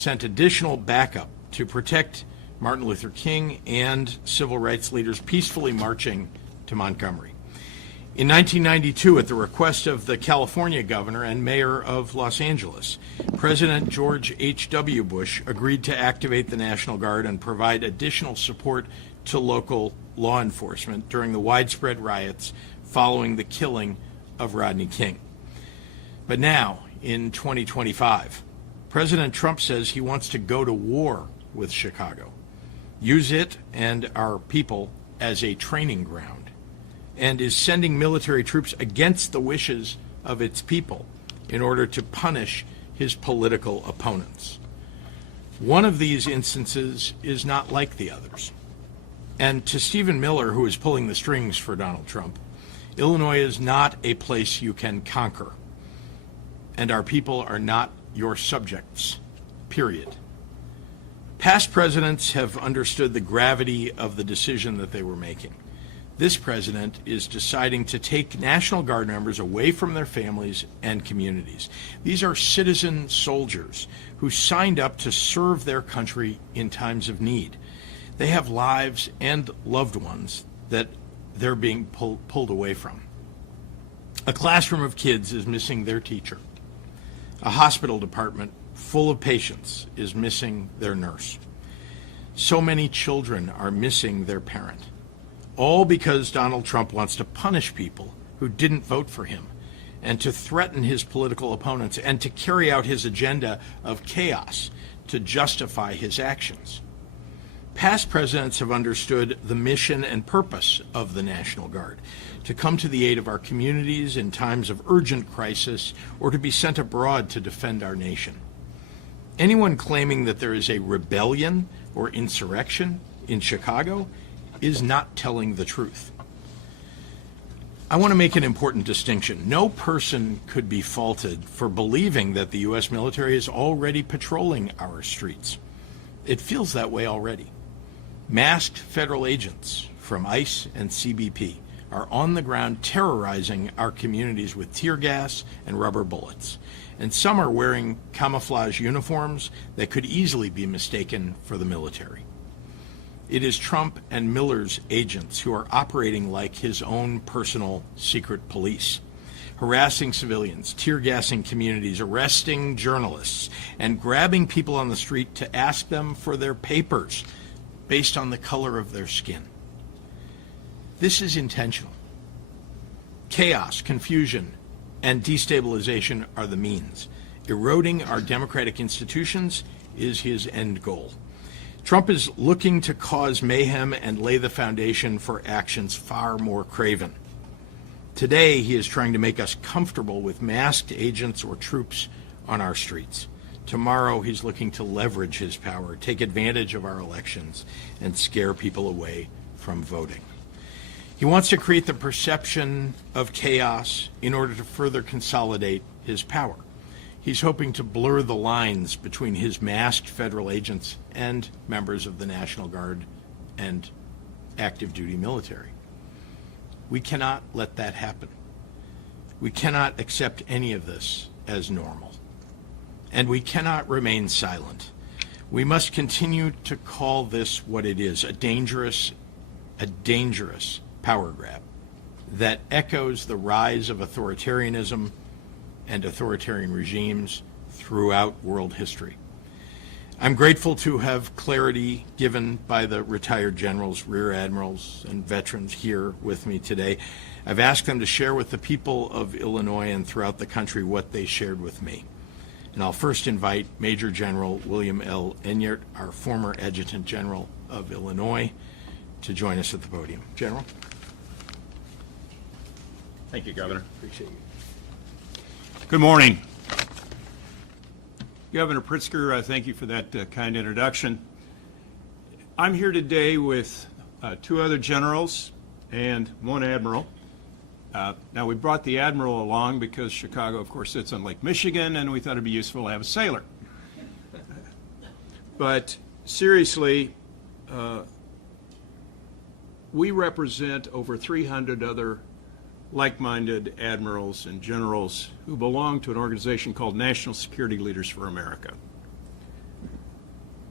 sent additional backup to protect Martin Luther King and civil rights leaders peacefully marching to Montgomery. In 1992, at the request of the California governor and mayor of Los Angeles, President George H.W. Bush agreed to activate the National Guard and provide additional support to local law enforcement during the widespread riots following the killing of Rodney King. But now, in 2025, President Trump says he wants to go to war with Chicago, use it and our people as a training ground, and is sending military troops against the wishes of its people in order to punish his political opponents. One of these instances is not like the others. And to Stephen Miller, who is pulling the strings for Donald Trump, Illinois is not a place you can conquer, and our people are not your subjects, period. Past presidents have understood the gravity of the decision that they were making. This president is deciding to take National Guard members away from their families and communities. These are citizen soldiers who signed up to serve their country in times of need. They have lives and loved ones that they're being pulled away from. A classroom of kids is missing their teacher. A hospital department full of patients is missing their nurse. So many children are missing their parent, all because Donald Trump wants to punish people who didn't vote for him and to threaten his political opponents and to carry out his agenda of chaos to justify his actions. Past presidents have understood the mission and purpose of the National Guard, to come to the aid of our communities in times of urgent crisis or to be sent abroad to defend our nation. Anyone claiming that there is a rebellion or insurrection in Chicago is not telling the truth. I want to make an important distinction. No person could be faulted for believing that the U.S. military is already patrolling our streets. It feels that way already. Masked federal agents from ICE and CBP are on the ground terrorizing our communities with tear gas and rubber bullets. And some are wearing camouflage uniforms that could easily be mistaken for the military. It is Trump and Miller's agents who are operating like his own personal secret police, harassing civilians, tear gassing communities, arresting journalists, and grabbing people on the street to ask them for their papers based on the color of their skin. This is intentional. Chaos, confusion, and destabilization are the means. Eroding our democratic institutions is his end goal. Trump is looking to cause mayhem and lay the foundation for actions far more craven. Today, he is trying to make us comfortable with masked agents or troops on our streets. Tomorrow, he's looking to leverage his power, take advantage of our elections, and scare people away from voting. He wants to create the perception of chaos in order to further consolidate his power. He's hoping to blur the lines between his masked federal agents and members of the National Guard and active duty military. We cannot let that happen. We cannot accept any of this as normal. And we cannot remain silent. We must continue to call this what it is, a dangerous power grab that echoes the rise of authoritarianism and authoritarian regimes throughout world history. I'm grateful to have clarity given by the retired generals, rear admirals, and veterans here with me today. I've asked them to share with the people of Illinois and throughout the country what they shared with me. And I'll first invite Major General William L. Enyart, our former Adjutant General of Illinois, to join us at the podium. General. Thank you, Governor. Appreciate you. Good morning. Governor Pritzker, thank you for that kind introduction. I'm here today with two other generals and one admiral. Now, we brought the admiral along because Chicago, of course, sits on Lake Michigan, and we thought it'd be useful to have a sailor. But seriously, we represent over 300 other like-minded admirals and generals who belong to an organization called National Security Leaders for America.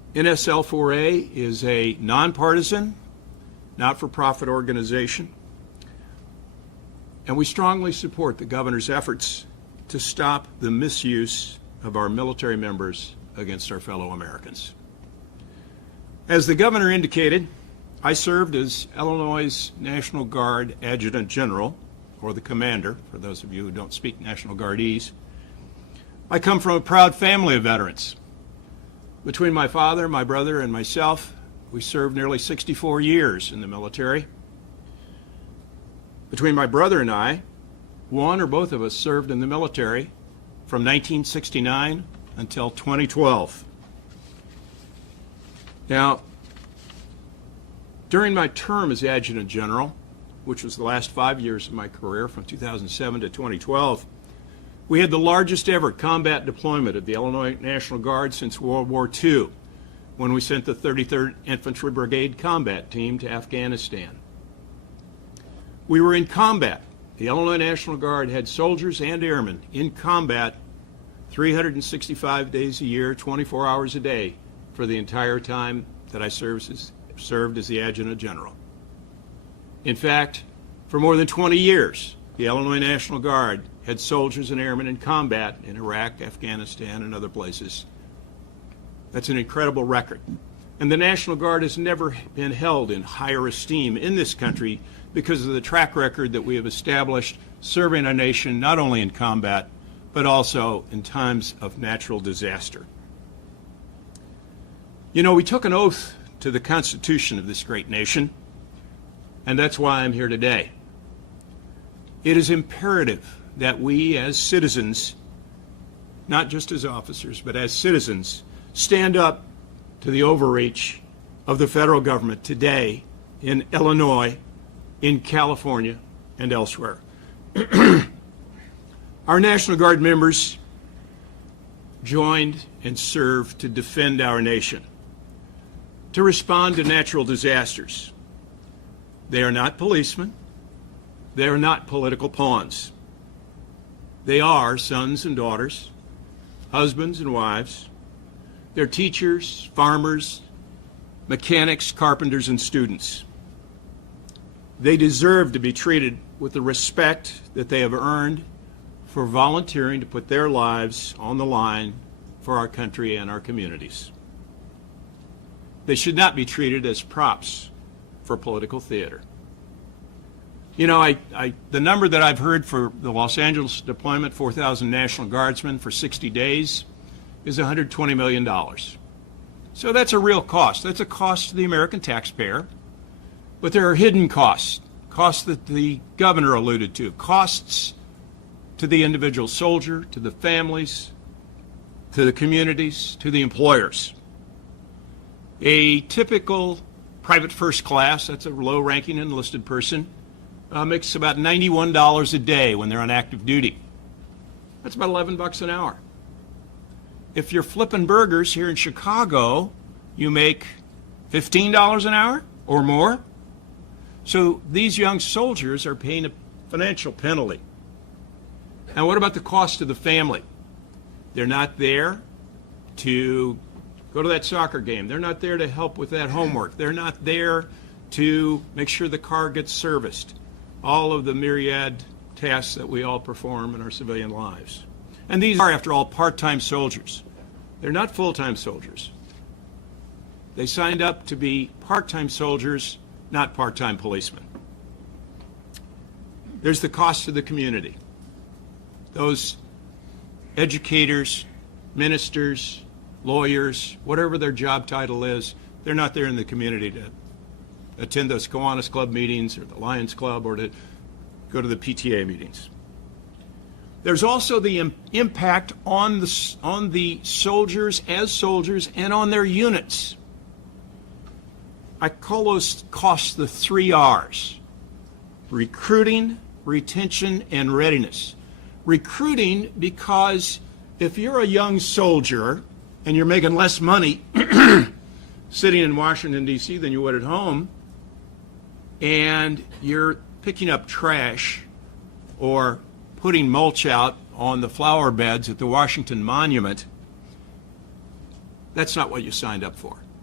NSL4A is a nonpartisan, not-for-profit organization, and we strongly support the governor's efforts to stop the misuse of our military members against our fellow Americans. As the governor indicated, I served as Illinois' National Guard Adjutant General, or the commander, for those of you who don't speak National Guardese. I come from a proud family of veterans. Between my father, my brother, and myself, we served nearly 64 years in the military. Between my brother and I, one or both of us served in the military from 1969 until 2012. Now, during my term as Adjutant General, which was the last 5 years of my career from 2007 to 2012, we had the largest ever combat deployment of the Illinois National Guard since World War II, when we sent the 33rd Infantry Brigade Combat Team to Afghanistan. We were in combat. The Illinois National Guard had soldiers and airmen in combat 365 days a year, 24 hours a day, for the entire time that I served as the Adjutant General. In fact, for more than 20 years, the Illinois National Guard had soldiers and airmen in combat in Iraq, Afghanistan, and other places. That's an incredible record. And the National Guard has never been held in higher esteem in this country because of the track record that we have established serving our nation not only in combat, but also in times of natural disaster. You know, we took an oath to the Constitution of this great nation, and that's why I'm here today. It is imperative that we as citizens, not just as officers, but as citizens, stand up to the overreach of the federal government today in Illinois, in California, and elsewhere. Our National Guard members joined and served to defend our nation, to respond to natural disasters. They are not policemen. They are not political pawns. They are sons and daughters, husbands and wives. They're teachers, farmers, mechanics, carpenters, and students. They deserve to be treated with the respect that they have earned for volunteering to put their lives on the line for our country and our communities. They should not be treated as props for political theater. You know, the number that I've heard for the Los Angeles deployment, 4,000 National Guardsmen for 60 days, is $120 million. So that's a real cost. That's a cost to the American taxpayer. But there are hidden costs, costs that the governor alluded to, costs to the individual soldier, to the families, to the communities, to the employers. A typical private first class, that's a low-ranking enlisted person, makes about $91 a day when they're on active duty. That's about $11 an hour. If you're flipping burgers here in Chicago, you make $15 an hour or more. So these young soldiers are paying a financial penalty. And what about the cost to the family? They're not there to go to that soccer game. They're not there to help with that homework. They're not there to make sure the car gets serviced. All of the myriad tasks that we all perform in our civilian lives. And these are, after all, part-time soldiers. They're not full-time soldiers. They signed up to be part-time soldiers, not part-time policemen. There's the cost to the community. Those educators, ministers, lawyers, whatever their job title is, they're not there in the community to attend those Kiwanis Club meetings or the Lions Club or to go to the PTA meetings. There's also the impact on the soldiers as soldiers and on their units. I call those costs the 3 R's: recruiting, retention, and readiness. Recruiting, because if you're a young soldier and you're making less money sitting in Washington, D.C. than you would at home, and you're picking up trash or putting mulch out on the flower beds at the Washington Monument, that's not what you signed up for.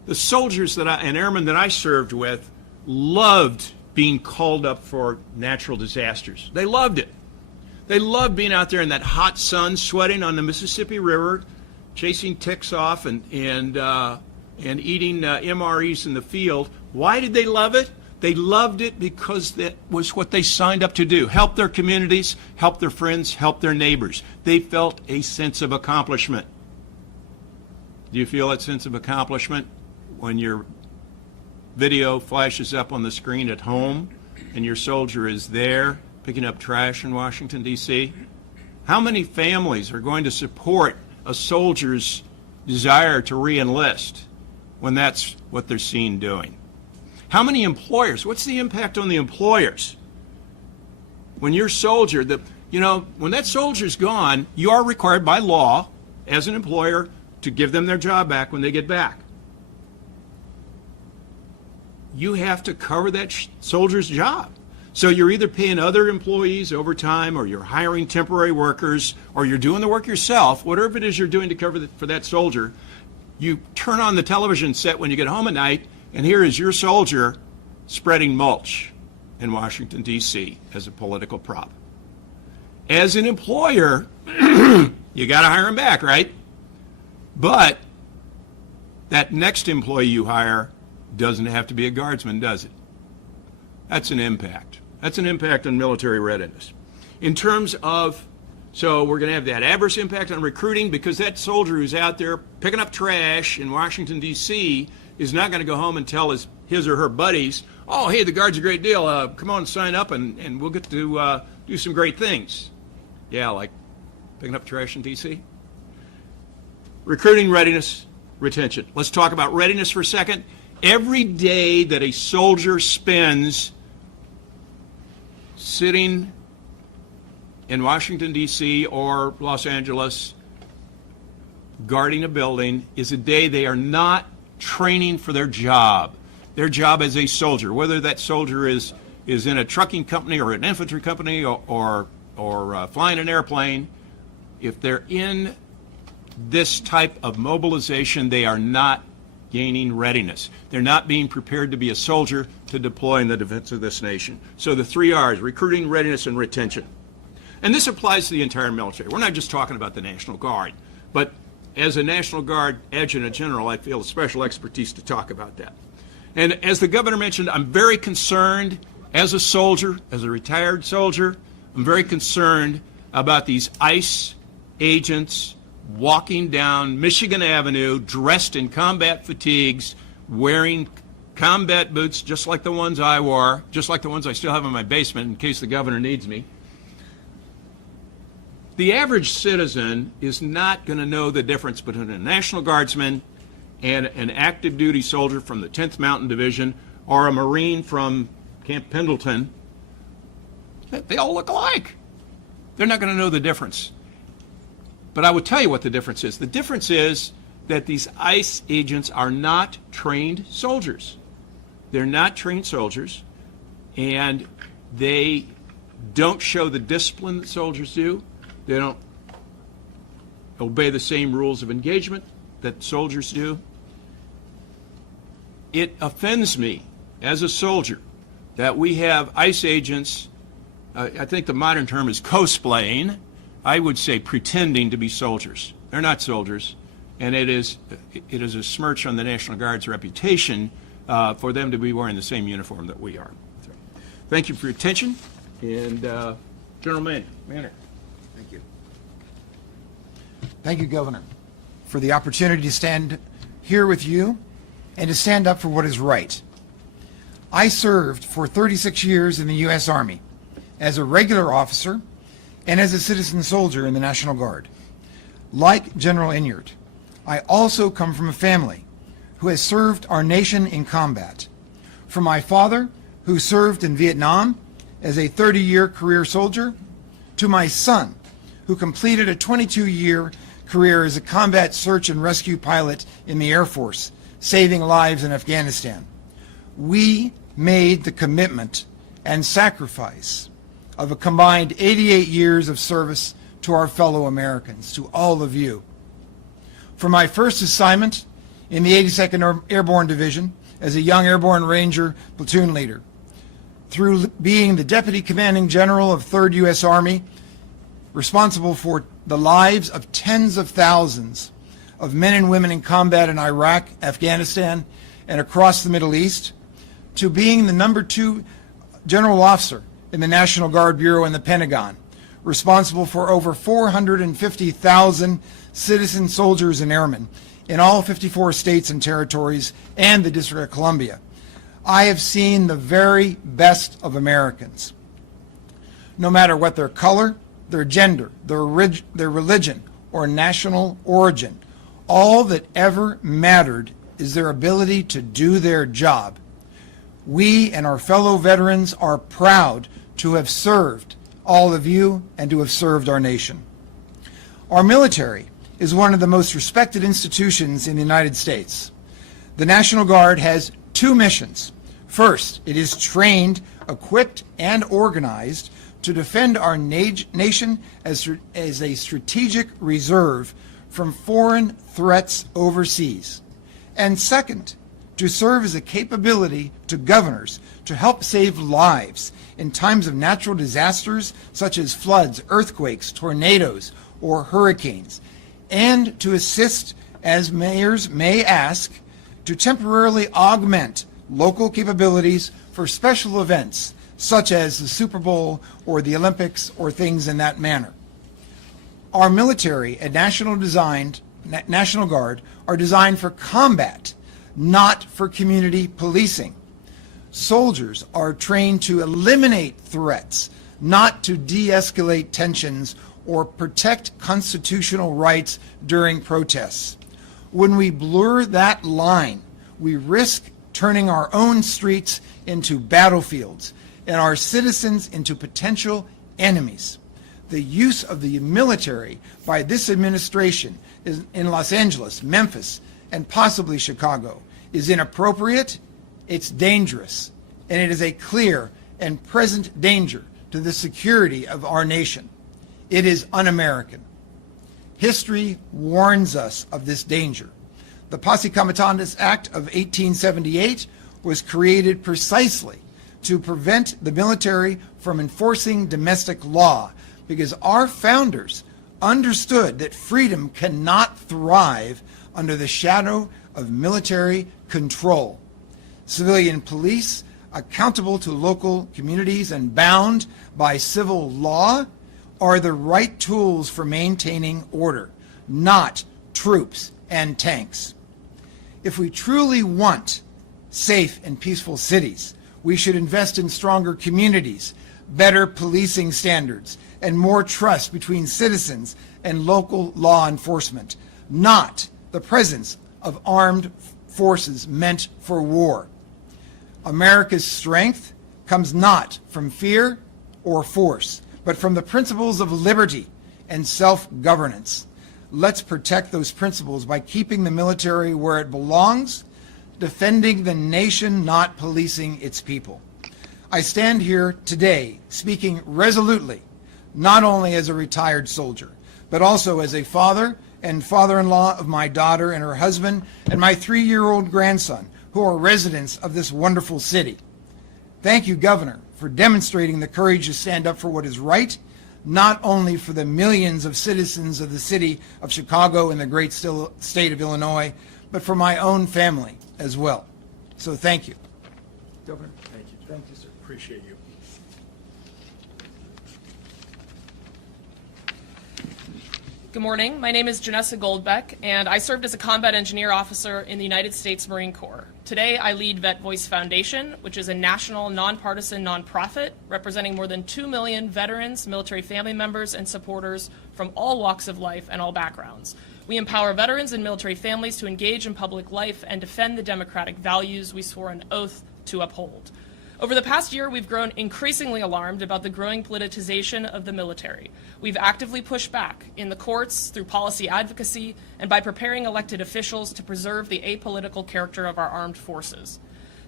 The soldiers and airmen that I served with loved being called up for natural disasters. They loved it. They loved being out there in that hot sun, sweating on the Mississippi River, chasing ticks off and eating MREs in the field. Why did they love it? They loved it because that was what they signed up to do. Help their communities, help their friends, help their neighbors. They felt a sense of accomplishment. Do you feel that sense of accomplishment when your video flashes up on the screen at home and your soldier is there picking up trash in Washington, D.C.? How many families are going to support a soldier's desire to re-enlist when that's what they're seen doing? How many employers? What's the impact on the employers? When your soldier, when that soldier's gone, you are required by law as an employer to give them their job back when they get back. You have to cover that soldier's job. So you're either paying other employees overtime, or you're hiring temporary workers, or you're doing the work yourself. Whatever it is you're doing to cover for that soldier, you turn on the television set when you get home at night, and here is your soldier spreading mulch in Washington, D.C. as a political prop. As an employer, you got to hire him back, right? But that next employee you hire doesn't have to be a guardsman, does it? That's an impact. That's an impact on military readiness. In terms of, so we're going to have that adverse impact on recruiting, because that soldier who's out there picking up trash in Washington, D.C. is not going to go home and tell his or her buddies, oh, hey, the Guard's a great deal. Come on, sign up, and we'll get to do some great things. Yeah, like picking up trash in D.C.? Recruiting, readiness, retention. Let's talk about readiness for a second. Every day that a soldier spends sitting in Washington, D.C. or Los Angeles guarding a building is a day they are not training for their job as a soldier, whether that soldier is in a trucking company or an infantry company or flying an airplane. If they're in this type of mobilization, they are not gaining readiness. They're not being prepared to be a soldier to deploy in the defense of this nation. So the 3 R's, recruiting, readiness, and retention. And this applies to the entire military. We're not just talking about the National Guard, but as a National Guard Adjutant General, I feel a special expertise to talk about that. And as the governor mentioned, I'm very concerned as a soldier, as a retired soldier, I'm very concerned about these ICE agents walking down Michigan Avenue dressed in combat fatigues, wearing combat boots just like the ones I wore, just like the ones I still have in my basement in case the governor needs me. The average citizen is not going to know the difference between a National Guardsman and an active duty soldier from the 10th Mountain Division or a Marine from Camp Pendleton. They all look alike. They're not going to know the difference. But I will tell you what the difference is. The difference is that these ICE agents are not trained soldiers. They're not trained soldiers, and they don't show the discipline that soldiers do. They don't obey the same rules of engagement that soldiers do. It offends me as a soldier that we have ICE agents, I think the modern term is cosplaying, I would say pretending to be soldiers. They're not soldiers, and it is a smirch on the National Guard's reputation for them to be wearing the same uniform that we are. So, thank you for your attention, and General Manner. Thank you. Thank you, Governor, for the opportunity to stand here with you and to stand up for what is right. I served for 36 years in the U.S. Army as a regular officer and as a citizen soldier in the National Guard. Like General Enyart, I also come from a family who has served our nation in combat. From my father, who served in Vietnam as a 30-year career soldier, to my son, who completed a 22-year career as a combat search and rescue pilot in the Air Force, saving lives in Afghanistan. We made the commitment and sacrifice of a combined 88 years of service to our fellow Americans, to all of you. For my first assignment in the 82nd Airborne Division as a young Airborne Ranger platoon leader. Through being the Deputy Commanding General of 3rd U.S. Army, responsible for the lives of tens of thousands of men and women in combat in Iraq, Afghanistan, and across the Middle East, to being the number 2 general officer in the National Guard Bureau in the Pentagon, responsible for over 450,000 citizen soldiers and airmen in all 54 states and territories and the District of Columbia. I have seen the very best of Americans. No matter what their color, their gender, their religion, or national origin, all that ever mattered is their ability to do their job. We and our fellow veterans are proud to have served all of you and to have served our nation. Our military is one of the most respected institutions in the United States. The National Guard has 2 missions. First, it is trained, equipped, and organized to defend our nation as a strategic reserve from foreign threats overseas. And second, to serve as a capability to governors to help save lives in times of natural disasters such as floods, earthquakes, tornadoes, or hurricanes, and to assist, as mayors may ask, to temporarily augment local capabilities for special events such as the Super Bowl or the Olympics or things in that manner. Our military and National Guard are designed for combat, not for community policing. Soldiers are trained to eliminate threats, not to de-escalate tensions or protect constitutional rights during protests. When we blur that line, we risk turning our own streets into battlefields and our citizens into potential enemies. The use of the military by this administration in Los Angeles, Memphis, and possibly Chicago is inappropriate, it's dangerous, and it is a clear and present danger to the security of our nation. It is un-American. History warns us of this danger. The Posse Comitatus Act of 1878 was created precisely to prevent the military from enforcing domestic law, because our founders understood that freedom cannot thrive under the shadow of military control. Civilian police, accountable to local communities and bound by civil law, are the right tools for maintaining order, not troops and tanks. If we truly want safe and peaceful cities, we should invest in stronger communities, better policing standards, and more trust between citizens and local law enforcement, not the presence of armed forces meant for war. America's strength comes not from fear or force, but from the principles of liberty and self-governance. Let's protect those principles by keeping the military where it belongs, defending the nation, not policing its people. I stand here today speaking resolutely, not only as a retired soldier, but also as a father and father-in-law of my daughter and her husband and my 3-year-old grandson, who are residents of this wonderful city. Thank you, Governor, for demonstrating the courage to stand up for what is right, not only for the millions of citizens of the city of Chicago and the great state of Illinois, but for my own family as well. So thank you. Governor, thank you. Thank you, sir. Appreciate you. Good morning. My name is Janessa Goldbeck, and I served as a combat engineer officer in the United States Marine Corps. Today, I lead Vet Voice Foundation, which is a national, nonpartisan nonprofit representing more than 2 million veterans, military family members, and supporters from all walks of life and all backgrounds. We empower veterans and military families to engage in public life and defend the democratic values we swore an oath to uphold. Over the past year, we've grown increasingly alarmed about the growing politicization of the military. We've actively pushed back in the courts, through policy advocacy, and by preparing elected officials to preserve the apolitical character of our armed forces.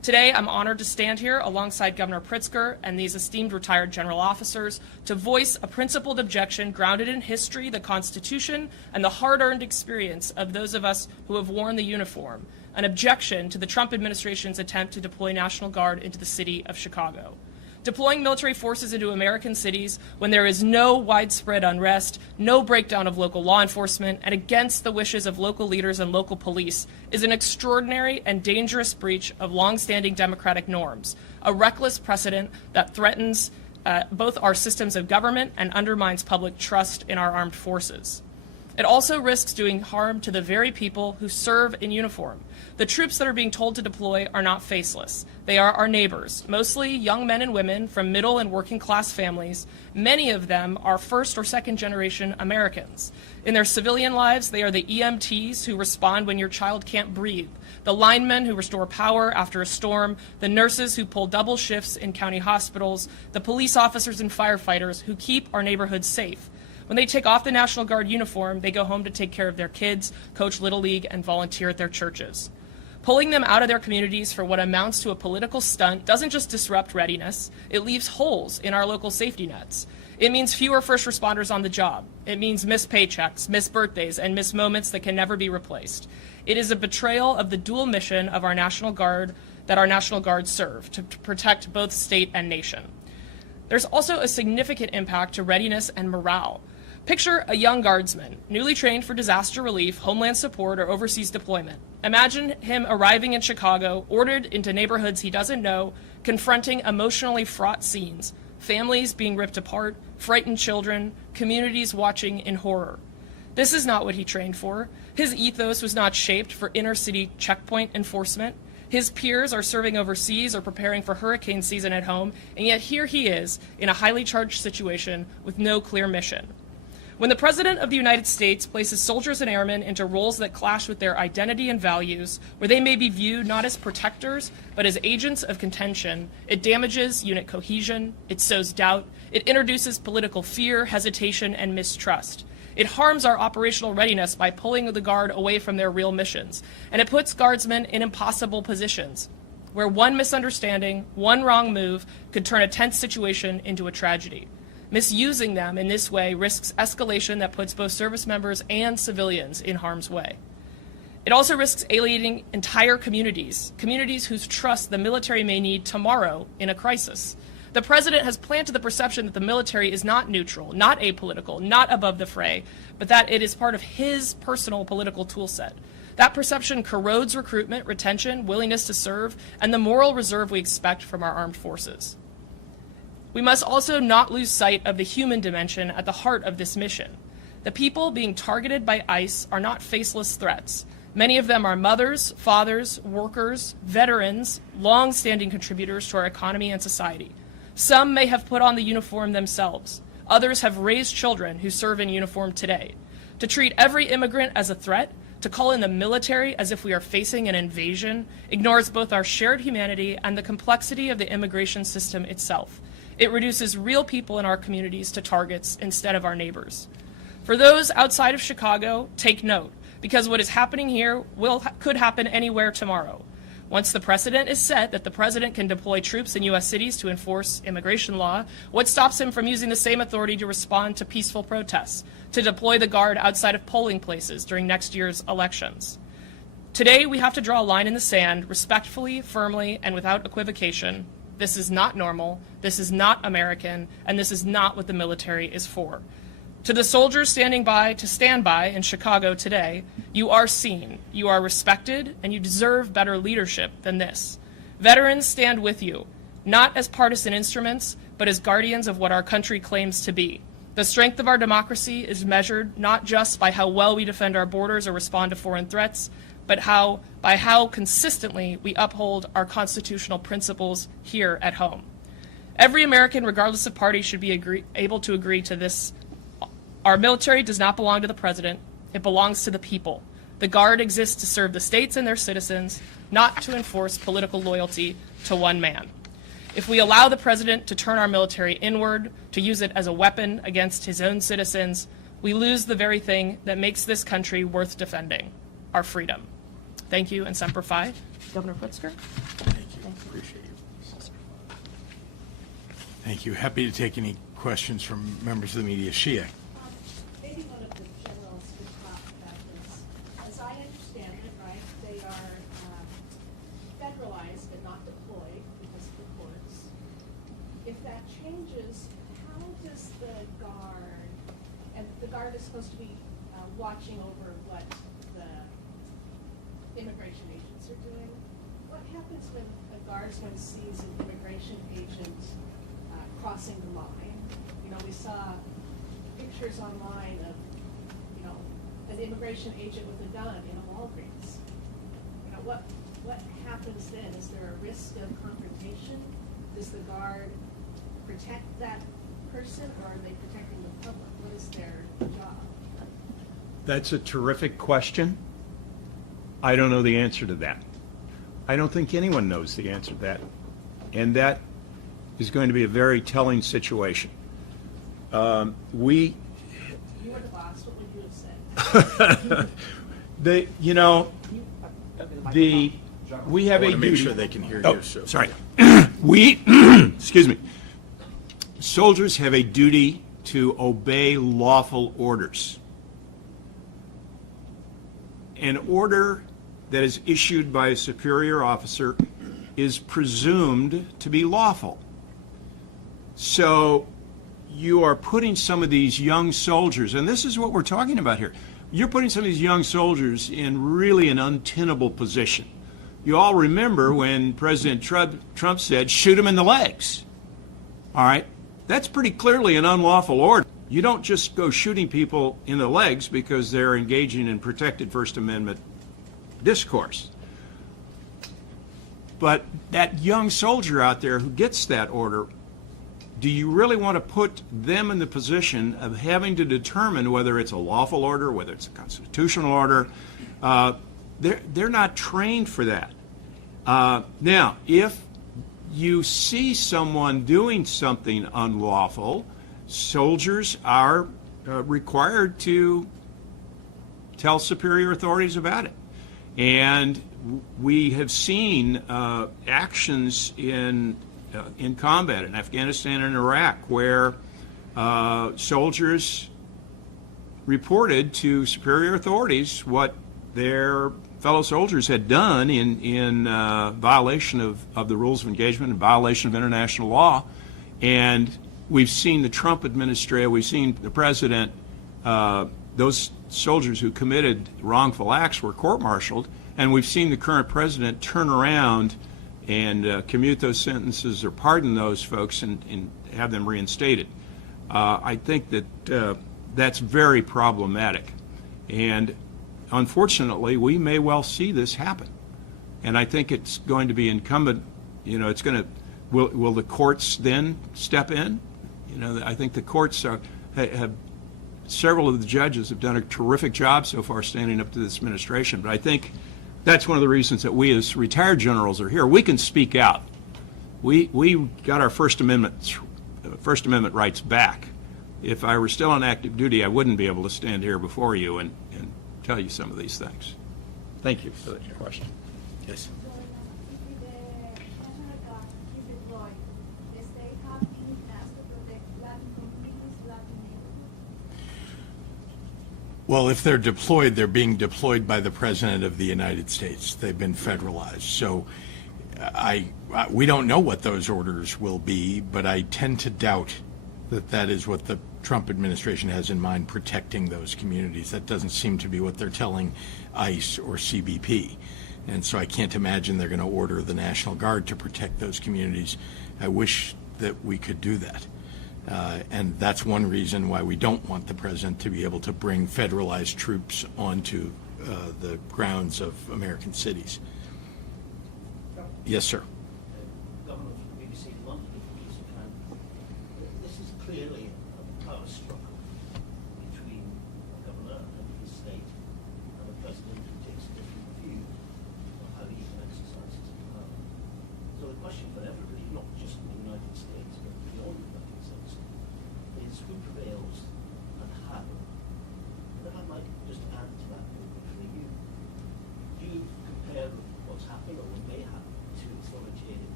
Today, I'm honored to stand here alongside Governor Pritzker and these esteemed retired general officers to voice a principled objection grounded in history, the Constitution, and the hard-earned experience of those of us who have worn the uniform, an objection to the Trump administration's attempt to deploy National Guard into the city of Chicago. Deploying military forces into American cities when there is no widespread unrest, no breakdown of local law enforcement, and against the wishes of local leaders and local police is an extraordinary and dangerous breach of longstanding democratic norms, a reckless precedent that threatens both our systems of government and undermines public trust in our armed forces. It also risks doing harm to the very people who serve in uniform. The troops that are being told to deploy are not faceless. They are our neighbors, mostly young men and women from middle and working class families. Many of them are first or second generation Americans. In their civilian lives, they are the EMTs who respond when your child can't breathe, the linemen who restore power after a storm, the nurses who pull double shifts in county hospitals, the police officers and firefighters who keep our neighborhoods safe. When they take off the National Guard uniform, they go home to take care of their kids, coach Little League, and volunteer at their churches. Pulling them out of their communities for what amounts to a political stunt doesn't just disrupt readiness, it leaves holes in our local safety nets. It means fewer first responders on the job. It means missed paychecks, missed birthdays, and missed moments that can never be replaced. It is a betrayal of the dual mission of our National Guard that our National Guard serve, to protect both state and nation. There's also a significant impact to readiness and morale. Picture a young guardsman, newly trained for disaster relief, homeland support, or overseas deployment. Imagine him arriving in Chicago, ordered into neighborhoods he doesn't know, confronting emotionally fraught scenes, families being ripped apart, frightened children, communities watching in horror. This is not what he trained for. His ethos was not shaped for inner-city checkpoint enforcement. His peers are serving overseas or preparing for hurricane season at home, and yet here he is in a highly charged situation with no clear mission. When the President of the United States places soldiers and airmen into roles that clash with their identity and values, where they may be viewed not as protectors, but as agents of contention, it damages unit cohesion, it sows doubt, it introduces political fear, hesitation, and mistrust. It harms our operational readiness by pulling the Guard away from their real missions, and it puts Guardsmen in impossible positions, where one misunderstanding, one wrong move could turn a tense situation into a tragedy. Misusing them in this way risks escalation that puts both service members and civilians in harm's way. It also risks alienating entire communities, communities whose trust the military may need tomorrow in a crisis. The President has planted the perception that the military is not neutral, not apolitical, not above the fray, but that it is part of his personal political toolset. That perception corrodes recruitment, retention, willingness to serve, and the moral reserve we expect from our armed forces. We must also not lose sight of the human dimension at the heart of this mission. The people being targeted by ICE are not faceless threats. Many of them are mothers, fathers, workers, veterans, long-standing contributors to our economy and society. Some may have put on the uniform themselves. Others have raised children who serve in uniform today. To treat every immigrant as a threat, to call in the military as if we are facing an invasion, ignores both our shared humanity and the complexity of the immigration system itself. It reduces real people in our communities to targets instead of our neighbors. For those outside of Chicago, take note, because what is happening here could happen anywhere tomorrow. Once the precedent is set that the President can deploy troops in U.S. cities to enforce immigration law, what stops him from using the same authority to respond to peaceful protests, to deploy the Guard outside of polling places during next year's elections? Today, we have to draw a line in the sand, respectfully, firmly, and without equivocation. This is not normal, this is not American, and this is not what the military is for. To the soldiers standing by to stand by in Chicago today, you are seen, you are respected, and you deserve better leadership than this. Veterans stand with you, not as partisan instruments, but as guardians of what our country claims to be. The strength of our democracy is measured not just by how well we defend our borders or respond to foreign threats, but by how consistently we uphold our constitutional principles here at home. Every American, regardless of party, should be able to agree to this. Our military does not belong to the President. It belongs to the people. The Guard exists to serve the states and their citizens, not to enforce political loyalty to one man. If we allow the President to turn our military inward, to use it as a weapon against his own citizens, we lose the very thing that makes this country worth defending, our freedom. Thank you, and Semper Fi. Governor Pritzker. Thank you. Appreciate you. Thank you. Happy to take any questions from members of the media. Shia. Maybe one of the generals could talk about this. As I understand it, right, they are federalized but not deployed because of the courts. If that changes, how does the Guard, and the Guard is supposed to be watching over what the immigration agents are doing, what happens when a Guardsman sees an immigration agent crossing the line? You know, we saw pictures online of, you know, an immigration agent with a gun in a Walgreens. You know, what happens then? Is there a risk of confrontation? Does the Guard protect that person, or are they protecting the public? What is their job? That's a terrific question. I don't know the answer to that. I don't think anyone knows the answer to that. And that is going to be a very telling situation. You were the boss. What would you have said? We have I a want to make duty. sure they can hear Oh, you. So. sorry. We, excuse me. Soldiers have a duty to obey lawful orders. An order that is issued by a superior officer is presumed to be lawful. So you are putting some of these young soldiers, and this is what we're talking about here, you're putting some of these young soldiers in really an untenable position. You all remember when President Trump said, shoot him in the legs. All right? That's pretty clearly an unlawful order. You don't just go shooting people in the legs because they're engaging in protected First Amendment discourse. But that young soldier out there who gets that order, do you really want to put them in the position of having to determine whether it's a lawful order, whether it's a constitutional order? They're not trained for that. Now, if you see someone doing something unlawful, soldiers are required to tell superior authorities about it. And we have seen actions in combat in Afghanistan and Iraq where soldiers reported to superior authorities what their fellow soldiers had done in violation of the rules of engagement, in violation of international law. And we've seen the Trump administration, we've seen the president, those soldiers who committed wrongful acts were court-martialed, and we've seen the current president turn around and commute those sentences or pardon those folks and have them reinstated. I think that that's very problematic. And unfortunately, we may well see this happen. And I think it's going to be incumbent, it's going to, will the courts then step in? I think the courts have, several of the judges have done a terrific job so far standing up to this administration. But I think that's one of the reasons that we as retired generals are here. We can speak out. We got our First Amendment rights back. If I were still on active duty, I wouldn't be able to stand here before you and tell you some of these things. Thank you for that question. Yes. Well, if they're deployed, they're being deployed by the President of the United States. They've been federalized. So we don't know what those orders will be, but I tend to doubt that that is what the Trump administration has in mind, protecting those communities. That doesn't seem to be what they're telling ICE or CBP. And so I can't imagine they're going to order the National Guard to protect those communities. I wish that we could do that. And that's one reason why we don't want the president to be able to bring federalized troops onto the grounds of American cities. Yes, sir. Governor from the BBC in London, this is clearly a power struggle between the governor and his state and the president who takes a different view of how he can exercise his power. So the question for everybody, not just in the United States, but beyond the United States, is who prevails and how. And then I might just add to that for you. Do you compare what's happening or what may happen to authoritarian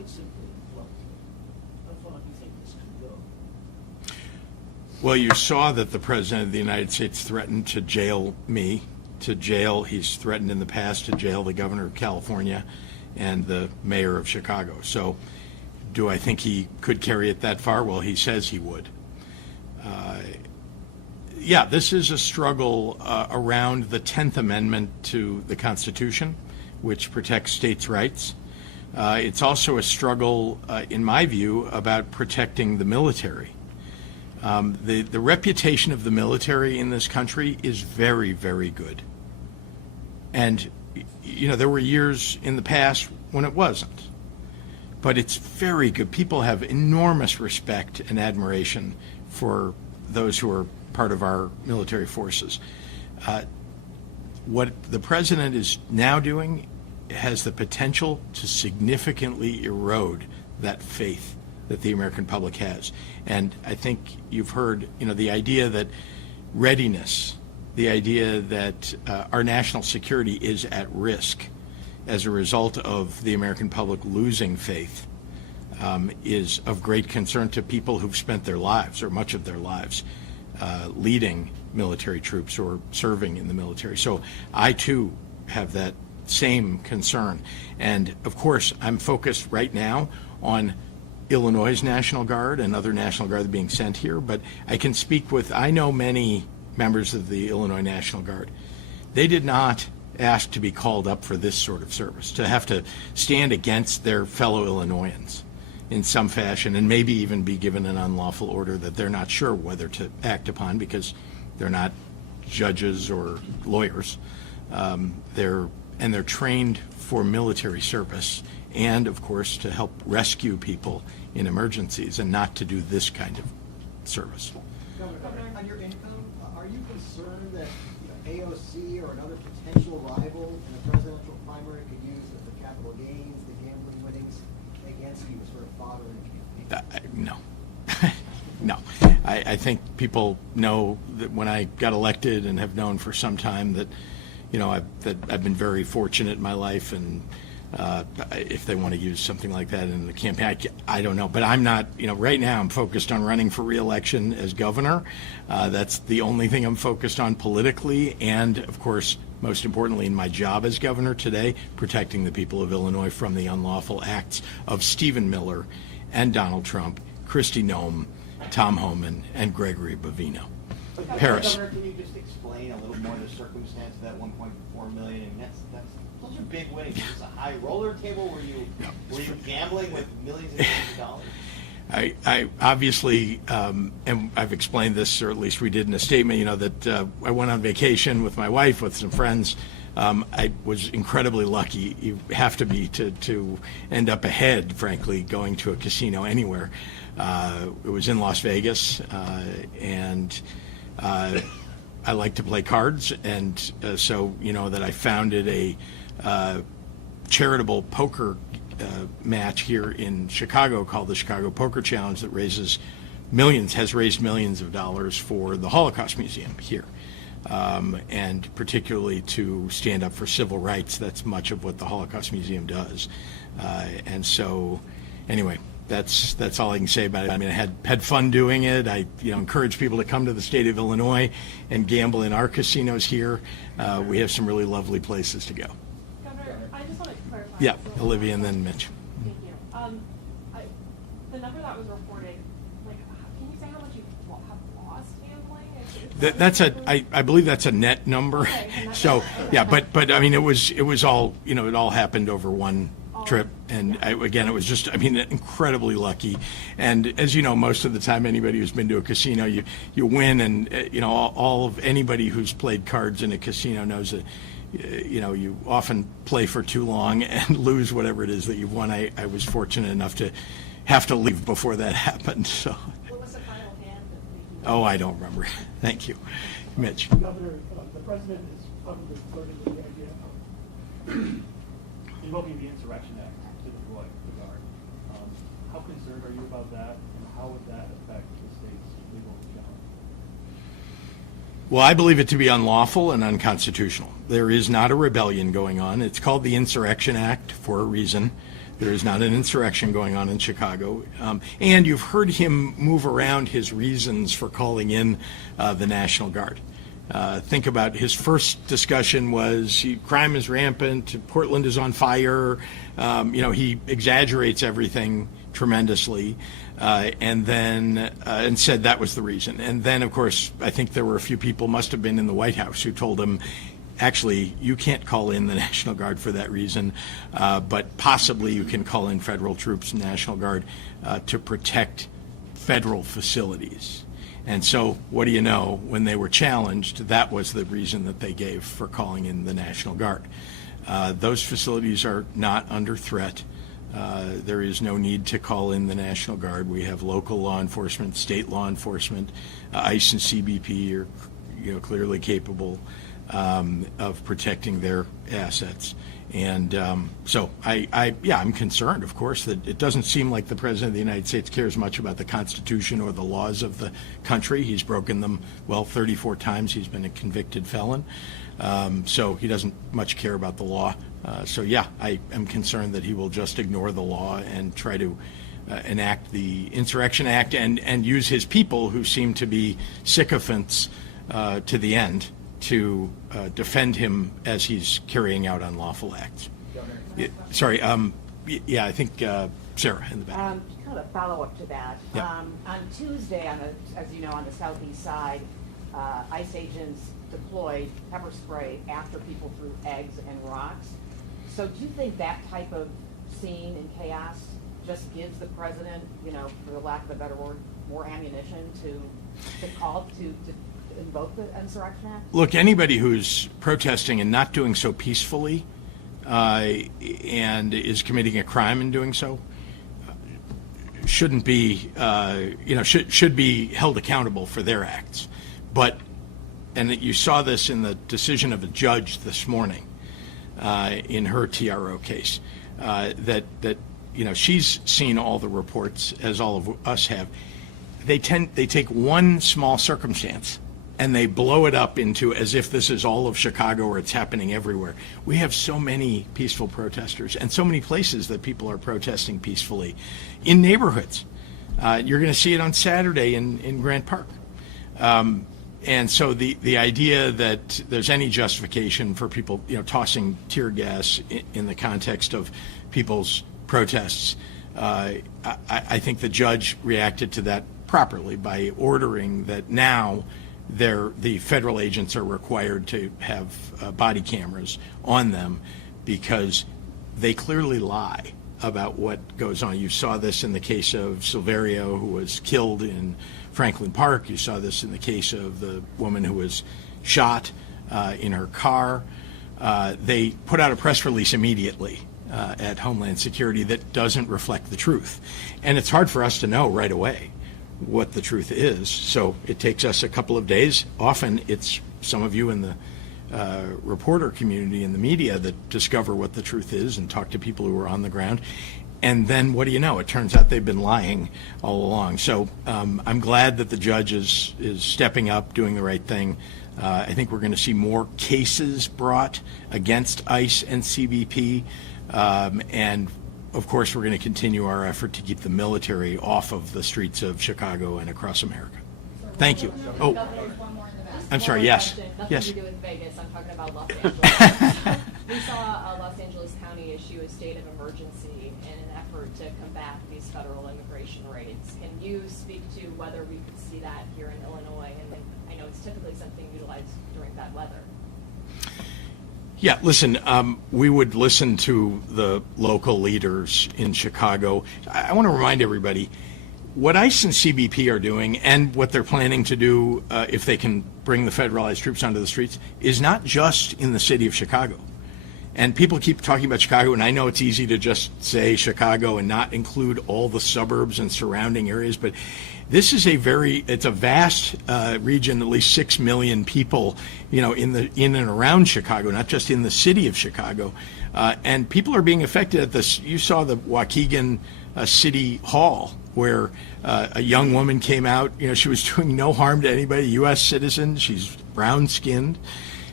quite simply and bluntly, how far do you think this can go? Well, you saw that the President of the United States threatened to jail me, he's threatened in the past to jail the Governor of California and the Mayor of Chicago. So do I think he could carry it that far? Well, he says he would. Yeah, this is a struggle around the 10th Amendment to the Constitution, which protects states' rights. It's also a struggle, in my view, about protecting the military. The reputation of the military in this country is very, very good. And, you know, there were years in the past when it wasn't. But it's very good. People have enormous respect and admiration for those who are part of our military forces. What the president is now doing has the potential to significantly erode that faith that the American public has. And I think you've heard, you know, the idea that readiness, the idea that our national security is at risk as a result of the American public losing faith is of great concern to people who've spent their lives, or much of their lives, leading military troops or serving in the military. So I too have that same concern. And of course, I'm focused right now on Illinois' National Guard and other National Guard that are being sent here, but I can speak with, I know many members of the Illinois National Guard. They did not ask to be called up for this sort of service, to have to stand against their fellow Illinoisans in some fashion, and maybe even be given an unlawful order that they're not sure whether to act upon because they're not judges or lawyers. They're trained for military service and, of course, to help rescue people in emergencies and not to do this kind of service. Governor, on your income, are you concerned that AOC or another potential rival in the presidential primary could use the capital gains, the gambling winnings against you, sort of following the campaign? No. No. I think people know that when I got elected, and have known for some time, that, you know, I've been very fortunate in my life, and if they want to use something like that in the campaign, I don't know. But I'm not, you know, right now I'm focused on running for re-election as governor. That's the only thing I'm focused on politically, and of course, most importantly in my job as governor today, protecting the people of Illinois from the unlawful acts of Stephen Miller and Donald Trump, Kristi Noem, Tom Homan, and Gregory Bovino. Paris. Governor, can you just explain a little more the circumstance of that 1.4 million? And those are big winnings. Is this a high roller table? Were you gambling with millions and millions of dollars? I obviously, and I've explained this, or at least we did in a statement, you know, that I went on vacation with my wife, with some friends. I was incredibly lucky. You have to be to end up ahead, frankly, going to a casino anywhere. It was in Las Vegas, and I like to play cards, and so, you know, that I founded a charitable poker match here in Chicago called the Chicago Poker Challenge that has raised millions of dollars for the Holocaust Museum here. And particularly to stand up for civil rights. That's much of what the Holocaust Museum does. And so, anyway, that's all I can say about it. I mean, I had fun doing it. I encourage people to come to the state of Illinois and gamble in our casinos here. We have some really lovely places to go. Governor, I just want to clarify. Yeah, Olivia and then Mitch. Thank you. The number that was reported, like, can you say how much you have lost gambling? I believe that's a net number. Okay, So yeah, but I mean, it was all, you know, it all happened over one trip, and again, it was just, I mean, incredibly lucky. And as you know, most of the time, anybody who's been to a casino, you win, and you know, all of anybody who's played cards in a casino knows that, you know, you often play for too long and lose whatever it is that you've won. I was fortunate enough to have to leave before that happened. So. What was the final hand that Oh, I don't remember. Thank you, Mitch. Governor, the president is publicly flirting with the idea of invoking the Insurrection Act to deploy the Guard. How concerned are you about that, and how would that affect the state's legal challenge? Well, I believe it to be unlawful and unconstitutional. There is not a rebellion going on. It's called the Insurrection Act for a reason. There is not an insurrection going on in Chicago. And you've heard him move around his reasons for calling in the National Guard. Think about his first discussion was crime is rampant, Portland is on fire. He exaggerates everything tremendously, and said that was the reason. And then, of course, I think there were a few people, must have been in the White House, who told him, actually, you can't call in the National Guard for that reason, but possibly you can call in federal troops and National Guard to protect federal facilities. And so, what do you know, when they were challenged, that was the reason that they gave for calling in the National Guard. Those facilities are not under threat. There is no need to call in the National Guard. We have local law enforcement, state law enforcement, ICE and CBP are clearly capable of protecting their assets. And so I'm concerned, of course, that it doesn't seem like the President of the United States cares much about the Constitution or the laws of the country. He's broken them, 34 times. He's been a convicted felon. So he doesn't much care about the law. I am concerned that he will just ignore the law and try to enact the Insurrection Act and use his people, who seem to be sycophants to the end, to defend him as he's carrying out unlawful acts. I think Sarah in the back. Kind of a follow-up to that. Yeah. On Tuesday, as you know, on the southeast side, ICE agents deployed pepper spray after people threw eggs and rocks. So do you think that type of scene and chaos just gives the president, for the lack of a better word, more ammunition to call to invoke the Insurrection Act? Look, anybody who's protesting and not doing so peacefully and is committing a crime in doing so shouldn't be, should be held accountable for their acts. And that you saw this in the decision of a judge this morning in her TRO case, that she's seen all the reports, as all of us have. They take one small circumstance and they blow it up into as if this is all of Chicago or it's happening everywhere. We have so many peaceful protesters and so many places that people are protesting peacefully in neighborhoods. You're going to see it on Saturday in Grant Park. And so the idea that there's any justification for people, tossing tear gas in the context of people's protests, I think the judge reacted to that properly by ordering that now the federal agents are required to have body cameras on them, because they clearly lie about what goes on. You saw this in the case of Silverio, who was killed in Franklin Park. You saw this in the case of the woman who was shot in her car. They put out a press release immediately at Homeland Security that doesn't reflect the truth. And it's hard for us to know right away what the truth is. So it takes us a couple of days. Often it's some of you in the reporter community and the media that discover what the truth is and talk to people who are on the ground. And then what do you know? It turns out they've been lying all along. So I'm glad that the judge is stepping up, doing the right thing. I think we're going to see more cases brought against ICE and CBP. And of course, we're going to continue our effort to keep the military off of the streets of Chicago and across America. Thank you. Oh, I'm sorry. Yes. Nothing Yes. to do with Vegas. I'm talking about Los Angeles. We saw Los Angeles County issue a state of emergency in an effort to combat these federal immigration raids. Can you speak to whether we could see that here in Illinois? And I know it's typically something utilized during bad weather. Yeah, listen, we would listen to the local leaders in Chicago. I want to remind everybody, what ICE and CBP are doing and what they're planning to do if they can bring the federalized troops onto the streets is not just in the city of Chicago. And people keep talking about Chicago, and I know it's easy to just say Chicago and not include all the suburbs and surrounding areas, but this is it's a vast region, at least 6 million people, in and around Chicago, not just in the city of Chicago. And people are being affected at this. You saw the Waukegan City Hall, where a young woman came out. She was doing no harm to anybody, U.S. citizen. She's brown-skinned.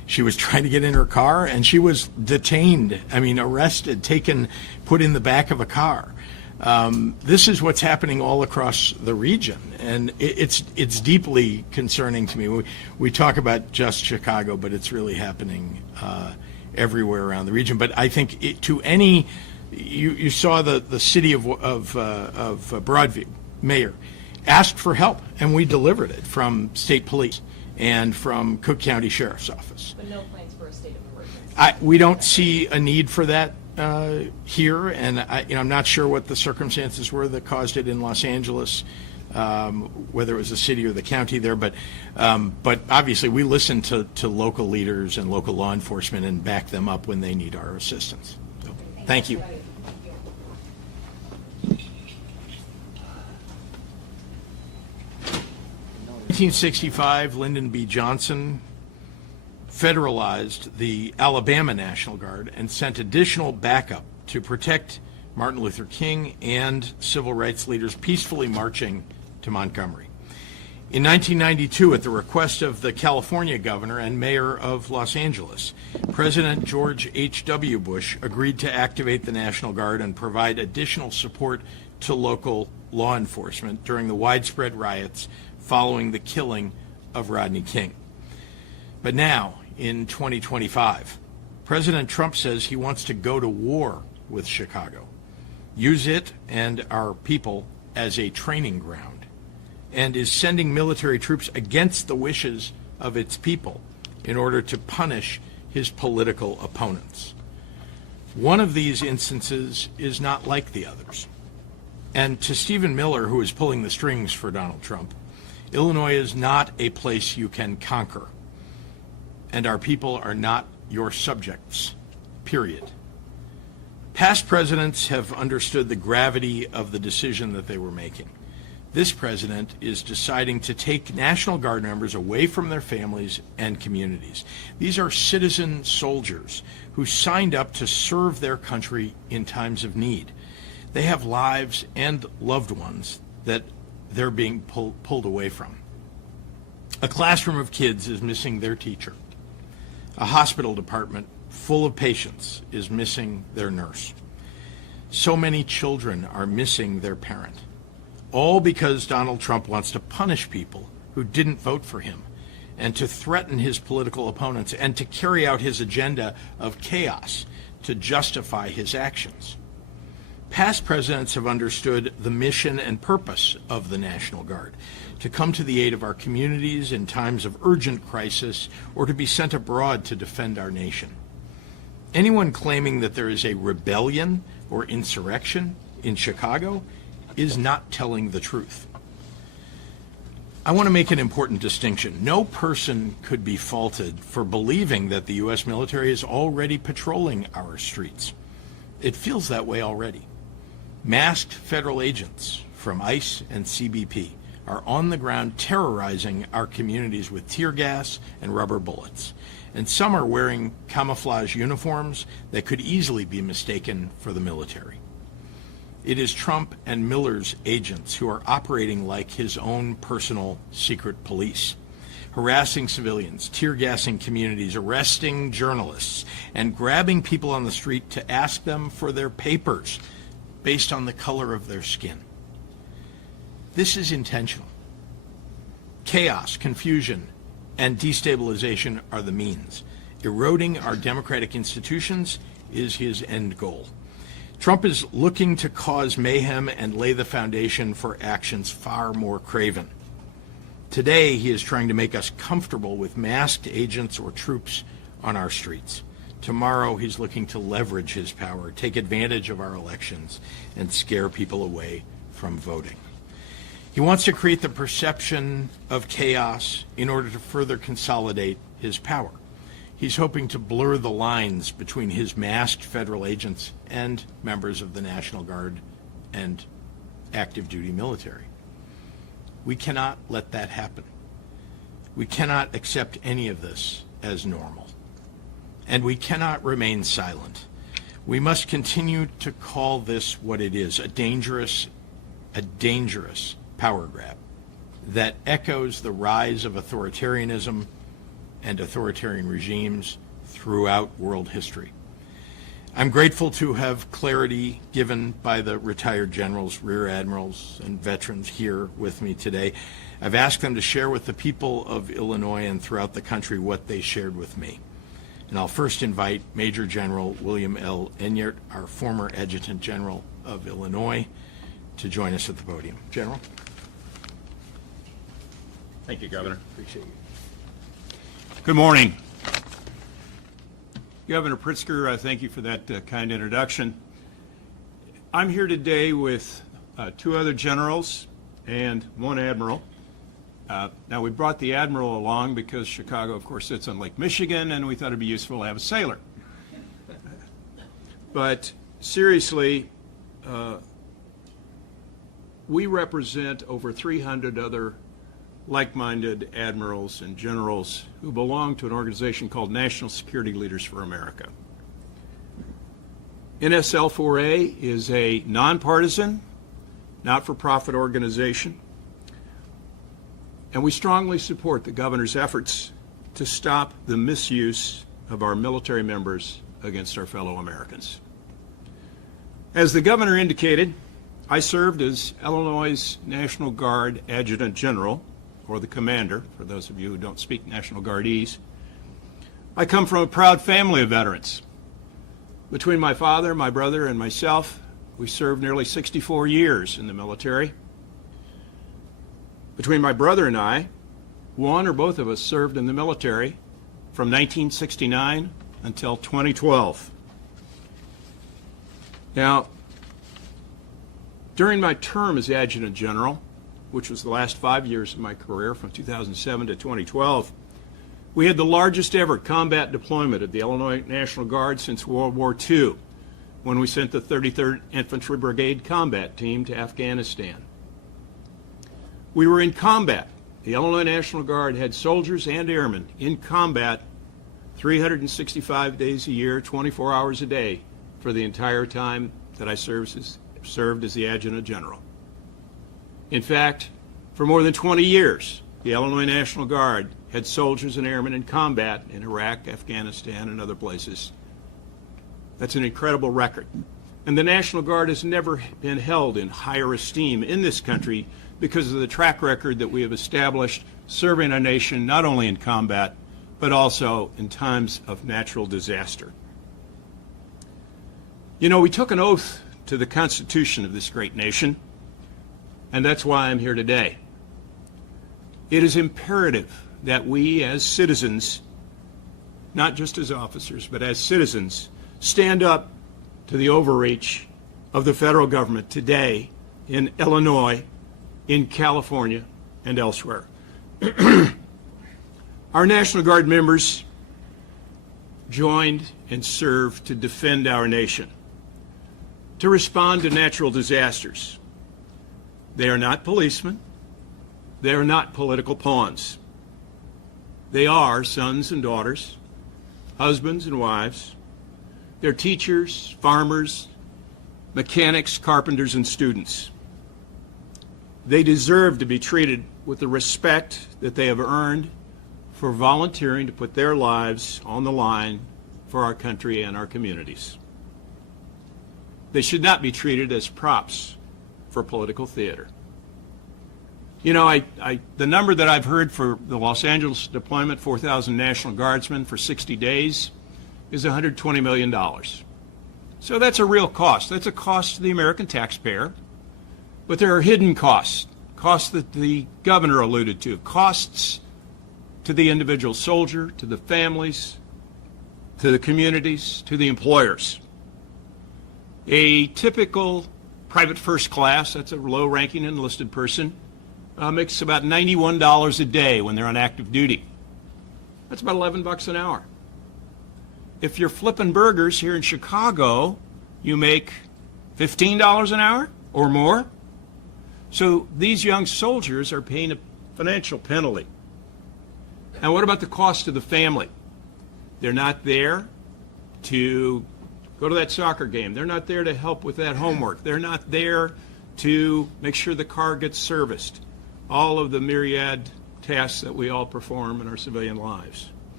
She was trying to get in her car, and she was detained, arrested, taken, put in the back of a car. This is what's happening all across the region, and it's deeply concerning to me. We talk about just Chicago, but it's really happening everywhere around the region. But I think you saw the city of Broadview mayor asked for help, and we delivered it from state police and from Cook County Sheriff's Office. But no plans for a state of emergency. We don't see a need for that here, and I'm not sure what the circumstances were that caused it in Los Angeles, whether it was the city or the county there. But obviously, we listen to local leaders and local law enforcement and back them up when they need our assistance. So, thank you. 1965, Lyndon B. Johnson federalized the Alabama National Guard and sent additional backup to protect Martin Luther King and civil rights leaders peacefully marching to Montgomery. In 1992, at the request of the California governor and mayor of Los Angeles, President George H.W. Bush agreed to activate the National Guard and provide additional support to local law enforcement during the widespread riots following the killing of Rodney King. But now, in 2025, President Trump says he wants to go to war with Chicago, use it and our people as a training ground, and is sending military troops against the wishes of its people in order to punish his political opponents. One of these instances is not like the others. And to Stephen Miller, who is pulling the strings for Donald Trump, Illinois is not a place you can conquer, and our people are not your subjects, period. Past presidents have understood the gravity of the decision that they were making. This president is deciding to take National Guard members away from their families and communities. These are citizen soldiers who signed up to serve their country in times of need. They have lives and loved ones that they're being pulled away from. A classroom of kids is missing their teacher. A hospital department full of patients is missing their nurse. So many children are missing their parent, all because Donald Trump wants to punish people who didn't vote for him and to threaten his political opponents and to carry out his agenda of chaos to justify his actions. Past presidents have understood the mission and purpose of the National Guard, to come to the aid of our communities in times of urgent crisis or to be sent abroad to defend our nation. Anyone claiming that there is a rebellion or insurrection in Chicago is not telling the truth. I want to make an important distinction. No person could be faulted for believing that the U.S. military is already patrolling our streets. It feels that way already. Masked federal agents from ICE and CBP are on the ground terrorizing our communities with tear gas and rubber bullets. And some are wearing camouflage uniforms that could easily be mistaken for the military. It is Trump and Miller's agents who are operating like his own personal secret police, harassing civilians, tear gassing communities, arresting journalists, and grabbing people on the street to ask them for their papers based on the color of their skin. This is intentional. Chaos, confusion, and destabilization are the means. Eroding our democratic institutions is his end goal. Trump is looking to cause mayhem and lay the foundation for actions far more craven. Today, he is trying to make us comfortable with masked agents or troops on our streets. Tomorrow, he's looking to leverage his power, take advantage of our elections, and scare people away from voting. He wants to create the perception of chaos in order to further consolidate his power. He's hoping to blur the lines between his masked federal agents and members of the National Guard and active duty military. We cannot let that happen. We cannot accept any of this as normal. And we cannot remain silent. We must continue to call this what it is, a dangerous power grab that echoes the rise of authoritarianism and authoritarian regimes throughout world history. I'm grateful to have clarity given by the retired generals, rear admirals, and veterans here with me today. I've asked them to share with the people of Illinois and throughout the country what they shared with me. And I'll first invite Major General William L. Enyart, our former Adjutant General of Illinois, to join us at the podium. General. Thank you, Governor. Appreciate you. Good morning. Governor Pritzker, thank you for that kind introduction. I'm here today with two other generals and one admiral. Now, we brought the admiral along because Chicago, of course, sits on Lake Michigan, and we thought it'd be useful to have a sailor. But seriously, we represent over 300 other like-minded admirals and generals who belong to an organization called National Security Leaders for America. NSL4A is a nonpartisan, not-for-profit organization, and we strongly support the governor's efforts to stop the misuse of our military members against our fellow Americans. As the governor indicated, I served as Illinois' National Guard Adjutant General, or the commander, for those of you who don't speak National Guardese. I come from a proud family of veterans. Between my father, my brother, and myself, we served nearly 64 years in the military. Between my brother and I, one or both of us served in the military from 1969 until 2012. Now, during my term as Adjutant General, which was the last 5 years of my career from 2007 to 2012, we had the largest ever combat deployment of the Illinois National Guard since World War II, when we sent the 33rd Infantry Brigade Combat Team to Afghanistan. We were in combat. The Illinois National Guard had soldiers and airmen in combat 365 days a year, 24 hours a day, for the entire time that I served as the Adjutant General. In fact, for more than 20 years, the Illinois National Guard had soldiers and airmen in combat in Iraq, Afghanistan, and other places. That's an incredible record. And the National Guard has never been held in higher esteem in this country because of the track record that we have established serving our nation not only in combat, but also in times of natural disaster. You know, we took an oath to the Constitution of this great nation, and that's why I'm here today. It is imperative that we as citizens, not just as officers, but as citizens, stand up to the overreach of the federal government today in Illinois, in California, and elsewhere. Our National Guard members joined and served to defend our nation, to respond to natural disasters. They are not policemen. They are not political pawns. They are sons and daughters, husbands and wives. They're teachers, farmers, mechanics, carpenters, and students. They deserve to be treated with the respect that they have earned for volunteering to put their lives on the line for our country and our communities. They should not be treated as props for political theater. You know, the number that I've heard for the Los Angeles deployment, 4,000 National Guardsmen for 60 days, is $120 million. So that's a real cost. That's a cost to the American taxpayer. But there are hidden costs, costs that the governor alluded to, costs to the individual soldier, to the families, to the communities, to the employers. A typical private first class, that's a low-ranking enlisted person, makes about $91 a day when they're on active duty. That's about $11 an hour. If you're flipping burgers here in Chicago, you make $15 an hour or more. So these young soldiers are paying a financial penalty. And what about the cost to the family? They're not there to go to that soccer game. They're not there to help with that homework. They're not there to make sure the car gets serviced. All of the myriad tasks that we all perform in our civilian lives.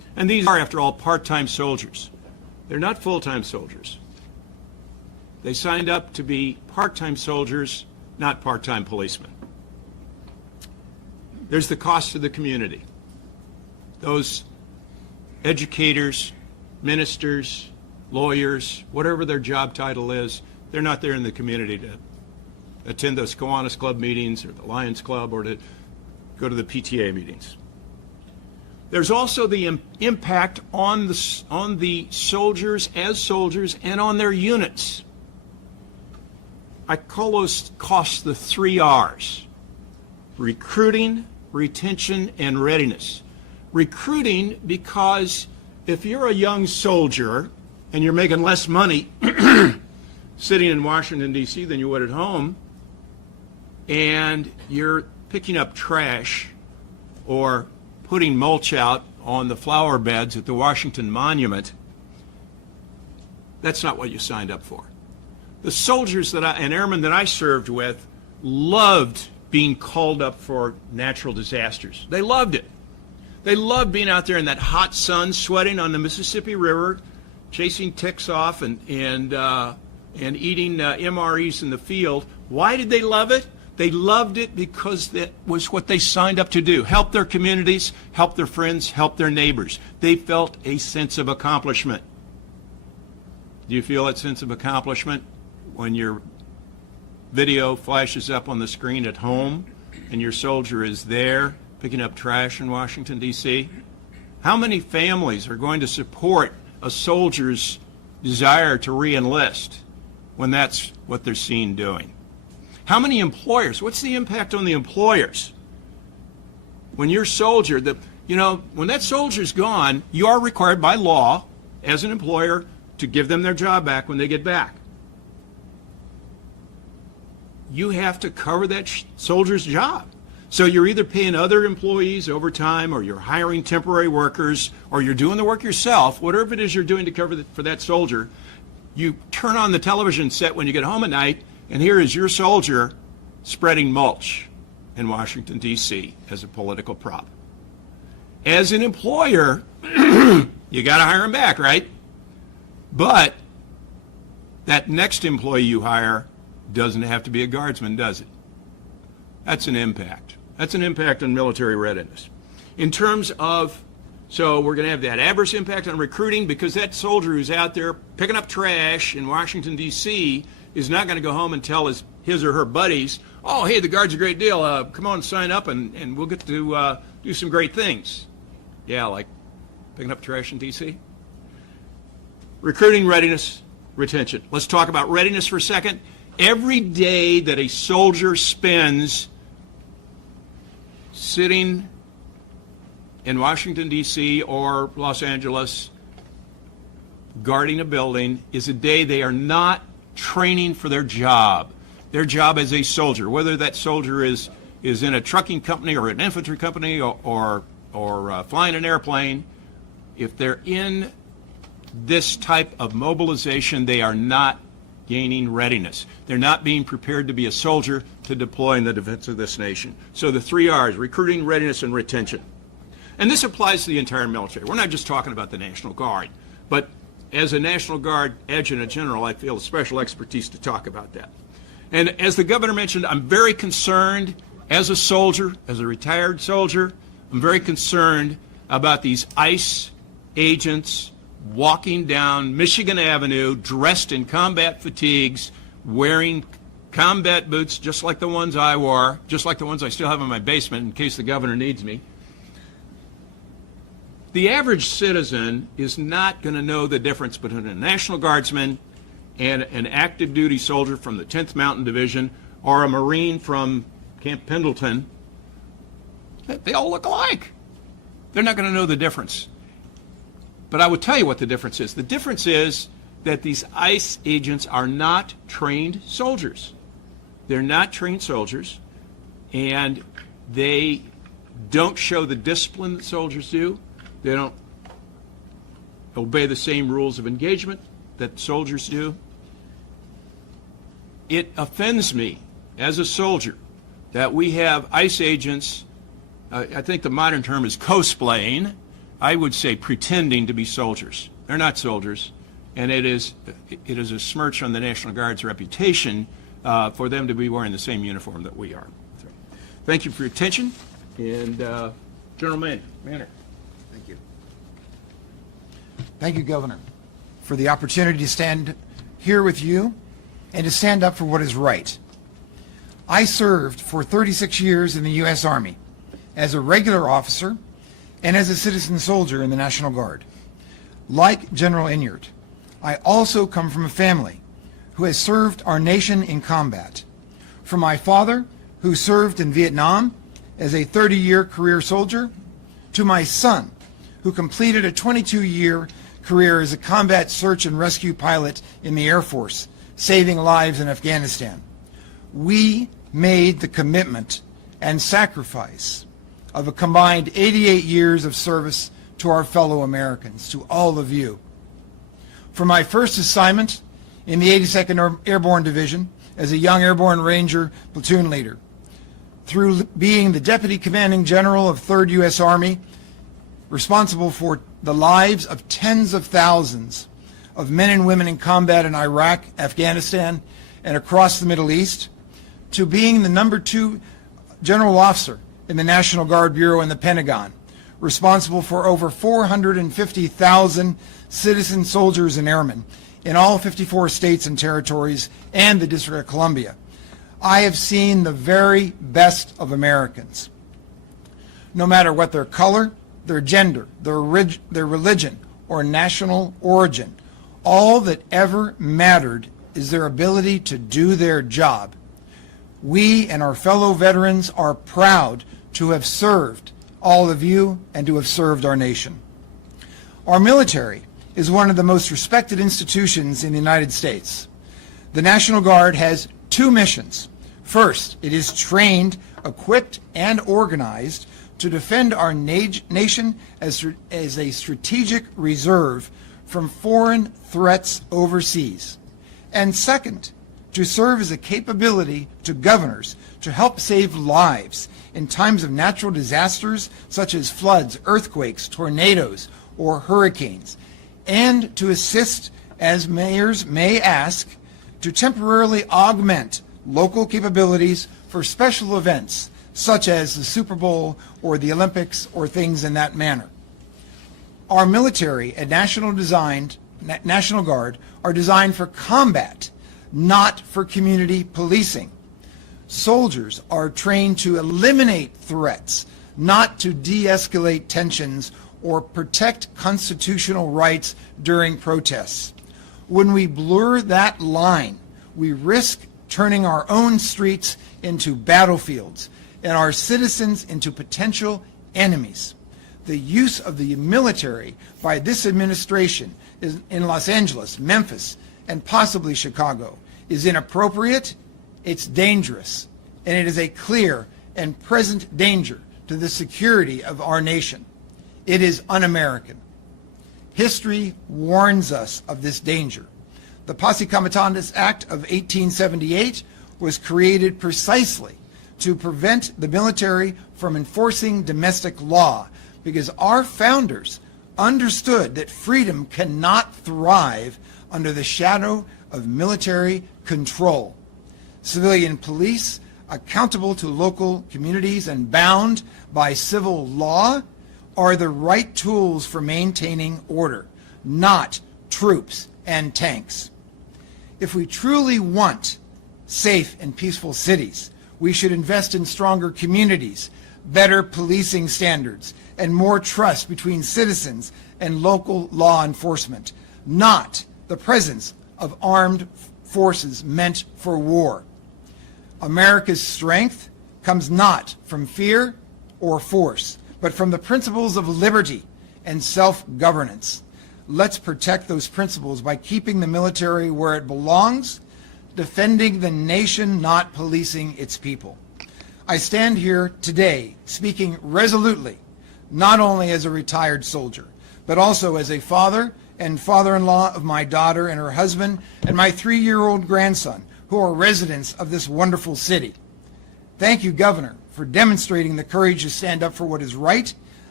And these are, after all, part-time soldiers. They're not full-time soldiers. They signed up to be part-time soldiers, not part-time policemen. There's the cost to the community. Those educators, ministers, lawyers, whatever their job title is, they're not there in the community to attend those Kiwanis Club meetings or the Lions Club or to go to the PTA meetings. There's also the impact on the soldiers as soldiers and on their units. I call those costs the 3 R's: recruiting, retention, and readiness. Recruiting, because if you're a young soldier and you're making less money sitting in Washington, D.C. than you would at home, and you're picking up trash or putting mulch out on the flower beds at the Washington Monument, that's not what you signed up for. The soldiers and airmen that I served with loved being called up for natural disasters. They loved it. They loved being out there in that hot sun, sweating on the Mississippi River, chasing ticks off and eating MREs in the field. Why did they love it? They loved it because that was what they signed up to do. Help their communities, help their friends, help their neighbors. They felt a sense of accomplishment. Do you feel that sense of accomplishment when your video flashes up on the screen at home and your soldier is there picking up trash in Washington, D.C.? How many families are going to support a soldier's desire to re-enlist when that's what they're seen doing? How many employers? What's the impact on the employers? When your soldier, when that soldier's gone, you are required by law as an employer to give them their job back when they get back. You have to cover that soldier's job. So you're either paying other employees overtime, or you're hiring temporary workers, or you're doing the work yourself. Whatever it is you're doing to cover for that soldier, you turn on the television set when you get home at night, and here is your soldier spreading mulch in Washington, D.C. as a political prop. As an employer, you got to hire him back, right? But that next employee you hire doesn't have to be a guardsman, does it? That's an impact. That's an impact on military readiness. In terms of, so we're going to have that adverse impact on recruiting, because that soldier who's out there picking up trash in Washington, D.C. is not going to go home and tell his or her buddies, oh, hey, the Guard's a great deal. Come on, sign up, and we'll get to do some great things. Yeah, like picking up trash in D.C. Recruiting, readiness, retention. Let's talk about readiness for a second. Every day that a soldier spends sitting in Washington, D.C. or Los Angeles guarding a building is a day they are not training for their job as a soldier, whether that soldier is in a trucking company or an infantry company or flying an airplane. If they're in this type of mobilization, they are not gaining readiness. They're not being prepared to be a soldier to deploy in the defense of this nation. So the 3 R's: recruiting, readiness, and retention. And this applies to the entire military. We're not just talking about the National Guard, but as a National Guard adjutant general, I feel a special expertise to talk about that. And as the governor mentioned, I'm very concerned as a soldier, as a retired soldier, I'm very concerned about these ICE agents walking down Michigan Avenue dressed in combat fatigues, wearing combat boots just like the ones I wore, just like the ones I still have in my basement in case the governor needs me. The average citizen is not going to know the difference between a National Guardsman and an active duty soldier from the 10th Mountain Division or a Marine from Camp Pendleton. They all look alike. They're not going to know the difference. But I would tell you what the difference is. The difference is that these ICE agents are not trained soldiers. They're not trained soldiers, and they don't show the discipline that soldiers do. They don't obey the same rules of engagement that soldiers do. It offends me as a soldier that we have ICE agents, I think the modern term is cosplaying, I would say, pretending to be soldiers. They're not soldiers, and it is a smirch on the National Guard's reputation for them to be wearing the same uniform that we are. So, thank you for your attention, and General Manner. Thank you. Thank you, Governor, for the opportunity to stand here with you and to stand up for what is right. I served for 36 years in the U.S. Army as a regular officer and as a citizen soldier in the National Guard. Like General Enyart, I also come from a family who has served our nation in combat. From my father, who served in Vietnam as a 30-year career soldier, to my son, who completed a 22-year career as a combat search and rescue pilot in the Air Force, saving lives in Afghanistan. We made the commitment and sacrifice of a combined 88 years of service to our fellow Americans, to all of you. For my first assignment in the 82nd Airborne Division as a young Airborne Ranger platoon leader, through being the Deputy Commanding General of 3rd U.S. Army, responsible for the lives of tens of thousands of men and women in combat in Iraq, Afghanistan, and across the Middle East, to being the number 2 general officer in the National Guard Bureau in the Pentagon, responsible for over 450,000 citizen soldiers and airmen in all 54 states and territories and the District of Columbia. I have seen the very best of Americans, no matter what their color, their gender, their religion, or national origin. All that ever mattered is their ability to do their job. We and our fellow veterans are proud to have served all of you and to have served our nation. Our military is one of the most respected institutions in the United States. The National Guard has 2 missions. First, it is trained, equipped, and organized to defend our nation as a strategic reserve from foreign threats overseas. And second, to serve as a capability to governors to help save lives in times of natural disasters such as floods, earthquakes, tornadoes, or hurricanes, and to assist, as mayors may ask, to temporarily augment local capabilities for special events such as the Super Bowl or the Olympics or things in that manner. Our military and National Guard are designed for combat, not for community policing. Soldiers are trained to eliminate threats, not to de-escalate tensions or protect constitutional rights during protests. When we blur that line, we risk turning our own streets into battlefields and our citizens into potential enemies. The use of the military by this administration in Los Angeles, Memphis, and possibly Chicago is inappropriate, it's dangerous, and it is a clear and present danger to the security of our nation. It is un-American. History warns us of this danger. The Posse Comitatus Act of 1878 was created precisely to prevent the military from enforcing domestic law, because our founders understood that freedom cannot thrive under the shadow of military control. Civilian police, accountable to local communities and bound by civil law, are the right tools for maintaining order, not troops and tanks. If we truly want safe and peaceful cities, we should invest in stronger communities, better policing standards, and more trust between citizens and local law enforcement, not the presence of armed forces meant for war. America's strength comes not from fear or force, but from the principles of liberty and self-governance. Let's protect those principles by keeping the military where it belongs, defending the nation, not policing its people. I stand here today speaking resolutely, not only as a retired soldier, but also as a father and father-in-law of my daughter and her husband and my 3-year-old grandson, who are residents of this wonderful city. Thank you, Governor, for demonstrating the courage to stand up for what is right,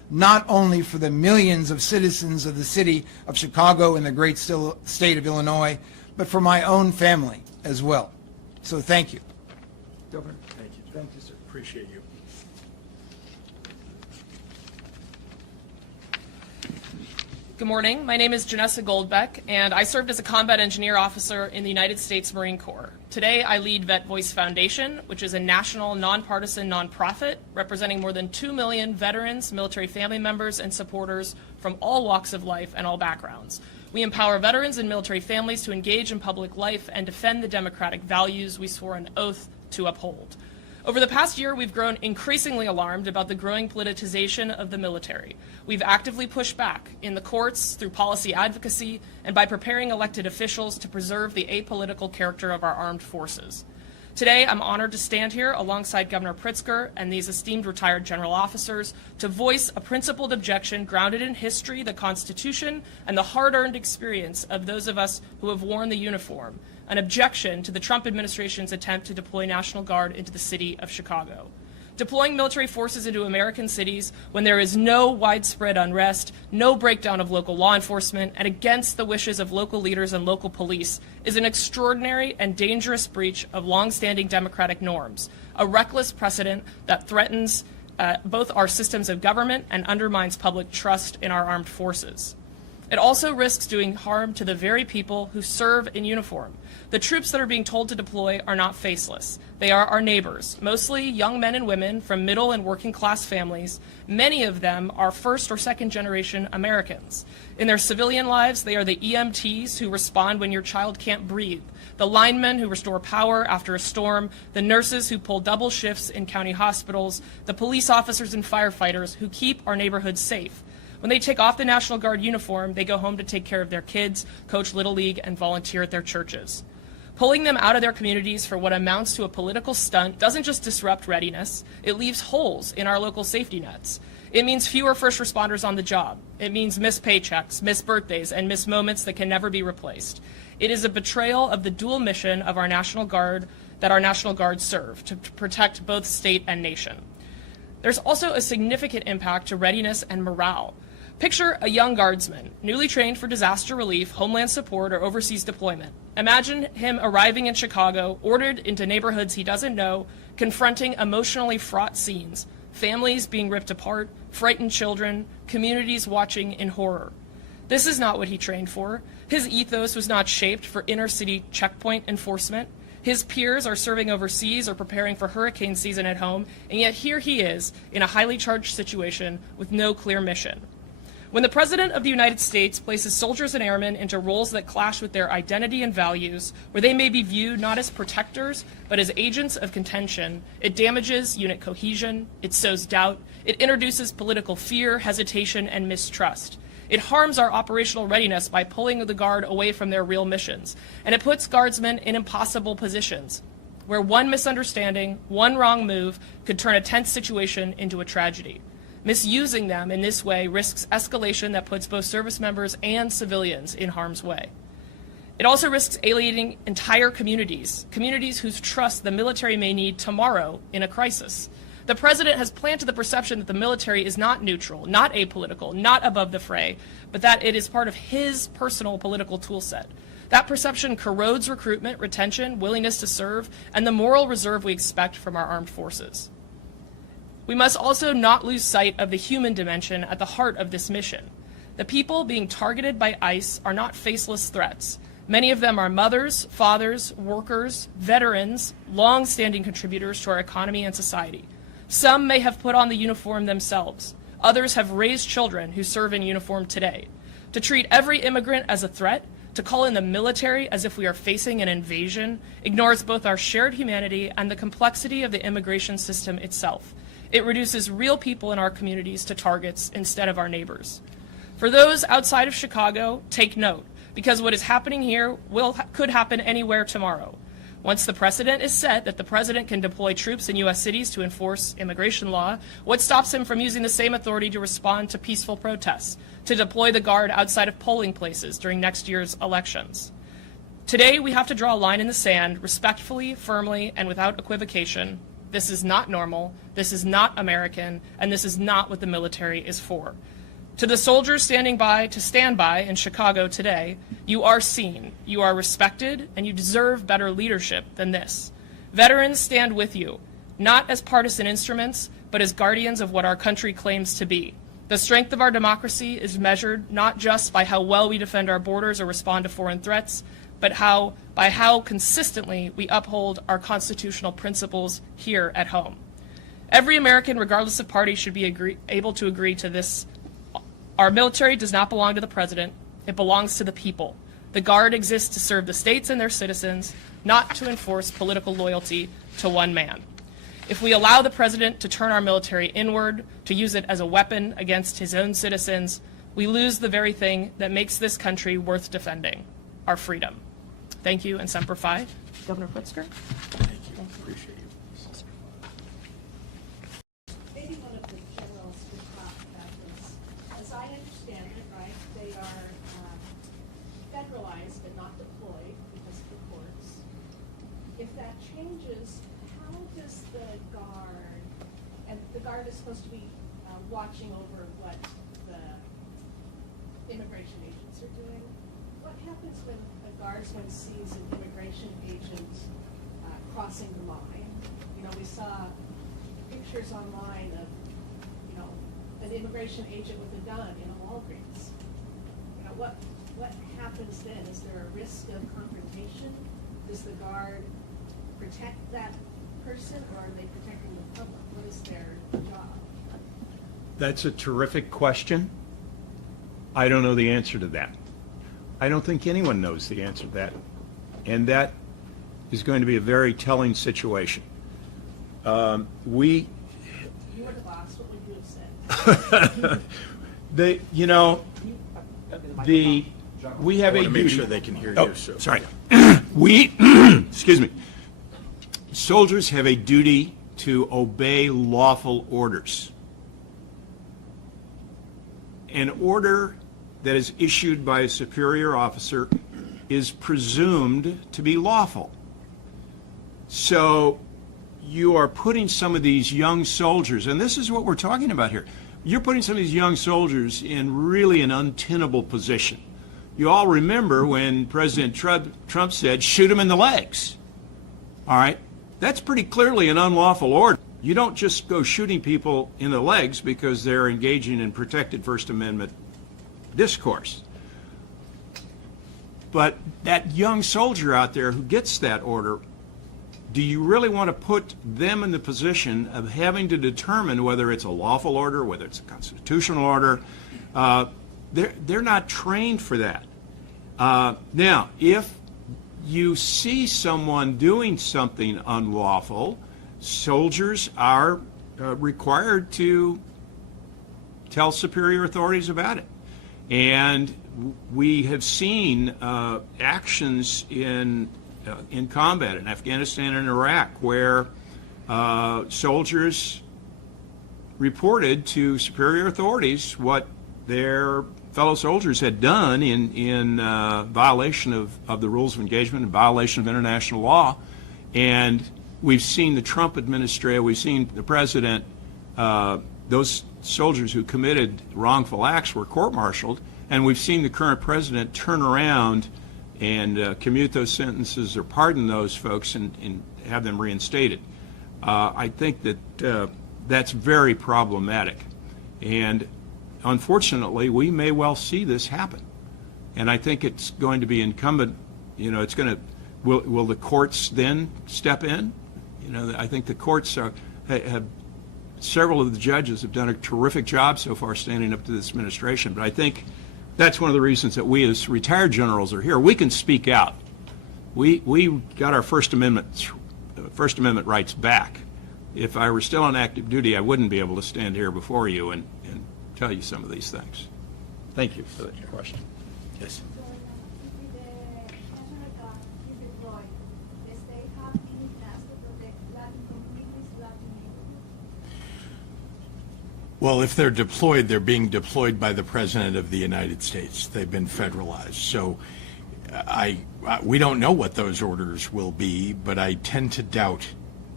not only for the millions of citizens of the city of Chicago and the great state of Illinois, but for my own family as well. So thank you. Governor. Thank you. Thank you, sir. Appreciate you. Good morning. My name is Janessa Goldbeck, and I served as a combat engineer officer in the United States Marine Corps. Today, I lead Vet Voice Foundation, which is a national, nonpartisan nonprofit representing more than 2 million veterans, military family members, and supporters from all walks of life and all backgrounds. We empower veterans and military families to engage in public life and defend the democratic values we swore an oath to uphold. Over the past year, we've grown increasingly alarmed about the growing politicization of the military. We've actively pushed back in the courts, through policy advocacy, and by preparing elected officials to preserve the apolitical character of our armed forces. Today, I'm honored to stand here alongside Governor Pritzker and these esteemed retired general officers to voice a principled objection grounded in history, the Constitution, and the hard-earned experience of those of us who have worn the uniform, an objection to the Trump administration's attempt to deploy National Guard into the city of Chicago. Deploying military forces into American cities when there is no widespread unrest, no breakdown of local law enforcement, and against the wishes of local leaders and local police is an extraordinary and dangerous breach of longstanding democratic norms, a reckless precedent that threatens both our systems of government and undermines public trust in our armed forces. It also risks doing harm to the very people who serve in uniform. The troops that are being told to deploy are not faceless. They are our neighbors, mostly young men and women from middle and working class families. Many of them are first or second generation Americans. In their civilian lives, they are the EMTs who respond when your child can't breathe, the linemen who restore power after a storm, the nurses who pull double shifts in county hospitals, the police officers and firefighters who keep our neighborhoods safe. When they take off the National Guard uniform, they go home to take care of their kids, coach Little League, and volunteer at their churches. Pulling them out of their communities for what amounts to a political stunt doesn't just disrupt readiness, it leaves holes in our local safety nets. It means fewer first responders on the job. It means missed paychecks, missed birthdays, and missed moments that can never be replaced. It is a betrayal of the dual mission of our National Guard that our National Guard serve, to protect both state and nation. There's also a significant impact to readiness and morale. Picture a young guardsman, newly trained for disaster relief, homeland support, or overseas deployment. Imagine him arriving in Chicago, ordered into neighborhoods he doesn't know, confronting emotionally fraught scenes, families being ripped apart, frightened children, communities watching in horror. This is not what he trained for. His ethos was not shaped for inner-city checkpoint enforcement. His peers are serving overseas or preparing for hurricane season at home, and yet here he is in a highly charged situation with no clear mission. When the President of the United States places soldiers and airmen into roles that clash with their identity and values, where they may be viewed not as protectors, but as agents of contention, it damages unit cohesion, it sows doubt, it introduces political fear, hesitation, and mistrust. It harms our operational readiness by pulling the Guard away from their real missions, and it puts Guardsmen in impossible positions, where one misunderstanding, one wrong move could turn a tense situation into a tragedy. Misusing them in this way risks escalation that puts both service members and civilians in harm's way. It also risks alienating entire communities, communities whose trust the military may need tomorrow in a crisis. The President has planted the perception that the military is not neutral, not apolitical, not above the fray, but that it is part of his personal political toolset. That perception corrodes recruitment, retention, willingness to serve, and the moral reserve we expect from our armed forces. We must also not lose sight of the human dimension at the heart of this mission. The people being targeted by ICE are not faceless threats. Many of them are mothers, fathers, workers, veterans, long-standing contributors to our economy and society. Some may have put on the uniform themselves. Others have raised children who serve in uniform today. To treat every immigrant as a threat, to call in the military as if we are facing an invasion, ignores both our shared humanity and the complexity of the immigration system itself. It reduces real people in our communities to targets instead of our neighbors. For those outside of Chicago, take note, because what is happening here could happen anywhere tomorrow. Once the precedent is set that the President can deploy troops in U.S. cities to enforce immigration law, what stops him from using the same authority to respond to peaceful protests, to deploy the Guard outside of polling places during next year's elections? Today, we have to draw a line in the sand, respectfully, firmly, and without equivocation. This is not normal, this is not American, and this is not what the military is for. To the soldiers standing by to stand by in Chicago today, you are seen, you are respected, and you deserve better leadership than this. Veterans stand with you, not as partisan instruments, but as guardians of what our country claims to be. The strength of our democracy is measured not just by how well we defend our borders or respond to foreign threats, but by how consistently we uphold our constitutional principles here at home. Every American, regardless of party, should be able to agree to this. Our military does not belong to the president. It belongs to the people. The Guard exists to serve the states and their citizens, not to enforce political loyalty to one man. If we allow the president to turn our military inward, to use it as a weapon against his own citizens, we lose the very thing that makes this country worth defending, our freedom. Thank you, and Semper Fi. Governor Pritzker. Thank you. Appreciate you. Maybe one of the generals could talk about this. As I understand it, right, they are federalized but not deployed because of the courts. If that changes, how does the Guard, and the Guard is supposed to be watching over what the immigration agents are doing, what happens when a Guardsman sees an immigration agent crossing the line? You know, we saw pictures online of, you know, an immigration agent with a gun in a Walgreens. You know, what happens then? Is there a risk of confrontation? Does the Guard protect that person, or are they protecting the public? What is their job? That's a terrific question. I don't know the answer to that. I don't think anyone knows the answer to that. And that is going to be a very telling situation. You were the boss, what would you have said? We have I a want to make duty. sure they can hear Oh, you. So. sorry. We, excuse me. Soldiers have a duty to obey lawful orders. An order that is issued by a superior officer is presumed to be lawful. So you are putting some of these young soldiers, and this is what we're talking about here, you're putting some of these young soldiers in really an untenable position. You all remember when President Trump said, shoot them in the legs. All right? That's pretty clearly an unlawful order. You don't just go shooting people in the legs because they're engaging in protected First Amendment discourse. But that young soldier out there who gets that order, do you really want to put them in the position of having to determine whether it's a lawful order, whether it's a constitutional order? They're not trained for that. Now, if you see someone doing something unlawful, soldiers are required to tell superior authorities about it. And we have seen actions in combat in Afghanistan and Iraq where soldiers reported to superior authorities what their fellow soldiers had done in violation of the rules of engagement, in violation of international law. And we've seen the Trump administration, we've seen the president, those soldiers who committed wrongful acts were court-martialed, and we've seen the current president turn around and commute those sentences or pardon those folks and have them reinstated. I think that that's very problematic. And unfortunately, we may well see this happen. And I think it's going to be incumbent, you know, it's going to, will the courts then step in? You know, I think the courts have, several of the judges have done a terrific job so far standing up to this administration. But I think that's one of the reasons that we as retired generals are here. We can speak out. We got our First Amendment rights back. If I were still on active duty, I wouldn't be able to stand here before you and tell you some of these things. Thank you for that question. Yes. Well, if they're deployed, they're being deployed by the President of the United States. They've been federalized. So we don't know what those orders will be, but I tend to doubt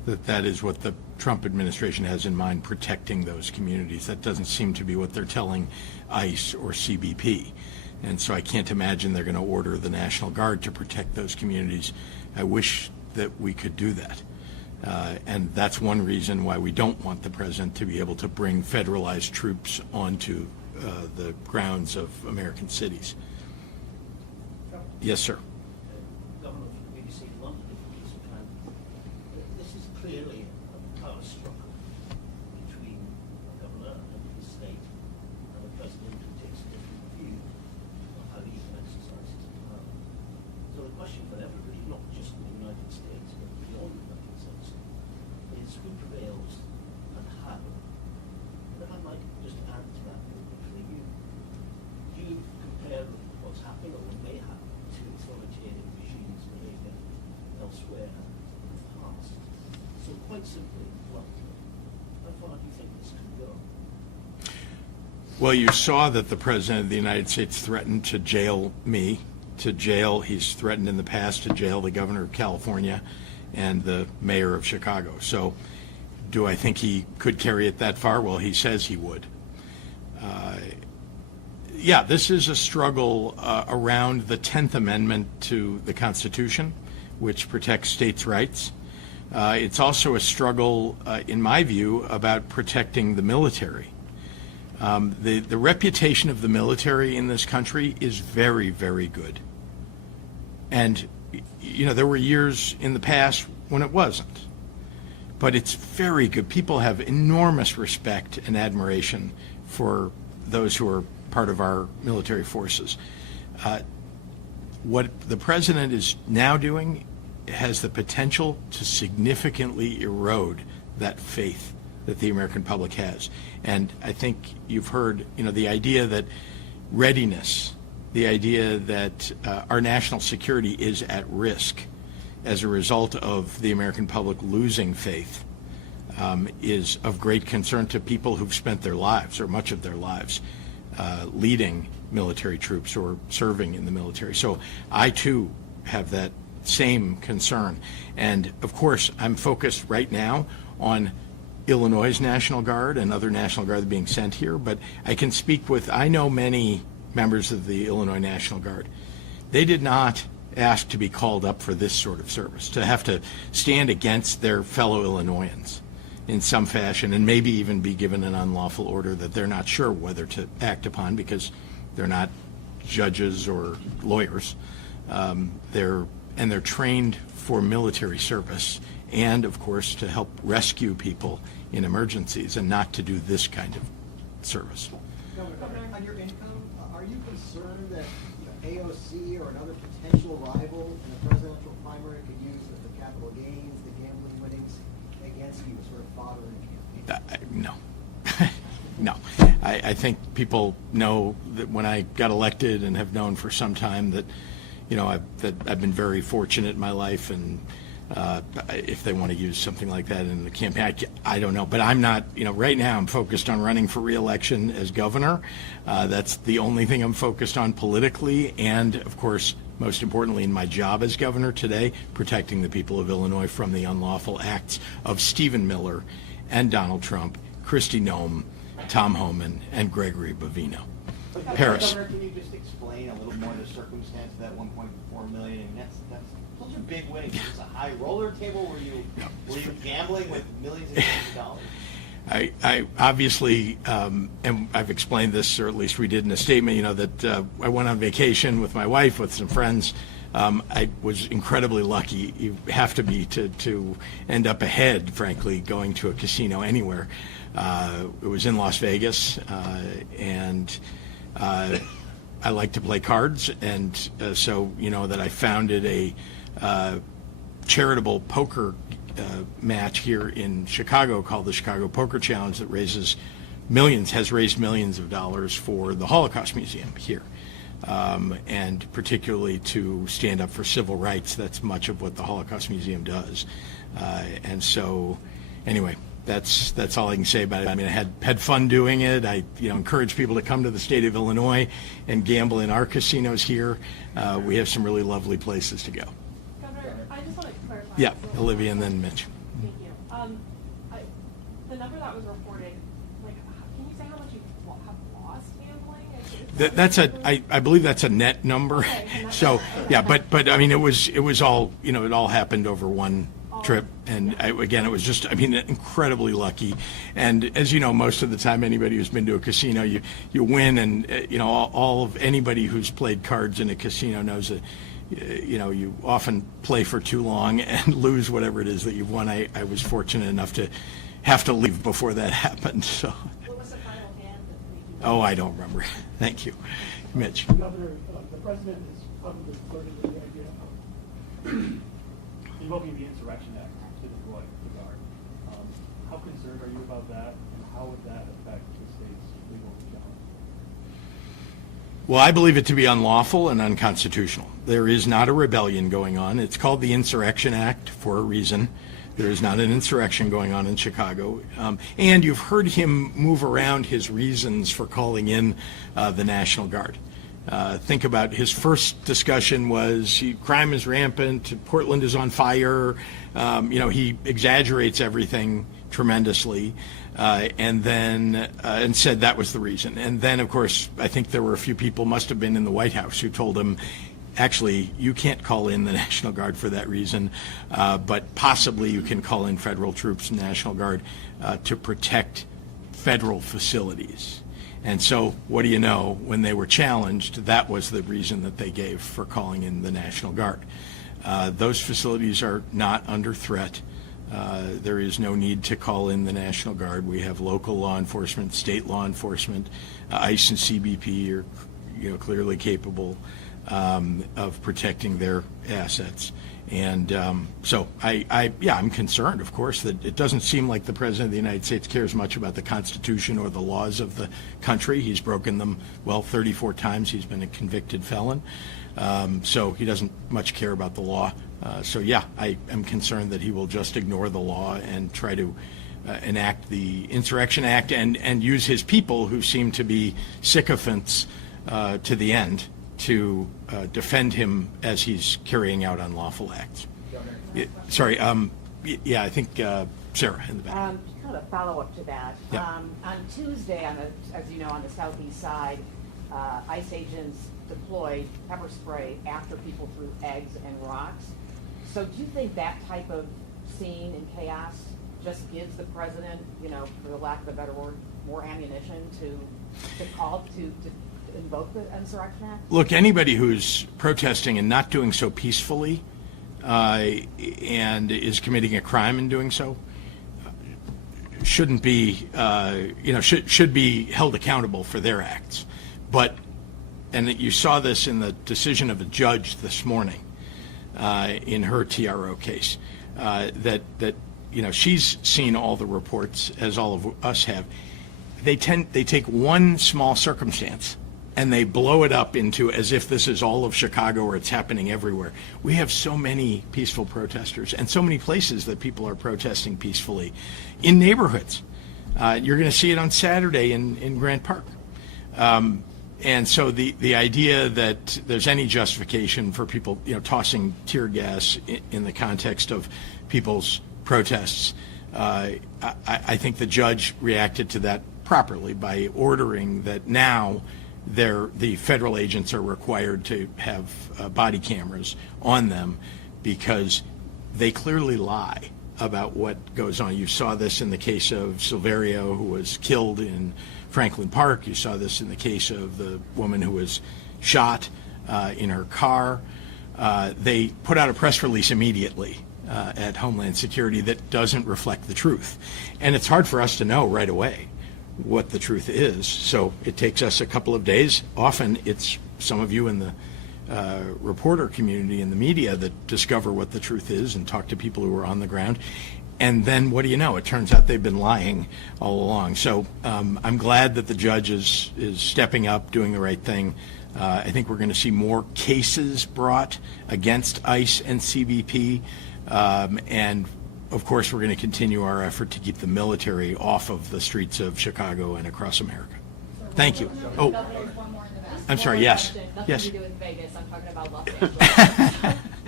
that is what the Trump administration has in mind, protecting those communities. That doesn't seem to be what they're telling ICE or CBP. And so I can't imagine they're going to order the National Guard to protect those communities. I wish that we could do that. And that's one reason why we don't want the president to be able to bring federalized troops onto the grounds of American cities. Yes, sir. Governor from the BBC London, if we use a kind, this is clearly a power struggle between the governor and his state and the president who takes a different view of how he can exercise his power. So the question for everybody, not just in the United States, but beyond the United States, is who prevails and how. And if I might just add to that briefly, you compare what's happening or what may happen to authoritarian regimes behaving elsewhere in the past. So quite simply, bluntly, how far do you think this can go? Well, you saw that the president of the United States threatened to jail me, he's threatened in the past to jail the governor of California and the mayor of Chicago. So do I think he could carry it that far? Well, he says he would. Yeah, this is a struggle around the 10th Amendment to the Constitution, which protects states' rights. It's also a struggle, in my view, about protecting the military. The reputation of the military in this country is very, very good. And, you know, there were years in the past when it wasn't. But it's very good. People have enormous respect and admiration for those who are part of our military forces. What the president is now doing has the potential to significantly erode that faith that the American public has. And I think you've heard, you know, the idea that readiness, the idea that our national security is at risk as a result of the American public losing faith is of great concern to people who've spent their lives, or much of their lives, leading military troops or serving in the military. So I too have that same concern. And of course, I'm focused right now on Illinois' National Guard and other National Guard being sent here, but I can speak with, I know many members of the Illinois National Guard. They did not ask to be called up for this sort of service, to have to stand against their fellow Illinoisans in some fashion, and maybe even be given an unlawful order that they're not sure whether to act upon because they're not judges or lawyers. They're trained for military service and, of course, to help rescue people in emergencies and not to do this kind of service. Governor, on your income, are you concerned that AOC or another potential rival in the presidential primary could use the capital gains, the gambling winnings against you to sort of fodder in a campaign? No. No. I think people know that when I got elected, and have known for some time, that, you know, I've been very fortunate in my life, and if they want to use something like that in the campaign, I don't know. But I'm not, you know, right now I'm focused on running for re-election as governor. That's the only thing I'm focused on politically, and of course, most importantly in my job as governor today, protecting the people of Illinois from the unlawful acts of Stephen Miller and Donald Trump, Kristi Noem, Tom Homan, and Gregory Bovino. Paris. Governor, can you just explain a little more the circumstance of that 1.4 million? And those are big winnings. Is this a high roller table? Were you gambling with millions and millions of dollars? I obviously, and I've explained this, or at least we did in a statement, you know, that I went on vacation with my wife, with some friends. I was incredibly lucky. You have to be to end up ahead, frankly, going to a casino anywhere. It was in Las Vegas, and I like to play cards, and so, you know, that I founded a charitable poker match here in Chicago called the Chicago Poker Challenge that has raised millions of dollars for the Holocaust Museum here. And particularly to stand up for civil rights. That's much of what the Holocaust Museum does. And so, anyway, that's all I can say about it. I mean, I had fun doing it. I encourage people to come to the state of Illinois and gamble in our casinos here. We have some really lovely places to go. Governor, I just want to clarify. Yeah, Olivia and then Mitch. Thank you. The number that was reported, like, can you say how much you have lost gambling? I believe that's a net number. Okay, and that's So, okay. yeah, but I mean, it was all, it all happened over one trip. And again, it was just, incredibly lucky. And as you know, most of the time, anybody who's been to a casino, you win. And, all of anybody who's played cards in a casino knows that, you often play for too long and lose whatever it is that you've won. I was fortunate enough to have to leave before that happened. So, What was the final hand that we do? oh, I don't remember. Thank you. Mitch. Governor, the president is publicly flirting with the idea of invoking the Insurrection Act to deploy the Guard. How concerned are you about that, and how would that affect the state's legal challenge? Well, I believe it to be unlawful and unconstitutional. There is not a rebellion going on. It's called the Insurrection Act for a reason. There is not an insurrection going on in Chicago. And you've heard him move around his reasons for calling in the National Guard. Think about his first discussion was crime is rampant, Portland is on fire. He exaggerates everything tremendously, and then and said that was the reason. And then, of course, I think there were a few people, must have been in the White House, who told him, actually, you can't call in the National Guard for that reason, but possibly you can call in federal troops and National Guard to protect federal facilities. And so, what do you know, when they were challenged, that was the reason that they gave for calling in the National Guard. Those facilities are not under threat. There is no need to call in the National Guard. We have local law enforcement, state law enforcement, ICE and CBP are clearly capable of protecting their assets. And so I'm concerned, of course, that it doesn't seem like the President of the United States cares much about the Constitution or the laws of the country. He's broken them, 34 times. He's been a convicted felon. So he doesn't much care about the law. I am concerned that he will just ignore the law and try to enact the Insurrection Act and use his people, who seem to be sycophants to the end, to defend him as he's carrying out unlawful acts. I think Sarah in the back. Kind of a follow-up to that. Yeah. On Tuesday, as you know, on the southeast side, ICE agents deployed pepper spray after people threw eggs and rocks. So do you think that type of scene and chaos just gives the president, for the lack of a better word, more ammunition to invoke the Insurrection Act? Look, anybody who's protesting and not doing so peacefully and is committing a crime in doing so shouldn't be, should be held accountable for their acts. And that you saw this in the decision of a judge this morning in her TRO case, that she's seen all the reports, as all of us have. They take one small circumstance and they blow it up into as if this is all of Chicago or it's happening everywhere. We have so many peaceful protesters and so many places that people are protesting peacefully in neighborhoods. You're going to see it on Saturday in Grant Park. And so the idea that there's any justification for people, tossing tear gas in the context of people's protests, I think the judge reacted to that properly by ordering that now the federal agents are required to have body cameras on them, because they clearly lie about what goes on. You saw this in the case of Silverio, who was killed in Franklin Park. You saw this in the case of the woman who was shot in her car. They put out a press release immediately at Homeland Security that doesn't reflect the truth. And it's hard for us to know right away what the truth is. So it takes us a couple of days. Often it's some of you in the reporter community and the media that discover what the truth is and talk to people who are on the ground. And then what do you know? It turns out they've been lying all along. So I'm glad that the judge is stepping up, doing the right thing. I think we're going to see more cases brought against ICE and CBP. And of course, we're going to continue our effort to keep the military off of the streets of Chicago and across America. Thank you. Oh, Governor, one more in the back. I'm sorry, One yes. question. Nothing Yes. to do with Vegas. I'm talking about Los Angeles.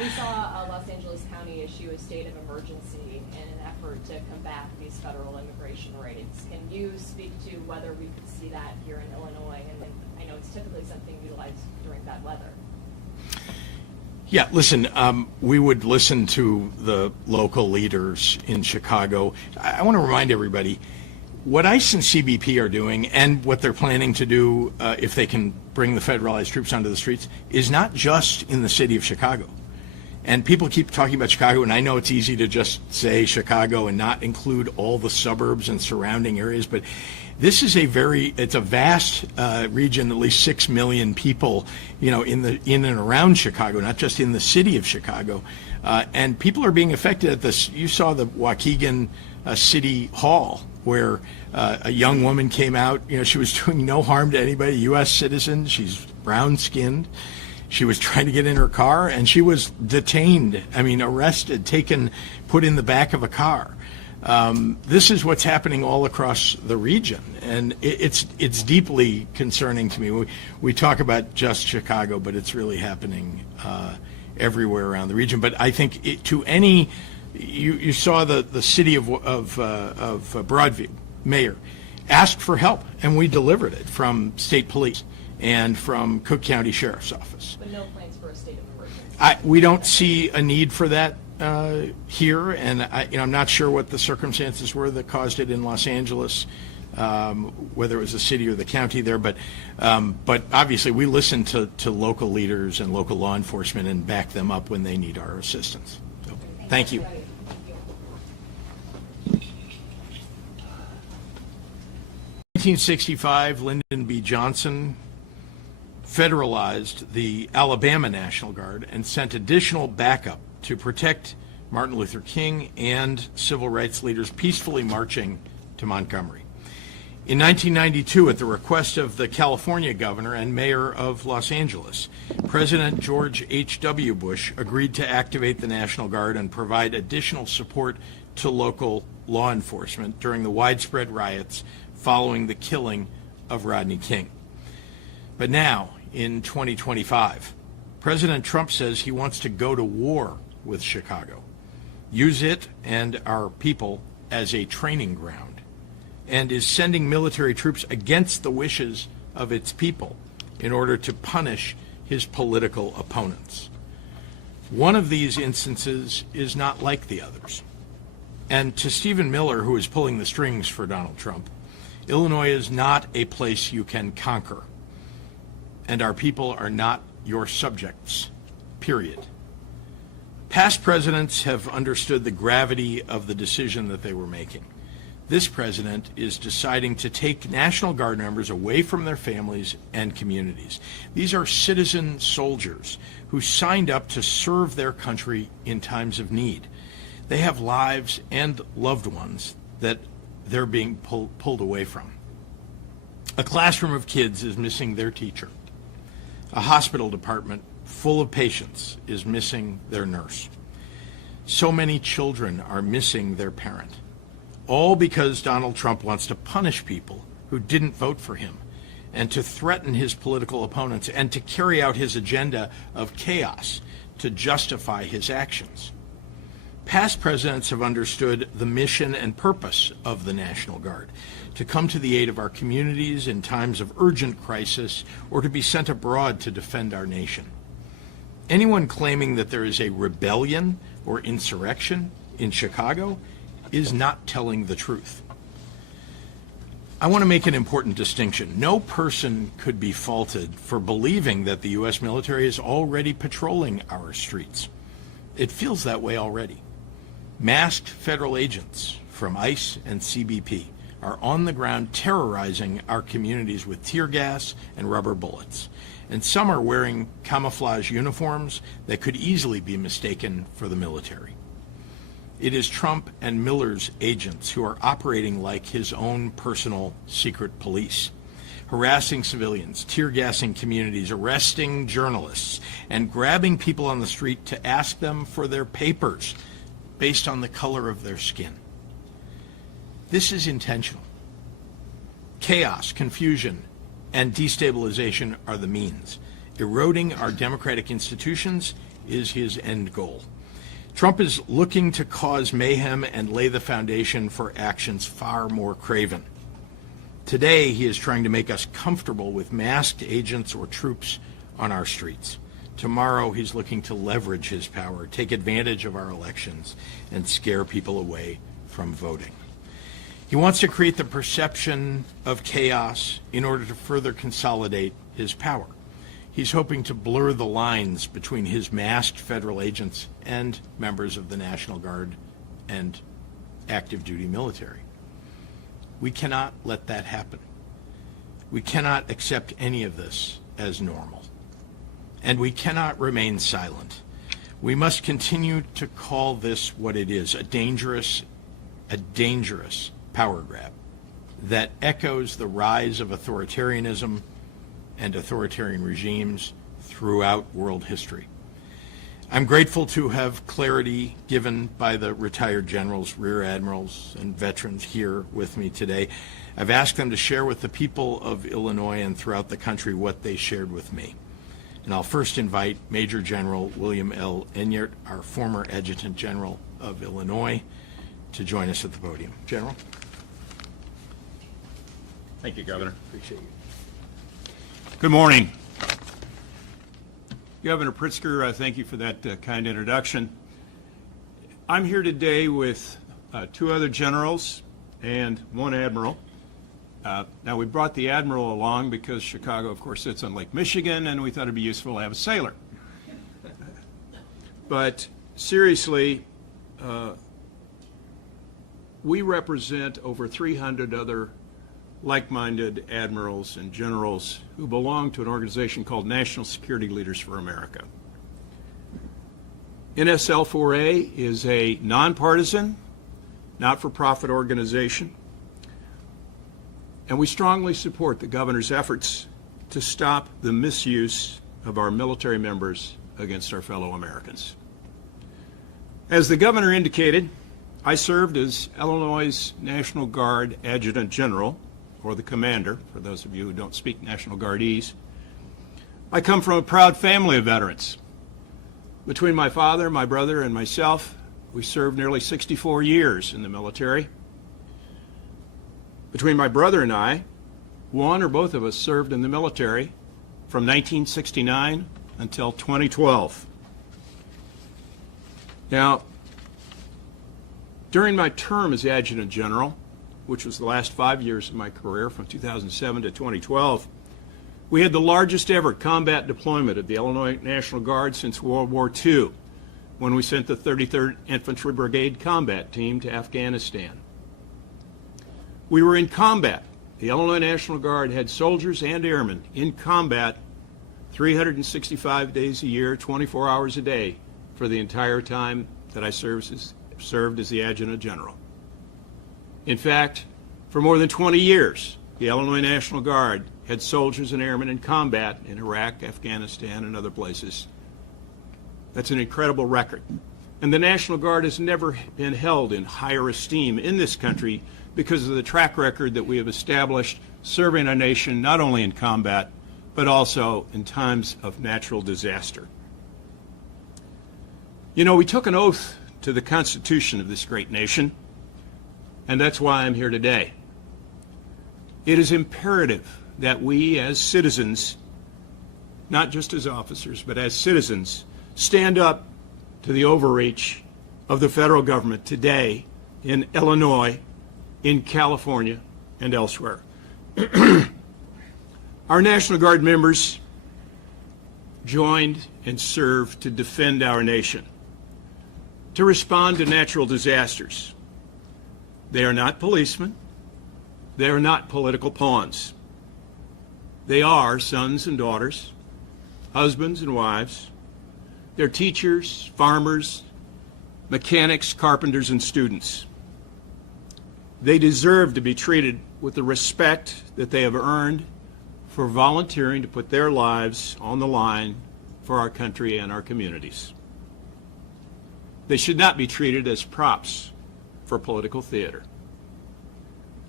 We saw Los Angeles County issue a state of emergency in an effort to combat these federal immigration raids. Can you speak to whether we could see that here in Illinois? And then I know it's typically something utilized during bad weather. Yeah, listen, we would listen to the local leaders in Chicago. I want to remind everybody, what ICE and CBP are doing and what they're planning to do if they can bring the federalized troops onto the streets is not just in the city of Chicago. And people keep talking about Chicago, and I know it's easy to just say Chicago and not include all the suburbs and surrounding areas, but this is it's a vast region, at least 6 million people, in and around Chicago, not just in the city of Chicago. And people are being affected at this. You saw the Waukegan City Hall, where a young woman came out. She was doing no harm to anybody, U.S. citizen. She's brown-skinned. She was trying to get in her car, and she was detained, arrested, put in the back of a car. This is what's happening all across the region, and it's deeply concerning to me. We talk about just Chicago, but it's really happening everywhere around the region. But I think you saw the city of Broadview mayor asked for help, and we delivered it from state police and from Cook County Sheriff's Office. But no plans for a state of emergency. We don't see a need for that here, and I'm not sure what the circumstances were that caused it in Los Angeles, whether it was the city or the county there. But obviously, we listen to local leaders and local law enforcement and back them up when they need our assistance. So, thank you. 1965, Lyndon B. Johnson federalized the Alabama National Guard and sent additional backup to protect Martin Luther King and civil rights leaders peacefully marching to Montgomery. In 1992, at the request of the California governor and mayor of Los Angeles, President George H.W. Bush agreed to activate the National Guard and provide additional support to local law enforcement during the widespread riots following the killing of Rodney King. But now, in 2025, President Trump says he wants to go to war with Chicago, use it and our people as a training ground, and is sending military troops against the wishes of its people in order to punish his political opponents. One of these instances is not like the others. And to Stephen Miller, who is pulling the strings for Donald Trump, Illinois is not a place you can conquer, and our people are not your subjects, period. Past presidents have understood the gravity of the decision that they were making. This president is deciding to take National Guard members away from their families and communities. These are citizen soldiers who signed up to serve their country in times of need. They have lives and loved ones that they're being pulled away from. A classroom of kids is missing their teacher. A hospital department full of patients is missing their nurse. So many children are missing their parent, all because Donald Trump wants to punish people who didn't vote for him and to threaten his political opponents and to carry out his agenda of chaos to justify his actions. Past presidents have understood the mission and purpose of the National Guard, to come to the aid of our communities in times of urgent crisis or to be sent abroad to defend our nation. Anyone claiming that there is a rebellion or insurrection in Chicago is not telling the truth. I want to make an important distinction. No person could be faulted for believing that the U.S. military is already patrolling our streets. It feels that way already. Masked federal agents from ICE and CBP are on the ground terrorizing our communities with tear gas and rubber bullets. And some are wearing camouflage uniforms that could easily be mistaken for the military. It is Trump and Miller's agents who are operating like his own personal secret police, harassing civilians, tear gassing communities, arresting journalists, and grabbing people on the street to ask them for their papers based on the color of their skin. This is intentional. Chaos, confusion, and destabilization are the means. Eroding our democratic institutions is his end goal. Trump is looking to cause mayhem and lay the foundation for actions far more craven. Today, he is trying to make us comfortable with masked agents or troops on our streets. Tomorrow, he's looking to leverage his power, take advantage of our elections, and scare people away from voting. He wants to create the perception of chaos in order to further consolidate his power. He's hoping to blur the lines between his masked federal agents and members of the National Guard and active duty military. We cannot let that happen. We cannot accept any of this as normal. And we cannot remain silent. We must continue to call this what it is, a dangerous power grab that echoes the rise of authoritarianism and authoritarian regimes throughout world history. I'm grateful to have clarity given by the retired generals, rear admirals, and veterans here with me today. I've asked them to share with the people of Illinois and throughout the country what they shared with me. And I'll first invite Major General William L. Enyart, our former Adjutant General of Illinois, to join us at the podium. General. Thank you, Governor. Appreciate you. Good morning. Governor Pritzker, thank you for that kind introduction. I'm here today with two other generals and one admiral. Now, we brought the admiral along because Chicago, of course, sits on Lake Michigan, and we thought it'd be useful to have a sailor. But seriously, we represent over 300 other like-minded admirals and generals who belong to an organization called National Security Leaders for America. NSL4A is a nonpartisan, not-for-profit organization, and we strongly support the governor's efforts to stop the misuse of our military members against our fellow Americans. As the governor indicated, I served as Illinois' National Guard Adjutant General, or the commander, for those of you who don't speak National Guardese. I come from a proud family of veterans. Between my father, my brother, and myself, we served nearly 64 years in the military. Between my brother and I, one or both of us served in the military from 1969 until 2012. Now, during my term as Adjutant General, which was the last 5 years of my career from 2007 to 2012, we had the largest ever combat deployment of the Illinois National Guard since World War II, when we sent the 33rd Infantry Brigade Combat Team to Afghanistan. We were in combat. The Illinois National Guard had soldiers and airmen in combat 365 days a year, 24 hours a day, for the entire time that I served as the Adjutant General. In fact, for more than 20 years, the Illinois National Guard had soldiers and airmen in combat in Iraq, Afghanistan, and other places. That's an incredible record. And the National Guard has never been held in higher esteem in this country because of the track record that we have established serving our nation not only in combat, but also in times of natural disaster. You know, we took an oath to the Constitution of this great nation, and that's why I'm here today. It is imperative that we as citizens, not just as officers, but as citizens, stand up to the overreach of the federal government today in Illinois, in California, and elsewhere. Our National Guard members joined and served to defend our nation, to respond to natural disasters. They are not policemen. They are not political pawns. They are sons and daughters, husbands and wives. They're teachers, farmers, mechanics, carpenters, and students. They deserve to be treated with the respect that they have earned for volunteering to put their lives on the line for our country and our communities. They should not be treated as props for political theater.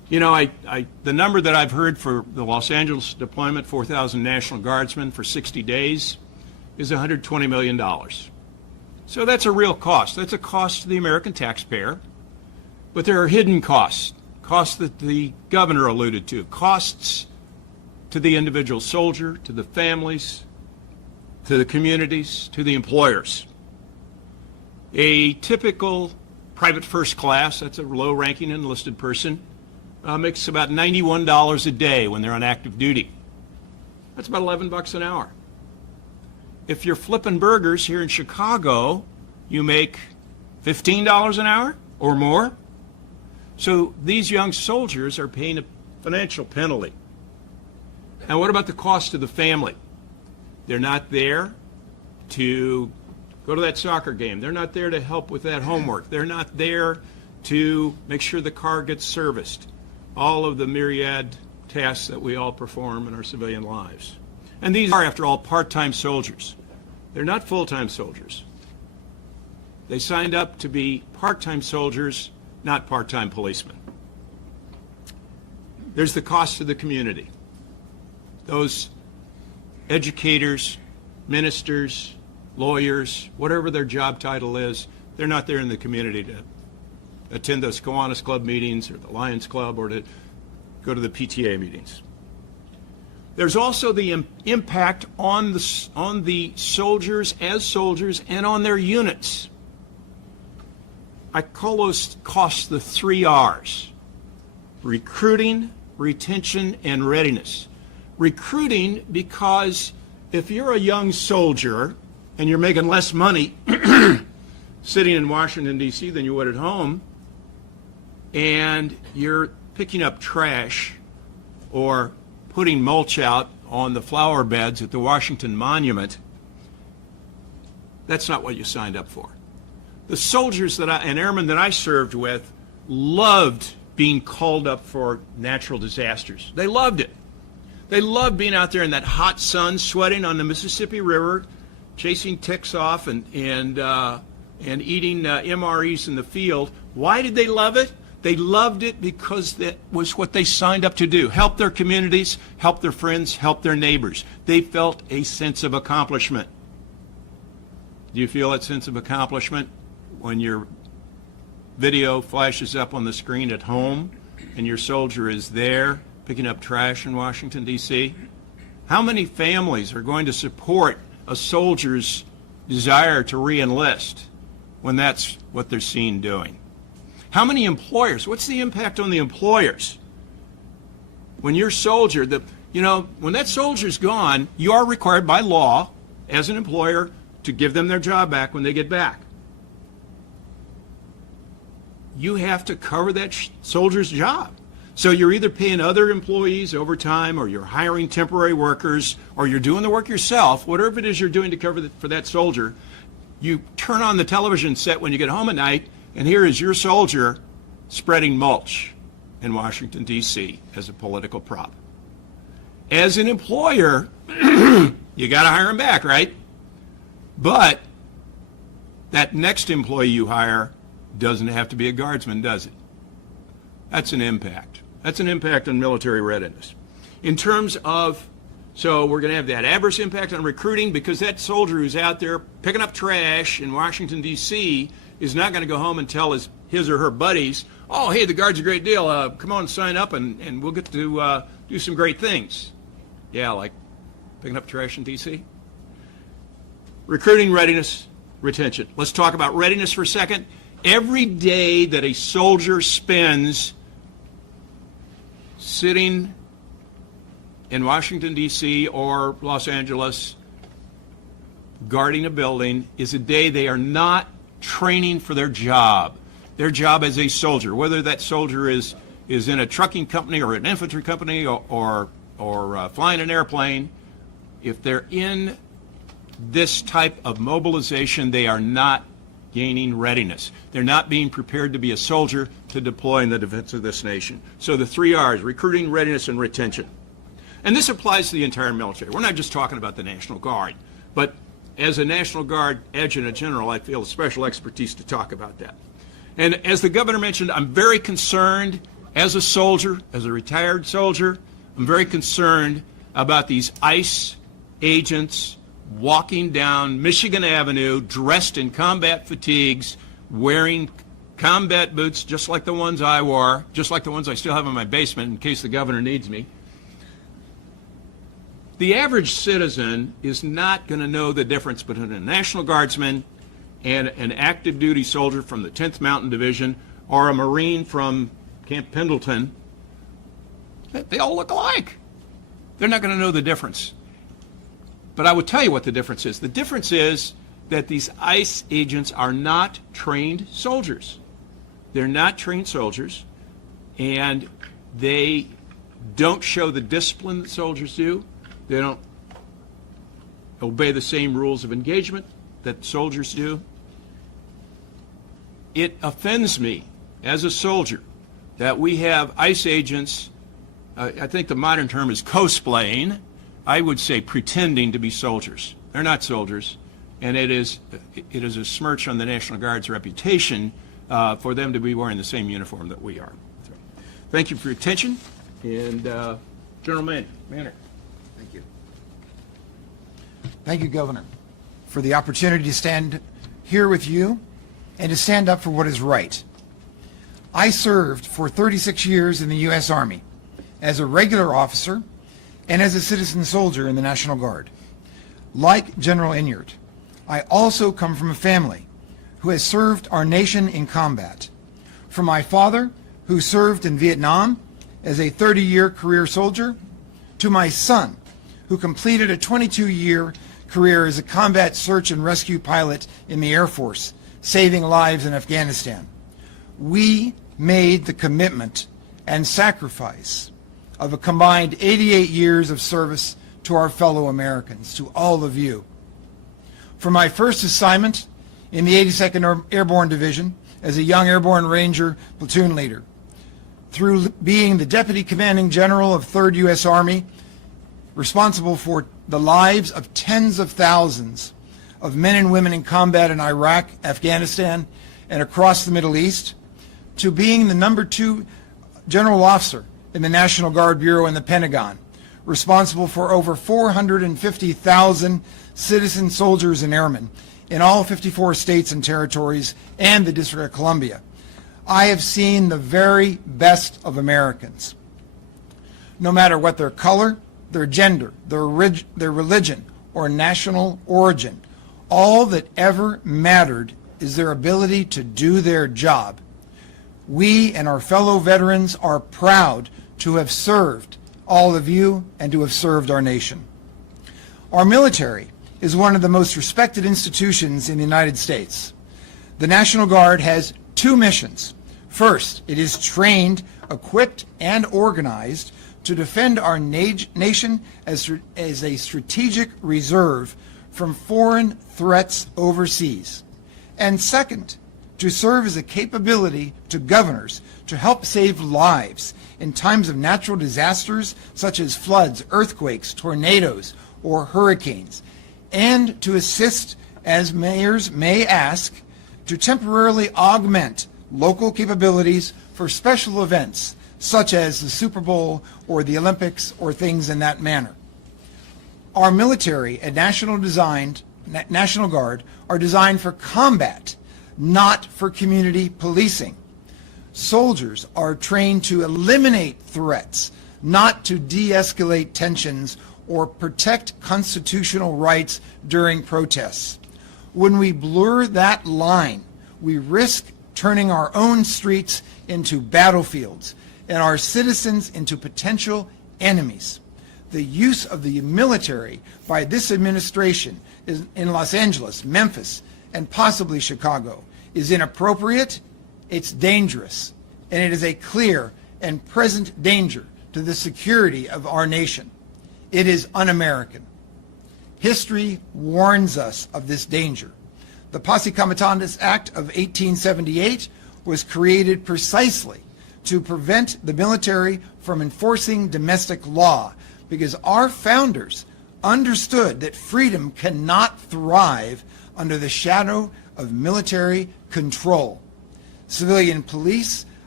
You know, the number that I've heard for the Los Angeles deployment, 4,000 National Guardsmen for 60 days, is $120 million. So that's a real cost. That's a cost to the American taxpayer. But there are hidden costs, costs that the governor alluded to, costs to the individual soldier, to the families, to the communities, to the employers. A typical private first class, that's a low-ranking enlisted person, makes about $91 a day when they're on active duty. That's about $11 an hour. If you're flipping burgers here in Chicago, you make $15 an hour or more. So these young soldiers are paying a financial penalty. And what about the cost to the family? They're not there to go to that soccer game. They're not there to help with that homework. They're not there to make sure the car gets serviced. All of the myriad tasks that we all perform in our civilian lives. And these are, after all, part-time soldiers. They're not full-time soldiers. They signed up to be part-time soldiers, not part-time policemen. There's the cost to the community. Those educators, ministers, lawyers, whatever their job title is, they're not there in the community to attend those Kiwanis Club meetings or the Lions Club or to go to the PTA meetings. There's also the impact on the soldiers as soldiers and on their units. I call those costs the 3 R's: recruiting, retention, and readiness. Recruiting, because if you're a young soldier and you're making less money sitting in Washington, D.C. than you would at home, and you're picking up trash or putting mulch out on the flower beds at the Washington Monument, that's not what you signed up for. The soldiers and airmen that I served with loved being called up for natural disasters. They loved it. They loved being out there in that hot sun, sweating on the Mississippi River, chasing ticks off and eating MREs in the field. Why did they love it? They loved it because that was what they signed up to do. Help their communities, help their friends, help their neighbors. They felt a sense of accomplishment. Do you feel that sense of accomplishment when your video flashes up on the screen at home and your soldier is there picking up trash in Washington, D.C.? How many families are going to support a soldier's desire to re-enlist when that's what they're seen doing? How many employers? What's the impact on the employers? When your soldier, when that soldier's gone, you are required by law as an employer to give them their job back when they get back. You have to cover that soldier's job. So you're either paying other employees overtime, or you're hiring temporary workers, or you're doing the work yourself. Whatever it is you're doing to cover for that soldier, you turn on the television set when you get home at night, and here is your soldier spreading mulch in Washington, D.C. as a political prop. As an employer, you got to hire him back, right? But that next employee you hire doesn't have to be a guardsman, does it? That's an impact. That's an impact on military readiness. In terms of, so we're going to have that adverse impact on recruiting, because that soldier who's out there picking up trash in Washington, D.C. is not going to go home and tell his or her buddies, oh, hey, the Guard's a great deal. Come on, sign up, and we'll get to do some great things. Yeah, like picking up trash in D.C. Recruiting, readiness, retention. Let's talk about readiness for a second. Every day that a soldier spends sitting in Washington, D.C. or Los Angeles guarding a building is a day they are not training for their job as a soldier, whether that soldier is in a trucking company or an infantry company or flying an airplane. If they're in this type of mobilization, they are not gaining readiness. They're not being prepared to be a soldier to deploy in the defense of this nation. So the 3 R's: recruiting, readiness, and retention. And this applies to the entire military. We're not just talking about the National Guard, but as a National Guard adjutant general, I feel a special expertise to talk about that. And as the governor mentioned, I'm very concerned as a soldier, as a retired soldier, I'm very concerned about these ICE agents walking down Michigan Avenue dressed in combat fatigues, wearing combat boots just like the ones I wore, just like the ones I still have in my basement in case the governor needs me. The average citizen is not going to know the difference between a National Guardsman and an active duty soldier from the 10th Mountain Division or a Marine from Camp Pendleton. They all look alike. They're not going to know the difference. But I would tell you what the difference is. The difference is that these ICE agents are not trained soldiers. They're not trained soldiers, and they don't show the discipline that soldiers do. They don't obey the same rules of engagement that soldiers do. It offends me as a soldier that we have ICE agents, I think the modern term is cosplaying, I would say pretending to be soldiers. They're not soldiers, and it is a smirch on the National Guard's reputation for them to be wearing the same uniform that we are. So, thank you for your attention, and General Manner. Thank you. Thank you, Governor, for the opportunity to stand here with you and to stand up for what is right. I served for 36 years in the U.S. Army as a regular officer and as a citizen soldier in the National Guard. Like General Enyart, I also come from a family who has served our nation in combat. From my father, who served in Vietnam as a 30-year career soldier, to my son, who completed a 22-year career as a combat search and rescue pilot in the Air Force, saving lives in Afghanistan. We made the commitment and sacrifice of a combined 88 years of service to our fellow Americans, to all of you. For my first assignment in the 82nd Airborne Division as a young Airborne Ranger platoon leader, through being the Deputy Commanding General of 3rd U.S. Army, responsible for the lives of tens of thousands of men and women in combat in Iraq, Afghanistan, and across the Middle East, to being the number 2 general officer in the National Guard Bureau in the Pentagon, responsible for over 450,000 citizen soldiers and airmen in all 54 states and territories and the District of Columbia. I have seen the very best of Americans. No matter what their color, their gender, their religion, or national origin, all that ever mattered is their ability to do their job. We and our fellow veterans are proud to have served all of you and to have served our nation. Our military is one of the most respected institutions in the United States. The National Guard has 2 missions. First, it is trained, equipped, and organized to defend our nation as a strategic reserve from foreign threats overseas. And second, to serve as a capability to governors to help save lives in times of natural disasters such as floods, earthquakes, tornadoes, or hurricanes, and to assist, as mayors may ask, to temporarily augment local capabilities for special events such as the Super Bowl or the Olympics or things in that manner. Our military and National Guard are designed for combat, not for community policing. Soldiers are trained to eliminate threats, not to de-escalate tensions or protect constitutional rights during protests. When we blur that line, we risk turning our own streets into battlefields and our citizens into potential enemies. The use of the military by this administration in Los Angeles, Memphis, and possibly Chicago is inappropriate, it's dangerous, and it is a clear and present danger to the security of our nation. It is un-American. History warns us of this danger. The Posse Comitatus Act of 1878 was created precisely to prevent the military from enforcing domestic law, because our founders understood that freedom cannot thrive under the shadow of military control. Civilian police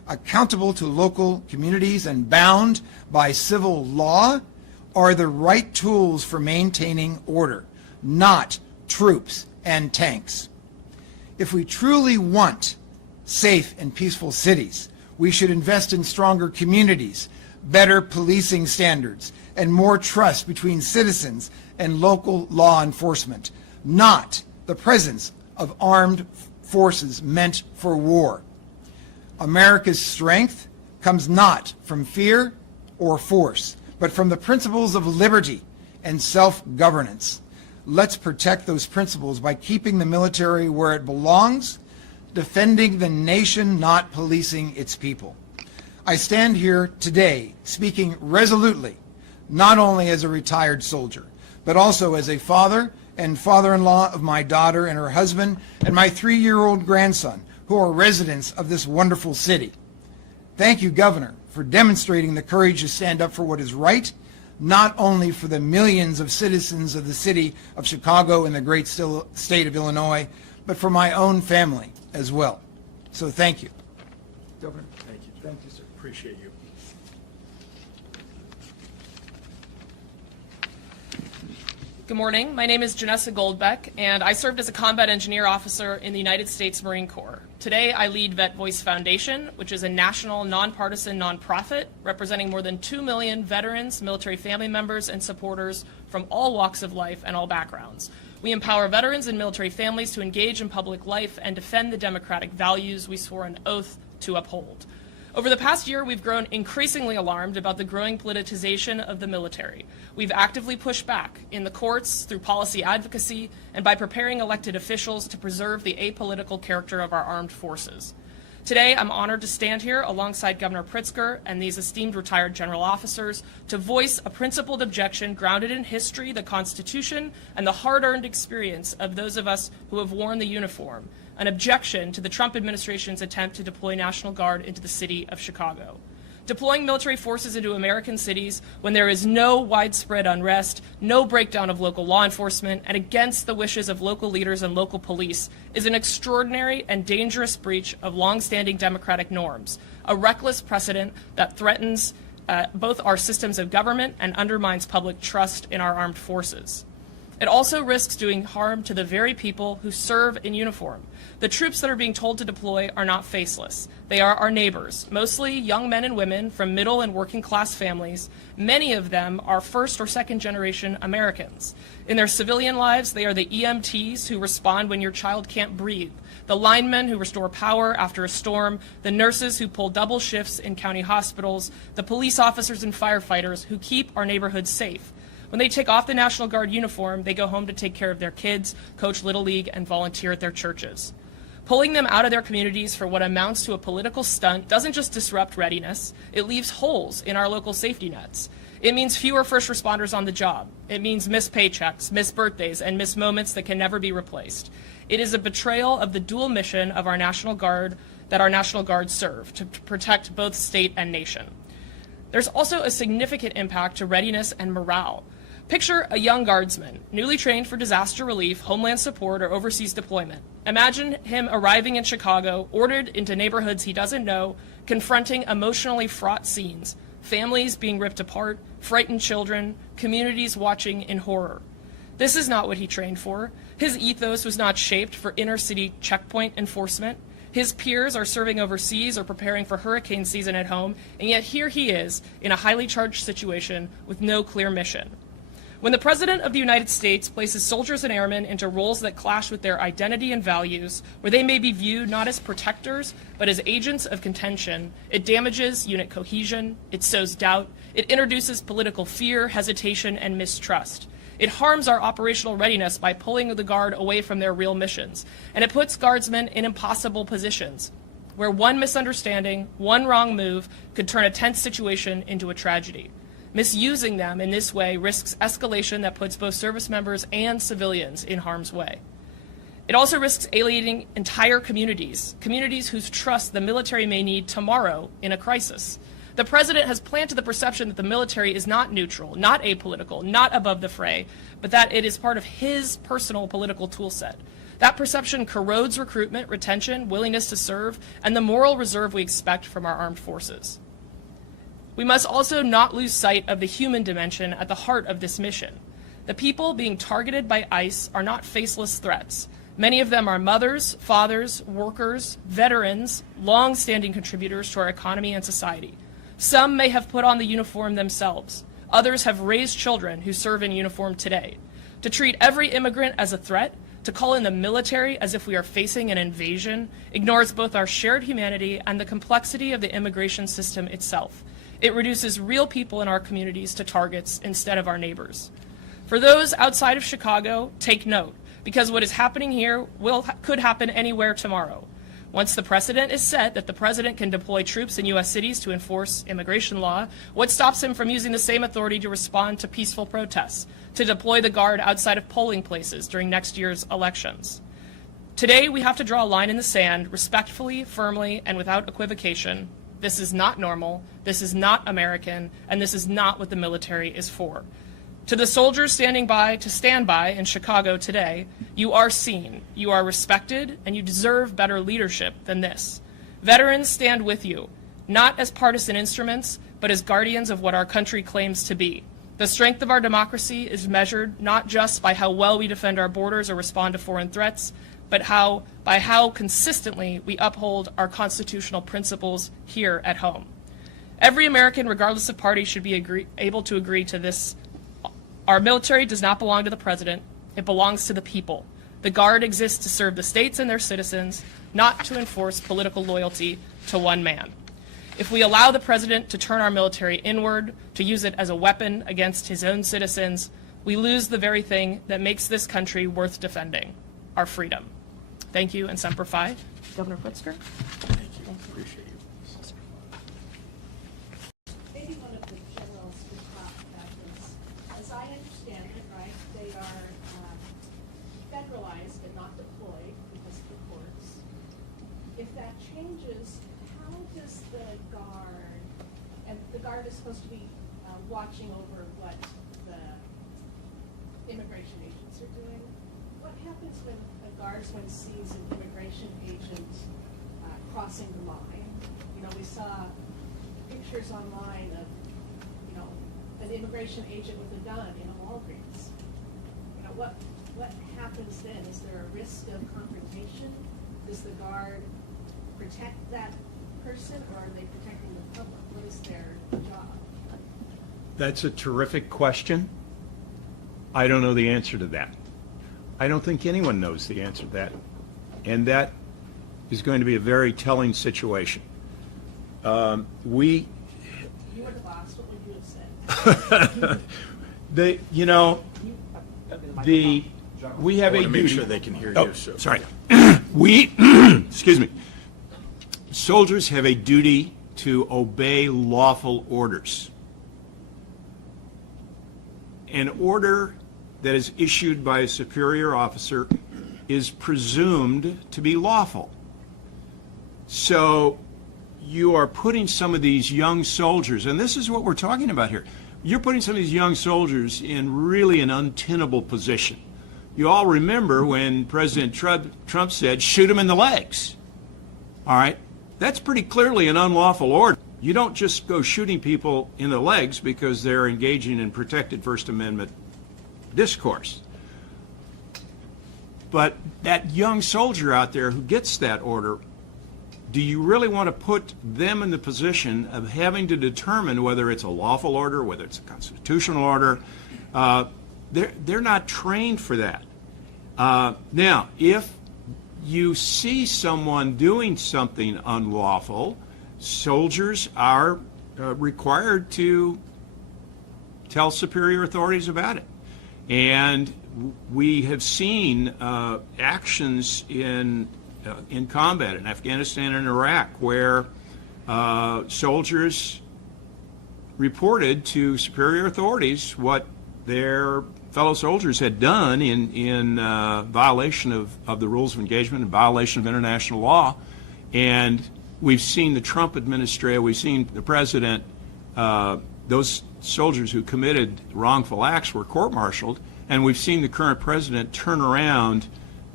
accountable to local communities, and bound by civil law are the right tools for maintaining order, not troops and tanks. If we truly want safe and peaceful cities, we should invest in stronger communities, better policing standards, and more trust between citizens and local law enforcement, not the presence of armed forces meant for war. America's strength comes not from fear or force, but from the principles of liberty and self-governance. Let's protect those principles by keeping the military where it belongs, defending the nation, not policing its people. I stand here today speaking resolutely, not only as a retired soldier, but also as a father and father-in-law of my daughter and her husband and my 3-year-old grandson, who are residents of this wonderful city. Thank you, Governor, for demonstrating the courage to stand up for what is right, not only for the millions of citizens of the city of Chicago and the great state of Illinois, but for my own family as well. So thank you. Governor. Thank you. Thank you, sir. Appreciate you. Good morning. My name is Janessa Goldbeck, and I served as a combat engineer officer in the United States Marine Corps. Today, I lead Vet Voice Foundation, which is a national, nonpartisan nonprofit representing more than 2 million veterans, military family members, and supporters from all walks of life and all backgrounds. We empower veterans and military families to engage in public life and defend the democratic values we swore an oath to uphold. Over the past year, we've grown increasingly alarmed about the growing politicization of the military. We've actively pushed back in the courts, through policy advocacy, and by preparing elected officials to preserve the apolitical character of our armed forces. Today, I'm honored to stand here alongside Governor Pritzker and these esteemed retired general officers to voice a principled objection grounded in history, the Constitution, and the hard-earned experience of those of us who have worn the uniform, an objection to the Trump administration's attempt to deploy National Guard into the city of Chicago. Deploying military forces into American cities when there is no widespread unrest, no breakdown of local law enforcement, and against the wishes of local leaders and local police is an extraordinary and dangerous breach of longstanding democratic norms, a reckless precedent that threatens both our systems of government and undermines public trust in our armed forces. It also risks doing harm to the very people who serve in uniform. The troops that are being told to deploy are not faceless. They are our neighbors, mostly young men and women from middle and working class families. Many of them are first or second generation Americans. In their civilian lives, they are the EMTs who respond when your child can't breathe, the linemen who restore power after a storm, the nurses who pull double shifts in county hospitals, the police officers and firefighters who keep our neighborhoods safe. When they take off the National Guard uniform, they go home to take care of their kids, coach Little League, and volunteer at their churches. Pulling them out of their communities for what amounts to a political stunt doesn't just disrupt readiness, it leaves holes in our local safety nets. It means fewer first responders on the job. It means missed paychecks, missed birthdays, and missed moments that can never be replaced. It is a betrayal of the dual mission of our National Guard that our National Guard serve, to protect both state and nation. There's also a significant impact to readiness and morale. Picture a young guardsman, newly trained for disaster relief, homeland support, or overseas deployment. Imagine him arriving in Chicago, ordered into neighborhoods he doesn't know, confronting emotionally fraught scenes, families being ripped apart, frightened children, communities watching in horror. This is not what he trained for. His ethos was not shaped for inner-city checkpoint enforcement. His peers are serving overseas or preparing for hurricane season at home, and yet here he is in a highly charged situation with no clear mission. When the President of the United States places soldiers and airmen into roles that clash with their identity and values, where they may be viewed not as protectors, but as agents of contention, it damages unit cohesion, it sows doubt, it introduces political fear, hesitation, and mistrust. It harms our operational readiness by pulling the Guard away from their real missions, and it puts Guardsmen in impossible positions, where one misunderstanding, one wrong move could turn a tense situation into a tragedy. Misusing them in this way risks escalation that puts both service members and civilians in harm's way. It also risks alienating entire communities, communities whose trust the military may need tomorrow in a crisis. The President has planted the perception that the military is not neutral, not apolitical, not above the fray, but that it is part of his personal political toolset. That perception corrodes recruitment, retention, willingness to serve, and the moral reserve we expect from our armed forces. We must also not lose sight of the human dimension at the heart of this mission. The people being targeted by ICE are not faceless threats. Many of them are mothers, fathers, workers, veterans, long-standing contributors to our economy and society. Some may have put on the uniform themselves. Others have raised children who serve in uniform today. To treat every immigrant as a threat, to call in the military as if we are facing an invasion, ignores both our shared humanity and the complexity of the immigration system itself. It reduces real people in our communities to targets instead of our neighbors. For those outside of Chicago, take note, because what is happening here could happen anywhere tomorrow. Once the precedent is set that the president can deploy troops in U.S. cities to enforce immigration law, what stops him from using the same authority to respond to peaceful protests, to deploy the Guard outside of polling places during next year's elections? Today, we have to draw a line in the sand, respectfully, firmly, and without equivocation. This is not normal, this is not American, and this is not what the military is for. To the soldiers standing by to stand by in Chicago today, you are seen, you are respected, and you deserve better leadership than this. Veterans stand with you, not as partisan instruments, but as guardians of what our country claims to be. The strength of our democracy is measured not just by how well we defend our borders or respond to foreign threats, but by how consistently we uphold our constitutional principles here at home. Every American, regardless of party, should be able to agree to this. Our military does not belong to the president. It belongs to the people. The Guard exists to serve the states and their citizens, not to enforce political loyalty to one man. If we allow the president to turn our military inward, to use it as a weapon against his own citizens, we lose the very thing that makes this country worth defending, our freedom. Thank you, and Semper Fi. Governor Pritzker. Thank you. Appreciate you. Maybe one of the generals could talk about this. As I understand it, right, they are federalized and not deployed because of the courts. If that changes, how does the Guard, and the Guard is supposed to be watching over what the immigration agents are doing, what happens when a Guardsman sees an immigration agent crossing the line? You know, we saw pictures online of, you know, an immigration agent with a gun in a Walgreens. You know, what happens then? Is there a risk of confrontation? Does the Guard protect that person, or are they protecting the public? What is their job? That's a terrific question. I don't know the answer to that. I don't think anyone knows the answer to that. And that is going to be a very telling situation. You were the boss. What would you have said? We have I a want to make duty. sure they can hear Oh, you. So. sorry. Excuse me. Soldiers have a duty to obey lawful orders. An order that is issued by a superior officer is presumed to be lawful. So you are putting some of these young soldiers, and this is what we're talking about here, you're putting some of these young soldiers in really an untenable position. You all remember when President Trump said, shoot them in the legs. All right? That's pretty clearly an unlawful order. You don't just go shooting people in the legs because they're engaging in protected First Amendment discourse. But that young soldier out there who gets that order, do you really want to put them in the position of having to determine whether it's a lawful order, whether it's a constitutional order? They're not trained for that. Now, if you see someone doing something unlawful, soldiers are required to tell superior authorities about it. And we have seen actions in combat in Afghanistan and Iraq where soldiers reported to superior authorities what their fellow soldiers had done in violation of the rules of engagement and violation of international law. And we've seen the Trump administration, we've seen the president, those soldiers who committed wrongful acts were court-martialed, and we've seen the current president turn around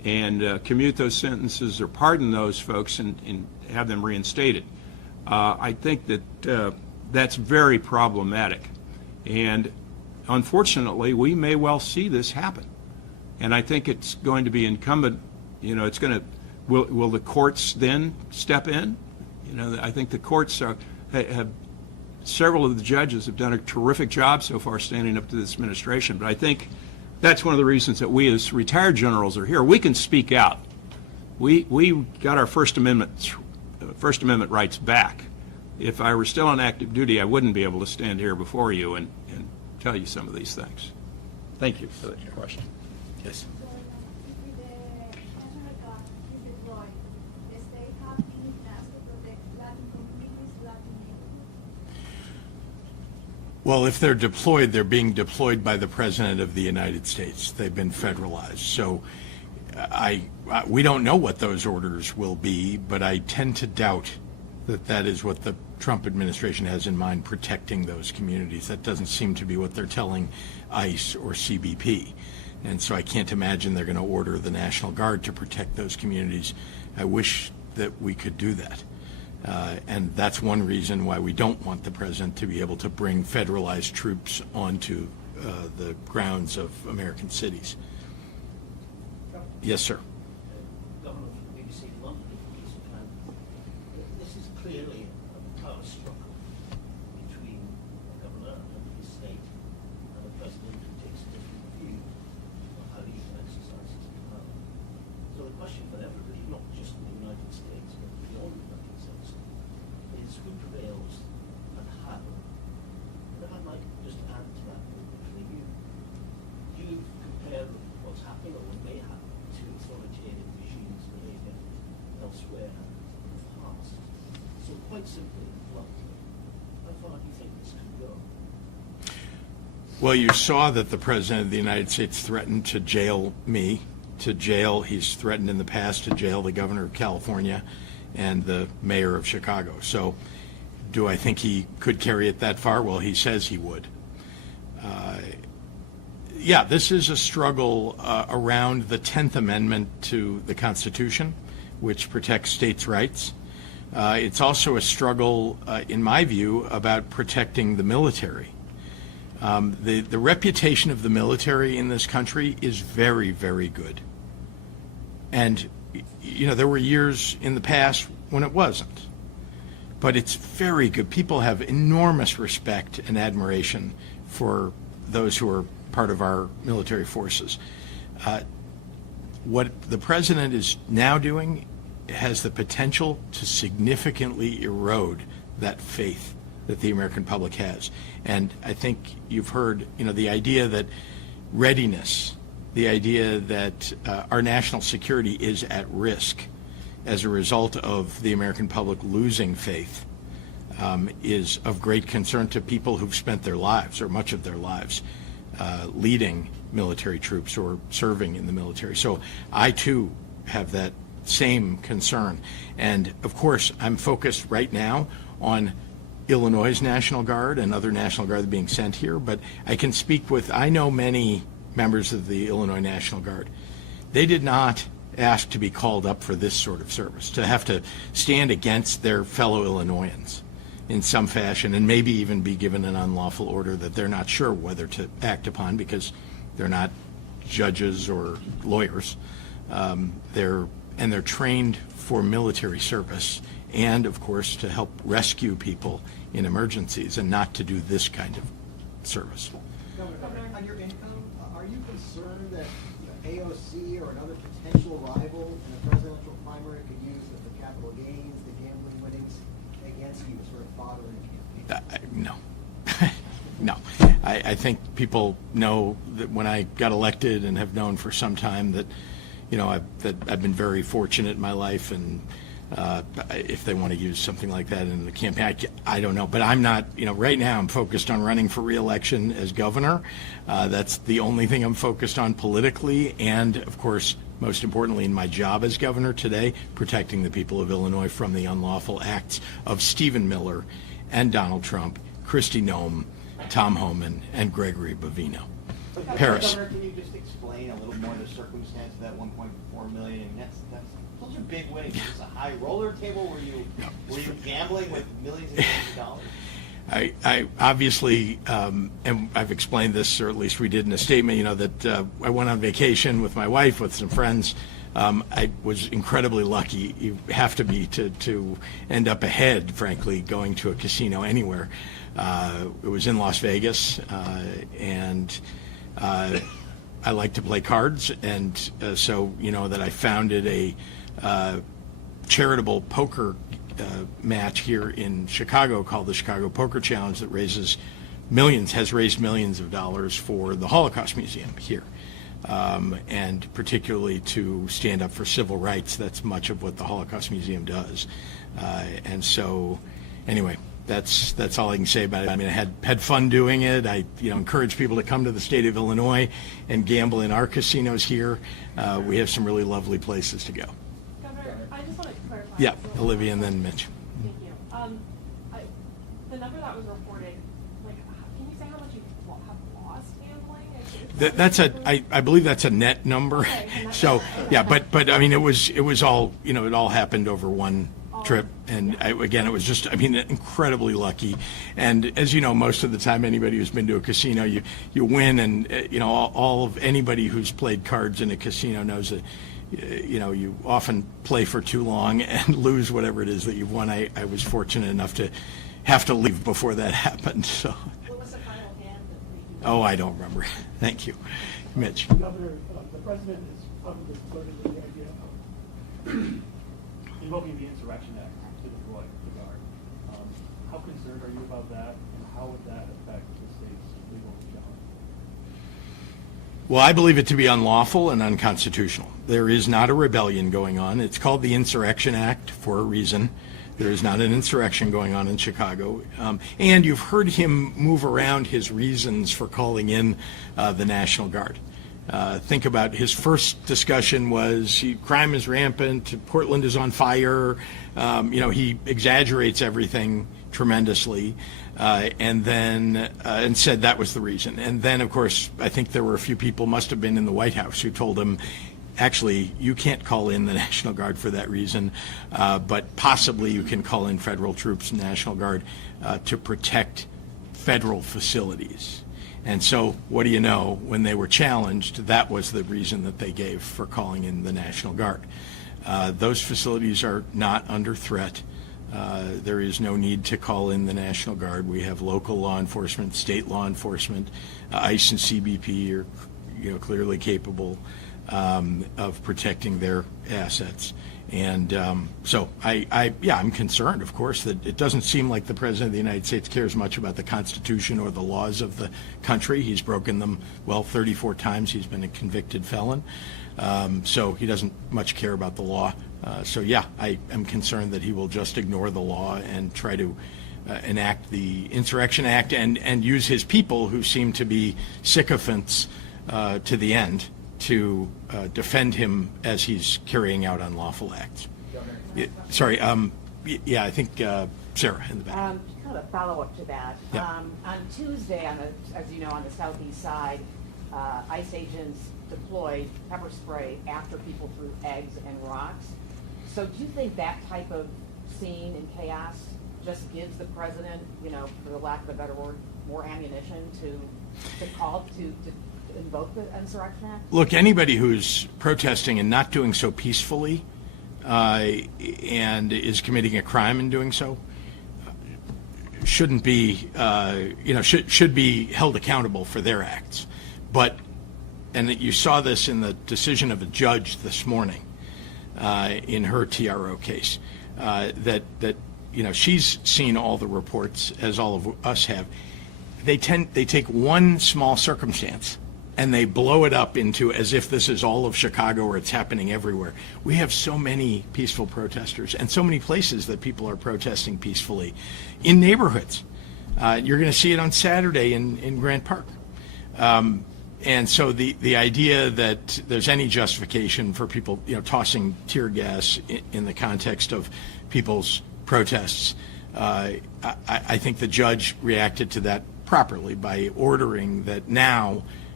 and commute those sentences or pardon those folks and have them reinstated. I think that that's very problematic. And unfortunately, we may well see this happen. And I think it's going to be incumbent, it's going to, will the courts then step in? I think the courts have, several of the judges have done a terrific job so far standing up to this administration. But I think that's one of the reasons that we as retired generals are here. We can speak out. We got our First Amendment rights back. If I were still on active duty, I wouldn't be able to stand here before you and tell you some of these things. Thank you for that question. Yes. Well, if they're deployed, they're being deployed by the President of the United States. They've been federalized. So we don't know what those orders will be, but I tend to doubt that that is what the Trump administration has in mind, protecting those communities. That doesn't seem to be what they're telling ICE or CBP. And so I can't imagine they're going to order the National Guard to protect those communities. I wish that we could do that. And that's one reason why we don't want the president to be able to bring federalized troops onto the grounds of American cities. Yes, sir. Governor from the BBC London, this is clearly a power struggle between the governor and his state and the president who takes a different view of how he can exercise his power. So the question for everybody, not just in the United States, but beyond the United States, is who prevails and how. And if I might just add to that briefly, you compare what's happening or what may happen to authoritarian regimes behaving elsewhere in the past. So quite simply, bluntly, how far do you think this can go? Well, you saw that the President of the United States threatened to jail me, he's threatened in the past to jail the governor of California and the mayor of Chicago. So do I think he could carry it that far? Well, he says he would. Yeah, this is a struggle around the 10th Amendment to the Constitution, which protects states' rights. It's also a struggle, in my view, about protecting the military. The reputation of the military in this country is very, very good. And, there were years in the past when it wasn't. But it's very good. People have enormous respect and admiration for those who are part of our military forces. What the president is now doing has the potential to significantly erode that faith that the American public has. And I think you've heard, the idea that readiness, the idea that our national security is at risk as a result of the American public losing faith is of great concern to people who've spent their lives, or much of their lives, leading military troops or serving in the military. So I too have that same concern. And of course, I'm focused right now on Illinois' National Guard and other National Guard being sent here, but I can speak I know many members of the Illinois National Guard. They did not ask to be called up for this sort of service, to have to stand against their fellow Illinoisans in some fashion, and maybe even be given an unlawful order that they're not sure whether to act upon because they're not judges or lawyers. They're trained for military service and, of course, to help rescue people in emergencies and not to do this kind of service. Governor, on your income, are you concerned that AOC or another potential rival in a presidential primary could use the capital gains, the gambling winnings against you to sort of fodder in a campaign? No. No. I think people know that when I got elected, and have known for some time, that I've been very fortunate in my life, and if they want to use something like that in the campaign, I don't know. But I'm not, right now I'm focused on running for re-election as governor. That's the only thing I'm focused on politically, and of course, most importantly in my job as governor today, protecting the people of Illinois from the unlawful acts of Stephen Miller and Donald Trump, Kristi Noem, Tom Homan, and Gregory Bovino. Paris. Governor, can you just explain a little more the circumstance of that 1.4 million? I mean, those are big winnings. Is this a high roller table? Were you gambling with millions and millions of dollars? I obviously, and I've explained this, or at least we did in a statement, that I went on vacation with my wife, with some friends. I was incredibly lucky. You have to be to end up ahead, frankly, going to a casino anywhere. It was in Las Vegas, and I like to play cards, and so that I founded a charitable poker match here in Chicago called the Chicago Poker Challenge that has raised millions of dollars for the Holocaust Museum here. And particularly to stand up for civil rights. That's much of what the Holocaust Museum does. And so, anyway, that's all I can say about it. I mean, I had fun doing it. I encourage people to come to the state of Illinois and gamble in our casinos here. We have some really lovely places to go. Governor, I just want to clarify. Yeah, Olivia and then Mitch. Thank you. The number that was reported, can you say how much you have lost gambling? I believe that's a net number. Okay, and that's So, okay. yeah, but I mean, it was all, it all happened over one trip. And again, it was just, incredibly lucky. And as you know, most of the time, anybody who's been to a casino, you win. And, all of anybody who's played cards in a casino knows that, you often play for too long and lose whatever it is that you've won. I was fortunate enough to have to leave before that happened. So, What was the final hand that oh, I don't remember. Thank you. Mitch. Governor, the president is publicly flirting with the idea of invoking the Insurrection Act to deploy the Guard. How concerned are you about that, and how would that affect the state's legal challenge? Well, I believe it to be unlawful and unconstitutional. There is not a rebellion going on. It's called the Insurrection Act for a reason. There is not an insurrection going on in Chicago. And you've heard him move around his reasons for calling in the National Guard. Think about his first discussion was crime is rampant, Portland is on fire. He exaggerates everything tremendously, and then and said that was the reason. And then, of course, I think there were a few people, must have been in the White House, who told him, actually, you can't call in the National Guard for that reason, but possibly you can call in federal troops and National Guard to protect federal facilities. And so, what do you know, when they were challenged, that was the reason that they gave for calling in the National Guard. Those facilities are not under threat. There is no need to call in the National Guard. We have local law enforcement, state law enforcement, ICE and CBP are clearly capable of protecting their assets. And so I'm concerned, of course, that it doesn't seem like the President of the United States cares much about the Constitution or the laws of the country. He's broken them, 34 times. He's been a convicted felon. So he doesn't much care about the law. I am concerned that he will just ignore the law and try to enact the Insurrection Act and use his people, who seem to be sycophants to the end, to defend him as he's carrying out unlawful acts. I think Sarah in the back. Kind of a follow-up to that. Yeah. On Tuesday, as you know, on the southeast side, ICE agents deployed pepper spray after people threw eggs and rocks. So do you think that type of scene and chaos just gives the president, for the lack of a better word, more ammunition to call to invoke the Insurrection Act? Look, anybody who's protesting and not doing so peacefully and is committing a crime in doing so shouldn't be, should be held accountable for their acts. And that you saw this in the decision of a judge this morning in her TRO case, that she's seen all the reports, as all of us have. They take one small circumstance and they blow it up into as if this is all of Chicago or it's happening everywhere. We have so many peaceful protesters and so many places that people are protesting peacefully in neighborhoods. You're going to see it on Saturday in Grant Park. And so the idea that there's any justification for people, tossing tear gas in the context of people's protests, I think the judge reacted to that properly by ordering that now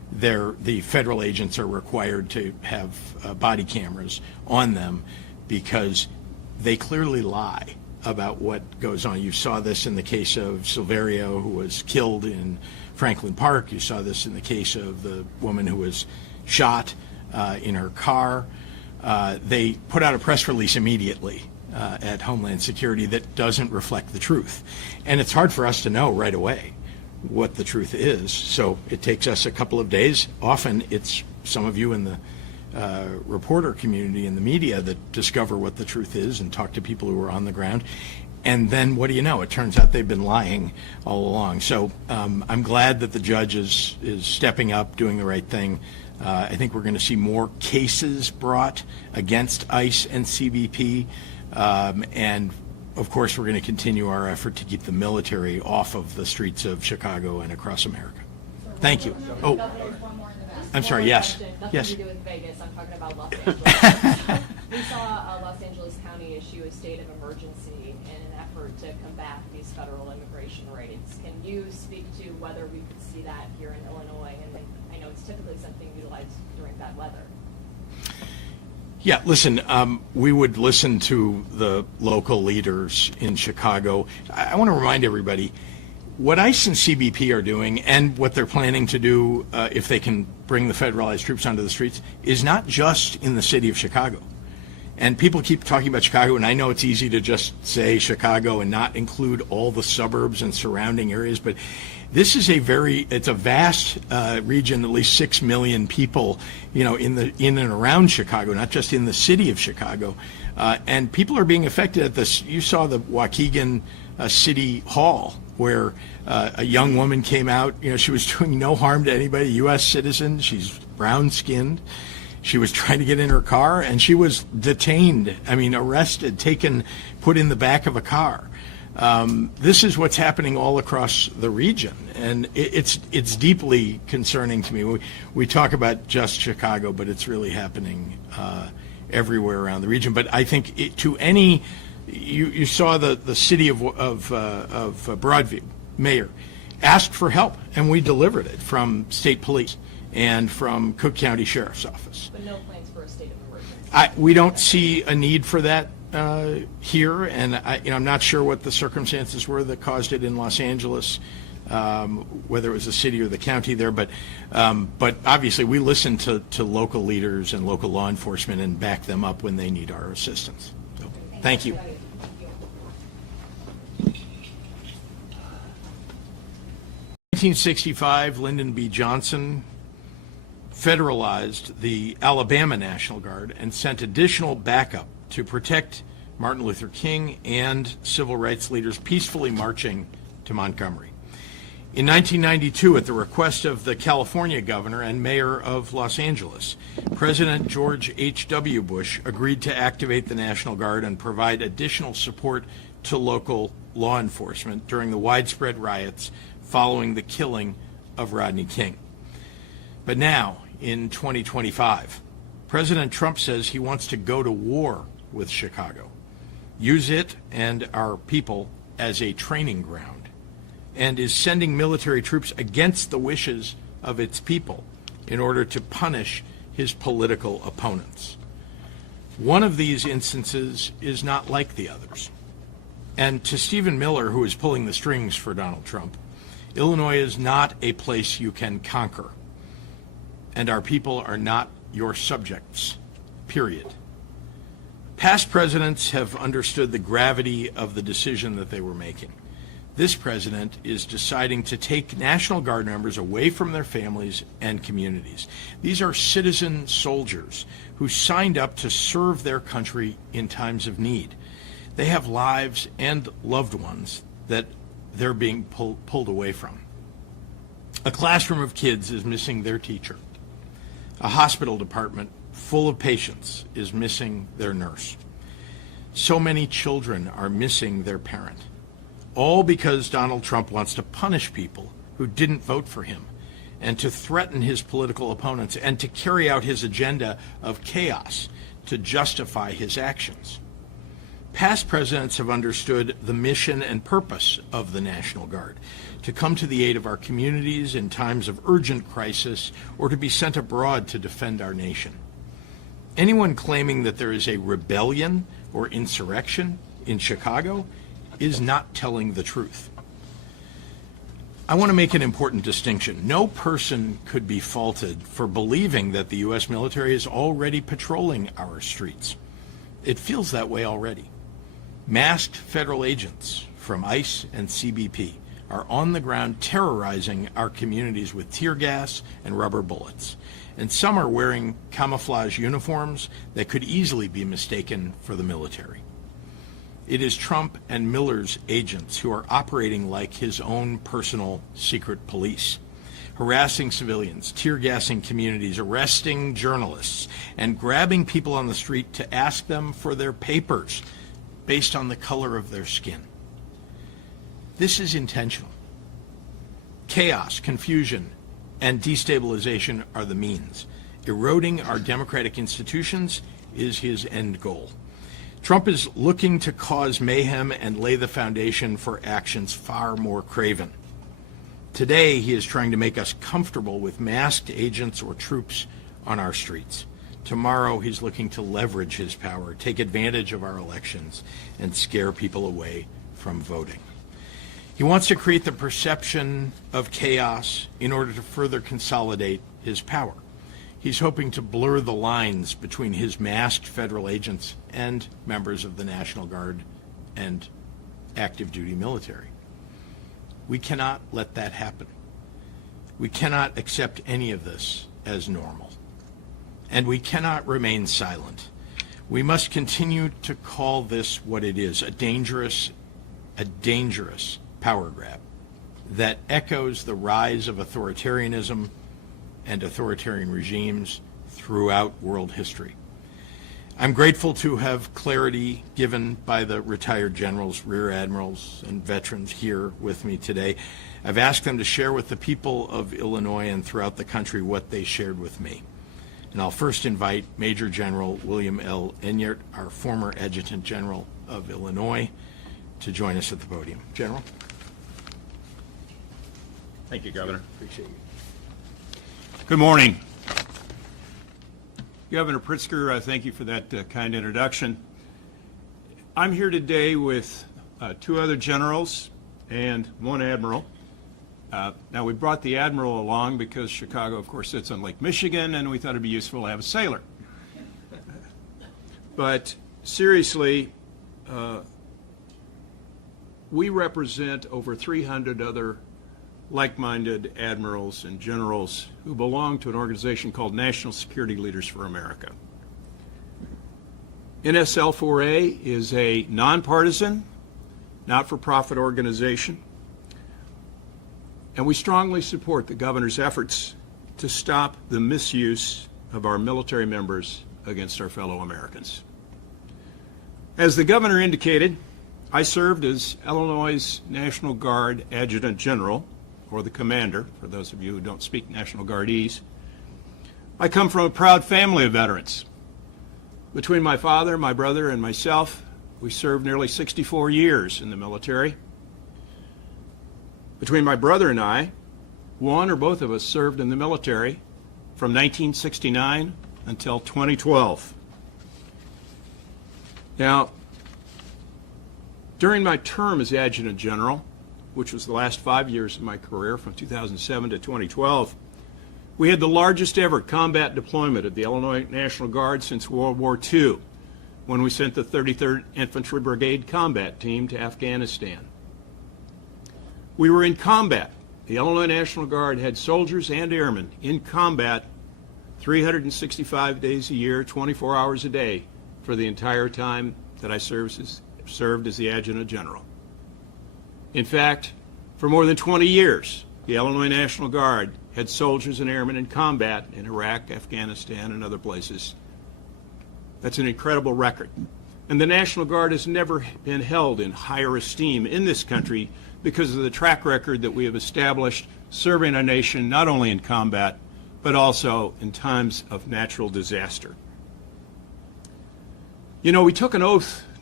the federal agents are required to have body cameras on them because they clearly lie about what goes on. You saw this in the case of Silverio, who was killed in Franklin Park. You saw this in the case of the woman who was shot in her car. They put out a press release immediately at Homeland Security that doesn't reflect the truth. And it's hard for us to know right away what the truth is. So it takes us a couple of days. Often it's some of you in the reporter community and the media that discover what the truth is and talk to people who are on the ground. And then what do you know? It turns out they've been lying all along. So I'm glad that the judge is stepping up, doing the right thing. I think we're going to see more cases brought against ICE and CBP. And of course, we're going to continue our effort to keep the military off of the streets of Chicago and across America. Thank you. Oh, I'm sorry. Yes. Nothing Yes. to do with Vegas. I'm talking about Los Angeles. We saw Los Angeles County issue a state of emergency in an effort to combat these federal immigration raids. Can you speak to whether we could see that here in Illinois? And I know it's typically something utilized during bad weather. Yeah, listen, we would listen to the local leaders in Chicago. I want to remind everybody, what ICE and CBP are doing and what they're planning to do if they can bring the federalized troops onto the streets is not just in the city of Chicago. And people keep talking about Chicago, and I know it's easy to just say Chicago and not include all the suburbs and surrounding areas, but this is it's a vast region, at least 6 million people, in and around Chicago, not just in the city of Chicago. And people are being affected at this. You saw the Waukegan City Hall, where a young woman came out. She was doing no harm to anybody, U.S. citizen. She's brown-skinned. She was trying to get in her car, and she was detained, arrested, put in the back of a car. This is what's happening all across the region, and it's deeply concerning to me. We talk about just Chicago, but it's really happening everywhere around the region. But I think you saw the city of Broadview mayor asked for help, and we delivered it from state police and from Cook County Sheriff's Office. But no plans for a state of emergency. We don't see a need for that here, and I'm not sure what the circumstances were that caused it in Los Angeles, whether it was the city or the county there. But obviously, we listen to local leaders and local law enforcement and back them up when they need our assistance. So, thank you. 1965, Lyndon B. Johnson federalized the Alabama National Guard and sent additional backup to protect Martin Luther King and civil rights leaders peacefully marching to Montgomery. In 1992, at the request of the California governor and mayor of Los Angeles, President George H.W. Bush agreed to activate the National Guard and provide additional support to local law enforcement during the widespread riots following the killing of Rodney King. But now, in 2025, President Trump says he wants to go to war with Chicago, use it and our people as a training ground, and is sending military troops against the wishes of its people in order to punish his political opponents. One of these instances is not like the others. And to Stephen Miller, who is pulling the strings for Donald Trump, Illinois is not a place you can conquer, and our people are not your subjects, period. Past presidents have understood the gravity of the decision that they were making. This president is deciding to take National Guard members away from their families and communities. These are citizen soldiers who signed up to serve their country in times of need. They have lives and loved ones that they're being pulled away from. A classroom of kids is missing their teacher. A hospital department full of patients is missing their nurse. So many children are missing their parent, all because Donald Trump wants to punish people who didn't vote for him and to threaten his political opponents and to carry out his agenda of chaos to justify his actions. past presidents have understood the mission and purpose of the National Guard, to come to the aid of our communities in times of urgent crisis or to be sent abroad to defend our nation. Anyone claiming that there is a rebellion or insurrection in Chicago is not telling the truth. I want to make an important distinction. No person could be faulted for believing that the U.S. military is already patrolling our streets. It feels that way already. Masked federal agents from ICE and CBP are on the ground terrorizing our communities with tear gas and rubber bullets. And some are wearing camouflage uniforms that could easily be mistaken for the military. It is Trump and Miller's agents who are operating like his own personal secret police, harassing civilians, tear gassing communities, arresting journalists, and grabbing people on the street to ask them for their papers based on the color of their skin. This is intentional. Chaos, confusion, and destabilization are the means. Eroding our democratic institutions is his end goal. Trump is looking to cause mayhem and lay the foundation for actions far more craven. Today, he is trying to make us comfortable with masked agents or troops on our streets. Tomorrow, he's looking to leverage his power, take advantage of our elections, and scare people away from voting. He wants to create the perception of chaos in order to further consolidate his power. He's hoping to blur the lines between his masked federal agents and members of the National Guard and active duty military. We cannot let that happen. We cannot accept any of this as normal. And we cannot remain silent. We must continue to call this what it is, a dangerous power grab that echoes the rise of authoritarianism and authoritarian regimes throughout world history. I'm grateful to have clarity given by the retired generals, rear admirals, and veterans here with me today. I've asked them to share with the people of Illinois and throughout the country what they shared with me. And I'll first invite Major General William L. Enyart, our former Adjutant General of Illinois, to join us at the podium. General. Thank you, Governor. Appreciate you. Good morning. Governor Pritzker, thank you for that kind introduction. I'm here today with two other generals and one admiral. Now, we brought the admiral along because Chicago, of course, sits on Lake Michigan, and we thought it'd be useful to have a sailor. But seriously, we represent over 300 other like-minded admirals and generals who belong to an organization called National Security Leaders for America. NSL4A is a nonpartisan, not-for-profit organization, and we strongly support the governor's efforts to stop the misuse of our military members against our fellow Americans. As the governor indicated, I served as Illinois' National Guard Adjutant General, or the commander, for those of you who don't speak National Guardese. I come from a proud family of veterans. Between my father, my brother, and myself, we served nearly 64 years in the military. Between my brother and I, one or both of us served in the military from 1969 until 2012. Now, during my term as Adjutant General, which was the last 5 years of my career from 2007 to 2012, we had the largest ever combat deployment of the Illinois National Guard since World War II, when we sent the 33rd Infantry Brigade Combat Team to Afghanistan. We were in combat. The Illinois National Guard had soldiers and airmen in combat 365 days a year, 24 hours a day, for the entire time that I served as the Adjutant General. In fact, for more than 20 years, the Illinois National Guard had soldiers and airmen in combat in Iraq, Afghanistan, and other places. That's an incredible record. And the National Guard has never been held in higher esteem in this country because of the track record that we have established serving our nation not only in combat, but also in times of natural disaster. You know, we took an oath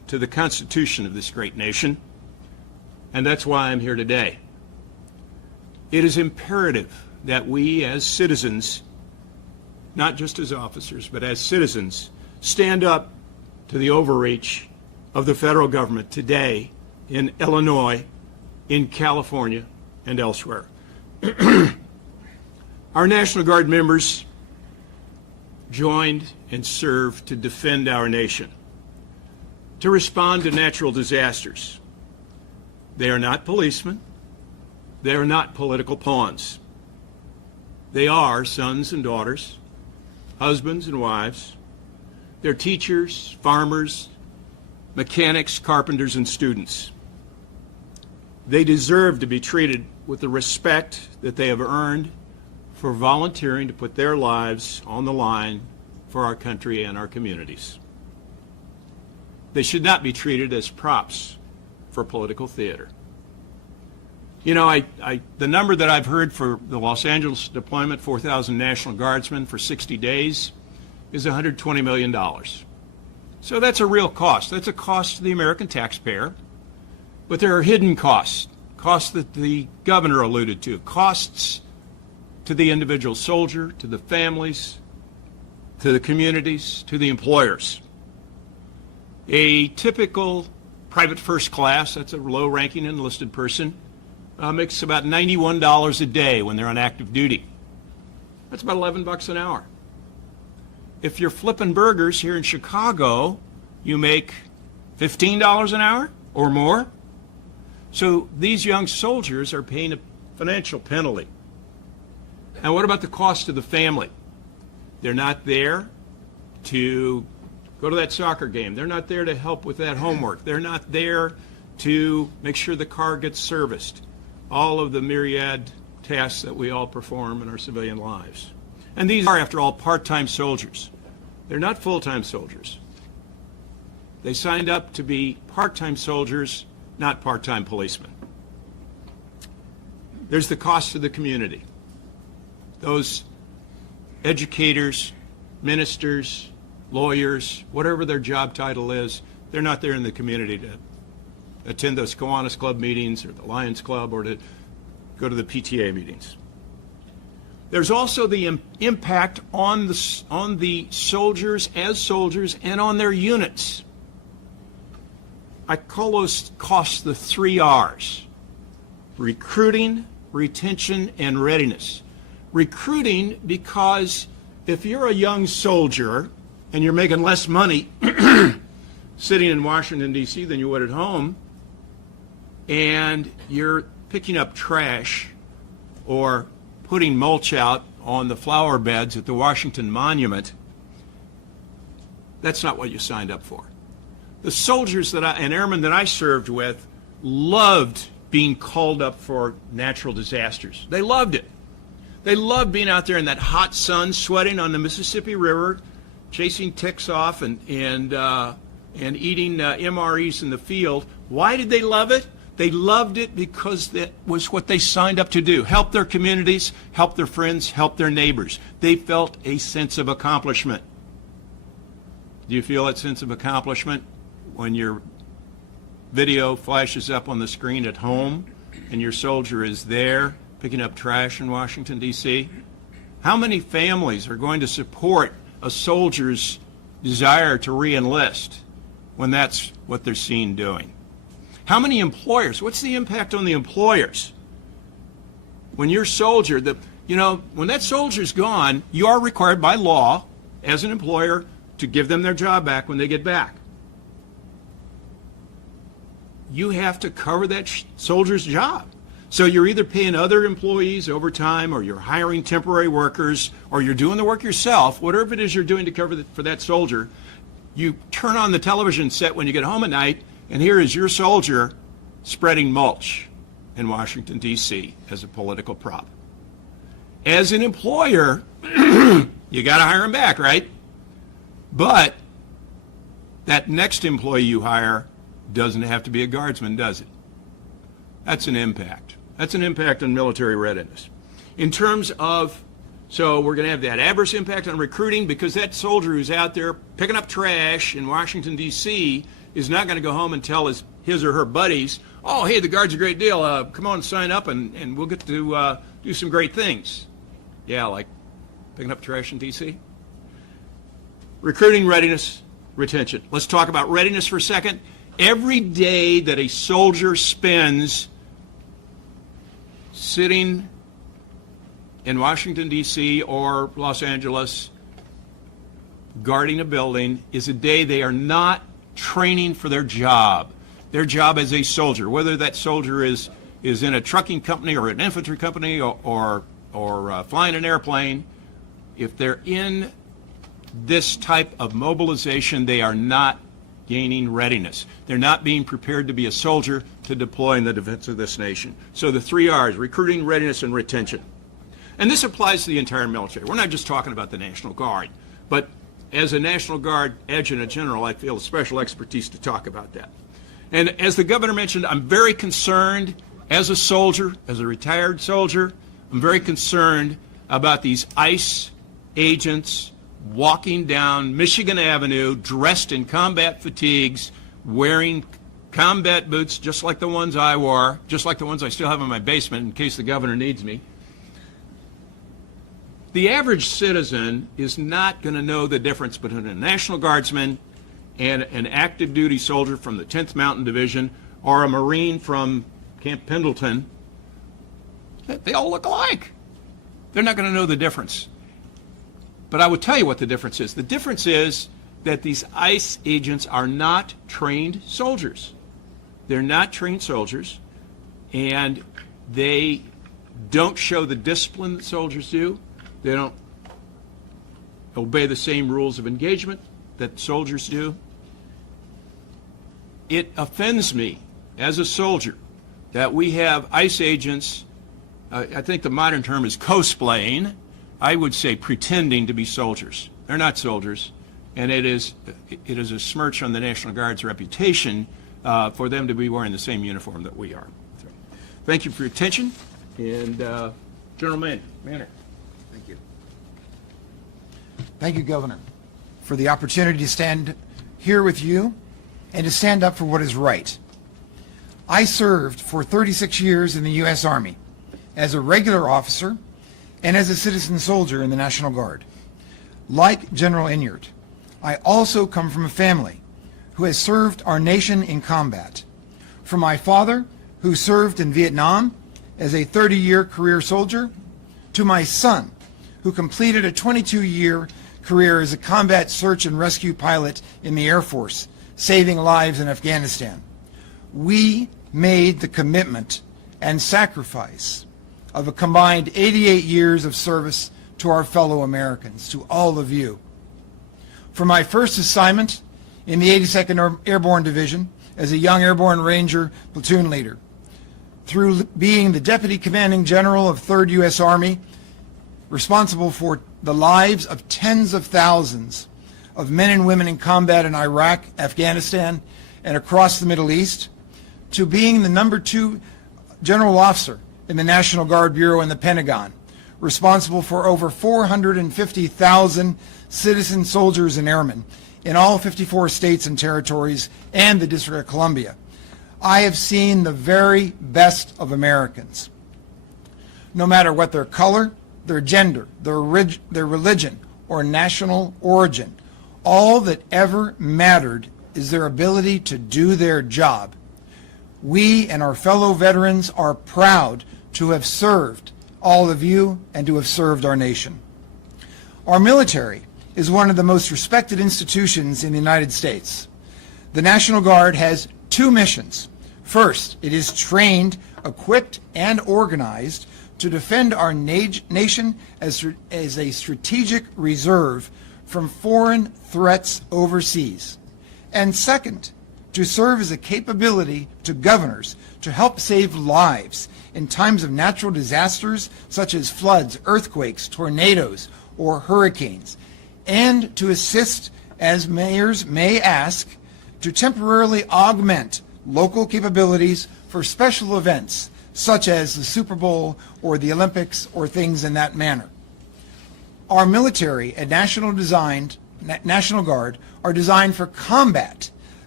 to the Constitution of this great nation, and that's why I'm here today. It is imperative that we as citizens, not just as officers, but as citizens, stand up to the overreach of the federal government today in Illinois, in California, and elsewhere. Our National Guard members joined and served to defend our nation, to respond to natural disasters. They are not policemen. They are not political pawns. They are sons and daughters, husbands and wives. They're teachers, farmers, mechanics, carpenters, and students. They deserve to be treated with the respect that they have earned for volunteering to put their lives on the line for our country and our communities. They should not be treated as props for political theater. You know, the number that I've heard for the Los Angeles deployment, 4,000 National Guardsmen for 60 days, is $120 million. So that's a real cost. That's a cost to the American taxpayer. But there are hidden costs, costs that the governor alluded to, costs to the individual soldier, to the families, to the communities, to the employers. A typical private first class, that's a low-ranking enlisted person, makes about $91 a day when they're on active duty. That's about $11 an hour. If you're flipping burgers here in Chicago, you make $15 an hour or more. So these young soldiers are paying a financial penalty. And what about the cost to the family? They're not there to go to that soccer game. They're not there to help with that homework. They're not there to make sure the car gets serviced. All of the myriad tasks that we all perform in our civilian lives. And these are, after all, part-time soldiers. They're not full-time soldiers. They signed up to be part-time soldiers, not part-time policemen. There's the cost to the community. Those educators, ministers, lawyers, whatever their job title is, they're not there in the community to attend those Kiwanis Club meetings or the Lions Club or to go to the PTA meetings. There's also the impact on the soldiers as soldiers and on their units. I call those costs the 3 R's: recruiting, retention, and readiness. Recruiting, because if you're a young soldier and you're making less money sitting in Washington, D.C. than you would at home, and you're picking up trash or putting mulch out on the flower beds at the Washington Monument, that's not what you signed up for. The soldiers and airmen that I served with loved being called up for natural disasters. They loved it. They loved being out there in that hot sun, sweating on the Mississippi River, chasing ticks off and eating MREs in the field. Why did they love it? They loved it because that was what they signed up to do. Help their communities, help their friends, help their neighbors. They felt a sense of accomplishment. Do you feel that sense of accomplishment when your video flashes up on the screen at home and your soldier is there picking up trash in Washington, D.C.? How many families are going to support a soldier's desire to re-enlist when that's what they're seen doing? How many employers? What's the impact on the employers? When your soldier, when that soldier's gone, you are required by law as an employer to give them their job back when they get back. You have to cover that soldier's job. So you're either paying other employees overtime, or you're hiring temporary workers, or you're doing the work yourself. Whatever it is you're doing to cover for that soldier, you turn on the television set when you get home at night, and here is your soldier spreading mulch in Washington, D.C. as a political prop. As an employer, you got to hire him back, right? But that next employee you hire doesn't have to be a guardsman, does it? That's an impact. That's an impact on military readiness. In terms of, so we're going to have that adverse impact on recruiting, because that soldier who's out there picking up trash in Washington, D.C., is not going to go home and tell his or her buddies, oh, hey, the Guard's a great deal. Come on, sign up, and we'll get to do some great things. Yeah, like picking up trash in D.C. Recruiting, readiness, retention. Let's talk about readiness for a second. Every day that a soldier spends sitting in Washington, D.C. or Los Angeles guarding a building is a day they are not training for their job as a soldier, whether that soldier is in a trucking company or an infantry company or flying an airplane. If they're in this type of mobilization, they are not gaining readiness. They're not being prepared to be a soldier to deploy in the defense of this nation. So the 3 R's, recruiting, readiness, and retention. And this applies to the entire military. We're not just talking about the National Guard, but as a National Guard Adjutant General, I feel a special expertise to talk about that. And as the governor mentioned, I'm very concerned as a soldier, as a retired soldier, I'm very concerned about these ICE agents walking down Michigan Avenue dressed in combat fatigues, wearing combat boots just like the ones I wore, just like the ones I still have in my basement in case the governor needs me. The average citizen is not going to know the difference between a National Guardsman and an active duty soldier from the 10th Mountain Division or a Marine from Camp Pendleton. They all look alike. They're not going to know the difference. But I will tell you what the difference is. The difference is that these ICE agents are not trained soldiers. They're not trained soldiers, and they don't show the discipline that soldiers do. They don't obey the same rules of engagement that soldiers do. It offends me as a soldier that we have ICE agents, I think the modern term is cosplaying, I would say pretending to be soldiers. They're not soldiers, and it is a smirch on the National Guard's reputation for them to be wearing the same uniform that we are. So, thank you for your attention, and General Manner. Thank you. Thank you, Governor, for the opportunity to stand here with you and to stand up for what is right. I served for 36 years in the U.S. Army as a regular officer and as a citizen soldier in the National Guard. Like General Inyard, I also come from a family who has served our nation in combat. From my father, who served in Vietnam as a 30-year career soldier, to my son, who completed a 22-year career as a combat search and rescue pilot in the Air Force, saving lives in Afghanistan. We made the commitment and sacrifice of a combined 88 years of service to our fellow Americans, to all of you. For my first assignment in the 82nd Airborne Division as a young Airborne Ranger platoon leader, through being the Deputy Commanding General of 3rd U.S. Army, responsible for the lives of tens of thousands of men and women in combat in Iraq, Afghanistan, and across the Middle East, to being the number 2 general officer in the National Guard Bureau in the Pentagon, responsible for over 450,000 citizen soldiers and airmen in all 54 states and territories and the District of Columbia. I have seen the very best of Americans. No matter what their color, their gender, their religion, or national origin, all that ever mattered is their ability to do their job. We and our fellow veterans are proud to have served all of you and to have served our nation. Our military is one of the most respected institutions in the United States. The National Guard has 2 missions. First, it is trained, equipped, and organized to defend our nation as a strategic reserve from foreign threats overseas. And second, to serve as a capability to governors to help save lives in times of natural disasters such as floods, earthquakes, tornadoes, or hurricanes, and to assist, as mayors may ask, to temporarily augment local capabilities for special events such as the Super Bowl or the Olympics or things in that manner. Our military and National Guard are designed for combat,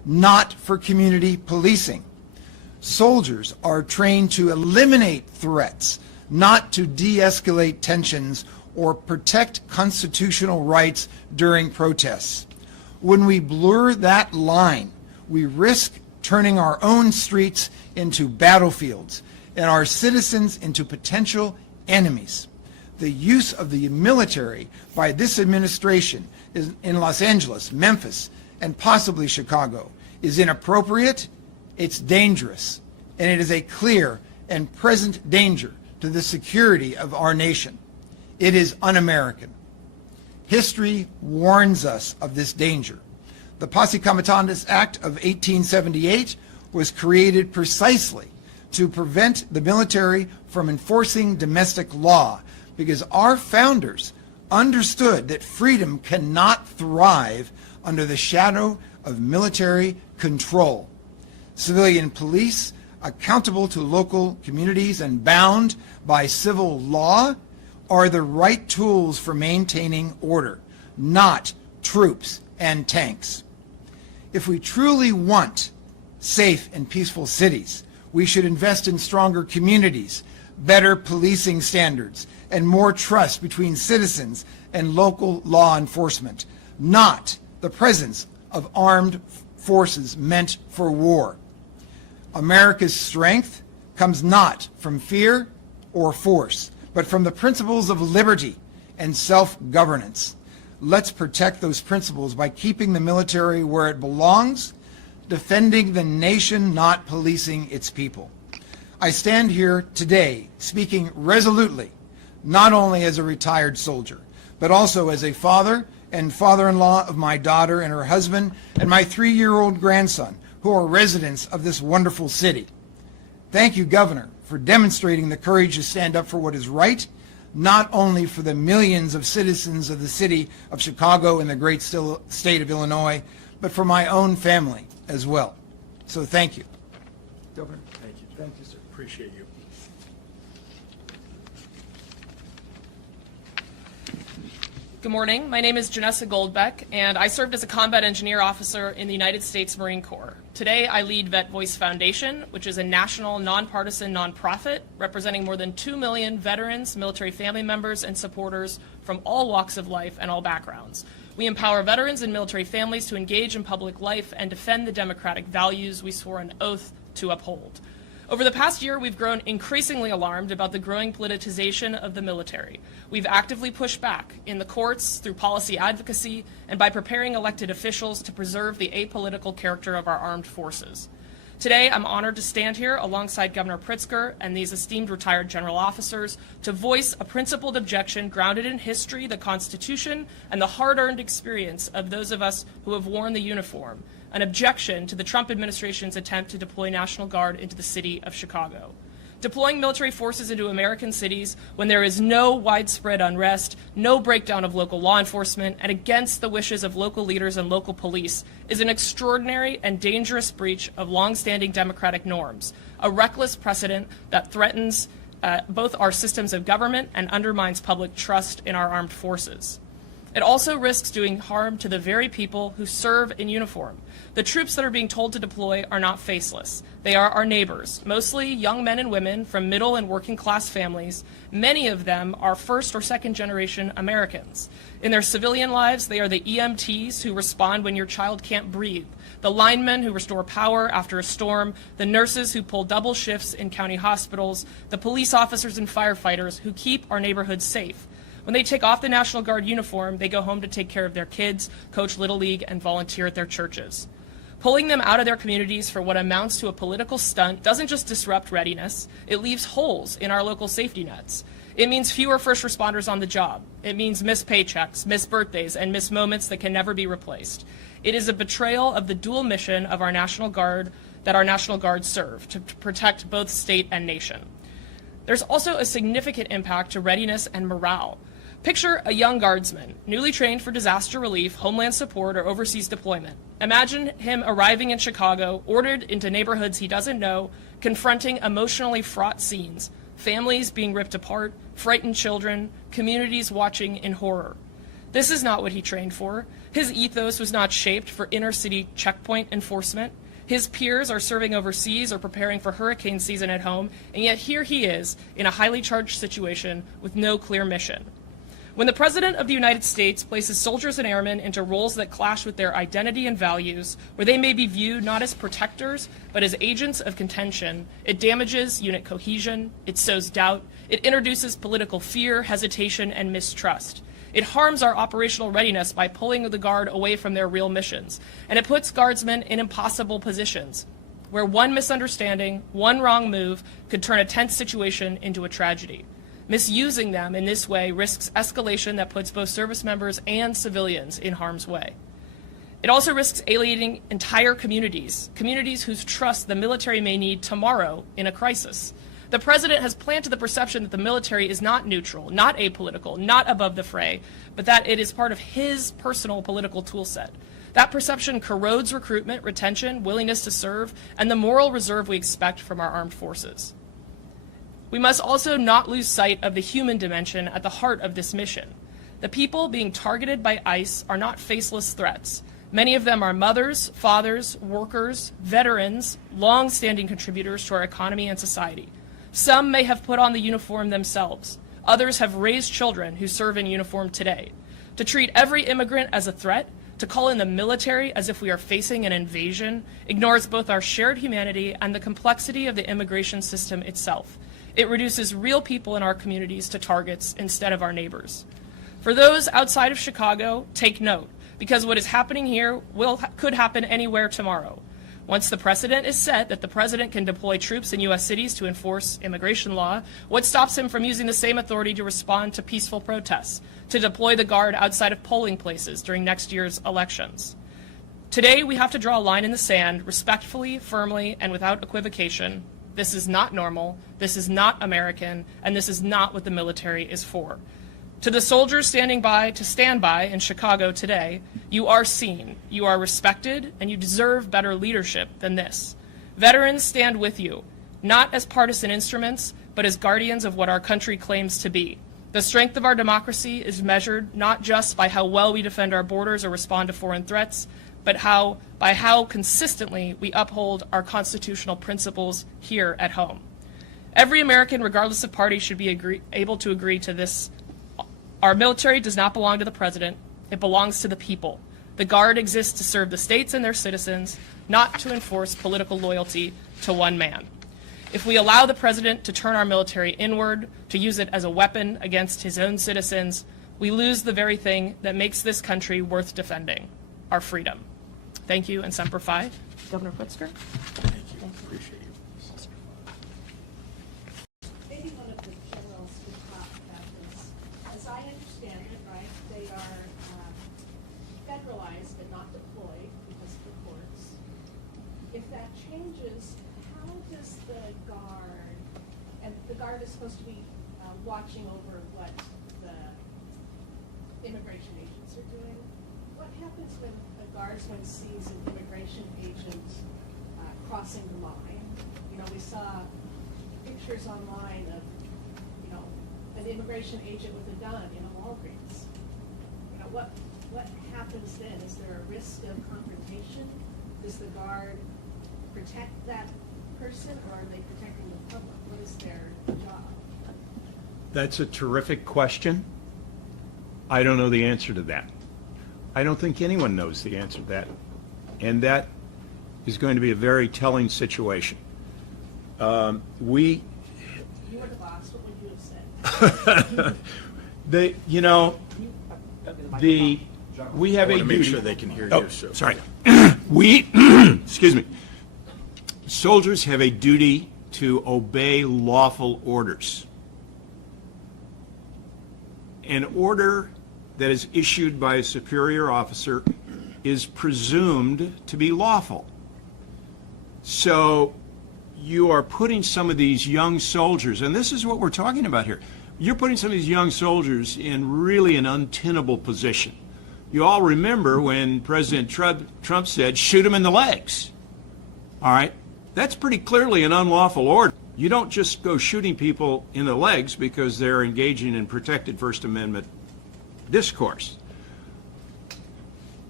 not for community policing. Soldiers are trained to eliminate threats, not to de-escalate tensions or protect constitutional rights during protests. When we blur that line, we risk turning our own streets into battlefields and our citizens into potential enemies. The use of the military by this administration in Los Angeles, Memphis, and possibly Chicago is inappropriate, it's dangerous, and it is a clear and present danger to the security of our nation. It is un-American. History warns us of this danger. The Posse Comitatus Act of 1878 was created precisely to prevent the military from enforcing domestic law, because our founders understood that freedom cannot thrive under the shadow of military control. Civilian police, accountable to local communities and bound by civil law, are the right tools for maintaining order, not troops and tanks. If we truly want safe and peaceful cities, we should invest in stronger communities, better policing standards, and more trust between citizens and local law enforcement, not the presence of armed forces meant for war. America's strength comes not from fear or force, but from the principles of liberty and self-governance. Let's protect those principles by keeping the military where it belongs, defending the nation, not policing its people. I stand here today speaking resolutely, not only as a retired soldier, but also as a father and father-in-law of my daughter and her husband and my 3-year-old grandson, who are residents of this wonderful city. Thank you, Governor, for demonstrating the courage to stand up for what is right, not only for the millions of citizens of the city of Chicago and the great state of Illinois, but for my own family as well. So thank you. Governor. Thank you. Thank you, sir. Appreciate you. Good morning. My name is Janessa Goldbeck, and I served as a combat engineer officer in the United States Marine Corps. Today, I lead Vet Voice Foundation, which is a national, nonpartisan nonprofit representing more than 2 million veterans, military family members, and supporters from all walks of life and all backgrounds. We empower veterans and military families to engage in public life and defend the democratic values we swore an oath to uphold. Over the past year, we've grown increasingly alarmed about the growing politicization of the military. We've actively pushed back in the courts, through policy advocacy, and by preparing elected officials to preserve the apolitical character of our armed forces. Today, I'm honored to stand here alongside Governor Pritzker and these esteemed retired general officers to voice a principled objection grounded in history, the Constitution, and the hard-earned experience of those of us who have worn the uniform, an objection to the Trump administration's attempt to deploy National Guard into the city of Chicago. Deploying military forces into American cities when there is no widespread unrest, no breakdown of local law enforcement, and against the wishes of local leaders and local police is an extraordinary and dangerous breach of longstanding democratic norms, a reckless precedent that threatens both our systems of government and undermines public trust in our armed forces. It also risks doing harm to the very people who serve in uniform. The troops that are being told to deploy are not faceless. They are our neighbors, mostly young men and women from middle and working class families. Many of them are first or second generation Americans. In their civilian lives, they are the EMTs who respond when your child can't breathe, the linemen who restore power after a storm, the nurses who pull double shifts in county hospitals, the police officers and firefighters who keep our neighborhoods safe. When they take off the National Guard uniform, they go home to take care of their kids, coach Little League, and volunteer at their churches. Pulling them out of their communities for what amounts to a political stunt doesn't just disrupt readiness, it leaves holes in our local safety nets. It means fewer first responders on the job. It means missed paychecks, missed birthdays, and missed moments that can never be replaced. It is a betrayal of the dual mission of our National Guard that our National Guard serve, to protect both state and nation. There's also a significant impact to readiness and morale. Picture a young guardsman, newly trained for disaster relief, homeland support, or overseas deployment. Imagine him arriving in Chicago, ordered into neighborhoods he doesn't know, confronting emotionally fraught scenes, families being ripped apart, frightened children, communities watching in horror. This is not what he trained for. His ethos was not shaped for inner-city checkpoint enforcement. His peers are serving overseas or preparing for hurricane season at home, and yet here he is in a highly charged situation with no clear mission. When the President of the United States places soldiers and airmen into roles that clash with their identity and values, where they may be viewed not as protectors, but as agents of contention, it damages unit cohesion, it sows doubt, it introduces political fear, hesitation, and mistrust. It harms our operational readiness by pulling the Guard away from their real missions, and it puts Guardsmen in impossible positions, where one misunderstanding, one wrong move could turn a tense situation into a tragedy. Misusing them in this way risks escalation that puts both service members and civilians in harm's way. It also risks alienating entire communities, communities whose trust the military may need tomorrow in a crisis. The President has planted the perception that the military is not neutral, not apolitical, not above the fray, but that it is part of his personal political toolset. That perception corrodes recruitment, retention, willingness to serve, and the moral reserve we expect from our armed forces. We must also not lose sight of the human dimension at the heart of this mission. The people being targeted by ICE are not faceless threats. Many of them are mothers, fathers, workers, veterans, long-standing contributors to our economy and society. Some may have put on the uniform themselves. Others have raised children who serve in uniform today. To treat every immigrant as a threat, to call in the military as if we are facing an invasion, ignores both our shared humanity and the complexity of the immigration system itself. It reduces real people in our communities to targets instead of our neighbors. For those outside of Chicago, take note, because what is happening here could happen anywhere tomorrow. Once the precedent is set that the President can deploy troops in U.S. cities to enforce immigration law, what stops him from using the same authority to respond to peaceful protests, to deploy the Guard outside of polling places during next year's elections? Today, we have to draw a line in the sand, respectfully, firmly, and without equivocation. This is not normal, this is not American, and this is not what the military is for. To the soldiers standing by to stand by in Chicago today, you are seen, you are respected, and you deserve better leadership than this. Veterans stand with you, not as partisan instruments, but as guardians of what our country claims to be. The strength of our democracy is measured not just by how well we defend our borders or respond to foreign threats, but by how consistently we uphold our constitutional principles here at home. Every American, regardless of party, should be able to agree to this. Our military does not belong to the President. It belongs to the people. The Guard exists to serve the states and their citizens, not to enforce political loyalty to one man. If we allow the President to turn our military inward, to use it as a weapon against his own citizens, we lose the very thing that makes this country worth defending, our freedom. Thank you, and Semper Fi. Governor Pritzker. Thank you. Appreciate you. Maybe one of the generals could talk about this. As I understand it, right, they are federalized but not deployed because of the courts. If that changes, how does the Guard, and the Guard is supposed to be watching over what the immigration agents are doing, what happens when a Guardsman sees an immigration agent crossing the line? You know, we saw pictures online of, you know, an immigration agent with a gun in a Walgreens. You know, what happens then? Is there a risk of confrontation? Does the Guard protect that person, or are they protecting the public? What is their job? That's a terrific question. I don't know the answer to that. I don't think anyone knows the answer to that. And that is going to be a very telling situation. You were the boss, what would you have said? We have I a want to make duty. sure they can hear Oh, you. So. sorry. Excuse me. Soldiers have a duty to obey lawful orders. An order that is issued by a superior officer is presumed to be lawful. So you are putting some of these young soldiers, and this is what we're talking about here, you're putting some of these young soldiers in really an untenable position. You all remember when President Trump said, shoot them in the legs. All right? That's pretty clearly an unlawful order. You don't just go shooting people in the legs because they're engaging in protected First Amendment discourse.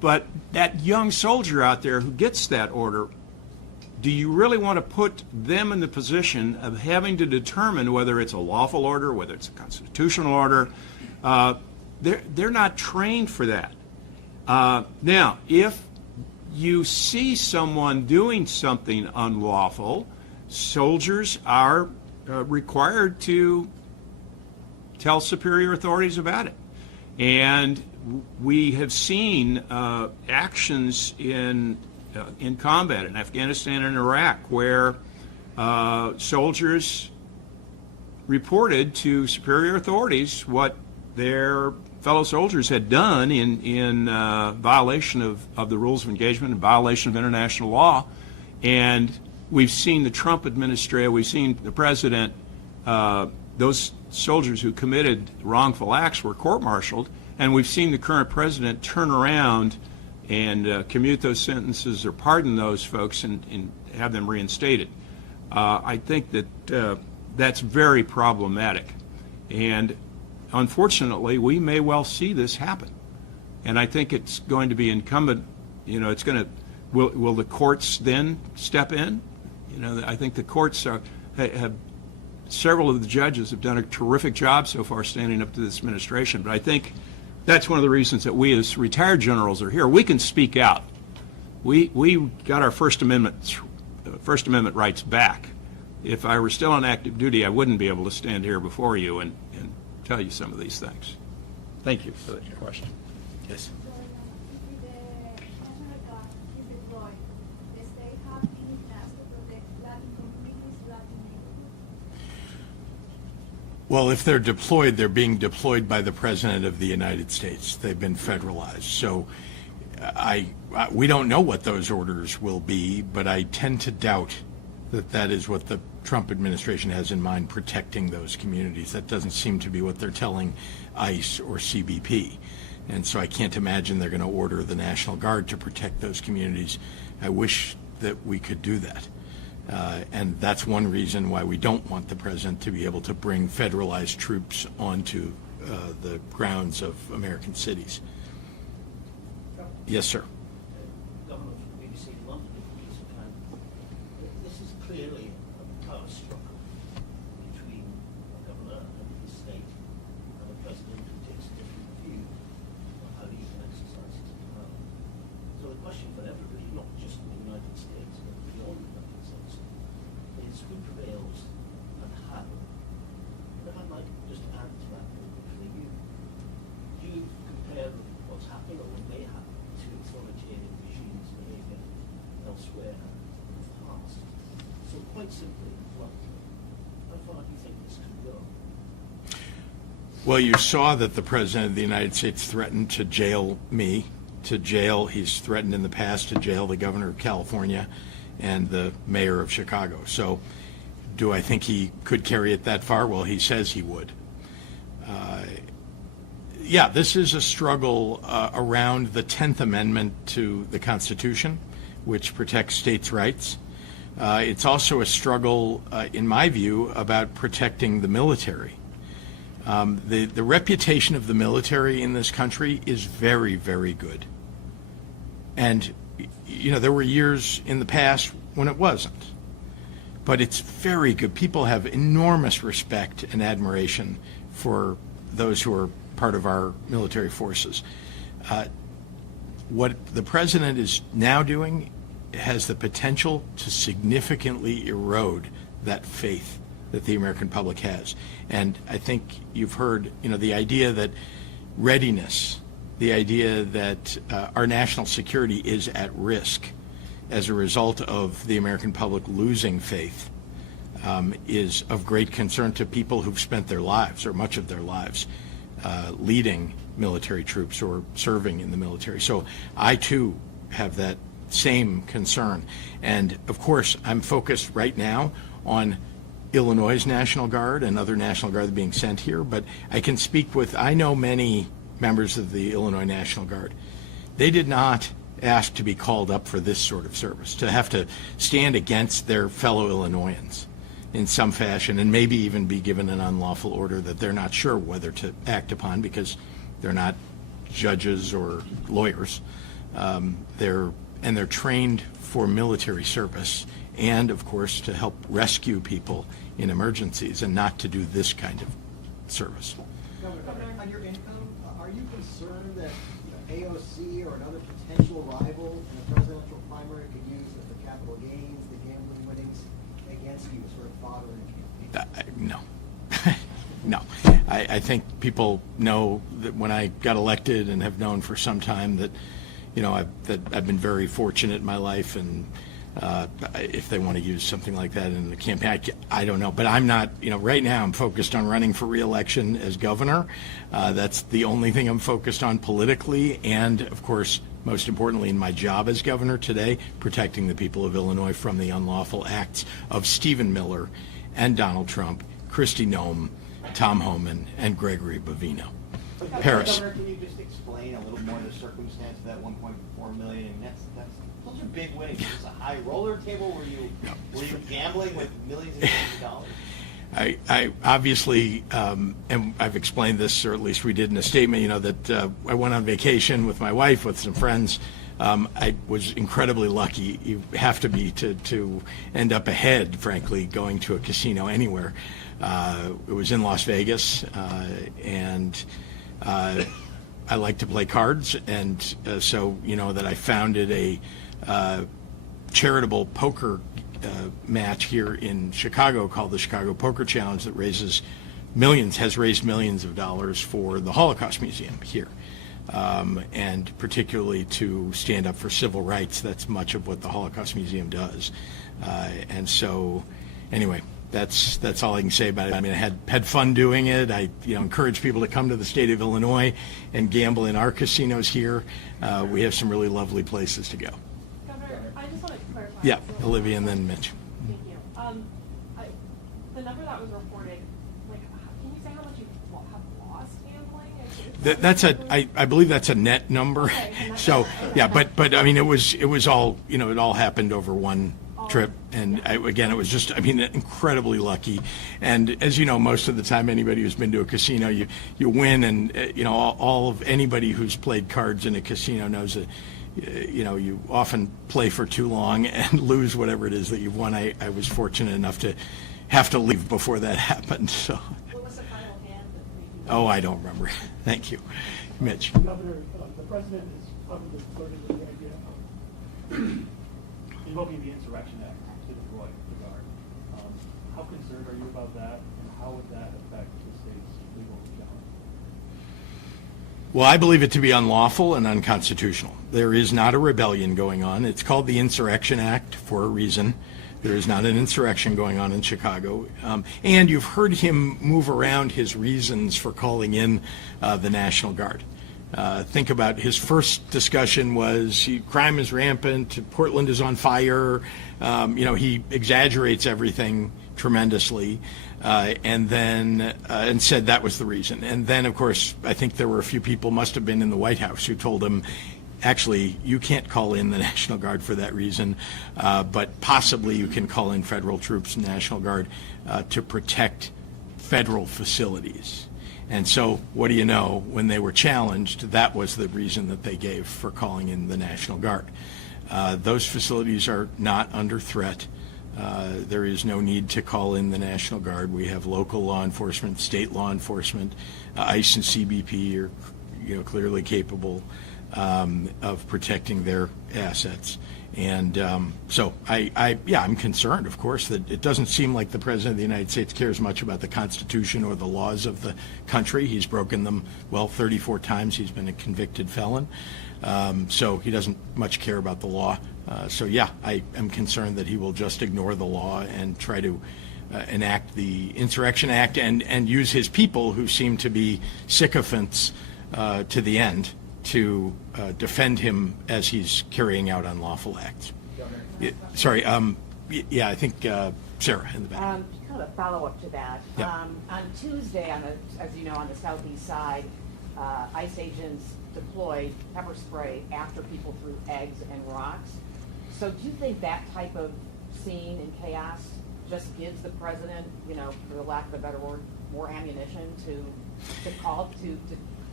But that young soldier out there who gets that order, do you really want to put them in the position of having to determine whether it's a lawful order, whether it's a constitutional order? They're not trained for that. Now, if you see someone doing something unlawful, soldiers are required to tell superior authorities about it. And we have seen actions in combat in Afghanistan and Iraq where soldiers reported to superior authorities what their fellow soldiers had done in violation of the rules of engagement and violation of international law. And we've seen the Trump administration, we've seen the president, those soldiers who committed wrongful acts were court-martialed, and we've seen the current president turn around and commute those sentences or pardon those folks and have them reinstated. I think that that's very problematic. And unfortunately, we may well see this happen. And I think it's going to be incumbent, it's going to, will the courts then step in? I think the courts have, several of the judges have done a terrific job so far standing up to this administration. But I think that's one of the reasons that we as retired generals are here. We can speak out. We got our First Amendment rights back. If I were still on active duty, I wouldn't be able to stand here before you and tell you some of these things. Thank you for that question. Yes. Well, if they're deployed, they're being deployed by the President of the United States. They've been federalized. So we don't know what those orders will be, but I tend to doubt that that is what the Trump administration has in mind, protecting those communities. That doesn't seem to be what they're telling ICE or CBP. And so I can't imagine they're going to order the National Guard to protect those communities. I wish that we could do that. And that's one reason why we don't want the president to be able to bring federalized troops onto the grounds of American cities. Yes, sir. Governor from the BBC London, this is clearly a power struggle between a governor and his state and a president who takes a different view of how he can exercise his power. So the question for everybody, not just in the United States, but beyond the United States, is who prevails and how. And if I might just add to that for you, do you compare what's happening or what may happen to authoritarian regimes behavior elsewhere in the past? So quite simply, how far do you think this could go? Well, you saw that the President of the United States threatened to jail me, he's threatened in the past to jail the Governor of California and the Mayor of Chicago. So do I think he could carry it that far? Well, he says he would. Yeah, this is a struggle around the 10th Amendment to the Constitution, which protects states' rights. It's also a struggle, in my view, about protecting the military. The reputation of the military in this country is very, very good. And, there were years in the past when it wasn't. But it's very good. People have enormous respect and admiration for those who are part of our military forces. What the president is now doing has the potential to significantly erode that faith that the American public has. And I think you've heard, the idea that readiness, the idea that our national security is at risk as a result of the American public losing faith is of great concern to people who've spent their lives, or much of their lives, leading military troops or serving in the military. So I too have that same concern. And of course, I'm focused right now on Illinois' National Guard and other National Guard being sent here, but I can speak with, I know many members of the Illinois National Guard. They did not ask to be called up for this sort of service, to have to stand against their fellow Illinoisans in some fashion, and maybe even be given an unlawful order that they're not sure whether to act upon because they're not judges or lawyers. They're trained for military service and, of course, to help rescue people in emergencies and not to do this kind of service. Governor, on your income, are you concerned that AOC or another potential rival in the presidential primary could use the capital gains, the gambling winnings against you, sort of fodder in a campaign? No. No. I think people know that when I got elected and have known for some time that, I've been very fortunate in my life, and if they want to use something like that in the campaign, I don't know. But I'm not, right now I'm focused on running for re-election as governor. That's the only thing I'm focused on politically, and of course, most importantly in my job as governor today, protecting the people of Illinois from the unlawful acts of Stephen Miller and Donald Trump, Kristi Noem, Tom Homan, and Gregory Bovino. Paris. Governor, can you just explain a little more the circumstance of that 1.4 million? And those are big winnings. Is this a high roller table? Were you gambling with millions and millions of dollars? I obviously, and I've explained this, or at least we did in a statement, that I went on vacation with my wife, with some friends. I was incredibly lucky. You have to be to end up ahead, frankly, going to a casino anywhere. It was in Las Vegas, and I like to play cards, and so that I founded a charitable poker match here in Chicago called the Chicago Poker Challenge that has raised millions of dollars for the Holocaust Museum here, and particularly to stand up for civil rights. That's much of what the Holocaust Museum does, and so anyway. That's all I can say about it. I mean, I had fun doing it. I encourage people to come to the state of Illinois and gamble in our casinos here. We have some really lovely places to go. Governor, I just want to clarify. Yeah, Olivia and then Mitch. Thank you. The number that was reported, can you say how much you have lost gambling? I believe that's a net number. Okay, So yeah, but I mean, it was all it all happened over one trip, and again, it was just incredibly lucky. And as you know, most of the time, anybody who's been to a casino, you win, and all of anybody who's played cards in a casino knows that you often play for too long and lose whatever it is that you've won. I was fortunate enough to have to leave before that happened. So. What was the final hand that we? Oh, I don't remember. Thank you, Mitch. Governor, the president is publicly flirting with the idea of invoking the Insurrection Act to deploy the Guard. How concerned are you about that, and how would that affect the state's legal challenge? Well, I believe it to be unlawful and unconstitutional. There is not a rebellion going on. It's called the Insurrection Act for a reason. There is not an insurrection going on in Chicago. And you've heard him move around his reasons for calling in the National Guard. Think about his first discussion was crime is rampant, Portland is on fire. He exaggerates everything tremendously, and said that was the reason. And then, of course, I think there were a few people, must have been in the White House, who told him, actually, you can't call in the National Guard for that reason, but possibly you can call in federal troops and National Guard to protect federal facilities. And so, what do you know, when they were challenged, that was the reason that they gave for calling in the National Guard. Those facilities are not under threat. There is no need to call in the National Guard. We have local law enforcement, state law enforcement, ICE and CBP are clearly capable of protecting their assets. And so I'm concerned, of course, that it doesn't seem like the President of the United States cares much about the Constitution or the laws of the country. He's broken them, 34 times. He's been a convicted felon. So he doesn't much care about the law. I am concerned that he will just ignore the law and try to enact the Insurrection Act and use his people, who seem to be sycophants to the end, to defend him as he's carrying out unlawful acts. I think Sarah in the back. Kind of a follow-up to that. Yeah. On Tuesday, as you know, on the southeast side, ICE agents deployed pepper spray after people threw eggs and rocks. So do you think that type of scene and chaos just gives the president, for the lack of a better word, more ammunition to call to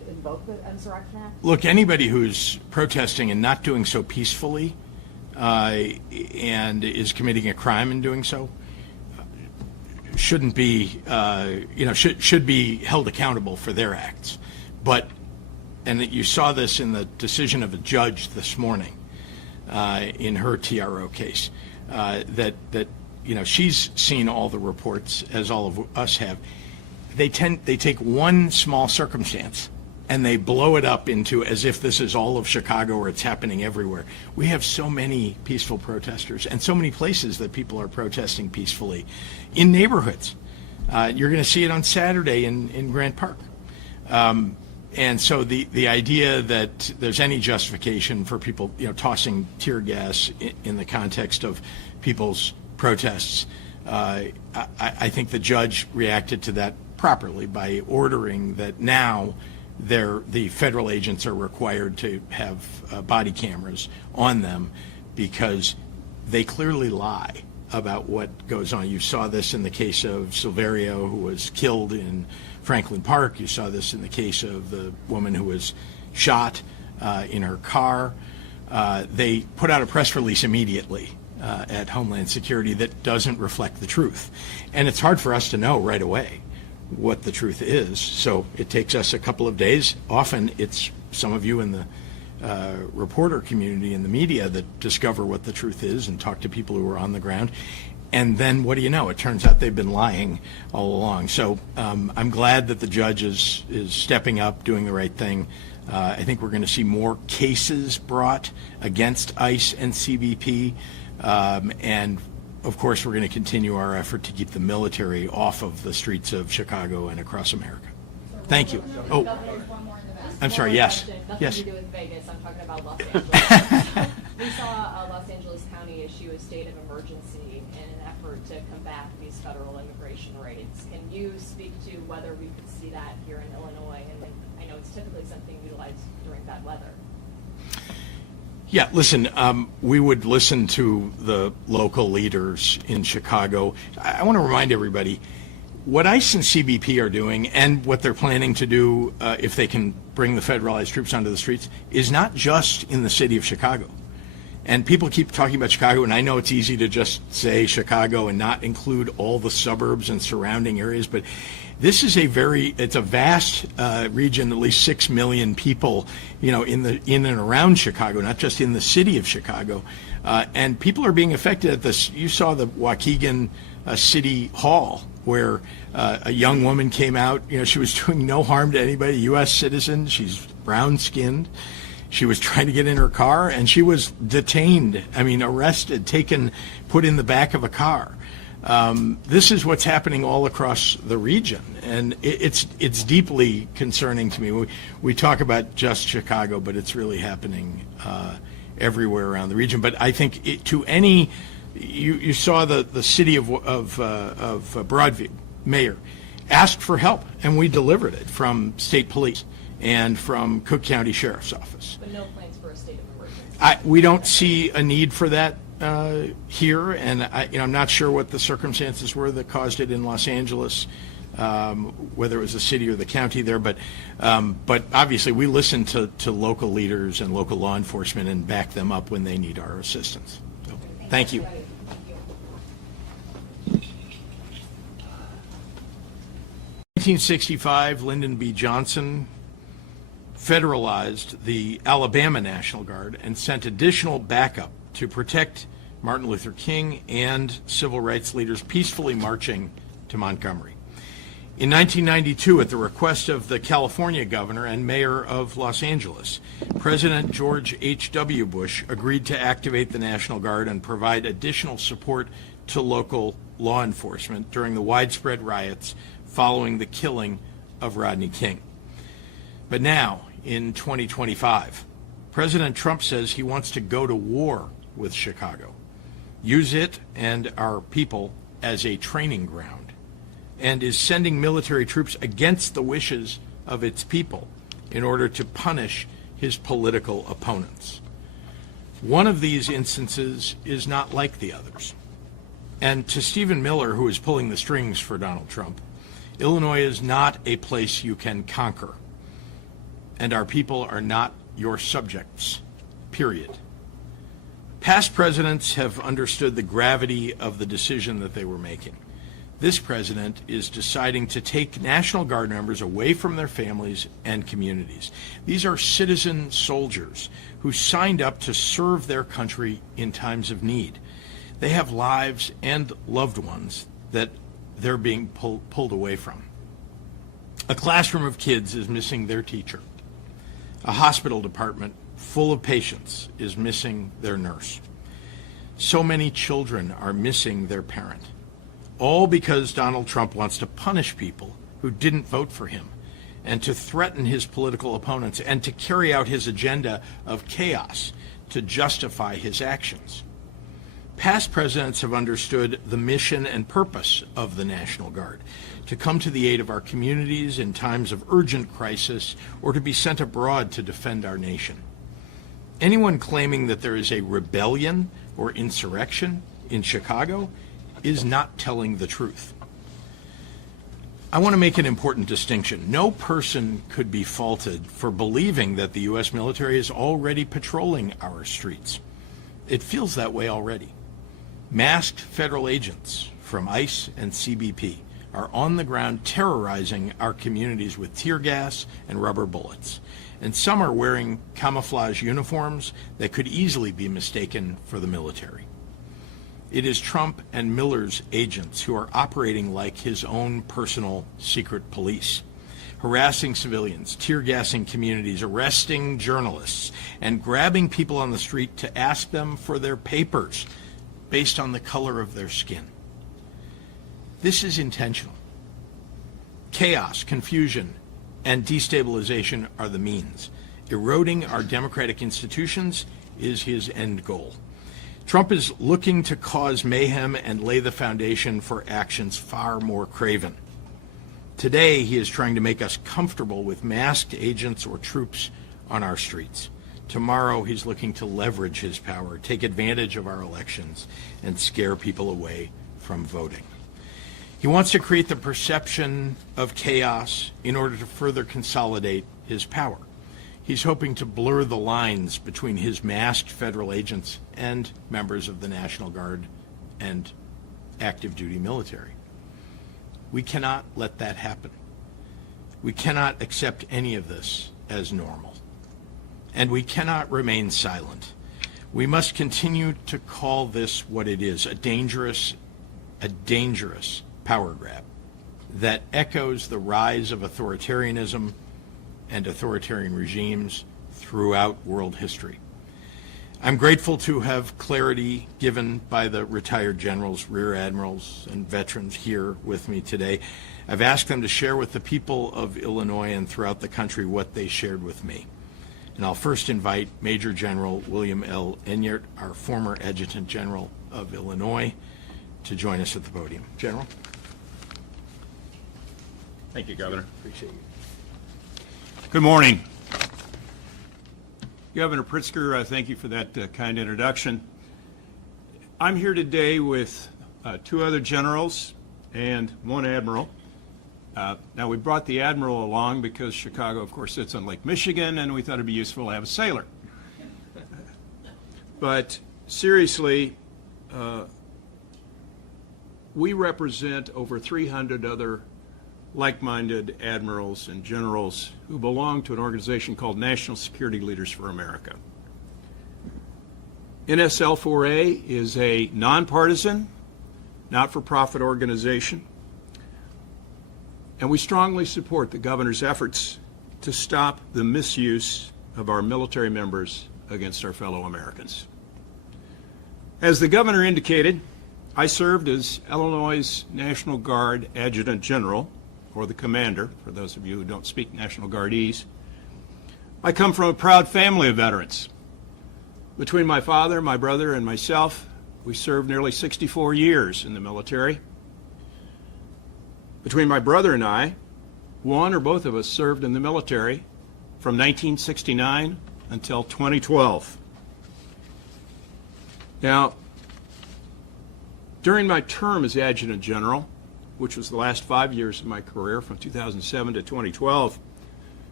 invoke the Insurrection Act? Look, anybody who's protesting and not doing so peacefully and is committing a crime in doing so shouldn't be, should be held accountable for their acts. But, and that you saw this in the decision of a judge this morning in her TRO case, that she's seen all the reports, as all of us have. They take one small circumstance and they blow it up into as if this is all of Chicago or it's happening everywhere. We have so many peaceful protesters and so many places that people are protesting peacefully in neighborhoods. You're going to see it on Saturday in Grant Park. And so the idea that there's any justification for people, tossing tear gas in the context of people's protests, I think the judge reacted to that properly by ordering that now the federal agents are required to have body cameras on them because they clearly lie about what goes on. You saw this in the case of Silverio, who was killed in Franklin Park. You saw this in the case of the woman who was shot in her car. They put out a press release immediately at Homeland Security that doesn't reflect the truth. And it's hard for us to know right away what the truth is. So it takes us a couple of days. Often it's some of you in the reporter community and the media that discover what the truth is and talk to people who are on the ground. And then what do you know? It turns out they've been lying all along. So I'm glad that the judge is stepping up, doing the right thing. I think we're going to see more cases brought against ICE and CBP. And of course, we're going to continue our effort to keep the military off of the streets of Chicago and across America. Thank you. Oh, I'm sorry. Yes. Nothing Yes. to do with Vegas. I'm talking about Los Angeles. We saw Los Angeles County issue a state of emergency in an effort to combat these federal immigration raids. Can you speak to whether we could see that here in Illinois? And then I know it's typically something utilized during bad weather. Yeah, listen, we would listen to the local leaders in Chicago. I want to remind everybody, what ICE and CBP are doing and what they're planning to do if they can bring the federalized troops onto the streets is not just in the city of Chicago. And people keep talking about Chicago, and I know it's easy to just say Chicago and not include all the suburbs and surrounding areas, but this is it's a vast region, at least 6 million people, in and around Chicago, not just in the city of Chicago. And people are being affected at this. You saw the Waukegan City Hall, where a young woman came out. She was doing no harm to anybody, U.S. citizen. She's brown-skinned. She was trying to get in her car, and she was detained, arrested, put in the back of a car. This is what's happening all across the region, and it's deeply concerning to me. We talk about just Chicago, but it's really happening everywhere around the region. But I think you saw the city of Broadview mayor asked for help, and we delivered it from state police and from Cook County Sheriff's Office. But no plans for a state of emergency. We don't see a need for that here, and I'm not sure what the circumstances were that caused it in Los Angeles, whether it was the city or the county there. But obviously, we listen to local leaders and local law enforcement and back them up when they need our assistance. So, thank you. 1965, Lyndon B. Johnson federalized the Alabama National Guard and sent additional backup to protect Martin Luther King and civil rights leaders peacefully marching to Montgomery. In 1992, at the request of the California governor and mayor of Los Angeles, President George H.W. Bush agreed to activate the National Guard and provide additional support to local law enforcement during the widespread riots following the killing of Rodney King. But now, in 2025, President Trump says he wants to go to war with Chicago, use it and our people as a training ground, and is sending military troops against the wishes of its people in order to punish his political opponents. One of these instances is not like the others. And to Stephen Miller, who is pulling the strings for Donald Trump, Illinois is not a place you can conquer. and our people are not your subjects, period. Past presidents have understood the gravity of the decision that they were making. This president is deciding to take National Guard members away from their families and communities. These are citizen soldiers who signed up to serve their country in times of need. They have lives and loved ones that they're being pulled away from. A classroom of kids is missing their teacher. A hospital department full of patients is missing their nurse. So many children are missing their parent. All because Donald Trump wants to punish people who didn't vote for him and to threaten his political opponents and to carry out his agenda of chaos to justify his actions. Past presidents have understood the mission and purpose of the National Guard, to come to the aid of our communities in times of urgent crisis or to be sent abroad to defend our nation. Anyone claiming that there is a rebellion or insurrection in Chicago is not telling the truth. I want to make an important distinction. No person could be faulted for believing that the U.S. military is already patrolling our streets. It feels that way already. Masked federal agents from ICE and CBP are on the ground terrorizing our communities with tear gas and rubber bullets. And some are wearing camouflage uniforms that could easily be mistaken for the military. It is Trump and Miller's agents who are operating like his own personal secret police, harassing civilians, tear-gassing communities, arresting journalists, and grabbing people on the street to ask them for their papers based on the color of their skin. This is intentional. Chaos, confusion, and destabilization are the means. Eroding our democratic institutions is his end goal. Trump is looking to cause mayhem and lay the foundation for actions far more craven. Today, he is trying to make us comfortable with masked agents or troops on our streets. Tomorrow, he's looking to leverage his power, take advantage of our elections, and scare people away from voting. He wants to create the perception of chaos in order to further consolidate his power. He's hoping to blur the lines between his masked federal agents and members of the National Guard and active duty military. We cannot let that happen. We cannot accept any of this as normal. And we cannot remain silent. We must continue to call this what it is, a dangerous power grab that echoes the rise of authoritarianism and authoritarian regimes throughout world history. I'm grateful to have clarity given by the retired generals, rear admirals, and veterans here with me today. I've asked them to share with the people of Illinois and throughout the country what they shared with me. And I'll first invite Major General William L. Enyart, our former Adjutant General of Illinois, to join us at the podium. General? Thank you, Governor. Appreciate you. Good morning. Governor Pritzker, thank you for that kind introduction. I'm here today with two other generals and one admiral. Now, we brought the admiral along because Chicago, of course, sits on Lake Michigan, and we thought it'd be useful to have a sailor. But seriously, we represent over 300 other like-minded admirals and generals who belong to an organization called National Security Leaders for America. NSL4A is a nonpartisan, not-for-profit organization, and we strongly support the governor's efforts to stop the misuse of our military members against our fellow Americans. As the governor indicated, I served as Illinois' National Guard Adjutant General, or the commander, for those of you who don't speak National Guardese. I come from a proud family of veterans. Between my father, my brother, and myself, we served nearly 64 years in the military. Between my brother and I, one or both of us served in the military from 1969 until 2012. Now, during my term as Adjutant General, which was the last 5 years of my career from 2007 to 2012,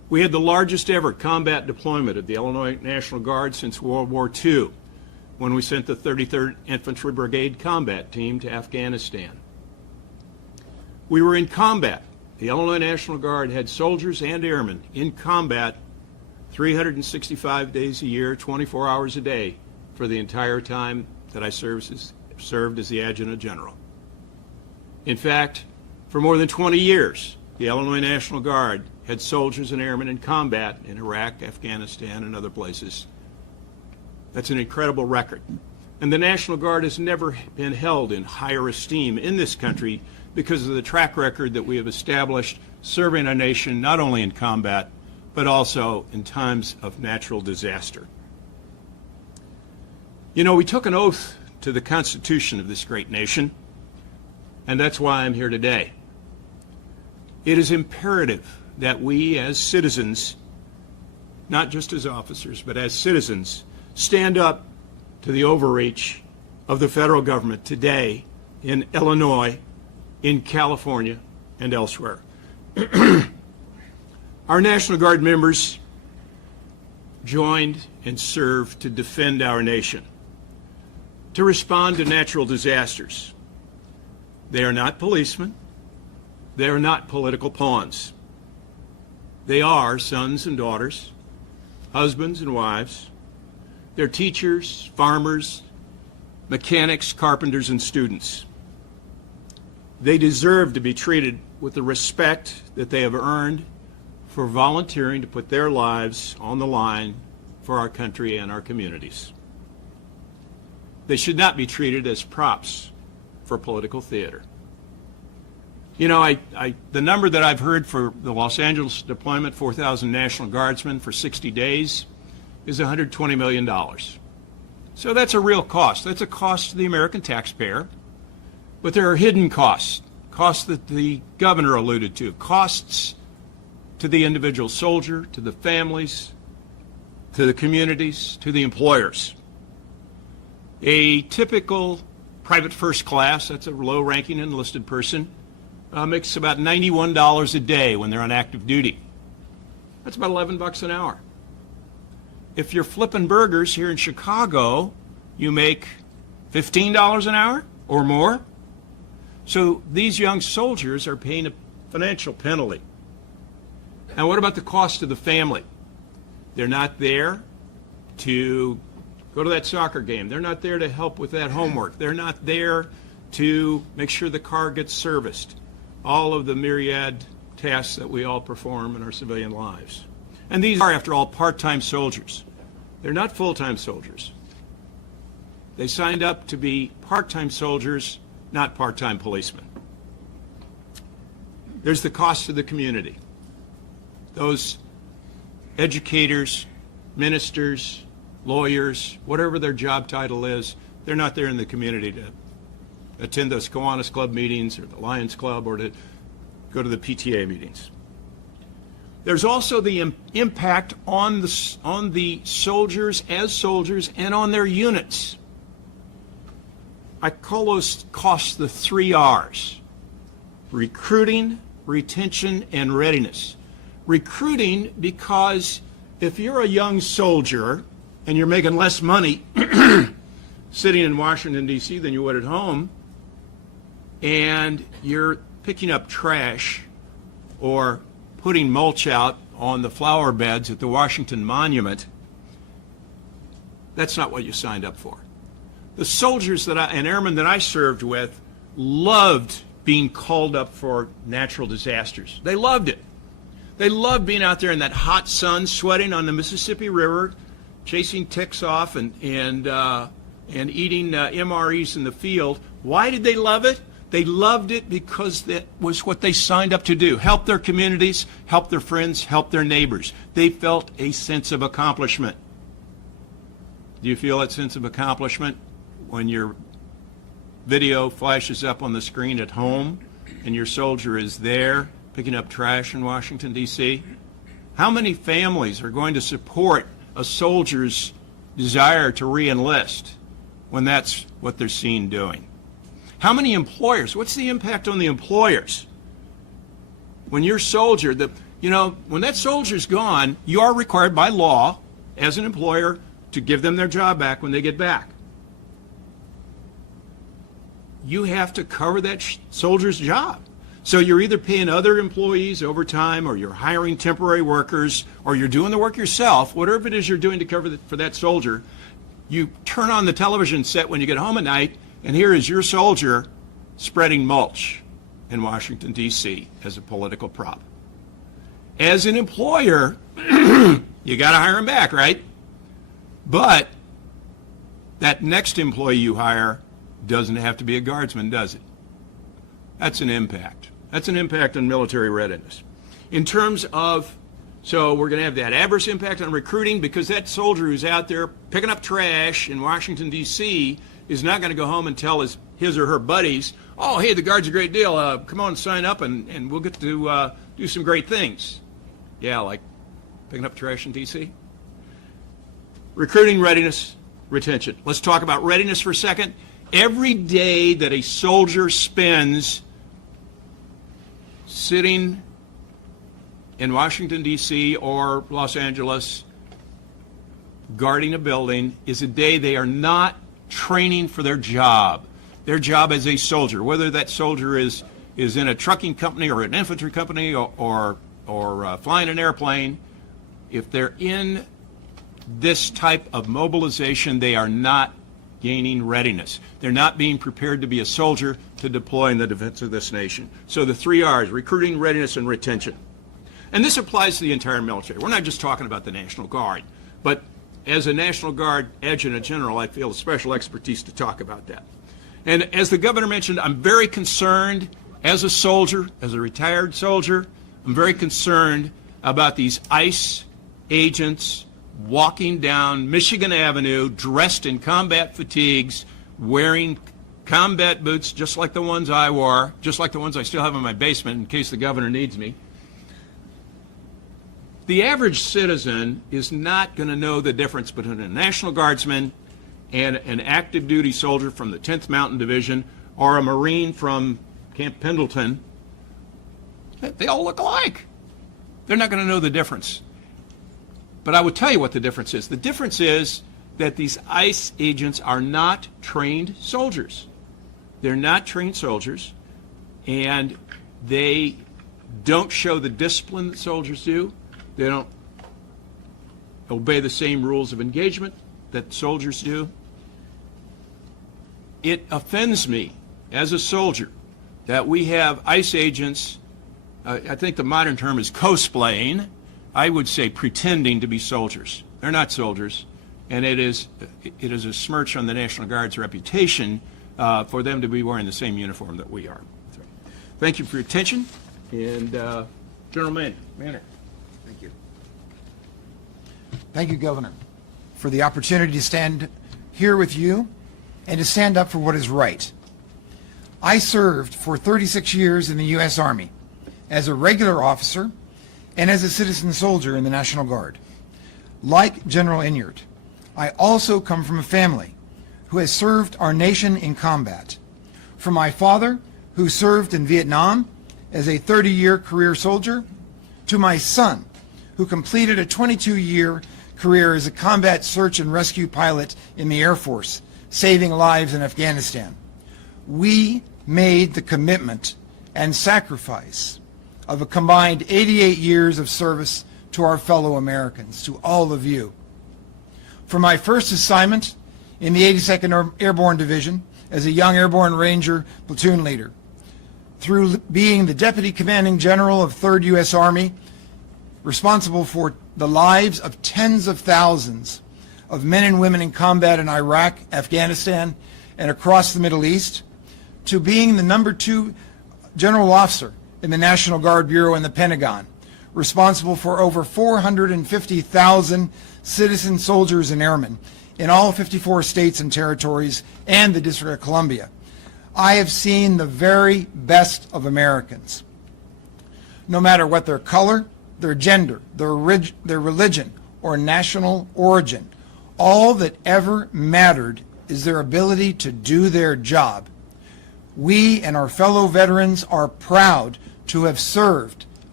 We had the largest ever combat deployment of the Illinois National Guard since World War II, when we sent the 33rd Infantry Brigade Combat Team to Afghanistan. We were in combat. The Illinois National Guard had soldiers and airmen in combat 365 days a year, 24 hours a day for the entire time that I served as the Adjutant General. In fact, for more than 20 years, the Illinois National Guard had soldiers and airmen in combat in Iraq, Afghanistan, and other places. That's an incredible record. And the National Guard has never been held in higher esteem in this country because of the track record that we have established serving our nation not only in combat, but also in times of natural disaster. You know, we took an oath to the Constitution of this great nation, and that's why I'm here today. It is imperative that we as citizens, not just as officers, but as citizens, stand up to the overreach of the federal government today in Illinois, in California, and elsewhere. Our National Guard members joined and served to defend our nation, to respond to natural disasters. They are not policemen. They are not political pawns. They are sons and daughters, husbands and wives. They're teachers, farmers, mechanics, carpenters, and students. They deserve to be treated with the respect that they have earned for volunteering to put their lives on the line for our country and our communities. They should not be treated as props for political theater. You know, the number that I've heard for the Los Angeles deployment, 4,000 National Guardsmen for 60 days, is $120 million. So that's a real cost. That's a cost to the American taxpayer. But there are hidden costs, costs that the governor alluded to, costs to the individual soldier, to the families, to the communities, to the employers. A typical private first class, that's a low-ranking enlisted person, makes about $91 a day when they're on active duty. That's about $11 an hour. If you're flipping burgers here in Chicago, you make $15 an hour or more. So these young soldiers are paying a financial penalty. And what about the cost to the family? They're not there to go to that soccer game. They're not there to help with that homework. They're not there to make sure the car gets serviced. All of the myriad tasks that we all perform in our civilian lives. And these are, after all, part-time soldiers. They're not full-time soldiers. They signed up to be part-time soldiers, not part-time policemen. There's the cost to the community. Those educators, ministers, lawyers, whatever their job title is, they're not there in the community to attend those Kiwanis Club meetings or the Lions Club or to go to the PTA meetings. There's also the impact on the soldiers as soldiers and on their units. I call those costs the 3 R's: recruiting, retention, and readiness. Recruiting, because if you're a young soldier and you're making less money sitting in Washington, D.C. than you would at home, and you're picking up trash or putting mulch out on the flower beds at the Washington Monument, that's not what you signed up for. The soldiers and airmen that I served with loved being called up for natural disasters. They loved it. They loved being out there in that hot sun, sweating on the Mississippi River, chasing ticks off and eating MREs in the field. Why did they love it? They loved it because that was what they signed up to do. Help their communities, help their friends, help their neighbors. They felt a sense of accomplishment. Do you feel that sense of accomplishment when your video flashes up on the screen at home and your soldier is there picking up trash in Washington, D.C.? How many families are going to support a soldier's desire to re-enlist when that's what they're seen doing? How many employers? What's the impact on the employers? When your soldier, You know, when that soldier's gone, you are required by law as an employer to give them their job back when they get back. You have to cover that soldier's job. So you're either paying other employees overtime, or you're hiring temporary workers, or you're doing the work yourself. Whatever it is you're doing to cover for that soldier, you turn on the television set when you get home at night, and here is your soldier spreading mulch in Washington, D.C. as a political prop. As an employer, you got to hire him back, right? But that next employee you hire doesn't have to be a guardsman, does it? That's an impact. That's an impact on military readiness. In terms of, so we're going to have that adverse impact on recruiting, because that soldier who's out there picking up trash in Washington, D.C. is not going to go home and tell his or her buddies, oh, hey, the Guard's a great deal. Come on, sign up, and we'll get to do some great things. Yeah, like picking up trash in D.C. Recruiting, readiness, retention. Let's talk about readiness for a second. Every day that a soldier spends sitting in Washington, D.C. or Los Angeles guarding a building is a day they are not training for their job as a soldier, whether that soldier is in a trucking company or an infantry company or flying an airplane. If they're in this type of mobilization, they are not gaining readiness. They're not being prepared to be a soldier to deploy in the defense of this nation. So the 3 R's, recruiting, readiness, and retention. And this applies to the entire military. We're not just talking about the National Guard, but as a National Guard adjutant general, I feel a special expertise to talk about that. And as the governor mentioned, I'm very concerned as a soldier, as a retired soldier, I'm very concerned about these ICE agents walking down Michigan Avenue dressed in combat fatigues, wearing combat boots just like the ones I wore, just like the ones I still have in my basement in case the governor needs me. The average citizen is not going to know the difference between a National Guardsman and an active duty soldier from the 10th Mountain Division or a Marine from Camp Pendleton. They all look alike. They're not going to know the difference. But I would tell you what the difference is. The difference is that these ICE agents are not trained soldiers. They're not trained soldiers, and they don't show the discipline that soldiers do. They don't obey the same rules of engagement that soldiers do. It offends me as a soldier that we have ICE agents, I think the modern term is cosplaying, I would say pretending to be soldiers. They're not soldiers, and it is a smirch on the National Guard's reputation for them to be wearing the same uniform that we are. So, thank you for your attention, and General Manner. Thank you. Thank you, Governor, for the opportunity to stand here with you and to stand up for what is right. I served for 36 years in the U.S. Army as a regular officer and as a citizen soldier in the National Guard. Like General Inyart, I also come from a family who has served our nation in combat. From my father, who served in Vietnam as a 30-year career soldier, to my son, who completed a 22-year career as a combat search and rescue pilot in the Air Force, saving lives in Afghanistan. We made the commitment and sacrifice of a combined 88 years of service to our fellow Americans, to all of you. For my first assignment in the 82nd Airborne Division as a young Airborne Ranger platoon leader, through being the Deputy Commanding General of 3rd U.S. Army, responsible for the lives of tens of thousands of men and women in combat in Iraq, Afghanistan, and across the Middle East, to being the #2 general officer in the National Guard Bureau in the Pentagon, responsible for over 450,000 citizen soldiers and airmen in all 54 states and territories and the District of Columbia. I have seen the very best of Americans. No matter what their color, their gender, their religion, or national origin, all that ever mattered is their ability to do their job. We and our fellow veterans are proud to have served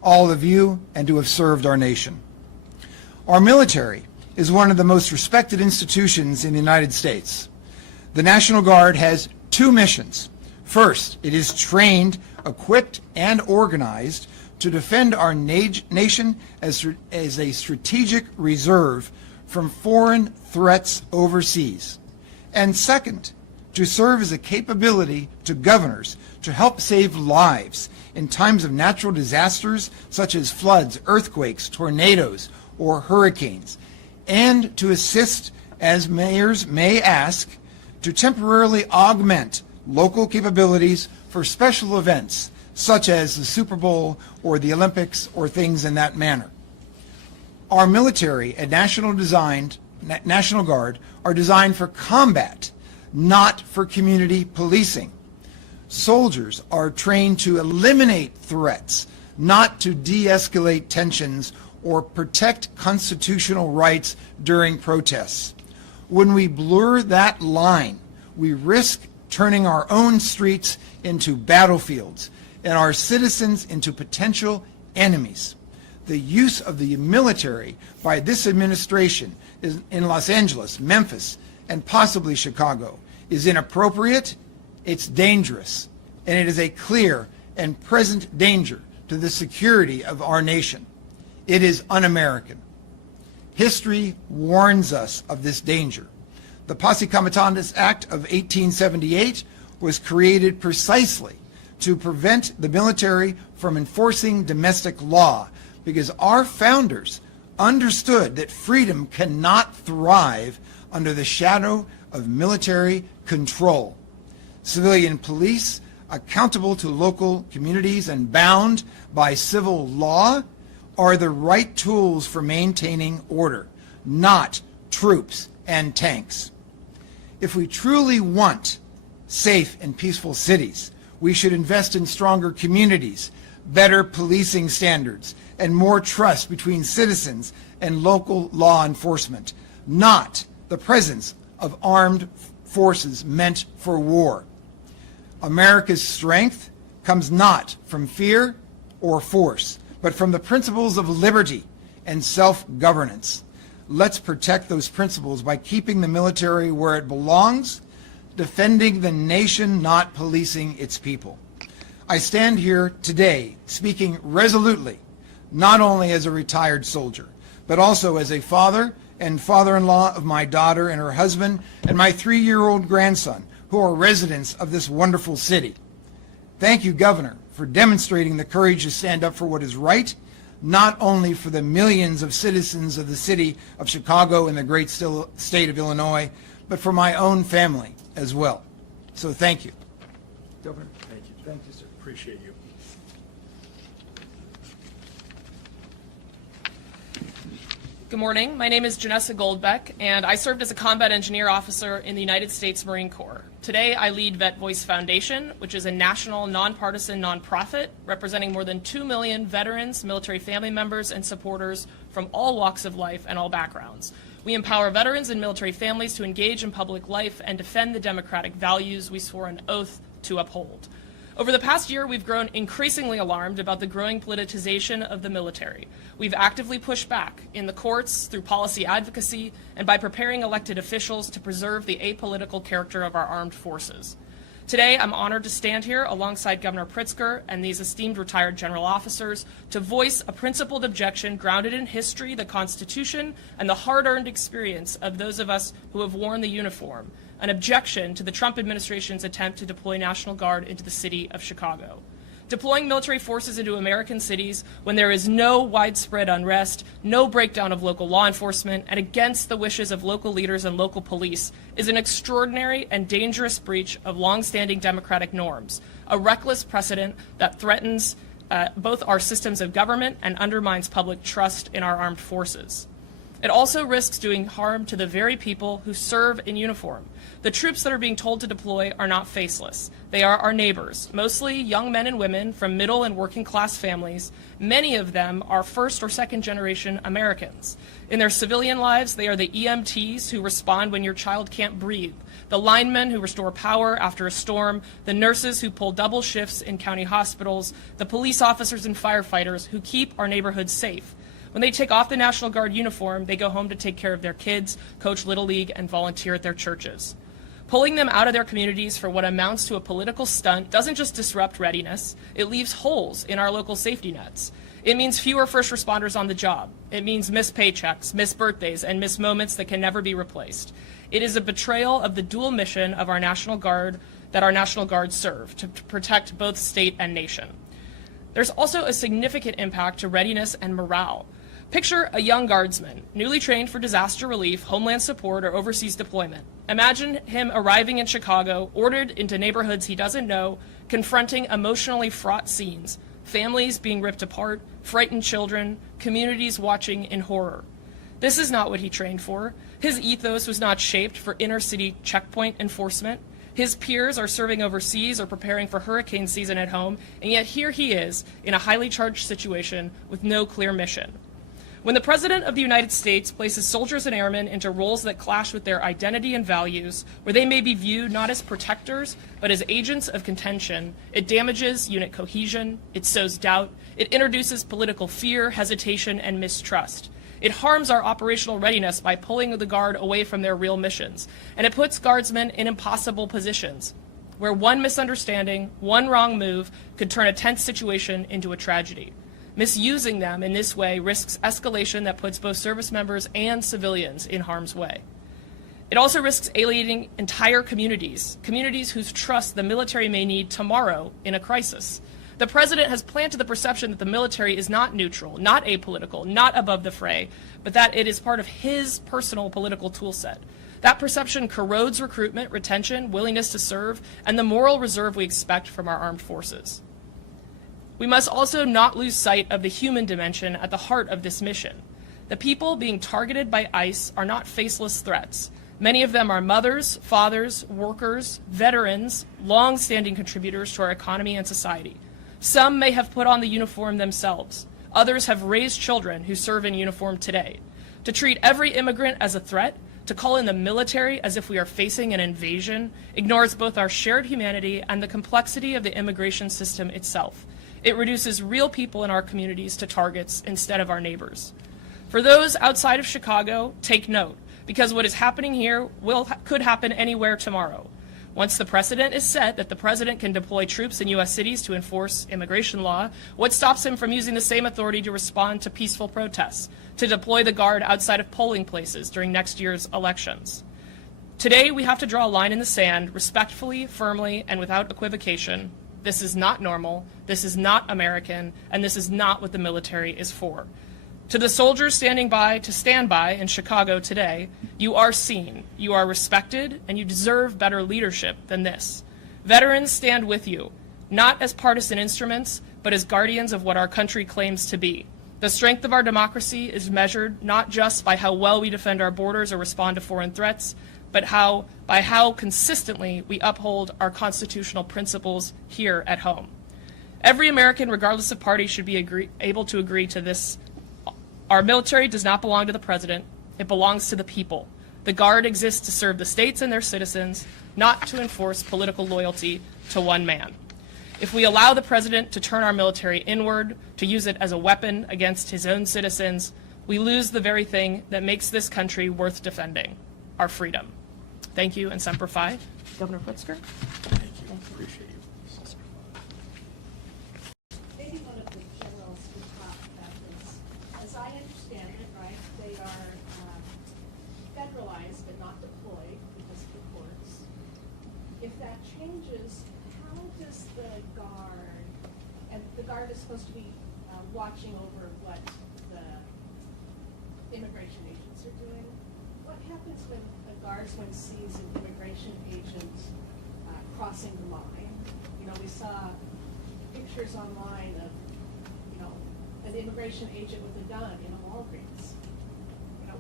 all of you and to have served our nation. Our military is one of the most respected institutions in the United States. The National Guard has two missions. First, it is trained, equipped, and organized to defend our nation as a strategic reserve from foreign threats overseas. And second, to serve as a capability to governors to help save lives in times of natural disasters such as floods, earthquakes, tornadoes, or hurricanes, and to assist, as mayors may ask, to temporarily augment local capabilities for special events such as the Super Bowl or the Olympics or things in that manner. Our military and National Guard are designed for combat, not for community policing. Soldiers are trained to eliminate threats, not to de-escalate tensions or protect constitutional rights during protests. When we blur that line, we risk turning our own streets into battlefields and our citizens into potential enemies. The use of the military by this administration in Los Angeles, Memphis, and possibly Chicago is inappropriate, it's dangerous, and it is a clear and present danger to the security of our nation. It is un-American. History warns us of this danger. The Posse Comitatus Act of 1878 was created precisely to prevent the military from enforcing domestic law because our founders understood that freedom cannot thrive under the shadow of military control. Civilian police, accountable to local communities and bound by civil law, are the right tools for maintaining order, not troops and tanks. If we truly want safe and peaceful cities, we should invest in stronger communities, better policing standards, and more trust between citizens and local law enforcement, not the presence of armed forces meant for war. America's strength comes not from fear or force, but from the principles of liberty and self-governance. Let's protect those principles by keeping the military where it belongs, defending the nation, not policing its people. I stand here today speaking resolutely, not only as a retired soldier, but also as a father and father-in-law of my daughter and her husband and my 3-year-old grandson, who are residents of this wonderful city. Thank you, Governor, for demonstrating the courage to stand up for what is right, not only for the millions of citizens of the city of Chicago and the great state of Illinois, but for my own family as well. So thank you. Governor. Thank you. Thank you, sir. Appreciate you. Good morning. My name is Janessa Goldbeck, and I served as a combat engineer officer in the United States Marine Corps. Today, I lead Vet Voice Foundation, which is a national, nonpartisan nonprofit representing more than 2 million veterans, military family members, and supporters from all walks of life and all backgrounds. We empower veterans and military families to engage in public life and defend the democratic values we swore an oath to uphold. Over the past year, we've grown increasingly alarmed about the growing politicization of the military. We've actively pushed back in the courts, through policy advocacy, and by preparing elected officials to preserve the apolitical character of our armed forces. Today, I'm honored to stand here alongside Governor Pritzker and these esteemed retired general officers to voice a principled objection grounded in history, the Constitution, and the hard-earned experience of those of us who have worn the uniform, an objection to the Trump administration's attempt to deploy National Guard into the city of Chicago. Deploying military forces into American cities when there is no widespread unrest, no breakdown of local law enforcement, and against the wishes of local leaders and local police is an extraordinary and dangerous breach of longstanding democratic norms, a reckless precedent that threatens both our systems of government and undermines public trust in our armed forces. It also risks doing harm to the very people who serve in uniform. The troops that are being told to deploy are not faceless. They are our neighbors, mostly young men and women from middle and working class families. Many of them are first or second generation Americans. In their civilian lives, they are the EMTs who respond when your child can't breathe, the linemen who restore power after a storm, the nurses who pull double shifts in county hospitals, the police officers and firefighters who keep our neighborhoods safe. When they take off the National Guard uniform, they go home to take care of their kids, coach Little League, and volunteer at their churches. Pulling them out of their communities for what amounts to a political stunt doesn't just disrupt readiness, it leaves holes in our local safety nets. It means fewer first responders on the job. It means missed paychecks, missed birthdays, and missed moments that can never be replaced. It is a betrayal of the dual mission of our National Guard that our National Guard serve, to protect both state and nation. There's also a significant impact to readiness and morale. Picture a young guardsman, newly trained for disaster relief, homeland support, or overseas deployment. Imagine him arriving in Chicago, ordered into neighborhoods he doesn't know, confronting emotionally fraught scenes, families being ripped apart, frightened children, communities watching in horror. This is not what he trained for. His ethos was not shaped for inner-city checkpoint enforcement. His peers are serving overseas or preparing for hurricane season at home, and yet here he is in a highly charged situation with no clear mission. When the President of the United States places soldiers and airmen into roles that clash with their identity and values, where they may be viewed not as protectors, but as agents of contention, it damages unit cohesion, it sows doubt, it introduces political fear, hesitation, and mistrust. It harms our operational readiness by pulling the Guard away from their real missions, and it puts Guardsmen in impossible positions, where one misunderstanding, one wrong move could turn a tense situation into a tragedy. Misusing them in this way risks escalation that puts both service members and civilians in harm's way. It also risks alienating entire communities, communities whose trust the military may need tomorrow in a crisis. The President has planted the perception that the military is not neutral, not apolitical, not above the fray, but that it is part of his personal political toolset. That perception corrodes recruitment, retention, willingness to serve, and the moral reserve we expect from our armed forces. We must also not lose sight of the human dimension at the heart of this mission. The people being targeted by ICE are not faceless threats. Many of them are mothers, fathers, workers, veterans, long-standing contributors to our economy and society. Some may have put on the uniform themselves. Others have raised children who serve in uniform today. To treat every immigrant as a threat, to call in the military as if we are facing an invasion, ignores both our shared humanity and the complexity of the immigration system itself. It reduces real people in our communities to targets instead of our neighbors. For those outside of Chicago, take note, because what is happening here could happen anywhere tomorrow. Once the precedent is set that the President can deploy troops in U.S. cities to enforce immigration law, what stops him from using the same authority to respond to peaceful protests, to deploy the Guard outside of polling places during next year's elections? Today, we have to draw a line in the sand, respectfully, firmly, and without equivocation. This is not normal, this is not American, and this is not what the military is for. To the soldiers standing by to stand by in Chicago today, you are seen, you are respected, and you deserve better leadership than this. Veterans stand with you, not as partisan instruments, but as guardians of what our country claims to be. The strength of our democracy is measured not just by how well we defend our borders or respond to foreign threats, but by how consistently we uphold our constitutional principles here at home. Every American, regardless of party, should be able to agree to this. Our military does not belong to the President. It belongs to the people. The Guard exists to serve the states and their citizens, not to enforce political loyalty to one man. If we allow the President to turn our military inward, to use it as a weapon against his own citizens, we lose the very thing that makes this country worth defending, our freedom. Thank you, and Semper Fi. Governor Pritzker. Thank you. Appreciate you. Maybe one of the generals could talk about this. As I understand it, right, they are federalized but not deployed because of the courts. If that changes, how does the Guard, and the Guard is supposed to be watching over what the immigration agents are doing, what happens when a Guardsman sees an immigration agent crossing the line? You know, we saw pictures online of, you know, an immigration agent with a gun in a Walgreens. You know,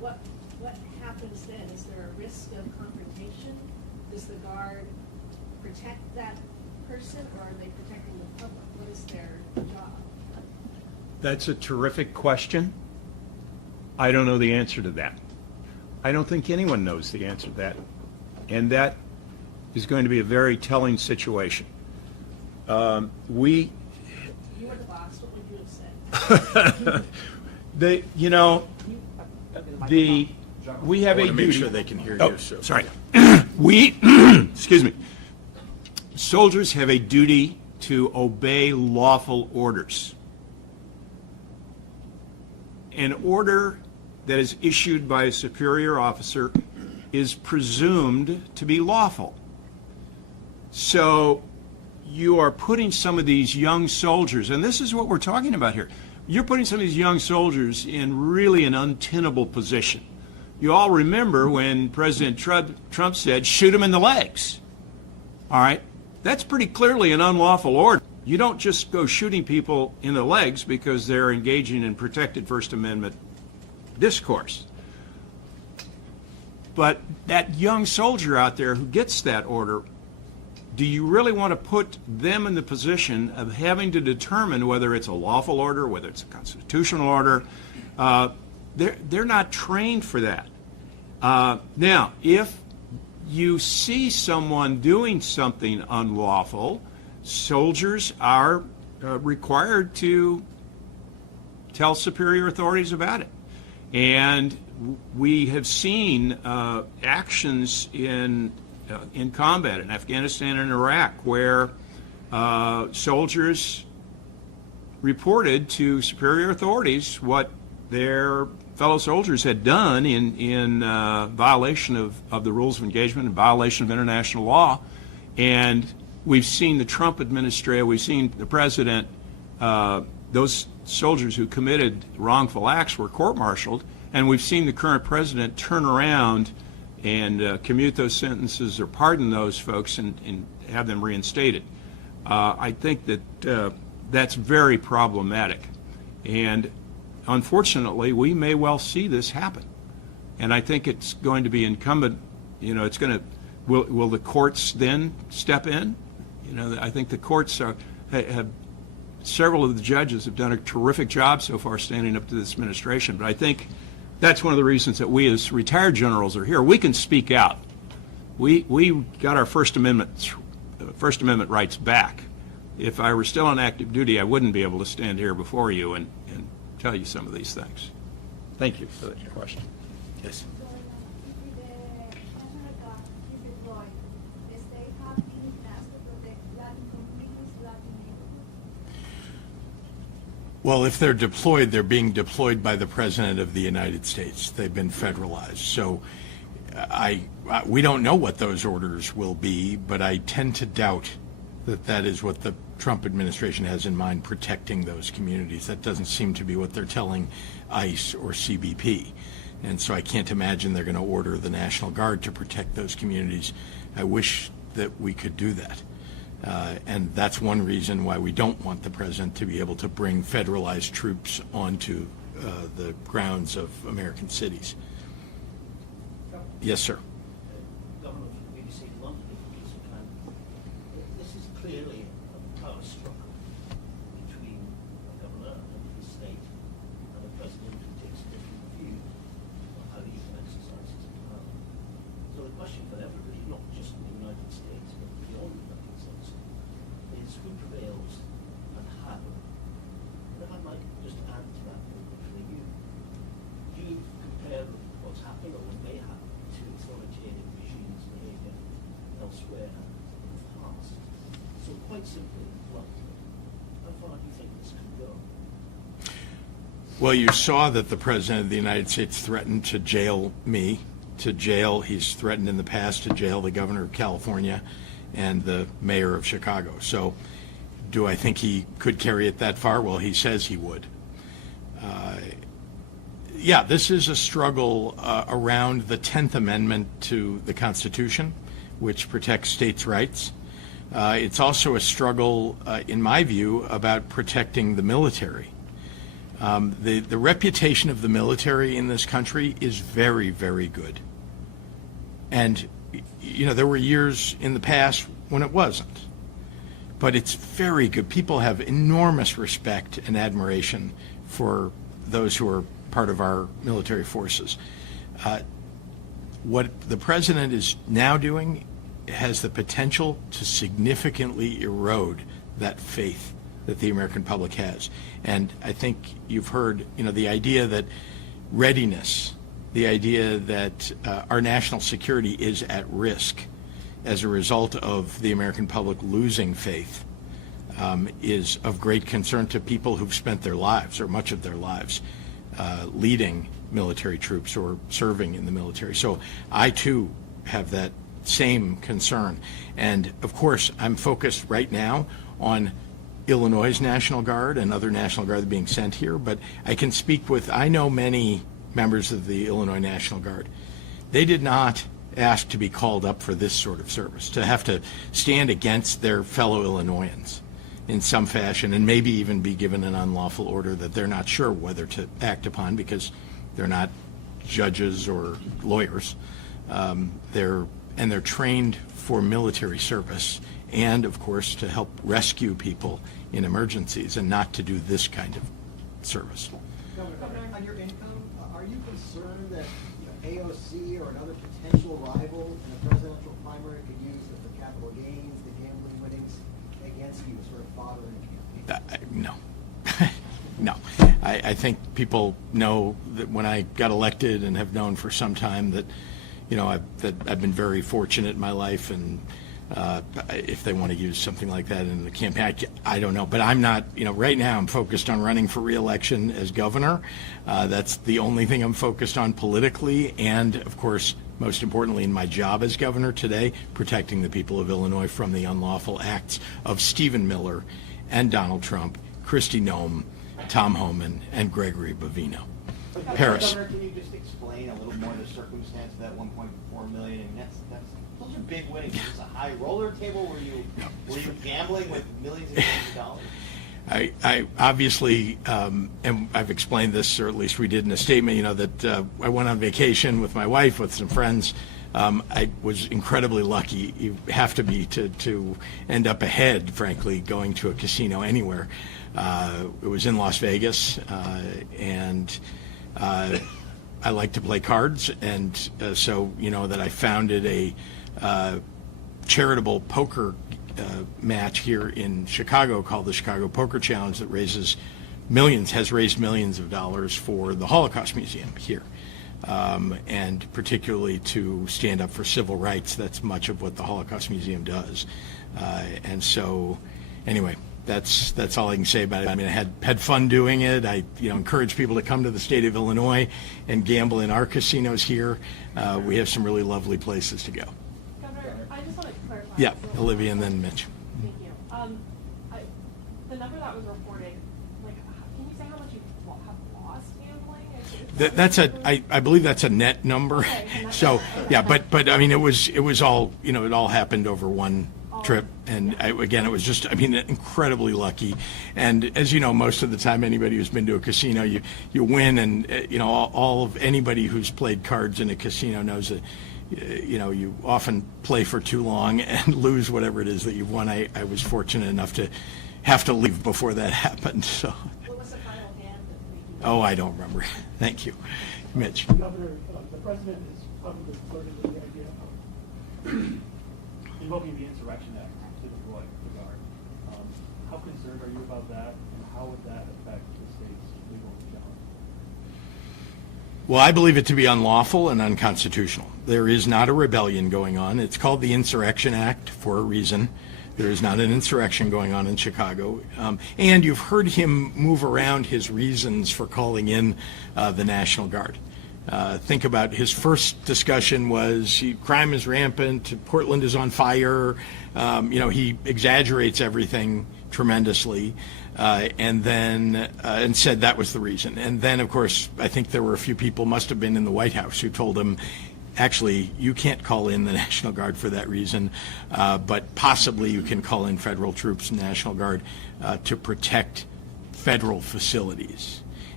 what happens then? Is there a risk of confrontation? Does the Guard protect that person, or are they protecting the public? What is their job? That's a terrific question. I don't know the answer to that. I don't think anyone knows the answer to that. And that is going to be a very telling situation. You were the boss, what would you have said? We have I a want to make duty. sure they can hear Oh, you. So. sorry. Excuse me. Soldiers have a duty to obey lawful orders. An order that is issued by a superior officer is presumed to be lawful. So you are putting some of these young soldiers, and this is what we're talking about here, you're putting some of these young soldiers in really an untenable position. You all remember when President Trump said, shoot them in the legs. All right? That's pretty clearly an unlawful order. You don't just go shooting people in the legs because they're engaging in protected First Amendment discourse. But that young soldier out there who gets that order, do you really want to put them in the position of having to determine whether it's a lawful order, whether it's a constitutional order? They're not trained for that. Now, if you see someone doing something unlawful, soldiers are required to tell superior authorities about it. And we have seen actions in combat in Afghanistan and Iraq where soldiers reported to superior authorities what their fellow soldiers had done in violation of the rules of engagement and violation of international law. And we've seen the Trump administration, we've seen the president, those soldiers who committed wrongful acts were court-martialed, and we've seen the current president turn around and commute those sentences or pardon those folks and have them reinstated. I think that that's very problematic. And unfortunately, we may well see this happen. And I think it's going to be incumbent, it's going to, will the courts then step in? I think the courts have, several of the judges have done a terrific job so far standing up to this administration. But I think that's one of the reasons that we as retired generals are here. We can speak out. We got our First Amendment rights back. If I were still on active duty, I wouldn't be able to stand here before you and tell you some of these things. Thank you for that question. Yes. Well, if they're deployed, they're being deployed by the President of the United States. They've been federalized. So we don't know what those orders will be, but I tend to doubt that that is what the Trump administration has in mind, protecting those communities. That doesn't seem to be what they're telling ICE or CBP. And so I can't imagine they're going to order the National Guard to protect those communities. I wish that we could do that. And that's one reason why we don't want the president to be able to bring federalized troops onto the grounds of American cities. Yes, sir. Governor from BBC London, if you can. This is clearly a power struggle between a governor and his state and a president who takes a different view of how he can exercise his power. So the question for everybody, not just in the United States, but beyond the United States, is who prevails and how. And if I might just add to that briefly, you compare what's happening or what may happen to authoritarian regimes' behavior elsewhere in the past. So quite simply, bluntly, how far do you think this could go? Well, you saw that the President of the United States threatened to jail me, he's threatened in the past to jail the governor of California and the mayor of Chicago. So do I think he could carry it that far? Well, he says he would. Yeah, this is a struggle around the 10th Amendment to the Constitution, which protects states' rights. It's also a struggle, in my view, about protecting the military. The reputation of the military in this country is very, very good. And, you know, there were years in the past when it wasn't. But it's very good. People have enormous respect and admiration for those who are part of our military forces. What the president is now doing has the potential to significantly erode that faith that the American public has. And I think you've heard, you know, the idea that readiness, the idea that our national security is at risk as a result of the American public losing faith is of great concern to people who've spent their lives, or much of their lives, leading military troops or serving in the military. So I too have that same concern. And of course, I'm focused right now on Illinois' National Guard and other National Guard being sent here, but I can speak with, I know many members of the Illinois National Guard. They did not ask to be called up for this sort of service, to have to stand against their fellow Illinoisans in some fashion, and maybe even be given an unlawful order that they're not sure whether to act upon because they're not judges or lawyers. They're trained for military service and, of course, to help rescue people in emergencies and not to do this kind of service. Governor, on your income, are you concerned that AOC or another potential rival in a presidential primary could use the capital gains, the gambling winnings against you, sort of following the campaign? No. No. I think people know that when I got elected, and have known for some time, that, you know, I've been very fortunate in my life, and if they want to use something like that in the campaign, I don't know. But I'm not, you know, right now I'm focused on running for re-election as governor. That's the only thing I'm focused on politically, and of course, most importantly in my job as governor today, protecting the people of Illinois from the unlawful acts of Stephen Miller and Donald Trump, Kristi Noem, Tom Homan, and Gregory Bovino. Paris. Governor, can you just explain a little more the circumstance of that 1.4 million? And those are big winnings. Is this a high roller table? Were you gambling with millions and millions of dollars? I obviously, and I've explained this, or at least we did in a statement, you know, that I went on vacation with my wife, with some friends. I was incredibly lucky. You have to be to end up ahead, frankly, going to a casino anywhere. It was in Las Vegas, and I like to play cards, and so, you know, that I founded a charitable poker match here in Chicago called the Chicago Poker Challenge that has raised millions of dollars for the Holocaust Museum here. And particularly to stand up for civil rights. That's much of what the Holocaust Museum does. And so, anyway, that's all I can say about it. I mean, I had fun doing it. I encourage people to come to the state of Illinois and gamble in our casinos here. We have some really lovely places to go. Governor, I just want to clarify. Yeah, Olivia and then Mitch. Thank you. The number that was reported, like, can you say how much you have lost gambling? I believe that's a net number. Okay. So yeah, but I mean, it was all, you know, it all happened over one trip, and again, it was just, I mean, incredibly lucky. And as you know, most of the time, anybody who's been to a casino, you win, and you know, all of anybody who's played cards in a casino knows that, you know, you often play for too long and lose whatever it is that you've won. I was fortunate enough to have to leave before that happened. So. What was the final hand that we Oh, I don't remember. Thank you, Mitch. Governor, the president is probably flirting with the idea of invoking the Insurrection Act to deploy the Guard. How concerned are you about that, and how would that affect the state's legal challenge? Well, I believe it to be unlawful and unconstitutional. There is not a rebellion going on. It's called the Insurrection Act for a reason. There is not an insurrection going on in Chicago. And you've heard him move around his reasons for calling in the National Guard. Think about his first discussion was crime is rampant, Portland is on fire. You know, he exaggerates everything tremendously, and then and said that was the reason. And then, of course, I think there were a few people, must have been in the White House, who told him, actually, you can't call in the National Guard for that reason, but possibly you can call in federal troops and National Guard to protect federal facilities.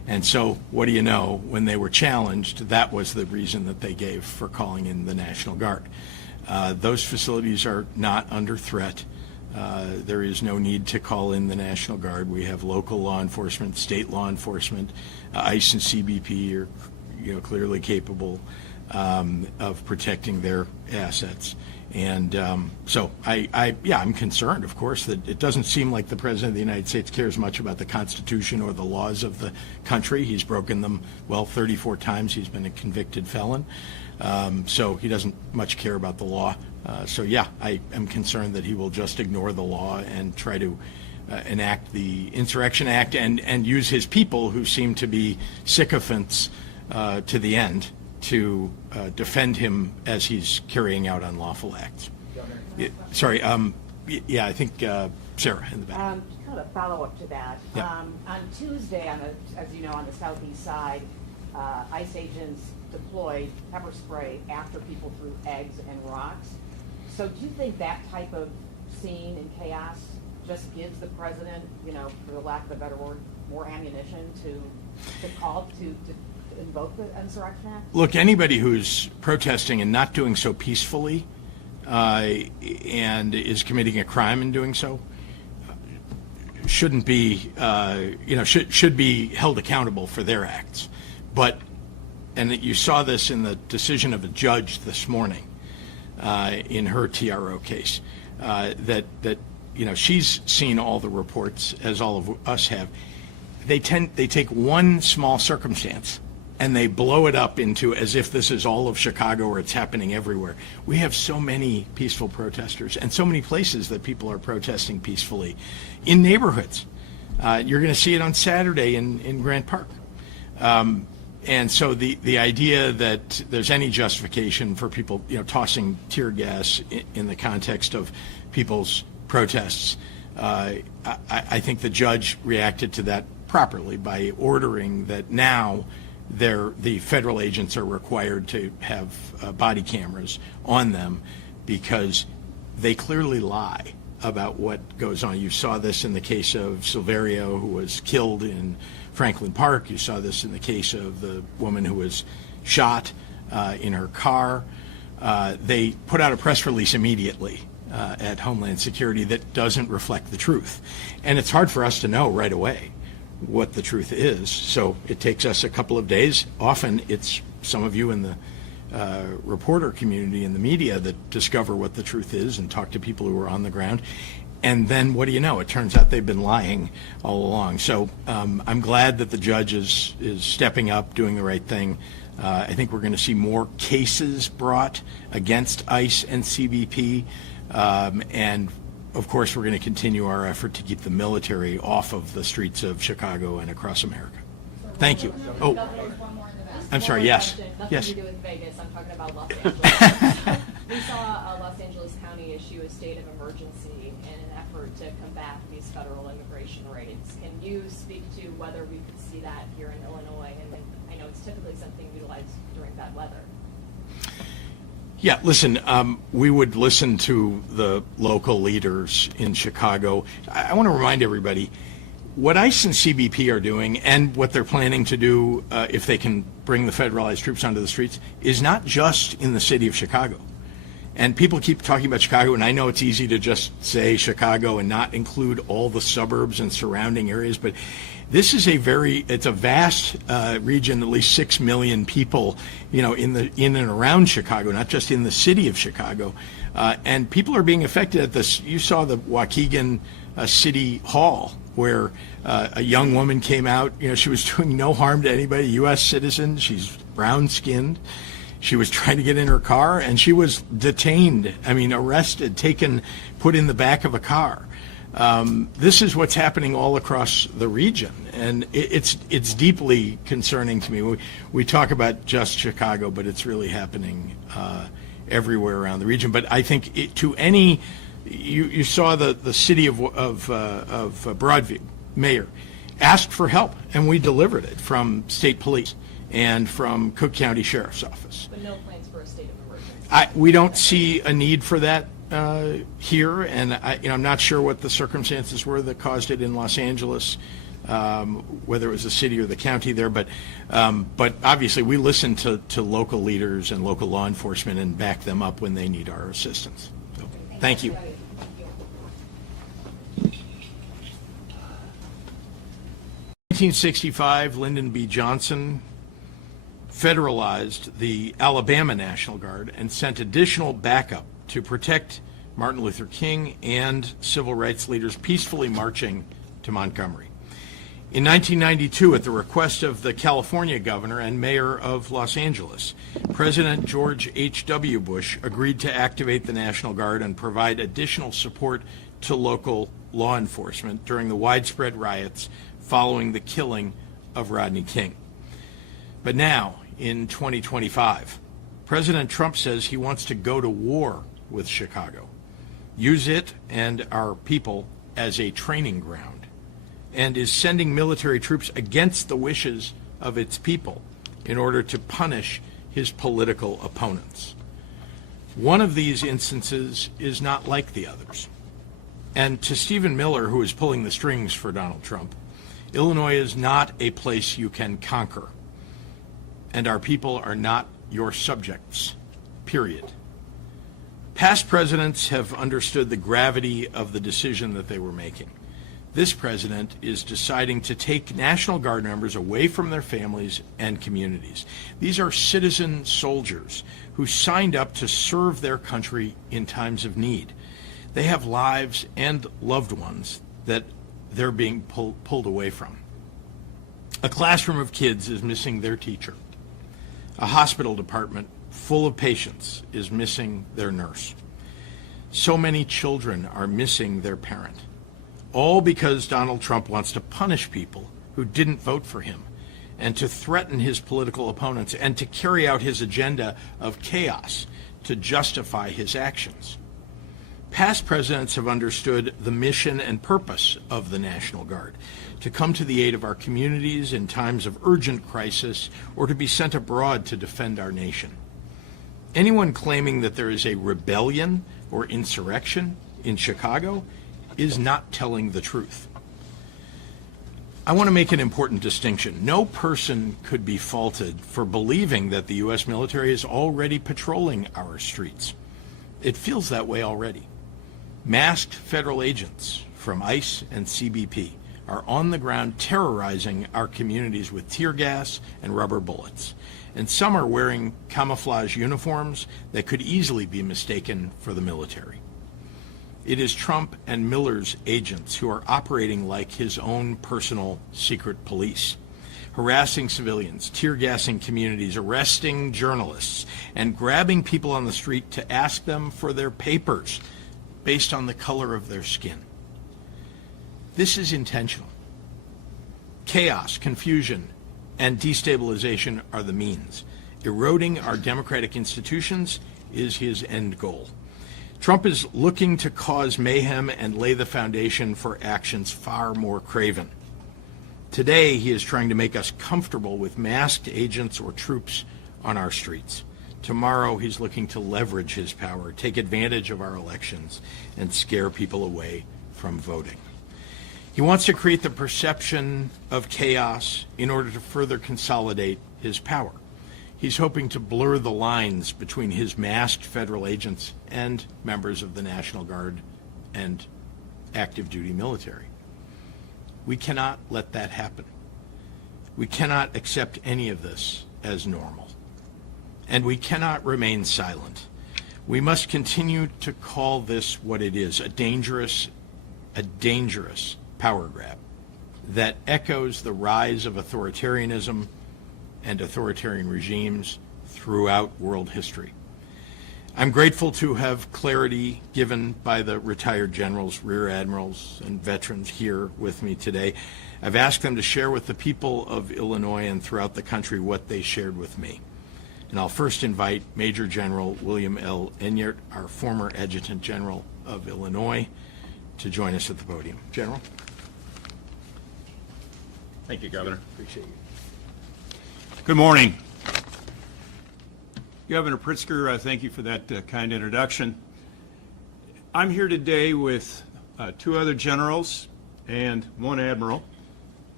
And so, what do you know, when they were challenged, that was the reason that they gave for calling in the National Guard. Those facilities are not under threat. There is no need to call in the National Guard. We have local law enforcement, state law enforcement, ICE and CBP are, clearly capable of protecting their assets. And so I'm concerned, of course, that it doesn't seem like the President of the United States cares much about the Constitution or the laws of the country. He's broken them, 34 times. He's been a convicted felon. So he doesn't much care about the law. I am concerned that he will just ignore the law and try to enact the Insurrection Act and use his people, who seem to be sycophants to the end, to defend him as he's carrying out unlawful acts. I think Sarah in the back. Kind of a follow-up to that. Yeah. On Tuesday, as you know, on the southeast side, ICE agents deployed pepper spray after people threw eggs and rocks. So do you think that type of scene and chaos just gives the president, for the lack of a better word, more ammunition to invoke the Insurrection Act? Look, anybody who's protesting and not doing so peacefully and is committing a crime in doing so shouldn't be, should be held accountable for their acts. And you saw this in the decision of a judge this morning in her TRO case, that she's seen all the reports, as all of us have. They take one small circumstance and they blow it up into as if this is all of Chicago or it's happening everywhere. We have so many peaceful protesters and so many places that people are protesting peacefully in neighborhoods. You're going to see it on Saturday in Grant Park. And so the idea that there's any justification for people, tossing tear gas in the context of people's protests, I think the judge reacted to that properly by ordering that now the federal agents are required to have body cameras on them, because they clearly lie about what goes on. You saw this in the case of Silverio, who was killed in Franklin Park. You saw this in the case of the woman who was shot in her car. They put out a press release immediately at Homeland Security that doesn't reflect the truth. And it's hard for us to know right away what the truth is. So it takes us a couple of days. Often it's some of you in the reporter community and the media that discover what the truth is and talk to people who are on the ground. And then what do you know? It turns out they've been lying all along. So I'm glad that the judge is stepping up, doing the right thing. I think we're going to see more cases brought against ICE and CBP. And of course, we're going to continue our effort to keep the military off of the streets of Chicago and across America. Thank you. Oh, I'm sorry. Yes. Nothing Yes. to do with Vegas. I'm talking about Los Angeles. We saw Los Angeles County issue a state of emergency in an effort to combat these federal immigration raids. Can you speak to whether we could see that here in Illinois? And I know it's typically something utilized during bad weather. Yeah, listen, we would listen to the local leaders in Chicago. I want to remind everybody, what ICE and CBP are doing and what they're planning to do if they can bring the federalized troops onto the streets is not just in the city of Chicago. And people keep talking about Chicago, and I know it's easy to just say Chicago and not include all the suburbs and surrounding areas, but this is it's a vast region, at least 6 million people, in and around Chicago, not just in the city of Chicago. And people are being affected at this. You saw the Waukegan City Hall, where a young woman came out. She was doing no harm to anybody, U.S. citizen. She's brown-skinned. She was trying to get in her car, and she was detained, arrested, put in the back of a car. This is what's happening all across the region, and it's deeply concerning to me. We talk about just Chicago, but it's really happening everywhere around the region. But I think you saw the city of Broadview mayor asked for help, and we delivered it from state police and from Cook County Sheriff's Office. But no plans for a state of emergency. We don't see a need for that here, and I'm not sure what the circumstances were that caused it in Los Angeles whether it was the city or the county there, but obviously we listen to local leaders and local law enforcement and back them up when they need our assistance. So, thank you. 1965, Lyndon B. Johnson federalized the Alabama National Guard and sent additional backup to protect Martin Luther King and civil rights leaders peacefully marching to Montgomery. In 1992, at the request of the California governor and mayor of Los Angeles, President George H.W. Bush agreed to activate the National Guard and provide additional support to local law enforcement during the widespread riots following the killing of Rodney King. But now, in 2025, President Trump says he wants to go to war with Chicago, use it and our people as a training ground, and is sending military troops against the wishes of its people in order to punish his political opponents. One of these instances is not like the others. And to Stephen Miller, who is pulling the strings for Donald Trump, Illinois is not a place you can conquer, and our people are not your subjects, period. Past presidents have understood the gravity of the decision that they were making. This president is deciding to take National Guard members away from their families and communities. These are citizen soldiers who signed up to serve their country in times of need. They have lives and loved ones that they're being pulled away from. A classroom of kids is missing their teacher. A hospital department full of patients is missing their nurse. So many children are missing their parent, all because Donald Trump wants to punish people who didn't vote for him and to threaten his political opponents and to carry out his agenda of chaos to justify his actions. Past presidents have understood the mission and purpose of the National Guard, to come to the aid of our communities in times of urgent crisis or to be sent abroad to defend our nation. Anyone claiming that there is a rebellion or insurrection in Chicago is not telling the truth. I want to make an important distinction. No person could be faulted for believing that the U.S. military is already patrolling our streets. It feels that way already. Masked federal agents from ICE and CBP are on the ground terrorizing our communities with tear gas and rubber bullets. And some are wearing camouflage uniforms that could easily be mistaken for the military. It is Trump and Miller's agents who are operating like his own personal secret police, harassing civilians, tear gassing communities, arresting journalists, and grabbing people on the street to ask them for their papers based on the color of their skin. This is intentional. Chaos, confusion, and destabilization are the means. Eroding our democratic institutions is his end goal. Trump is looking to cause mayhem and lay the foundation for actions far more craven. Today, he is trying to make us comfortable with masked agents or troops on our streets. Tomorrow, he's looking to leverage his power, take advantage of our elections, and scare people away from voting. He wants to create the perception of chaos in order to further consolidate his power. He's hoping to blur the lines between his masked federal agents and members of the National Guard and active duty military. We cannot let that happen. We cannot accept any of this as normal. And we cannot remain silent. We must continue to call this what it is, a dangerous power grab that echoes the rise of authoritarianism and authoritarian regimes throughout world history. I'm grateful to have clarity given by the retired generals, rear admirals, and veterans here with me today. I've asked them to share with the people of Illinois and throughout the country what they shared with me. And I'll first invite Major General William L. Enyart, our former Adjutant General of Illinois, to join us at the podium. General. Thank you, Governor. Appreciate you. Good morning. Governor Pritzker, thank you for that kind introduction. I'm here today with two other generals and one admiral,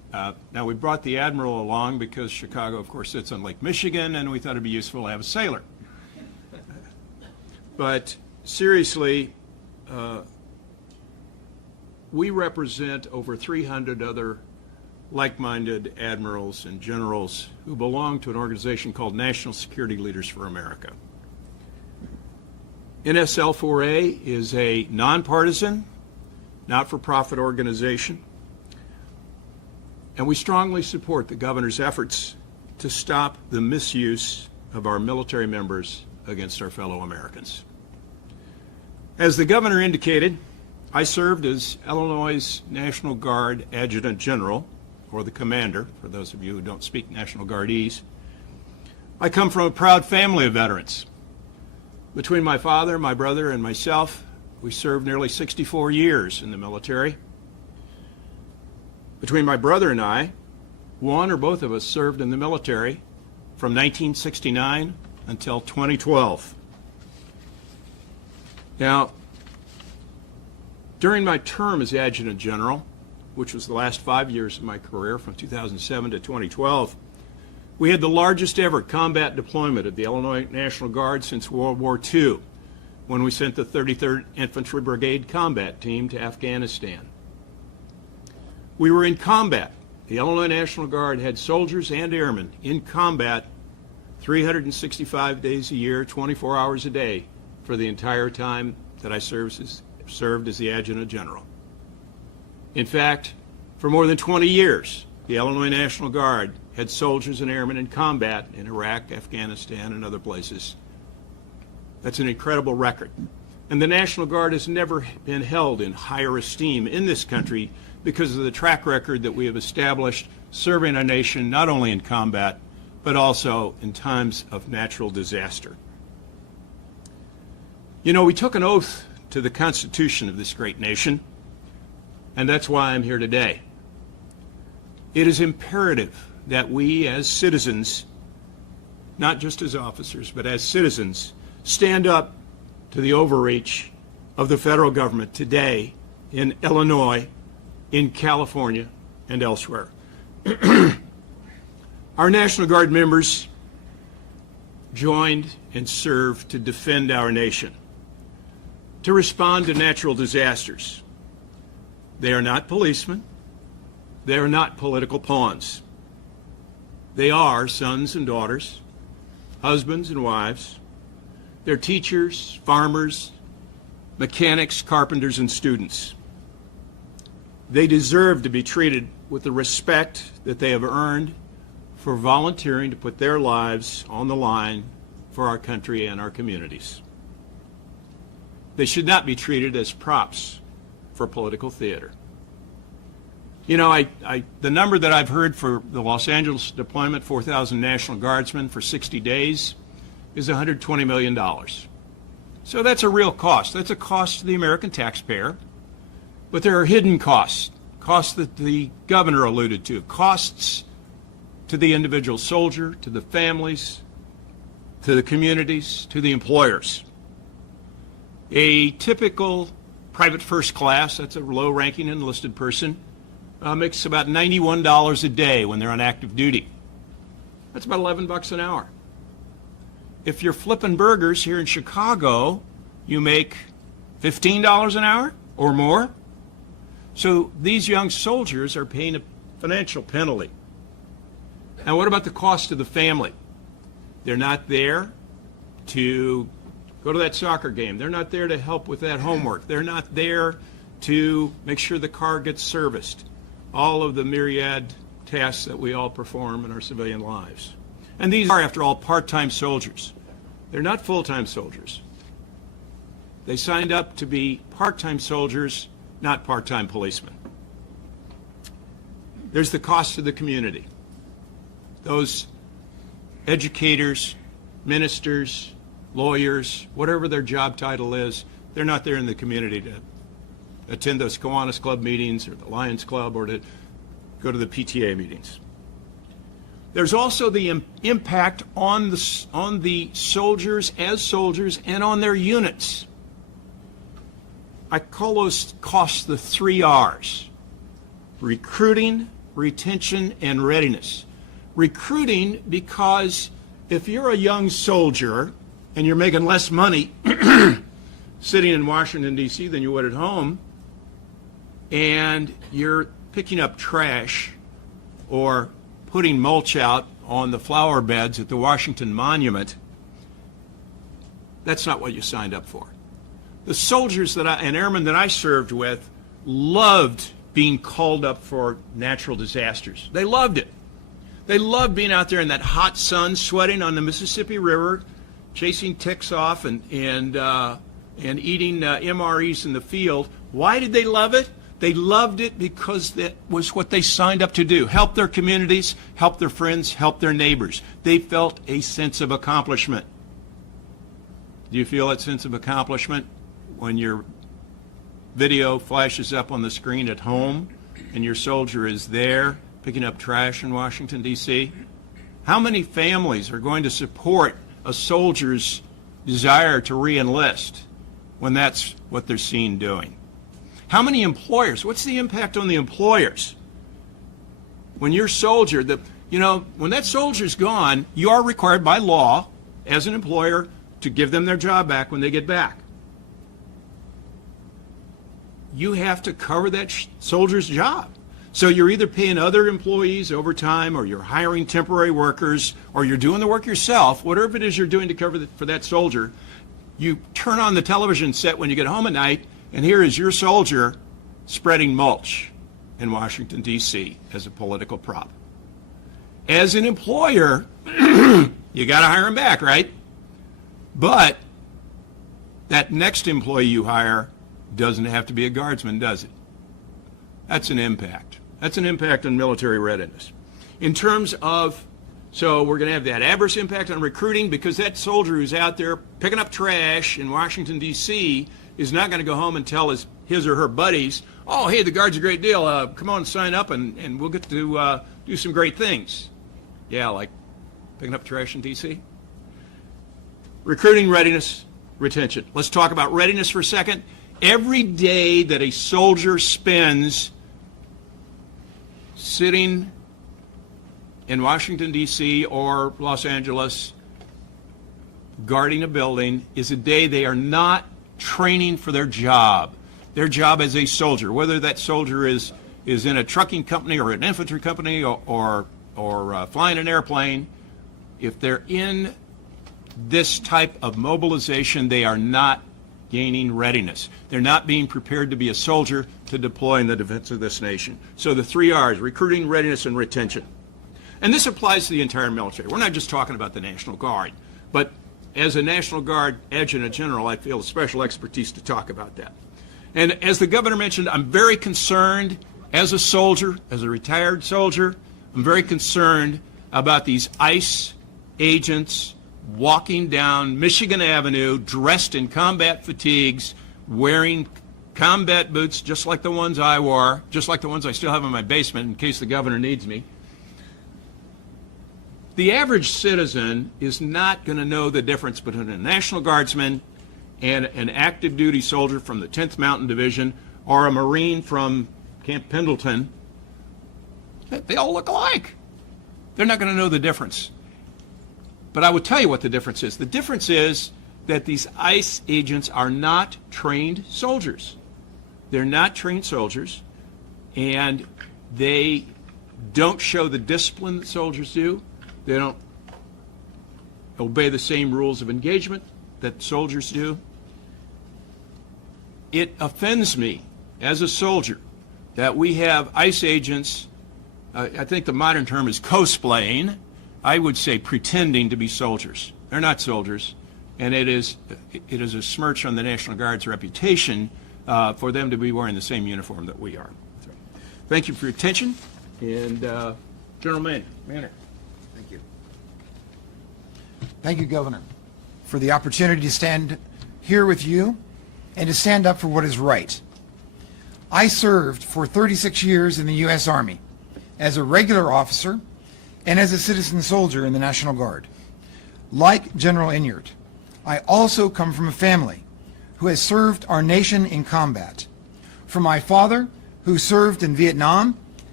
Now, we brought the admiral along because Chicago, of course, sits on Lake Michigan, and we thought it'd be useful to have a sailor. But seriously, we represent over 300 other like-minded admirals and generals who belong to an organization called National Security Leaders for America. NSL4A is a nonpartisan, not-for-profit organization, and we strongly support the governor's efforts to stop the misuse of our military members against our fellow Americans. As the governor indicated, I served as Illinois' National Guard Adjutant General, or the commander, for those of you who don't speak National Guardese. I come from a proud family of veterans. Between my father, my brother, and myself, we served nearly 64 years in the military. Between my brother and I, one or both of us served in the military from 1969 until 2012. Now, during my term as Adjutant General, which was the last 5 years of my career from 2007 to 2012, we had the largest ever combat deployment of the Illinois National Guard since World War II, when we sent the 33rd Infantry Brigade Combat Team to Afghanistan. We were in combat. The Illinois National Guard had soldiers and airmen in combat 365 days a year, 24 hours a day, for the entire time that I served as the Adjutant General. In fact, for more than 20 years, the Illinois National Guard had soldiers and airmen in combat in Iraq, Afghanistan, and other places. That's an incredible record. And the National Guard has never been held in higher esteem in this country because of the track record that we have established serving our nation not only in combat, but also in times of natural disaster. You know, we took an oath to the Constitution of this great nation, and that's why I'm here today. It is imperative that we as citizens, not just as officers, but as citizens, stand up to the overreach of the federal government today in Illinois, in California, and elsewhere. Our National Guard members joined and served to defend our nation, to respond to natural disasters. They are not policemen. They are not political pawns. They are sons and daughters, husbands and wives. They're teachers, farmers, mechanics, carpenters, and students. They deserve to be treated with the respect that they have earned for volunteering to put their lives on the line for our country and our communities. They should not be treated as props for political theater. You know, the number that I've heard for the Los Angeles deployment, 4,000 National Guardsmen for 60 days, is $120 million. So that's a real cost. That's a cost to the American taxpayer. But there are hidden costs, costs that the governor alluded to, costs to the individual soldier, to the families, to the communities, to the employers. A typical private first class, that's a low-ranking enlisted person, makes about $91 a day when they're on active duty. That's about $11 an hour. If you're flipping burgers here in Chicago, you make $15 an hour or more. So these young soldiers are paying a financial penalty. And what about the cost to the family? They're not there to go to that soccer game. They're not there to help with that homework. They're not there to make sure the car gets serviced. All of the myriad tasks that we all perform in our civilian lives. And these are, after all, part-time soldiers. They're not full-time soldiers. They signed up to be part-time soldiers, not part-time policemen. There's the cost to the community. Those educators, ministers, lawyers, whatever their job title is, they're not there in the community to attend those Kiwanis Club meetings or the Lions Club or to go to the PTA meetings. There's also the impact on the soldiers as soldiers and on their units. I call those costs the 3 R's: recruiting, retention, and readiness. Recruiting, because if you're a young soldier and you're making less money sitting in Washington, D.C. than you would at home, and you're picking up trash or putting mulch out on the flower beds at the Washington Monument, that's not what you signed up for. The soldiers and airmen that I served with loved being called up for natural disasters. They loved it. They loved being out there in that hot sun, sweating on the Mississippi River, chasing ticks off and eating MREs in the field. Why did they love it? They loved it because that was what they signed up to do. Help their communities, help their friends, help their neighbors. They felt a sense of accomplishment. Do you feel that sense of accomplishment when your video flashes up on the screen at home and your soldier is there picking up trash in Washington, D.C.? How many families are going to support a soldier's desire to re-enlist when that's what they're seen doing? How many employers? What's the impact on the employers? When your soldier, when that soldier's gone, you are required by law as an employer to give them their job back when they get back. You have to cover that soldier's job. So you're either paying other employees overtime, or you're hiring temporary workers, or you're doing the work yourself. Whatever it is you're doing to cover for that soldier, you turn on the television set when you get home at night, and here is your soldier spreading mulch in Washington, D.C. as a political prop. As an employer, you got to hire him back, right? But that next employee you hire doesn't have to be a guardsman, does it? That's an impact. That's an impact on military readiness. In terms of, so we're going to have that adverse impact on recruiting, because that soldier who's out there picking up trash in Washington, D.C. is not going to go home and tell his or her buddies, oh, hey, the Guard's a great deal. Come on, sign up, and we'll get to do some great things. Yeah, like picking up trash in D.C. Recruiting, readiness, retention. Let's talk about readiness for a second. Every day that a soldier spends sitting in Washington, D.C. or Los Angeles guarding a building is a day they are not training for their job as a soldier, whether that soldier is in a trucking company or an infantry company or flying an airplane. If they're in this type of mobilization, they are not gaining readiness. They're not being prepared to be a soldier to deploy in the defense of this nation. So the 3 R's, recruiting, readiness, and retention. And this applies to the entire military. We're not just talking about the National Guard, but as a National Guard Adjutant General, I feel a special expertise to talk about that. And as the governor mentioned, I'm very concerned as a soldier, as a retired soldier, I'm very concerned about these ICE agents walking down Michigan Avenue dressed in combat fatigues, wearing combat boots just like the ones I wore, just like the ones I still have in my basement in case the governor needs me. The average citizen is not going to know the difference between a National Guardsman and an active duty soldier from the 10th Mountain Division or a Marine from Camp Pendleton. They all look alike. They're not going to know the difference. But I will tell you what the difference is. The difference is that these ICE agents are not trained soldiers. They're not trained soldiers, and they don't show the discipline that soldiers do. They don't obey the same rules of engagement that soldiers do. It offends me as a soldier that we have ICE agents, I think the modern term is cosplaying, I would say pretending to be soldiers. They're not soldiers, and it is a smirch on the National Guard's reputation for them to be wearing the same uniform that we are. So, thank you for your attention, and General Manner. Thank you. Thank you, Governor, for the opportunity to stand here with you and to stand up for what is right. I served for 36 years in the U.S. Army as a regular officer and as a citizen soldier in the National Guard. Like General Enyart, I also come from a family who has served our nation in combat. From my father, who served in Vietnam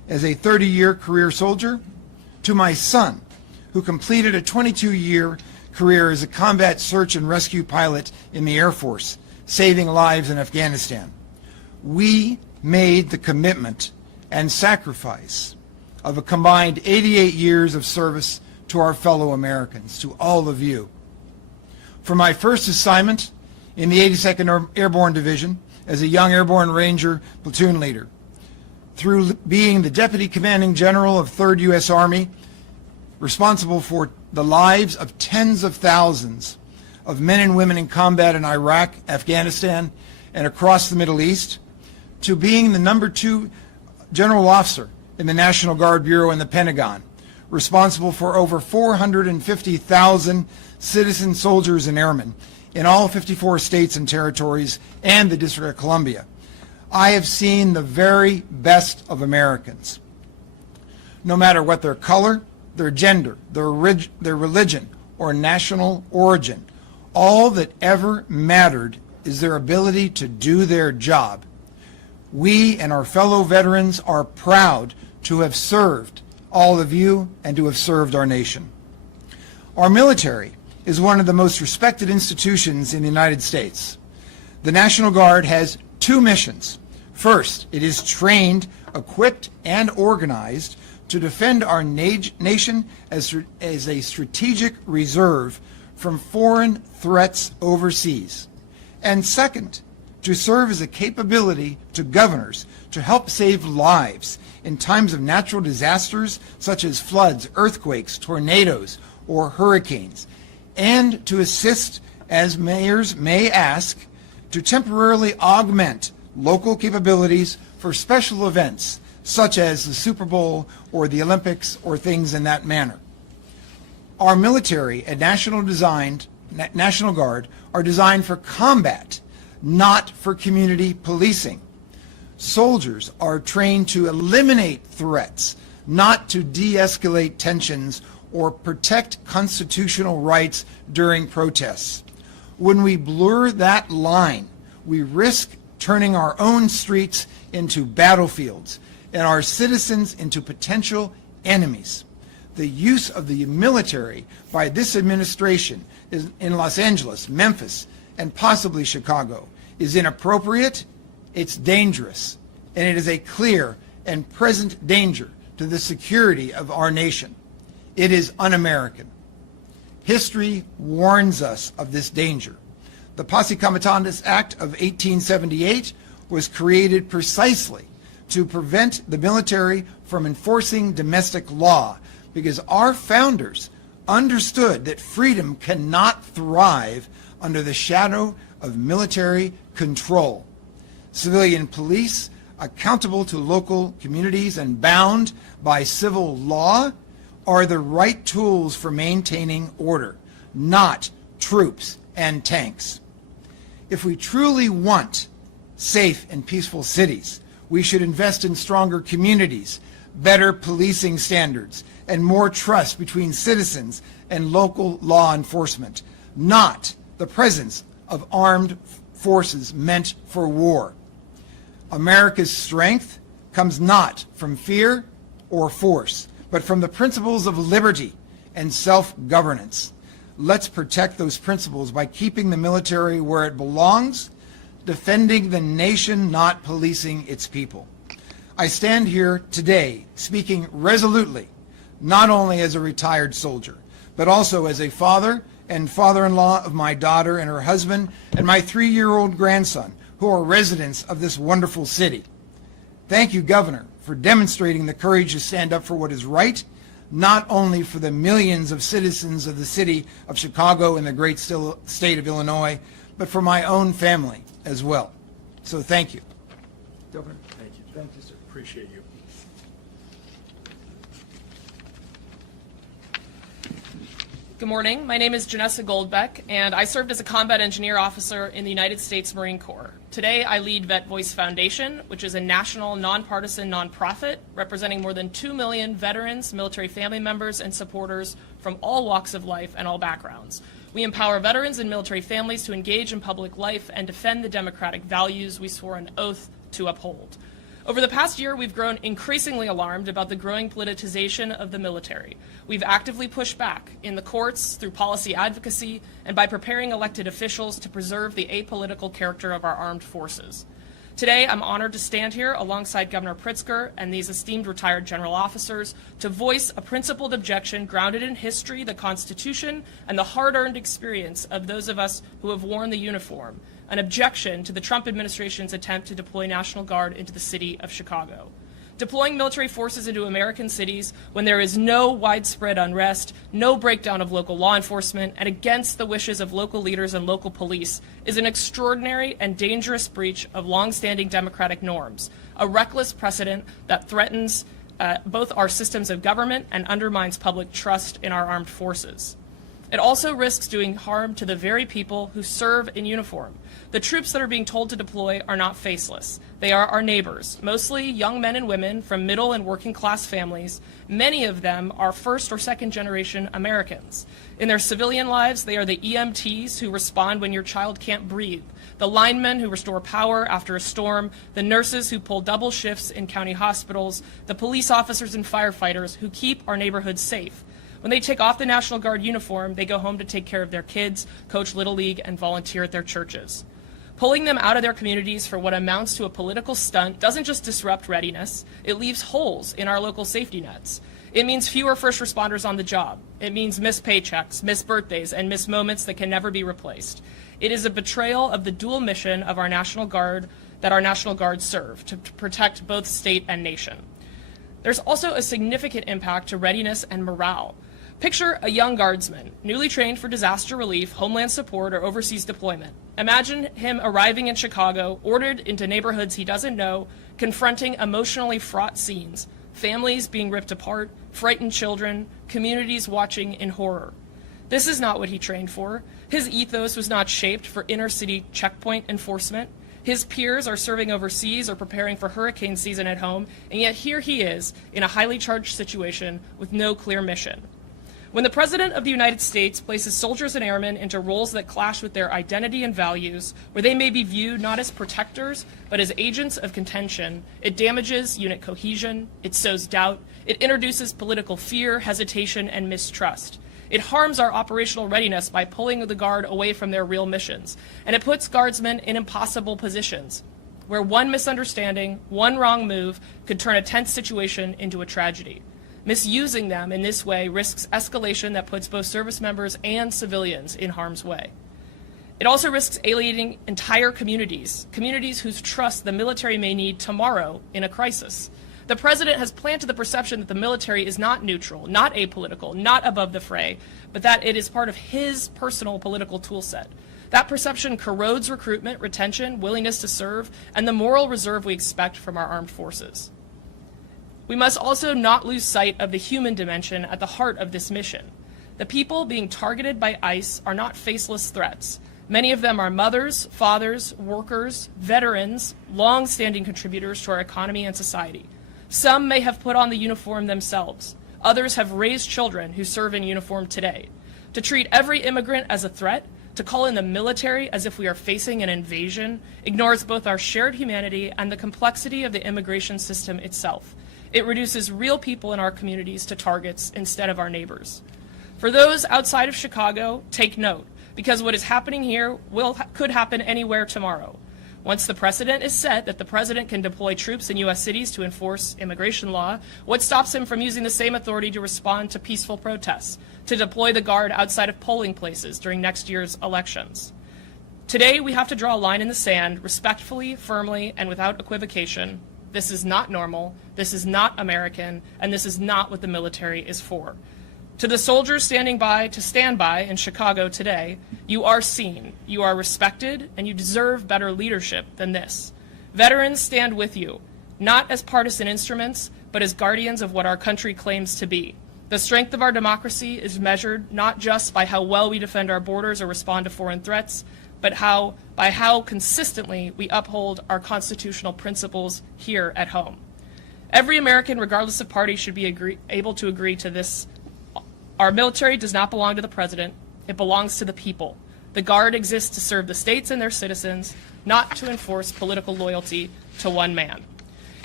as a 30-year career soldier, to my son, who completed a 22-year career as a combat search and rescue pilot in the Air Force, saving lives in Afghanistan. We made the commitment and sacrifice of a combined 88 years of service to our fellow Americans, to all of you. For my first assignment in the 82nd Airborne Division as a young Airborne Ranger platoon leader, through being the Deputy Commanding General of 3rd U.S. Army, responsible for the lives of tens of thousands of men and women in combat in Iraq, Afghanistan, and across the Middle East, to being the number 2 general officer in the National Guard Bureau in the Pentagon, responsible for over 450,000 citizen soldiers and airmen in all 54 states and territories and the District of Columbia. I have seen the very best of Americans, no matter what their color, their gender, their religion, or national origin. All that ever mattered is their ability to do their job. We and our fellow veterans are proud to have served all of you and to have served our nation. Our military is one of the most respected institutions in the United States. The National Guard has 2 missions. First, it is trained, equipped, and organized to defend our nation as a strategic reserve from foreign threats overseas. And second, to serve as a capability to governors to help save lives in times of natural disasters such as floods, earthquakes, tornadoes, or hurricanes, and to assist, as mayors may ask, to temporarily augment local capabilities for special events such as the Super Bowl or the Olympics or things in that manner. Our military and National Guard are designed for combat, not for community policing. Soldiers are trained to eliminate threats, not to de-escalate tensions or protect constitutional rights during protests. When we blur that line, we risk turning our own streets into battlefields and our citizens into potential enemies. The use of the military by this administration in Los Angeles, Memphis, and possibly Chicago is inappropriate, it's dangerous, and it is a clear and present danger to the security of our nation. It is un-American. History warns us of this danger. The Posse Comitatus Act of 1878 was created precisely to prevent the military from enforcing domestic law, because our founders understood that freedom cannot thrive under the shadow of military control. Civilian police, accountable to local communities and bound by civil law, are the right tools for maintaining order, not troops and tanks. If we truly want safe and peaceful cities, we should invest in stronger communities, better policing standards, and more trust between citizens and local law enforcement, not the presence of armed forces meant for war. America's strength comes not from fear or force, but from the principles of liberty and self-governance. Let's protect those principles by keeping the military where it belongs, defending the nation, not policing its people. I stand here today speaking resolutely, not only as a retired soldier, but also as a father and father-in-law of my daughter and her husband and my 3-year-old grandson, who are residents of this wonderful city. Thank you, Governor, for demonstrating the courage to stand up for what is right, not only for the millions of citizens of the city of Chicago and the great state of Illinois, but for my own family as well. So thank you. Governor. Thank you. Thank you, sir. Appreciate you. Good morning. My name is Janessa Goldbeck, and I served as a combat engineer officer in the United States Marine Corps. Today, I lead Vet Voice Foundation, which is a national, nonpartisan nonprofit representing more than 2 million veterans, military family members, and supporters from all walks of life and all backgrounds. We empower veterans and military families to engage in public life and defend the democratic values we swore an oath to uphold. Over the past year, we've grown increasingly alarmed about the growing politicization of the military. We've actively pushed back in the courts, through policy advocacy, and by preparing elected officials to preserve the apolitical character of our armed forces. Today, I'm honored to stand here alongside Governor Pritzker and these esteemed retired general officers to voice a principled objection grounded in history, the Constitution, and the hard-earned experience of those of us who have worn the uniform, an objection to the Trump administration's attempt to deploy National Guard into the city of Chicago. Deploying military forces into American cities when there is no widespread unrest, no breakdown of local law enforcement, and against the wishes of local leaders and local police is an extraordinary and dangerous breach of long-standing democratic norms, a reckless precedent that threatens both our systems of government and undermines public trust in our armed forces. It also risks doing harm to the very people who serve in uniform. The troops that are being told to deploy are not faceless. They are our neighbors, mostly young men and women from middle and working class families. Many of them are first or second generation Americans. In their civilian lives, they are the EMTs who respond when your child can't breathe, the linemen who restore power after a storm, the nurses who pull double shifts in county hospitals, the police officers and firefighters who keep our neighborhoods safe. When they take off the National Guard uniform, they go home to take care of their kids, coach Little League, and volunteer at their churches. Pulling them out of their communities for what amounts to a political stunt doesn't just disrupt readiness, it leaves holes in our local safety nets. It means fewer first responders on the job. It means missed paychecks, missed birthdays, and missed moments that can never be replaced. It is a betrayal of the dual mission of our National Guard that our National Guard serve, to protect both state and nation. There's also a significant impact to readiness and morale. Picture a young guardsman, newly trained for disaster relief, homeland support, or overseas deployment. Imagine him arriving in Chicago, ordered into neighborhoods he doesn't know, confronting emotionally fraught scenes, families being ripped apart, frightened children, communities watching in horror. This is not what he trained for. His ethos was not shaped for inner-city checkpoint enforcement. His peers are serving overseas or preparing for hurricane season at home, and yet here he is in a highly charged situation with no clear mission. When the President of the United States places soldiers and airmen into roles that clash with their identity and values, where they may be viewed not as protectors, but as agents of contention, it damages unit cohesion, it sows doubt, it introduces political fear, hesitation, and mistrust. It harms our operational readiness by pulling the Guard away from their real missions, and it puts Guardsmen in impossible positions, where one misunderstanding, one wrong move could turn a tense situation into a tragedy. Misusing them in this way risks escalation that puts both service members and civilians in harm's way. It also risks alienating entire communities, communities whose trust the military may need tomorrow in a crisis. The President has planted the perception that the military is not neutral, not apolitical, not above the fray, but that it is part of his personal political toolset. That perception corrodes recruitment, retention, willingness to serve, and the moral reserve we expect from our armed forces. We must also not lose sight of the human dimension at the heart of this mission. The people being targeted by ICE are not faceless threats. Many of them are mothers, fathers, workers, veterans, long-standing contributors to our economy and society. Some may have put on the uniform themselves. Others have raised children who serve in uniform today. To treat every immigrant as a threat, to call in the military as if we are facing an invasion, ignores both our shared humanity and the complexity of the immigration system itself. It reduces real people in our communities to targets instead of our neighbors. For those outside of Chicago, take note, because what is happening here could happen anywhere tomorrow. Once the precedent is set that the President can deploy troops in U.S. cities to enforce immigration law, what stops him from using the same authority to respond to peaceful protests, to deploy the Guard outside of polling places during next year's elections? Today, we have to draw a line in the sand, respectfully, firmly, and without equivocation. This is not normal, this is not American, and this is not what the military is for. To the soldiers standing by to stand by in Chicago today, you are seen, you are respected, and you deserve better leadership than this. Veterans stand with you, not as partisan instruments, but as guardians of what our country claims to be. The strength of our democracy is measured not just by how well we defend our borders or respond to foreign threats, but by how consistently we uphold our constitutional principles here at home. Every American, regardless of party, should be able to agree to this. Our military does not belong to the President. It belongs to the people. The Guard exists to serve the states and their citizens, not to enforce political loyalty to one man.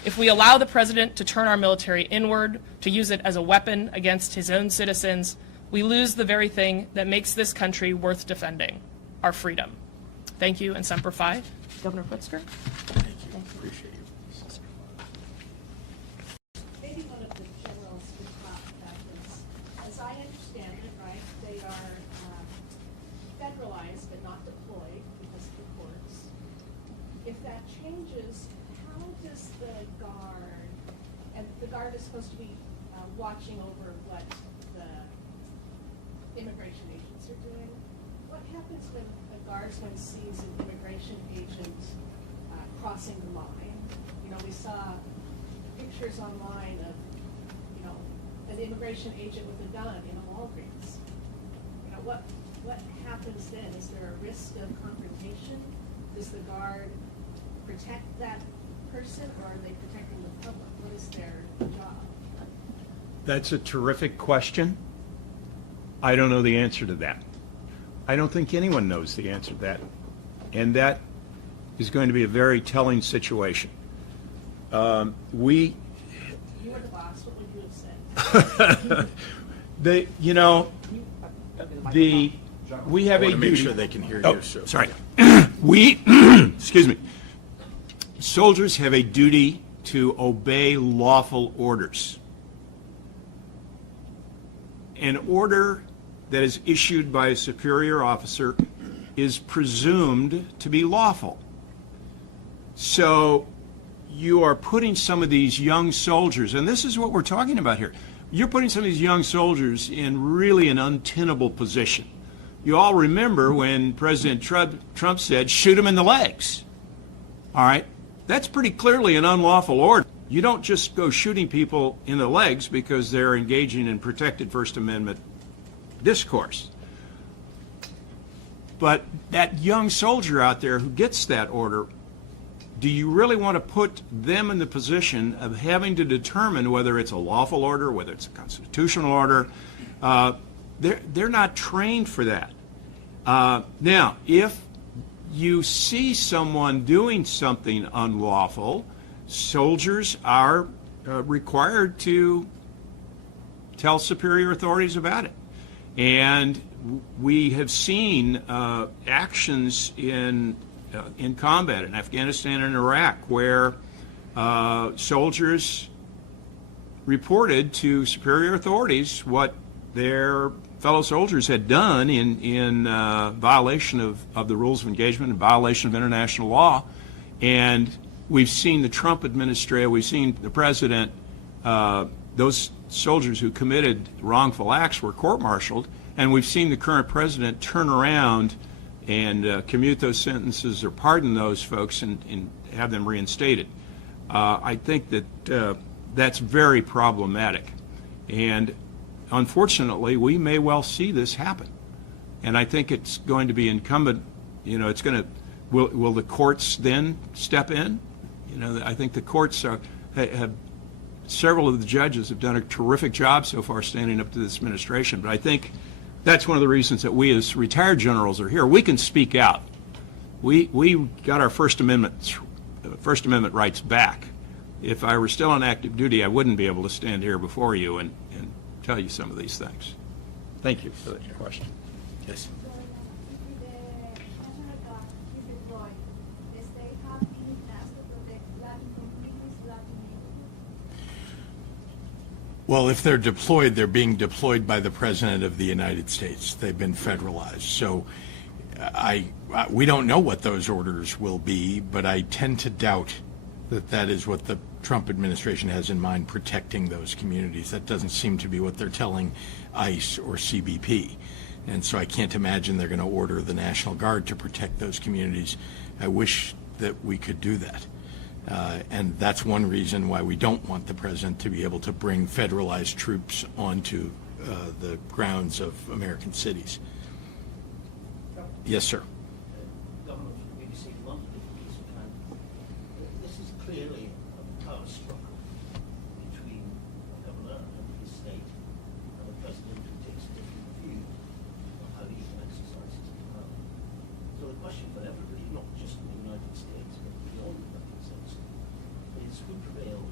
If we allow the president to turn our military inward, to use it as a weapon against his own citizens, we lose the very thing that makes this country worth defending, our freedom. Thank you, and Semper Fi. Governor Pritzker. Appreciate you. Maybe one of the generals could talk about this. As I understand it, right, they are federalized but not deployed because of the courts. If that changes, how does the Guard, and the Guard is supposed to be watching over what the immigration agents are doing, what happens when a Guardsman sees an immigration agent crossing the line? You know, we saw pictures online of, you know, an immigration agent with a gun in a Walgreens. You know, what happens then? Is there a risk of confrontation? Does the Guard protect that person, or are they protecting the public? What is their job? That's a terrific question. I don't know the answer to that. I don't think anyone knows the answer to that. And that is going to be a very telling situation. You were the boss. What would you have said? We have I a want to make duty. sure they can hear Oh, you. So. sorry. Excuse me. Soldiers have a duty to obey lawful orders. An order that is issued by a superior officer is presumed to be lawful. So you are putting some of these young soldiers, and this is what we're talking about here, you're putting some of these young soldiers in really an untenable position. You all remember when President Trump said, shoot them in the legs. All right? That's pretty clearly an unlawful order. You don't just go shooting people in the legs because they're engaging in protected First Amendment discourse. But that young soldier out there who gets that order, do you really want to put them in the position of having to determine whether it's a lawful order, whether it's a constitutional order? They're not trained for that. Now, if you see someone doing something unlawful, soldiers are required to tell superior authorities about it. And we have seen actions in combat in Afghanistan and Iraq where soldiers reported to superior authorities what their fellow soldiers had done in violation of the rules of engagement, in violation of international law. And we've seen the Trump administration, we've seen the president, those soldiers who committed wrongful acts were court-martialed, and we've seen the current president turn around and commute those sentences or pardon those folks and have them reinstated. I think that that's very problematic. And unfortunately, we may well see this happen. And I think it's going to be incumbent, you know, it's going to, will the courts then step in? You know, I think the courts have, several of the judges have done a terrific job so far standing up to this administration. But I think that's one of the reasons that we as retired generals are here. We can speak out. We got our First Amendment rights back. If I were still on active duty, I wouldn't be able to stand here before you and tell you some of these things. Thank you for that question. Yes. Well, if they're deployed, they're being deployed by the President of the United States. They've been federalized. So we don't know what those orders will be, but I tend to doubt that that is what the Trump administration has in mind, protecting those communities. That doesn't seem to be what they're telling ICE or CBP. And so I can't imagine they're going to order the National Guard to protect those communities. I wish that we could do that. And that's one reason why we don't want the president to be able to bring federalized troops onto the grounds of American cities. Yes, sir. Governor from BBC London, if you can. This is clearly a power struggle between the governor and his state and the president who takes a different view of how he can exercise his power. So the question for everybody, not just in the United States, but beyond the United States, is who prevails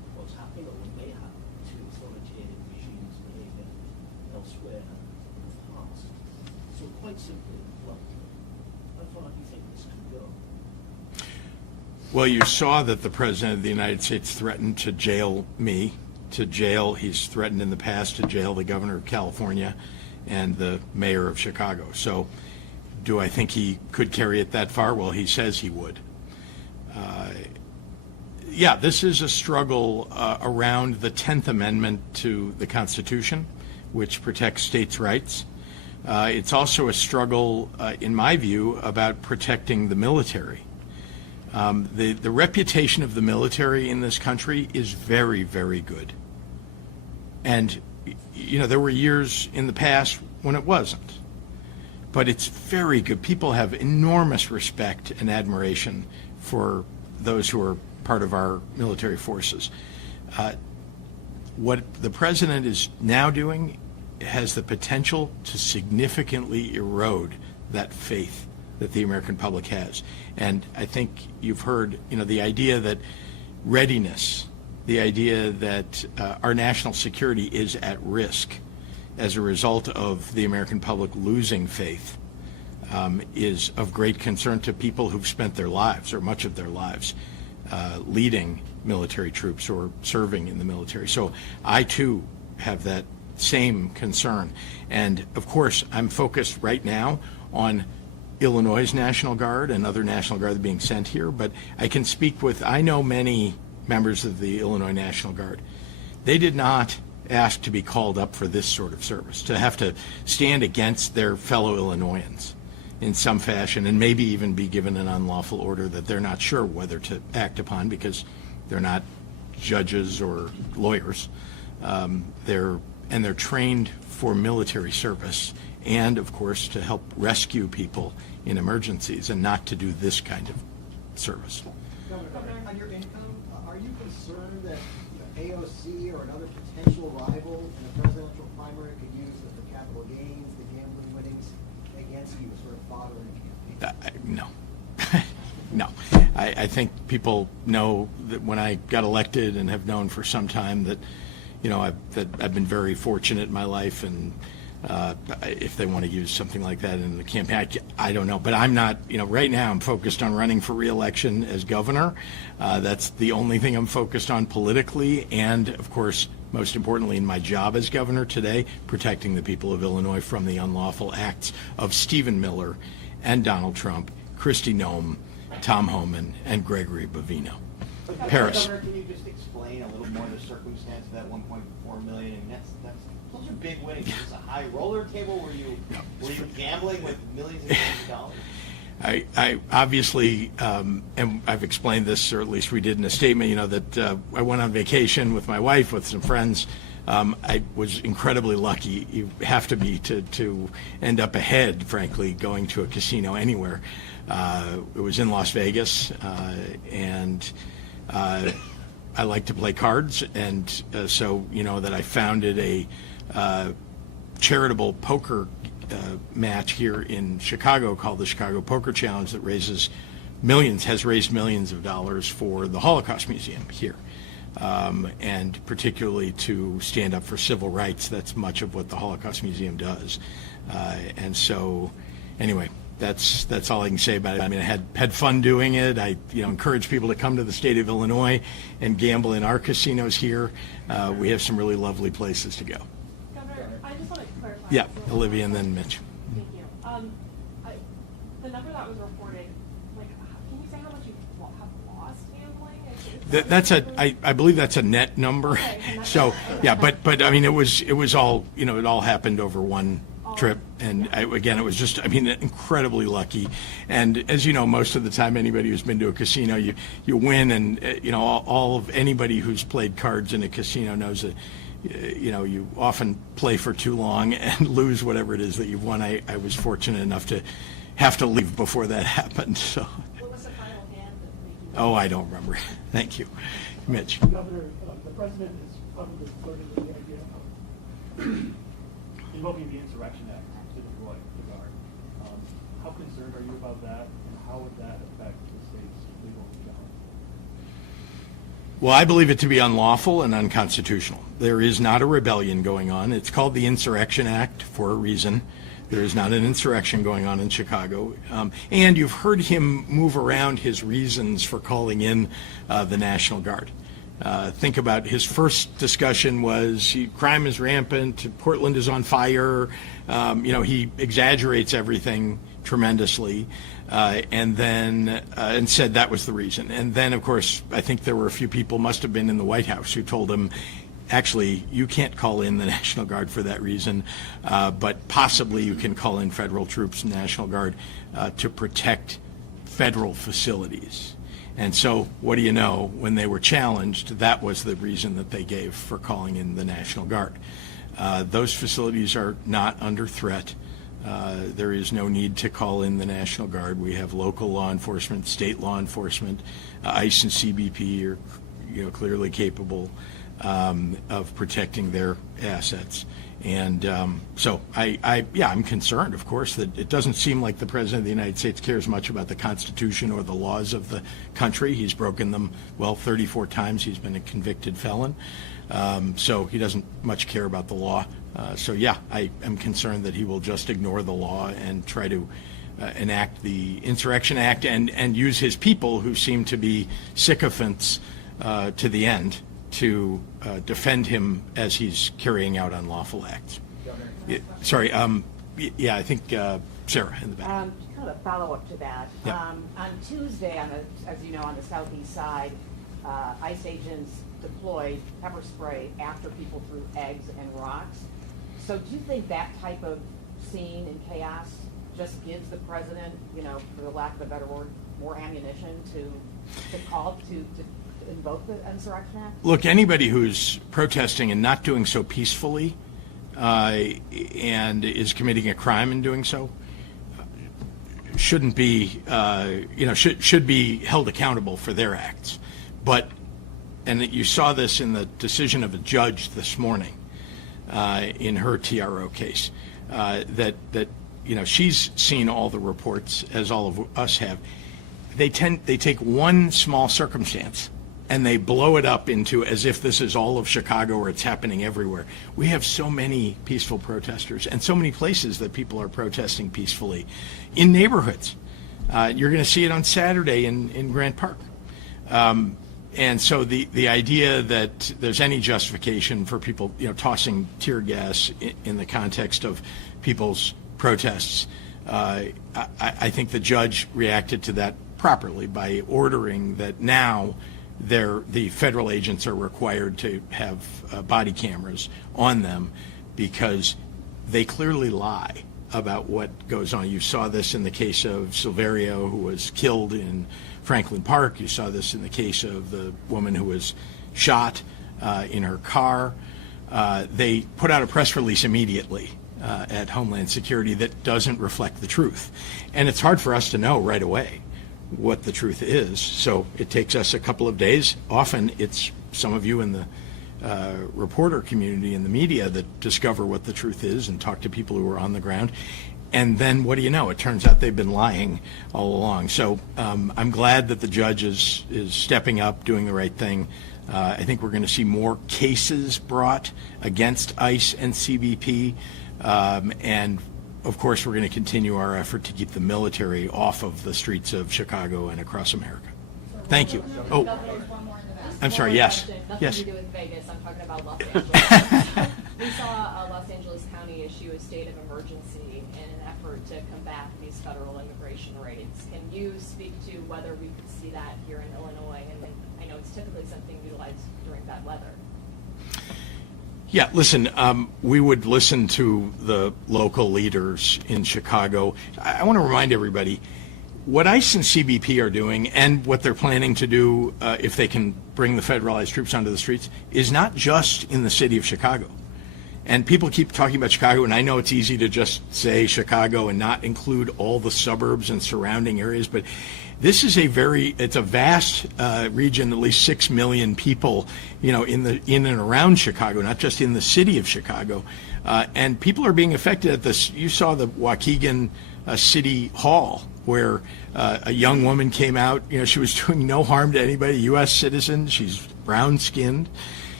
simply bluntly, how far do you think this could go? Well, you saw that the President of the United States threatened to jail me, he's threatened in the past to jail the Governor of California and the Mayor of Chicago. So do I think he could carry it that far? Well, he says he would. Yeah, this is a struggle around the 10th Amendment to the Constitution, which protects states' rights. It's also a struggle, in my view, about protecting the military. The reputation of the military in this country is very, very good. And, you know, there were years in the past when it wasn't. But it's very good. People have enormous respect and admiration for those who are part of our military forces. What the president is now doing has the potential to significantly erode that faith that the American public has. And I think you've heard, you know, the idea that readiness, the idea that our national security is at risk as a result of the American public losing faith is of great concern to people who've spent their lives, or much of their lives, leading military troops or serving in the military. So I too have that same concern. And of course, I'm focused right now on Illinois' National Guard and other National Guard that are being sent here, but I can speak with, I know many members of the Illinois National Guard. They did not ask to be called up for this sort of service, to have to stand against their fellow Illinoisans in some fashion, and maybe even be given an unlawful order that they're not sure whether to act upon because they're not judges or lawyers. They're trained for military service and, of course, to help rescue people in emergencies and not to do this kind of service. Governor, on your income, are you concerned that AOC or another potential rival in a presidential primary could use the capital gains, the gambling winnings against you, sort of fodder in a campaign? No. No. I think people know that when I got elected, and have known for some time, that, you know, I've been very fortunate in my life, and if they want to use something like that in the campaign, I don't know. But I'm not, you know, right now I'm focused on running for re-election as governor. That's the only thing I'm focused on politically, and of course, most importantly in my job as governor today, protecting the people of Illinois from the unlawful acts of Stephen Miller and Donald Trump, Kristi Noem, Tom Homan, and Gregory Bovino. Paris. Governor, can you just explain a little more the circumstance of that 1.4 million? And those are big winnings. Is this a high roller table? Were you gambling with millions and millions of dollars? I obviously, and I've explained this, or at least we did in a statement, you know, that I went on vacation with my wife, with some friends. I was incredibly lucky. You have to be to end up ahead, frankly, going to a casino anywhere. It was in Las Vegas, and I like to play cards, and so, you know, that I founded a charitable poker match here in Chicago called the Chicago Poker Challenge that has raised millions of dollars for the Holocaust Museum here. And particularly to stand up for civil rights. That's much of what the Holocaust Museum does. And so, anyway, that's all I can say about it. I mean, I had fun doing it. I, you know, encourage people to come to the state of Illinois and gamble in our casinos here. We have some really lovely places to go. Governor, I just want to clarify. Yeah, Olivia and then Mitch. Thank you. The number that was reported, like, can you say how much you have lost gambling? I believe that's a net number. Okay, So yeah, but I mean, it was all, you know, it all happened over one trip, and again, it was just, I mean, incredibly lucky. And as you know, most of the time, anybody who's been to a casino, you win, and you know, all of anybody who's played cards in a casino knows that, you know, you often play for too long and lose whatever it is that you've won. I was fortunate enough to have to leave before that happened. So. What was the final hand that made you? Oh, I don't remember. Thank you, Mitch. Governor, the president is probably flirting with the idea of invoking the Insurrection Act to deploy the Guard. How concerned are you about that, and how would that affect the state's legal challenge? Well, I believe it to be unlawful and unconstitutional. There is not a rebellion going on. It's called the Insurrection Act for a reason. There is not an insurrection going on in Chicago. And you've heard him move around his reasons for calling in the National Guard. Think about his first discussion was crime is rampant, Portland is on fire. He exaggerates everything tremendously, and said that was the reason. And then, of course, I think there were a few people, must have been in the White House, who told him, actually, you can't call in the National Guard for that reason, but possibly you can call in federal troops and National Guard to protect federal facilities. And so, what do you know, when they were challenged, that was the reason that they gave for calling in the National Guard. Those facilities are not under threat. There is no need to call in the National Guard. We have local law enforcement, state law enforcement, ICE and CBP are clearly capable of protecting their assets. And so I'm concerned, of course, that it doesn't seem like the President of the United States cares much about the Constitution or the laws of the country. He's broken them, 34 times. He's been a convicted felon. So he doesn't much care about the law. I am concerned that he will just ignore the law and try to enact the Insurrection Act and use his people, who seem to be sycophants to the end, to defend him as he's carrying out unlawful acts. I think Sarah in the back. Kind of a follow-up to that. Yep. On Tuesday, as you know, on the southeast side, ICE agents deployed pepper spray after people threw eggs and rocks. So do you think that type of scene and chaos just gives the president, for the lack of a better word, more ammunition to invoke the Insurrection Act? Look, anybody who's protesting and not doing so peacefully and is committing a crime in doing so shouldn't be, should be held accountable for their acts. And that you saw this in the decision of a judge this morning in her TRO case, that she's seen all the reports, as all of us have. They take one small circumstance and they blow it up into as if this is all of Chicago or it's happening everywhere. We have so many peaceful protesters and so many places that people are protesting peacefully in neighborhoods. You're going to see it on Saturday in Grant Park. And so the idea that there's any justification for people, tossing tear gas in the context of people's protests, I think the judge reacted to that properly by ordering that now the federal agents are required to have body cameras on them, because they clearly lie about what goes on. You saw this in the case of Silverio, who was killed in Franklin Park. You saw this in the case of the woman who was shot in her car. They put out a press release immediately at Homeland Security that doesn't reflect the truth. And it's hard for us to know right away what the truth is. So it takes us a couple of days. Often it's some of you in the reporter community and the media that discover what the truth is and talk to people who are on the ground. And then what do you know? It turns out they've been lying all along. So I'm glad that the judge is stepping up, doing the right thing. I think we're going to see more cases brought against ICE and CBP. And of course, we're going to continue our effort to keep the military off of the streets of Chicago and across America. Thank you. Oh, I'm sorry. Yes. Nothing Yes. to do with Vegas. I'm talking about Los Angeles. We saw Los Angeles County issue a state of emergency in an effort to combat these federal immigration raids. Can you speak to whether we could see that here in Illinois? And I know it's typically something utilized during bad weather. Yeah, listen, we would listen to the local leaders in Chicago. I want to remind everybody, what ICE and CBP are doing and what they're planning to do if they can bring the federalized troops onto the streets is not just in the city of Chicago. And people keep talking about Chicago, and I know it's easy to just say Chicago and not include all the suburbs and surrounding areas, but this is it's a vast region, at least 6 million people, in and around Chicago, not just in the city of Chicago. And people are being affected at this. You saw the Waukegan City Hall, where a young woman came out. She was doing no harm to anybody, U.S. citizen. She's brown-skinned.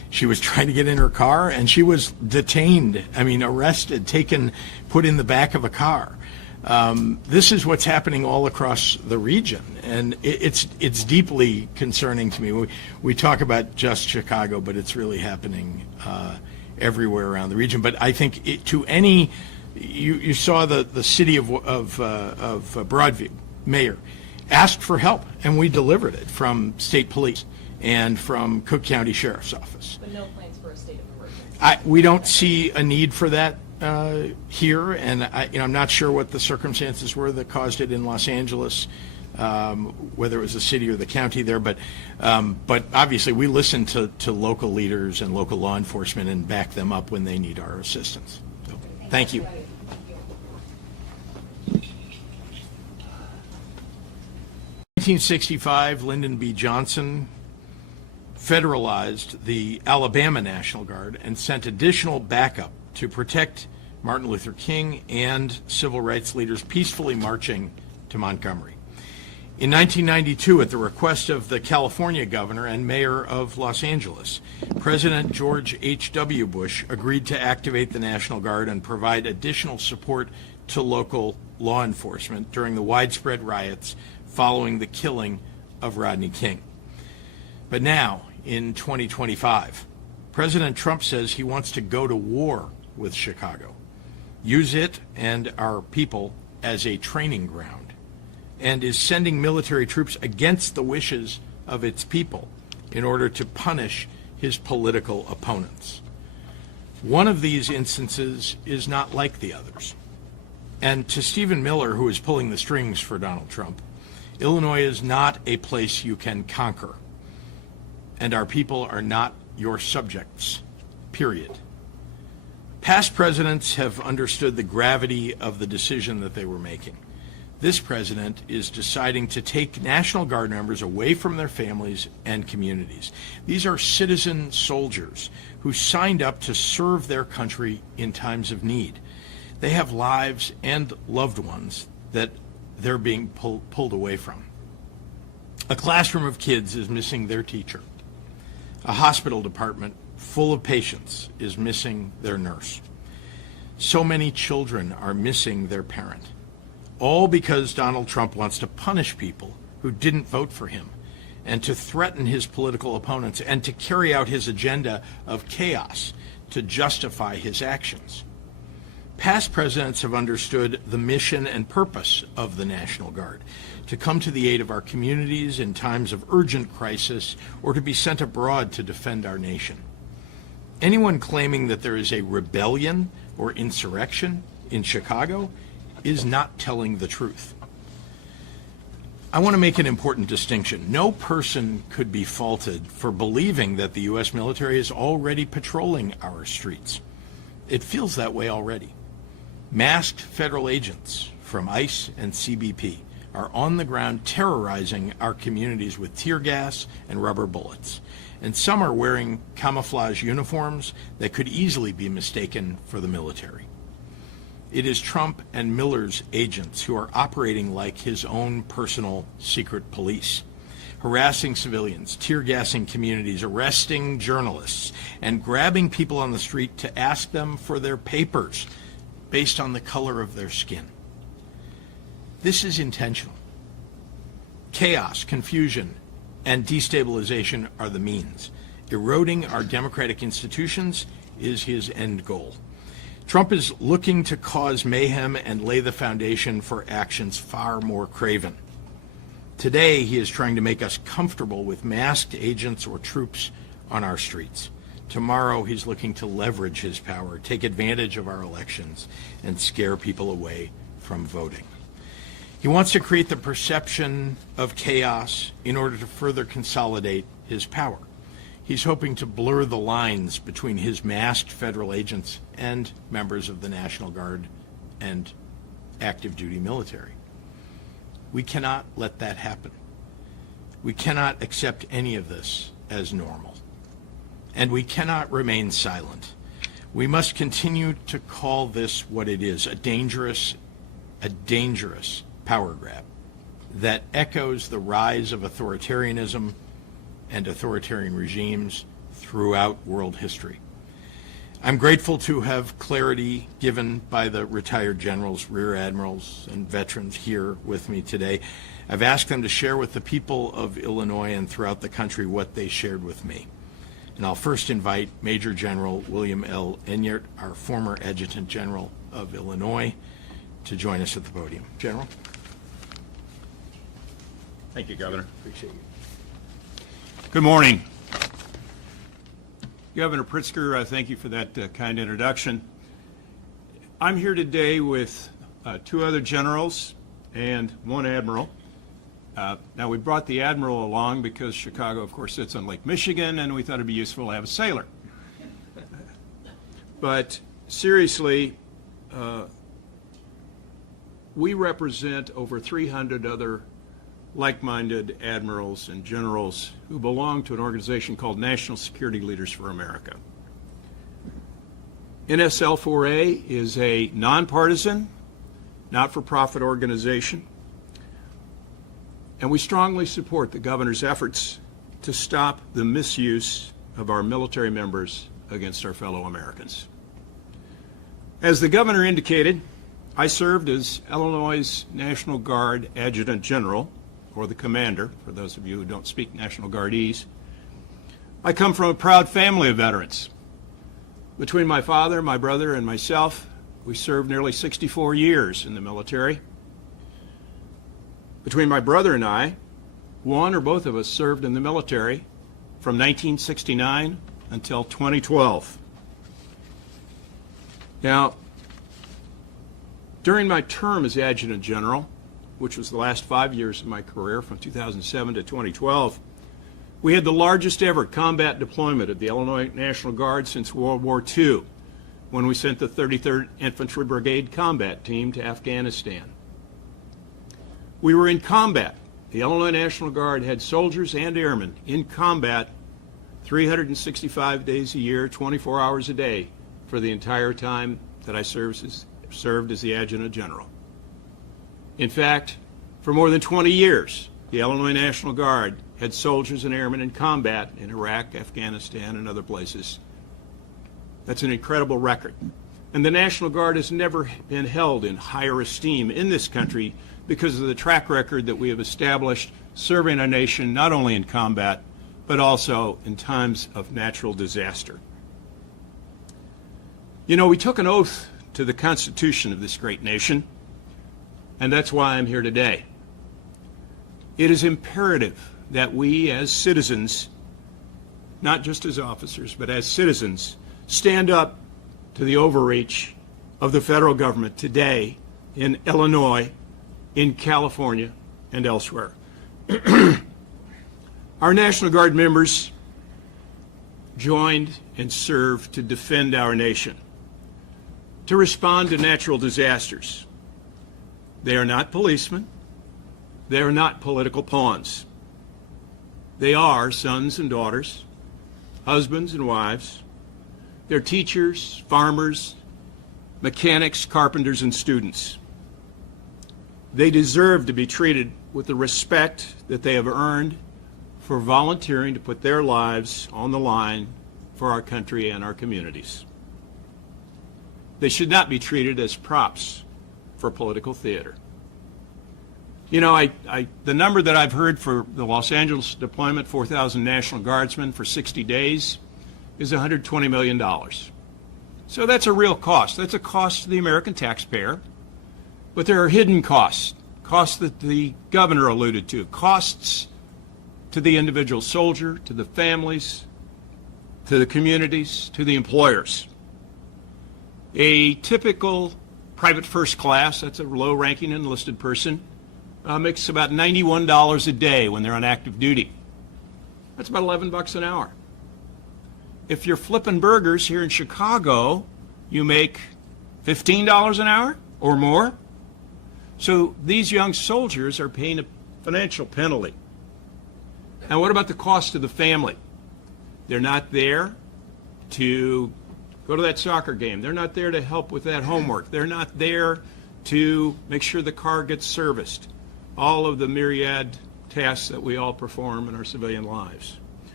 She was trying to get in her car, and she was detained, arrested, taken, put in the back of a car. This is what's happening all across the region, and it's deeply concerning to me. We talk about just Chicago, but it's really happening everywhere around the region. But I think you saw the city of Broadview mayor asked for help, and we delivered it from state police and from Cook County Sheriff's Office. But no plans for a state of emergency. We don't see a need for that here, and I'm not sure what the circumstances were that caused it in Los Angeles, whether it was the city or the county there. But obviously, we listen to local leaders and local law enforcement and back them up when they need our assistance. So, thank you. 1965, Lyndon B. Johnson federalized the Alabama National Guard and sent additional backup to protect Martin Luther King and civil rights leaders peacefully marching to Montgomery. In 1992, at the request of the California governor and mayor of Los Angeles, President George H.W. Bush agreed to activate the National Guard and provide additional support to local law enforcement during the widespread riots following the killing of Rodney King. But now, in 2025, President Trump says he wants to go to war with Chicago, use it and our people as a training ground, and is sending military troops against the wishes of its people in order to punish his political opponents. One of these instances is not like the others. And to Stephen Miller, who is pulling the strings for Donald Trump, Illinois is not a place you can conquer, and our people are not your subjects, period. Past presidents have understood the gravity of the decision that they were making. This president is deciding to take National Guard members away from their families and communities. These are citizen soldiers who signed up to serve their country in times of need. They have lives and loved ones that they're being pulled away from. A classroom of kids is missing their teacher. A hospital department full of patients is missing their nurse. So many children are missing their parent, all because Donald Trump wants to punish people who didn't vote for him and to threaten his political opponents and to carry out his agenda of chaos to justify his actions. Past presidents have understood the mission and purpose of the National Guard, to come to the aid of our communities in times of urgent crisis or to be sent abroad to defend our nation. Anyone claiming that there is a rebellion or insurrection in Chicago is not telling the truth. I want to make an important distinction. No person could be faulted for believing that the U.S. military is already patrolling our streets. It feels that way already. Masked federal agents from ICE and CBP are on the ground terrorizing our communities with tear gas and rubber bullets. And some are wearing camouflage uniforms that could easily be mistaken for the military. It is Trump and Miller's agents who are operating like his own personal secret police, harassing civilians, tear gassing communities, arresting journalists, and grabbing people on the street to ask them for their papers based on the color of their skin. This is intentional. Chaos, confusion, and destabilization are the means. Eroding our democratic institutions is his end goal. Trump is looking to cause mayhem and lay the foundation for actions far more craven. Today, he is trying to make us comfortable with masked agents or troops on our streets. Tomorrow, he's looking to leverage his power, take advantage of our elections, and scare people away from voting. He wants to create the perception of chaos in order to further consolidate his power. He's hoping to blur the lines between his masked federal agents and members of the National Guard and active duty military. We cannot let that happen. We cannot accept any of this as normal. And we cannot remain silent. We must continue to call this what it is, a dangerous power grab that echoes the rise of authoritarianism and authoritarian regimes throughout world history. I'm grateful to have clarity given by the retired generals, rear admirals, and veterans here with me today. I've asked them to share with the people of Illinois and throughout the country what they shared with me. And I'll first invite Major General William L. Enyart, our former Adjutant General of Illinois, to join us at the podium. General. Thank you, Governor. Appreciate you. Good morning. Governor Pritzker, thank you for that kind introduction. I'm here today with two other generals and one admiral. Now, we brought the admiral along because Chicago, of course, sits on Lake Michigan, and we thought it'd be useful to have a sailor. But seriously, we represent over 300 other like-minded admirals and generals who belong to an organization called National Security Leaders for America. NSL4A is a nonpartisan, not-for-profit organization, and we strongly support the governor's efforts to stop the misuse of our military members against our fellow Americans. As the governor indicated, I served as Illinois' National Guard Adjutant General, or the commander, for those of you who don't speak National Guardese. I come from a proud family of veterans. Between my father, my brother, and myself, we served nearly 64 years in the military. Between my brother and I, one or both of us served in the military from 1969 until 2012. Now, during my term as Adjutant General, which was the last 5 years of my career from 2007 to 2012, we had the largest ever combat deployment of the Illinois National Guard since World War II, when we sent the 33rd Infantry Brigade Combat Team to Afghanistan. We were in combat. The Illinois National Guard had soldiers and airmen in combat 365 days a year, 24 hours a day, for the entire time that I served as the Adjutant General. In fact, for more than 20 years, the Illinois National Guard had soldiers and airmen in combat in Iraq, Afghanistan, and other places. That's an incredible record. And the National Guard has never been held in higher esteem in this country because of the track record that we have established serving our nation not only in combat, but also in times of natural disaster. You know, we took an oath to the Constitution of this great nation, and that's why I'm here today. It is imperative that we as citizens, not just as officers, but as citizens, stand up to the overreach of the federal government today in Illinois, in California, and elsewhere. Our National Guard members joined and served to defend our nation, to respond to natural disasters. They are not policemen. They are not political pawns. They are sons and daughters, husbands and wives. They're teachers, farmers, mechanics, carpenters, and students. They deserve to be treated with the respect that they have earned for volunteering to put their lives on the line for our country and our communities. They should not be treated as props for political theater. You know, the number that I've heard for the Los Angeles deployment, 4,000 National Guardsmen for 60 days, is $120 million. So that's a real cost. That's a cost to the American taxpayer. But there are hidden costs, costs that the governor alluded to, costs to the individual soldier, to the families, to the communities, to the employers. A typical private first class, that's a low-ranking enlisted person, makes about $91 a day when they're on active duty. That's about $11 an hour. If you're flipping burgers here in Chicago, you make $15 an hour or more. So these young soldiers are paying a financial penalty. Now, what about the cost to the family? They're not there to go to that soccer game. They're not there to help with that homework. They're not there to make sure the car gets serviced. All of the myriad tasks that we all perform in our civilian lives.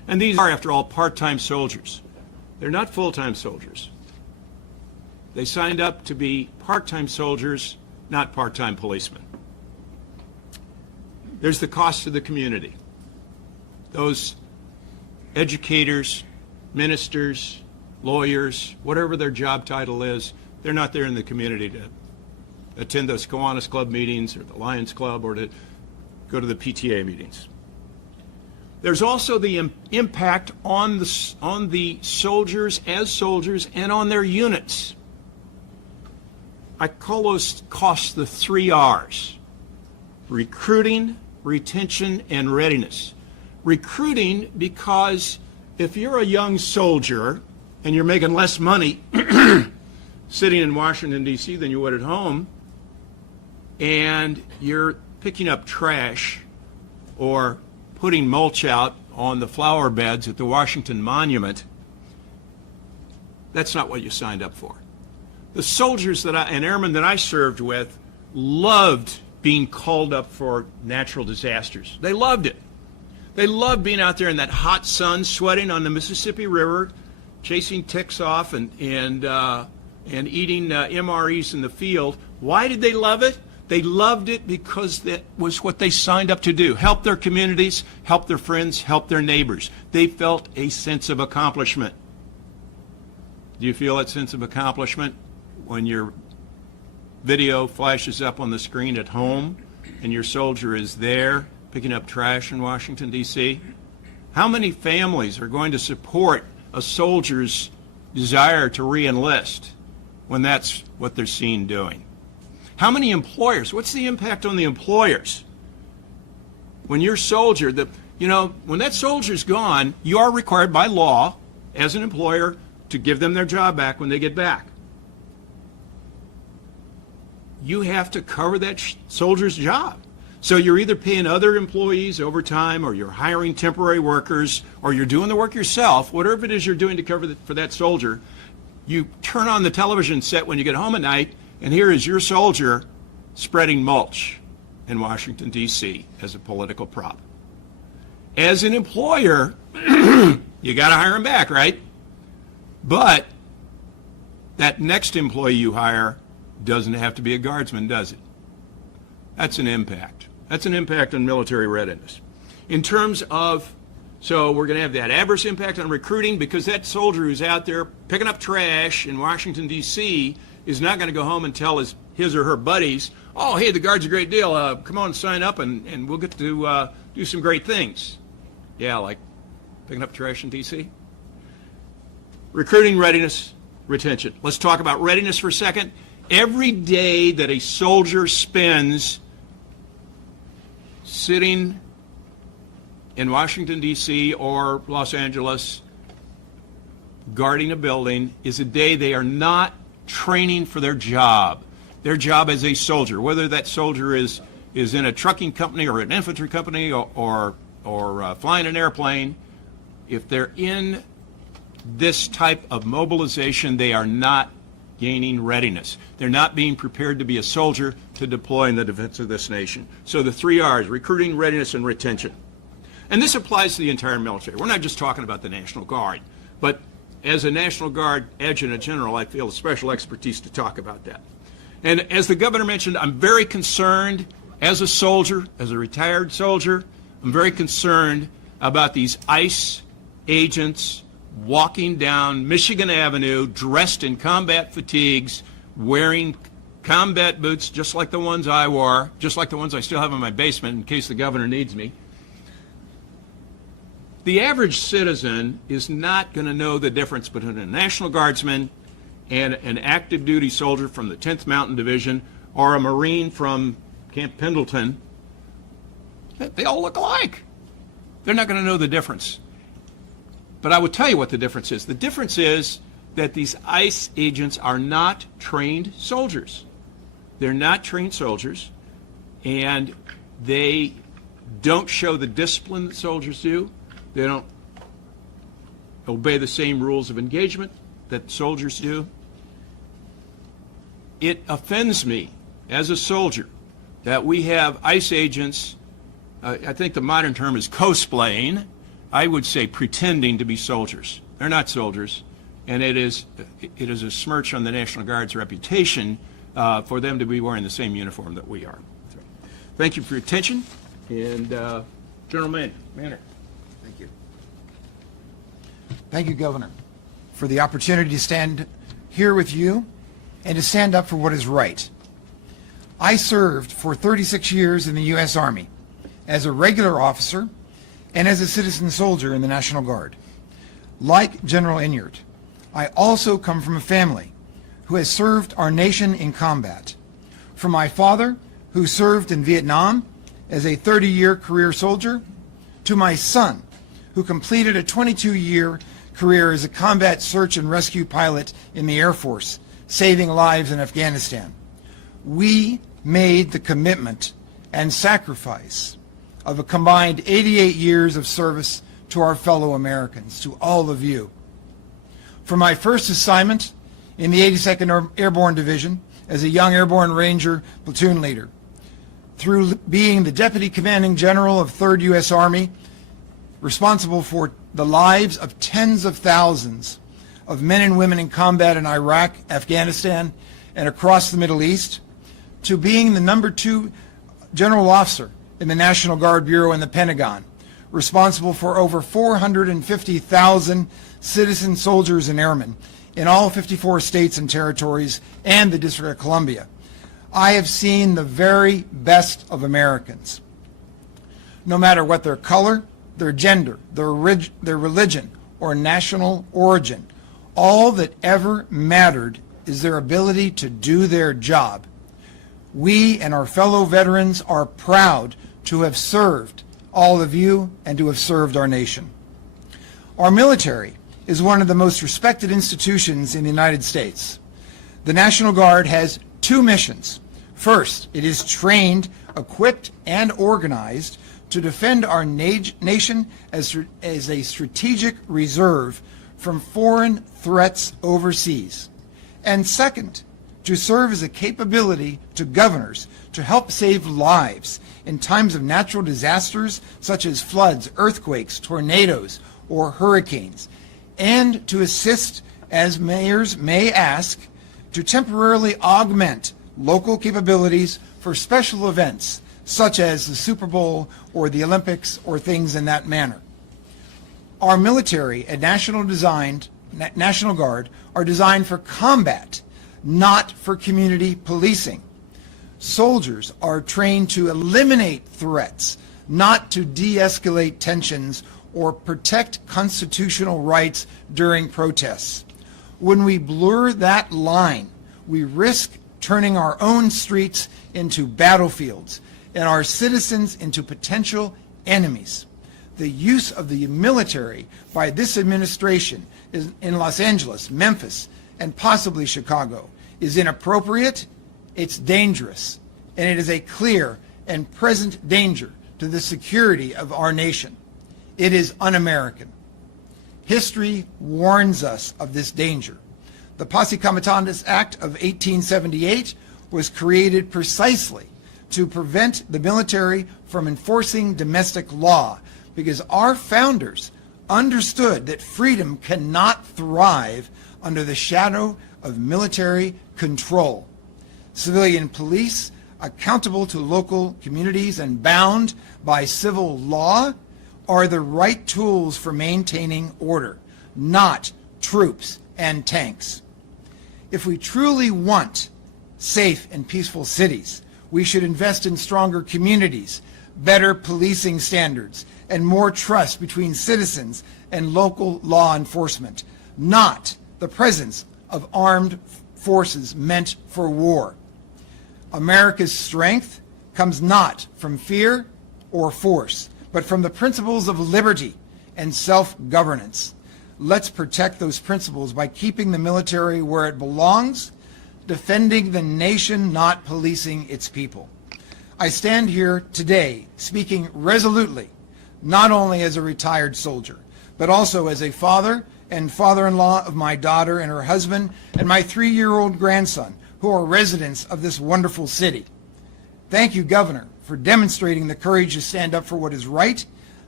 And these are, after all, part-time soldiers. They're not full-time soldiers. They signed up to be part-time soldiers, not part-time policemen. There's the cost to the community. Those educators, ministers, lawyers, whatever their job title is, they're not there in the community to attend those Kiwanis Club meetings or the Lions Club or to go to the PTA meetings. There's also the impact on the soldiers as soldiers and on their units. I call those costs the 3 R's: recruiting, retention, and readiness. Recruiting, because if you're a young soldier and you're making less money sitting in Washington, D.C. than you would at home, and you're picking up trash or putting mulch out on the flower beds at the Washington Monument, that's not what you signed up for. The soldiers and airmen that I served with loved being called up for natural disasters. They loved it. They loved being out there in that hot sun, sweating on the Mississippi River, chasing ticks off and eating MREs in the field. Why did they love it? They loved it because that was what they signed up to do. Help their communities, help their friends, help their neighbors. They felt a sense of accomplishment. Do you feel that sense of accomplishment when your video flashes up on the screen at home and your soldier is there picking up trash in Washington, D.C.? How many families are going to support a soldier's desire to re-enlist when that's what they're seen doing? How many employers? What's the impact on the employers? When your soldier, when that soldier's gone, you are required by law as an employer to give them their job back when they get back. You have to cover that soldier's job. So you're either paying other employees overtime, or you're hiring temporary workers, or you're doing the work yourself. Whatever it is you're doing to cover for that soldier, you turn on the television set when you get home at night, and here is your soldier spreading mulch in Washington, D.C. as a political prop. As an employer, you got to hire him back, right? But that next employee you hire doesn't have to be a guardsman, does it? That's an impact. That's an impact on military readiness. In terms of, so we're going to have that adverse impact on recruiting, because that soldier who's out there picking up trash in Washington, D.C. is not going to go home and tell his or her buddies, oh, hey, the Guard's a great deal. Come on, sign up, and we'll get to do some great things. Yeah, like picking up trash in D.C. Recruiting, readiness, retention. Let's talk about readiness for a second. Every day that a soldier spends sitting in Washington, D.C. or Los Angeles guarding a building is a day they are not training for their job as a soldier, whether that soldier is in a trucking company or an infantry company or flying an airplane. If they're in this type of mobilization, they are not gaining readiness. They're not being prepared to be a soldier to deploy in the defense of this nation. So the 3 R's: recruiting, readiness, and retention. And this applies to the entire military. We're not just talking about the National Guard, but as a National Guard adjutant general, I feel a special expertise to talk about that. And as the governor mentioned, I'm very concerned as a soldier, as a retired soldier, I'm very concerned about these ICE agents walking down Michigan Avenue dressed in combat fatigues, wearing combat boots just like the ones I wore, just like the ones I still have in my basement in case the governor needs me. The average citizen is not going to know the difference between a National Guardsman and an active duty soldier from the 10th Mountain Division or a Marine from Camp Pendleton. They all look alike. They're not going to know the difference. But I would tell you what the difference is. The difference is that these ICE agents are not trained soldiers. They're not trained soldiers, and they don't show the discipline that soldiers do. They don't obey the same rules of engagement that soldiers do. It offends me as a soldier that we have ICE agents, I think the modern term is cosplaying, I would say, pretending to be soldiers. They're not soldiers, and it is a smirch on the National Guard's reputation for them to be wearing the same uniform that we are. So, thank you for your attention, and General Manner. Thank you. Thank you, Governor, for the opportunity to stand here with you and to stand up for what is right. I served for 36 years in the U.S. Army as a regular officer and as a citizen soldier in the National Guard. Like General Inyard, I also come from a family who has served our nation in combat. From my father, who served in Vietnam as a 30-year career soldier, to my son, who completed a 22-year career as a combat search and rescue pilot in the Air Force, saving lives in Afghanistan. We made the commitment and sacrifice of a combined 88 years of service to our fellow Americans, to all of you. For my first assignment in the 82nd Airborne Division as a young Airborne Ranger platoon leader, through being the Deputy Commanding General of 3rd U.S. Army, responsible for the lives of tens of thousands of men and women in combat in Iraq, Afghanistan, and across the Middle East, to being the number 2 general officer in the National Guard Bureau in the Pentagon, responsible for over 450,000 citizen soldiers and airmen in all 54 states and territories and the District of Columbia. I have seen the very best of Americans. No matter what their color, their gender, their religion, or national origin, all that ever mattered is their ability to do their job. We and our fellow veterans are proud to have served all of you and to have served our nation. Our military is one of the most respected institutions in the United States. The National Guard has 2 missions. First, it is trained, equipped, and organized to defend our nation as a strategic reserve from foreign threats overseas. And second, to serve as a capability to governors to help save lives in times of natural disasters such as floods, earthquakes, tornadoes, or hurricanes, and to assist, as mayors may ask, to temporarily augment local capabilities for special events such as the Super Bowl or the Olympics or things in that manner. Our military and National Guard are designed for combat, not for community policing. Soldiers are trained to eliminate threats, not to de-escalate tensions or protect constitutional rights during protests. When we blur that line, we risk turning our own streets into battlefields and our citizens into potential enemies. The use of the military by this administration in Los Angeles, Memphis, and possibly Chicago is inappropriate, it's dangerous, and it is a clear and present danger to the security of our nation. It is un-American. History warns us of this danger. The Posse Comitatus Act of 1878 was created precisely to prevent the military from enforcing domestic law, because our founders understood that freedom cannot thrive under the shadow of military control. Civilian police, accountable to local communities and bound by civil law, are the right tools for maintaining order, not troops and tanks. If we truly want safe and peaceful cities, we should invest in stronger communities, better policing standards, and more trust between citizens and local law enforcement, not the presence of armed forces meant for war. America's strength comes not from fear or force, but from the principles of liberty and self-governance. Let's protect those principles by keeping the military where it belongs, defending the nation, not policing its people. I stand here today speaking resolutely, not only as a retired soldier, but also as a father and father-in-law of my daughter and her husband and my 3-year-old grandson, who are residents of this wonderful city. Thank you, Governor, for demonstrating the courage to stand up for what is right,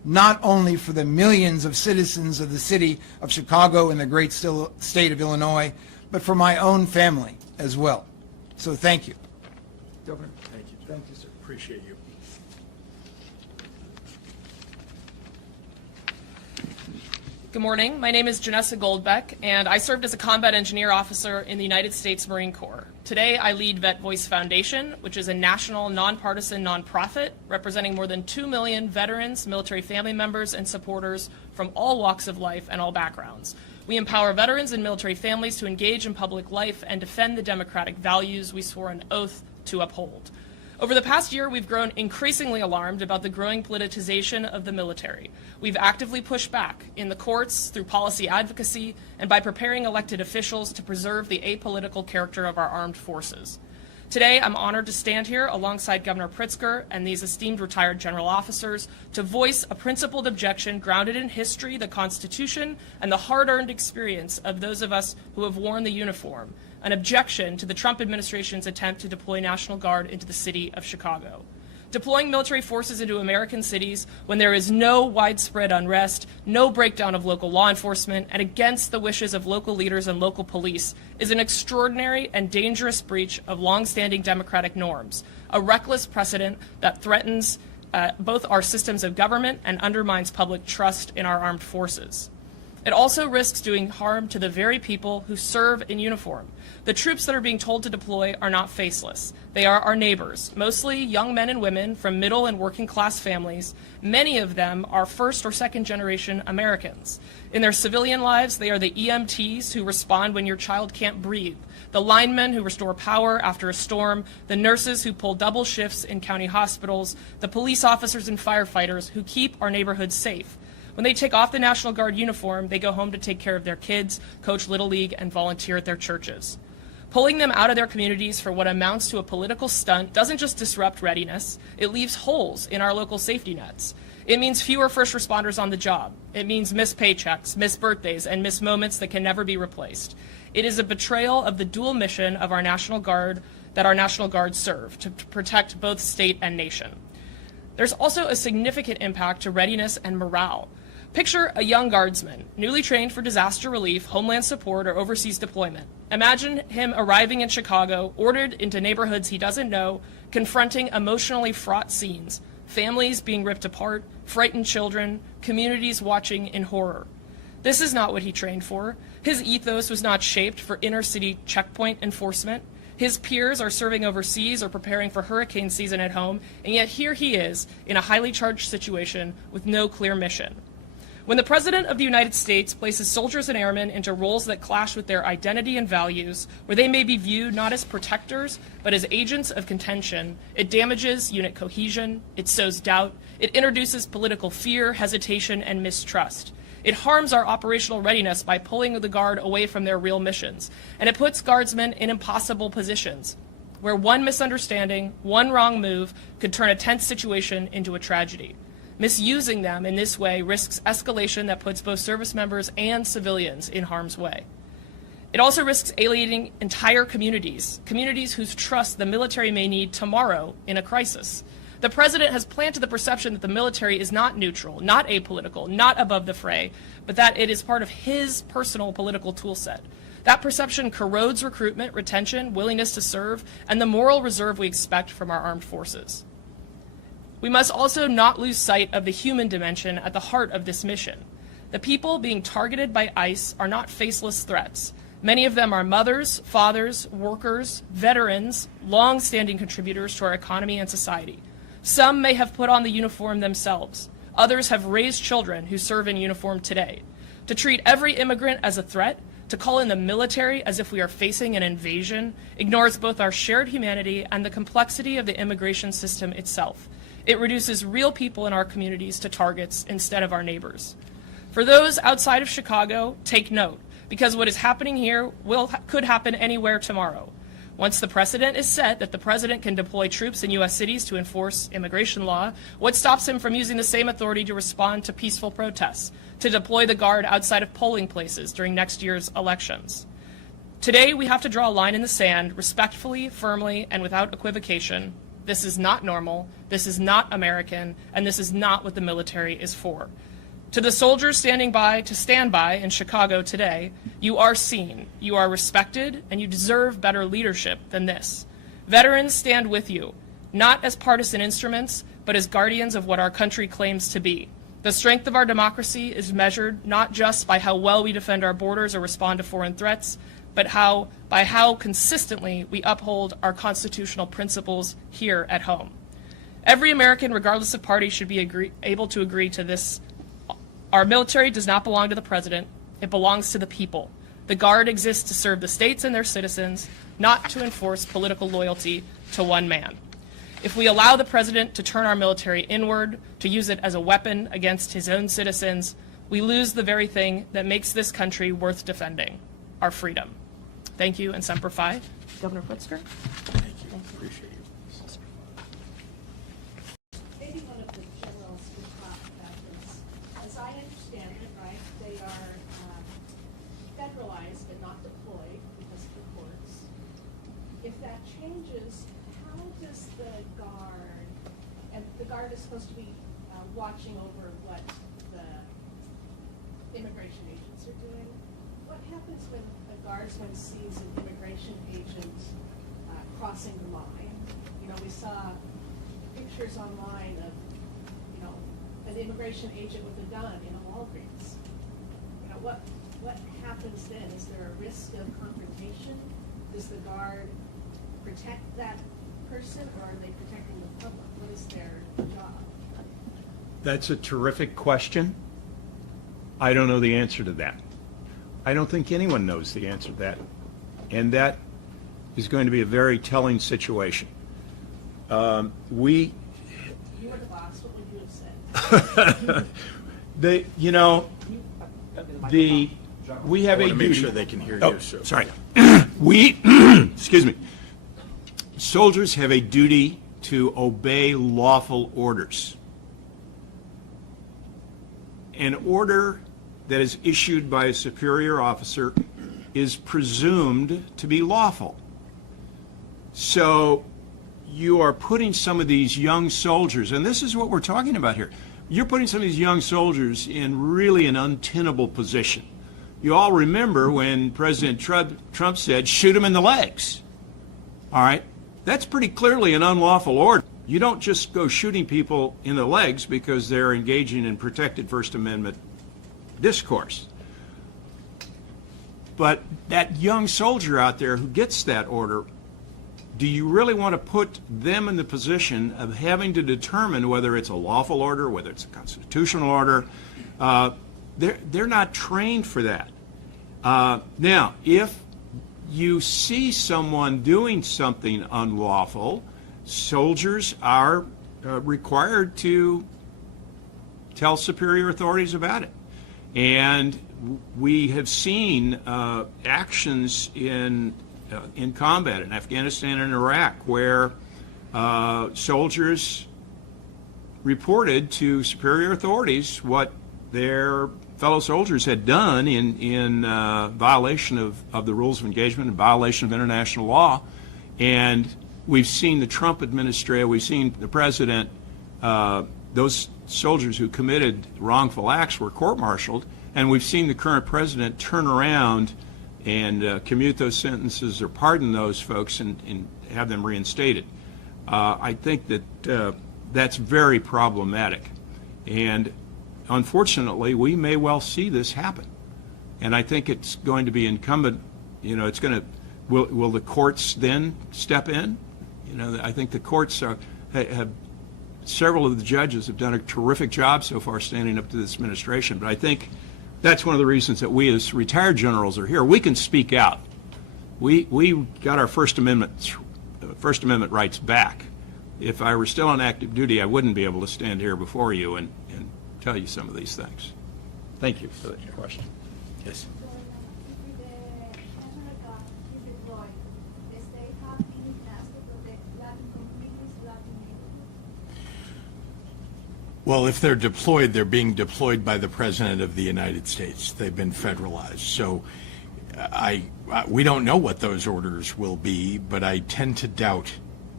not only for the millions of citizens of the city of Chicago and the great state of Illinois, but for my own family as well. So thank you. Governor. Thank you. Thank you, sir. Appreciate you. Good morning. My name is Janessa Goldbeck, and I served as a combat engineer officer in the United States Marine Corps. Today, I lead Vet Voice Foundation, which is a national, nonpartisan nonprofit representing more than 2 million veterans, military family members, and supporters from all walks of life and all backgrounds. We empower veterans and military families to engage in public life and defend the democratic values we swore an oath to uphold. Over the past year, we've grown increasingly alarmed about the growing politicization of the military. We've actively pushed back in the courts, through policy advocacy, and by preparing elected officials to preserve the apolitical character of our armed forces. Today, I'm honored to stand here alongside Governor Pritzker and these esteemed retired general officers to voice a principled objection grounded in history, the Constitution, and the hard-earned experience of those of us who have worn the uniform, an objection to the Trump administration's attempt to deploy National Guard into the city of Chicago. Deploying military forces into American cities when there is no widespread unrest, no breakdown of local law enforcement, and against the wishes of local leaders and local police is an extraordinary and dangerous breach of longstanding democratic norms, a reckless precedent that threatens both our systems of government and undermines public trust in our armed forces. It also risks doing harm to the very people who serve in uniform. The troops that are being told to deploy are not faceless. They are our neighbors, mostly young men and women from middle and working class families. Many of them are first or second generation Americans. In their civilian lives, they are the EMTs who respond when your child can't breathe, the linemen who restore power after a storm, the nurses who pull double shifts in county hospitals, the police officers and firefighters who keep our neighborhoods safe. When they take off the National Guard uniform, they go home to take care of their kids, coach Little League, and volunteer at their churches. Pulling them out of their communities for what amounts to a political stunt doesn't just disrupt readiness, it leaves holes in our local safety nets. It means fewer first responders on the job. It means missed paychecks, missed birthdays, and missed moments that can never be replaced. It is a betrayal of the dual mission of our National Guard that our National Guard serve, to protect both state and nation. There's also a significant impact to readiness and morale. Picture a young guardsman, newly trained for disaster relief, homeland support, or overseas deployment. Imagine him arriving in Chicago, ordered into neighborhoods he doesn't know, confronting emotionally fraught scenes, families being ripped apart, frightened children, communities watching in horror. This is not what he trained for. His ethos was not shaped for inner-city checkpoint enforcement. His peers are serving overseas or preparing for hurricane season at home, and yet here he is in a highly charged situation with no clear mission. When the President of the United States places soldiers and airmen into roles that clash with their identity and values, where they may be viewed not as protectors, but as agents of contention, it damages unit cohesion, it sows doubt, it introduces political fear, hesitation, and mistrust. It harms our operational readiness by pulling the Guard away from their real missions, and it puts Guardsmen in impossible positions, where one misunderstanding, one wrong move could turn a tense situation into a tragedy. Misusing them in this way risks escalation that puts both service members and civilians in harm's way. It also risks alienating entire communities, communities whose trust the military may need tomorrow in a crisis. The President has planted the perception that the military is not neutral, not apolitical, not above the fray, but that it is part of his personal political toolset. That perception corrodes recruitment, retention, willingness to serve, and the moral reserve we expect from our armed forces. We must also not lose sight of the human dimension at the heart of this mission. The people being targeted by ICE are not faceless threats. Many of them are mothers, fathers, workers, veterans, long-standing contributors to our economy and society. Some may have put on the uniform themselves. Others have raised children who serve in uniform today. To treat every immigrant as a threat, to call in the military as if we are facing an invasion, ignores both our shared humanity and the complexity of the immigration system itself. It reduces real people in our communities to targets instead of our neighbors. For those outside of Chicago, take note, because what is happening here could happen anywhere tomorrow. Once the precedent is set that the President can deploy troops in U.S. cities to enforce immigration law, what stops him from using the same authority to respond to peaceful protests, to deploy the Guard outside of polling places during next year's elections? Today, we have to draw a line in the sand, respectfully, firmly, and without equivocation, This is not normal, this is not American, and this is not what the military is for. To the soldiers standing by to stand by in Chicago today, you are seen, you are respected, and you deserve better leadership than this. Veterans stand with you, not as partisan instruments, but as guardians of what our country claims to be. The strength of our democracy is measured not just by how well we defend our borders or respond to foreign threats, but by how consistently we uphold our constitutional principles here at home. Every American, regardless of party, should be able to agree to this. Our military does not belong to the president. It belongs to the people. The Guard exists to serve the states and their citizens, not to enforce political loyalty to one man. If we allow the president to turn our military inward, to use it as a weapon against his own citizens, we lose the very thing that makes this country worth defending, our freedom. Thank you, and Semper Fi. Governor Pritzker. Thank you. Appreciate you. Maybe one of the generals could talk about this. As I understand it, right, they are federalized but not deployed because of the courts. If that changes, how does the Guard, and the Guard is supposed to be watching over what the immigration agents are doing, what happens when a Guardsman sees an immigration agent crossing the line? You know, we saw pictures online of, you know, an immigration agent with a gun in a Walgreens. You know, what happens then? Is there a risk of confrontation? Does the Guard protect that person, or are they protecting the public? What is their job? That's a terrific question. I don't know the answer to that. I don't think anyone knows the answer to that. And that is going to be a very telling situation. You were the boss, what would you have said? We have I a want to make duty. sure they can hear Oh, you. So. sorry. Excuse me. Soldiers have a duty to obey lawful orders. An order that is issued by a superior officer is presumed to be lawful. So you are putting some of these young soldiers, and this is what we're talking about here, you're putting some of these young soldiers in really an untenable position. You all remember when President Trump said, shoot them in the legs. All right? That's pretty clearly an unlawful order. You don't just go shooting people in the legs because they're engaging in protected First Amendment discourse. But that young soldier out there who gets that order, do you really want to put them in the position of having to determine whether it's a lawful order, whether it's a constitutional order? They're not trained for that. Now, if you see someone doing something unlawful, soldiers are required to tell superior authorities about it. And we have seen actions in combat in Afghanistan and Iraq where soldiers reported to superior authorities what their fellow soldiers had done in violation of the rules of engagement and violation of international law. And we've seen the Trump administration, we've seen the president, those soldiers who committed wrongful acts were court-martialed, and we've seen the current president turn around and commute those sentences or pardon those folks and have them reinstated. I think that that's very problematic. And unfortunately, we may well see this happen. And I think it's going to be incumbent, it's going to, will the courts then step in? I think the courts have, several of the judges have done a terrific job so far standing up to this administration. But I think that's one of the reasons that we as retired generals are here. We can speak out. We got our First Amendment rights back. If I were still on active duty, I wouldn't be able to stand here before you and tell you some of these things. Thank you for that question. Yes. Well, if they're deployed, they're being deployed by the President of the United States. They've been federalized. So we don't know what those orders will be, but I tend to doubt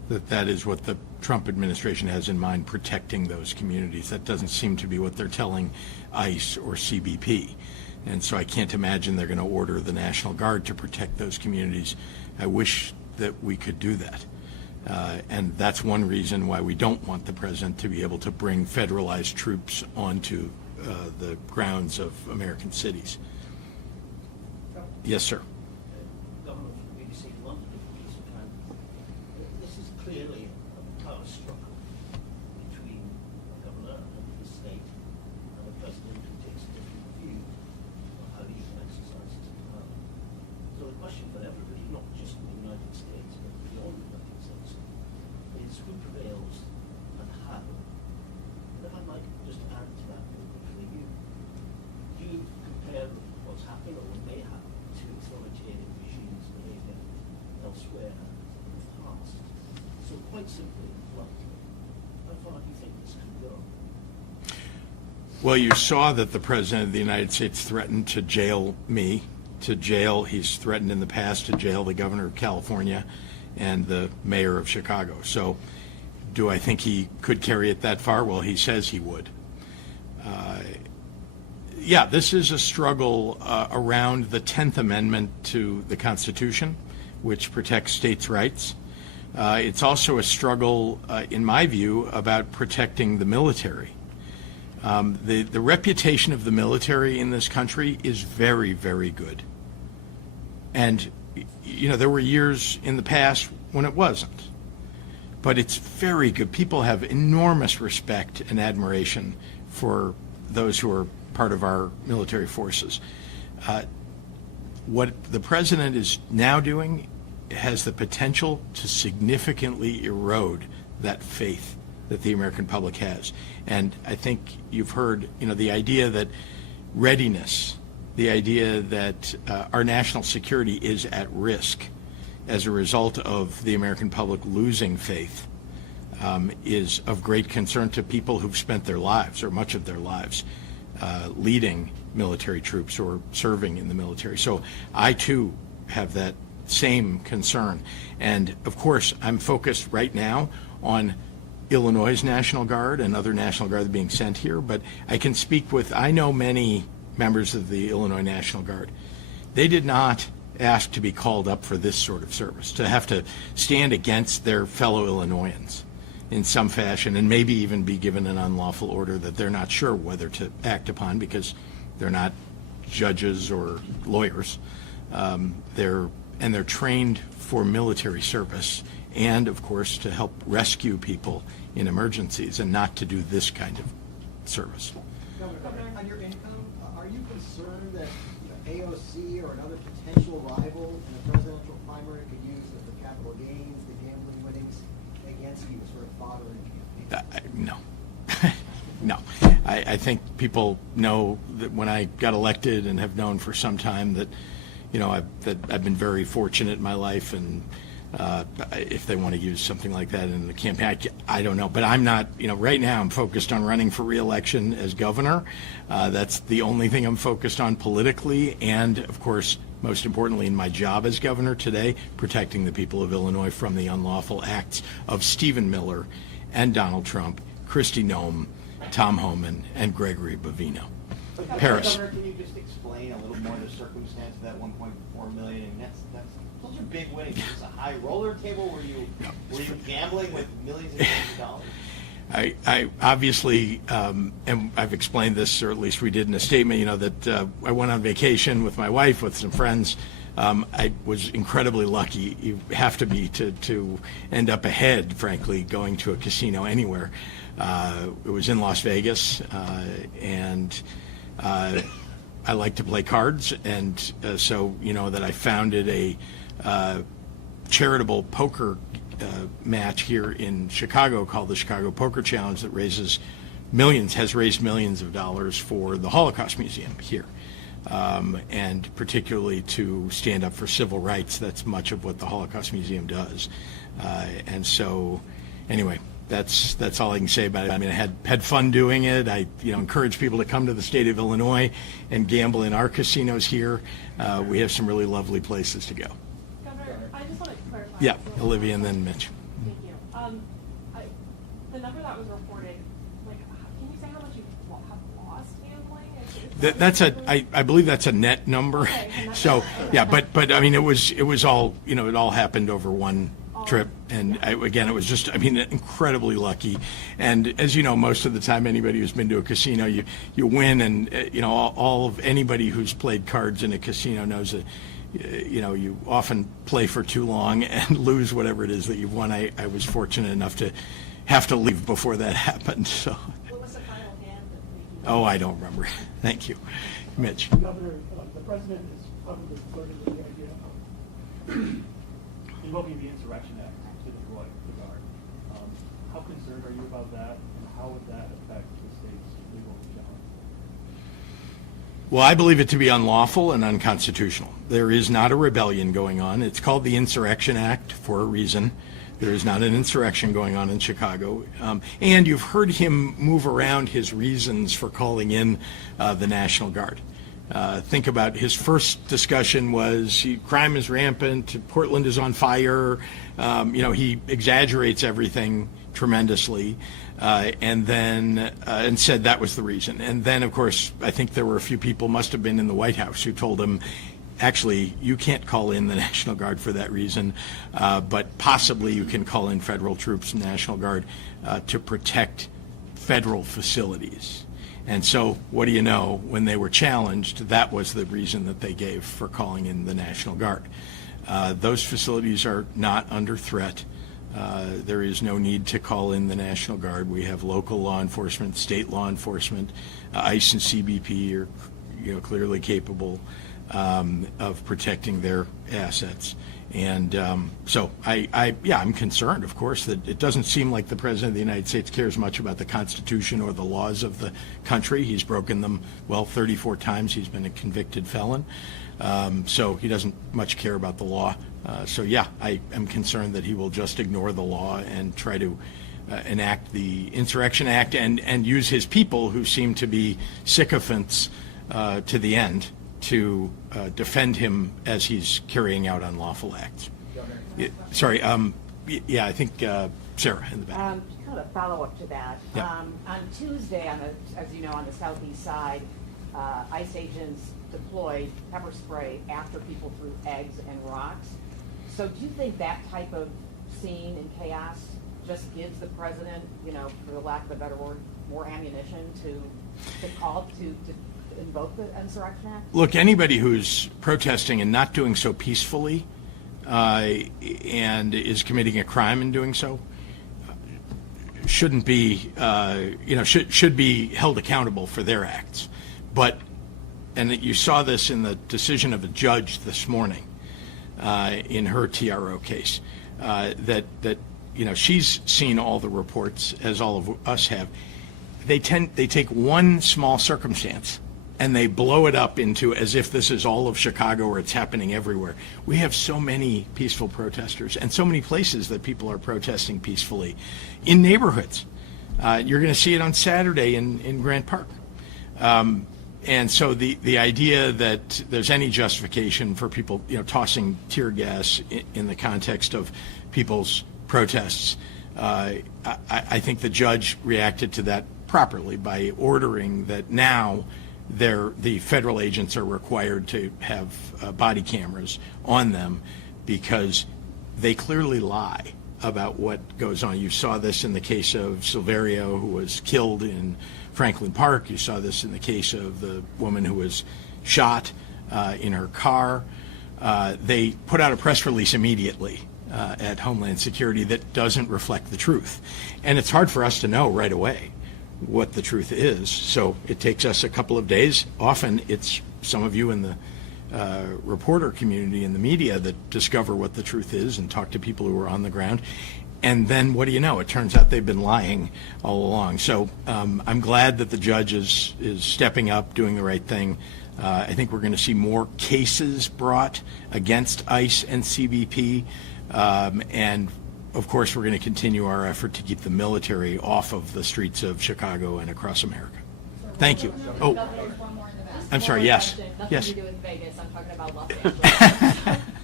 that is what the Trump administration has in mind, protecting those communities. That doesn't seem to be what they're telling ICE or CBP. And so I can't imagine they're going to order the National Guard to protect those communities. I wish that we could do that. And that's one reason why we don't want the president to be able to bring federalized troops onto the grounds of American cities. Yes, sir. Governor from the BBC London a piece of time. This is clearly a power struggle between a governor and his state and a president who takes a different view of how he can exercise his power. So the question for everybody, not just in the United States, but beyond the United States, is who prevails and how. And if I might just add to that very quickly, you compare what's happening or what may happen to authoritarian regimes' behavior elsewhere in the past. So quite simply, bluntly, how far do you think this can go? Well, you saw that the President of the United States threatened to jail me, he's threatened in the past to jail the Governor of California and the Mayor of Chicago. So do I think he could carry it that far? Well, he says he would. Yeah, this is a struggle around the 10th Amendment to the Constitution, which protects states' rights. It's also a struggle, in my view, about protecting the military. The reputation of the military in this country is very, very good. And, you know, there were years in the past when it wasn't. But it's very good. People have enormous respect and admiration for those who are part of our military forces. What the president is now doing has the potential to significantly erode that faith that the American public has. And I think you've heard, you know, the idea that readiness, the idea that our national security is at risk as a result of the American public losing faith is of great concern to people who've spent their lives, or much of their lives, leading military troops or serving in the military. So I too have that same concern. And of course, I'm focused right now on Illinois' National Guard and other National Guard being sent here, but I can speak with, I know many members of the Illinois National Guard. They did not ask to be called up for this sort of service, to have to stand against their fellow Illinoisans in some fashion, and maybe even be given an unlawful order that they're not sure whether to act upon because they're not judges or lawyers. They're trained for military service and, of course, to help rescue people in emergencies and not to do this kind of service. Governor, on your income, are you concerned that AOC or another potential rival in a presidential primary could use the capital gains, the gambling winnings against you, sort of fodder in a campaign? No. No. I think people know that when I got elected, and have known for some time, that, you know, I've been very fortunate in my life, and if they want to use something like that in the campaign, I don't know. But I'm not, you know, right now I'm focused on running for re-election as governor. That's the only thing I'm focused on politically, and of course, most importantly in my job as governor today, protecting the people of Illinois from the unlawful acts of Stephen Miller and Donald Trump, Kristi Noem, Tom Homan, and Gregory Bovino. Paris. Governor, can you just explain a little more the circumstance of that 1.4 million? And those are big winnings. Is this a high roller table? Were you gambling with millions and millions of dollars? I obviously, and I've explained this, or at least we did in a statement, you know, that I went on vacation with my wife, with some friends. I was incredibly lucky. You have to be to end up ahead, frankly, going to a casino anywhere. It was in Las Vegas, and I like to play cards, and so, you know, that I founded a charitable poker match here in Chicago called the Chicago Poker Challenge that has raised millions of dollars for the Holocaust Museum here. And particularly to stand up for civil rights. That's much of what the Holocaust Museum does. And so, anyway, that's all I can say about it. I mean, I had fun doing it. I encourage people to come to the state of Illinois and gamble in our casinos here. We have some really lovely places to go. Governor, I just want to clarify. Yeah, so- Olivia and then Mitch. Thank you. The number that was reported, like, can you say how much you have lost gambling? I believe that's a net number. Okay, and that's So, okay. yeah, but I mean, it was all, it all happened over one trip. And again, it was just, incredibly lucky. And as you know, most of the time, anybody who's been to a casino, you win, and all of anybody who's played cards in a casino knows that you often play for too long and lose whatever it is that you've won. I was fortunate enough to have to leave before that happened. So, What was the final hand that we? oh, I don't remember. Thank you, Mitch. Governor, the president is publicly flirting with the idea of invoking the Insurrection Act to deploy the Guard. How concerned are you about that, and how would that affect the state's legal challenge? Well, I believe it to be unlawful and unconstitutional. There is not a rebellion going on. It's called the Insurrection Act for a reason. There is not an insurrection going on in Chicago. And you've heard him move around his reasons for calling in the National Guard. Think about his first discussion was crime is rampant, Portland is on fire. He exaggerates everything tremendously, and said that was the reason. And then, of course, I think there were a few people, must have been in the White House, who told him, actually, you can't call in the National Guard for that reason, but possibly you can call in federal troops and National Guard to protect federal facilities. And so, what do you know, when they were challenged, that was the reason that they gave for calling in the National Guard. Those facilities are not under threat. There is no need to call in the National Guard. We have local law enforcement, state law enforcement, ICE and CBP are clearly capable of protecting their assets. And so I'm concerned, of course, that it doesn't seem like the President of the United States cares much about the Constitution or the laws of the country. He's broken them, 34 times. He's been a convicted felon. So he doesn't much care about the law. I am concerned that he will just ignore the law and try to enact the Insurrection Act and use his people, who seem to be sycophants to the end, to defend him as he's carrying out unlawful acts. I think Sarah in the back. Kind of a follow-up to that. Yeah. On Tuesday, as you know, on the southeast side, ICE agents deployed pepper spray after people threw eggs and rocks. So do you think that type of scene and chaos just gives the president, for the lack of a better word, more ammunition to call to invoke the Insurrection Act? Look, anybody who's protesting and not doing so peacefully and is committing a crime in doing so shouldn't be, should be held accountable for their acts. And you saw this in the decision of a judge this morning in her TRO case, that she's seen all the reports, as all of us have. They take one small circumstance and they blow it up into as if this is all of Chicago or it's happening everywhere. We have so many peaceful protesters and so many places that people are protesting peacefully in neighborhoods. You're going to see it on Saturday in Grant Park. And so the idea that there's any justification for people, tossing tear gas in the context of people's protests, I think the judge reacted to that properly by ordering that now the federal agents are required to have body cameras on them, because they clearly lie about what goes on. You saw this in the case of Silverio, who was killed in Franklin Park. You saw this in the case of the woman who was shot in her car. They put out a press release immediately at Homeland Security that doesn't reflect the truth. And it's hard for us to know right away what the truth is. So it takes us a couple of days. Often it's some of you in the reporter community and the media that discover what the truth is and talk to people who are on the ground. And then what do you know? It turns out they've been lying all along. So I'm glad that the judge is stepping up, doing the right thing. I think we're going to see more cases brought against ICE and CBP. And of course, we're going to continue our effort to keep the military off of the streets of Chicago and across America. Thank you. Oh, I'm sorry. Yes. Nothing Yes. to do with Vegas. I'm talking about Los Angeles.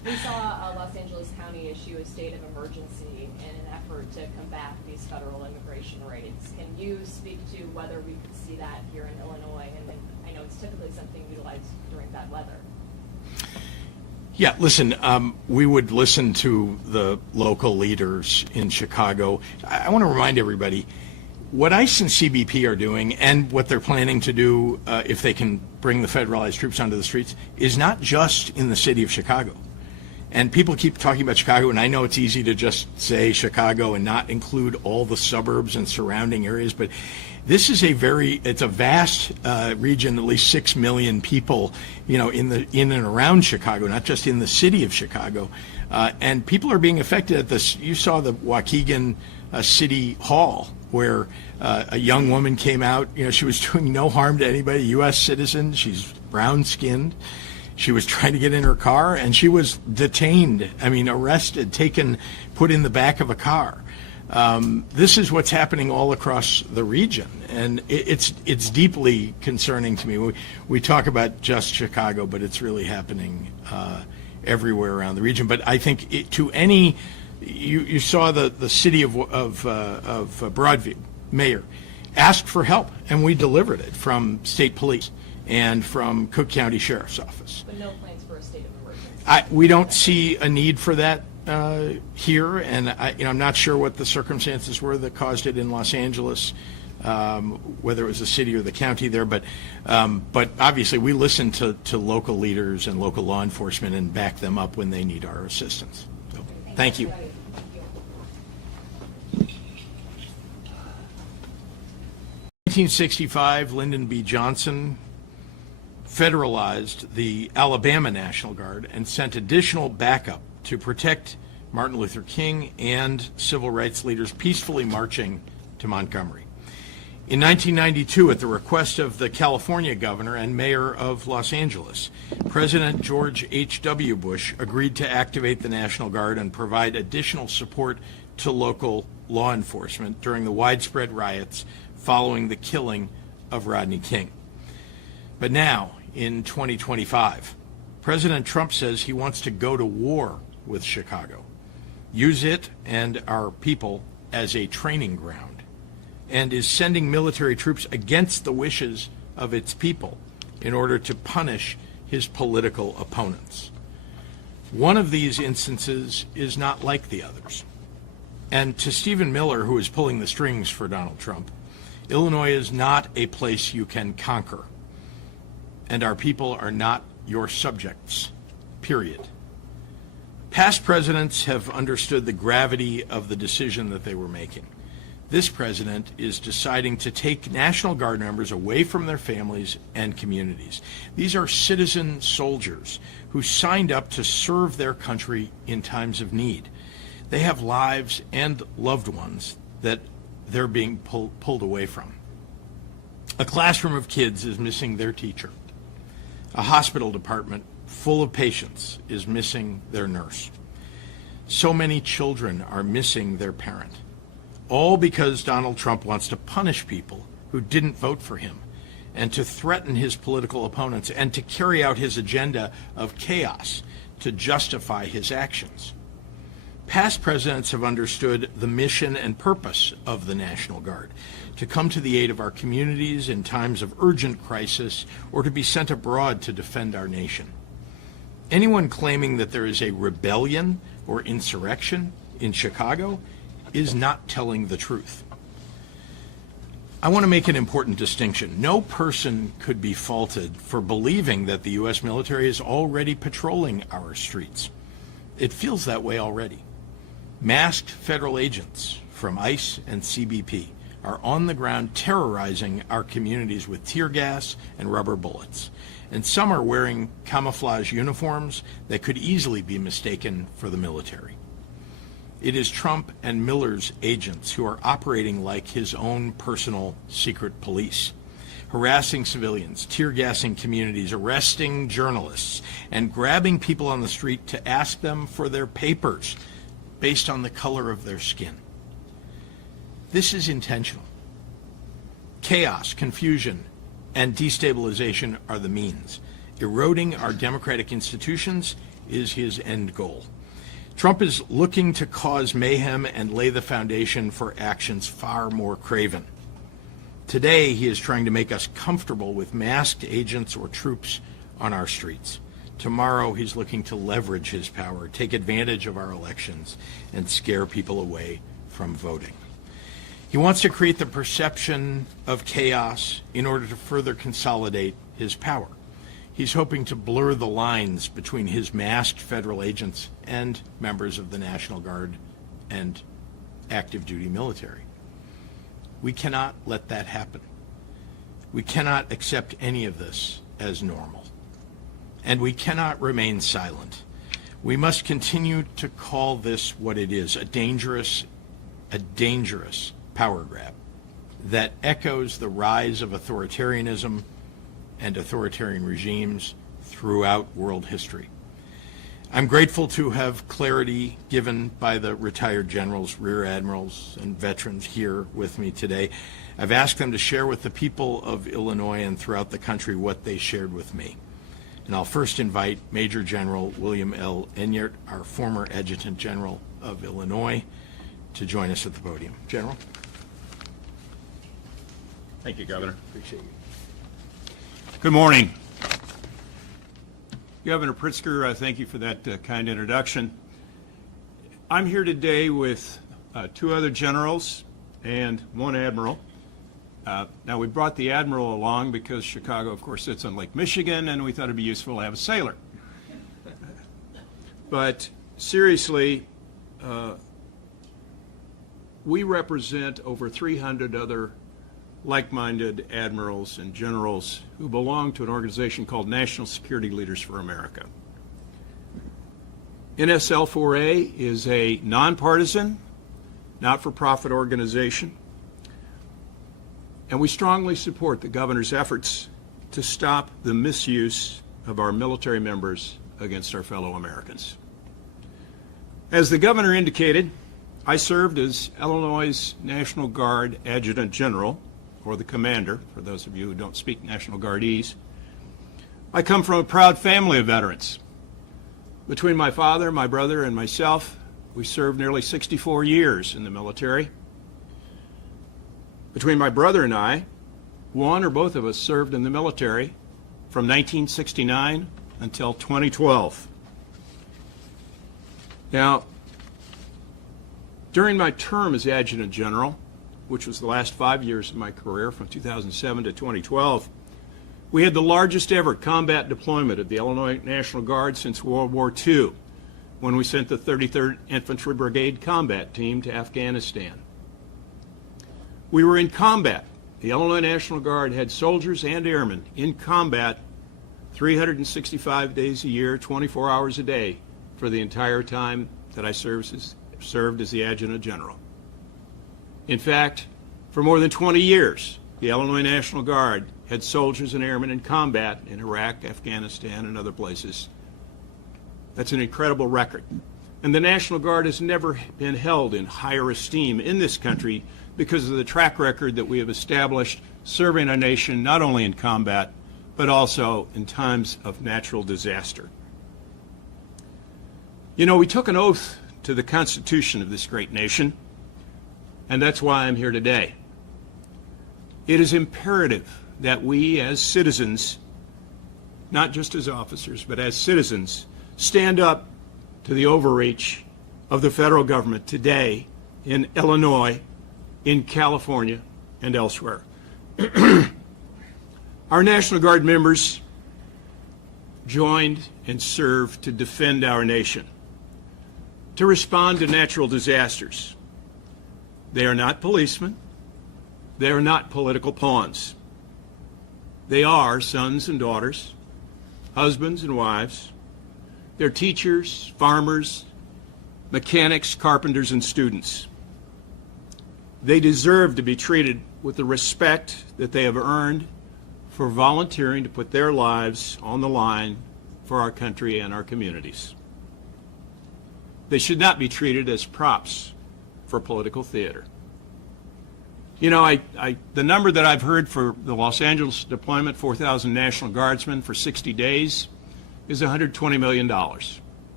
We saw Los Angeles County issue a state of emergency in an effort to combat these federal immigration raids. Can you speak to whether we could see that here in Illinois? And then I know it's typically something utilized during bad weather. Yeah, listen, we would listen to the local leaders in Chicago. I want to remind everybody, what ICE and CBP are doing and what they're planning to do if they can bring the federalized troops onto the streets is not just in the city of Chicago. And people keep talking about Chicago, and I know it's easy to just say Chicago and not include all the suburbs and surrounding areas, but this is it's a vast region, at least 6 million people, in and around Chicago, not just in the city of Chicago. And people are being affected at this. You saw the Waukegan City Hall, where a young woman came out. She was doing no harm to anybody, U.S. citizen. She's brown-skinned. She was trying to get in her car, and she was detained, arrested, taken, put in the back of a car. This is what's happening all across the region, and it's deeply concerning to me. We talk about just Chicago, but it's really happening everywhere around the region. But I think you saw the city of Broadview mayor asked for help, and we delivered it from state police and from Cook County Sheriff's Office. But no plans for a state of emergency. We don't see a need for that here, and I'm not sure what the circumstances were that caused it in Los Angeles, whether it was the city or the county there. But obviously, we listen to local leaders and local law enforcement and back them up when they need our assistance. So, thank you. 1965, Lyndon B. Johnson federalized the Alabama National Guard and sent additional backup to protect Martin Luther King and civil rights leaders peacefully marching to Montgomery. In 1992, at the request of the California governor and mayor of Los Angeles, President George H.W. Bush agreed to activate the National Guard and provide additional support to local law enforcement during the widespread riots following the killing of Rodney King. But now, in 2025, President Trump says he wants to go to war with Chicago, use it and our people as a training ground, and is sending military troops against the wishes of its people in order to punish his political opponents. One of these instances is not like the others. And to Stephen Miller, who is pulling the strings for Donald Trump, Illinois is not a place you can conquer, and our people are not your subjects, period. Past presidents have understood the gravity of the decision that they were making. This president is deciding to take National Guard members away from their families and communities. These are citizen soldiers who signed up to serve their country in times of need. They have lives and loved ones that they're being pulled away from. A classroom of kids is missing their teacher. A hospital department full of patients is missing their nurse. So many children are missing their parent, all because Donald Trump wants to punish people who didn't vote for him and to threaten his political opponents and to carry out his agenda of chaos to justify his actions. Past presidents have understood the mission and purpose of the National Guard, to come to the aid of our communities in times of urgent crisis or to be sent abroad to defend our nation. Anyone claiming that there is a rebellion or insurrection in Chicago is not telling the truth. I want to make an important distinction. No person could be faulted for believing that the U.S. military is already patrolling our streets. It feels that way already. Masked federal agents from ICE and CBP are on the ground terrorizing our communities with tear gas and rubber bullets. And some are wearing camouflage uniforms that could easily be mistaken for the military. It is Trump and Miller's agents who are operating like his own personal secret police, harassing civilians, tear gassing communities, arresting journalists, and grabbing people on the street to ask them for their papers based on the color of their skin. This is intentional. Chaos, confusion, and destabilization are the means, eroding our democratic institutions is his end goal. Trump is looking to cause mayhem and lay the foundation for actions far more craven. Today, he is trying to make us comfortable with masked agents or troops on our streets. Tomorrow, he's looking to leverage his power, take advantage of our elections, and scare people away from voting. He wants to create the perception of chaos in order to further consolidate his power. He's hoping to blur the lines between his masked federal agents and members of the National Guard and active duty military. We cannot let that happen. We cannot accept any of this as normal. And we cannot remain silent. We must continue to call this what it is, a dangerous power grab that echoes the rise of authoritarianism and authoritarian regimes throughout world history. I'm grateful to have clarity given by the retired generals, rear admirals, and veterans here with me today. I've asked them to share with the people of Illinois and throughout the country what they shared with me. And I'll first invite Major General William L. Enyart, our former Adjutant General of Illinois, to join us at the podium. General. Thank you, Governor. Appreciate you. Good morning. Governor Pritzker, thank you for that kind introduction. I'm here today with two other generals and one admiral. Now, we brought the admiral along because Chicago, of course, sits on Lake Michigan, and we thought it'd be useful to have a sailor. But seriously, we represent over 300 other like-minded admirals and generals who belong to an organization called National Security Leaders for America. NSL4A is a nonpartisan, not-for-profit organization, and we strongly support the governor's efforts to stop the misuse of our military members against our fellow Americans. As the governor indicated, I served as Illinois' National Guard Adjutant General, or the commander, for those of you who don't speak National Guardese. I come from a proud family of veterans. Between my father, my brother, and myself, we served nearly 64 years in the military. Between my brother and I, one or both of us served in the military from 1969 until 2012. Now, during my term as Adjutant General, which was the last 5 years of my career from 2007 to 2012, we had the largest ever combat deployment of the Illinois National Guard since World War II, when we sent the 33rd Infantry Brigade Combat Team to Afghanistan. We were in combat. The Illinois National Guard had soldiers and airmen in combat 365 days a year, 24 hours a day, for the entire time that I served as the Adjutant General. In fact, for more than 20 years, the Illinois National Guard had soldiers and airmen in combat in Iraq, Afghanistan, and other places. That's an incredible record. And the National Guard has never been held in higher esteem in this country because of the track record that we have established serving our nation not only in combat, but also in times of natural disaster. You know, we took an oath to the Constitution of this great nation, and that's why I'm here today. It is imperative that we as citizens, not just as officers, but as citizens, stand up to the overreach of the federal government today in Illinois, in California, and elsewhere. Our National Guard members joined and served to defend our nation, to respond to natural disasters. They are not policemen. They are not political pawns. They are sons and daughters, husbands and wives. They're teachers, farmers, mechanics, carpenters, and students. They deserve to be treated with the respect that they have earned for volunteering to put their lives on the line for our country and our communities. They should not be treated as props for political theater. You know, the number that I've heard for the Los Angeles deployment, 4,000 National Guardsmen for 60 days, is $120 million.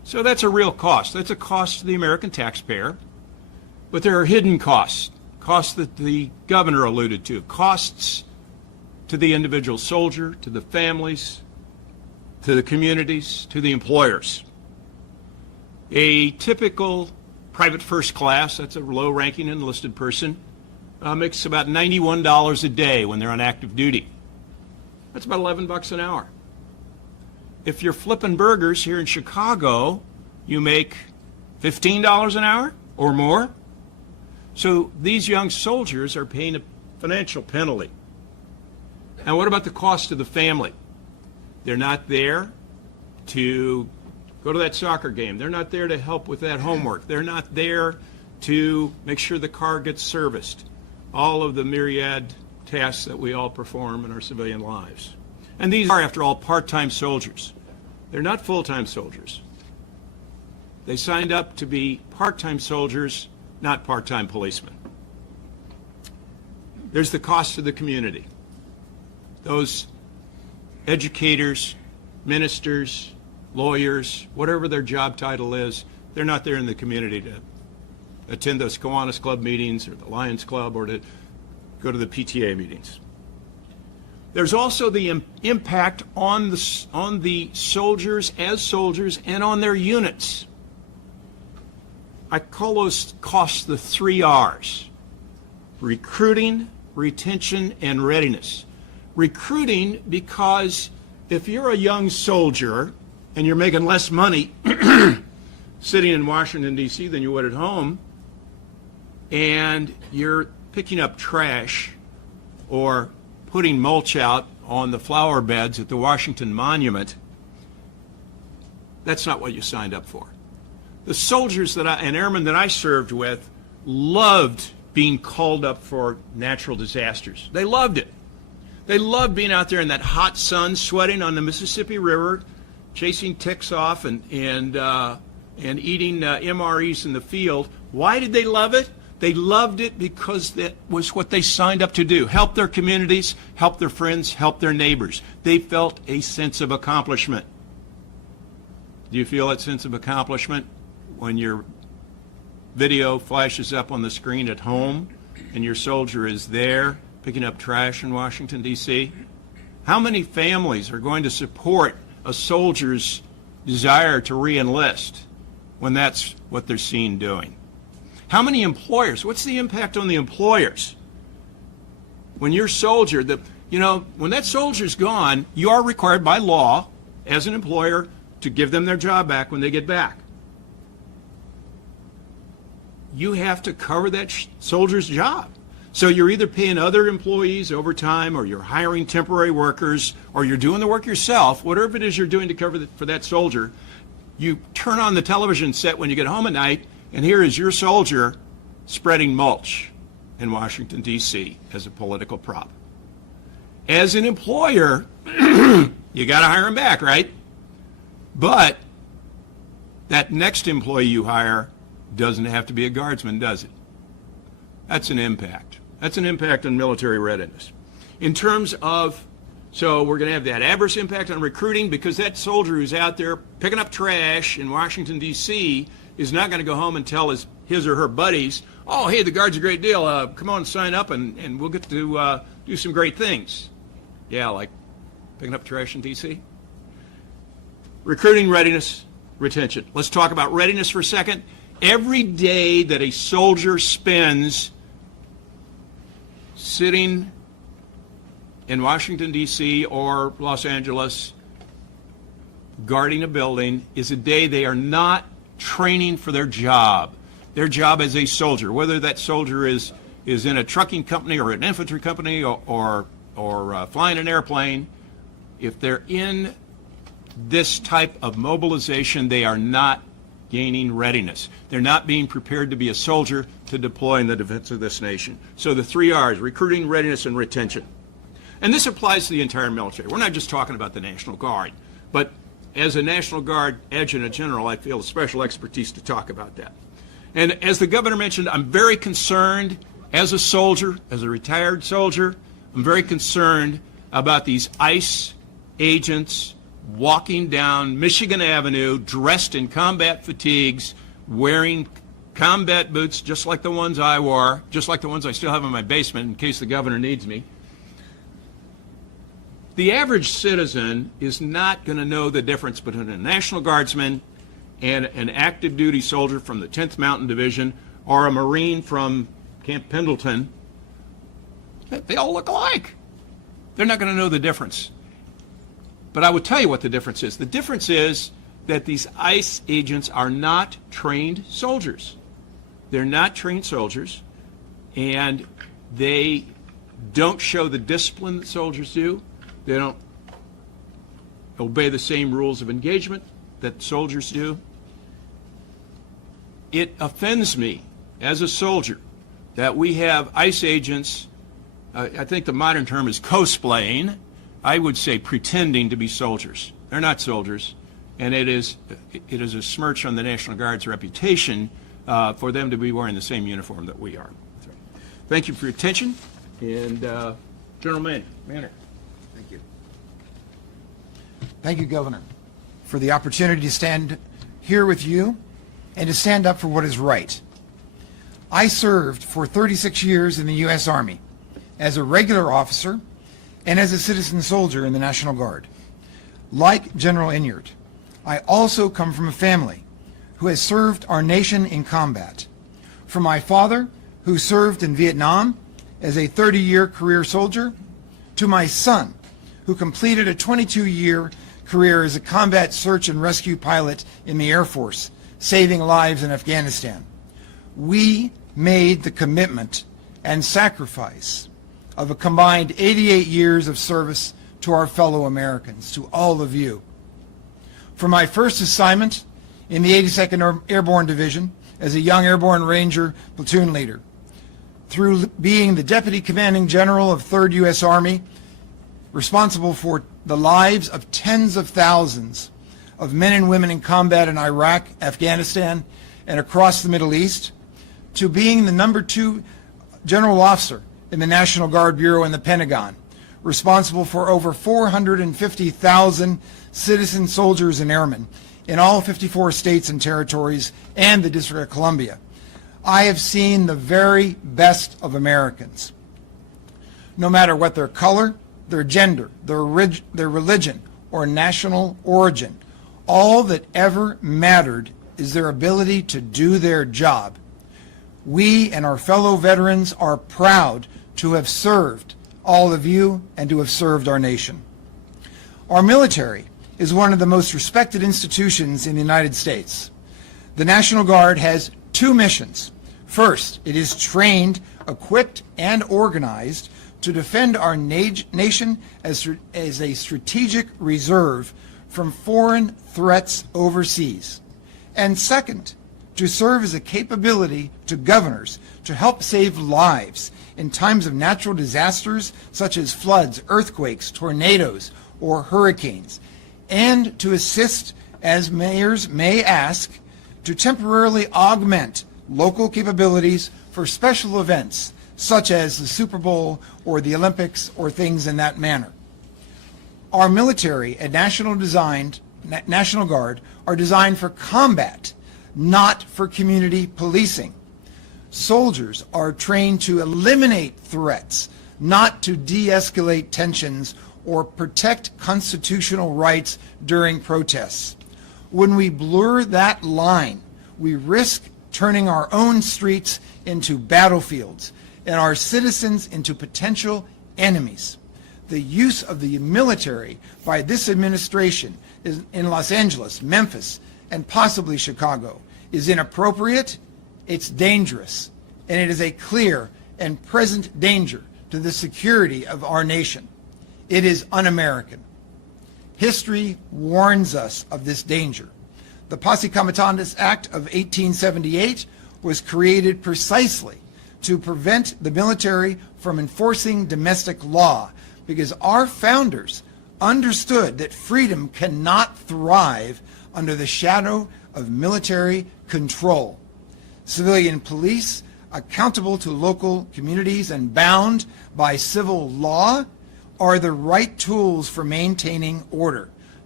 So that's a real cost. That's a cost to the American taxpayer. But there are hidden costs, costs that the governor alluded to, costs to the individual soldier, to the families, to the communities, to the employers. A typical private first class, that's a low-ranking enlisted person, makes about $91 a day when they're on active duty. That's about $11 an hour. If you're flipping burgers here in Chicago, you make $15 an hour or more. So these young soldiers are paying a financial penalty. And what about the cost to the family? They're not there to go to that soccer game. They're not there to help with that homework. They're not there to make sure the car gets serviced. All of the myriad tasks that we all perform in our civilian lives. And these are, after all, part-time soldiers. They're not full-time soldiers. They signed up to be part-time soldiers, not part-time policemen. There's the cost to the community. Those educators, ministers, lawyers, whatever their job title is, they're not there in the community to attend those Kiwanis Club meetings or the Lions Club or to go to the PTA meetings. There's also the impact on the soldiers as soldiers and on their units. I call those costs the 3 R's: recruiting, retention, and readiness. Recruiting, because if you're a young soldier and you're making less money sitting in Washington, D.C. than you would at home, and you're picking up trash or putting mulch out on the flower beds at the Washington Monument, that's not what you signed up for. The soldiers and airmen that I served with loved being called up for natural disasters. They loved it. They loved being out there in that hot sun, sweating on the Mississippi River, chasing ticks off and eating MREs in the field. Why did they love it? They loved it because that was what they signed up to do. Help their communities, help their friends, help their neighbors. They felt a sense of accomplishment. Do you feel that sense of accomplishment when your video flashes up on the screen at home and your soldier is there picking up trash in Washington, D.C.? How many families are going to support a soldier's desire to re-enlist when that's what they're seen doing? How many employers? What's the impact on the employers? When your soldier, when that soldier's gone, you are required by law as an employer to give them their job back when they get back. You have to cover that soldier's job. So you're either paying other employees overtime, or you're hiring temporary workers, or you're doing the work yourself. Whatever it is you're doing to cover for that soldier, you turn on the television set when you get home at night, and here is your soldier spreading mulch in Washington, D.C. as a political prop. As an employer, you got to hire him back, right? But that next employee you hire doesn't have to be a guardsman, does it? That's an impact. That's an impact on military readiness. In terms of, so we're going to have that adverse impact on recruiting, because that soldier who's out there picking up trash in Washington, D.C. is not going to go home and tell his or her buddies, oh, hey, the Guard's a great deal. Come on, sign up, and we'll get to do some great things. Yeah, like picking up trash in D.C. Recruiting, readiness, retention. Let's talk about readiness for a second. Every day that a soldier spends sitting in Washington, D.C. or Los Angeles guarding a building is a day they are not training for their job as a soldier, whether that soldier is in a trucking company or an infantry company or flying an airplane. If they're in this type of mobilization, they are not gaining readiness. They're not being prepared to be a soldier to deploy in the defense of this nation. So the 3 R's: recruiting, readiness, and retention. And this applies to the entire military. We're not just talking about the National Guard, but as a National Guard adjutant general, I feel a special expertise to talk about that. And as the governor mentioned, I'm very concerned as a soldier, as a retired soldier, I'm very concerned about these ICE agents walking down Michigan Avenue dressed in combat fatigues, wearing combat boots just like the ones I wore, just like the ones I still have in my basement in case the governor needs me. The average citizen is not going to know the difference between a National Guardsman and an active duty soldier from the 10th Mountain Division or a Marine from Camp Pendleton. They all look alike. They're not going to know the difference. But I would tell you what the difference is. The difference is that these ICE agents are not trained soldiers. They're not trained soldiers, and they don't show the discipline that soldiers do. They don't obey the same rules of engagement that soldiers do. It offends me as a soldier that we have ICE agents, I think the modern term is cosplaying, I would say pretending to be soldiers. They're not soldiers, and it is a smirch on the National Guard's reputation for them to be wearing the same uniform that we are. Thank you for your attention, and General Manner. Thank you. Thank you, Governor, for the opportunity to stand here with you and to stand up for what is right. I served for 36 years in the U.S. Army as a regular officer and as a citizen soldier in the National Guard. Like General Enyart, I also come from a family who has served our nation in combat. From my father, who served in Vietnam as a 30-year career soldier, to my son, who completed a 22-year career as a combat search and rescue pilot in the Air Force, saving lives in Afghanistan. We made the commitment and sacrifice of a combined 88 years of service to our fellow Americans, to all of you. For my first assignment in the 82nd Airborne Division as a young Airborne Ranger platoon leader, through being the Deputy Commanding General of 3rd U.S. Army, responsible for the lives of tens of thousands of men and women in combat in Iraq, Afghanistan, and across the Middle East, to being the number 2 general officer in the National Guard Bureau in the Pentagon, responsible for over 450,000 citizen soldiers and airmen in all 54 states and territories and the District of Columbia. I have seen the very best of Americans, no matter what their color, their gender, their religion, or national origin. All that ever mattered is their ability to do their job. We and our fellow veterans are proud to have served all of you and to have served our nation. Our military is one of the most respected institutions in the United States. The National Guard has 2 missions. First, it is trained, equipped, and organized to defend our nation as a strategic reserve from foreign threats overseas. And second, to serve as a capability to governors to help save lives in times of natural disasters such as floods, earthquakes, tornadoes, or hurricanes, and to assist, as mayors may ask, to temporarily augment local capabilities for special events such as the Super Bowl or the Olympics or things in that manner. Our military and National Guard are designed for combat, not for community policing. Soldiers are trained to eliminate threats, not to de-escalate tensions or protect constitutional rights during protests. When we blur that line, we risk turning our own streets into battlefields and our citizens into potential enemies. The use of the military by this administration in Los Angeles, Memphis, and possibly Chicago is inappropriate, it's dangerous, and it is a clear and present danger to the security of our nation. It is un-American. History warns us of this danger. The Posse Comitatus Act of 1878 was created precisely to prevent the military from enforcing domestic law, because our founders understood that freedom cannot thrive under the shadow of military control. Civilian police, accountable to local communities and bound by civil law, are the right tools for maintaining order,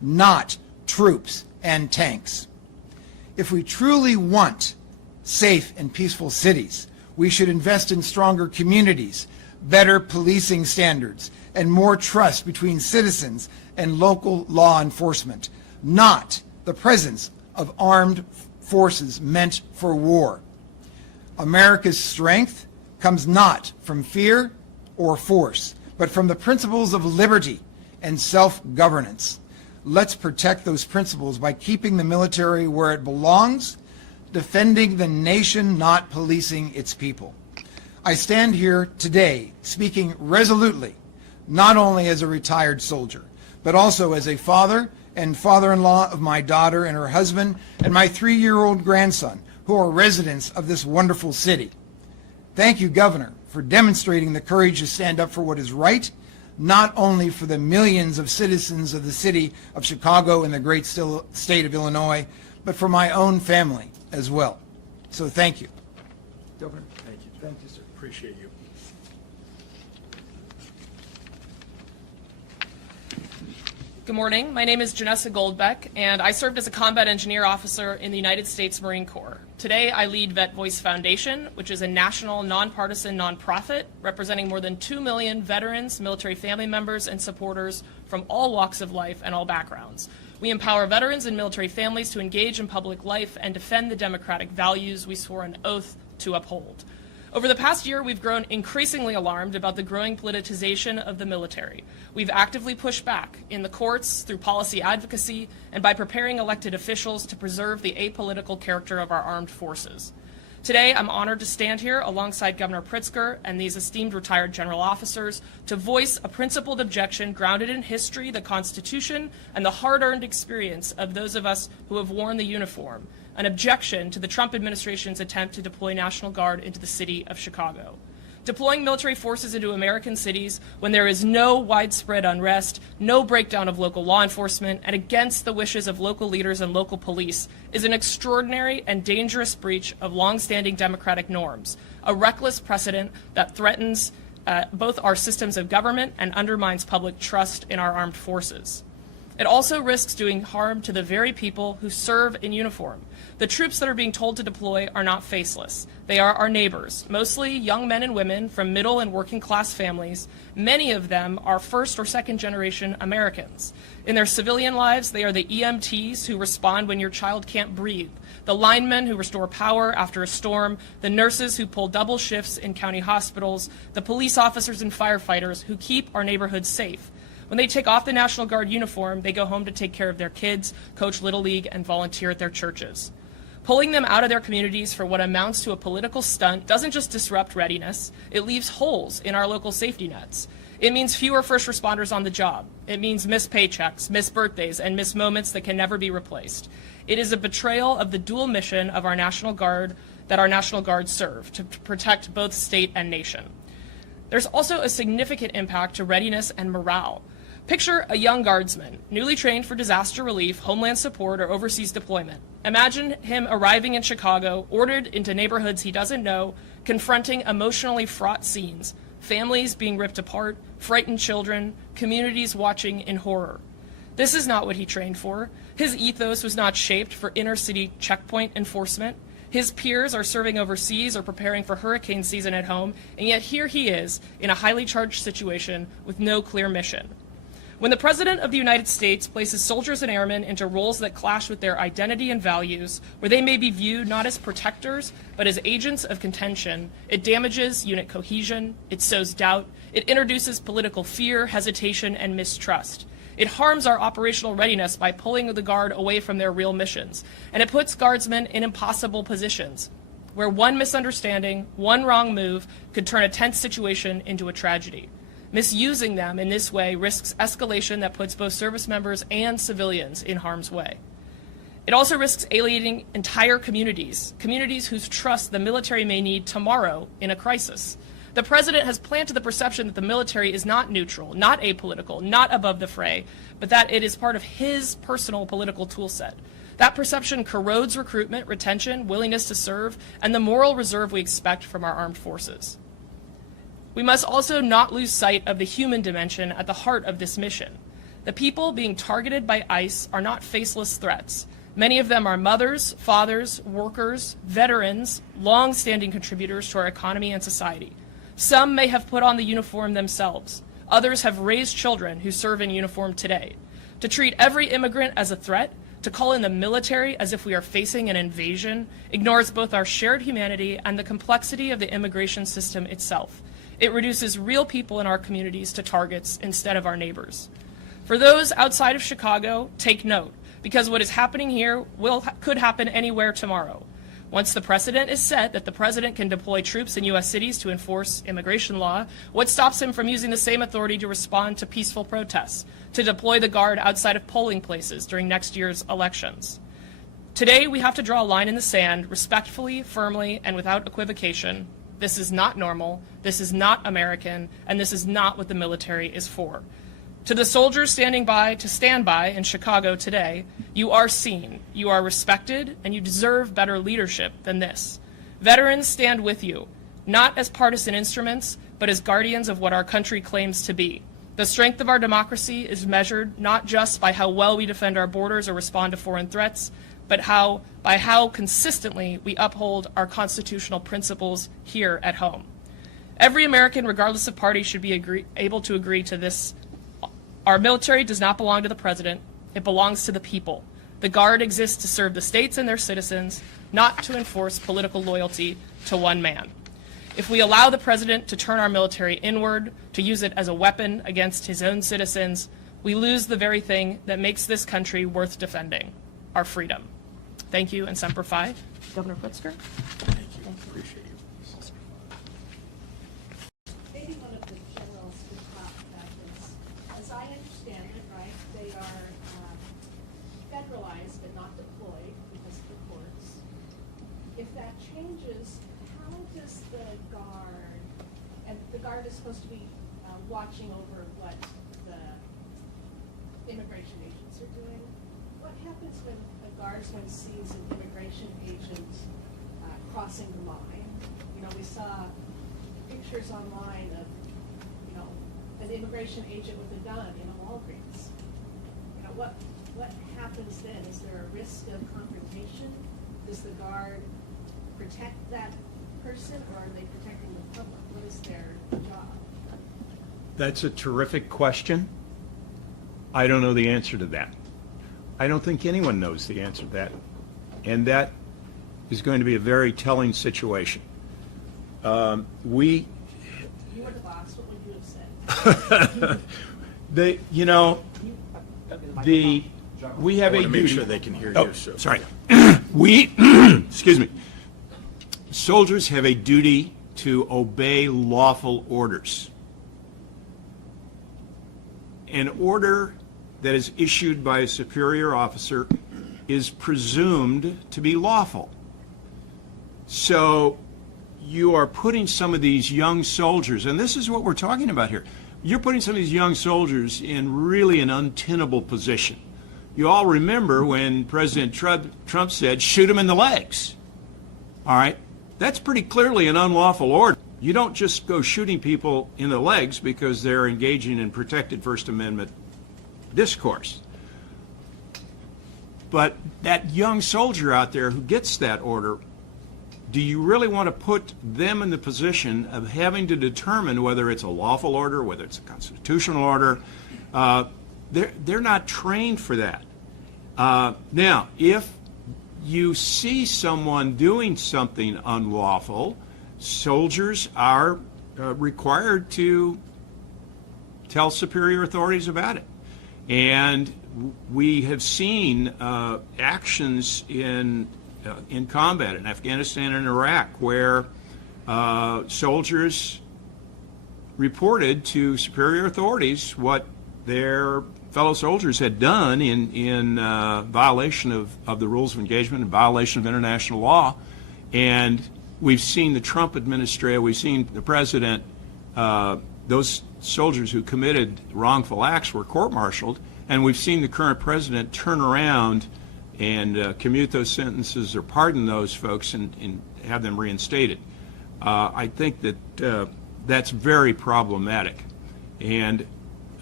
not troops and tanks. If we truly want safe and peaceful cities, we should invest in stronger communities, better policing standards, and more trust between citizens and local law enforcement, not the presence of armed forces meant for war. America's strength comes not from fear or force, but from the principles of liberty and self-governance. Let's protect those principles by keeping the military where it belongs, defending the nation, not policing its people. I stand here today speaking resolutely, not only as a retired soldier, but also as a father and father-in-law of my daughter and her husband and my 3-year-old grandson, who are residents of this wonderful city. Thank you, Governor, for demonstrating the courage to stand up for what is right, not only for the millions of citizens of the city of Chicago and the great state of Illinois, but for my own family as well. So thank you. Governor. Thank you. Thank you, sir. Appreciate you. Good morning. My name is Janessa Goldbeck, and I served as a combat engineer officer in the United States Marine Corps. Today, I lead Vet Voice Foundation, which is a national, nonpartisan nonprofit representing more than 2 million veterans, military family members, and supporters from all walks of life and all backgrounds. We empower veterans and military families to engage in public life and defend the democratic values we swore an oath to uphold. Over the past year, we've grown increasingly alarmed about the growing politicization of the military. We've actively pushed back in the courts, through policy advocacy, and by preparing elected officials to preserve the apolitical character of our armed forces. Today, I'm honored to stand here alongside Governor Pritzker and these esteemed retired general officers to voice a principled objection grounded in history, the Constitution, and the hard-earned experience of those of us who have worn the uniform, an objection to the Trump administration's attempt to deploy National Guard into the city of Chicago. Deploying military forces into American cities when there is no widespread unrest, no breakdown of local law enforcement, and against the wishes of local leaders and local police is an extraordinary and dangerous breach of longstanding democratic norms, a reckless precedent that threatens both our systems of government and undermines public trust in our armed forces. It also risks doing harm to the very people who serve in uniform. The troops that are being told to deploy are not faceless. They are our neighbors, mostly young men and women from middle and working class families. Many of them are first or second generation Americans. In their civilian lives, they are the EMTs who respond when your child can't breathe, the linemen who restore power after a storm, the nurses who pull double shifts in county hospitals, the police officers and firefighters who keep our neighborhoods safe. When they take off the National Guard uniform, they go home to take care of their kids, coach Little League, and volunteer at their churches. Pulling them out of their communities for what amounts to a political stunt doesn't just disrupt readiness, it leaves holes in our local safety nets. It means fewer first responders on the job. It means missed paychecks, missed birthdays, and missed moments that can never be replaced. It is a betrayal of the dual mission of our National Guard that our National Guard serve, to protect both state and nation. There's also a significant impact to readiness and morale. Picture a young guardsman, newly trained for disaster relief, homeland support, or overseas deployment. Imagine him arriving in Chicago, ordered into neighborhoods he doesn't know, confronting emotionally fraught scenes, families being ripped apart, frightened children, communities watching in horror. This is not what he trained for. His ethos was not shaped for inner-city checkpoint enforcement. His peers are serving overseas or preparing for hurricane season at home, and yet here he is in a highly charged situation with no clear mission. When the President of the United States places soldiers and airmen into roles that clash with their identity and values, where they may be viewed not as protectors, but as agents of contention, it damages unit cohesion, it sows doubt, it introduces political fear, hesitation, and mistrust. It harms our operational readiness by pulling the Guard away from their real missions, and it puts Guardsmen in impossible positions, where one misunderstanding, one wrong move could turn a tense situation into a tragedy. Misusing them in this way risks escalation that puts both service members and civilians in harm's way. It also risks alienating entire communities, communities whose trust the military may need tomorrow in a crisis. The President has planted the perception that the military is not neutral, not apolitical, not above the fray, but that it is part of his personal political toolset. That perception corrodes recruitment, retention, willingness to serve, and the moral reserve we expect from our armed forces. We must also not lose sight of the human dimension at the heart of this mission. The people being targeted by ICE are not faceless threats. Many of them are mothers, fathers, workers, veterans, long-standing contributors to our economy and society. Some may have put on the uniform themselves. Others have raised children who serve in uniform today. To treat every immigrant as a threat, to call in the military as if we are facing an invasion, ignores both our shared humanity and the complexity of the immigration system itself. It reduces real people in our communities to targets instead of our neighbors. For those outside of Chicago, take note, because what is happening here could happen anywhere tomorrow. Once the precedent is set that the president can deploy troops in U.S. cities to enforce immigration law, what stops him from using the same authority to respond to peaceful protests, to deploy the Guard outside of polling places during next year's elections? Today, we have to draw a line in the sand, respectfully, firmly, and without equivocation. This is not normal, this is not American, and this is not what the military is for. To the soldiers standing by to stand by in Chicago today, you are seen, you are respected, and you deserve better leadership than this. Veterans stand with you, not as partisan instruments, but as guardians of what our country claims to be. The strength of our democracy is measured not just by how well we defend our borders or respond to foreign threats, but by how consistently we uphold our constitutional principles here at home. Every American, regardless of party, should be able to agree to this. Our military does not belong to the president. It belongs to the people. The Guard exists to serve the states and their citizens, not to enforce political loyalty to one man. If we allow the president to turn our military inward, to use it as a weapon against his own citizens, we lose the very thing that makes this country worth defending, our freedom. Thank you, and Semper Fi. Governor Pritzker. Thank you. Appreciate you. Maybe one of the generals could talk about this. As I understand it, right, they are federalized but not deployed because of the courts. If that changes, how does the Guard, and the Guard is supposed to be watching over what the immigration agents are doing, what happens when a Guardsman sees an immigration agent crossing the line? You know, we saw pictures online of, you know, an immigration agent with a gun in a Walgreens. You know, what happens then? Is there a risk of confrontation? Does the Guard protect that person, or are they protecting the public? What is their job? That's a terrific question. I don't know the answer to that. I don't think anyone knows the answer to that. And that is going to be a very telling situation. You were the boss, what would you have said? We have I a want to make duty. sure they can hear Oh, you. So. sorry. Excuse me. Soldiers have a duty to obey lawful orders. An order that is issued by a superior officer is presumed to be lawful. So you are putting some of these young soldiers, and this is what we're talking about here, you're putting some of these young soldiers in really an untenable position. You all remember when President Trump said, shoot them in the legs. All right? That's pretty clearly an unlawful order. You don't just go shooting people in the legs because they're engaging in protected First Amendment discourse. But that young soldier out there who gets that order, do you really want to put them in the position of having to determine whether it's a lawful order, whether it's a constitutional order? They're not trained for that. Now, if you see someone doing something unlawful, soldiers are required to tell superior authorities about it. And we have seen actions in combat in Afghanistan and Iraq where soldiers reported to superior authorities what their fellow soldiers had done in violation of the rules of engagement, in violation of international law. And we've seen the Trump administration, we've seen the president, those soldiers who committed wrongful acts were court-martialed, and we've seen the current president turn around and commute those sentences or pardon those folks and have them reinstated. I think that that's very problematic. And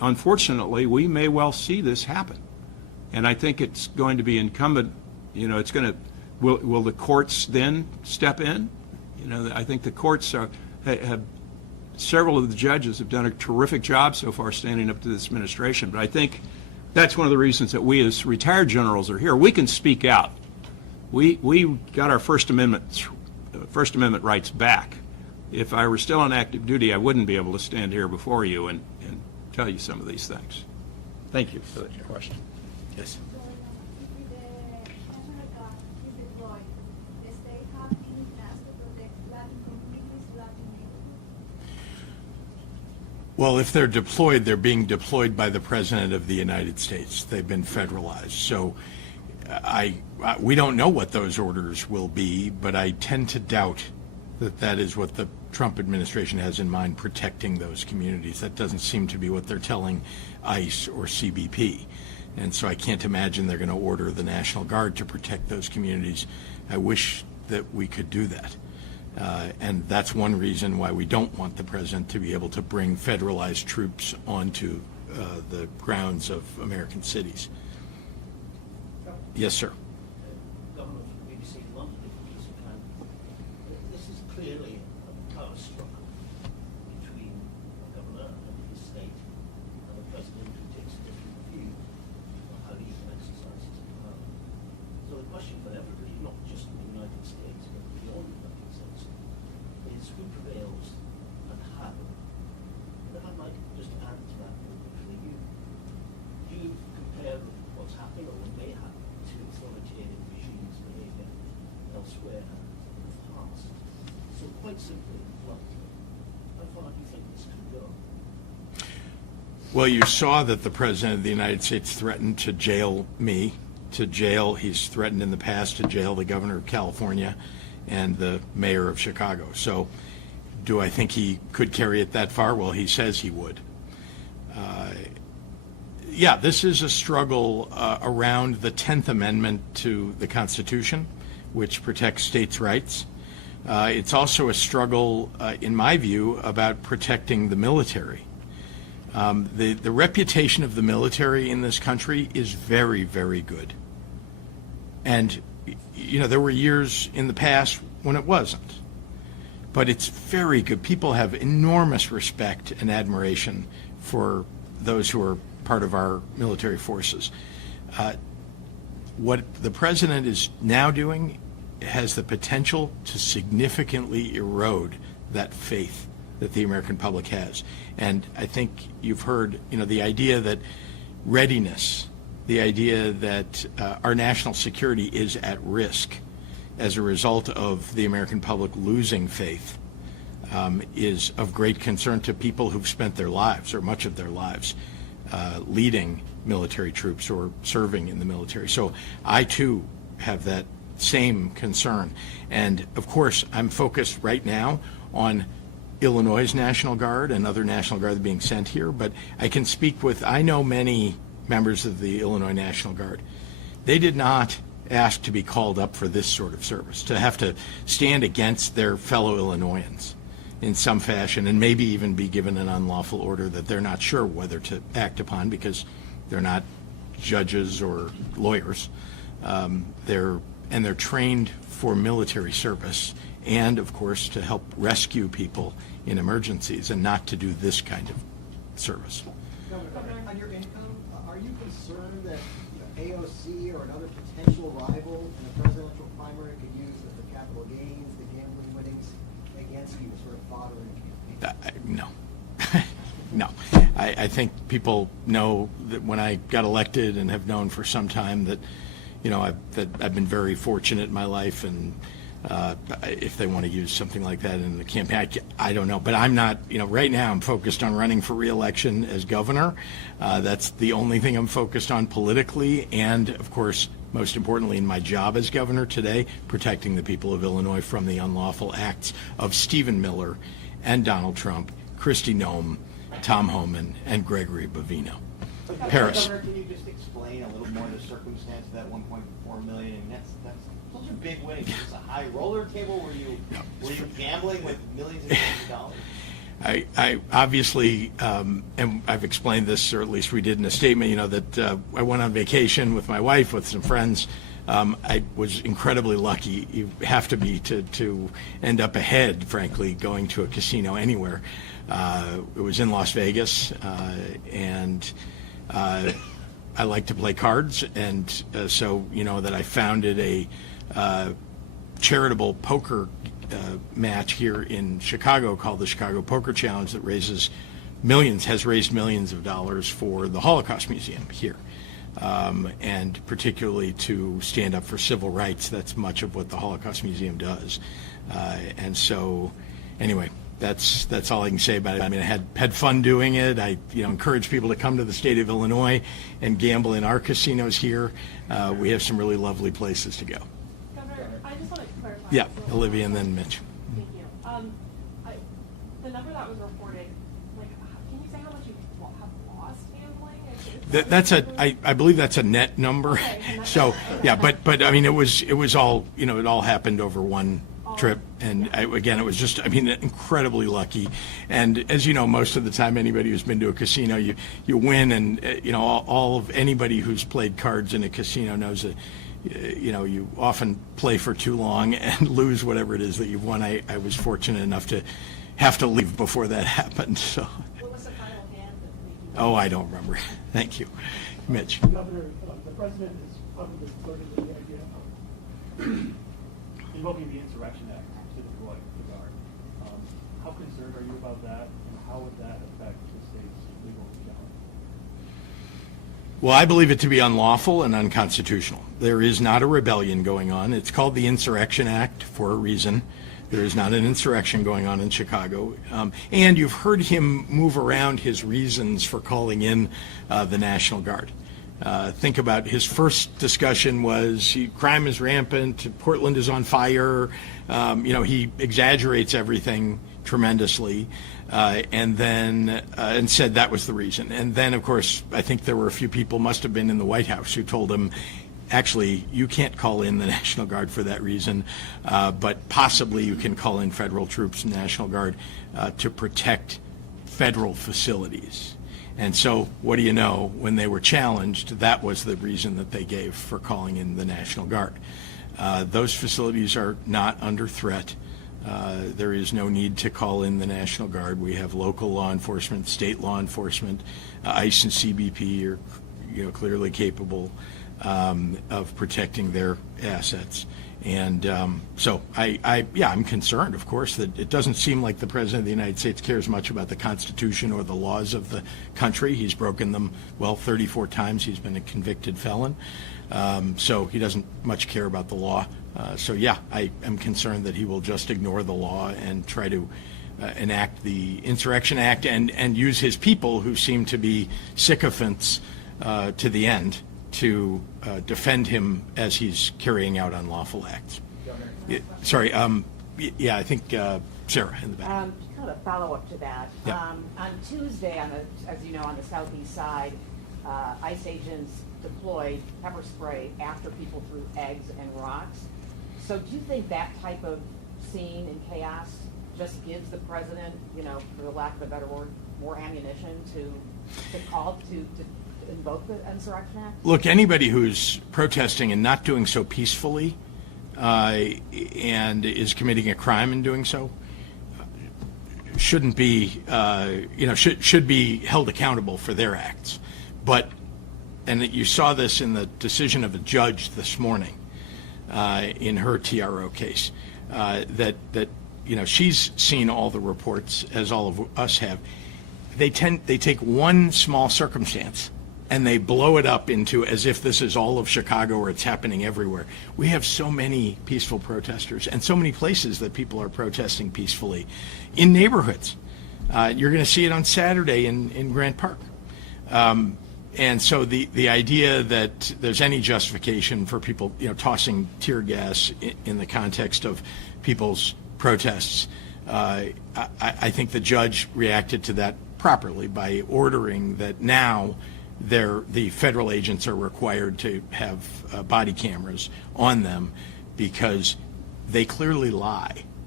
unfortunately, we may well see this happen. And I think it's going to be incumbent, it's going to, will the courts then step in? I think the courts have, several of the judges have done a terrific job so far standing up to this administration. But I think that's one of the reasons that we as retired generals are here. We can speak out. We got our First Amendment rights back. If I were still on active duty, I wouldn't be able to stand here before you and tell you some of these things. Thank you for your question. Yes. If the National Guard is deployed, the state have any plans to protect Latin communities, Latin neighborhoods? Well, if they're deployed, they're being deployed by the President of the United States. They've been federalized. So we don't know what those orders will be, but I tend to doubt that that is what the Trump administration has in mind, protecting those communities. That doesn't seem to be what they're telling ICE or CBP. And so I can't imagine they're going to order the National Guard to protect those communities. I wish that we could do that. And that's one reason why we don't want the president to be able to bring federalized troops onto the grounds of American cities. Yes, sir. Governor from the BBC London, if you can. This is clearly a power struggle between the governor and his state and the president who takes a different view of how he can exercise his power. So the question for everybody, not just in the United States, but beyond the United States, is who prevails and how. And if I might just add to that briefly, you compare what's happening or what may happen to authoritarian regimes behaving elsewhere in the past. So quite simply, how far do you think this can go? Well, you saw that the President of the United States threatened to jail me, he's threatened in the past to jail the governor of California and the mayor of Chicago. So do I think he could carry it that far? Well, he says he would. Yeah, this is a struggle around the 10th Amendment to the Constitution, which protects states' rights. It's also a struggle, in my view, about protecting the military. The reputation of the military in this country is very, very good. And, there were years in the past when it wasn't. But it's very good. People have enormous respect and admiration for those who are part of our military forces. What the president is now doing has the potential to significantly erode that faith that the American public has. And I think you've heard, the idea that readiness, the idea that our national security is at risk as a result of the American public losing faith is of great concern to people who've spent their lives, or much of their lives, leading military troops or serving in the military. So I too have that same concern. And of course, I'm focused right now on Illinois' National Guard and other National Guard being sent here, but I can speak with, I know many members of the Illinois National Guard. They did not ask to be called up for this sort of service, to have to stand against their fellow Illinoisans in some fashion, and maybe even be given an unlawful order that they're not sure whether to act upon because they're not judges or lawyers. They're trained for military service and, of course, to help rescue people in emergencies and not to do this kind of service. Governor, on your income, are you concerned that AOC or another potential rival in the presidential primary could use the capital gains, the gambling winnings against you, sort of fodder in a campaign? No. No. I think people know that when I got elected, and have known for some time, that I've been very fortunate in my life, and if they want to use something like that in the campaign, I don't know. But I'm not, right now I'm focused on running for re-election as governor. That's the only thing I'm focused on politically, and of course, most importantly in my job as governor today, protecting the people of Illinois from the unlawful acts of Stephen Miller and Donald Trump, Kristi Noem, Tom Homan, and Gregory Bovino. Paris. Governor, can you just explain a little more the circumstance of that 1.4 million? And those are big winnings. Is this a high roller table? Were you gambling with millions and millions of dollars? I obviously, and I've explained this, or at least we did in a statement, that I went on vacation with my wife, with some friends. I was incredibly lucky. You have to be to end up ahead, frankly, going to a casino anywhere. It was in Las Vegas, and I like to play cards, and so that I founded a charitable poker match here in Chicago called the Chicago Poker Challenge that has raised millions of dollars for the Holocaust Museum here, and particularly to stand up for civil rights. That's much of what the Holocaust Museum does, and so anyway. That's all I can say about it. I mean, I had fun doing it. I encourage people to come to the state of Illinois and gamble in our casinos here. We have some really lovely places to go. Governor, I just want to clarify. Yeah, So- Olivia and then Mitch. Thank you. The number that was reported, can you say how much you have lost gambling? I believe that's a net number. Okay, and that's- So okay. yeah, but I mean, it was all it all happened over one trip, and again, it was just incredibly lucky. And as you know, most of the time, anybody who's been to a casino, you win, and all of anybody who's played cards in a casino knows that you often play for too long and lose whatever it is that you've won. I was fortunate enough to have to leave before that happened. So What was the final hand that oh, I don't remember. Thank you, Mitch. Governor, the president is publicly flirting with the idea of invoking the Insurrection Act to deploy the Guard. How concerned are you about that, and how would that affect the state's legal challenge? Well, I believe it to be unlawful and unconstitutional. There is not a rebellion going on. It's called the Insurrection Act for a reason. There is not an insurrection going on in Chicago. And you've heard him move around his reasons for calling in the National Guard. Think about his first discussion was crime is rampant, Portland is on fire. He exaggerates everything tremendously, and then and said that was the reason. And then, of course, I think there were a few people, must have been in the White House, who told him, actually, you can't call in the National Guard for that reason, but possibly you can call in federal troops and National Guard to protect federal facilities. And so, what do you know, when they were challenged, that was the reason that they gave for calling in the National Guard. Those facilities are not under threat. There is no need to call in the National Guard. We have local law enforcement, state law enforcement, ICE and CBP are clearly capable of protecting their assets. And so I'm concerned, of course, that it doesn't seem like the President of the United States cares much about the Constitution or the laws of the country. He's broken them, 34 times. He's been a convicted felon. So he doesn't much care about the law. I am concerned that he will just ignore the law and try to enact the Insurrection Act and use his people, who seem to be sycophants to the end, to defend him as he's carrying out unlawful acts. Sorry, I think Sarah in the back. Kind of a follow-up to that. Yeah. On Tuesday, as you know, on the southeast side, ICE agents deployed pepper spray after people threw eggs and rocks. So do you think that type of scene and chaos just gives the president, for the lack of a better word, more ammunition to call to invoke the Insurrection Act? Look, anybody who's protesting and not doing so peacefully and is committing a crime in doing so shouldn't be, should be held accountable for their acts. And that you saw this in the decision of a judge this morning in her TRO case, that she's seen all the reports, as all of us have. They take one small circumstance and they blow it up into as if this is all of Chicago or it's happening everywhere. We have so many peaceful protesters and so many places that people are protesting peacefully in neighborhoods. You're going to see it on Saturday in Grant Park. And so the idea that there's any justification for people, tossing tear gas in the context of people's protests, I think the judge reacted to that properly by ordering that now the federal agents are required to have body cameras on them, because they clearly lie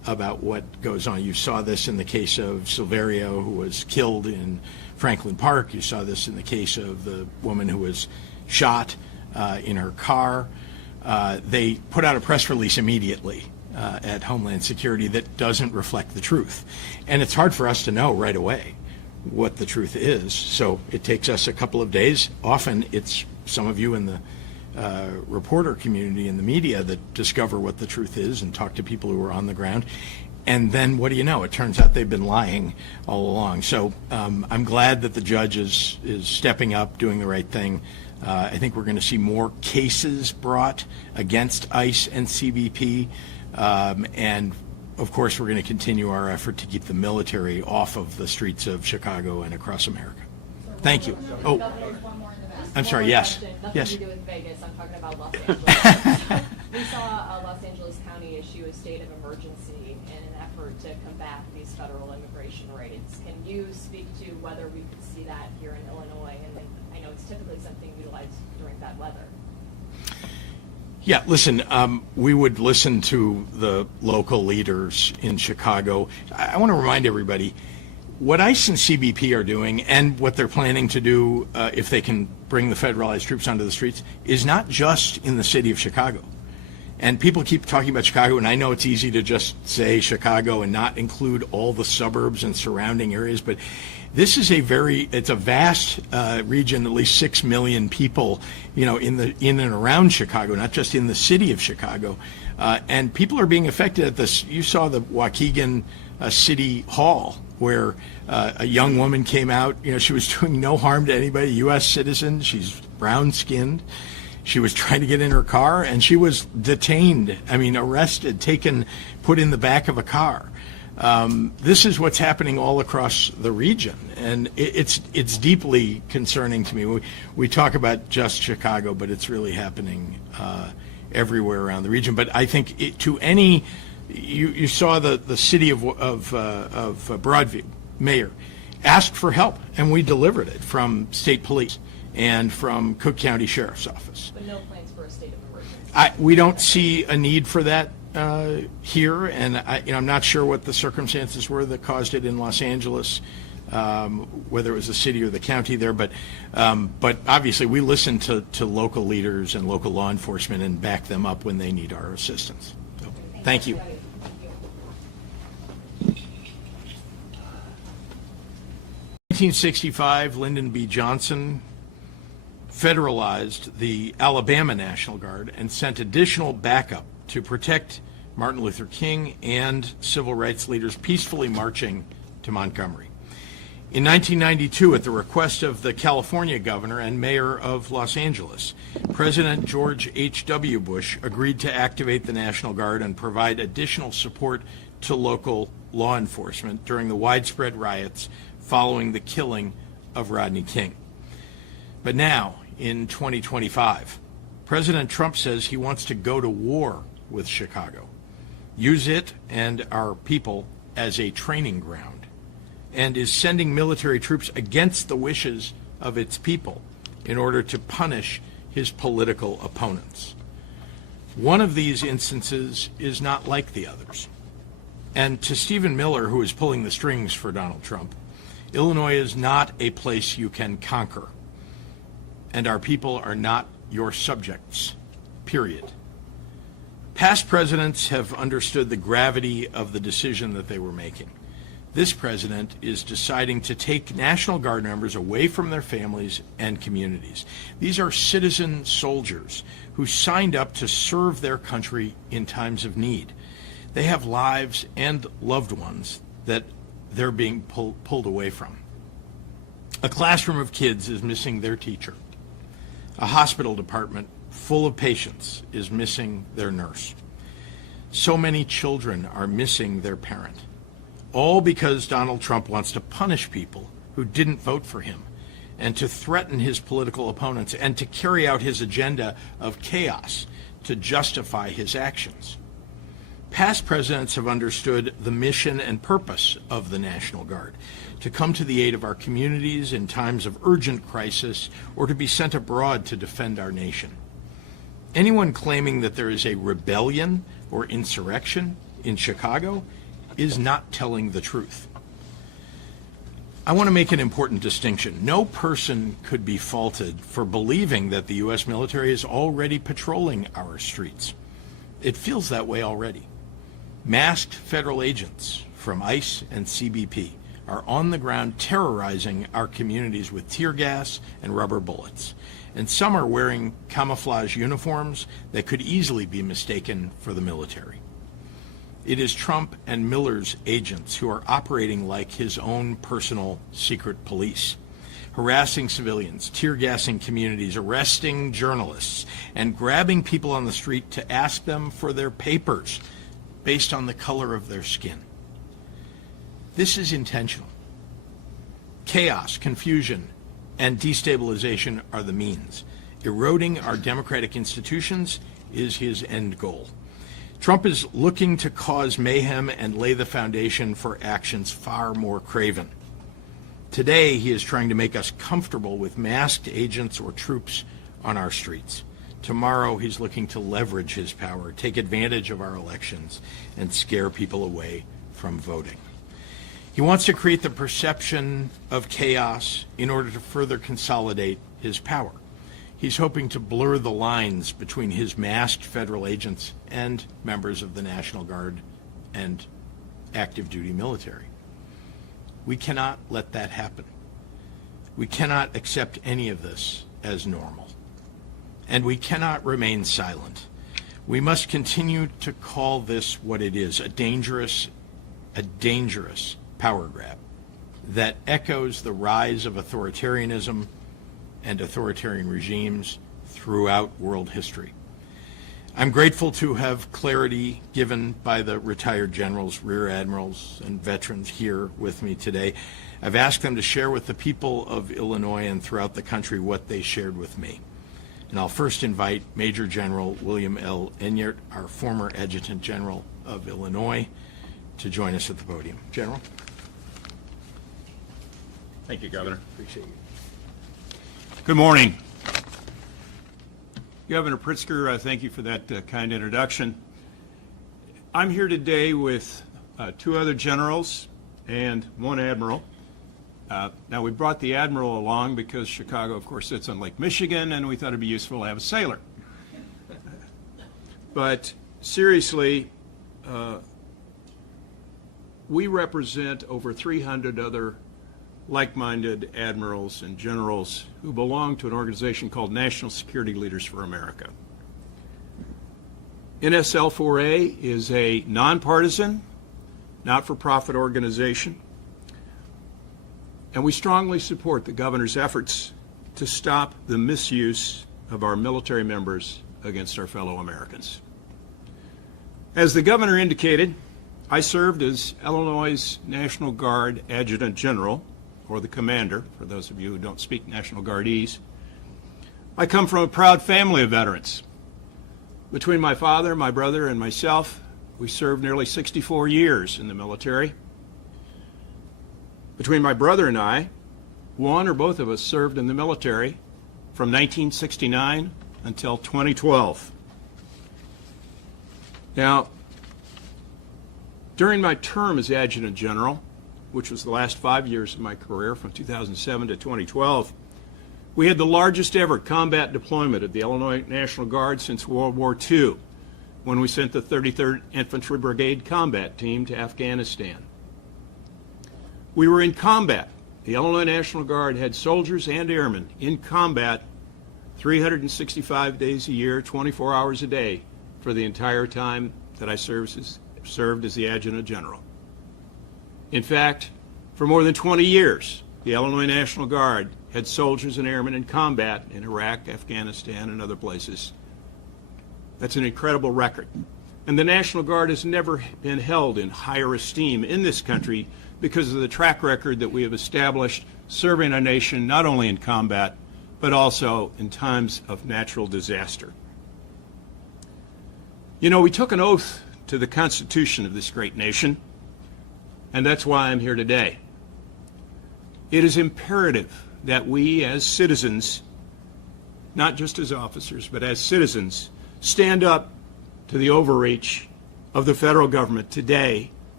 about what goes on. You saw this in the case of Silverio, who was killed in Franklin Park. You saw this in the case of the woman who was shot in her car. They put out a press release immediately at Homeland Security that doesn't reflect the truth. And it's hard for us to know right away what the truth is. So it takes us a couple of days. Often it's some of you in the reporter community in the media that discover what the truth is and talk to people who are on the ground. And then what do you know? It turns out they've been lying all along. So I'm glad that the judge is stepping up, doing the right thing. I think we're going to see more cases brought against ICE and CBP. And of course, we're going to continue our effort to keep the military off of the streets of Chicago and across America. Thank you. Oh, I'm sorry, yes. Nothing Yes. to do with Vegas. I'm talking about Los Angeles. We saw Los Angeles County issue a state of emergency in an effort to combat these federal immigration raids. Can you speak to whether we could see that here in Illinois? And I know it's typically something utilized during bad weather. Yeah, listen, we would listen to the local leaders in Chicago. I want to remind everybody, what ICE and CBP are doing and what they're planning to do if they can bring the federalized troops onto the streets is not just in the city of Chicago. And people keep talking about Chicago, and I know it's easy to just say Chicago and not include all the suburbs and surrounding areas, but this is it's a vast region, at least 6 million people, in and around Chicago, not just in the city of Chicago. And people are being affected at this. You saw the Waukegan City Hall, where a young woman came out. She was doing no harm to anybody, U.S. citizen. She's brown-skinned. She was trying to get in her car, and she was detained, arrested, put in the back of a car. This is what's happening all across the region, and it's deeply concerning to me. We talk about just Chicago, but it's really happening everywhere around the region. But I think you saw the city of Broadview mayor asked for help, and we delivered it from state police and from Cook County Sheriff's Office. But no plans for a state of emergency. We don't see a need for that here, and I'm not sure what the circumstances were that caused it in Los Angeles, whether it was the city or the county there. But obviously, we listen to local leaders and local law enforcement and back them up when they need our assistance. So, thank you. 1965, Lyndon B. Johnson federalized the Alabama National Guard and sent additional backup to protect Martin Luther King and civil rights leaders peacefully marching to Montgomery. In 1992, at the request of the California governor and mayor of Los Angeles, President George H.W. Bush agreed to activate the National Guard and provide additional support to local law enforcement during the widespread riots following the killing of Rodney King. But now, in 2025, President Trump says he wants to go to war with Chicago, use it and our people as a training ground, and is sending military troops against the wishes of its people in order to punish his political opponents. One of these instances is not like the others. And to Stephen Miller, who is pulling the strings for Donald Trump, Illinois is not a place you can conquer, and our people are not your subjects, period. Past presidents have understood the gravity of the decision that they were making. This president is deciding to take National Guard members away from their families and communities. These are citizen soldiers who signed up to serve their country in times of need. They have lives and loved ones that they're being pulled away from. A classroom of kids is missing their teacher. A hospital department full of patients is missing their nurse. So many children are missing their parent, all because Donald Trump wants to punish people who didn't vote for him and to threaten his political opponents and to carry out his agenda of chaos to justify his actions. Past presidents have understood the mission and purpose of the National Guard, to come to the aid of our communities in times of urgent crisis or to be sent abroad to defend our nation. Anyone claiming that there is a rebellion or insurrection in Chicago is not telling the truth. I want to make an important distinction. No person could be faulted for believing that the U.S. military is already patrolling our streets. It feels that way already. Masked federal agents from ICE and CBP are on the ground terrorizing our communities with tear gas and rubber bullets. And some are wearing camouflage uniforms that could easily be mistaken for the military. It is Trump and Miller's agents who are operating like his own personal secret police, harassing civilians, tear gassing communities, arresting journalists, and grabbing people on the street to ask them for their papers based on the color of their skin. This is intentional. Chaos, confusion, and destabilization are the means. Eroding our democratic institutions is his end goal. Trump is looking to cause mayhem and lay the foundation for actions far more craven. Today, he is trying to make us comfortable with masked agents or troops on our streets. Tomorrow, he's looking to leverage his power, take advantage of our elections, and scare people away from voting. He wants to create the perception of chaos in order to further consolidate his power. He's hoping to blur the lines between his masked federal agents and members of the National Guard and active duty military. We cannot let that happen. We cannot accept any of this as normal. And we cannot remain silent. We must continue to call this what it is, a dangerous power grab that echoes the rise of authoritarianism and authoritarian regimes throughout world history. I'm grateful to have clarity given by the retired generals, rear admirals, and veterans here with me today. I've asked them to share with the people of Illinois and throughout the country what they shared with me. And I'll first invite Major General William L. Enyart, our former Adjutant General of Illinois, to join us at the podium. General. Thank you, Governor. Appreciate you. Good morning. Governor Pritzker, thank you for that kind introduction. I'm here today with two other generals and one admiral. Now, we brought the admiral along because Chicago, of course, sits on Lake Michigan, and we thought it'd be useful to have a sailor. But seriously, we represent over 300 other like-minded admirals and generals who belong to an organization called National Security Leaders for America. NSL4A is a nonpartisan, not-for-profit organization, and we strongly support the governor's efforts to stop the misuse of our military members against our fellow Americans. As the governor indicated, I served as Illinois' National Guard Adjutant General, or the commander, for those of you who don't speak National Guardese. I come from a proud family of veterans. Between my father, my brother, and myself, we served nearly 64 years in the military. Between my brother and I, one or both of us served in the military from 1969 until 2012. Now, during my term as Adjutant General, which was the last 5 years of my career from 2007 to 2012, we had the largest ever combat deployment of the Illinois National Guard since World War II, when we sent the 33rd Infantry Brigade Combat Team to Afghanistan. We were in combat. The Illinois National Guard had soldiers and airmen in combat 365 days a year, 24 hours a day, for the entire time that I served as the Adjutant General. In fact, for more than 20 years, the Illinois National Guard had soldiers and airmen in combat in Iraq, Afghanistan, and other places. That's an incredible record. And the National Guard has never been held in higher esteem in this country because of the track record that we have established serving our nation not only in combat, but also in times of natural disaster. You know, we took an oath to the Constitution of this great nation, and that's why I'm here today. It is imperative that we as citizens, not just as officers, but as citizens, stand up to the overreach of the federal government today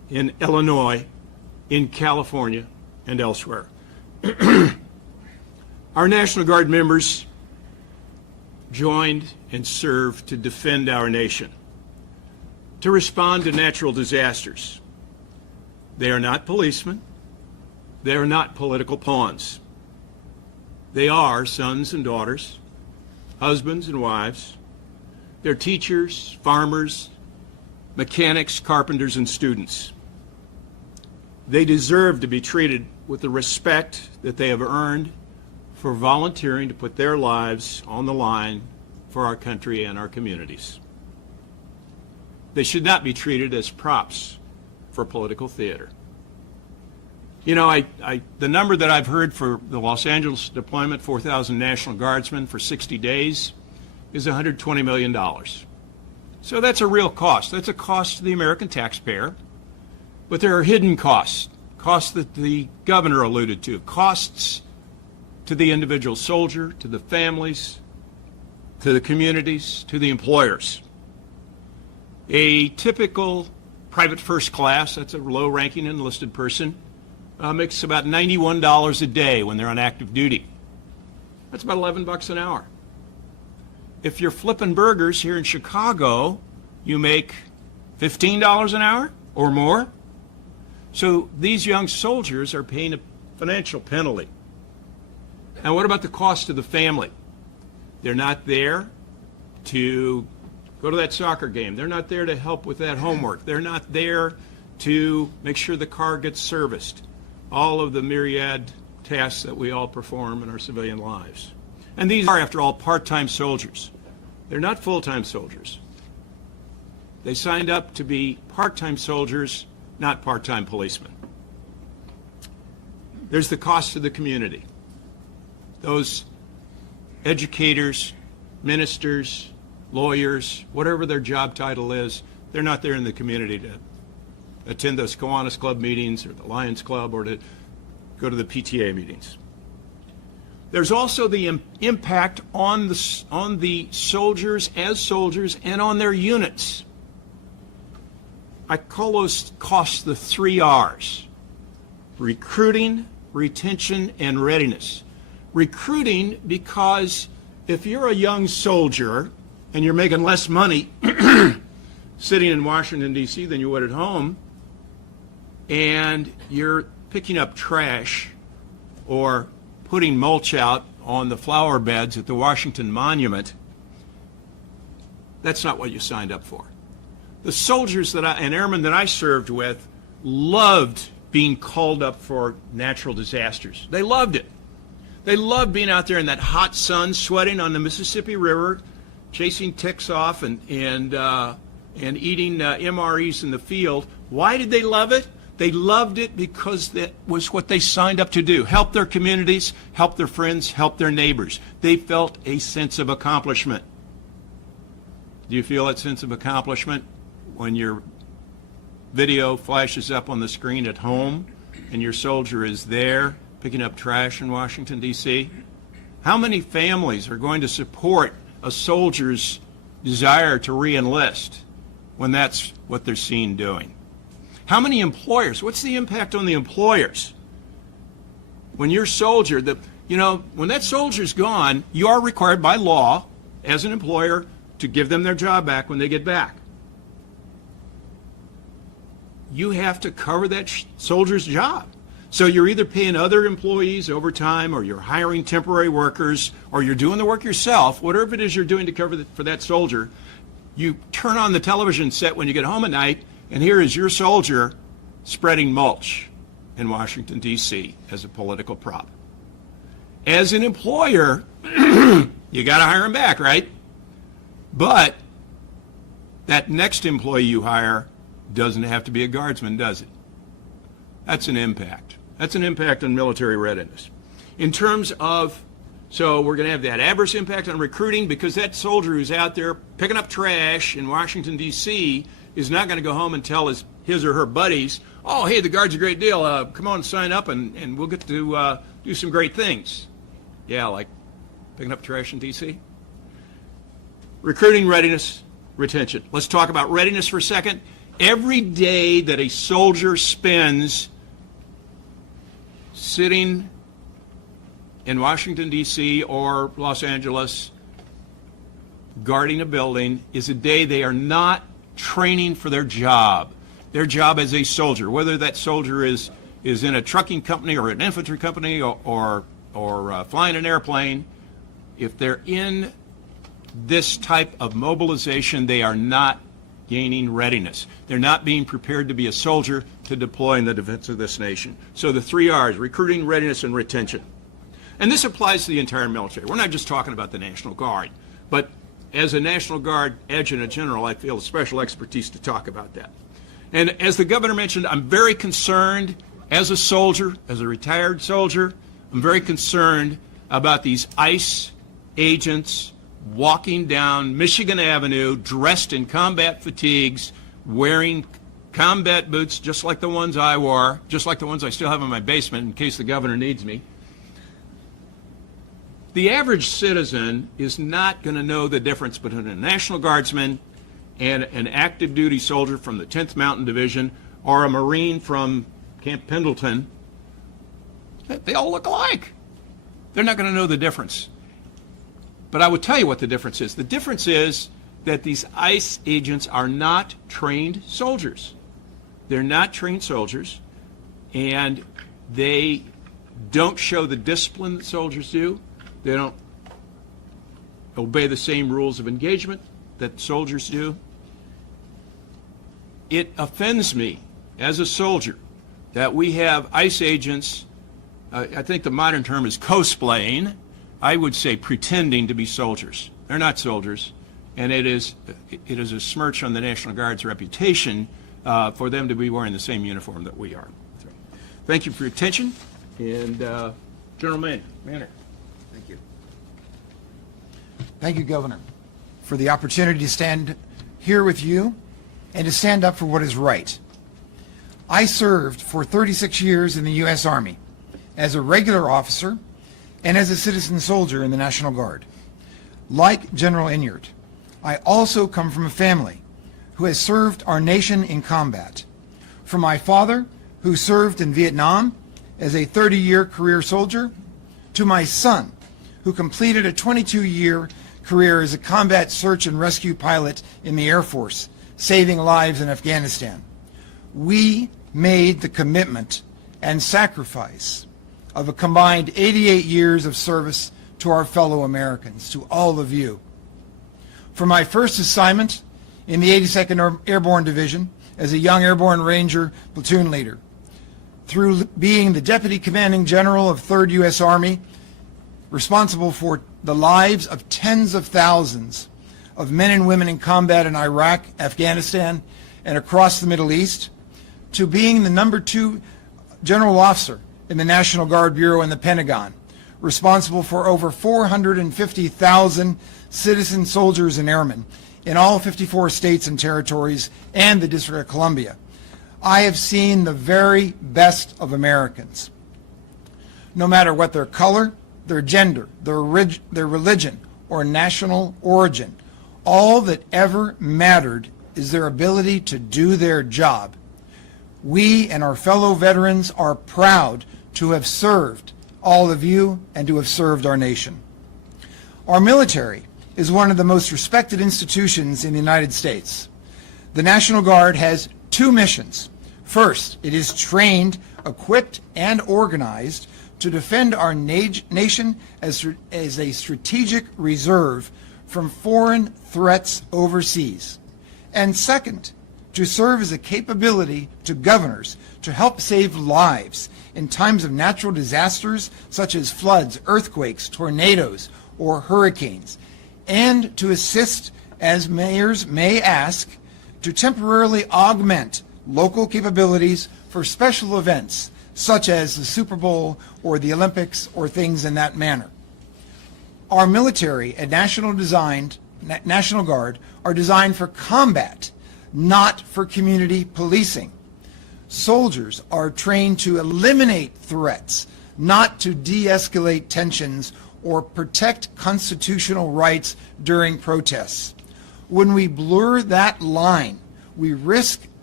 in Illinois, in California, and elsewhere. Our National Guard members joined and served to defend our nation, to respond to natural disasters. They are not policemen. They are not political pawns. They are sons and daughters, husbands and wives. They're teachers, farmers, mechanics, carpenters, and students. They deserve to be treated with the respect that they have earned for volunteering to put their lives on the line for our country and our communities. They should not be treated as props for political theater. You know, the number that I've heard for the Los Angeles deployment, 4,000 National Guardsmen for 60 days, is $120 million. So that's a real cost. That's a cost to the American taxpayer. But there are hidden costs, costs that the governor alluded to, costs to the individual soldier, to the families, to the communities, to the employers. A typical private first class, that's a low-ranking enlisted person, makes about $91 a day when they're on active duty. That's about $11 an hour. If you're flipping burgers here in Chicago, you make $15 an hour or more. So these young soldiers are paying a financial penalty. And what about the cost to the family? They're not there to go to that soccer game. They're not there to help with that homework. They're not there to make sure the car gets serviced. All of the myriad tasks that we all perform in our civilian lives. And these are, after all, part-time soldiers. They're not full-time soldiers. They signed up to be part-time soldiers, not part-time policemen. There's the cost to the community. Those educators, ministers, lawyers, whatever their job title is, they're not there in the community to attend those Kiwanis Club meetings or the Lions Club or to go to the PTA meetings. There's also the impact on the soldiers as soldiers and on their units. I call those costs the 3 R's: recruiting, retention, and readiness. Recruiting, because if you're a young soldier and you're making less money sitting in Washington, D.C. than you would at home, and you're picking up trash or putting mulch out on the flower beds at the Washington Monument, that's not what you signed up for. The soldiers and airmen that I served with loved being called up for natural disasters. They loved it. They loved being out there in that hot sun, sweating on the Mississippi River, chasing ticks off and eating MREs in the field. Why did they love it? They loved it because that was what they signed up to do. Help their communities, help their friends, help their neighbors. They felt a sense of accomplishment. Do you feel that sense of accomplishment when your video flashes up on the screen at home and your soldier is there picking up trash in Washington, D.C.? How many families are going to support a soldier's desire to re-enlist when that's what they're seen doing? How many employers? What's the impact on the employers? When your soldier, when that soldier's gone, you are required by law as an employer to give them their job back when they get back. You have to cover that soldier's job. So you're either paying other employees overtime, or you're hiring temporary workers, or you're doing the work yourself. Whatever it is you're doing to cover for that soldier, you turn on the television set when you get home at night, and here is your soldier spreading mulch in Washington, D.C. as a political prop. As an employer, you got to hire him back, right? But that next employee you hire doesn't have to be a guardsman, does it? That's an impact. That's an impact on military readiness. In terms of, so we're going to have that adverse impact on recruiting, because that soldier who's out there picking up trash in Washington, D.C. is not going to go home and tell his or her buddies, oh, hey, the Guard's a great deal. Come on, sign up, and we'll get to do some great things. Yeah, like picking up trash in D.C. Recruiting, readiness, retention. Let's talk about readiness for a second. Every day that a soldier spends sitting in Washington, D.C. or Los Angeles guarding a building is a day they are not training for their job as a soldier, whether that soldier is in a trucking company or an infantry company or flying an airplane. If they're in this type of mobilization, they are not gaining readiness. They're not being prepared to be a soldier to deploy in the defense of this nation. So the 3 R's, recruiting, readiness, and retention. And this applies to the entire military. We're not just talking about the National Guard, but as a National Guard Adjutant General, I feel a special expertise to talk about that. And as the governor mentioned, I'm very concerned as a soldier, as a retired soldier, I'm very concerned about these ICE agents walking down Michigan Avenue dressed in combat fatigues, wearing combat boots just like the ones I wore, just like the ones I still have in my basement in case the governor needs me. The average citizen is not going to know the difference between a National Guardsman and an active duty soldier from the 10th Mountain Division or a Marine from Camp Pendleton. They all look alike. They're not going to know the difference. But I would tell you what the difference is. The difference is that these ICE agents are not trained soldiers. They're not trained soldiers, and they don't show the discipline that soldiers do. They don't obey the same rules of engagement that soldiers do. It offends me as a soldier that we have ICE agents, I think the modern term is cosplaying, I would say pretending to be soldiers. They're not soldiers, and it is a smirch on the National Guard's reputation for them to be wearing the same uniform that we are. So, thank you for your attention, and General Manner. Thank you. Thank you, Governor, for the opportunity to stand here with you and to stand up for what is right. I served for 36 years in the U.S. Army as a regular officer and as a citizen soldier in the National Guard. Like General Inyard, I also come from a family who has served our nation in combat. From my father, who served in Vietnam as a 30-year career soldier, to my son, who completed a 22-year career as a combat search and rescue pilot in the Air Force, saving lives in Afghanistan. We made the commitment and sacrifice of a combined 88 years of service to our fellow Americans, to all of you. For my first assignment in the 82nd Airborne Division as a young Airborne Ranger platoon leader, through being the Deputy Commanding General of 3rd U.S. Army, responsible for the lives of tens of thousands of men and women in combat in Iraq, Afghanistan, and across the Middle East, to being the number 2 general officer in the National Guard Bureau in the Pentagon, responsible for over 450,000 citizen soldiers and airmen in all 54 states and territories and the District of Columbia. I have seen the very best of Americans. No matter what their color, their gender, their religion, or national origin, all that ever mattered is their ability to do their job. We and our fellow veterans are proud to have served all of you and to have served our nation. Our military is one of the most respected institutions in the United States. The National Guard has 2 missions. First, it is trained, equipped, and organized to defend our nation as a strategic reserve from foreign threats overseas. And second, to serve as a capability to governors to help save lives in times of natural disasters such as floods, earthquakes, tornadoes, or hurricanes, and to assist, as mayors may ask, to temporarily augment local capabilities for special events such as the Super Bowl or the Olympics or things in that manner. Our military and National Guard are designed for combat, not for community policing. Soldiers are trained to eliminate threats, not to de-escalate tensions or protect constitutional rights during protests. When we blur that line, we risk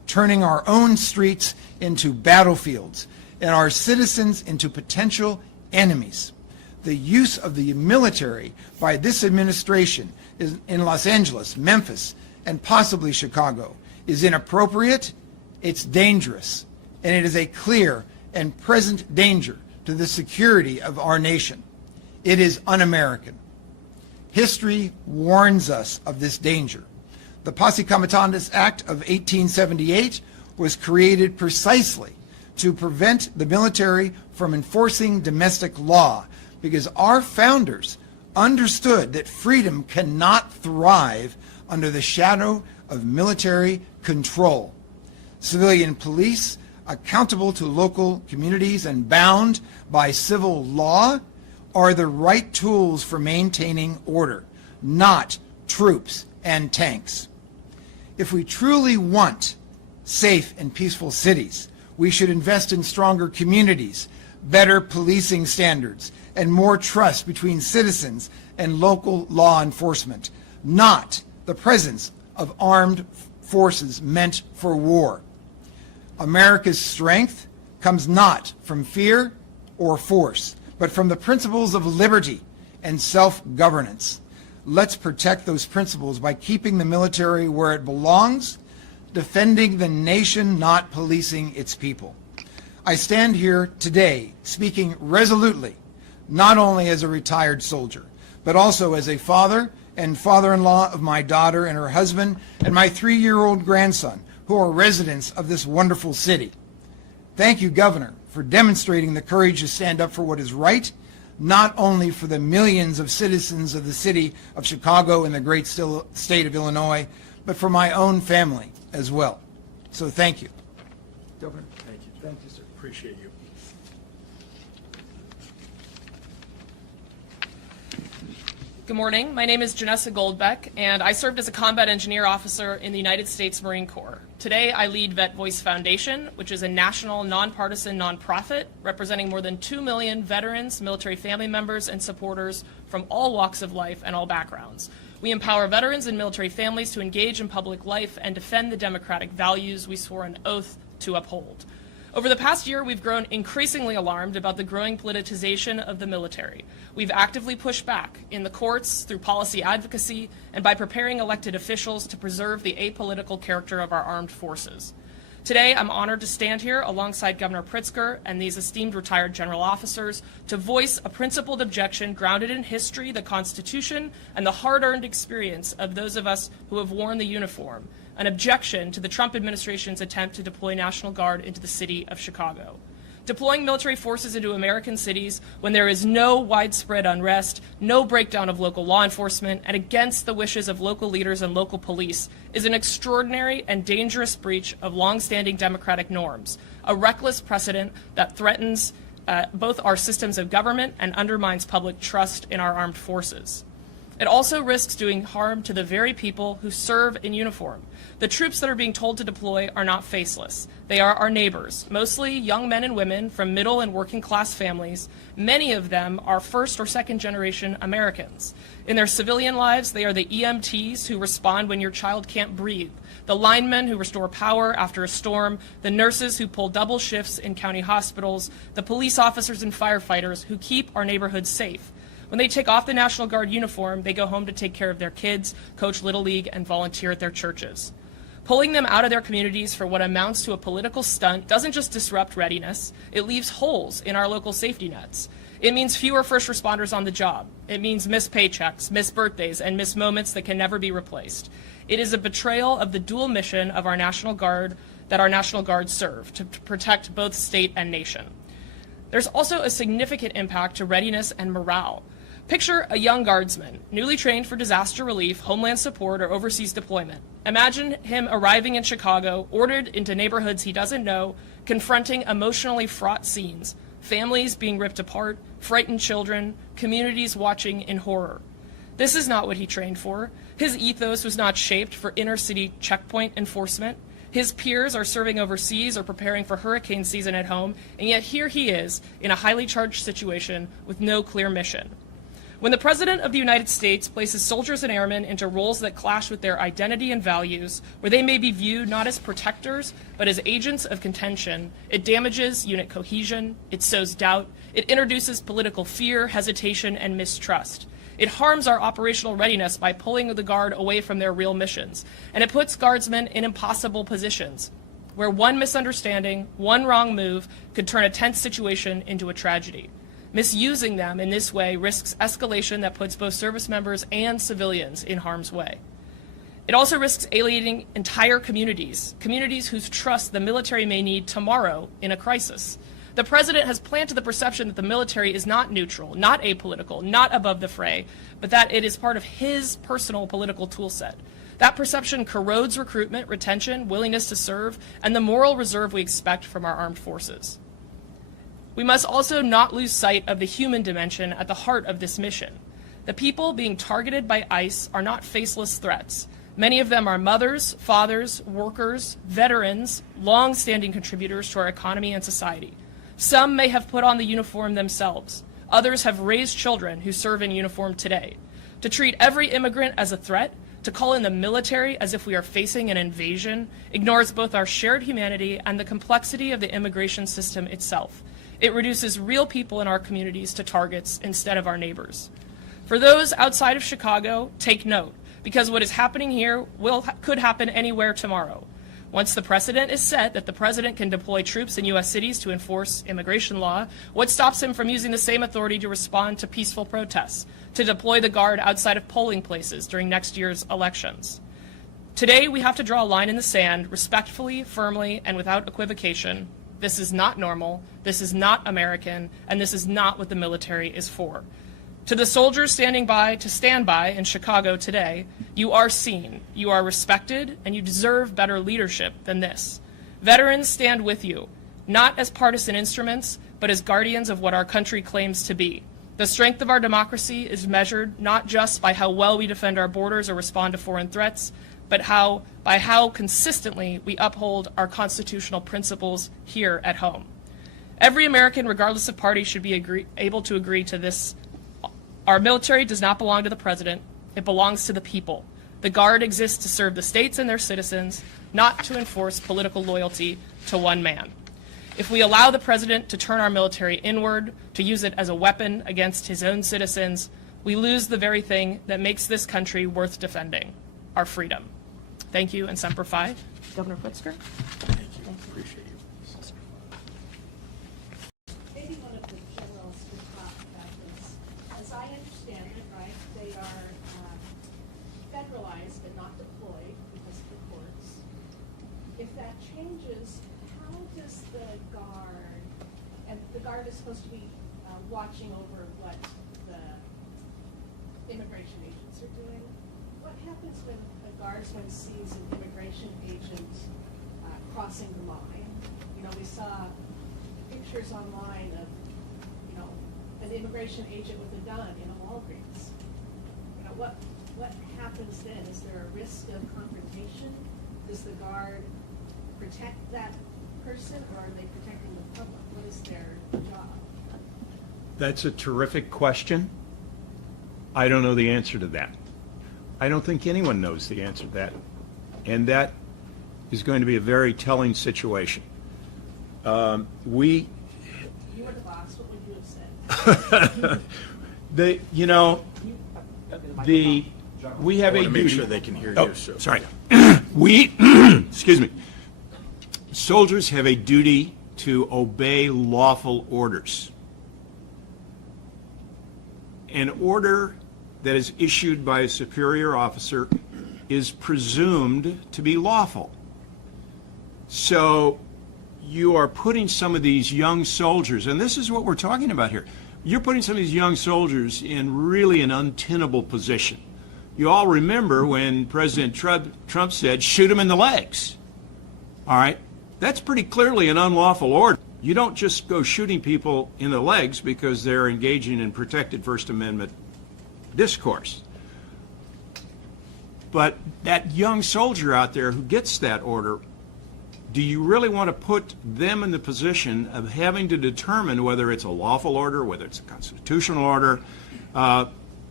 turning our own streets into battlefields and our citizens into potential enemies. The use of the military by this administration in Los Angeles, Memphis, and possibly Chicago is inappropriate, it's dangerous, and it is a clear and present danger to the security of our nation. It is un-American. History warns us of this danger. The Posse Comitatus Act of 1878 was created precisely to prevent the military from enforcing domestic law, because our founders understood that freedom cannot thrive under the shadow of military control. Civilian police, accountable to local communities and bound by civil law, are the right tools for maintaining order, not troops and tanks. If we truly want safe and peaceful cities, we should invest in stronger communities, better policing standards, and more trust between citizens and local law enforcement, not the presence of armed forces meant for war. America's strength comes not from fear or force, but from the principles of liberty and self-governance. Let's protect those principles by keeping the military where it belongs, defending the nation, not policing its people. I stand here today speaking resolutely, not only as a retired soldier, but also as a father and father-in-law of my daughter and her husband and my 3-year-old grandson, who are residents of this wonderful city. Thank you, Governor, for demonstrating the courage to stand up for what is right, not only for the millions of citizens of the city of Chicago and the great state of Illinois, but for my own family as well. So thank you. Governor. Thank you. Thank you, sir. Appreciate you. Good morning. My name is Janessa Goldbeck, and I served as a combat engineer officer in the United States Marine Corps. Today, I lead Vet Voice Foundation, which is a national, nonpartisan nonprofit representing more than 2 million veterans, military family members, and supporters from all walks of life and all backgrounds. We empower veterans and military families to engage in public life and defend the democratic values we swore an oath to uphold. Over the past year, we've grown increasingly alarmed about the growing politicization of the military. We've actively pushed back in the courts, through policy advocacy, and by preparing elected officials to preserve the apolitical character of our armed forces. Today, I'm honored to stand here alongside Governor Pritzker and these esteemed retired general officers to voice a principled objection grounded in history, the Constitution, and the hard-earned experience of those of us who have worn the uniform, an objection to the Trump administration's attempt to deploy National Guard into the city of Chicago. Deploying military forces into American cities when there is no widespread unrest, no breakdown of local law enforcement, and against the wishes of local leaders and local police is an extraordinary and dangerous breach of longstanding democratic norms, a reckless precedent that threatens both our systems of government and undermines public trust in our armed forces. It also risks doing harm to the very people who serve in uniform. The troops that are being told to deploy are not faceless. They are our neighbors, mostly young men and women from middle and working class families. Many of them are first or second generation Americans. In their civilian lives, they are the EMTs who respond when your child can't breathe, the linemen who restore power after a storm, the nurses who pull double shifts in county hospitals, the police officers and firefighters who keep our neighborhoods safe. When they take off the National Guard uniform, they go home to take care of their kids, coach Little League, and volunteer at their churches. Pulling them out of their communities for what amounts to a political stunt doesn't just disrupt readiness, it leaves holes in our local safety nets. It means fewer first responders on the job. It means missed paychecks, missed birthdays, and missed moments that can never be replaced. It is a betrayal of the dual mission of our National Guard that our National Guard serve, to protect both state and nation. There's also a significant impact to readiness and morale. Picture a young guardsman, newly trained for disaster relief, homeland support, or overseas deployment. Imagine him arriving in Chicago, ordered into neighborhoods he doesn't know, confronting emotionally fraught scenes, families being ripped apart, frightened children, communities watching in horror. This is not what he trained for. His ethos was not shaped for inner-city checkpoint enforcement. His peers are serving overseas or preparing for hurricane season at home, and yet here he is in a highly charged situation with no clear mission. When the President of the United States places soldiers and airmen into roles that clash with their identity and values, where they may be viewed not as protectors, but as agents of contention, it damages unit cohesion, it sows doubt, it introduces political fear, hesitation, and mistrust. It harms our operational readiness by pulling the Guard away from their real missions, and it puts Guardsmen in impossible positions, where one misunderstanding, one wrong move could turn a tense situation into a tragedy. Misusing them in this way risks escalation that puts both service members and civilians in harm's way. It also risks alienating entire communities, communities whose trust the military may need tomorrow in a crisis. The President has planted the perception that the military is not neutral, not apolitical, not above the fray, but that it is part of his personal political toolset. That perception corrodes recruitment, retention, willingness to serve, and the moral reserve we expect from our armed forces. We must also not lose sight of the human dimension at the heart of this mission. The people being targeted by ICE are not faceless threats. Many of them are mothers, fathers, workers, veterans, long-standing contributors to our economy and society. Some may have put on the uniform themselves. Others have raised children who serve in uniform today. To treat every immigrant as a threat, to call in the military as if we are facing an invasion, ignores both our shared humanity and the complexity of the immigration system itself. It reduces real people in our communities to targets instead of our neighbors. For those outside of Chicago, take note, because what is happening here could happen anywhere tomorrow. Once the precedent is set that the President can deploy troops in U.S. cities to enforce immigration law, what stops him from using the same authority to respond to peaceful protests, to deploy the Guard outside of polling places during next year's elections? Today, we have to draw a line in the sand, respectfully, firmly, and without equivocation. This is not normal, this is not American, and this is not what the military is for. To the soldiers standing by to stand by in Chicago today, you are seen, you are respected, and you deserve better leadership than this. Veterans stand with you, not as partisan instruments, but as guardians of what our country claims to be. The strength of our democracy is measured not just by how well we defend our borders or respond to foreign threats, but by how consistently we uphold our constitutional principles here at home. Every American, regardless of party, should be able to agree to this. Our military does not belong to the President. It belongs to the people. The Guard exists to serve the states and their citizens, not to enforce political loyalty to one man. If we allow the President to turn our military inward, to use it as a weapon against his own citizens, we lose the very thing that makes this country worth defending, our freedom. Thank you, and Semper Fi. Governor Pritzker. Thank you. Appreciate you. Maybe one of the generals could talk about this. As I understand it, right, they are federalized but not deployed because of the courts. If that changes, how does the Guard, and the Guard is supposed to be watching over what the immigration agents are doing, what happens when a Guardsman sees an immigration agent crossing the line? You know, we saw pictures online of, you know, an immigration agent with a gun in a Walgreens. You know, what happens then? Is there a risk of confrontation? Does the Guard protect that person, or are they protecting the public? What is their job? That's a terrific question. I don't know the answer to that. I don't think anyone knows the answer to that. And that is going to be a very telling situation. You were the boss. What would you have said? We have I a want to make duty. sure they can hear Oh, you. So. sorry. Excuse me. Soldiers have a duty to obey lawful orders. An order that is issued by a superior officer is presumed to be lawful. So you are putting some of these young soldiers, and this is what we're talking about here, you're putting some of these young soldiers in really an untenable position. You all remember when President Trump said, shoot them in the legs. All right? That's pretty clearly an unlawful order. You don't just go shooting people in the legs because they're engaging in protected First Amendment discourse. But that young soldier out there who gets that order, do you really want to put them in the position of having to determine whether it's a lawful order, whether it's a constitutional order?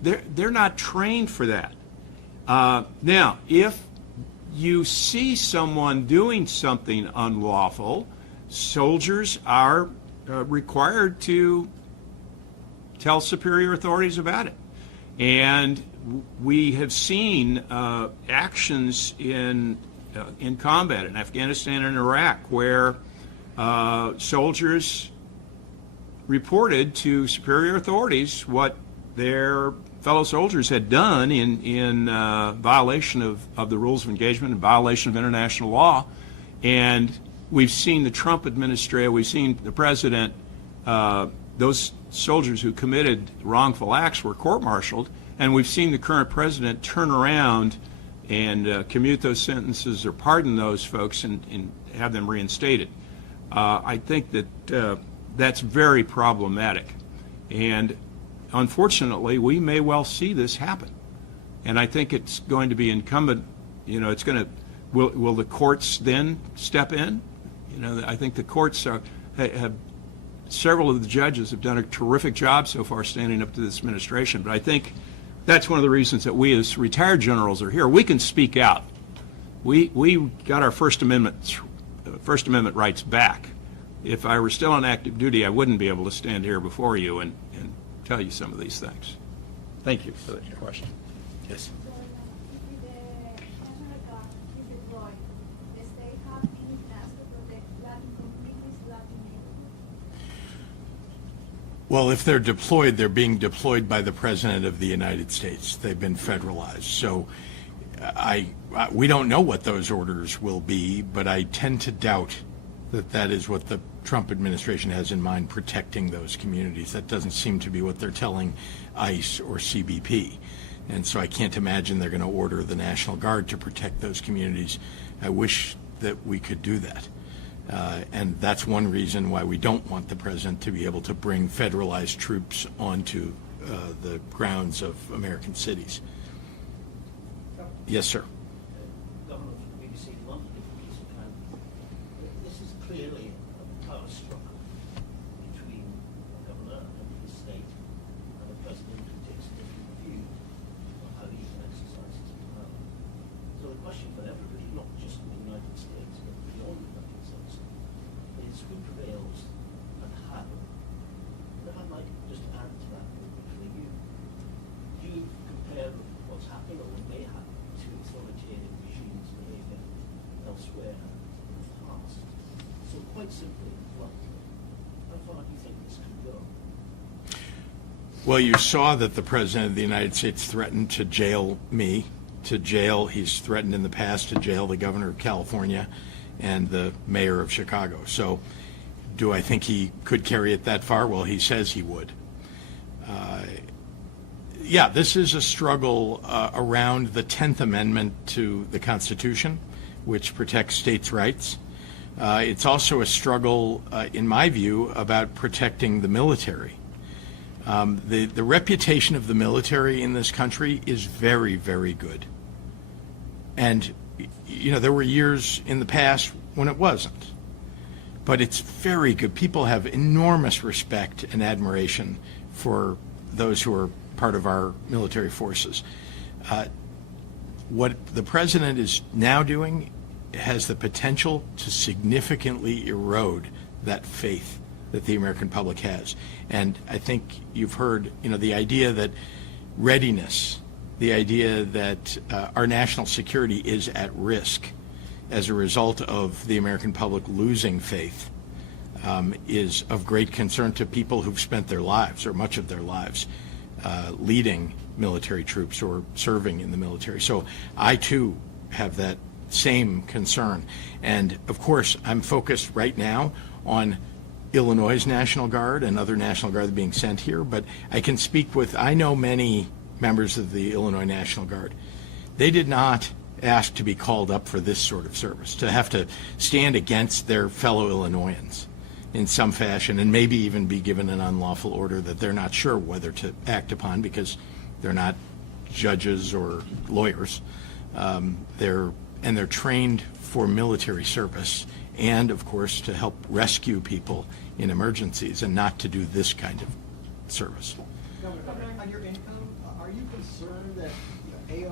they're not trained for that. Now, if you see someone doing something unlawful, soldiers are required to tell superior authorities about it. And we have seen actions in combat in Afghanistan and Iraq where soldiers reported to superior authorities what their fellow soldiers had done in violation of the rules of engagement and violation of international law. And we've seen the Trump administration, we've seen the president, those soldiers who committed wrongful acts were court-martialed, and we've seen the current president turn around and commute those sentences or pardon those folks and have them reinstated. I think that that's very problematic. And unfortunately, we may well see this happen. And I think it's going to be incumbent, it's going to, will the courts then step in? I think the courts have, several of the judges have done a terrific job so far standing up to this administration. But I think that's one of the reasons that we as retired generals are here. We can speak out. We got our First Amendment rights back. If I were still on active duty, I wouldn't be able to stand here before you and tell you some of these things. Thank you for that question. Yes. Well, if they're deployed, they're being deployed by the President of the United States. They've been federalized. So we don't know what those orders will be, but I tend to doubt that that is what the Trump administration has in mind, protecting those communities. That doesn't seem to be what they're telling ICE or CBP. And so I can't imagine they're going to order the National Guard to protect those communities. I wish that we could do that. And that's one reason why we don't want the president to be able to bring federalized troops onto the grounds of American cities. Yes, sir. Governor from the BBC London, if you can. This is clearly a power struggle between the governor and his state and the president who takes a different view of how he can exercise his power. So the question for everybody, not just in the United States, but beyond the United States, is who prevails and how. And if I'd like just to add to that for you, do you compare what's happening or what may happen to authoritarian regimes' behavior elsewhere in the past? So quite simply, how far do you think this can go? Well, you saw that the President of the United States threatened to jail me, he's threatened in the past to jail the governor of California and the mayor of Chicago. So do I think he could carry it that far? Well, he says he would. Yeah, this is a struggle around the 10th Amendment to the Constitution, which protects states' rights. It's also a struggle, in my view, about protecting the military. The reputation of the military in this country is very, very good. And, there were years in the past when it wasn't. But it's very good. People have enormous respect and admiration for those who are part of our military forces. What the president is now doing has the potential to significantly erode that faith that the American public has. And I think you've heard, the idea that readiness, the idea that our national security is at risk as a result of the American public losing faith is of great concern to people who've spent their lives, or much of their lives, leading military troops or serving in the military. So I too have that same concern. And of course, I'm focused right now on Illinois' National Guard and other National Guard being sent here, but I can speak with, I know many members of the Illinois National Guard. They did not ask to be called up for this sort of service, to have to stand against their fellow Illinoisans in some fashion, and maybe even be given an unlawful order that they're not sure whether to act upon because they're not judges or lawyers. They're trained for military service and, of course, to help rescue people in emergencies and not to do this kind of service. Governor, on your income, are you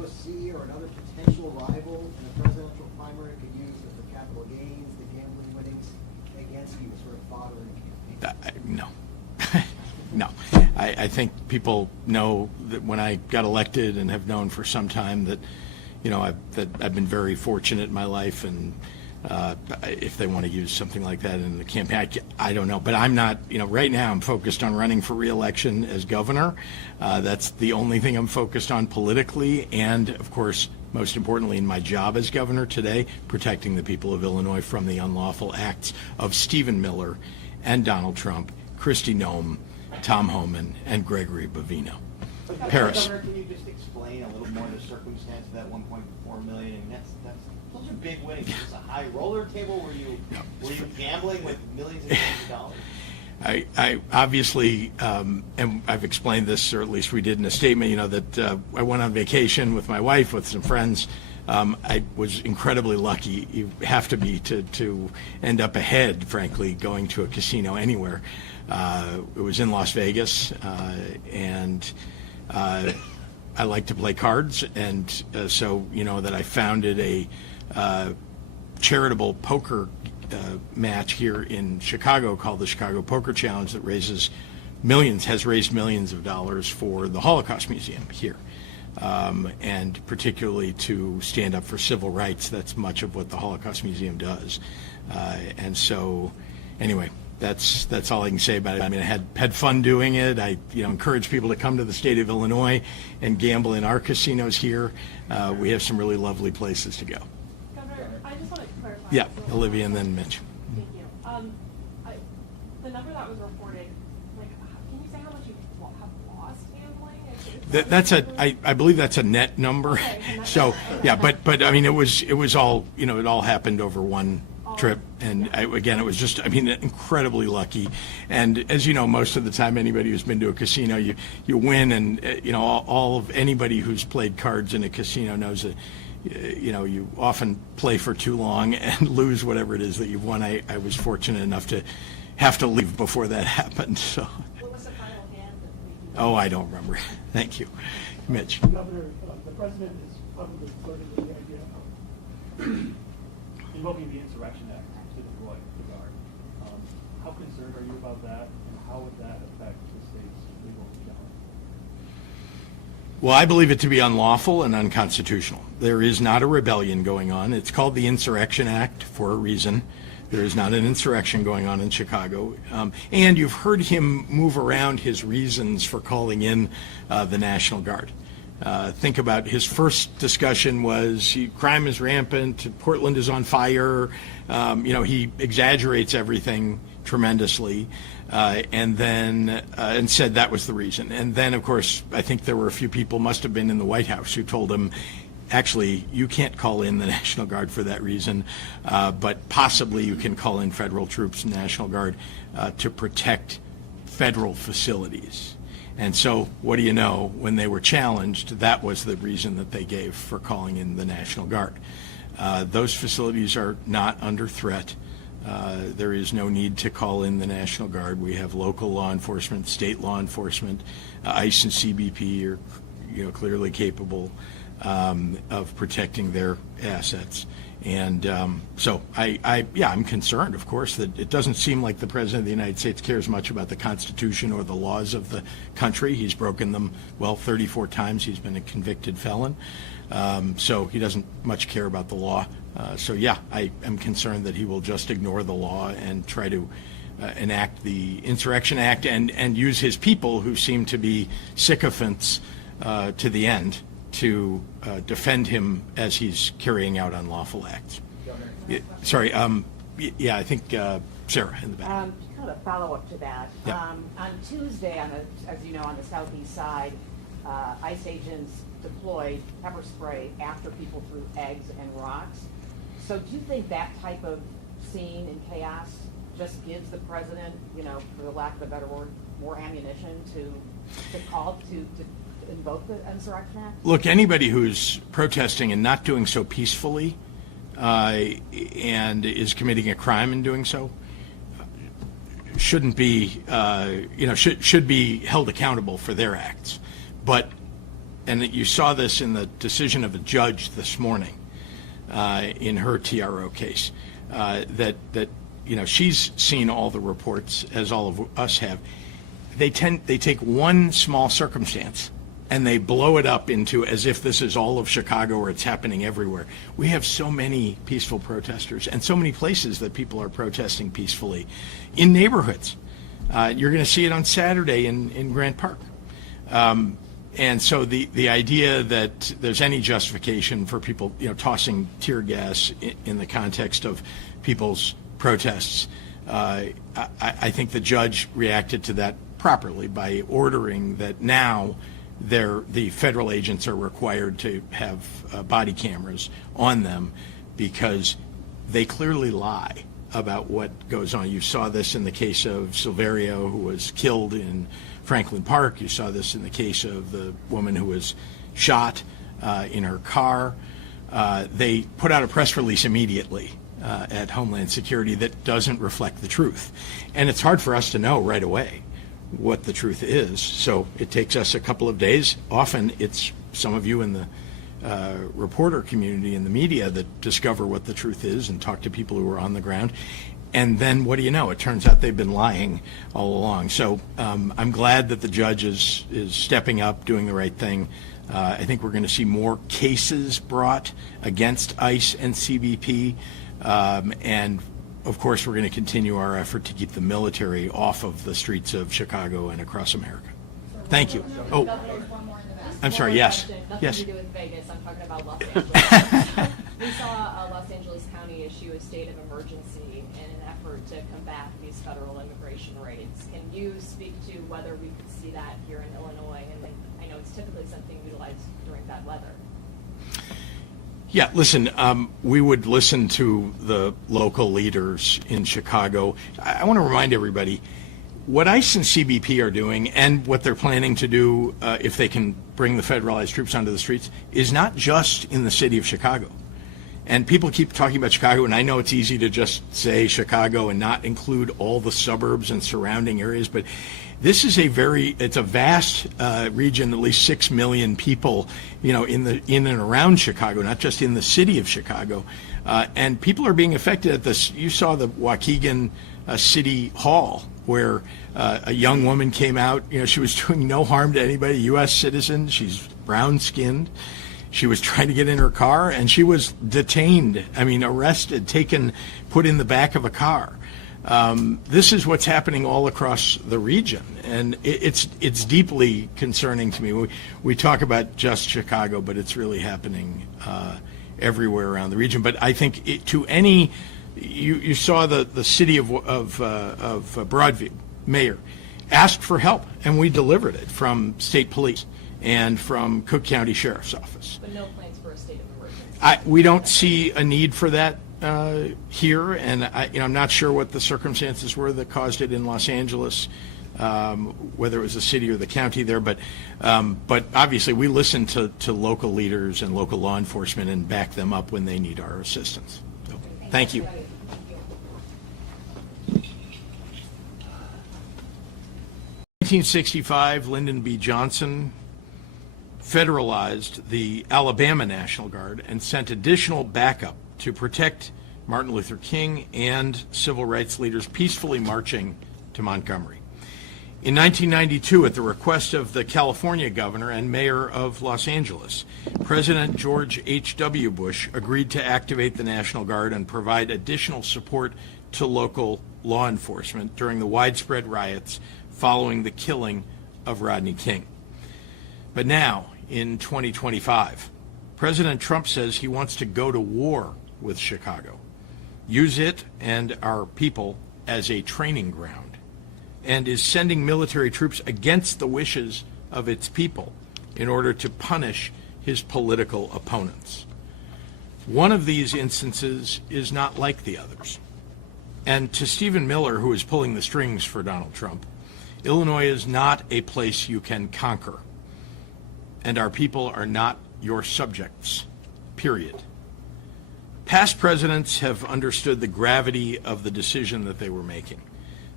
AOC or another potential rival in a presidential primary could use the capital gains, the gambling winnings against you, sort of fodder in the campaign? No. No. I think people know that when I got elected, and have known for some time, that I've been very fortunate in my life, and if they want to use something like that in the campaign, I don't know. But I'm not, right now I'm focused on running for re-election as governor. That's the only thing I'm focused on politically, and of course, most importantly in my job as governor today, protecting the people of Illinois from the unlawful acts of Stephen Miller and Donald Trump, Kristi Noem, Tom Homan, and Gregory Bovino. Paris. Governor, can you just explain a little more the circumstance of that 1.4 million? And those are big winnings. Is this a high roller table? Were you gambling with millions and millions of dollars? I obviously, and I've explained this, or at least we did in a statement, that I went on vacation with my wife, with some friends. I was incredibly lucky. You have to be to end up ahead, frankly, going to a casino anywhere. It was in Las Vegas, and I like to play cards, and so that I founded a charitable poker match here in Chicago called the Chicago Poker Challenge that has raised millions of dollars for the Holocaust Museum here. And particularly to stand up for civil rights. That's much of what the Holocaust Museum does. And so, anyway, that's all I can say about it. I mean, I had fun doing it. I encourage people to come to the state of Illinois and gamble in our casinos here. We have some really lovely places to go. Governor, I just want to clarify. Yeah, Olivia and then Mitch. Thank you. The number that was reported, can you say how much you have lost gambling? I believe that's a net number. Okay, So yeah, but I mean, it was all, it all happened over one trip, and again, it was just, incredibly lucky. And as you know, most of the time, anybody who's been to a casino, you win, and all of anybody who's played cards in a casino knows that you often play for too long and lose whatever it is that you've won. I was fortunate enough to have to leave before that happened. So. What was the final hand that we Oh, I don't remember. Thank you, Mitch. Governor, the president is publicly flirting with the idea of invoking the Insurrection Act to deploy the Guard. How concerned are you about that, and how would that affect the state's legal challenge? Well, I believe it to be unlawful and unconstitutional. There is not a rebellion going on. It's called the Insurrection Act for a reason. There is not an insurrection going on in Chicago. And you've heard him move around his reasons for calling in the National Guard. Think about his first discussion was crime is rampant, Portland is on fire. He exaggerates everything tremendously, and then and said that was the reason. And then, of course, I think there were a few people, must have been in the White House, who told him, actually, you can't call in the National Guard for that reason, but possibly you can call in federal troops and National Guard to protect federal facilities. And so, what do you know, when they were challenged, that was the reason that they gave for calling in the National Guard. Those facilities are not under threat. There is no need to call in the National Guard. We have local law enforcement, state law enforcement, ICE and CBP are clearly capable of protecting their assets. And so I'm concerned, of course, that it doesn't seem like the President of the United States cares much about the Constitution or the laws of the country. He's broken them, 34 times. He's been a convicted felon. So he doesn't much care about the law. I am concerned that he will just ignore the law and try to enact the Insurrection Act and use his people, who seem to be sycophants to the end, to defend him as he's carrying out unlawful acts. I think Sarah in the back. Kind of a follow-up to that. Yeah. On Tuesday, as you know, on the southeast side, ICE agents deployed pepper spray after people threw eggs and rocks. So do you think that type of scene and chaos just gives the president, for the lack of a better word, more ammunition to call to invoke the Insurrection Act? Look, anybody who's protesting and not doing so peacefully and is committing a crime in doing so shouldn't be, should be held accountable for their acts. But and you saw this in the decision of a judge this morning in her TRO case, that she's seen all the reports, as all of us have. They take one small circumstance and they blow it up into as if this is all of Chicago or it's happening everywhere. We have so many peaceful protesters and so many places that people are protesting peacefully in neighborhoods. You're going to see it on Saturday in Grant Park. And so the idea that there's any justification for people, tossing tear gas in the context of people's protests, I think the judge reacted to that properly by ordering that now the federal agents are required to have body cameras on them because they clearly lie about what goes on. You saw this in the case of Silverio, who was killed in Franklin Park. You saw this in the case of the woman who was shot in her car. They put out a press release immediately at Homeland Security that doesn't reflect the truth. And it's hard for us to know right away what the truth is. So it takes us a couple of days. Often it's some of you in the reporter community and the media that discover what the truth is and talk to people who are on the ground. And then what do you know? It turns out they've been lying all along. So I'm glad that the judge is stepping up, doing the right thing. I think we're going to see more cases brought against ICE and CBP. And of course, we're going to continue our effort to keep the military off of the streets of Chicago and across America. Thank you. Oh, I'm sorry. Yes. Nothing Yes. to do with Vegas. I'm talking about Los Angeles. We saw Los Angeles County issue a state of emergency in an effort to combat these federal immigration raids. Can you speak to whether we could see that here in Illinois? And I know it's typically something utilized during bad weather. Yeah, listen, we would listen to the local leaders in Chicago. I want to remind everybody, what ICE and CBP are doing and what they're planning to do if they can bring the federalized troops onto the streets is not just in the city of Chicago. And people keep talking about Chicago, and I know it's easy to just say Chicago and not include all the suburbs and surrounding areas, but this is it's a vast region, at least 6 million people, in and around Chicago, not just in the city of Chicago. And people are being affected at this. You saw the Waukegan City Hall, where a young woman came out. She was doing no harm to anybody, U.S. citizen. She's brown-skinned. She was trying to get in her car, and she was detained, arrested, taken, put in the back of a car. This is what's happening all across the region, and it's deeply concerning to me. We talk about just Chicago, but it's really happening everywhere around the region. But I think you saw the city of Broadview mayor asked for help, and we delivered it from state police and from Cook County Sheriff's Office. But no plans for a state of emergency. We don't see a need for that here, and I'm not sure what the circumstances were that caused it in Los Angeles, whether it was the city or the county there. But obviously, we listen to local leaders and local law enforcement and back them up when they need our assistance. So, thank you. 1965, Lyndon B. Johnson federalized the Alabama National Guard and sent additional backup to protect Martin Luther King and civil rights leaders peacefully marching to Montgomery. In 1992, at the request of the California governor and mayor of Los Angeles, President George H.W. Bush agreed to activate the National Guard and provide additional support to local law enforcement during the widespread riots following the killing of Rodney King. But now, in 2025, President Trump says he wants to go to war with Chicago, use it and our people as a training ground, and is sending military troops against the wishes of its people in order to punish his political opponents. One of these instances is not like the others. And to Stephen Miller, who is pulling the strings for Donald Trump, Illinois is not a place you can conquer, and our people are not your subjects, period. Past presidents have understood the gravity of the decision that they were making.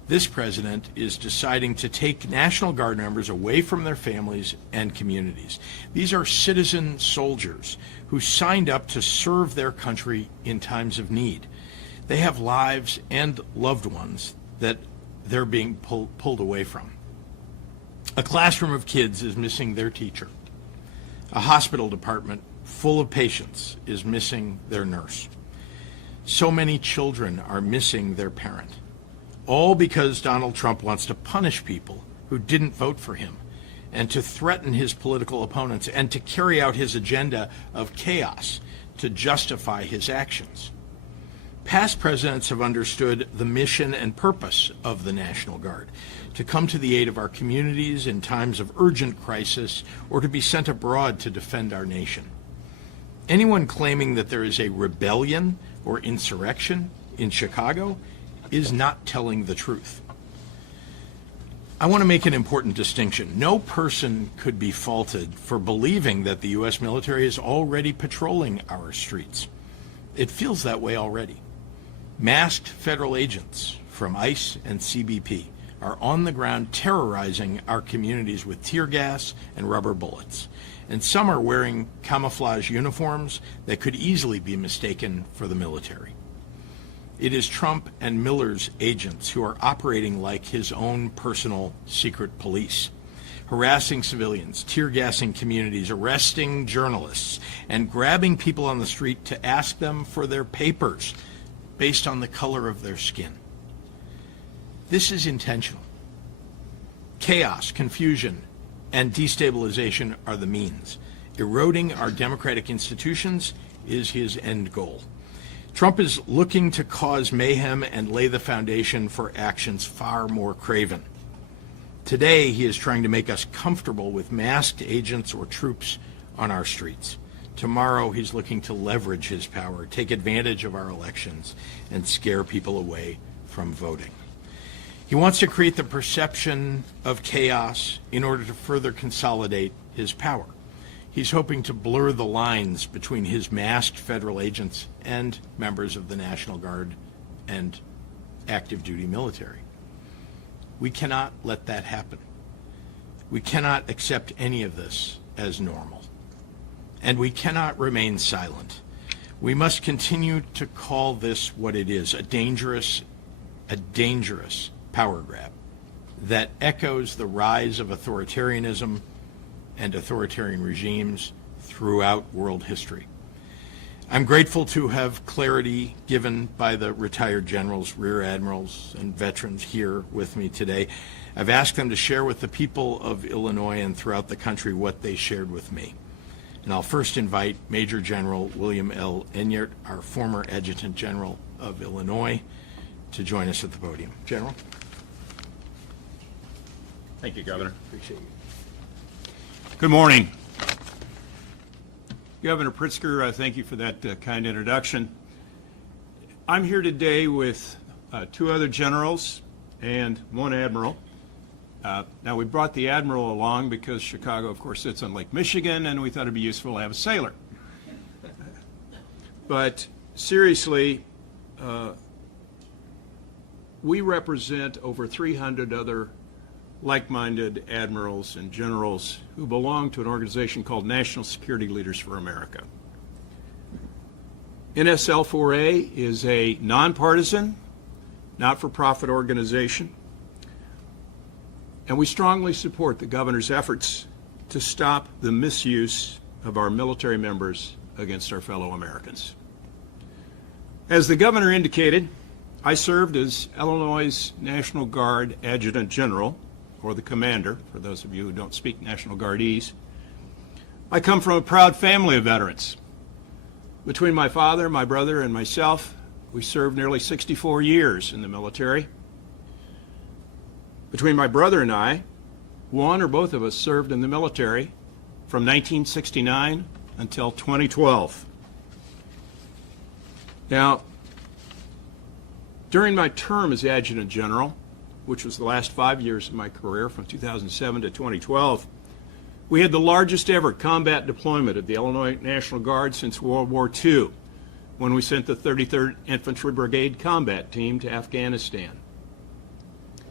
This president is deciding to take National Guard members away from their families and communities. These are citizen soldiers who signed up to serve their country in times of need. They have lives and loved ones that they're being pulled away from. A classroom of kids is missing their teacher. A hospital department full of patients is missing their nurse. So many children are missing their parent. All because Donald Trump wants to punish people who didn't vote for him and to threaten his political opponents and to carry out his agenda of chaos to justify his actions. Past presidents have understood the mission and purpose of the National Guard, to come to the aid of our communities in times of urgent crisis or to be sent abroad to defend our nation. Anyone claiming that there is a rebellion or insurrection in Chicago is not telling the truth. I want to make an important distinction. No person could be faulted for believing that the U.S. military is already patrolling our streets. It feels that way already. Masked federal agents from ICE and CBP are on the ground terrorizing our communities with tear gas and rubber bullets. And some are wearing camouflage uniforms that could easily be mistaken for the military. It is Trump and Miller's agents who are operating like his own personal secret police, harassing civilians, tear gassing communities, arresting journalists, and grabbing people on the street to ask them for their papers based on the color of their skin. This is intentional. Chaos, confusion, and destabilization are the means. Eroding our democratic institutions is his end goal. Trump is looking to cause mayhem and lay the foundation for actions far more craven. Today, he is trying to make us comfortable with masked agents or troops on our streets. Tomorrow, he's looking to leverage his power, take advantage of our elections, and scare people away from voting. He wants to create the perception of chaos in order to further consolidate his power. He's hoping to blur the lines between his masked federal agents and members of the National Guard and active duty military. We cannot let that happen. We cannot accept any of this as normal. And we cannot remain silent. We must continue to call this what it is, a dangerous power grab that echoes the rise of authoritarianism and authoritarian regimes throughout world history. I'm grateful to have clarity given by the retired generals, rear admirals, and veterans here with me today. I've asked them to share with the people of Illinois and throughout the country what they shared with me. And I'll first invite Major General William L. Enyart, our former Adjutant General of Illinois, to join us at the podium. General. Thank you, Governor. Appreciate you. Good morning. Governor Pritzker, thank you for that kind introduction. I'm here today with two other generals and one admiral. Now, we brought the admiral along because Chicago, of course, sits on Lake Michigan, and we thought it'd be useful to have a sailor. But seriously, we represent over 300 other like-minded admirals and generals who belong to an organization called National Security Leaders for America. NSL4A is a nonpartisan, not-for-profit organization, and we strongly support the governor's efforts to stop the misuse of our military members against our fellow Americans. As the governor indicated, I served as Illinois' National Guard Adjutant General, or the commander, for those of you who don't speak National Guardese. I come from a proud family of veterans. Between my father, my brother, and myself, we served nearly 64 years in the military. Between my brother and I, one or both of us served in the military from 1969 until 2012. Now, during my term as Adjutant General, which was the last 5 years of my career from 2007 to 2012, we had the largest ever combat deployment of the Illinois National Guard since World War II, when we sent the 33rd Infantry Brigade Combat Team to Afghanistan.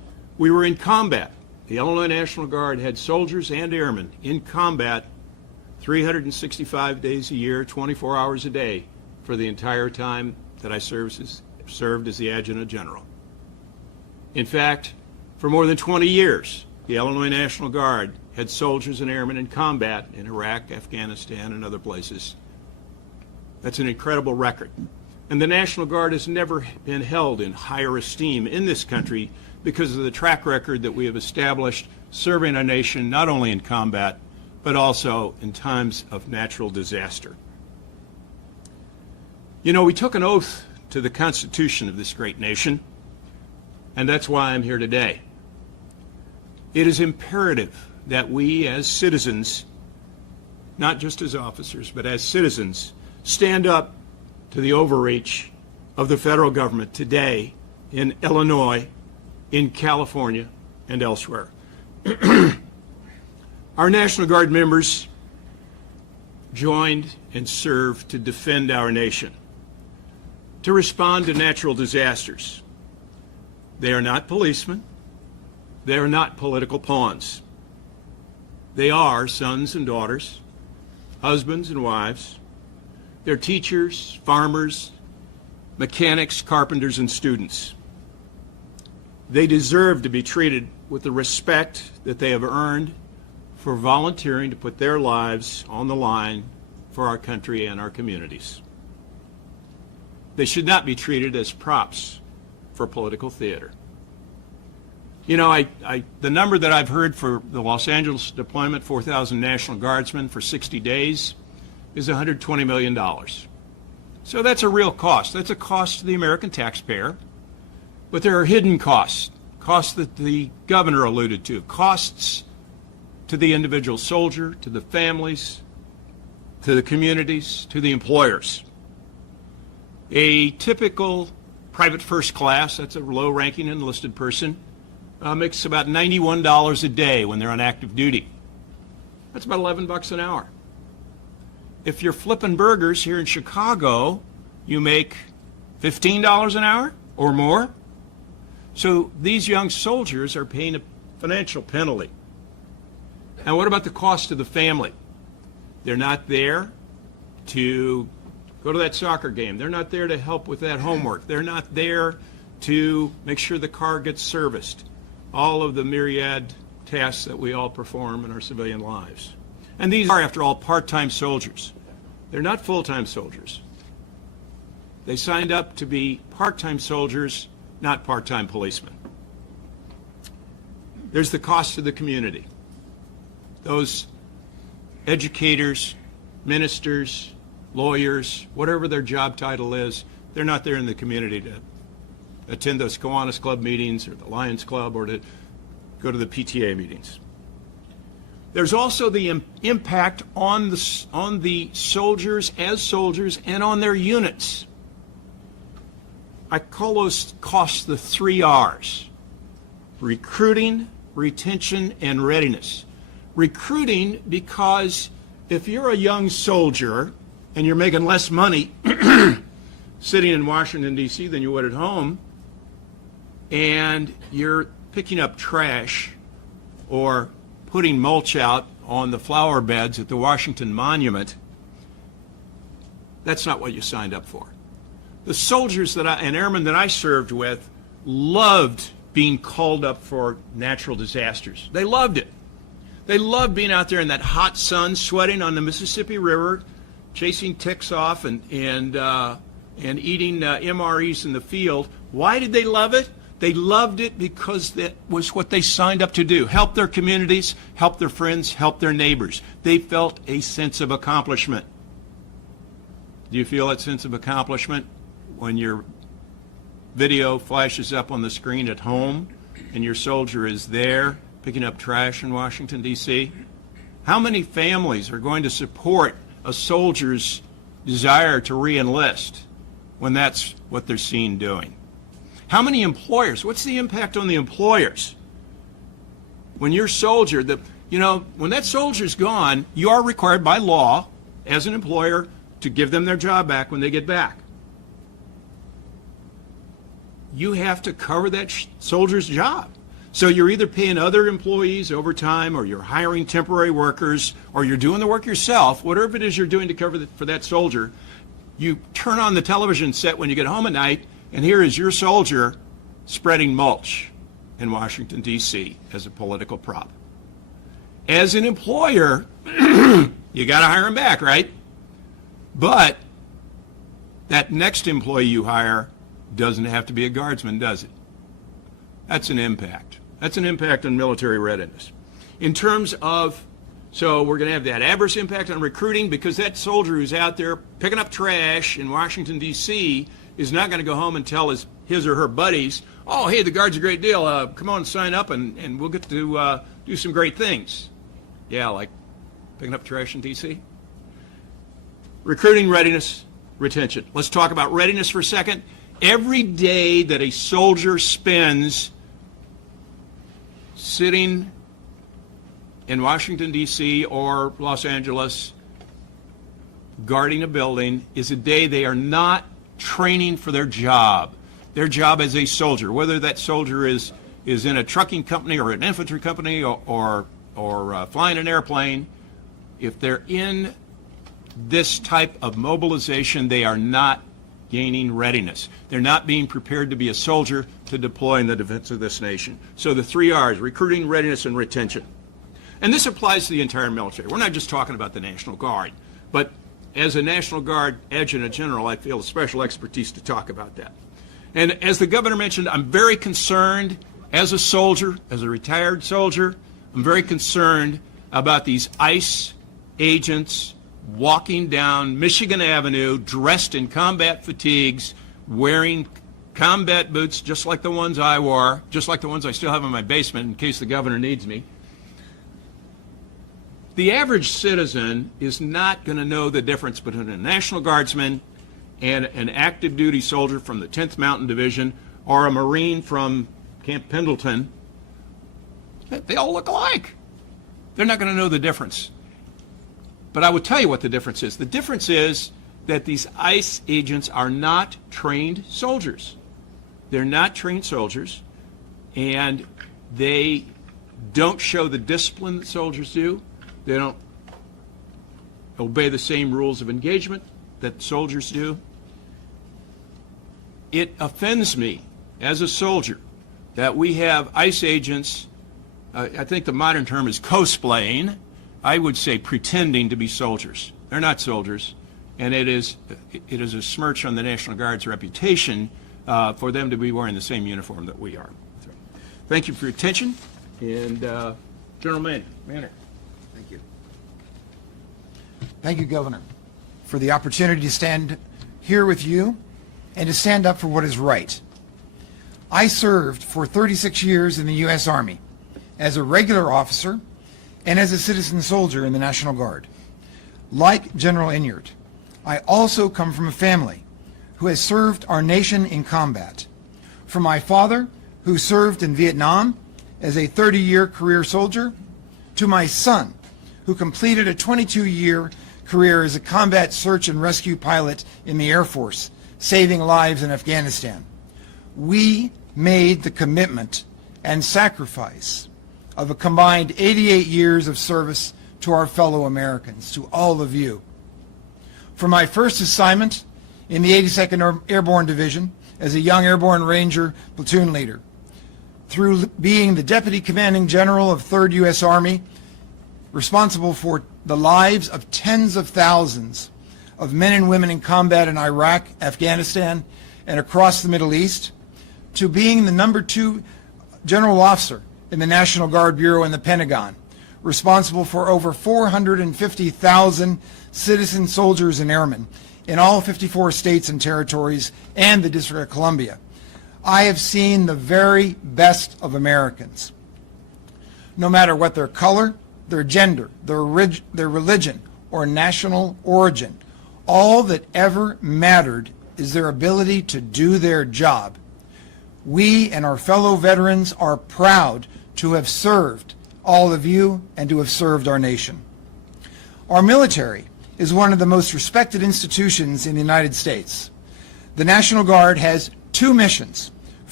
We were in combat. The Illinois National Guard had soldiers and airmen in combat 365 days a year, 24 hours a day for the entire time that I served as the Adjutant General. In fact, for more than 20 years, the Illinois National Guard had soldiers and airmen in combat in Iraq, Afghanistan, and other places. That's an incredible record. And the National Guard has never been held in higher esteem in this country because of the track record that we have established serving our nation not only in combat, but also in times of natural disaster. You know, we took an oath to the Constitution of this great nation, and that's why I'm here today. It is imperative that we as citizens, not just as officers, but as citizens, stand up to the overreach of the federal government today in Illinois, in California, and elsewhere. Our National Guard members joined and served to defend our nation, to respond to natural disasters. They are not policemen. They are not political pawns. They are sons and daughters, husbands and wives. They're teachers, farmers, mechanics, carpenters, and students. They deserve to be treated with the respect that they have earned for volunteering to put their lives on the line for our country and our communities. They should not be treated as props for political theater. You know, the number that I've heard for the Los Angeles deployment, 4,000 National Guardsmen for 60 days, is $120 million. So that's a real cost. That's a cost to the American taxpayer. But there are hidden costs, costs that the governor alluded to, costs to the individual soldier, to the families, to the communities, to the employers. A typical private first class, that's a low-ranking enlisted person, makes about $91 a day when they're on active duty. That's about $11 an hour. If you're flipping burgers here in Chicago, you make $15 an hour or more. So these young soldiers are paying a financial penalty. And what about the cost to the family? They're not there to go to that soccer game. They're not there to help with that homework. They're not there to make sure the car gets serviced. All of the myriad tasks that we all perform in our civilian lives. And these are, after all, part-time soldiers. They're not full-time soldiers. They signed up to be part-time soldiers, not part-time policemen. There's the cost to the community. Those educators, ministers, lawyers, whatever their job title is, they're not there in the community to attend those Kiwanis Club meetings or the Lions Club or to go to the PTA meetings. There's also the impact on the soldiers as soldiers and on their units. I call those costs the 3 R's: recruiting, retention, and readiness. Recruiting, because if you're a young soldier and you're making less money sitting in Washington, D.C. than you would at home, and you're picking up trash or putting mulch out on the flower beds at the Washington Monument, that's not what you signed up for. The soldiers and airmen that I served with loved being called up for natural disasters. They loved it. They loved being out there in that hot sun, sweating on the Mississippi River, chasing ticks off and eating MREs in the field. Why did they love it? They loved it because that was what they signed up to do. Help their communities, help their friends, help their neighbors. They felt a sense of accomplishment. Do you feel that sense of accomplishment when your video flashes up on the screen at home and your soldier is there picking up trash in Washington, D.C.? How many families are going to support a soldier's desire to re-enlist when that's what they're seen doing? How many employers? What's the impact on the employers? When your soldier, when that soldier's gone, you are required by law as an employer to give them their job back when they get back. You have to cover that soldier's job. So you're either paying other employees overtime, or you're hiring temporary workers, or you're doing the work yourself. Whatever it is you're doing to cover for that soldier, you turn on the television set when you get home at night, and here is your soldier spreading mulch in Washington, D.C. as a political prop. As an employer, you got to hire him back, right? But that next employee you hire doesn't have to be a guardsman, does it? That's an impact. That's an impact on military readiness. In terms of, so we're going to have that adverse impact on recruiting, because that soldier who's out there picking up trash in Washington, D.C. is not going to go home and tell his or her buddies, oh, hey, the Guard's a great deal. Come on, sign up, and we'll get to do some great things. Yeah, like picking up trash in D.C. Recruiting, readiness, retention. Let's talk about readiness for a second. Every day that a soldier spends sitting in Washington, D.C. or Los Angeles guarding a building is a day they are not training for their job as a soldier, whether that soldier is in a trucking company or an infantry company or flying an airplane. If they're in this type of mobilization, they are not gaining readiness. They're not being prepared to be a soldier to deploy in the defense of this nation. So the 3 R's, recruiting, readiness, and retention. And this applies to the entire military. We're not just talking about the National Guard, but as a National Guard adjutant general, I feel a special expertise to talk about that. And as the governor mentioned, I'm very concerned as a soldier, as a retired soldier, I'm very concerned about these ICE agents walking down Michigan Avenue dressed in combat fatigues, wearing combat boots just like the ones I wore, just like the ones I still have in my basement in case the governor needs me. The average citizen is not going to know the difference between a National Guardsman and an active duty soldier from the 10th Mountain Division or a Marine from Camp Pendleton. They all look alike. They're not going to know the difference. But I will tell you what the difference is. The difference is that these ICE agents are not trained soldiers. They're not trained soldiers, and they don't show the discipline that soldiers do. They don't obey the same rules of engagement that soldiers do. It offends me as a soldier that we have ICE agents, I think the modern term is cosplaying, I would say pretending to be soldiers. They're not soldiers, and it is a smirch on the National Guard's reputation for them to be wearing the same uniform that we are. So, thank you for your attention, and General Manner. Thank you. Thank you, Governor, for the opportunity to stand here with you and to stand up for what is right. I served for 36 years in the U.S. Army as a regular officer and as a citizen soldier in the National Guard. Like General Inyard, I also come from a family who has served our nation in combat. From my father, who served in Vietnam as a 30-year career soldier, to my son, who completed a 22-year career as a combat search and rescue pilot in the Air Force, saving lives in Afghanistan. We made the commitment and sacrifice of a combined 88 years of service to our fellow Americans, to all of you. For my first assignment in the 82nd Airborne Division as a young Airborne Ranger platoon leader, through being the Deputy Commanding General of 3rd U.S. Army, responsible for the lives of tens of thousands of men and women in combat in Iraq, Afghanistan, and across the Middle East, to being the #2 General Officer in the National Guard Bureau in the Pentagon, responsible for over 450,000 citizen soldiers and airmen in all 54 states and territories and the District of Columbia. I have seen the very best of Americans, no matter what their color, their gender, their religion, or national origin. All that ever mattered is their ability to do their job. We and our fellow veterans are proud to have served all of you and to have served our nation. Our military is one of the most respected institutions in the United States. The National Guard has two missions.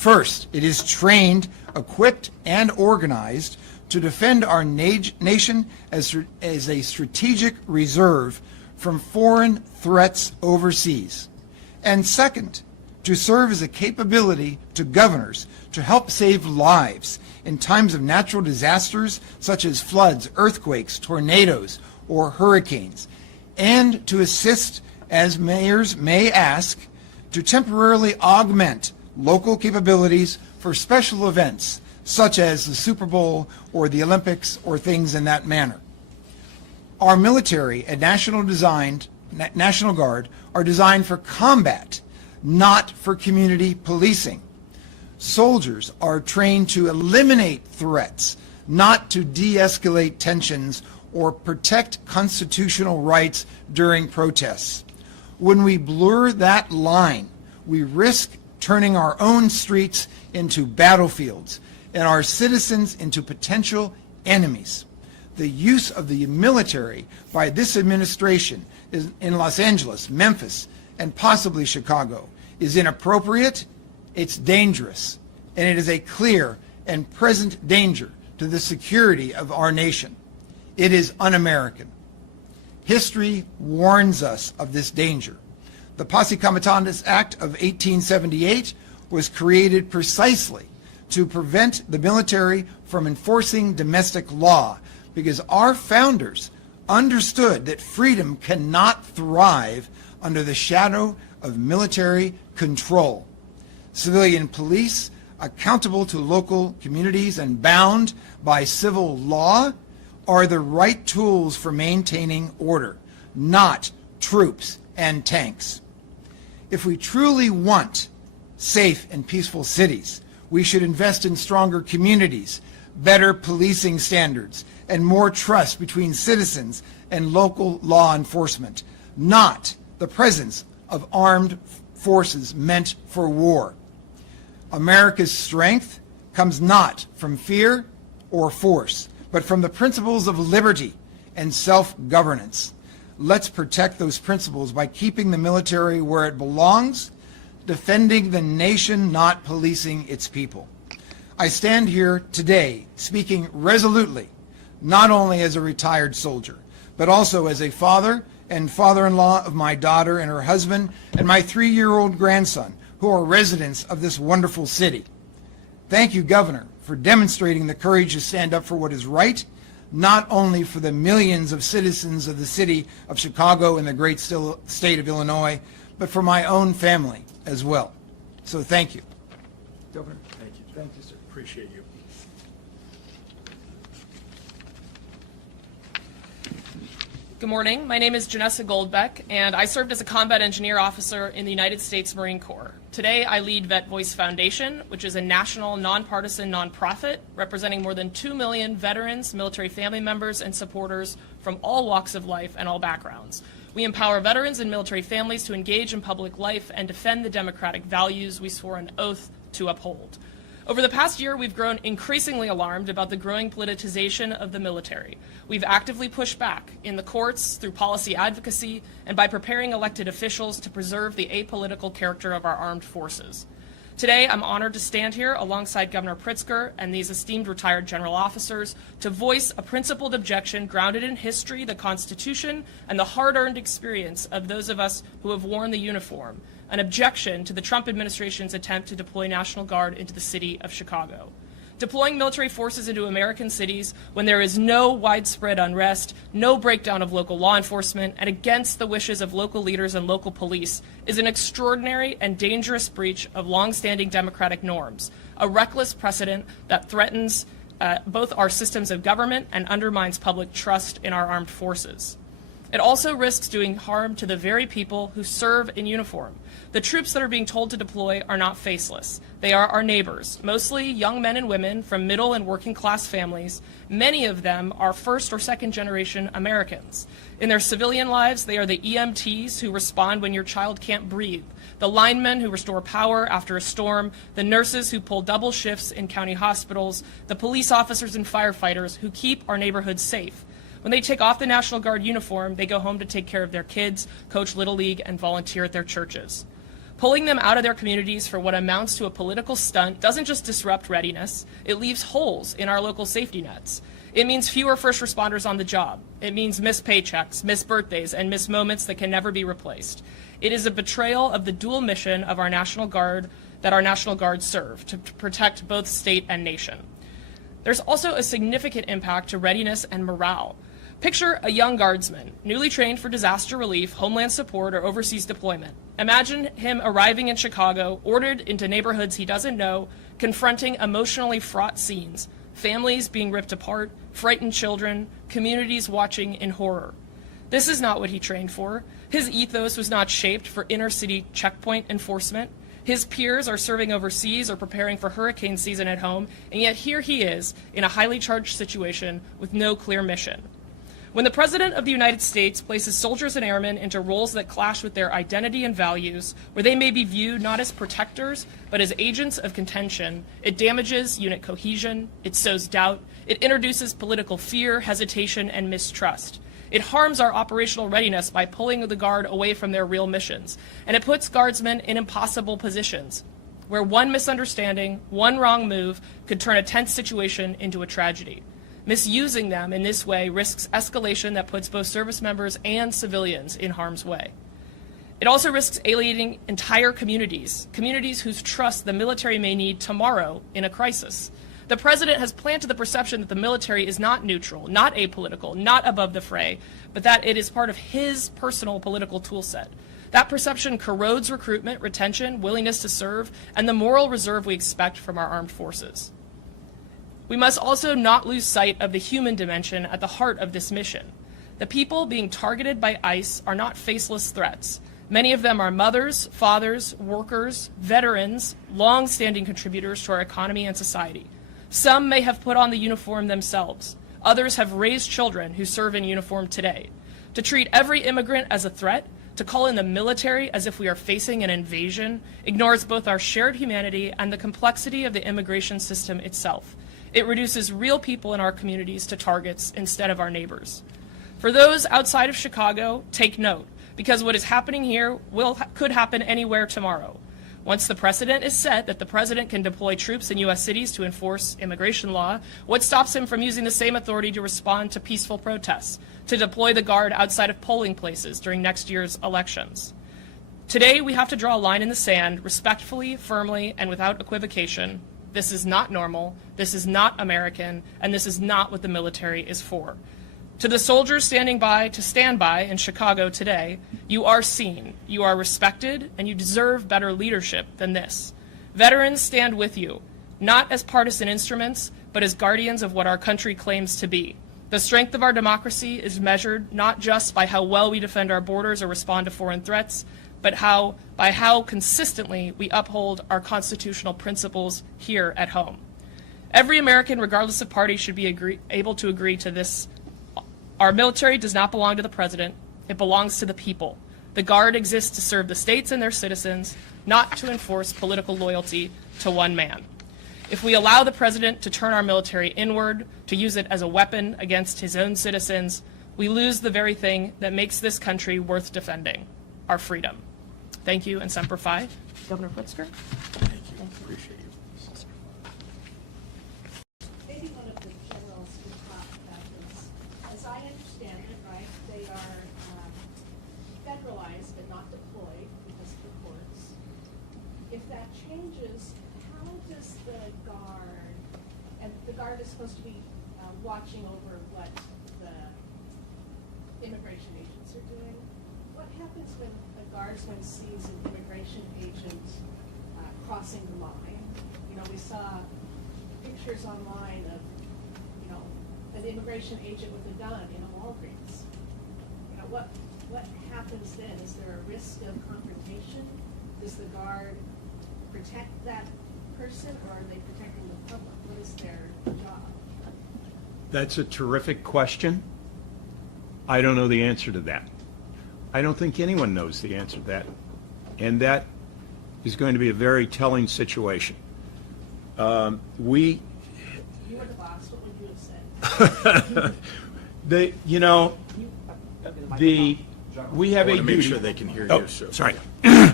First, it is trained, equipped, and organized to defend our nation as a strategic reserve from foreign threats overseas. And second, to serve as a capability to governors to help save lives in times of natural disasters such as floods, earthquakes, tornadoes, or hurricanes, and to assist, as mayors may ask, to temporarily augment local capabilities for special events such as the Super Bowl or the Olympics or things in that manner. Our military and National Guard are designed for combat, not for community policing. Soldiers are trained to eliminate threats, not to de-escalate tensions or protect constitutional rights during protests. When we blur that line, we risk turning our own streets into battlefields and our citizens into potential enemies. The use of the military by this administration in Los Angeles, Memphis, and possibly Chicago is inappropriate, it's dangerous, and it is a clear and present danger to the security of our nation. It is un-American. History warns us of this danger. The Posse Comitatus Act of 1878 was created precisely to prevent the military from enforcing domestic law, because our founders understood that freedom cannot thrive under the shadow of military control. Civilian police, accountable to local communities and bound by civil law, are the right tools for maintaining order, not troops and tanks. If we truly want safe and peaceful cities, we should invest in stronger communities, better policing standards, and more trust between citizens and local law enforcement, not the presence of armed forces meant for war. America's strength comes not from fear or force, but from the principles of liberty and self-governance. Let's protect those principles by keeping the military where it belongs, defending the nation, not policing its people. I stand here today speaking resolutely, not only as a retired soldier, but also as a father and father-in-law of my daughter and her husband and my 3-year-old grandson, who are residents of this wonderful city. Thank you, Governor, for demonstrating the courage to stand up for what is right, not only for the millions of citizens of the city of Chicago and the great state of Illinois, but for my own family as well. So thank you. Governor. Thank you. Thank you, sir. Appreciate you. Good morning. My name is Janessa Goldbeck, and I served as a combat engineer officer in the United States Marine Corps. Today, I lead Vet Voice Foundation, which is a national, nonpartisan nonprofit representing more than 2 million veterans, military family members, and supporters from all walks of life and all backgrounds. We empower veterans and military families to engage in public life and defend the democratic values we swore an oath to uphold. Over the past year, we've grown increasingly alarmed about the growing politicization of the military. We've actively pushed back in the courts, through policy advocacy, and by preparing elected officials to preserve the apolitical character of our armed forces. Today, I'm honored to stand here alongside Governor Pritzker and these esteemed retired general officers to voice a principled objection grounded in history, the Constitution, and the hard-earned experience of those of us who have worn the uniform, an objection to the Trump administration's attempt to deploy National Guard into the city of Chicago. Deploying military forces into American cities when there is no widespread unrest, no breakdown of local law enforcement, and against the wishes of local leaders and local police is an extraordinary and dangerous breach of longstanding democratic norms, a reckless precedent that threatens both our systems of government and undermines public trust in our armed forces. It also risks doing harm to the very people who serve in uniform. The troops that are being told to deploy are not faceless. They are our neighbors, mostly young men and women from middle and working class families. Many of them are first or second generation Americans. In their civilian lives, they are the EMTs who respond when your child can't breathe, the linemen who restore power after a storm, the nurses who pull double shifts in county hospitals, the police officers and firefighters who keep our neighborhoods safe. When they take off the National Guard uniform, they go home to take care of their kids, coach Little League, and volunteer at their churches. Pulling them out of their communities for what amounts to a political stunt doesn't just disrupt readiness, it leaves holes in our local safety nets. It means fewer first responders on the job. It means missed paychecks, missed birthdays, and missed moments that can never be replaced. It is a betrayal of the dual mission of our National Guard that our National Guard serve, to protect both state and nation. There's also a significant impact to readiness and morale. Picture a young guardsman, newly trained for disaster relief, homeland support, or overseas deployment. Imagine him arriving in Chicago, ordered into neighborhoods he doesn't know, confronting emotionally fraught scenes, families being ripped apart, frightened children, communities watching in horror. This is not what he trained for. His ethos was not shaped for inner-city checkpoint enforcement. His peers are serving overseas or preparing for hurricane season at home, and yet here he is in a highly charged situation with no clear mission. When the President of the United States places soldiers and airmen into roles that clash with their identity and values, where they may be viewed not as protectors, but as agents of contention, it damages unit cohesion, it sows doubt, it introduces political fear, hesitation, and mistrust. It harms our operational readiness by pulling the Guard away from their real missions, and it puts Guardsmen in impossible positions, where one misunderstanding, one wrong move could turn a tense situation into a tragedy. Misusing them in this way risks escalation that puts both service members and civilians in harm's way. It also risks alienating entire communities, communities whose trust the military may need tomorrow in a crisis. The President has planted the perception that the military is not neutral, not apolitical, not above the fray, but that it is part of his personal political toolset. That perception corrodes recruitment, retention, willingness to serve, and the moral reserve we expect from our armed forces. We must also not lose sight of the human dimension at the heart of this mission. The people being targeted by ICE are not faceless threats. Many of them are mothers, fathers, workers, veterans, long-standing contributors to our economy and society. Some may have put on the uniform themselves. Others have raised children who serve in uniform today. To treat every immigrant as a threat, to call in the military as if we are facing an invasion, ignores both our shared humanity and the complexity of the immigration system itself. It reduces real people in our communities to targets instead of our neighbors. For those outside of Chicago, take note, because what is happening here could happen anywhere tomorrow. Once the precedent is set that the President can deploy troops in U.S. cities to enforce immigration law, what stops him from using the same authority to respond to peaceful protests, to deploy the Guard outside of polling places during next year's elections? Today, we have to draw a line in the sand, respectfully, firmly, and without equivocation. This is not normal, this is not American, and this is not what the military is for. To the soldiers standing by to stand by in Chicago today, you are seen, you are respected, and you deserve better leadership than this. Veterans stand with you, not as partisan instruments, but as guardians of what our country claims to be. The strength of our democracy is measured not just by how well we defend our borders or respond to foreign threats, but by how consistently we uphold our constitutional principles here at home. Every American, regardless of party, should be able to agree to this. Our military does not belong to the President. It belongs to the people. The Guard exists to serve the states and their citizens, not to enforce political loyalty to one man. If we allow the President to turn our military inward, to use it as a weapon against his own citizens, we lose the very thing that makes this country worth defending, our freedom. Thank you, and Semper Fi. Governor Pritzker. Thank you. Appreciate you. Maybe one of the generals can talk about this. As I understand it, right, they are federalized but not deployed because of the courts. If that changes, how does the Guard, and the Guard is supposed to be watching over what the immigration agents are doing, what happens when a Guardsman sees an immigration agent crossing the line? You know, we saw pictures online of, you know, an immigration agent with a gun in a Walgreens. You know, what happens then? Is there a risk of confrontation? Does the Guard protect that person, or are they protecting the public? What is their job? That's a terrific question. I don't know the answer to that. I don't think anyone knows the answer to that. And that is going to be a very telling situation. You were the boss, what would you have said? You know, we have I a want to make duty. sure they can hear Oh, you. So. sorry.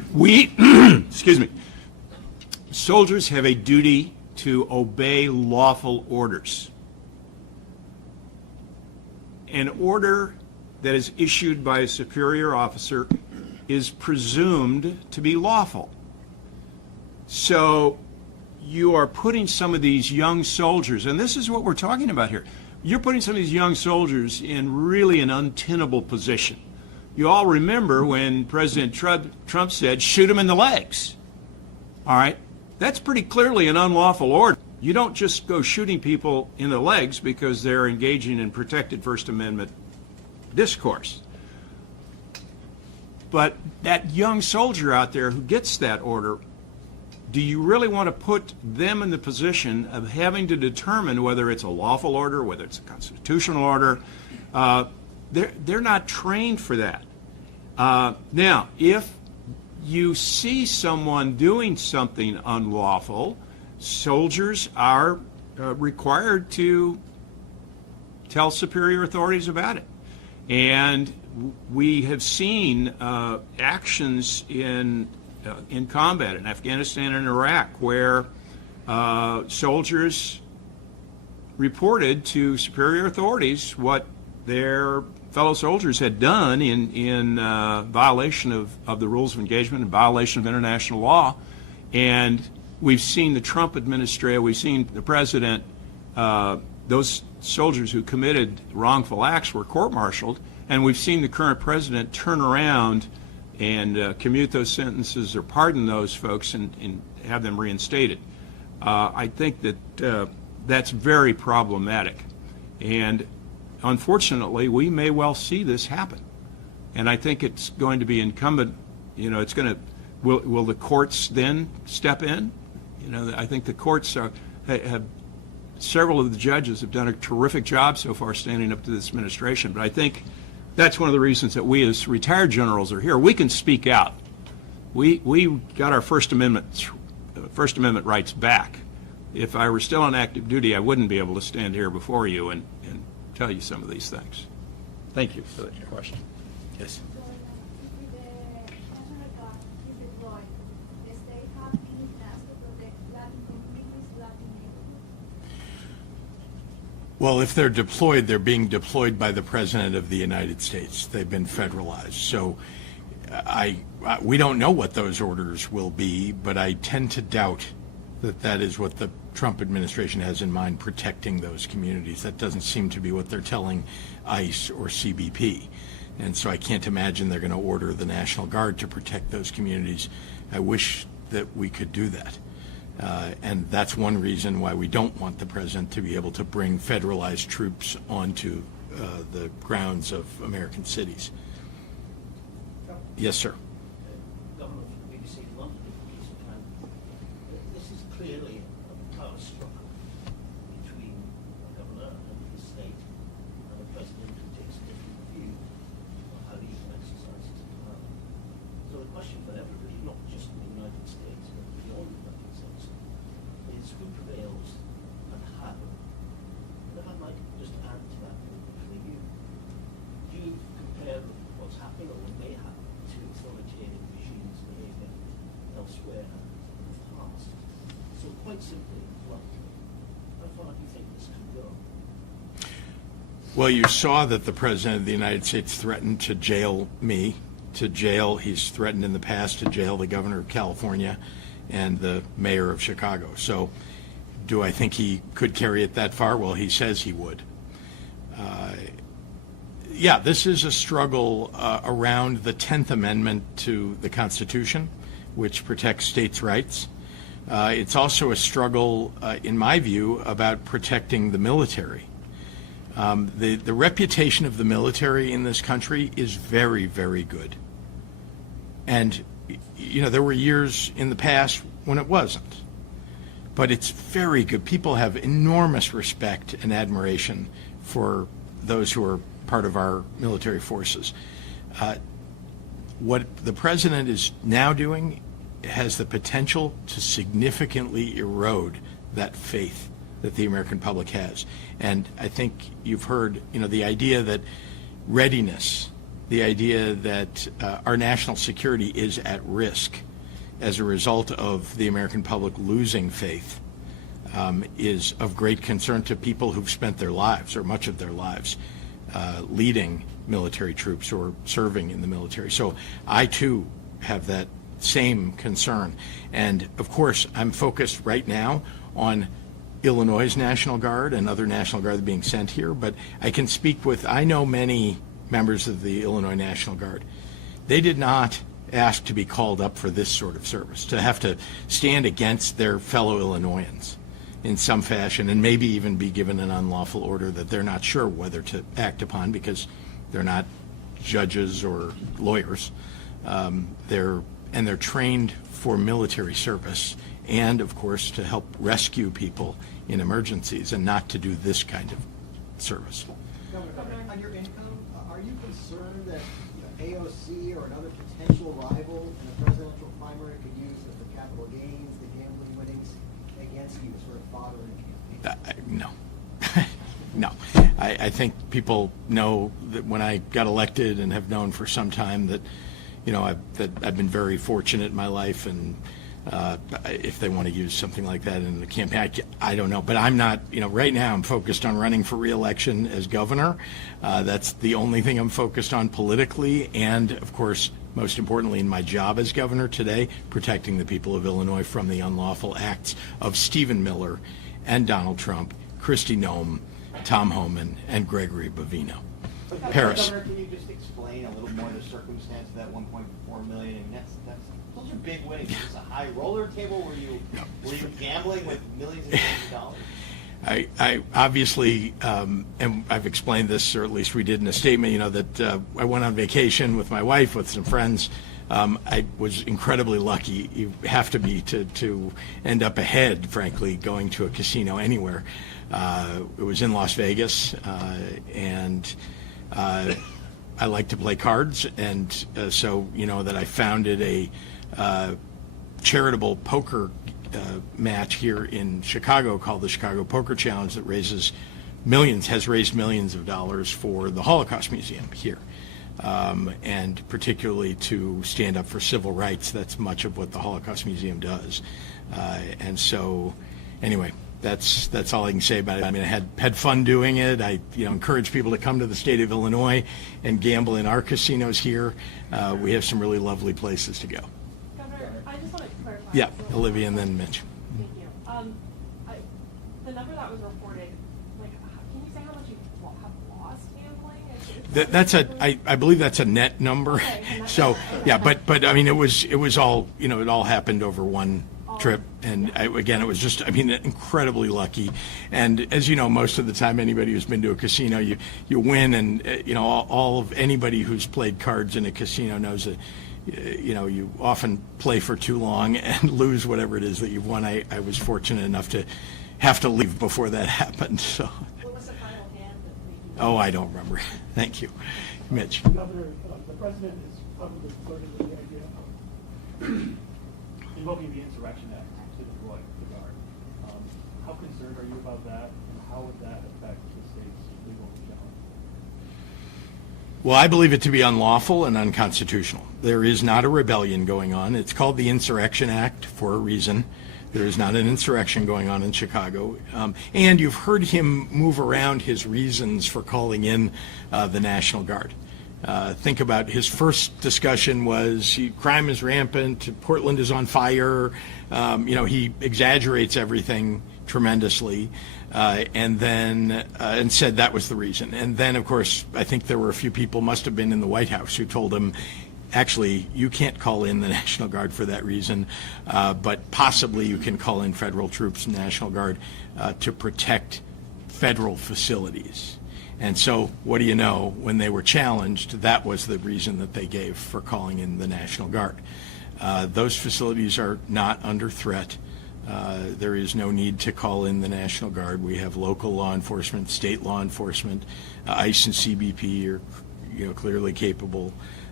We, excuse me, soldiers have a duty to obey lawful orders. An order that is issued by a superior officer is presumed to be lawful. So you are putting some of these young soldiers, and this is what we're talking about here, you're putting some of these young soldiers in really an untenable position. You all remember when President Trump said, shoot them in the legs. All right? That's pretty clearly an unlawful order. You don't just go shooting people in the legs because they're engaging in protected First Amendment discourse. But that young soldier out there who gets that order, do you really want to put them in the position of having to determine whether it's a lawful order, whether it's a constitutional order? They're not trained for that. Now, if you see someone doing something unlawful, soldiers are required to tell superior authorities about it. And we have seen actions in combat in Afghanistan and Iraq where soldiers reported to superior authorities what their fellow soldiers had done in violation of the rules of engagement and violation of international law. And we've seen the Trump administration, we've seen the president, those soldiers who committed wrongful acts were court-martialed, and we've seen the current president turn around and commute those sentences or pardon those folks and have them reinstated. I think that that's very problematic. And unfortunately, we may well see this happen. And I think it's going to be incumbent, it's going to, will the courts then step in? I think the courts have, several of the judges have done a terrific job so far standing up to this administration. But I think that's one of the reasons that we as retired generals are here. We can speak out. We got our First Amendment rights back. If I were still on active duty, I wouldn't be able to stand here before you and tell you some of these things. Thank you for that question. Yes. Well, if they're deployed, they're being deployed by the President of the United States. They've been federalized. So we don't know what those orders will be, but I tend to doubt that that is what the Trump administration has in mind, protecting those communities. That doesn't seem to be what they're telling ICE or CBP. And so I can't imagine they're going to order the National Guard to protect those communities. I wish that we could do that. And that's one reason why we don't want the president to be able to bring federalized troops onto the grounds of American cities. Yes, sir. Governor from the BBC London, this is clearly a power struggle between the governor and his state and the president who takes a different view of how he can exercise his power. So the question for everybody, not just in the United States, but beyond the United States, is who prevails and how. And if I might just add to that for you, do you compare what's happening or what may happen to authoritarian regimes behaving elsewhere in the past? So quite simply, how far do you think this can go? Well, you saw that the President of the United States threatened to jail me, he's threatened in the past to jail the governor of California and the mayor of Chicago. So do I think he could carry it that far? Well, he says he would. Yeah, this is a struggle around the 10th Amendment to the Constitution, which protects states' rights. It's also a struggle, in my view, about protecting the military. The reputation of the military in this country is very, very good. And, there were years in the past when it wasn't. But it's very good. People have enormous respect and admiration for those who are part of our military forces. What the president is now doing has the potential to significantly erode that faith that the American public has. And I think you've heard, the idea that readiness the idea that our national security is at risk as a result of the American public losing faith is of great concern to people who've spent their lives, or much of their lives, leading military troops or serving in the military. So I too have that same concern. And of course, I'm focused right now on Illinois' National Guard and other National Guard being sent here, but I can speak with, I know many members of the Illinois National Guard. They did not ask to be called up for this sort of service, to have to stand against their fellow Illinoisans in some fashion, and maybe even be given an unlawful order that they're not sure whether to act upon because they're not judges or lawyers. They're trained for military service and, of course, to help rescue people in emergencies and not to do this kind of service. Governor, on your income, are you concerned that AOC or another potential rival in a presidential primary could use the capital gains, the gambling winnings against you to sort of fodder in a campaign? No. No. I think people know that when I got elected, and have known for some time, that I've been very fortunate in my life, and if they want to use something like that in the campaign, I don't know. But I'm not, right now I'm focused on running for re-election as governor. That's the only thing I'm focused on politically, and of course, most importantly in my job as governor today, protecting the people of Illinois from the unlawful acts of Stephen Miller and Donald Trump, Kristi Noem, Tom Homan, and Gregory Bovino. Paris. Governor, can you just explain a little more the circumstance of that 1.4 million? I mean, those are big winnings. Is this a high roller table? Were you gambling with millions and millions of dollars? I obviously, and I've explained this, or at least we did in a statement, that I went on vacation with my wife, with some friends. I was incredibly lucky. You have to be to end up ahead, frankly, going to a casino anywhere. It was in Las Vegas, and I like to play cards, and so that I founded a charitable poker match here in Chicago called the Chicago Poker Challenge that has raised millions of dollars for the Holocaust Museum here. And particularly to stand up for civil rights. That's much of what the Holocaust Museum does. And so, anyway, that's all I can say about it. I mean, I had fun doing it. I encourage people to come to the state of Illinois and gamble in our casinos here. We have some really lovely places to go. Governor, I just want to clarify. Yeah, Olivia and then Mitch. Thank you. The number that was reported, can you say how much you have lost gambling? I believe that's a net number. Okay, So yeah, but I mean, it was all, it all happened over one trip, and again, it was just, incredibly lucky. And as you know, most of the time, anybody who's been to a casino, you win, and all of anybody who's played cards in a casino knows that you often play for too long and lose whatever it is that you've won. I was fortunate enough to have to leave before that happened. So. What was the final hand that we Oh, I don't remember. Thank you, Mitch. Governor, the president is publicly flirting with the idea of invoking the Insurrection Act to deploy the Guard. How concerned are you about that, and how would that affect the state's legal challenge? Well, I believe it to be unlawful and unconstitutional. There is not a rebellion going on. It's called the Insurrection Act for a reason. There is not an insurrection going on in Chicago. And you've heard him move around his reasons for calling in the National Guard. Think about his first discussion was crime is rampant, Portland is on fire. He exaggerates everything tremendously, and then and said that was the reason. And then, of course, I think there were a few people, must have been in the White House, who told him, actually, you can't call in the National Guard for that reason, but possibly you can call in federal troops and National Guard to protect federal facilities. And so, what do you know, when they were challenged, that was the reason that they gave for calling in the National Guard. Those facilities are not under threat. There is no need to call in the National Guard. We have local law enforcement, state law enforcement, ICE and CBP are clearly capable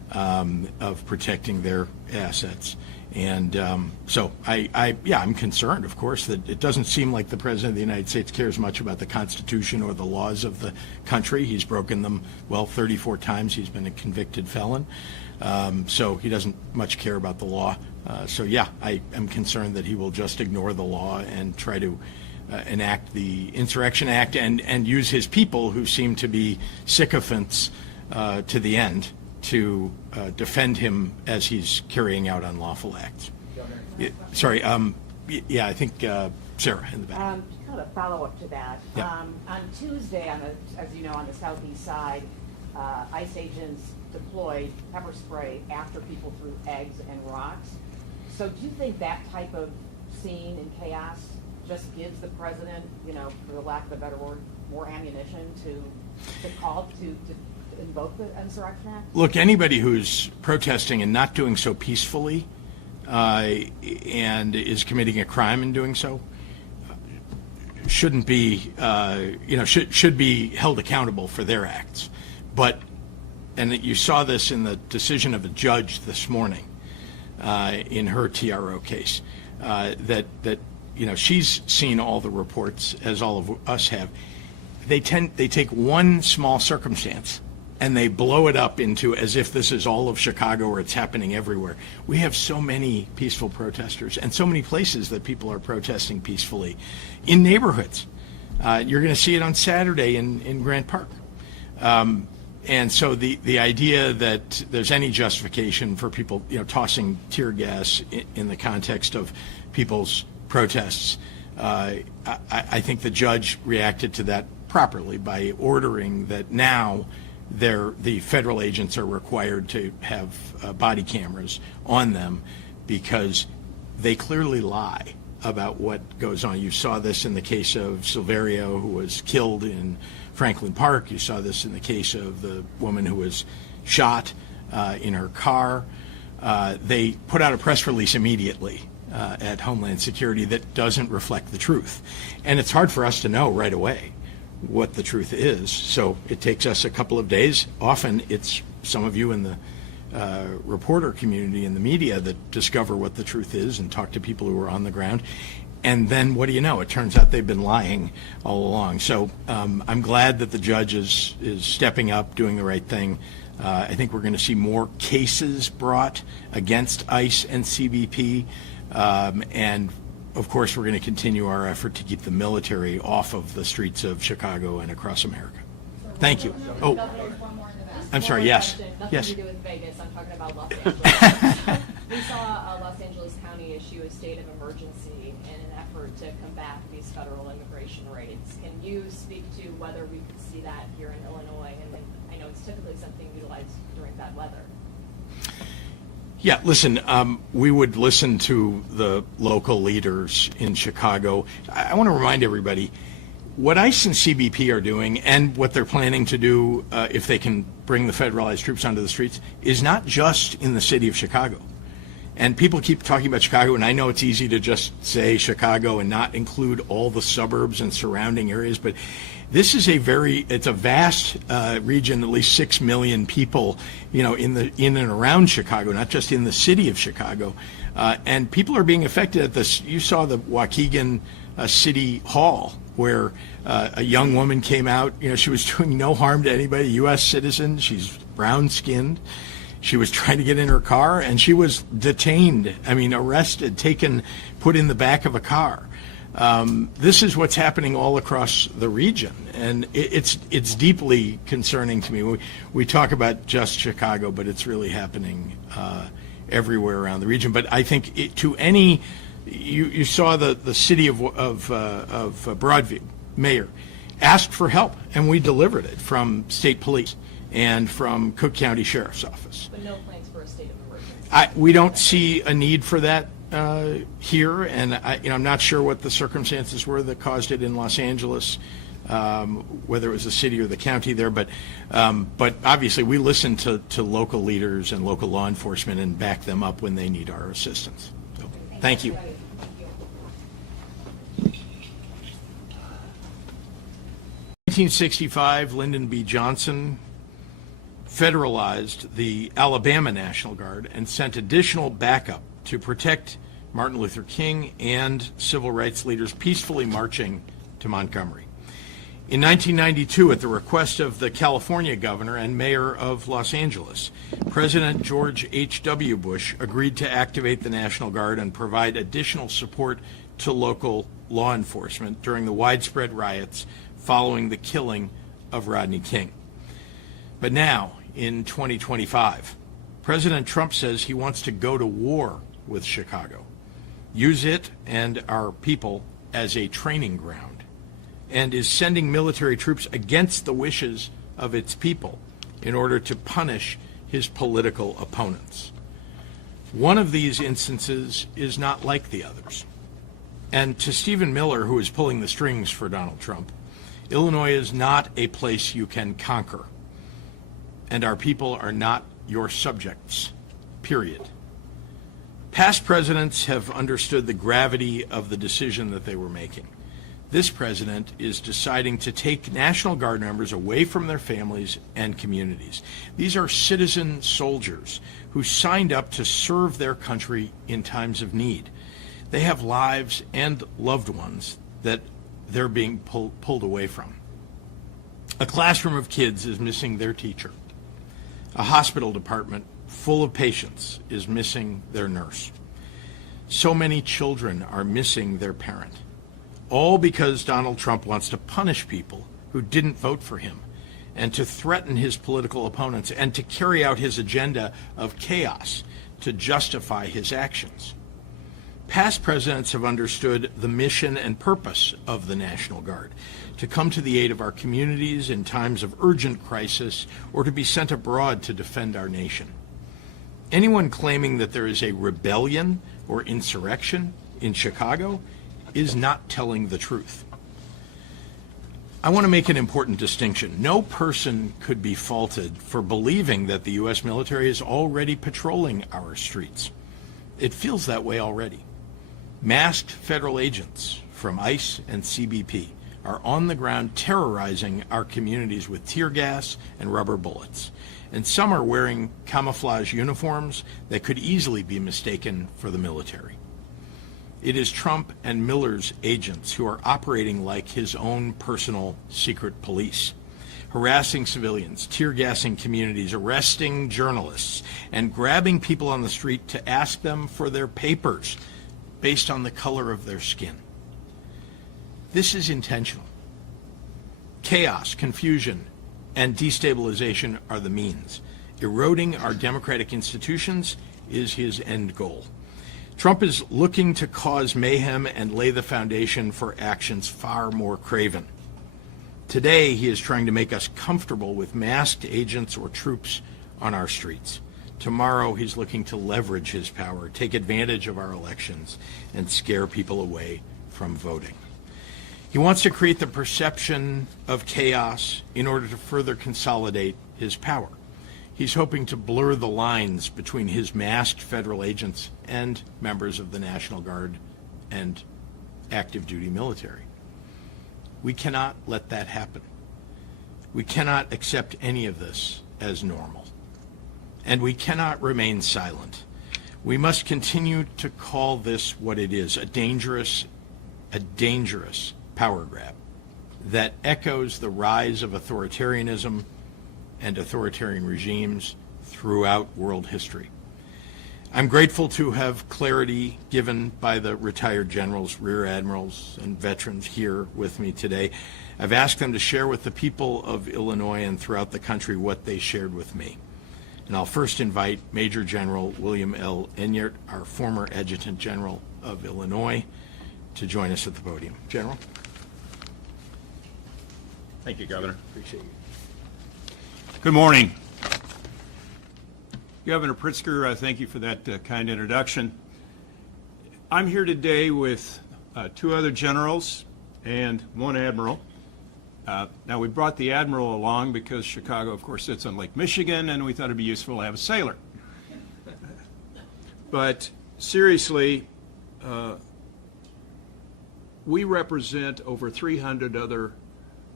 of protecting their assets. And so I'm concerned, of course, that it doesn't seem like the President of the United States cares much about the Constitution or the laws of the country. He's broken them, 34 times. He's been a convicted felon. So he doesn't much care about the law. I am concerned that he will just ignore the law and try to enact the Insurrection Act and use his people, who seem to be sycophants to the end, to defend him as he's carrying out unlawful acts. I think Sarah in the back. Kind of a follow-up to that. Yeah. On Tuesday, as you know, on the southeast side, ICE agents deployed pepper spray after people threw eggs and rocks. So do you think that type of scene and chaos just gives the president, for the lack of a better word, more ammunition to call to invoke the Insurrection Act? Look, anybody who's protesting and not doing so peacefully and is committing a crime in doing so shouldn't be, should be held accountable for their acts. And that you saw this in the decision of a judge this morning in her TRO case, that she's seen all the reports, as all of us have. They take one small circumstance and they blow it up into as if this is all of Chicago or it's happening everywhere. We have so many peaceful protesters and so many places that people are protesting peacefully in neighborhoods. You're going to see it on Saturday in Grant Park. And so the idea that there's any justification for people, tossing tear gas in the context of people's protests, I think the judge reacted to that properly by ordering that now the federal agents are required to have body cameras on them, because they clearly lie about what goes on. You saw this in the case of Silverio, who was killed in Franklin Park. You saw this in the case of the woman who was shot in her car. They put out a press release immediately at Homeland Security that doesn't reflect the truth. And it's hard for us to know right away what the truth is. So it takes us a couple of days. Often it's some of you in the reporter community and the media that discover what the truth is and talk to people who are on the ground. And then what do you know? It turns out they've been lying all along. So I'm glad that the judge is stepping up, doing the right thing. I think we're going to see more cases brought against ICE and CBP. And of course, we're going to continue our effort to keep the military off of the streets of Chicago and across America. Thank you. Oh, I'm sorry. Yes. Nothing Yes. to do with Vegas. I'm talking about Los Angeles. We saw Los Angeles County issue a state of emergency in an effort to combat these federal immigration raids. Can you speak to whether we could see that here in Illinois? And I know it's typically something utilized during bad weather. Yeah, listen, we would listen to the local leaders in Chicago. I want to remind everybody, what ICE and CBP are doing and what they're planning to do if they can bring the federalized troops onto the streets is not just in the city of Chicago. And people keep talking about Chicago, and I know it's easy to just say Chicago and not include all the suburbs and surrounding areas, but this is it's a vast region, at least 6 million people, in and around Chicago, not just in the city of Chicago. And people are being affected at this. You saw the Waukegan City Hall, where a young woman came out. She was doing no harm to anybody, U.S. citizen. She's brown-skinned. She was trying to get in her car, and she was detained, arrested, taken, put in the back of a car. This is what's happening all across the region, and it's deeply concerning to me. We talk about just Chicago, but it's really happening everywhere around the region. But I think you saw the city of Broadview mayor asked for help, and we delivered it from state police and from Cook County Sheriff's Office. But no plans for a state of emergency. We don't see a need for that here, and I'm not sure what the circumstances were that caused it in Los Angeles, whether it was the city or the county there. But obviously, we listen to local leaders and local law enforcement and back them up when they need our assistance. So, thank you. 1965, Lyndon B. Johnson federalized the Alabama National Guard, and sent additional backup to protect Martin Luther King and civil rights leaders peacefully marching to Montgomery. In 1992, at the request of the California governor and mayor of Los Angeles, President George H.W. Bush agreed to activate the National Guard and provide additional support to local law enforcement during the widespread riots following the killing of Rodney King. But now, in 2025, President Trump says he wants to go to war with Chicago, use it and our people as a training ground, and is sending military troops against the wishes of its people in order to punish his political opponents. One of these instances is not like the others. And to Stephen Miller, who is pulling the strings for Donald Trump, Illinois is not a place you can conquer, and our people are not your subjects, period. Past presidents have understood the gravity of the decision that they were making. This president is deciding to take National Guard members away from their families and communities. These are citizen soldiers who signed up to serve their country in times of need. They have lives and loved ones that they're being pulled away from. A classroom of kids is missing their teacher. A hospital department full of patients is missing their nurse. So many children are missing their parent. All because Donald Trump wants to punish people who didn't vote for him, and to threaten his political opponents, and to carry out his agenda of chaos to justify his actions. Past presidents have understood the mission and purpose of the National Guard, to come to the aid of our communities in times of urgent crisis, or to be sent abroad to defend our nation. Anyone claiming that there is a rebellion or insurrection in Chicago is not telling the truth. I want to make an important distinction. No person could be faulted for believing that the U.S. military is already patrolling our streets. It feels that way already. Masked federal agents from ICE and CBP are on the ground terrorizing our communities with tear gas and rubber bullets. And some are wearing camouflage uniforms that could easily be mistaken for the military. It is Trump and Miller's agents who are operating like his own personal secret police, harassing civilians, tear-gassing communities, arresting journalists, and grabbing people on the street to ask them for their papers based on the color of their skin. This is intentional. Chaos, confusion, and destabilization are the means. Eroding our democratic institutions is his end goal. Trump is looking to cause mayhem and lay the foundation for actions far more craven. Today, he is trying to make us comfortable with masked agents or troops on our streets. Tomorrow, he's looking to leverage his power, take advantage of our elections, and scare people away from voting. He wants to create the perception of chaos in order to further consolidate his power. He's hoping to blur the lines between his masked federal agents and members of the National Guard and active duty military. We cannot let that happen. We cannot accept any of this as normal. And we cannot remain silent. We must continue to call this what it is, a dangerous power grab that echoes the rise of authoritarianism and authoritarian regimes throughout world history. I'm grateful to have clarity given by the retired generals, rear admirals, and veterans here with me today. I've asked them to share with the people of Illinois and throughout the country what they shared with me. And I'll first invite Major General William L. Enyart, our former Adjutant General of Illinois, to join us at the podium. General. Thank you, Governor. Appreciate you. Good morning. Governor Pritzker, thank you for that kind introduction. I'm here today with two other generals and one admiral. Now, we brought the admiral along because Chicago, of course, sits on Lake Michigan, and we thought it'd be useful to have a sailor. But seriously, we represent over 300 other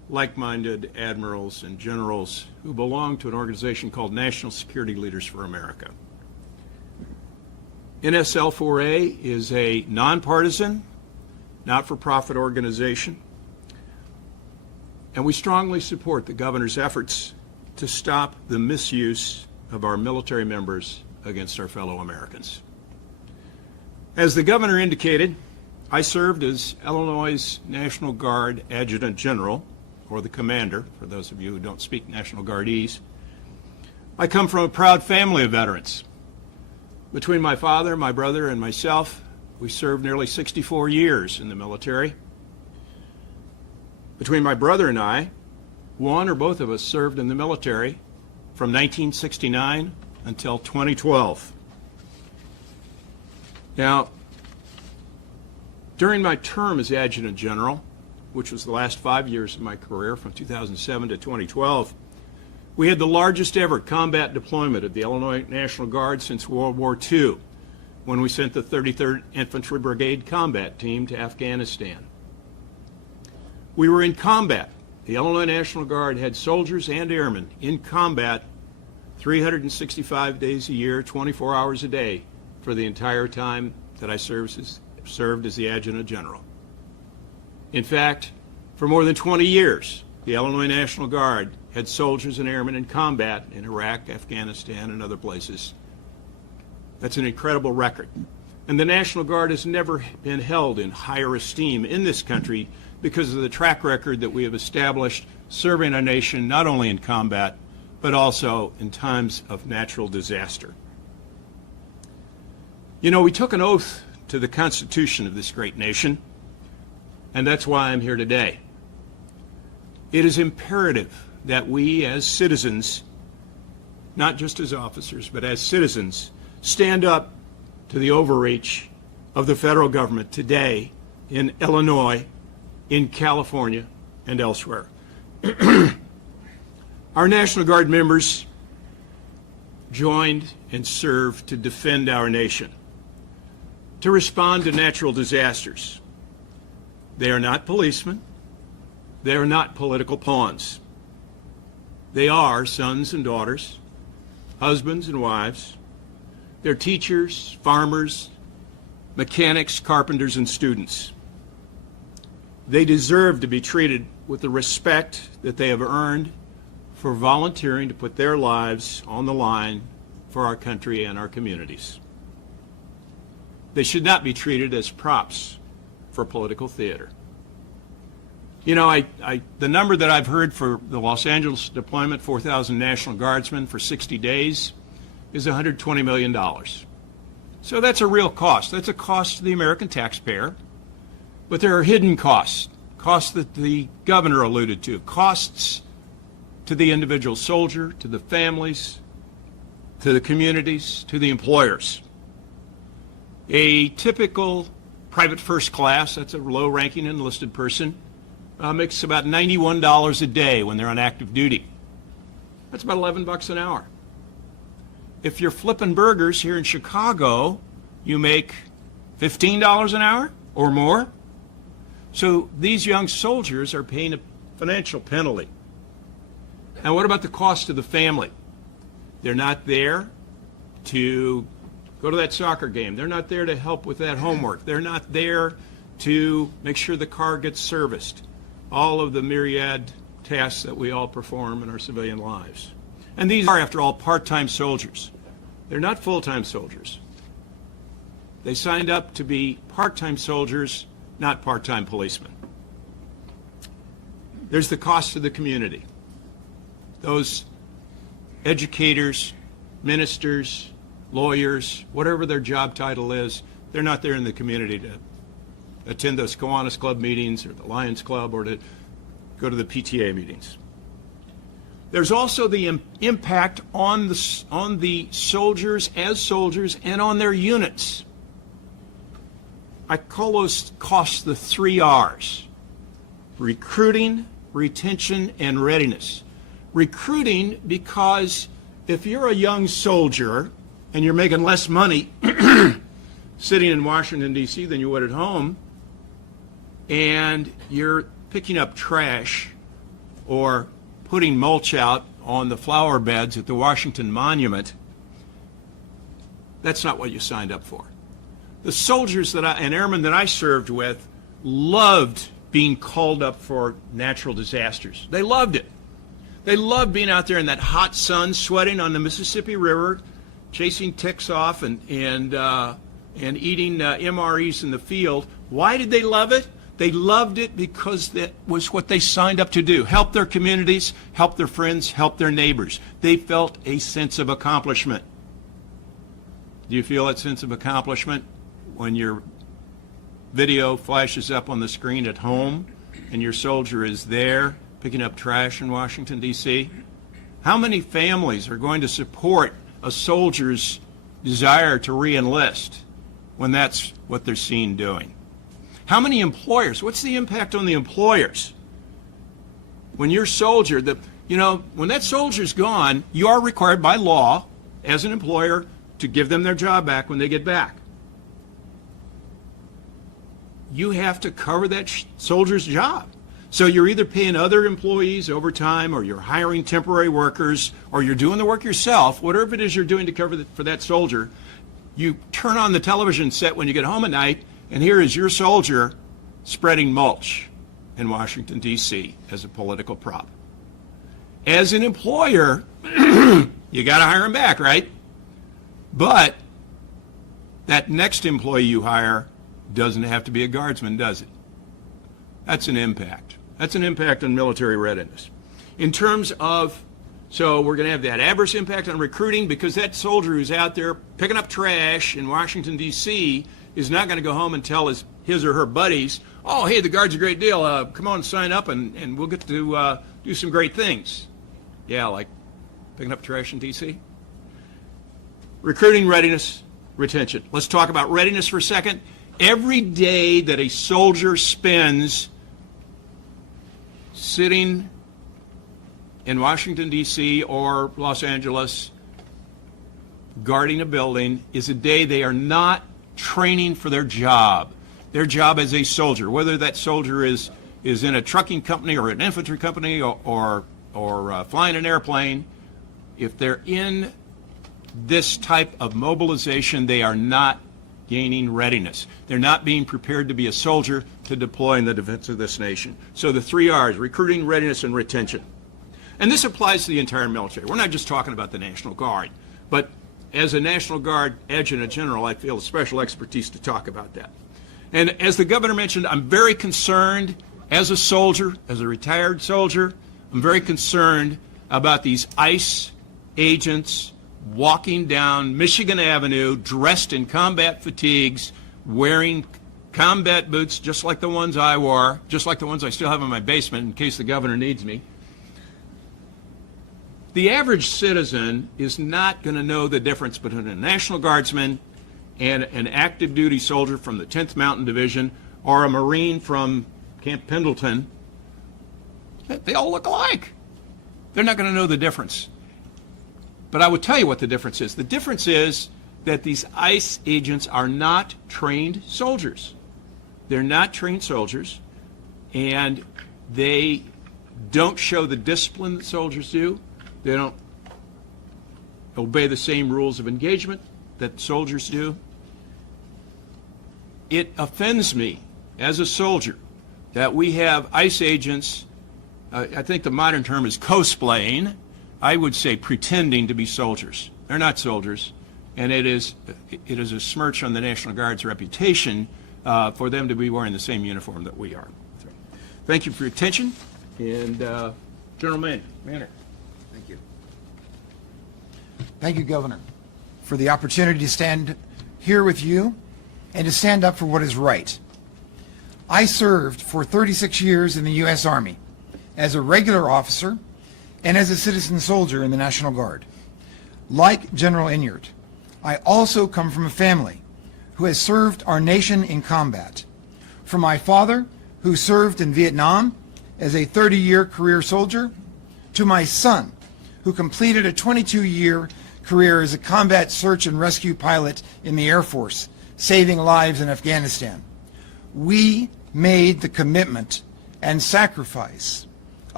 like-minded admirals and generals who belong to an organization called National Security Leaders for America. NSL4A is a nonpartisan, not-for-profit organization, and we strongly support the governor's efforts to stop the misuse of our military members against our fellow Americans. As the governor indicated, I served as Illinois' National Guard Adjutant General, or the commander, for those of you who don't speak National Guardese. I come from a proud family of veterans. Between my father, my brother, and myself, we served nearly 64 years in the military. Between my brother and I, one or both of us served in the military from 1969 until 2012. Now, during my term as Adjutant General, which was the last 5 years of my career from 2007 to 2012, we had the largest ever combat deployment of the Illinois National Guard since World War II, when we sent the 33rd Infantry Brigade Combat Team to Afghanistan. We were in combat. The Illinois National Guard had soldiers and airmen in combat 365 days a year, 24 hours a day, for the entire time that I served as the Adjutant General. In fact, for more than 20 years, the Illinois National Guard had soldiers and airmen in combat in Iraq, Afghanistan, and other places. That's an incredible record. And the National Guard has never been held in higher esteem in this country because of the track record that we have established serving our nation not only in combat, but also in times of natural disaster. You know, we took an oath to the Constitution of this great nation, and that's why I'm here today. It is imperative that we as citizens, not just as officers, but as citizens, stand up to the overreach of the federal government today in Illinois, in California, and elsewhere. Our National Guard members joined and served to defend our nation, to respond to natural disasters. They are not policemen. They are not political pawns. They are sons and daughters, husbands and wives. They're teachers, farmers, mechanics, carpenters, and students. They deserve to be treated with the respect that they have earned for volunteering to put their lives on the line for our country and our communities. They should not be treated as props for political theater. You know, the number that I've heard for the Los Angeles deployment, 4,000 National Guardsmen for 60 days, is $120 million. So that's a real cost. That's a cost to the American taxpayer. But there are hidden costs, costs that the governor alluded to, costs to the individual soldier, to the families, to the communities, to the employers. A typical private first class, that's a low-ranking enlisted person, makes about $91 a day when they're on active duty. That's about $11 an hour. If you're flipping burgers here in Chicago, you make $15 an hour or more. So these young soldiers are paying a financial penalty. And what about the cost to the family? They're not there to go to that soccer game. They're not there to help with that homework. They're not there to make sure the car gets serviced. All of the myriad tasks that we all perform in our civilian lives. And these are, after all, part-time soldiers. They're not full-time soldiers. They signed up to be part-time soldiers, not part-time policemen. There's the cost to the community. Those educators, ministers, lawyers, whatever their job title is, they're not there in the community to attend those Kiwanis Club meetings or the Lions Club or to go to the PTA meetings. There's also the impact on the soldiers as soldiers and on their units. I call those costs the 3 R's: recruiting, retention, and readiness. Recruiting, because if you're a young soldier and you're making less money sitting in Washington, D.C. than you would at home, and you're picking up trash or putting mulch out on the flower beds at the Washington Monument, that's not what you signed up for. The soldiers and airmen that I served with loved being called up for natural disasters. They loved it. They loved being out there in that hot sun, sweating on the Mississippi River, chasing ticks off and eating MREs in the field. Why did they love it? They loved it because that was what they signed up to do. Help their communities, help their friends, help their neighbors. They felt a sense of accomplishment. Do you feel that sense of accomplishment when your video flashes up on the screen at home and your soldier is there picking up trash in Washington, D.C.? How many families are going to support a soldier's desire to re-enlist when that's what they're seen doing? How many employers? What's the impact on the employers? When your soldier, when that soldier's gone, you are required by law as an employer to give them their job back when they get back. You have to cover that soldier's job. So you're either paying other employees overtime, or you're hiring temporary workers, or you're doing the work yourself. Whatever it is you're doing to cover for that soldier, you turn on the television set when you get home at night, and here is your soldier spreading mulch in Washington, D.C. as a political prop. As an employer, you got to hire him back, right? But that next employee you hire doesn't have to be a guardsman, does it? That's an impact. That's an impact on military readiness. In terms of, so we're going to have that adverse impact on recruiting, because that soldier who's out there picking up trash in Washington, D.C. is not going to go home and tell his or her buddies, oh, hey, the Guard's a great deal. Come on, sign up, and we'll get to do some great things. Yeah, like picking up trash in D.C.? Recruiting, readiness, retention. Let's talk about readiness for a second. Every day that a soldier spends sitting in Washington, D.C. or Los Angeles guarding a building is a day they are not training for their job as a soldier, whether that soldier is in a trucking company or an infantry company or flying an airplane. If they're in this type of mobilization, they are not gaining readiness. They're not being prepared to be a soldier to deploy in the defense of this nation. So the 3 R's, recruiting, readiness, and retention. And this applies to the entire military. We're not just talking about the National Guard, but as a National Guard adjutant general, I feel a special expertise to talk about that. And as the governor mentioned, I'm very concerned as a soldier, as a retired soldier, I'm very concerned about these ICE agents walking down Michigan Avenue dressed in combat fatigues, wearing combat boots just like the ones I wore, just like the ones I still have in my basement in case the governor needs me. The average citizen is not going to know the difference between a National Guardsman and an active duty soldier from the 10th Mountain Division or a Marine from Camp Pendleton. They all look alike. They're not going to know the difference. But I would tell you what the difference is. The difference is that these ICE agents are not trained soldiers. They're not trained soldiers, and they don't show the discipline that soldiers do. They don't obey the same rules of engagement that soldiers do. It offends me as a soldier that we have ICE agents, I think the modern term is cosplaying, I would say pretending to be soldiers. They're not soldiers, and it is a smirch on the National Guard's reputation for them to be wearing the same uniform that we are. Thank you for your attention, and General Manner. Thank you. Thank you, Governor, for the opportunity to stand here with you and to stand up for what is right. I served for 36 years in the U.S. Army as a regular officer and as a citizen soldier in the National Guard. Like General Enyart, I also come from a family who has served our nation in combat. From my father, who served in Vietnam as a 30-year career soldier, to my son, who completed a 22-year career as a combat search and rescue pilot in the Air Force, saving lives in Afghanistan. We made the commitment and sacrifice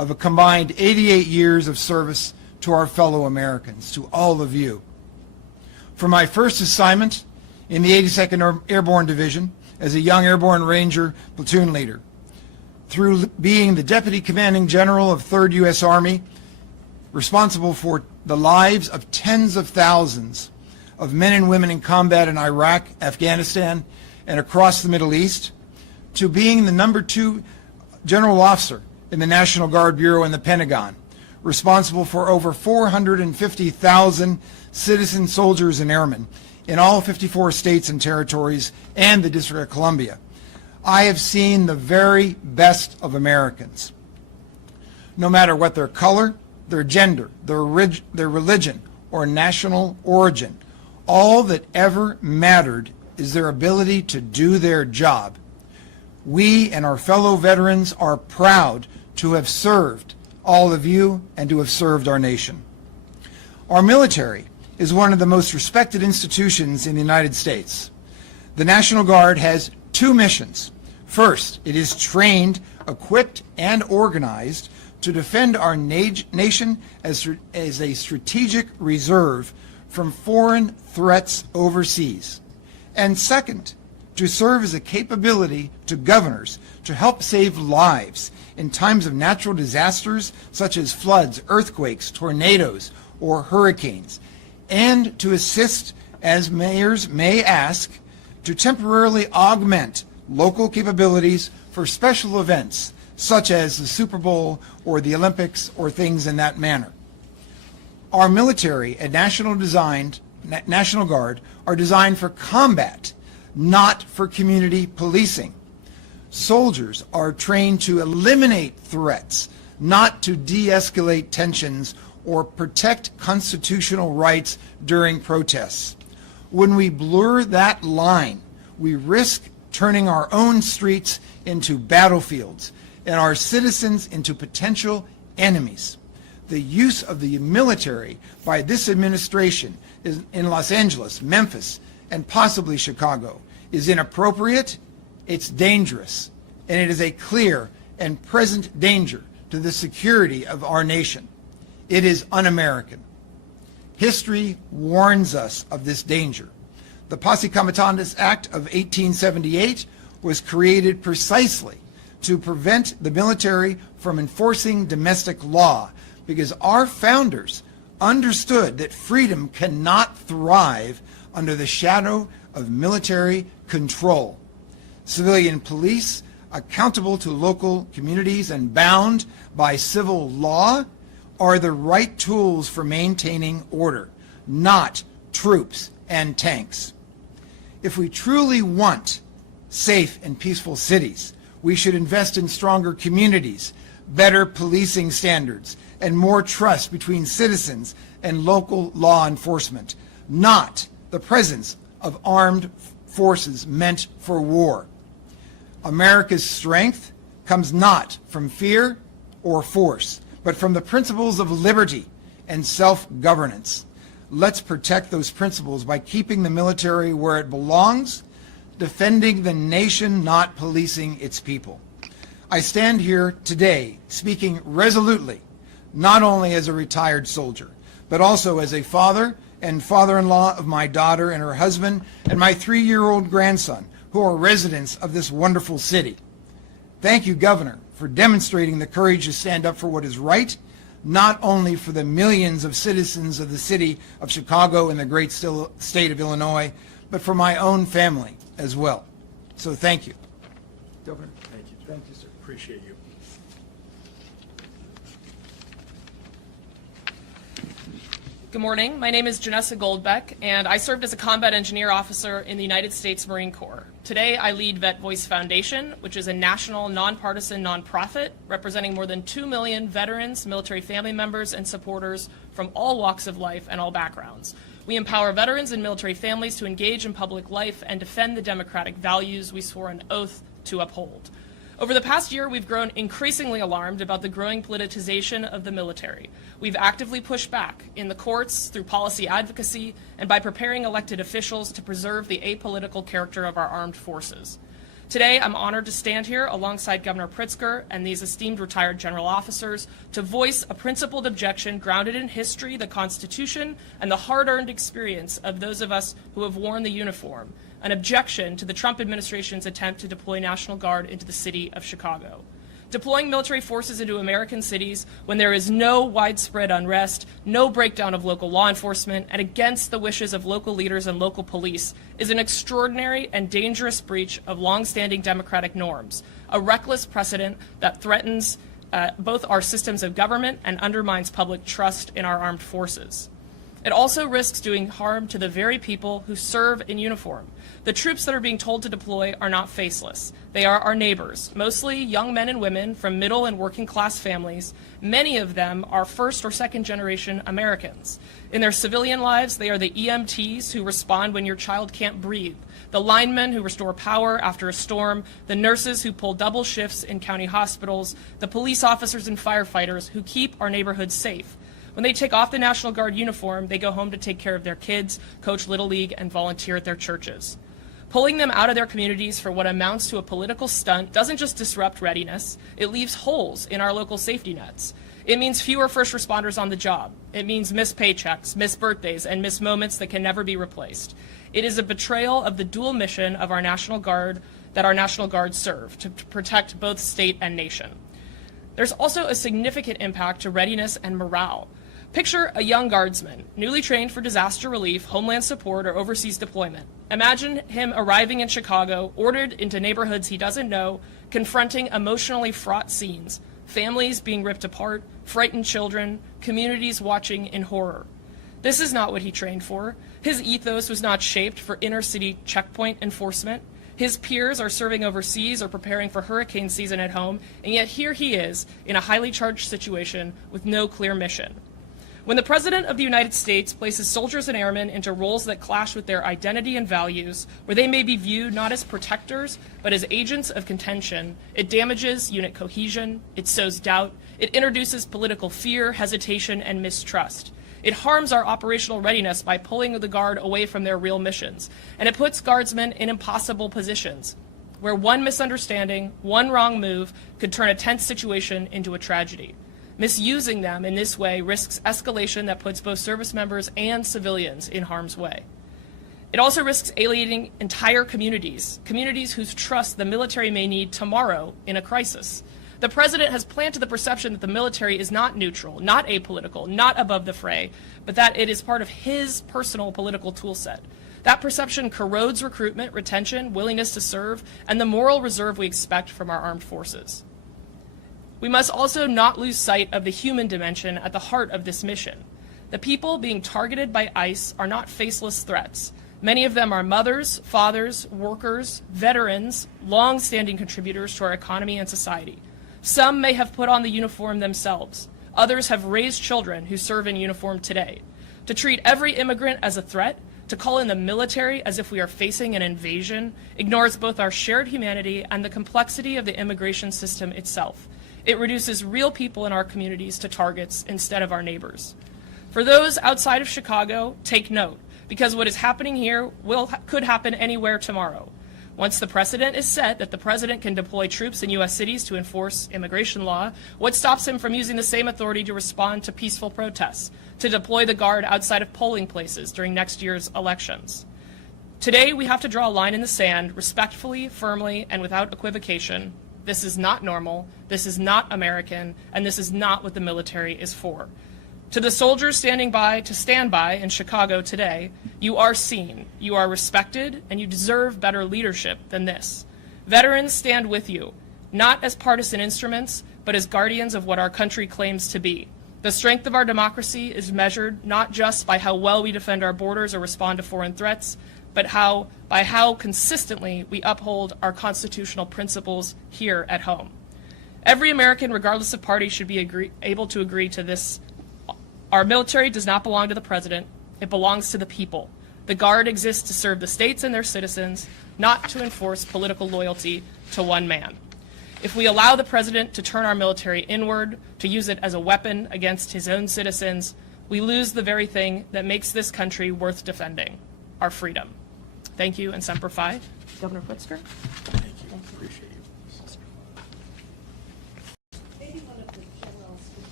of a combined 88 years of service to our fellow Americans, to all of you. For my first assignment in the 82nd Airborne Division as a young Airborne Ranger platoon leader, through being the Deputy Commanding General of 3rd U.S. Army, responsible for the lives of tens of thousands of men and women in combat in Iraq, Afghanistan, and across the Middle East, to being the number 2 general officer in the National Guard Bureau in the Pentagon, responsible for over 450,000 citizen soldiers and airmen in all 54 states and territories and the District of Columbia. I have seen the very best of Americans, no matter what their color, their gender, their religion, or national origin. All that ever mattered is their ability to do their job. We and our fellow veterans are proud to have served all of you and to have served our nation. Our military is one of the most respected institutions in the United States. The National Guard has 2 missions. First, it is trained, equipped, and organized to defend our nation as a strategic reserve from foreign threats overseas. And second, to serve as a capability to governors to help save lives in times of natural disasters such as floods, earthquakes, tornadoes, or hurricanes, and to assist, as mayors may ask, to temporarily augment local capabilities for special events such as the Super Bowl or the Olympics or things in that manner. Our military and National Guard are designed for combat, not for community policing. Soldiers are trained to eliminate threats, not to de-escalate tensions or protect constitutional rights during protests. When we blur that line, we risk turning our own streets into battlefields and our citizens into potential enemies. The use of the military by this administration in Los Angeles, Memphis, and possibly Chicago is inappropriate, it's dangerous, and it is a clear and present danger to the security of our nation. It is un-American. History warns us of this danger. The Posse Comitatus Act of 1878 was created precisely to prevent the military from enforcing domestic law, because our founders understood that freedom cannot thrive under the shadow of military control. Civilian police, accountable to local communities and bound by civil law, are the right tools for maintaining order, not troops and tanks. If we truly want safe and peaceful cities, we should invest in stronger communities, better policing standards, and more trust between citizens and local law enforcement, not the presence of armed forces meant for war. America's strength comes not from fear or force, but from the principles of liberty and self-governance. Let's protect those principles by keeping the military where it belongs, defending the nation, not policing its people. I stand here today speaking resolutely, not only as a retired soldier, but also as a father and father-in-law of my daughter and her husband and my 3-year-old grandson, who are residents of this wonderful city. Thank you, Governor, for demonstrating the courage to stand up for what is right, not only for the millions of citizens of the city of Chicago and the great state of Illinois, but for my own family as well. So thank you. Governor. Thank you. Thank you, sir. Appreciate you. Good morning. My name is Janessa Goldbeck, and I served as a combat engineer officer in the United States Marine Corps. Today, I lead Vet Voice Foundation, which is a national, nonpartisan nonprofit representing more than 2 million veterans, military family members, and supporters from all walks of life and all backgrounds. We empower veterans and military families to engage in public life and defend the democratic values we swore an oath to uphold. Over the past year, we've grown increasingly alarmed about the growing politicization of the military. We've actively pushed back in the courts, through policy advocacy, and by preparing elected officials to preserve the apolitical character of our armed forces. Today, I'm honored to stand here alongside Governor Pritzker and these esteemed retired general officers to voice a principled objection grounded in history, the Constitution, and the hard-earned experience of those of us who have worn the uniform, an objection to the Trump administration's attempt to deploy National Guard into the city of Chicago. Deploying military forces into American cities when there is no widespread unrest, no breakdown of local law enforcement, and against the wishes of local leaders and local police is an extraordinary and dangerous breach of longstanding democratic norms, a reckless precedent that threatens both our systems of government and undermines public trust in our armed forces. It also risks doing harm to the very people who serve in uniform. The troops that are being told to deploy are not faceless. They are our neighbors, mostly young men and women from middle and working class families. Many of them are first or second generation Americans. In their civilian lives, they are the EMTs who respond when your child can't breathe, the linemen who restore power after a storm, the nurses who pull double shifts in county hospitals, the police officers and firefighters who keep our neighborhoods safe. When they take off the National Guard uniform, they go home to take care of their kids, coach Little League, and volunteer at their churches. Pulling them out of their communities for what amounts to a political stunt doesn't just disrupt readiness, it leaves holes in our local safety nets. It means fewer first responders on the job. It means missed paychecks, missed birthdays, and missed moments that can never be replaced. It is a betrayal of the dual mission of our National Guard that our National Guard serve, to protect both state and nation. There's also a significant impact to readiness and morale. Picture a young guardsman, newly trained for disaster relief, homeland support, or overseas deployment. Imagine him arriving in Chicago, ordered into neighborhoods he doesn't know, confronting emotionally fraught scenes, families being ripped apart, frightened children, communities watching in horror. This is not what he trained for. His ethos was not shaped for inner-city checkpoint enforcement. His peers are serving overseas or preparing for hurricane season at home, and yet here he is in a highly charged situation with no clear mission. When the President of the United States places soldiers and airmen into roles that clash with their identity and values, where they may be viewed not as protectors, but as agents of contention, it damages unit cohesion, it sows doubt, it introduces political fear, hesitation, and mistrust. It harms our operational readiness by pulling the Guard away from their real missions, and it puts Guardsmen in impossible positions, where one misunderstanding, one wrong move could turn a tense situation into a tragedy. Misusing them in this way risks escalation that puts both service members and civilians in harm's way. It also risks alienating entire communities, communities whose trust the military may need tomorrow in a crisis. The President has planted the perception that the military is not neutral, not apolitical, not above the fray, but that it is part of his personal political toolset. That perception corrodes recruitment, retention, willingness to serve, and the moral reserve we expect from our armed forces. We must also not lose sight of the human dimension at the heart of this mission. The people being targeted by ICE are not faceless threats. Many of them are mothers, fathers, workers, veterans, long-standing contributors to our economy and society. Some may have put on the uniform themselves. Others have raised children who serve in uniform today. To treat every immigrant as a threat, to call in the military as if we are facing an invasion, ignores both our shared humanity and the complexity of the immigration system itself. It reduces real people in our communities to targets instead of our neighbors. For those outside of Chicago, take note, because what is happening here could happen anywhere tomorrow. Once the precedent is set that the President can deploy troops in U.S. cities to enforce immigration law, what stops him from using the same authority to respond to peaceful protests, to deploy the Guard outside of polling places during next year's elections? Today, we have to draw a line in the sand, respectfully, firmly, and without equivocation. This is not normal, this is not American, and this is not what the military is for. To the soldiers standing by to stand by in Chicago today, you are seen, you are respected, and you deserve better leadership than this. Veterans stand with you, not as partisan instruments, but as guardians of what our country claims to be. The strength of our democracy is measured not just by how well we defend our borders or respond to foreign threats, but by how consistently we uphold our constitutional principles here at home. Every American, regardless of party, should be able to agree to this. Our military does not belong to the President. It belongs to the people. The Guard exists to serve the states and their citizens, not to enforce political loyalty to one man. If we allow the President to turn our military inward, to use it as a weapon against his own citizens, we lose the very thing that makes this country worth defending, our freedom. Thank you, and Semper Fi. Governor Pritzker. Thank you.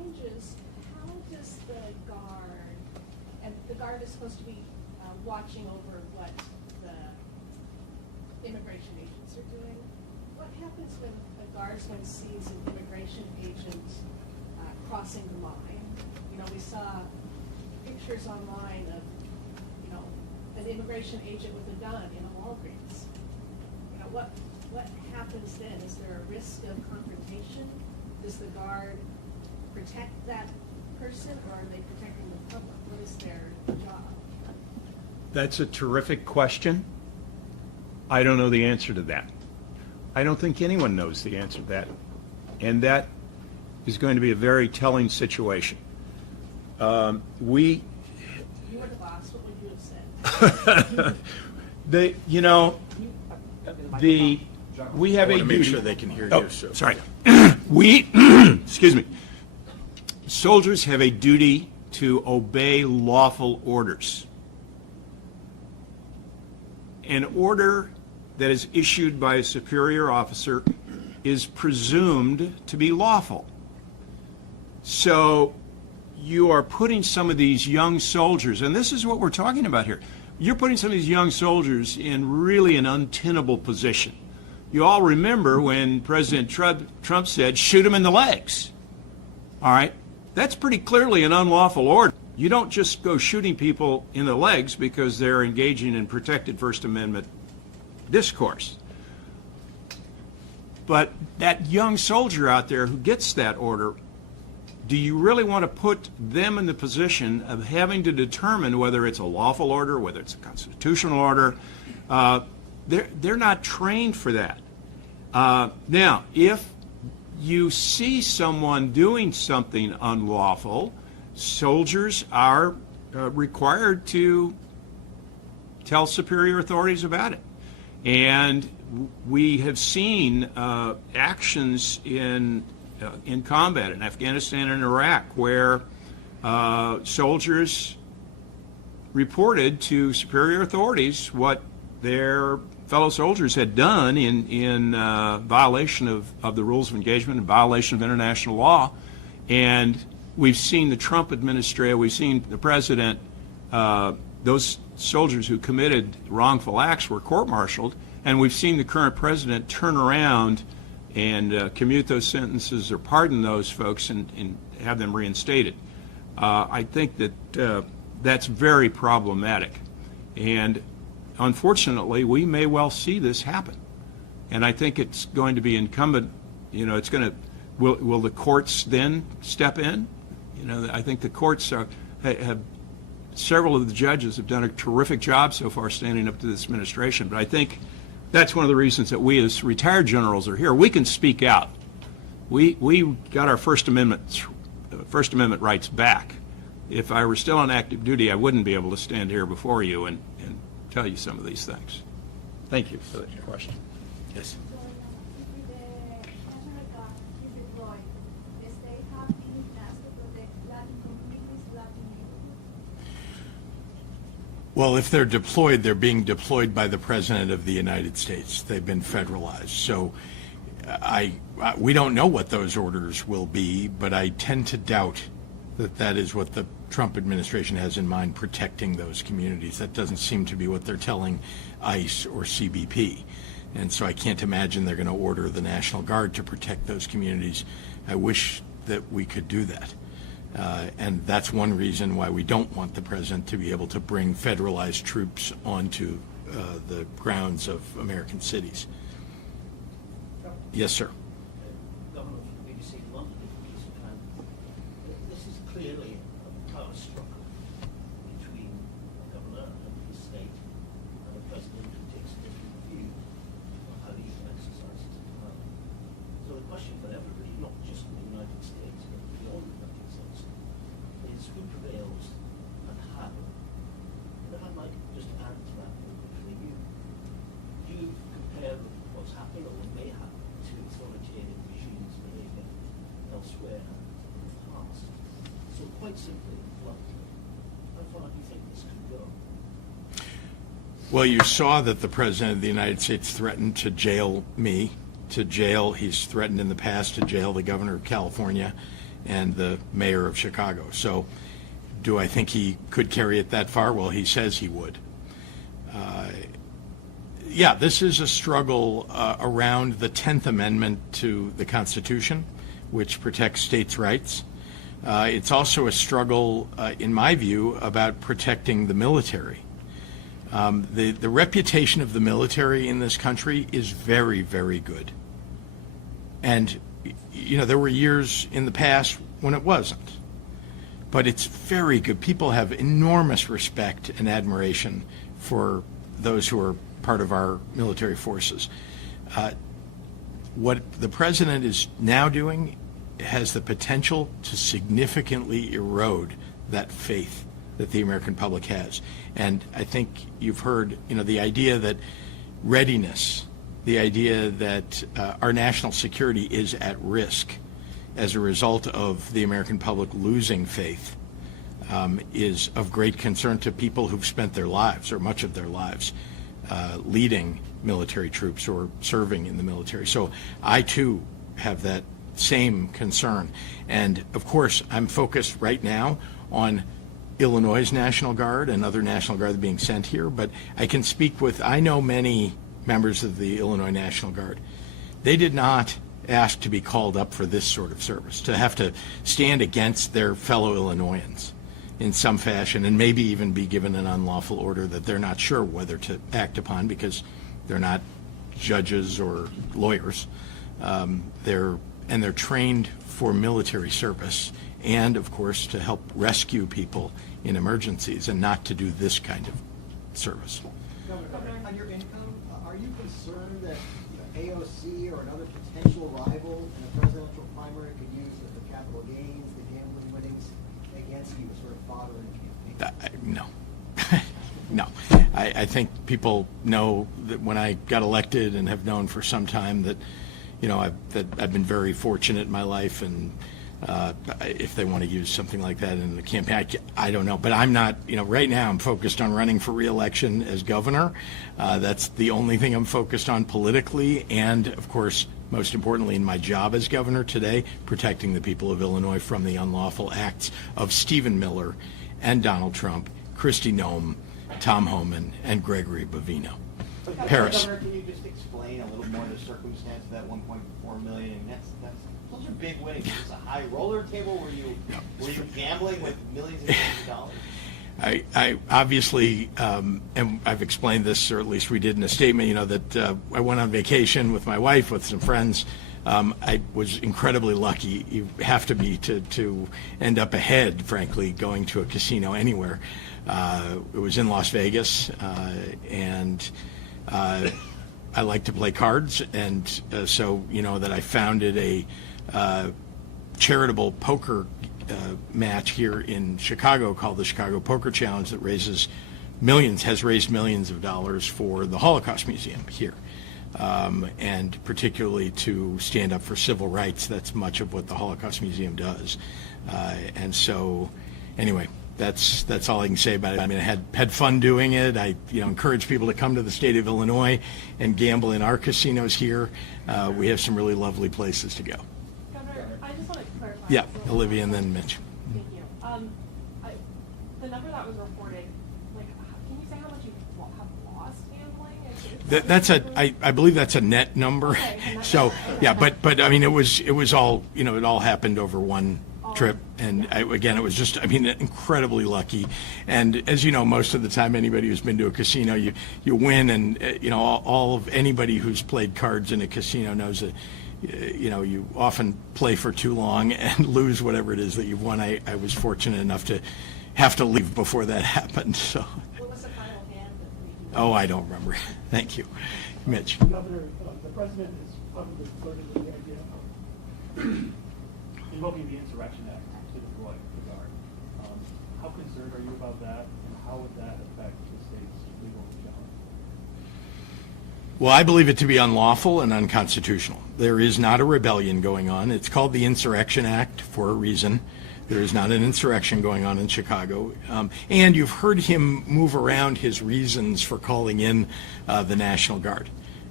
changes, how does the guard, and the guard is supposed to be watching over what the immigration agents are doing. What happens when a guardsman sees an immigration agent crossing the line? You know, we saw pictures online of, you know, an immigration agent with a gun in a Walgreens. You know, what happens then? Is there a risk of confrontation? Does the guard protect that person, or are they protecting the public? What is their job? That's a terrific question. I don't know the answer to that. I don't think anyone knows the answer to that. And that is going to be a very telling situation. You were the boss. What would you have said? We have I a want to make duty. sure they can hear Oh, you. So. sorry. Excuse me. Soldiers have a duty to obey lawful orders. An order that is issued by a superior officer is presumed to be lawful. So you are putting some of these young soldiers, and this is what we're talking about here, you're putting some of these young soldiers in really an untenable position. You all remember when President Trump said, shoot them in the legs. All right? That's pretty clearly an unlawful order. You don't just go shooting people in the legs because they're engaging in protected First Amendment discourse. But that young soldier out there who gets that order, do you really want to put them in the position of having to determine whether it's a lawful order, whether it's a constitutional order? They're not trained for that. Now, if you see someone doing something unlawful, soldiers are required to tell superior authorities about it. And we have seen actions in combat in Afghanistan and Iraq where soldiers reported to superior authorities what their fellow soldiers had done in violation of the rules of engagement, in violation of international law. And we've seen the Trump administration, we've seen the president, those soldiers who committed wrongful acts were court-martialed, and we've seen the current president turn around and commute those sentences or pardon those folks and have them reinstated. I think that that's very problematic. And unfortunately, we may well see this happen. And I think it's going to be incumbent, it's going to, will the courts then step in? I think the courts have, several of the judges have done a terrific job so far standing up to this administration. But I think that's one of the reasons that we as retired generals are here. We can speak out. We got our First Amendment rights back. If I were still on active duty, I wouldn't be able to stand here before you and tell you some of these things. Thank you for that question. Yes. Well, if they're deployed, they're being deployed by the President of the United States. They've been federalized. So we don't know what those orders will be, but I tend to doubt that that is what the Trump administration has in mind, protecting those communities. That doesn't seem to be what they're telling ICE or CBP. And so I can't imagine they're going to order the National Guard to protect those communities. I wish that we could do that. And that's one reason why we don't want the president to be able to bring federalized troops onto the grounds of American cities. Yes, sir. Governor from the BBC London, this is clearly a power struggle between the governor and his state and the president who takes a different view of how he can exercise his power. So the question for everybody, not just in the United States, but beyond the United States, is who prevails and how. And if I'd like just to add to that for you, you compare what's happening or what may happen to authoritarian regimes behaving elsewhere in the past. So quite simply, how far do you think this could go? Well, you saw that the President of the United States threatened to jail me, he's threatened in the past to jail the governor of California. and the mayor of Chicago. So do I think he could carry it that far? Well, he says he would. Yeah, this is a struggle around the 10th Amendment to the Constitution, which protects states' rights. It's also a struggle, in my view, about protecting the military. The reputation of the military in this country is very, very good. And, you know, there were years in the past when it wasn't. But it's very good. People have enormous respect and admiration for those who are part of our military forces. What the president is now doing has the potential to significantly erode that faith that the American public has. And I think you've heard, you know, the idea that readiness, the idea that our national security is at risk as a result of the American public losing faith is of great concern to people who've spent their lives, or much of their lives, leading military troops or serving in the military. So I too have that same concern. And of course, I'm focused right now on Illinois' National Guard and other National Guard being sent here, but I can speak with, I know many members of the Illinois National Guard. They did not ask to be called up for this sort of service, to have to stand against their fellow Illinoisans in some fashion, and maybe even be given an unlawful order that they're not sure whether to act upon because they're not judges or lawyers. They're trained for military service and, of course, to help rescue people in emergencies and not to do this kind of service. Governor, on your income, are you concerned that AOC or another potential rival in a presidential primary could use the capital gains, the gambling winnings against you as sort of fodder in the campaign? No. No. I think people know that when I got elected, and have known for some time, that, you know, I've been very fortunate in my life, and if they want to use something like that in the campaign, I don't know. But I'm not, you know, right now I'm focused on running for re-election as governor. That's the only thing I'm focused on politically, and of course, most importantly in my job as governor today, protecting the people of Illinois from the unlawful acts of Stephen Miller and Donald Trump, Kristi Noem, Tom Homan, and Gregory Bovino. Paris. Governor, can you just explain a little more the circumstance of that 1.4 million? Those are big winnings. Is this a high roller table? Were you gambling with millions and millions of dollars? I obviously, and I've explained this, or at least we did in a statement, you know, that I went on vacation with my wife, with some friends. I was incredibly lucky. You have to be to end up ahead, frankly, going to a casino anywhere. It was in Las Vegas, and I like to play cards, and so, you know, that I founded a charitable poker match here in Chicago called the Chicago Poker Challenge that has raised millions of dollars for the Holocaust Museum here. And particularly to stand up for civil rights. That's much of what the Holocaust Museum does. And so, anyway, that's all I can say about it. I mean, I had fun doing it. I encourage people to come to the state of Illinois and gamble in our casinos here. We have some really lovely places to go. Governor, I just want to clarify. Yeah, So- Olivia and then Mitch. Thank you. The number that was reported, like, can you say how much you have lost gambling? I believe that's a net number. Okay, and that's So, okay. yeah, but I mean, it was all, you know, it all happened over one trip. And again, it was just, I mean, incredibly lucky. And as you know, most of the time, anybody who's been to a casino, you win. And, you know, all of anybody who's played cards in a casino knows that, you know, you often play for too long and lose whatever it is that you've won. I was fortunate enough to have to leave before that happened. So, What was the final hand that oh, I don't remember. Thank you. Mitch. Governor, the president is publicly flirting with the idea of invoking the Insurrection Act to deploy the Guard. How concerned are you about that, and how would that affect the state's legal challenge? Well, I believe it to be unlawful and unconstitutional. There is not a rebellion going on. It's called the Insurrection Act for a reason. There is not an insurrection going on in Chicago. And you've heard him move around his reasons for calling in the National Guard.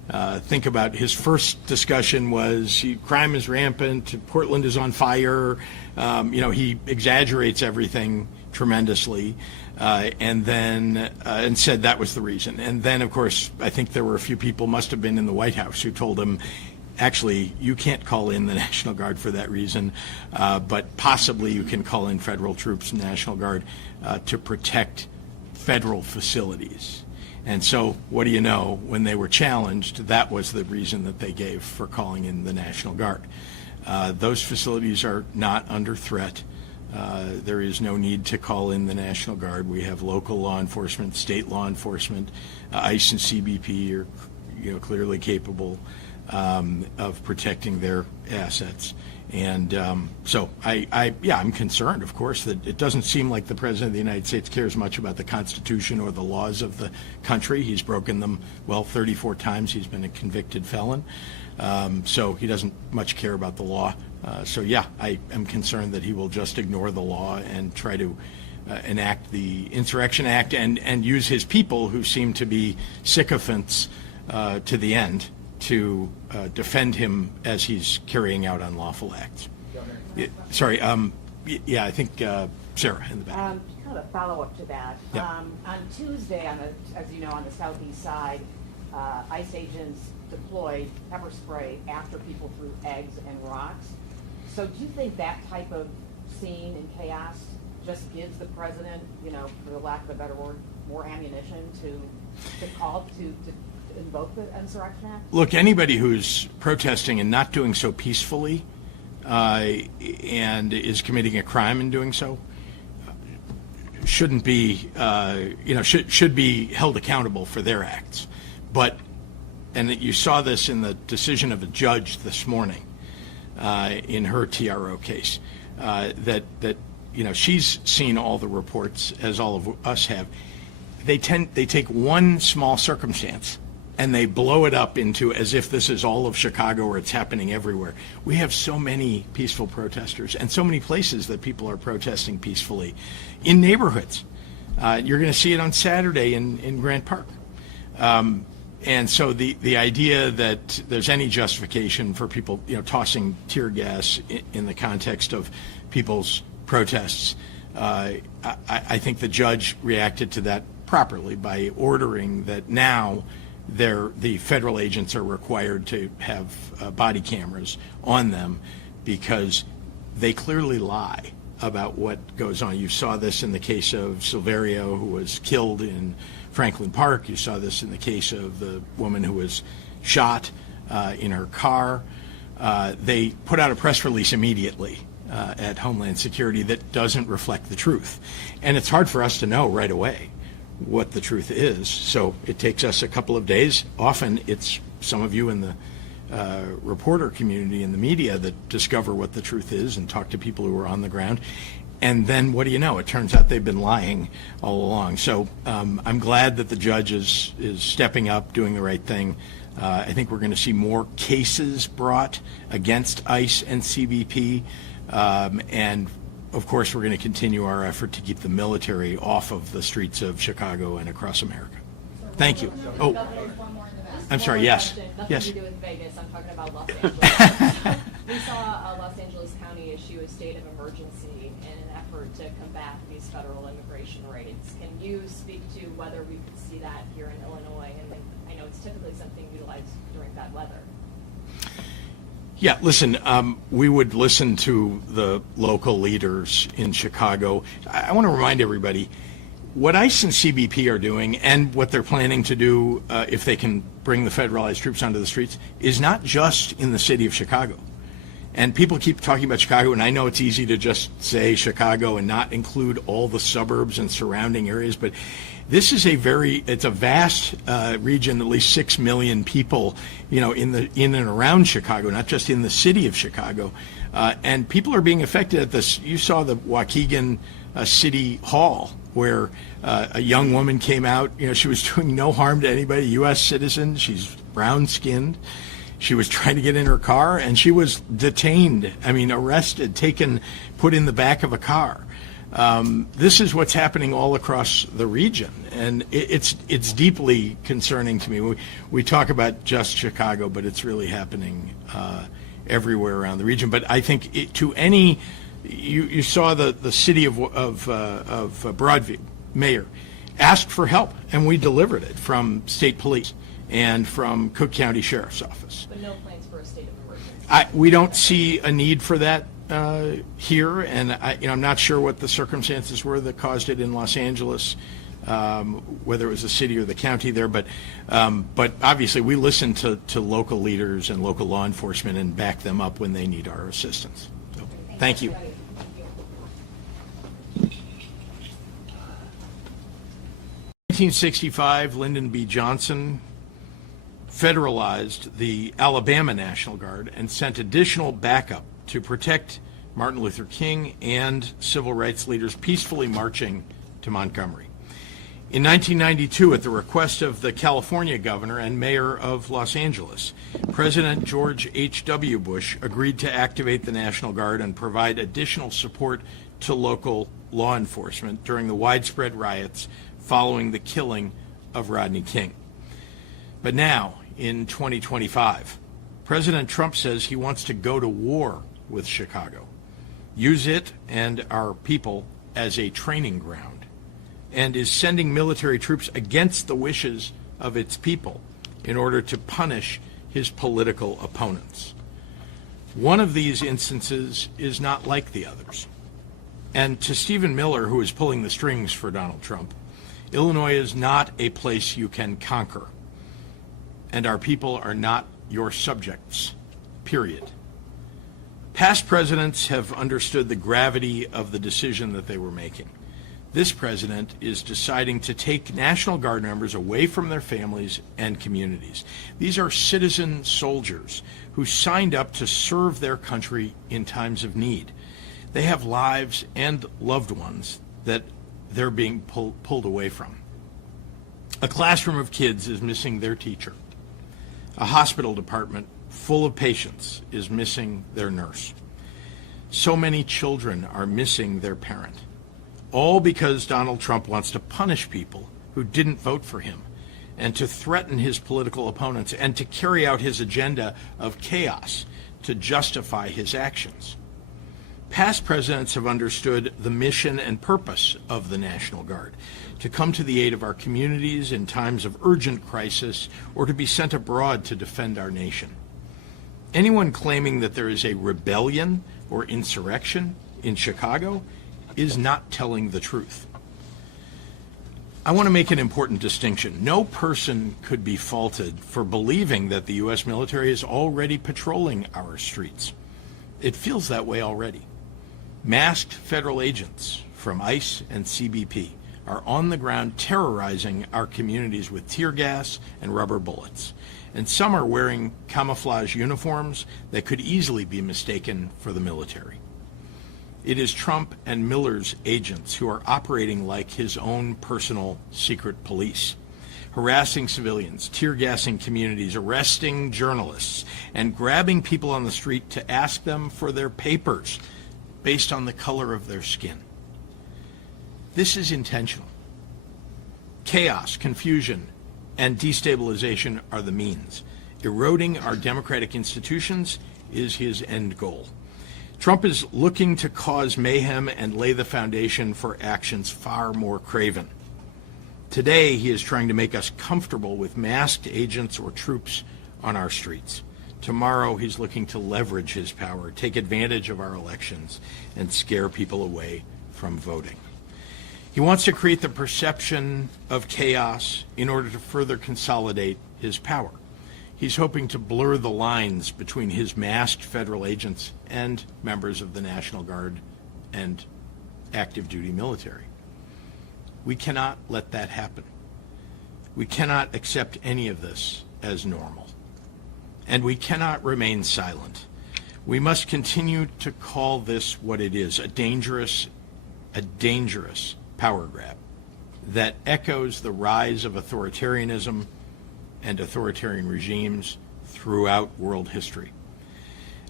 Think about his first discussion was crime is rampant, Portland is on fire. He exaggerates everything tremendously, and said that was the reason. And then, of course, I think there were a few people, must have been in the White House, who told him, actually, you can't call in the National Guard for that reason, but possibly you can call in federal troops and National Guard to protect federal facilities. And so, what do you know, when they were challenged, that was the reason that they gave for calling in the National Guard. Those facilities are not under threat. There is no need to call in the National Guard. We have local law enforcement, state law enforcement, ICE and CBP are clearly capable of protecting their assets. And so I'm concerned, of course, that it doesn't seem like the President of the United States cares much about the Constitution or the laws of the country. He's broken them, 34 times. He's been a convicted felon. So he doesn't much care about the law. I am concerned that he will just ignore the law and try to enact the Insurrection Act and use his people, who seem to be sycophants to the end, to defend him as he's carrying out unlawful acts. I think Sarah in the back. Kind of a follow-up to that. Yeah. On Tuesday, as you know, on the southeast side, ICE agents deployed pepper spray after people threw eggs and rocks. So do you think that type of scene and chaos just gives the president, for the lack of a better word, more ammunition to call to invoke the Insurrection Act? Look, anybody who's protesting and not doing so peacefully and is committing a crime in doing so shouldn't be, should be held accountable for their acts. And that you saw this in the decision of a judge this morning in her TRO case, that she's seen all the reports, as all of us have. They take one small circumstance and they blow it up into as if this is all of Chicago or it's happening everywhere. We have so many peaceful protesters and so many places that people are protesting peacefully in neighborhoods. You're going to see it on Saturday in Grant Park. And so the idea that there's any justification for people, tossing tear gas in the context of people's protests, I think the judge reacted to that properly by ordering that now the federal agents are required to have body cameras on them, because they clearly lie about what goes on. You saw this in the case of Silverio, who was killed in Franklin Park. You saw this in the case of the woman who was shot in her car. They put out a press release immediately at Homeland Security that doesn't reflect the truth. And it's hard for us to know right away what the truth is. So it takes us a couple of days. Often it's some of you in the reporter community and the media that discover what the truth is and talk to people who are on the ground. And then what do you know? It turns out they've been lying all along. So I'm glad that the judge is stepping up, doing the right thing. I think we're going to see more cases brought against ICE and CBP. And of course, we're going to continue our effort to keep the military off of the streets of Chicago and across America. Thank you. Oh, I'm sorry. Yes. Nothing Yes. to do with Vegas. I'm talking about Los Angeles. We saw Los Angeles County issue a state of emergency in an effort to combat these federal immigration raids. Can you speak to whether we could see that here in Illinois? And I know it's typically something utilized during bad weather. Yeah, listen, we would listen to the local leaders in Chicago. I want to remind everybody, what ICE and CBP are doing and what they're planning to do if they can bring the federalized troops onto the streets is not just in the city of Chicago. And people keep talking about Chicago, and I know it's easy to just say Chicago and not include all the suburbs and surrounding areas, but this is it's a vast region, at least 6 million people, in and around Chicago, not just in the city of Chicago. And people are being affected at this. You saw the Waukegan City Hall, where a young woman came out. She was doing no harm to anybody, U.S. citizen. She's brown-skinned. She was trying to get in her car, and she was detained, arrested, put in the back of a car. This is what's happening all across the region, and it's deeply concerning to me. We talk about just Chicago, but it's really happening everywhere around the region. But I think you saw the city of Broadview mayor asked for help, and we delivered it from state police and from Cook County Sheriff's Office. But no plans for a state of emergency. We don't see a need for that here, and I'm not sure what the circumstances were that caused it in Los Angeles, whether it was the city or the county there. But obviously, we listen to local leaders and local law enforcement and back them up when they need our assistance. So, thank you. 1965, Lyndon B. Johnson federalized the Alabama National Guard and sent additional backup to protect Martin Luther King and civil rights leaders peacefully marching to Montgomery. In 1992, at the request of the California governor and mayor of Los Angeles, President George H.W. Bush agreed to activate the National Guard and provide additional support to local law enforcement during the widespread riots following the killing of Rodney King. But now, in 2025, President Trump says he wants to go to war with Chicago, use it and our people as a training ground, and is sending military troops against the wishes of its people in order to punish his political opponents. One of these instances is not like the others. And to Stephen Miller, who is pulling the strings for Donald Trump, Illinois is not a place you can conquer, and our people are not your subjects, period. Past presidents have understood the gravity of the decision that they were making. This president is deciding to take National Guard members away from their families and communities. These are citizen soldiers who signed up to serve their country in times of need. They have lives and loved ones that they're being pulled away from. A classroom of kids is missing their teacher. A hospital department full of patients is missing their nurse. So many children are missing their parent, all because Donald Trump wants to punish people who didn't vote for him and to threaten his political opponents and to carry out his agenda of chaos to justify his actions. Past presidents have understood the mission and purpose of the National Guard, to come to the aid of our communities in times of urgent crisis or to be sent abroad to defend our nation. Anyone claiming that there is a rebellion or insurrection in Chicago is not telling the truth. I want to make an important distinction. No person could be faulted for believing that the U.S. military is already patrolling our streets. It feels that way already. Masked federal agents from ICE and CBP are on the ground terrorizing our communities with tear gas and rubber bullets. And some are wearing camouflage uniforms that could easily be mistaken for the military. It is Trump and Miller's agents who are operating like his own personal secret police, harassing civilians, tear gassing communities, arresting journalists, and grabbing people on the street to ask them for their papers based on the color of their skin. This is intentional. Chaos, confusion, and destabilization are the means. Eroding our democratic institutions is his end goal. Trump is looking to cause mayhem and lay the foundation for actions far more craven. Today, he is trying to make us comfortable with masked agents or troops on our streets. Tomorrow, he's looking to leverage his power, take advantage of our elections, and scare people away from voting. He wants to create the perception of chaos in order to further consolidate his power. He's hoping to blur the lines between his masked federal agents and members of the National Guard and active duty military. We cannot let that happen. We cannot accept any of this as normal. And we cannot remain silent. We must continue to call this what it is, a dangerous power grab that echoes the rise of authoritarianism and authoritarian regimes throughout world history.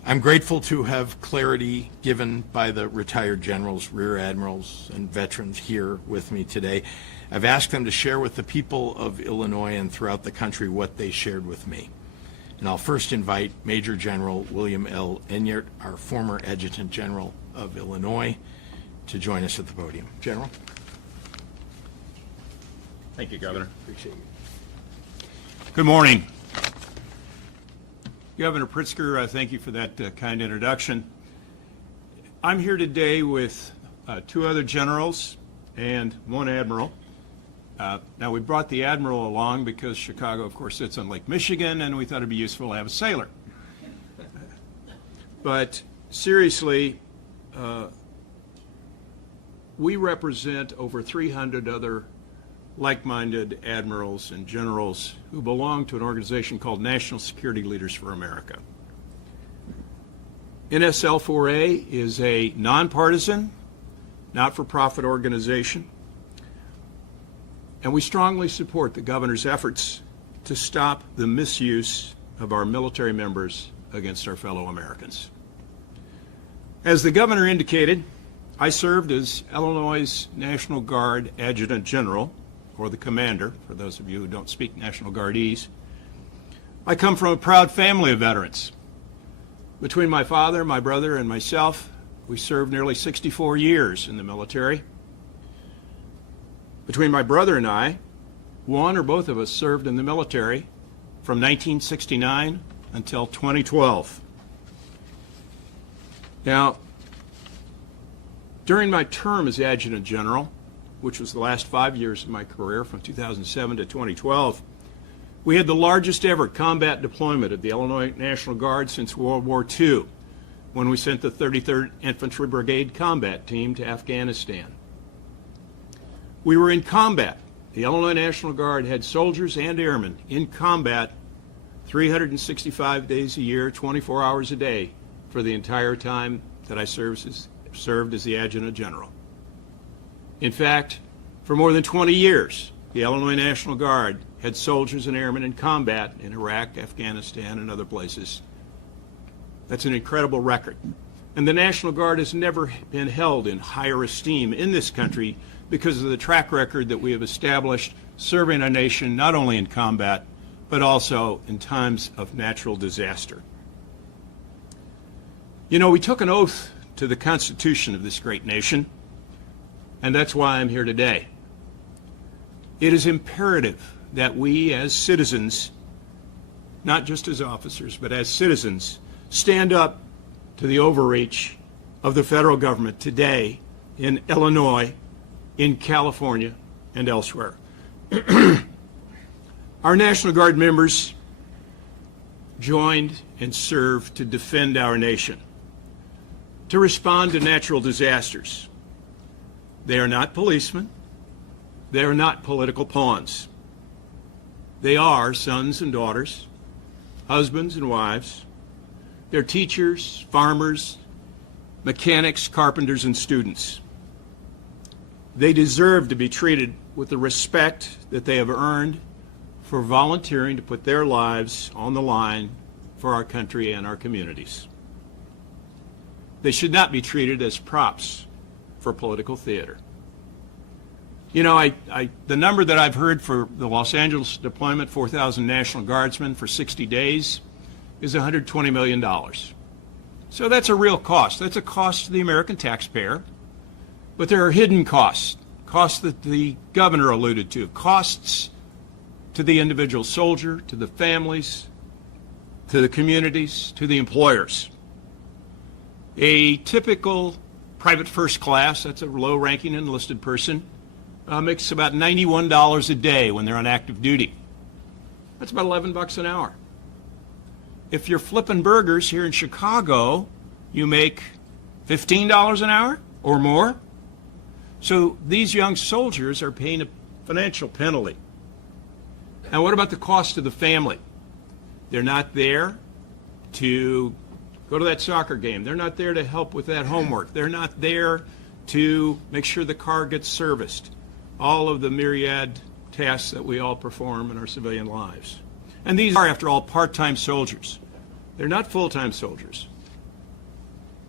I'm grateful to have clarity given by the retired generals, rear admirals, and veterans here with me today. I've asked them to share with the people of Illinois and throughout the country what they shared with me. And I'll first invite Major General William L. Enyart, our former Adjutant General of Illinois, to join us at the podium. General. Thank you, Governor. Appreciate you. Good morning. Governor Pritzker, thank you for that kind introduction. I'm here today with two other generals and one admiral. Now, we brought the admiral along because Chicago, of course, sits on Lake Michigan, and we thought it'd be useful to have a sailor. But seriously, we represent over 300 other like-minded admirals and generals who belong to an organization called National Security Leaders for America. NSL4A is a nonpartisan, not-for-profit organization, and we strongly support the governor's efforts to stop the misuse of our military members against our fellow Americans. As the governor indicated, I served as Illinois' National Guard Adjutant General, or the commander, for those of you who don't speak National Guardese. I come from a proud family of veterans. Between my father, my brother, and myself, we served nearly 64 years in the military. Between my brother and I, one or both of us served in the military from 1969 until 2012. Now, during my term as Adjutant General, which was the last 5 years of my career from 2007 to 2012, we had the largest ever combat deployment of the Illinois National Guard since World War II, when we sent the 33rd Infantry Brigade Combat Team to Afghanistan. We were in combat. The Illinois National Guard had soldiers and airmen in combat 365 days a year, 24 hours a day, for the entire time that I served as the Adjutant General. In fact, for more than 20 years, the Illinois National Guard had soldiers and airmen in combat in Iraq, Afghanistan, and other places. That's an incredible record. And the National Guard has never been held in higher esteem in this country because of the track record that we have established serving our nation not only in combat, but also in times of natural disaster. You know, we took an oath to the Constitution of this great nation, and that's why I'm here today. It is imperative that we as citizens, not just as officers, but as citizens, stand up to the overreach of the federal government today in Illinois, in California, and elsewhere. Our National Guard members joined and served to defend our nation, to respond to natural disasters. They are not policemen. They are not political pawns. They are sons and daughters, husbands and wives. They're teachers, farmers, mechanics, carpenters, and students. They deserve to be treated with the respect that they have earned for volunteering to put their lives on the line for our country and our communities. They should not be treated as props for political theater. You know, the number that I've heard for the Los Angeles deployment, 4,000 National Guardsmen for 60 days, is $120 million. So that's a real cost. That's a cost to the American taxpayer. But there are hidden costs, costs that the governor alluded to, costs to the individual soldier, to the families, to the communities, to the employers. A typical private first class, that's a low-ranking enlisted person, makes about $91 a day when they're on active duty. That's about $11 an hour. If you're flipping burgers here in Chicago, you make $15 an hour or more. So these young soldiers are paying a financial penalty. And what about the cost to the family? They're not there to go to that soccer game. They're not there to help with that homework. They're not there to make sure the car gets serviced. All of the myriad tasks that we all perform in our civilian lives. And these are, after all, part-time soldiers. They're not full-time soldiers.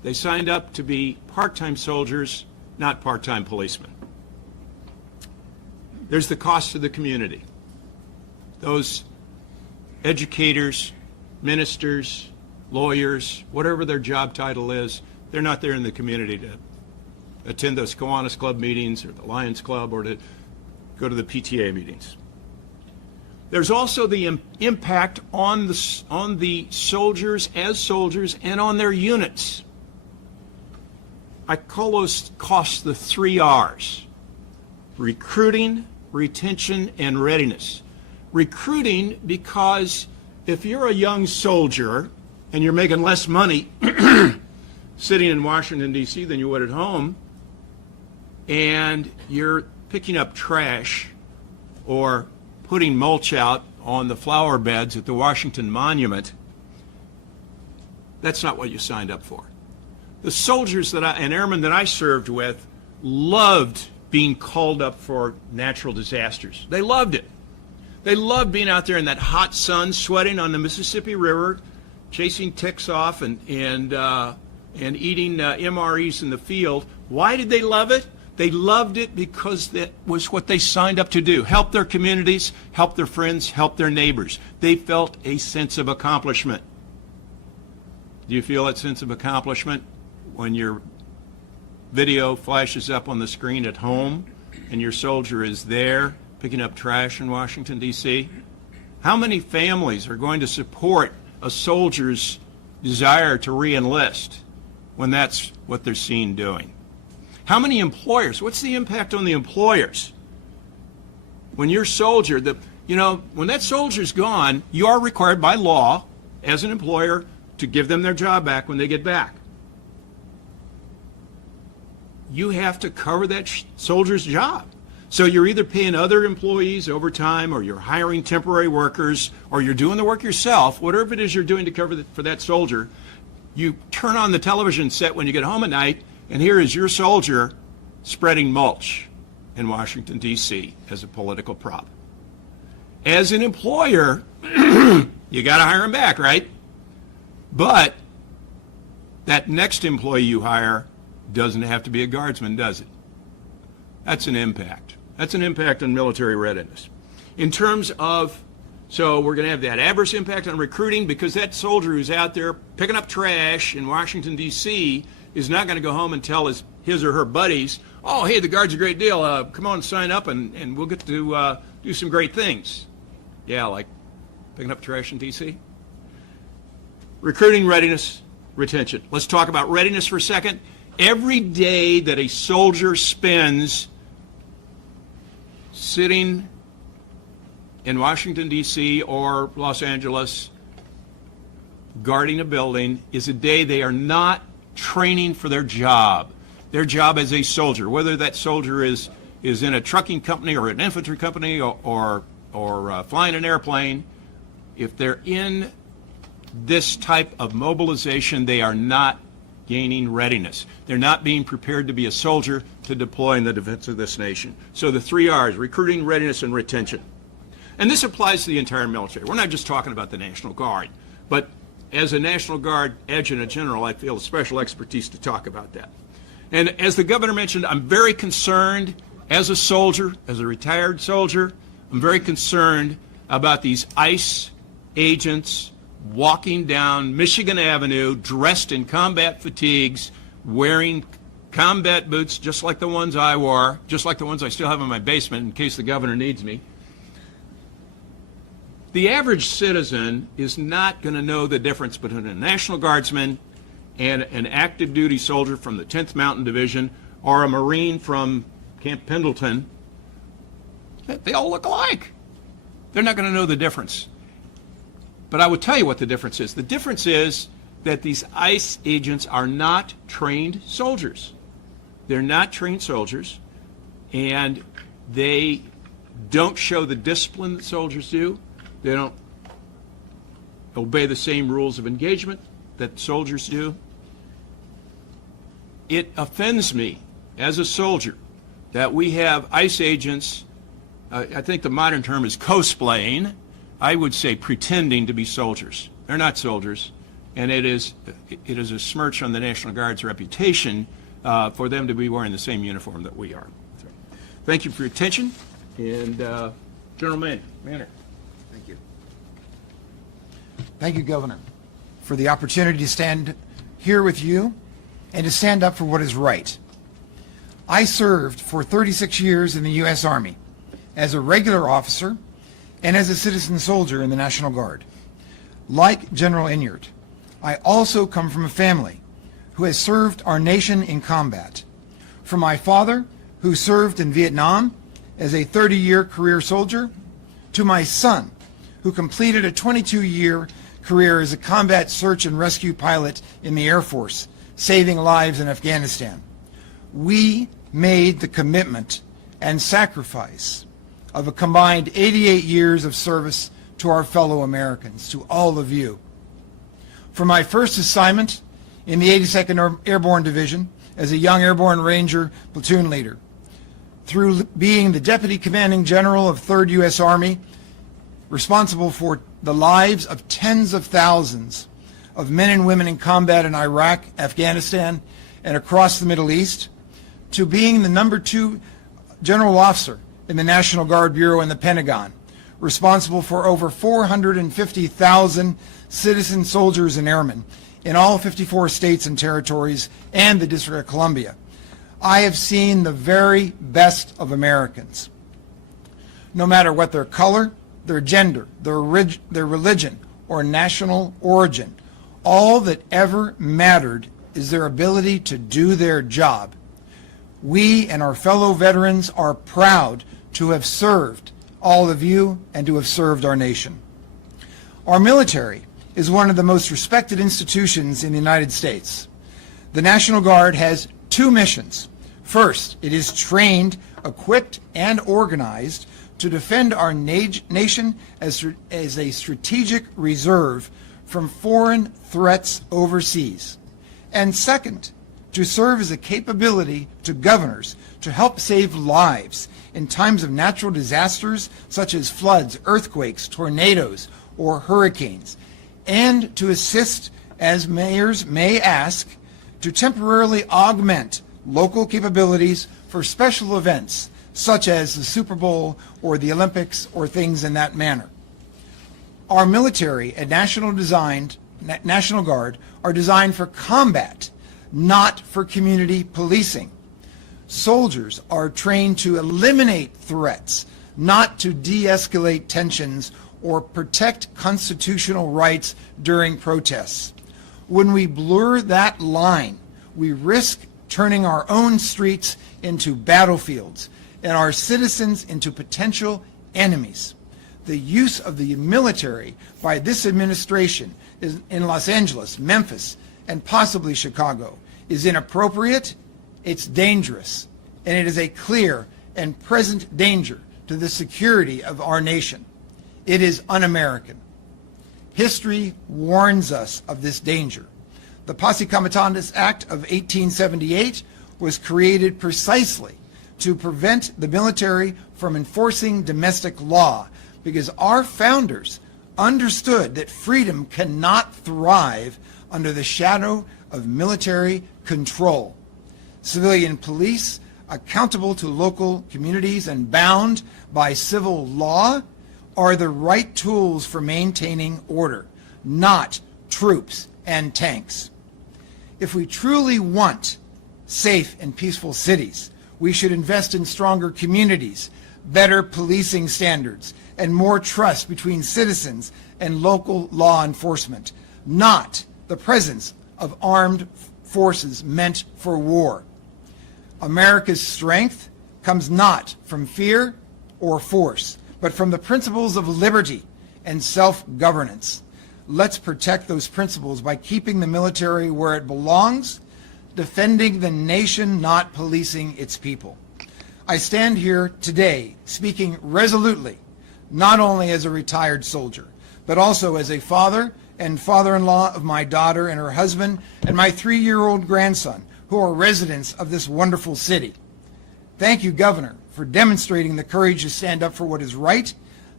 They signed up to be part-time soldiers, not part-time policemen. There's the cost to the community. Those educators, ministers, lawyers, whatever their job title is, they're not there in the community to attend those Kiwanis Club meetings or the Lions Club or to go to the PTA meetings. There's also the impact on the soldiers as soldiers and on their units. I call those costs the 3 R's: recruiting, retention, and readiness. Recruiting, because if you're a young soldier and you're making less money sitting in Washington, D.C. than you would at home, and you're picking up trash or putting mulch out on the flower beds at the Washington Monument, that's not what you signed up for. The soldiers and airmen that I served with loved being called up for natural disasters. They loved it. They loved being out there in that hot sun, sweating on the Mississippi River, chasing ticks off and eating MREs in the field. Why did they love it? They loved it because that was what they signed up to do. Help their communities, help their friends, help their neighbors. They felt a sense of accomplishment. Do you feel that sense of accomplishment when your video flashes up on the screen at home and your soldier is there picking up trash in Washington, D.C.? How many families are going to support a soldier's desire to re-enlist when that's what they're seen doing? How many employers? What's the impact on the employers? When your soldier, when that soldier's gone, you are required by law as an employer to give them their job back when they get back. You have to cover that soldier's job. So you're either paying other employees overtime, or you're hiring temporary workers, or you're doing the work yourself. Whatever it is you're doing to cover for that soldier, you turn on the television set when you get home at night, and here is your soldier spreading mulch in Washington, D.C. as a political prop. As an employer, you got to hire him back, right? But that next employee you hire doesn't have to be a guardsman, does it? That's an impact. That's an impact on military readiness. In terms of, so we're going to have that adverse impact on recruiting, because that soldier who's out there picking up trash in Washington, D.C. is not going to go home and tell his or her buddies, oh, hey, the Guard's a great deal. Come on, sign up, and we'll get to do some great things. Yeah, like picking up trash in D.C.? Recruiting, readiness, retention. Let's talk about readiness for a second. Every day that a soldier spends sitting in Washington, D.C. or Los Angeles guarding a building is a day they are not training for their job as a soldier, whether that soldier is in a trucking company or an infantry company or flying an airplane. If they're in this type of mobilization, they are not gaining readiness. They're not being prepared to be a soldier to deploy in the defense of this nation. So the 3 R's: recruiting, readiness, and retention. And this applies to the entire military. We're not just talking about the National Guard, but as a National Guard adjutant general, I feel a special expertise to talk about that. And as the governor mentioned, I'm very concerned as a soldier, as a retired soldier, I'm very concerned about these ICE agents walking down Michigan Avenue dressed in combat fatigues, wearing combat boots just like the ones I wore, just like the ones I still have in my basement in case the governor needs me. The average citizen is not going to know the difference between a National Guardsman and an active duty soldier from the 10th Mountain Division or a Marine from Camp Pendleton. They all look alike. They're not going to know the difference. But I will tell you what the difference is. The difference is that these ICE agents are not trained soldiers. They're not trained soldiers, and they don't show the discipline that soldiers do. They don't obey the same rules of engagement that soldiers do. It offends me as a soldier that we have ICE agents, I think the modern term is cosplaying, I would say pretending to be soldiers. They're not soldiers. and it is a smirch on the National Guard's reputation for them to be wearing the same uniform that we are. So, thank you for your attention, and General Manner. Thank you. Thank you, Governor, for the opportunity to stand here with you and to stand up for what is right. I served for 36 years in the U.S. Army as a regular officer and as a citizen soldier in the National Guard. Like General Inyard, I also come from a family who has served our nation in combat. From my father, who served in Vietnam as a 30-year career soldier, to my son, who completed a 22-year career as a combat search and rescue pilot in the Air Force, saving lives in Afghanistan. We made the commitment and sacrifice of a combined 88 years of service to our fellow Americans, to all of you. For my first assignment in the 82nd Airborne Division as a young Airborne Ranger platoon leader, through being the Deputy Commanding General of 3rd U.S. Army, responsible for the lives of tens of thousands of men and women in combat in Iraq, Afghanistan, and across the Middle East, to being the number 2 general officer in the National Guard Bureau in the Pentagon, responsible for over 450,000 citizen soldiers and airmen in all 54 states and territories and the District of Columbia. I have seen the very best of Americans. No matter what their color, their gender, their religion, or national origin, all that ever mattered is their ability to do their job. We and our fellow veterans are proud to have served all of you and to have served our nation. Our military is one of the most respected institutions in the United States. The National Guard has 2 missions. First, it is trained, equipped, and organized to defend our nation as a strategic reserve from foreign threats overseas. And second, to serve as a capability to governors to help save lives in times of natural disasters such as floods, earthquakes, tornadoes, or hurricanes, and to assist, as mayors may ask, to temporarily augment local capabilities for special events such as the Super Bowl or the Olympics or things in that manner. Our military and National Guard are designed for combat, not for community policing. Soldiers are trained to eliminate threats, not to de-escalate tensions or protect constitutional rights during protests. When we blur that line, we risk turning our own streets into battlefields and our citizens into potential enemies. The use of the military by this administration in Los Angeles, Memphis, and possibly Chicago is inappropriate, it's dangerous, and it is a clear and present danger to the security of our nation. It is un-American. History warns us of this danger. The Posse Comitatus Act of 1878 was created precisely to prevent the military from enforcing domestic law, because our founders understood that freedom cannot thrive under the shadow of military control. Civilian police, accountable to local communities and bound by civil law, are the right tools for maintaining order, not troops and tanks. If we truly want safe and peaceful cities, we should invest in stronger communities, better policing standards, and more trust between citizens and local law enforcement, not the presence of armed forces meant for war. America's strength comes not from fear or force, but from the principles of liberty and self-governance. Let's protect those principles by keeping the military where it belongs, defending the nation, not policing its people. I stand here today speaking resolutely, not only as a retired soldier, but also as a father and father-in-law of my daughter and her husband and my 3-year-old grandson, who are residents of this wonderful city. Thank you, Governor, for demonstrating the courage to stand up for what is right,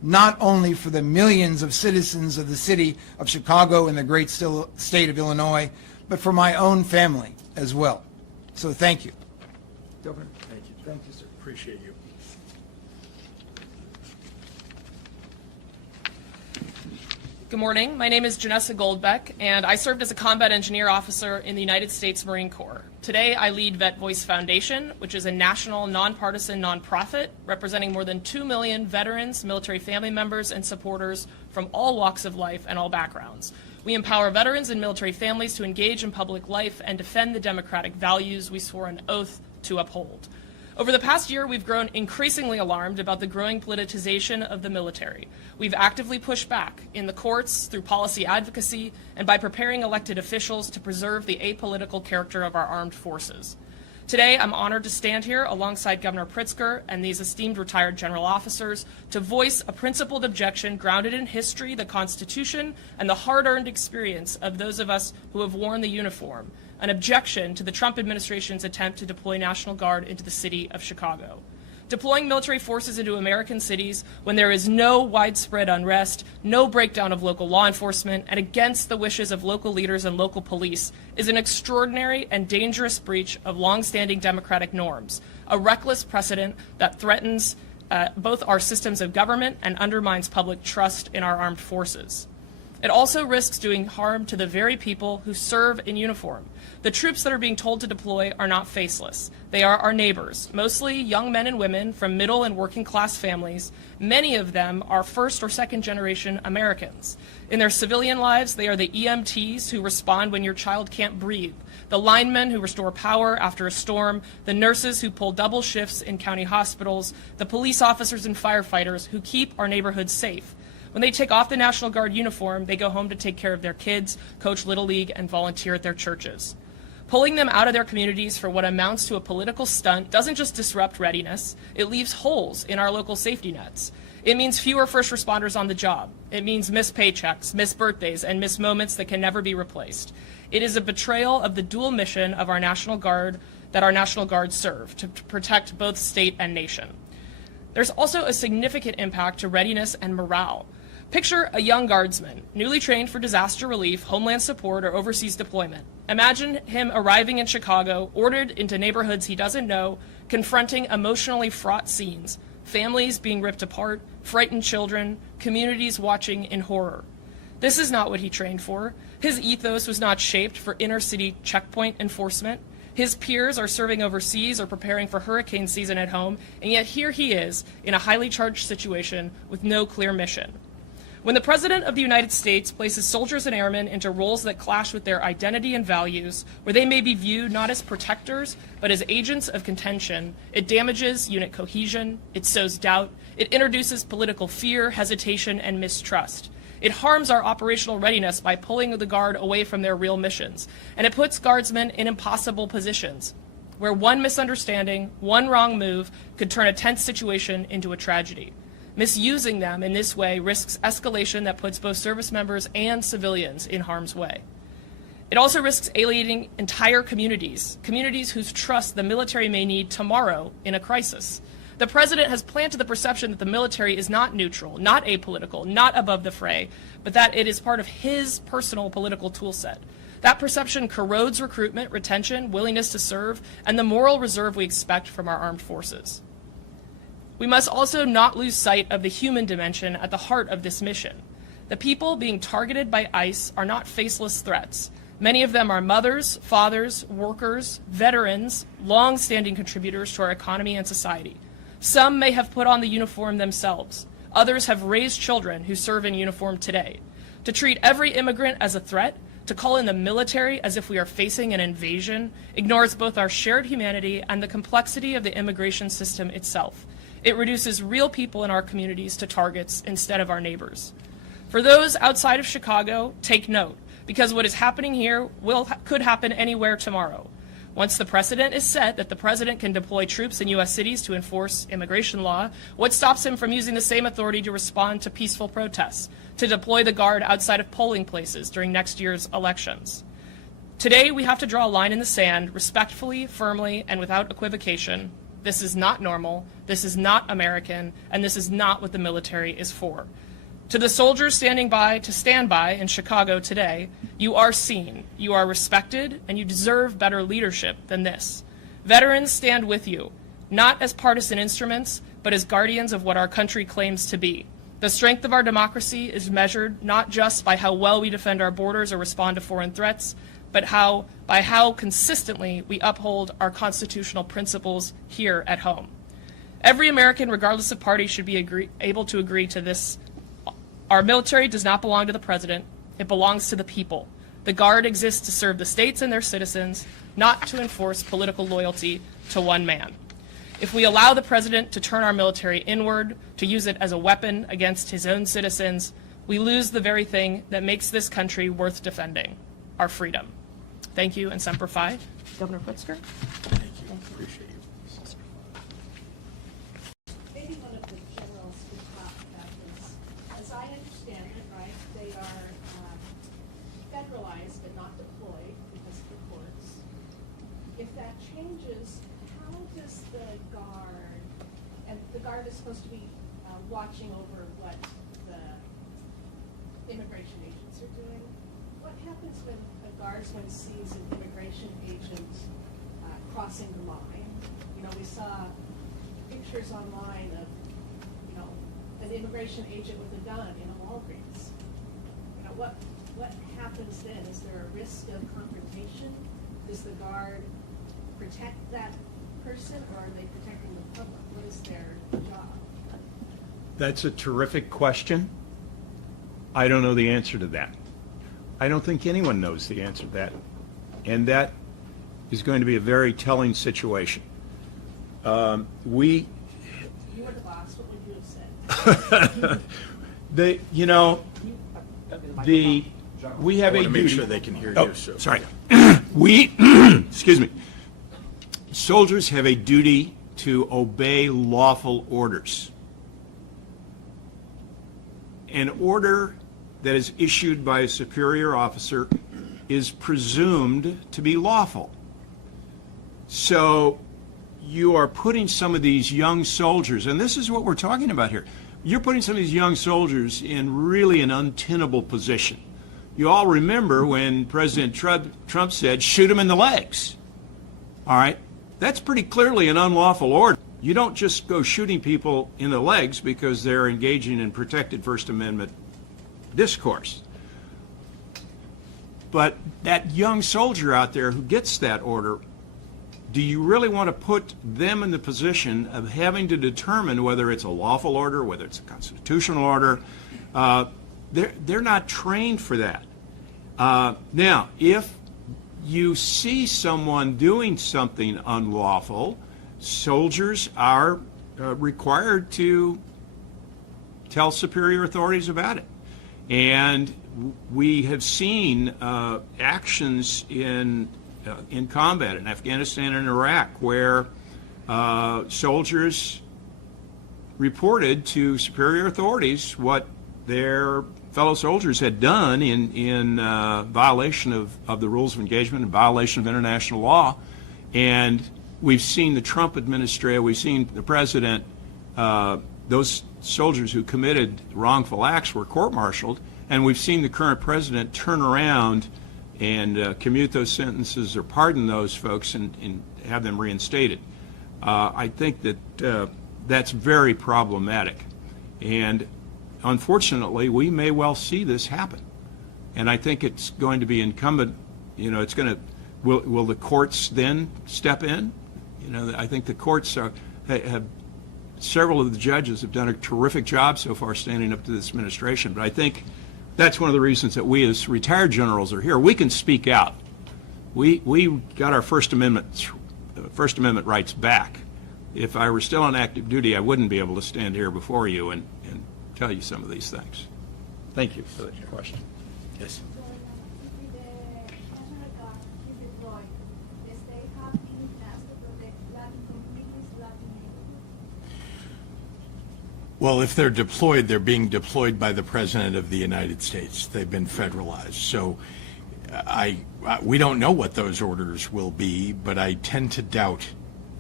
not only for the millions of citizens of the city of Chicago and the great state of Illinois, but for my own family as well. So thank you. Governor. Thank you. Thank you, sir. Appreciate you. Good morning. My name is Janessa Goldbeck, and I served as a combat engineer officer in the United States Marine Corps. Today, I lead Vet Voice Foundation, which is a national, nonpartisan nonprofit representing more than 2 million veterans, military family members, and supporters from all walks of life and all backgrounds. We empower veterans and military families to engage in public life and defend the democratic values we swore an oath to uphold. Over the past year, we've grown increasingly alarmed about the growing politicization of the military. We've actively pushed back in the courts, through policy advocacy, and by preparing elected officials to preserve the apolitical character of our armed forces. Today, I'm honored to stand here alongside Governor Pritzker and these esteemed retired general officers to voice a principled objection grounded in history, the Constitution, and the hard-earned experience of those of us who have worn the uniform, an objection to the Trump administration's attempt to deploy National Guard into the city of Chicago. Deploying military forces into American cities when there is no widespread unrest, no breakdown of local law enforcement, and against the wishes of local leaders and local police is an extraordinary and dangerous breach of longstanding democratic norms, a reckless precedent that threatens both our systems of government and undermines public trust in our armed forces. It also risks doing harm to the very people who serve in uniform. The troops that are being told to deploy are not faceless. They are our neighbors, mostly young men and women from middle and working class families. Many of them are first or second generation Americans. In their civilian lives, they are the EMTs who respond when your child can't breathe, the linemen who restore power after a storm, the nurses who pull double shifts in county hospitals, the police officers and firefighters who keep our neighborhoods safe. When they take off the National Guard uniform, they go home to take care of their kids, coach Little League, and volunteer at their churches. Pulling them out of their communities for what amounts to a political stunt doesn't just disrupt readiness, it leaves holes in our local safety nets. It means fewer first responders on the job. It means missed paychecks, missed birthdays, and missed moments that can never be replaced. It is a betrayal of the dual mission of our National Guard that our National Guard serve, to protect both state and nation. There's also a significant impact to readiness and morale. Picture a young guardsman, newly trained for disaster relief, homeland support, or overseas deployment. Imagine him arriving in Chicago, ordered into neighborhoods he doesn't know, confronting emotionally fraught scenes, families being ripped apart, frightened children, communities watching in horror. This is not what he trained for. His ethos was not shaped for inner-city checkpoint enforcement. His peers are serving overseas or preparing for hurricane season at home, and yet here he is in a highly charged situation with no clear mission. When the President of the United States places soldiers and airmen into roles that clash with their identity and values, where they may be viewed not as protectors, but as agents of contention, it damages unit cohesion, it sows doubt, it introduces political fear, hesitation, and mistrust. It harms our operational readiness by pulling the Guard away from their real missions, and it puts Guardsmen in impossible positions, where one misunderstanding, one wrong move could turn a tense situation into a tragedy. Misusing them in this way risks escalation that puts both service members and civilians in harm's way. It also risks alienating entire communities, communities whose trust the military may need tomorrow in a crisis. The President has planted the perception that the military is not neutral, not apolitical, not above the fray, but that it is part of his personal political toolset. That perception corrodes recruitment, retention, willingness to serve, and the moral reserve we expect from our armed forces. We must also not lose sight of the human dimension at the heart of this mission. The people being targeted by ICE are not faceless threats. Many of them are mothers, fathers, workers, veterans, long-standing contributors to our economy and society. Some may have put on the uniform themselves. Others have raised children who serve in uniform today. To treat every immigrant as a threat, to call in the military as if we are facing an invasion, ignores both our shared humanity and the complexity of the immigration system itself. It reduces real people in our communities to targets instead of our neighbors. For those outside of Chicago, take note, because what is happening here could happen anywhere tomorrow. Once the precedent is set that the President can deploy troops in U.S. cities to enforce immigration law, what stops him from using the same authority to respond to peaceful protests, to deploy the Guard outside of polling places during next year's elections? Today, we have to draw a line in the sand, respectfully, firmly, and without equivocation. This is not normal, this is not American, and this is not what the military is for. To the soldiers standing by to stand by in Chicago today, you are seen, you are respected, and you deserve better leadership than this. Veterans stand with you, not as partisan instruments, but as guardians of what our country claims to be. The strength of our democracy is measured not just by how well we defend our borders or respond to foreign threats, but by how consistently we uphold our constitutional principles here at home. Every American, regardless of party, should be able to agree to this. Our military does not belong to the president. It belongs to the people. The Guard exists to serve the states and their citizens, not to enforce political loyalty to one man. If we allow the president to turn our military inward, to use it as a weapon against his own citizens, we lose the very thing that makes this country worth defending, our freedom. Thank you, and Semper Fi. Governor Pritzker. Thank you. Appreciate you. Maybe one of the generals could talk about this. As I understand it, right, they are federalized but not deployed because of the courts. If that changes, how does the Guard, and the Guard is supposed to be watching over what the immigration agents are doing, what happens when a Guardsman sees an immigration agent crossing the line? You know, we saw pictures online of, you know, an immigration agent with a gun in a Walgreens. You know, what happens then? Is there a risk of confrontation? Does the Guard protect that person, or are they protecting the public? What is their job? That's a terrific question. I don't know the answer to that. I don't think anyone knows the answer to that. And that is going to be a very telling situation. You were the boss. What would you have said? We have I a want to make duty. sure they can hear Oh, you. So. sorry. Excuse me. Soldiers have a duty to obey lawful orders. An order that is issued by a superior officer is presumed to be lawful. So you are putting some of these young soldiers, and this is what we're talking about here, you're putting some of these young soldiers in really an untenable position. You all remember when President Trump said, shoot them in the legs. All right? That's pretty clearly an unlawful order. You don't just go shooting people in the legs because they're engaging in protected First Amendment discourse. But that young soldier out there who gets that order, do you really want to put them in the position of having to determine whether it's a lawful order, whether it's a constitutional order? They're not trained for that. Now, if you see someone doing something unlawful, soldiers are required to tell superior authorities about it. And we have seen actions in combat in Afghanistan and Iraq where soldiers reported to superior authorities what their fellow soldiers had done in violation of the rules of engagement and violation of international law. And we've seen the Trump administration, we've seen the president, those soldiers who committed wrongful acts were court-martialed, and we've seen the current president turn around and commute those sentences or pardon those folks and have them reinstated. I think that that's very problematic. And unfortunately, we may well see this happen. And I think it's going to be incumbent, you know, it's going to, will the courts then step in? You know, I think the courts have, several of the judges have done a terrific job so far standing up to this administration. But I think that's one of the reasons that we as retired generals are here. We can speak out. We got our First Amendment rights back. If I were still on active duty, I wouldn't be able to stand here before you and tell you some of these things. Thank you for that question. Yes. Well, if they're deployed, they're being deployed by the President of the United States. They've been federalized. So we don't know what those orders will be, but I tend to doubt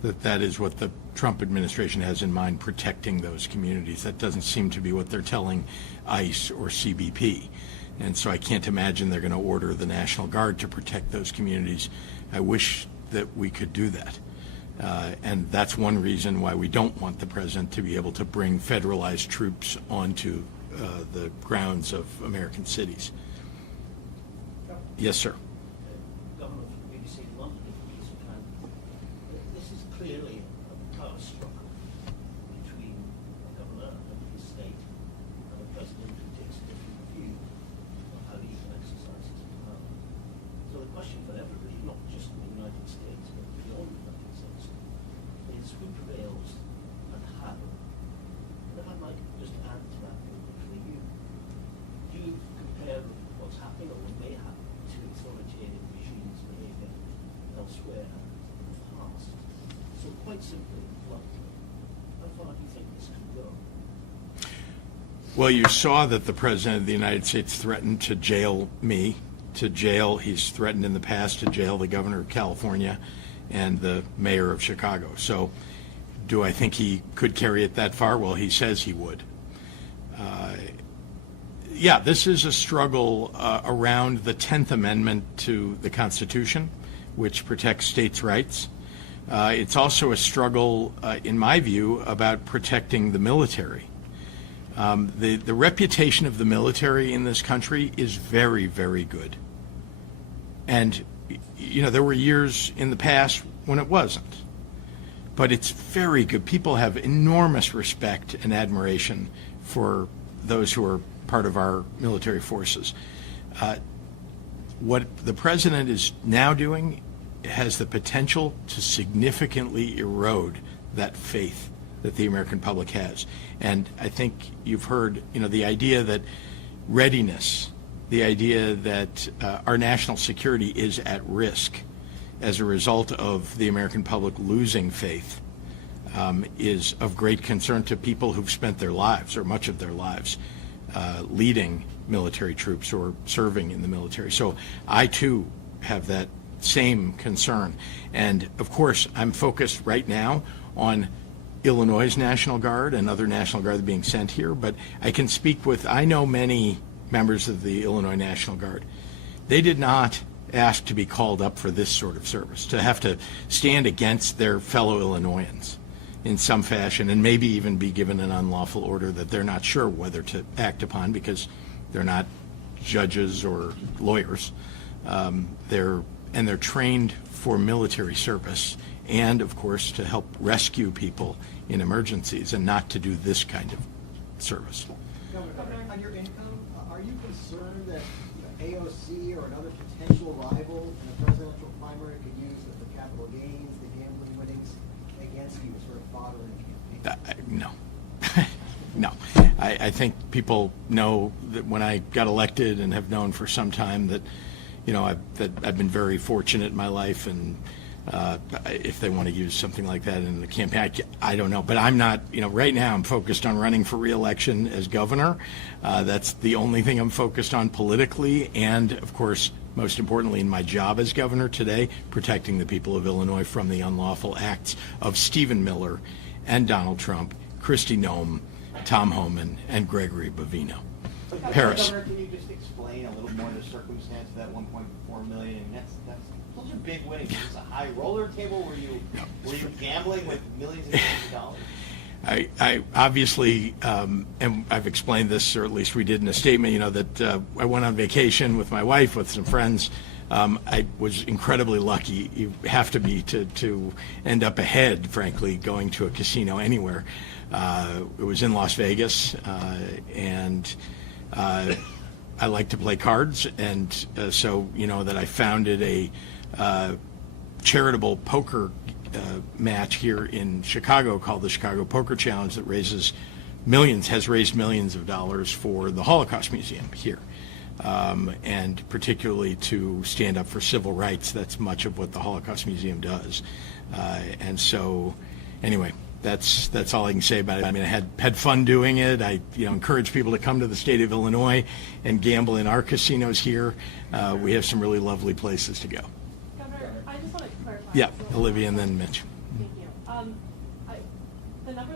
that is what the Trump administration has in mind, protecting those communities. That doesn't seem to be what they're telling ICE or CBP. And so I can't imagine they're going to order the National Guard to protect those communities. I wish that we could do that. And that's one reason why we don't want the president to be able to bring federalized troops onto the grounds of American cities. Yes, sir. Governor from the BBC London, if you can. This is clearly a power struggle between a governor and his state and a president who takes a different view of how he can exercise his power. So the question for everybody, not just in the United States, but beyond the United States, is who prevails and how. And if I might just add to that for you, do you compare what's happening or what may happen to authoritarian regimes' behavior elsewhere in the past? So quite simply, how far do you think this can go? Well, you saw that the President of the United States threatened to jail me, he's threatened in the past to jail the Governor of California and the Mayor of Chicago. So do I think he could carry it that far? Well, he says he would. Yeah, this is a struggle around the 10th Amendment to the Constitution, which protects states' rights. It's also a struggle, in my view, about protecting the military. The reputation of the military in this country is very, very good. And, you know, there were years in the past when it wasn't. But it's very good. People have enormous respect and admiration for those who are part of our military forces. What the president is now doing has the potential to significantly erode that faith that the American public has. And I think you've heard, you know, the idea that readiness, the idea that our national security is at risk as a result of the American public losing faith is of great concern to people who've spent their lives, or much of their lives, leading military troops or serving in the military. So I too have that same concern. And of course, I'm focused right now on Illinois' National Guard and other National Guard that are being sent here, but I can speak with, I know many members of the Illinois National Guard. They did not ask to be called up for this sort of service, to have to stand against their fellow Illinoisans in some fashion, and maybe even be given an unlawful order that they're not sure whether to act upon because they're not judges or lawyers. They're trained for military service and, of course, to help rescue people in emergencies and not to do this kind of service. Governor, on your income, are you concerned that AOC or another potential rival in a presidential primary could use the capital gains, the gambling winnings against you as sort of fodder in the campaign? No. No. I think people know that when I got elected, and have known for some time, that, you know, I've been very fortunate in my life, and if they want to use something like that in the campaign, I don't know. But I'm not, you know, right now I'm focused on running for re-election as governor. That's the only thing I'm focused on politically, and of course, most importantly in my job as governor today, protecting the people of Illinois from the unlawful acts of Stephen Miller and Donald Trump, Kristi Noem, Tom Homan, and Gregory Bovino. Paris. Governor, can you just explain a little more the circumstance of that 1.4 million? And those are big winnings. Is this a high roller table? Were you gambling with millions and millions of dollars? I obviously, and I've explained this, or at least we did in a statement, you know, that I went on vacation with my wife, with some friends. I was incredibly lucky. You have to be to end up ahead, frankly, going to a casino anywhere. It was in Las Vegas, and I like to play cards, and so, you know, that I founded a charitable poker match here in Chicago called the Chicago Poker Challenge that has raised millions of dollars for the Holocaust Museum here, and particularly to stand up for civil rights. That's much of what the Holocaust Museum does, and so anyway, that's all I can say about it. I mean, I had fun doing it. I encourage people to come to the state of Illinois and gamble in our casinos here. We have some really lovely places to go. Governor, I just want to clarify. Yeah, so- Olivia and then Mitch. Thank you.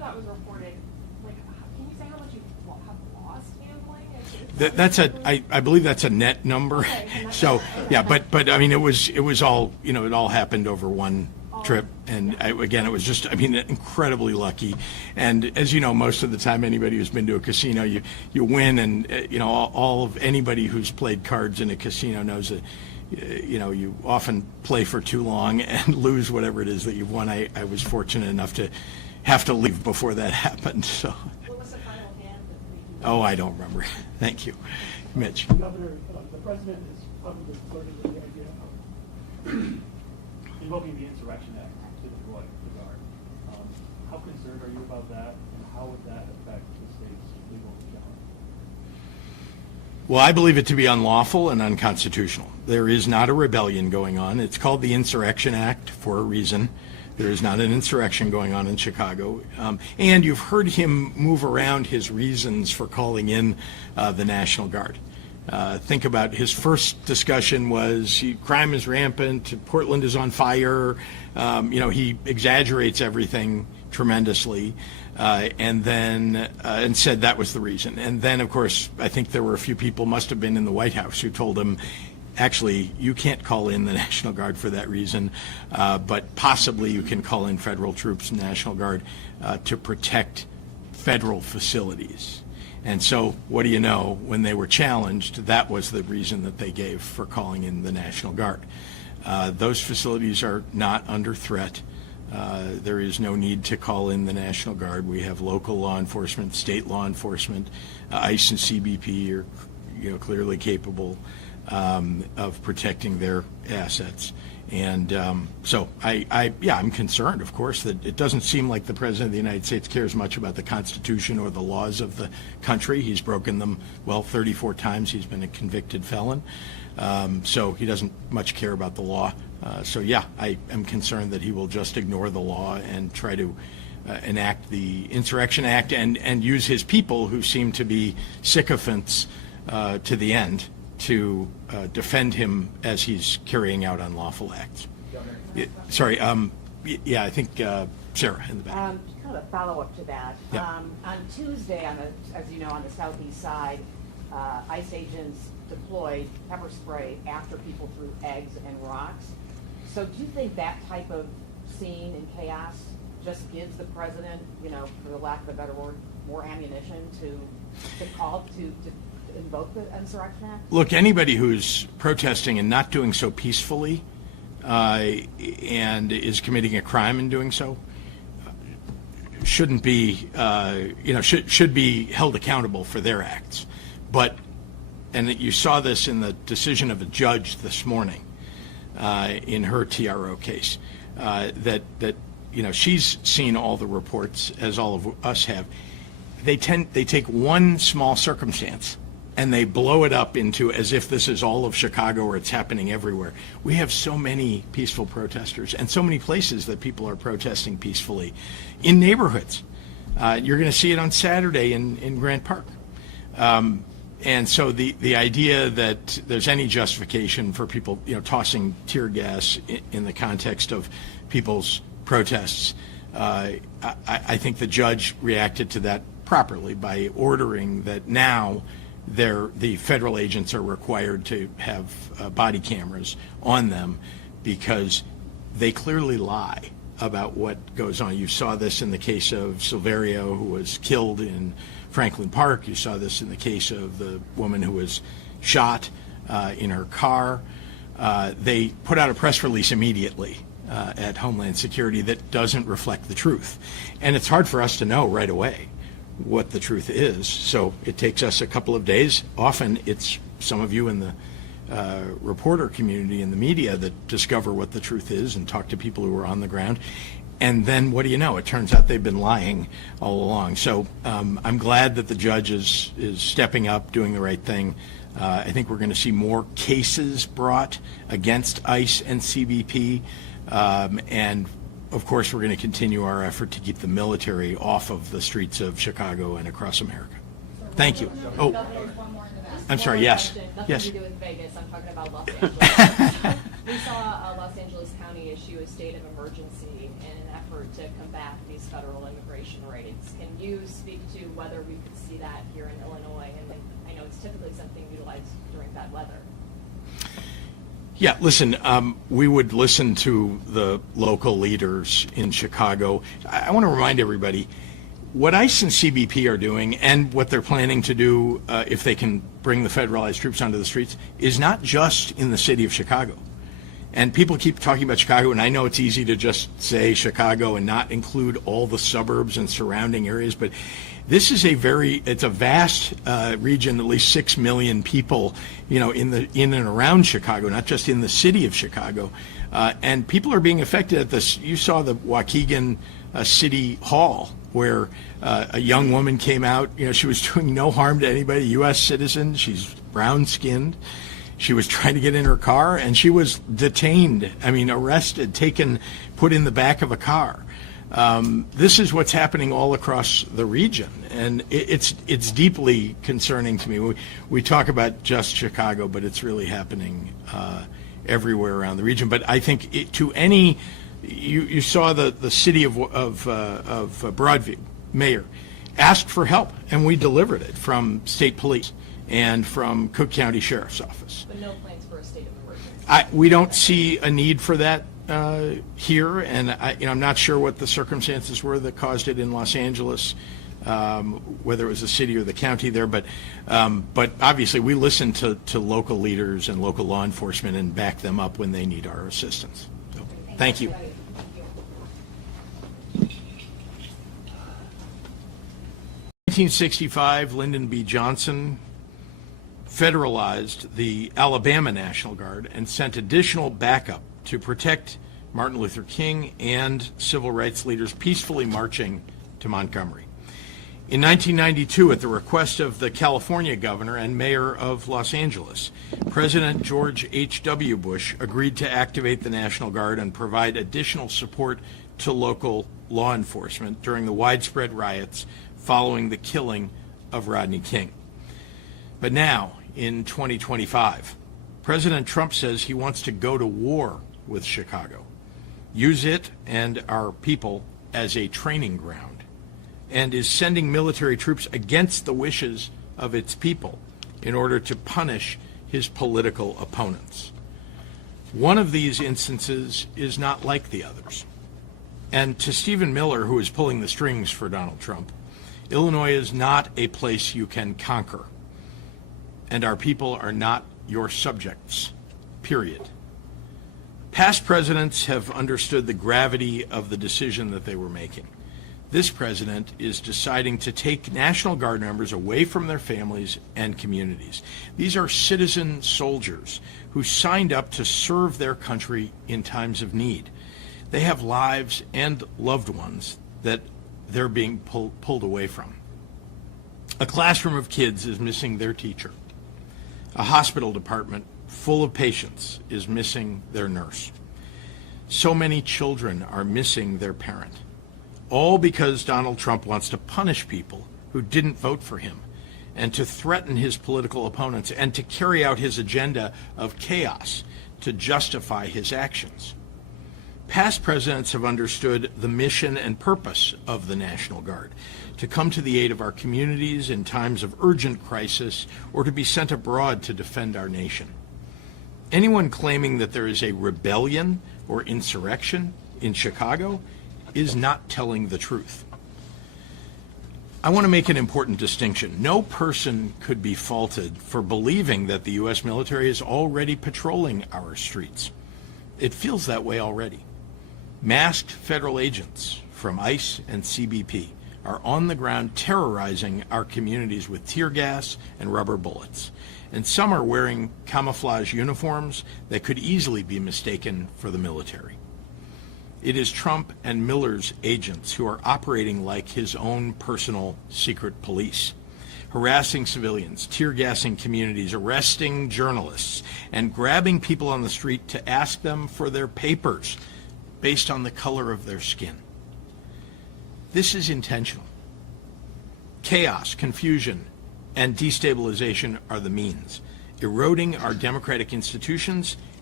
that was reported, like, can you say how much you have lost gambling? Is That's I believe that's a net number. Okay. So yeah, but I mean it was all, you know, it all happened over one trip, and again it was just, I mean, incredibly lucky. And as you know, most of the time anybody who's been to a casino, you win, and you know, all of anybody who's played cards in a casino knows that you know, you often play for too long and lose whatever it is that you've won. I was fortunate enough to have to leave before that happened. So What was the final hand that we? oh, I don't remember. Thank you, Mitch. Governor, the president is publicly flirting with the idea of invoking the Insurrection Act to deploy the Guard. How concerned are you about that, and how would that affect the state's legal challenge? Well, I believe it to be unlawful and unconstitutional. There is not a rebellion going on. It's called the Insurrection Act for a reason. There is not an insurrection going on in Chicago. And you've heard him move around his reasons for calling in the National Guard. Think about his first discussion was crime is rampant, Portland is on fire. You know, he exaggerates everything tremendously, and then and said that was the reason. And then, of course, I think there were a few people, must have been in the White House, who told him, actually, you can't call in the National Guard for that reason, but possibly you can call in federal troops and National Guard to protect federal facilities. And so, what do you know, when they were challenged, that was the reason that they gave for calling in the National Guard. Those facilities are not under threat. There is no need to call in the National Guard. We have local law enforcement, state law enforcement, ICE and CBP are, you know, clearly capable of protecting their assets. And so I'm concerned, of course, that it doesn't seem like the President of the United States cares much about the Constitution or the laws of the country. He's broken them, well, 34 times. He's been a convicted felon. So he doesn't much care about the law. So yeah, I am concerned that he will just ignore the law and try to enact the Insurrection Act and use his people, who seem to be sycophants to the end, to defend him as he's carrying out unlawful acts. Sorry, yeah, I think Sarah in the back. Kind of a follow-up to that. Yeah. On Tuesday, as you know, on the southeast side, ICE agents deployed pepper spray after people threw eggs and rocks. So do you think that type of scene and chaos just gives the president, you know, for the lack of a better word, more ammunition to call to invoke the Insurrection Act? Look, anybody who's protesting and not doing so peacefully and is committing a crime in doing so shouldn't be, should be held accountable for their acts. But, and you saw this in the decision of a judge this morning in her TRO case, that you know, she's seen all the reports, as all of us have. They take one small circumstance and they blow it up into as if this is all of Chicago or it's happening everywhere. We have so many peaceful protesters and so many places that people are protesting peacefully in neighborhoods. You're going to see it on Saturday in Grant Park. And so the idea that there's any justification for people, you know, tossing tear gas in the context of people's protests, I think the judge reacted to that properly by ordering that now the federal agents are required to have body cameras on them, because they clearly lie about what goes on. You saw this in the case of Silverio, who was killed in Franklin Park. You saw this in the case of the woman who was shot in her car. They put out a press release immediately at Homeland Security that doesn't reflect the truth. And it's hard for us to know right away what the truth is. So it takes us a couple of days. Often it's some of you in the reporter community and the media that discover what the truth is and talk to people who are on the ground. And then what do you know? It turns out they've been lying all along. So I'm glad that the judge is stepping up, doing the right thing. I think we're going to see more cases brought against ICE and CBP. And of course, we're going to continue our effort to keep the military off of the streets of Chicago and across America. Thank you. Oh, I'm sorry, yes. Nothing Yes. to do with Vegas. I'm talking about Los Angeles. We saw Los Angeles County issue a state of emergency in an effort to combat these federal immigration raids. Can you speak to whether we could see that here in Illinois? And I know it's typically something utilized during bad weather. Yeah, listen, we would listen to the local leaders in Chicago. I want to remind everybody, what ICE and CBP are doing and what they're planning to do if they can bring the federalized troops onto the streets is not just in the city of Chicago. And people keep talking about Chicago, and I know it's easy to just say Chicago and not include all the suburbs and surrounding areas, but this is it's a vast region, at least 6 million people, in and around Chicago, not just in the city of Chicago. And people are being affected at this. You saw the Waukegan City Hall, where a young woman came out. She was doing no harm to anybody, U.S. citizen. She's brown-skinned. She was trying to get in her car, and she was detained, arrested, taken, put in the back of a car. This is what's happening all across the region, and it's deeply concerning to me. We talk about just Chicago, but it's really happening everywhere around the region. But I think you saw the city of Broadview mayor asked for help, and we delivered it from state police and from Cook County Sheriff's Office. But no plans for a state of emergency. We don't see a need for that here, and I'm not sure what the circumstances were that caused it in Los Angeles, whether it was the city or the county there. But obviously, we listen to local leaders and local law enforcement and back them up when they need our assistance. So, thank you. 1965, Lyndon B. Johnson federalized the Alabama National Guard and sent additional backup to protect Martin Luther King and civil rights leaders peacefully marching to Montgomery. In 1992, at the request of the California governor and mayor of Los Angeles, President George H.W. Bush agreed to activate the National Guard and provide additional support to local law enforcement during the widespread riots following the killing of Rodney King. But now, in 2025, President Trump says he wants to go to war with Chicago, use it and our people as a training ground, and is sending military troops against the wishes of its people in order to punish his political opponents. One of these instances is not like the others. And to Stephen Miller, who is pulling the strings for Donald Trump, Illinois is not a place you can conquer, and our people are not your subjects, period. Past presidents have understood the gravity of the decision that they were making. This president is deciding to take National Guard members away from their families and communities. These are citizen soldiers who signed up to serve their country in times of need. They have lives and loved ones that they're being pulled away from. A classroom of kids is missing their teacher. A hospital department full of patients is missing their nurse. So many children are missing their parent, all because Donald Trump wants to punish people who didn't vote for him and to threaten his political opponents and to carry out his agenda of chaos to justify his actions. Past presidents have understood the mission and purpose of the National Guard, to come to the aid of our communities in times of urgent crisis or to be sent abroad to defend our nation. Anyone claiming that there is a rebellion or insurrection in Chicago is not telling the truth. I want to make an important distinction. No person could be faulted for believing that the U.S. military is already patrolling our streets. It feels that way already. Masked federal agents from ICE and CBP are on the ground terrorizing our communities with tear gas and rubber bullets. And some are wearing camouflage uniforms that could easily be mistaken for the military. It is Trump and Miller's agents who are operating like his own personal secret police, harassing civilians, tear gassing communities, arresting journalists, and grabbing people on the street to ask them for their papers based on the color of their skin. This is intentional. Chaos, confusion, and destabilization are the means, eroding our democratic institutions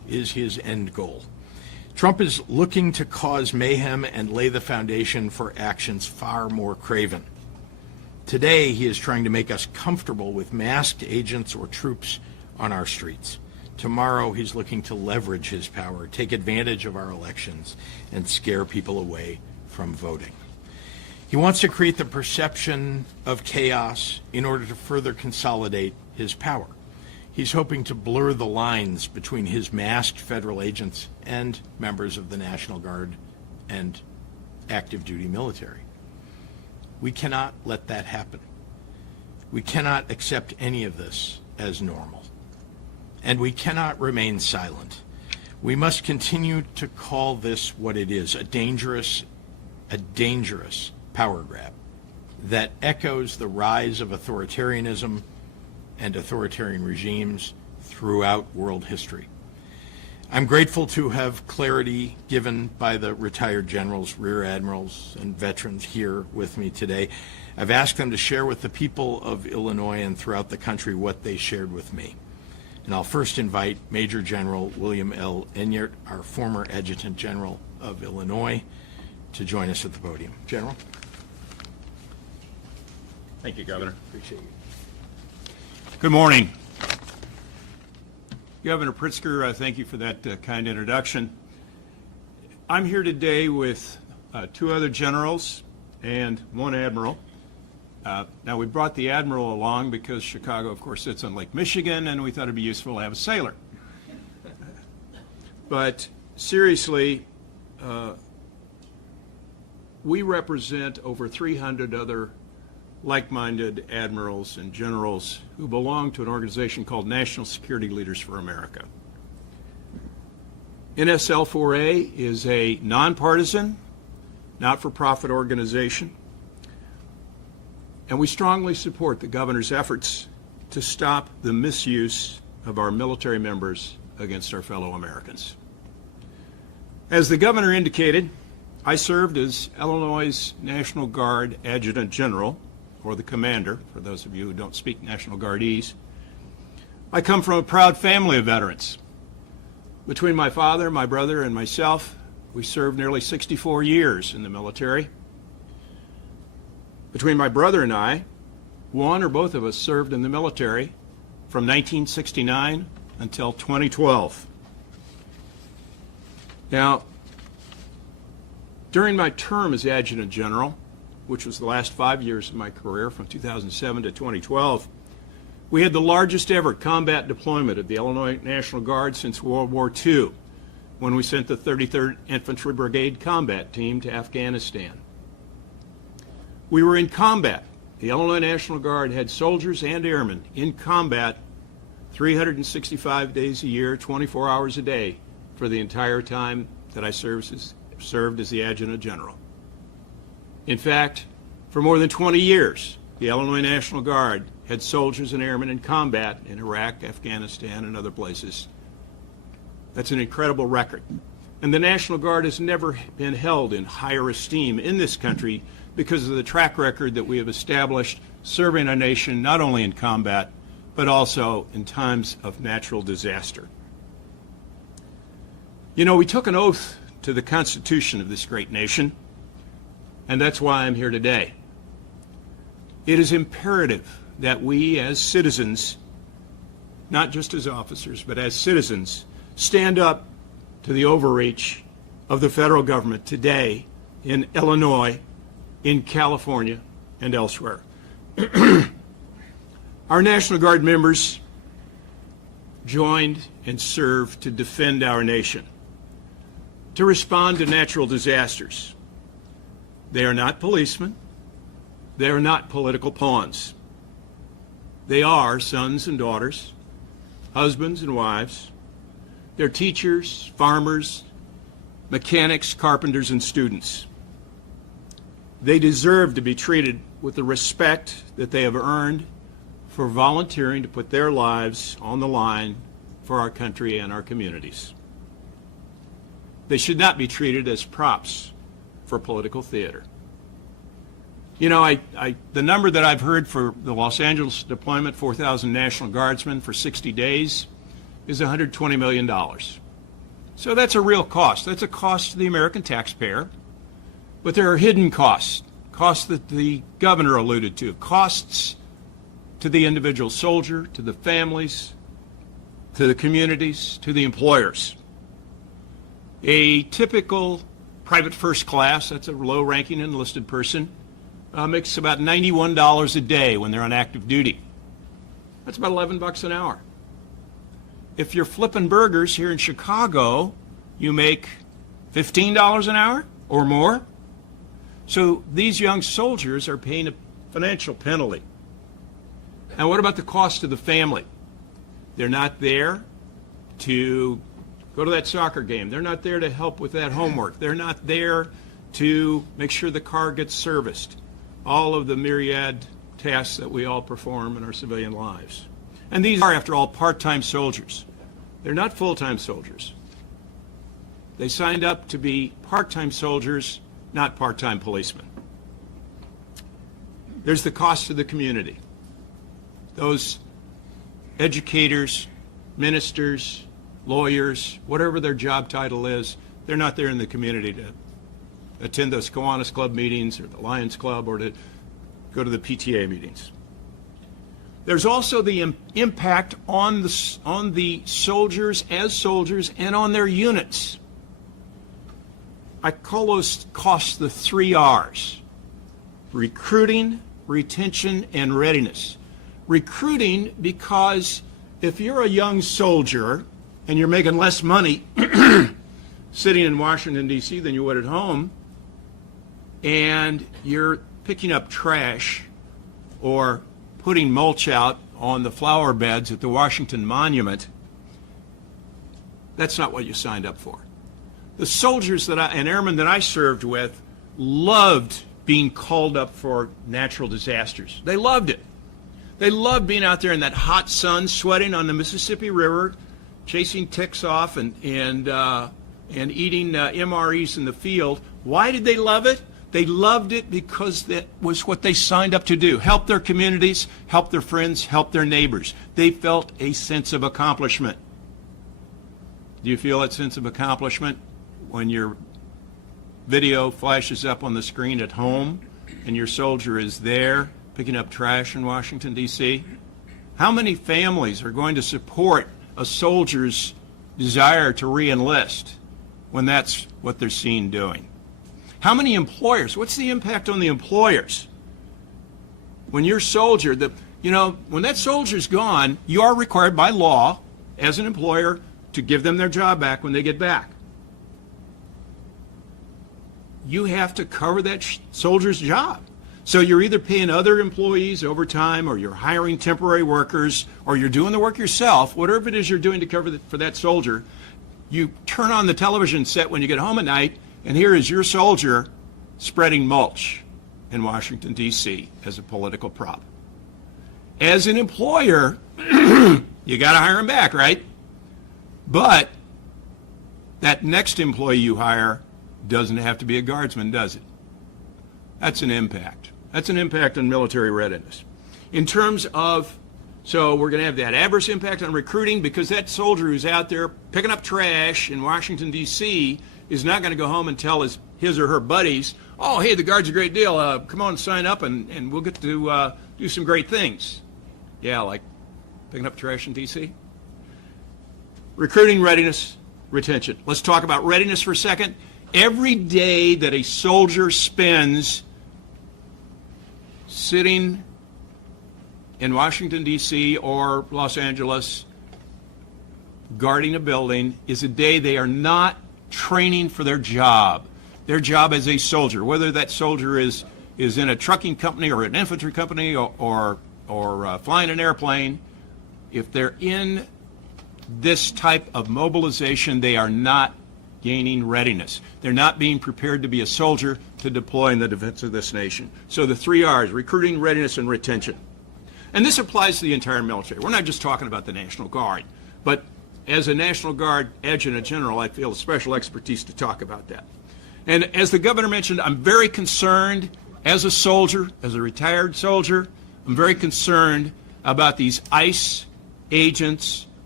is his end goal. Trump is looking to cause mayhem and lay the foundation for actions far more craven. Today, he is trying to make us comfortable with masked agents or troops on our streets. Tomorrow, he's looking to leverage his power, take advantage of our elections, and scare people away from voting. He wants to create the perception of chaos in order to further consolidate his power. He's hoping to blur the lines between his masked federal agents and members of the National Guard and active duty military. We cannot let that happen. We cannot accept any of this as normal. And we cannot remain silent. We must continue to call this what it is, a dangerous power grab that echoes the rise of authoritarianism and authoritarian regimes throughout world history. I'm grateful to have clarity given by the retired generals, rear admirals, and veterans here with me today. I've asked them to share with the people of Illinois and throughout the country what they shared with me. And I'll first invite Major General William L. Enyart, our former Adjutant General of Illinois, to join us at the podium. General? Thank you, Governor. Appreciate you. Good morning. Governor Pritzker, thank you for that kind introduction. I'm here today with two other generals and one admiral. Now, we brought the admiral along because Chicago, of course, sits on Lake Michigan, and we thought it'd be useful to have a sailor. But seriously, we represent over 300 other like-minded admirals and generals who belong to an organization called National Security Leaders for America. NSL4A is a nonpartisan, not-for-profit organization, and we strongly support the governor's efforts to stop the misuse of our military members against our fellow Americans. As the governor indicated, I served as Illinois' National Guard Adjutant General, or the commander, for those of you who don't speak National Guardese. I come from a proud family of veterans. Between my father, my brother, and myself, we served nearly 64 years in the military. Between my brother and I, one or both of us served in the military from 1969 until 2012. Now, during my term as Adjutant General, which was the last 5 years of my career from 2007 to 2012, we had the largest ever combat deployment of the Illinois National Guard since World War II, when we sent the 33rd Infantry Brigade Combat Team to Afghanistan. We were in combat. The Illinois National Guard had soldiers and airmen in combat 365 days a year, 24 hours a day, for the entire time that I served as the Adjutant General. In fact, for more than 20 years, the Illinois National Guard had soldiers and airmen in combat in Iraq, Afghanistan, and other places. That's an incredible record. And the National Guard has never been held in higher esteem in this country because of the track record that we have established serving our nation not only in combat, but also in times of natural disaster. You know, we took an oath to the Constitution of this great nation, and that's why I'm here today. It is imperative that we as citizens, not just as officers, but as citizens, stand up to the overreach of the federal government today in Illinois, in California, and elsewhere. Our National Guard members joined and served to defend our nation, to respond to natural disasters. They are not policemen. They are not political pawns. They are sons and daughters, husbands and wives. They're teachers, farmers, mechanics, carpenters, and students. They deserve to be treated with the respect that they have earned for volunteering to put their lives on the line for our country and our communities. They should not be treated as props for political theater. You know, the number that I've heard for the Los Angeles deployment, 4,000 National Guardsmen for 60 days, is $120 million. So that's a real cost. That's a cost to the American taxpayer. But there are hidden costs, costs that the governor alluded to, costs to the individual soldier, to the families, to the communities, to the employers. A typical private first class, that's a low-ranking enlisted person, makes about $91 a day when they're on active duty. That's about $11 an hour. If you're flipping burgers here in Chicago, you make $15 an hour or more. So these young soldiers are paying a financial penalty. And what about the cost to the family? They're not there to go to that soccer game. They're not there to help with that homework. They're not there to make sure the car gets serviced. All of the myriad tasks that we all perform in our civilian lives. And these are, after all, part-time soldiers. They're not full-time soldiers. They signed up to be part-time soldiers, not part-time policemen. There's the cost to the community. Those educators, ministers, lawyers, whatever their job title is, they're not there in the community to attend those Kiwanis Club meetings or the Lions Club or to go to the PTA meetings. There's also the impact on the soldiers as soldiers and on their units. I call those costs the 3 R's: recruiting, retention, and readiness. Recruiting, because if you're a young soldier and you're making less money sitting in Washington, D.C. than you would at home, and you're picking up trash or putting mulch out on the flower beds at the Washington Monument, that's not what you signed up for. The soldiers and airmen that I served with loved being called up for natural disasters. They loved it. They loved being out there in that hot sun, sweating on the Mississippi River, chasing ticks off and eating MREs in the field. Why did they love it? They loved it because that was what they signed up to do. Help their communities, help their friends, help their neighbors. They felt a sense of accomplishment. Do you feel that sense of accomplishment when your video flashes up on the screen at home and your soldier is there picking up trash in Washington, D.C.? How many families are going to support a soldier's desire to re-enlist when that's what they're seen doing? How many employers? What's the impact on the employers? When your soldier, when that soldier's gone, you are required by law as an employer to give them their job back when they get back. You have to cover that soldier's job. So you're either paying other employees overtime, or you're hiring temporary workers, or you're doing the work yourself. Whatever it is you're doing to cover for that soldier, you turn on the television set when you get home at night, and here is your soldier spreading mulch in Washington, D.C. as a political prop. As an employer, you got to hire him back, right? But that next employee you hire doesn't have to be a guardsman, does it? That's an impact. That's an impact on military readiness. In terms of, so we're going to have that adverse impact on recruiting, because that soldier who's out there picking up trash in Washington, D.C. is not going to go home and tell his or her buddies, oh, hey, the Guard's a great deal. Come on, sign up, and we'll get to do some great things. Yeah, like picking up trash in D.C.? Recruiting, readiness, retention. Let's talk about readiness for a second. Every day that a soldier spends sitting in Washington, D.C. or Los Angeles guarding a building is a day they are not training for their job as a soldier, whether that soldier is in a trucking company or an infantry company or flying an airplane. If they're in this type of mobilization, they are not gaining readiness. They're not being prepared to be a soldier to deploy in the defense of this nation. So the 3 R's: recruiting, readiness, and retention. And this applies to the entire military. We're not just talking about the National Guard, but as a National Guard adjutant general, I feel a special expertise to talk about that. And as the governor mentioned, I'm very concerned as a soldier, as a retired soldier, I'm very concerned about these ICE agents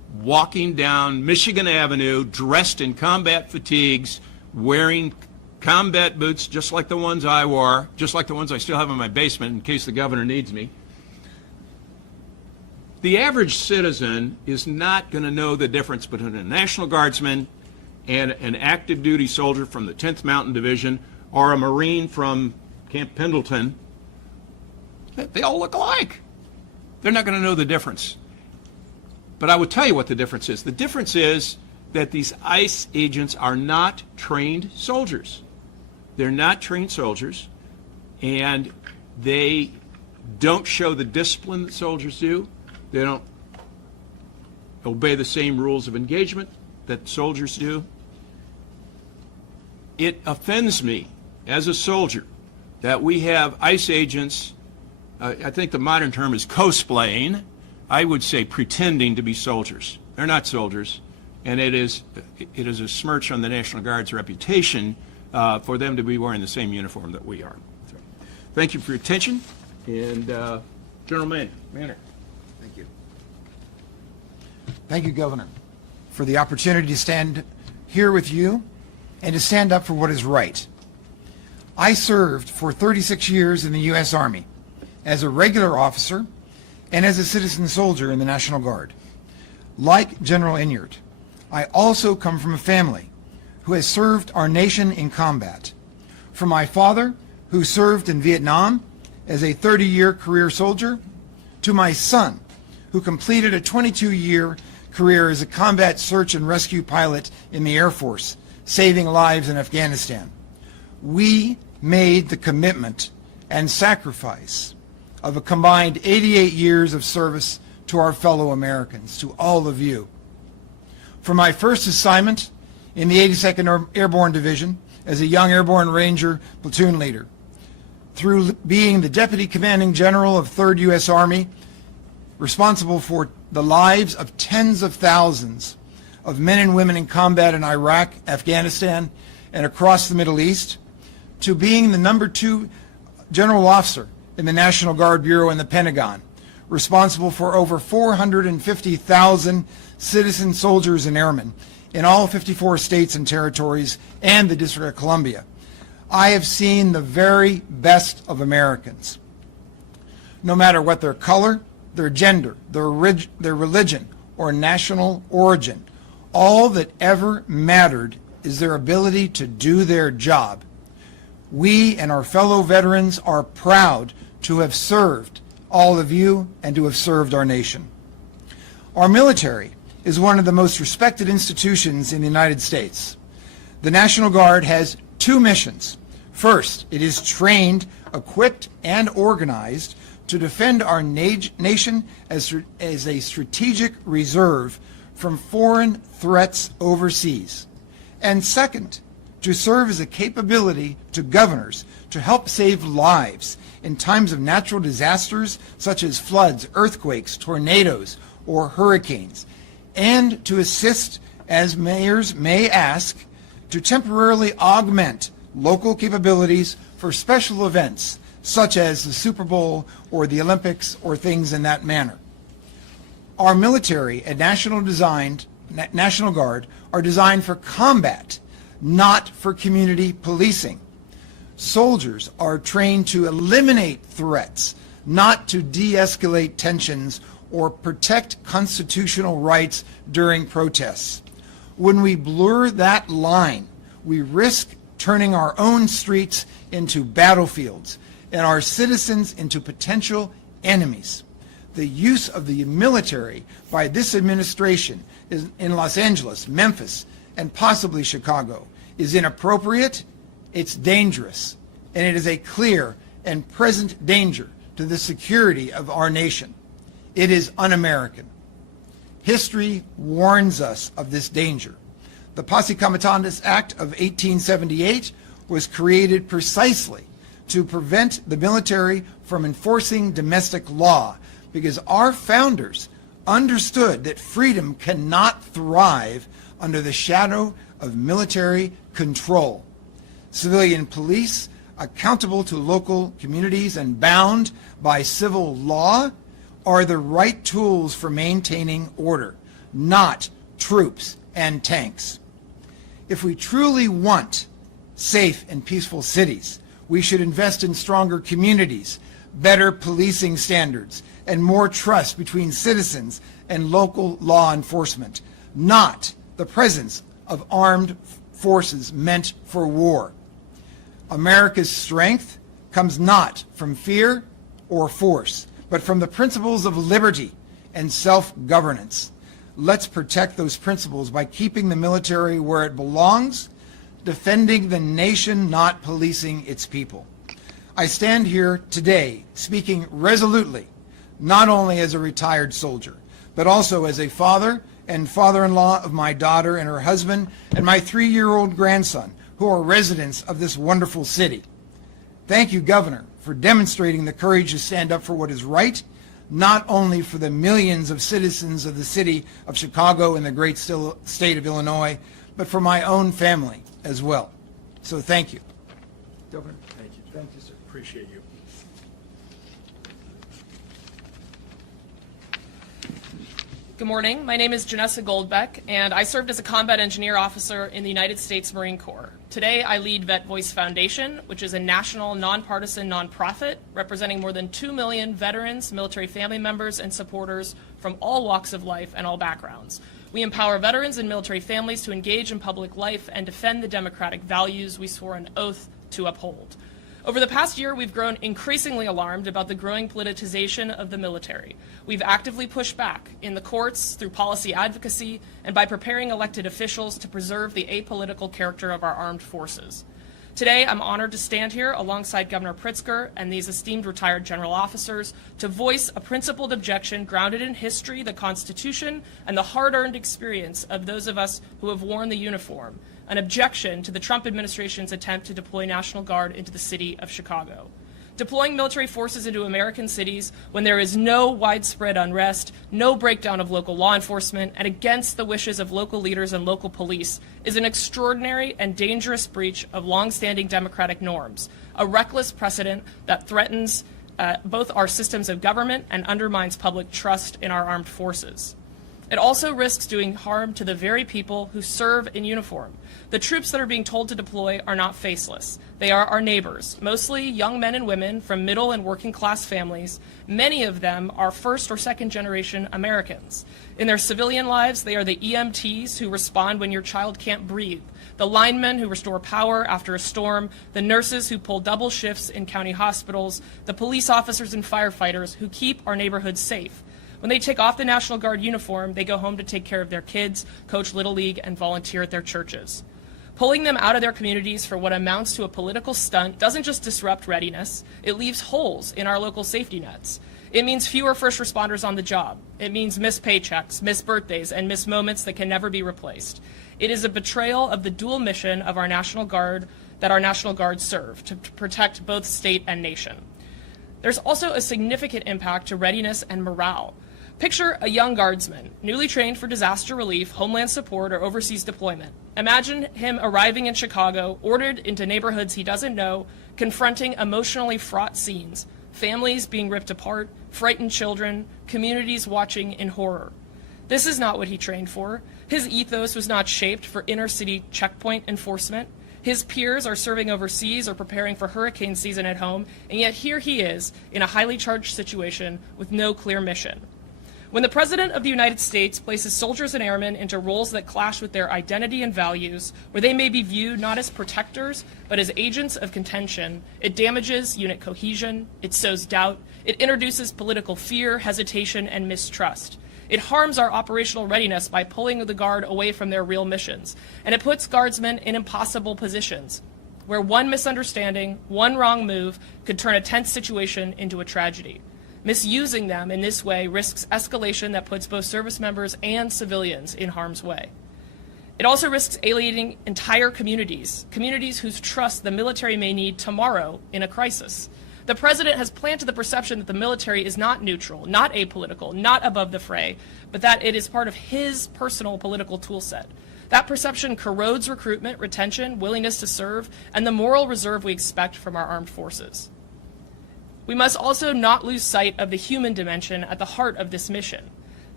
walking down Michigan Avenue dressed in combat fatigues, wearing combat boots just like the ones I wore, just like the ones I still have in my basement in case the governor needs me. The average citizen is not going to know the difference between a National Guardsman and an active duty soldier from the 10th Mountain Division or a Marine from Camp Pendleton. They all look alike. They're not going to know the difference. But I would tell you what the difference is. The difference is that these ICE agents are not trained soldiers. They're not trained soldiers, and they don't show the discipline that soldiers do. They don't obey the same rules of engagement that soldiers do. It offends me as a soldier that we have ICE agents, I think the modern term is cosplaying, I would say pretending to be soldiers. They're not soldiers, and it is a smirch on the National Guard's reputation for them to be wearing the same uniform that we are. So, thank you for your attention, and General Manner. Thank you. Thank you, Governor, for the opportunity to stand here with you and to stand up for what is right. I served for 36 years in the U.S. Army as a regular officer and as a citizen soldier in the National Guard. Like General Inyard, I also come from a family who has served our nation in combat. From my father, who served in Vietnam as a 30-year career soldier, to my son, who completed a 22-year career as a combat search and rescue pilot in the Air Force, saving lives in Afghanistan. We made the commitment and sacrifice of a combined 88 years of service to our fellow Americans, to all of you. For my first assignment in the 82nd Airborne Division as a young Airborne Ranger platoon leader, through being the Deputy Commanding General of 3rd U.S. Army, responsible for the lives of tens of thousands of men and women in combat in Iraq, Afghanistan, and across the Middle East, to being the #2 General Officer in the National Guard Bureau in the Pentagon, responsible for over 450,000 citizen soldiers and airmen in all 54 states and territories and the District of Columbia. I have seen the very best of Americans. No matter what their color, their gender, their religion, or national origin, all that ever mattered is their ability to do their job. We and our fellow veterans are proud to have served all of you and to have served our nation. Our military is one of the most respected institutions in the United States. The National Guard has two missions. First, it is trained, equipped, and organized to defend our nation as a strategic reserve from foreign threats overseas. And second, to serve as a capability to governors to help save lives in times of natural disasters such as floods, earthquakes, tornadoes, or hurricanes, and to assist, as mayors may ask, to temporarily augment local capabilities for special events such as the Super Bowl or the Olympics or things in that manner. Our military and National Guard are designed for combat, not for community policing. Soldiers are trained to eliminate threats, not to de-escalate tensions or protect constitutional rights during protests. When we blur that line, we risk turning our own streets into battlefields and our citizens into potential enemies. The use of the military by this administration in Los Angeles, Memphis, and possibly Chicago is inappropriate, it's dangerous, and it is a clear and present danger to the security of our nation. It is un-American. History warns us of this danger. The Posse Comitatus Act of 1878 was created precisely to prevent the military from enforcing domestic law, because our founders understood that freedom cannot thrive under the shadow of military control. Civilian police, accountable to local communities and bound by civil law, are the right tools for maintaining order, not troops and tanks. If we truly want safe and peaceful cities, we should invest in stronger communities, better policing standards, and more trust between citizens and local law enforcement, not the presence of armed forces meant for war. America's strength comes not from fear or force, but from the principles of liberty and self-governance. Let's protect those principles by keeping the military where it belongs, defending the nation, not policing its people. I stand here today speaking resolutely, not only as a retired soldier, but also as a father and father-in-law of my daughter and her husband and my 3-year-old grandson, who are residents of this wonderful city. Thank you, Governor, for demonstrating the courage to stand up for what is right, not only for the millions of citizens of the city of Chicago and the great state of Illinois, but for my own family as well. So thank you. Governor. Thank you. Thank you, sir. Appreciate you. Good morning. My name is Janessa Goldbeck, and I served as a combat engineer officer in the United States Marine Corps. Today, I lead Vet Voice Foundation, which is a national, nonpartisan nonprofit representing more than 2 million veterans, military family members, and supporters from all walks of life and all backgrounds. We empower veterans and military families to engage in public life and defend the democratic values we swore an oath to uphold. Over the past year, we've grown increasingly alarmed about the growing politicization of the military. We've actively pushed back in the courts, through policy advocacy, and by preparing elected officials to preserve the apolitical character of our armed forces. Today, I'm honored to stand here alongside Governor Pritzker and these esteemed retired general officers to voice a principled objection grounded in history, the Constitution, and the hard-earned experience of those of us who have worn the uniform, an objection to the Trump administration's attempt to deploy National Guard into the city of Chicago. Deploying military forces into American cities when there is no widespread unrest, no breakdown of local law enforcement, and against the wishes of local leaders and local police is an extraordinary and dangerous breach of longstanding democratic norms, a reckless precedent that threatens both our systems of government and undermines public trust in our armed forces. It also risks doing harm to the very people who serve in uniform. The troops that are being told to deploy are not faceless. They are our neighbors, mostly young men and women from middle and working class families. Many of them are first or second generation Americans. In their civilian lives, they are the EMTs who respond when your child can't breathe, the linemen who restore power after a storm, the nurses who pull double shifts in county hospitals, the police officers and firefighters who keep our neighborhoods safe. When they take off the National Guard uniform, they go home to take care of their kids, coach Little League, and volunteer at their churches. Pulling them out of their communities for what amounts to a political stunt doesn't just disrupt readiness, it leaves holes in our local safety nets. It means fewer first responders on the job. It means missed paychecks, missed birthdays, and missed moments that can never be replaced. It is a betrayal of the dual mission of our National Guard that our National Guard serve, to protect both state and nation. There's also a significant impact to readiness and morale. Picture a young guardsman, newly trained for disaster relief, homeland support, or overseas deployment. Imagine him arriving in Chicago, ordered into neighborhoods he doesn't know, confronting emotionally fraught scenes, families being ripped apart, frightened children, communities watching in horror. This is not what he trained for. His ethos was not shaped for inner-city checkpoint enforcement. His peers are serving overseas or preparing for hurricane season at home, and yet here he is in a highly charged situation with no clear mission. When the President of the United States places soldiers and airmen into roles that clash with their identity and values, where they may be viewed not as protectors, but as agents of contention, it damages unit cohesion, it sows doubt, it introduces political fear, hesitation, and mistrust. It harms our operational readiness by pulling the Guard away from their real missions, and it puts Guardsmen in impossible positions, where one misunderstanding, one wrong move could turn a tense situation into a tragedy. Misusing them in this way risks escalation that puts both service members and civilians in harm's way. It also risks alienating entire communities, communities whose trust the military may need tomorrow in a crisis. The President has planted the perception that the military is not neutral, not apolitical, not above the fray, but that it is part of his personal political toolset. That perception corrodes recruitment, retention, willingness to serve, and the moral reserve we expect from our armed forces. We must also not lose sight of the human dimension at the heart of this mission.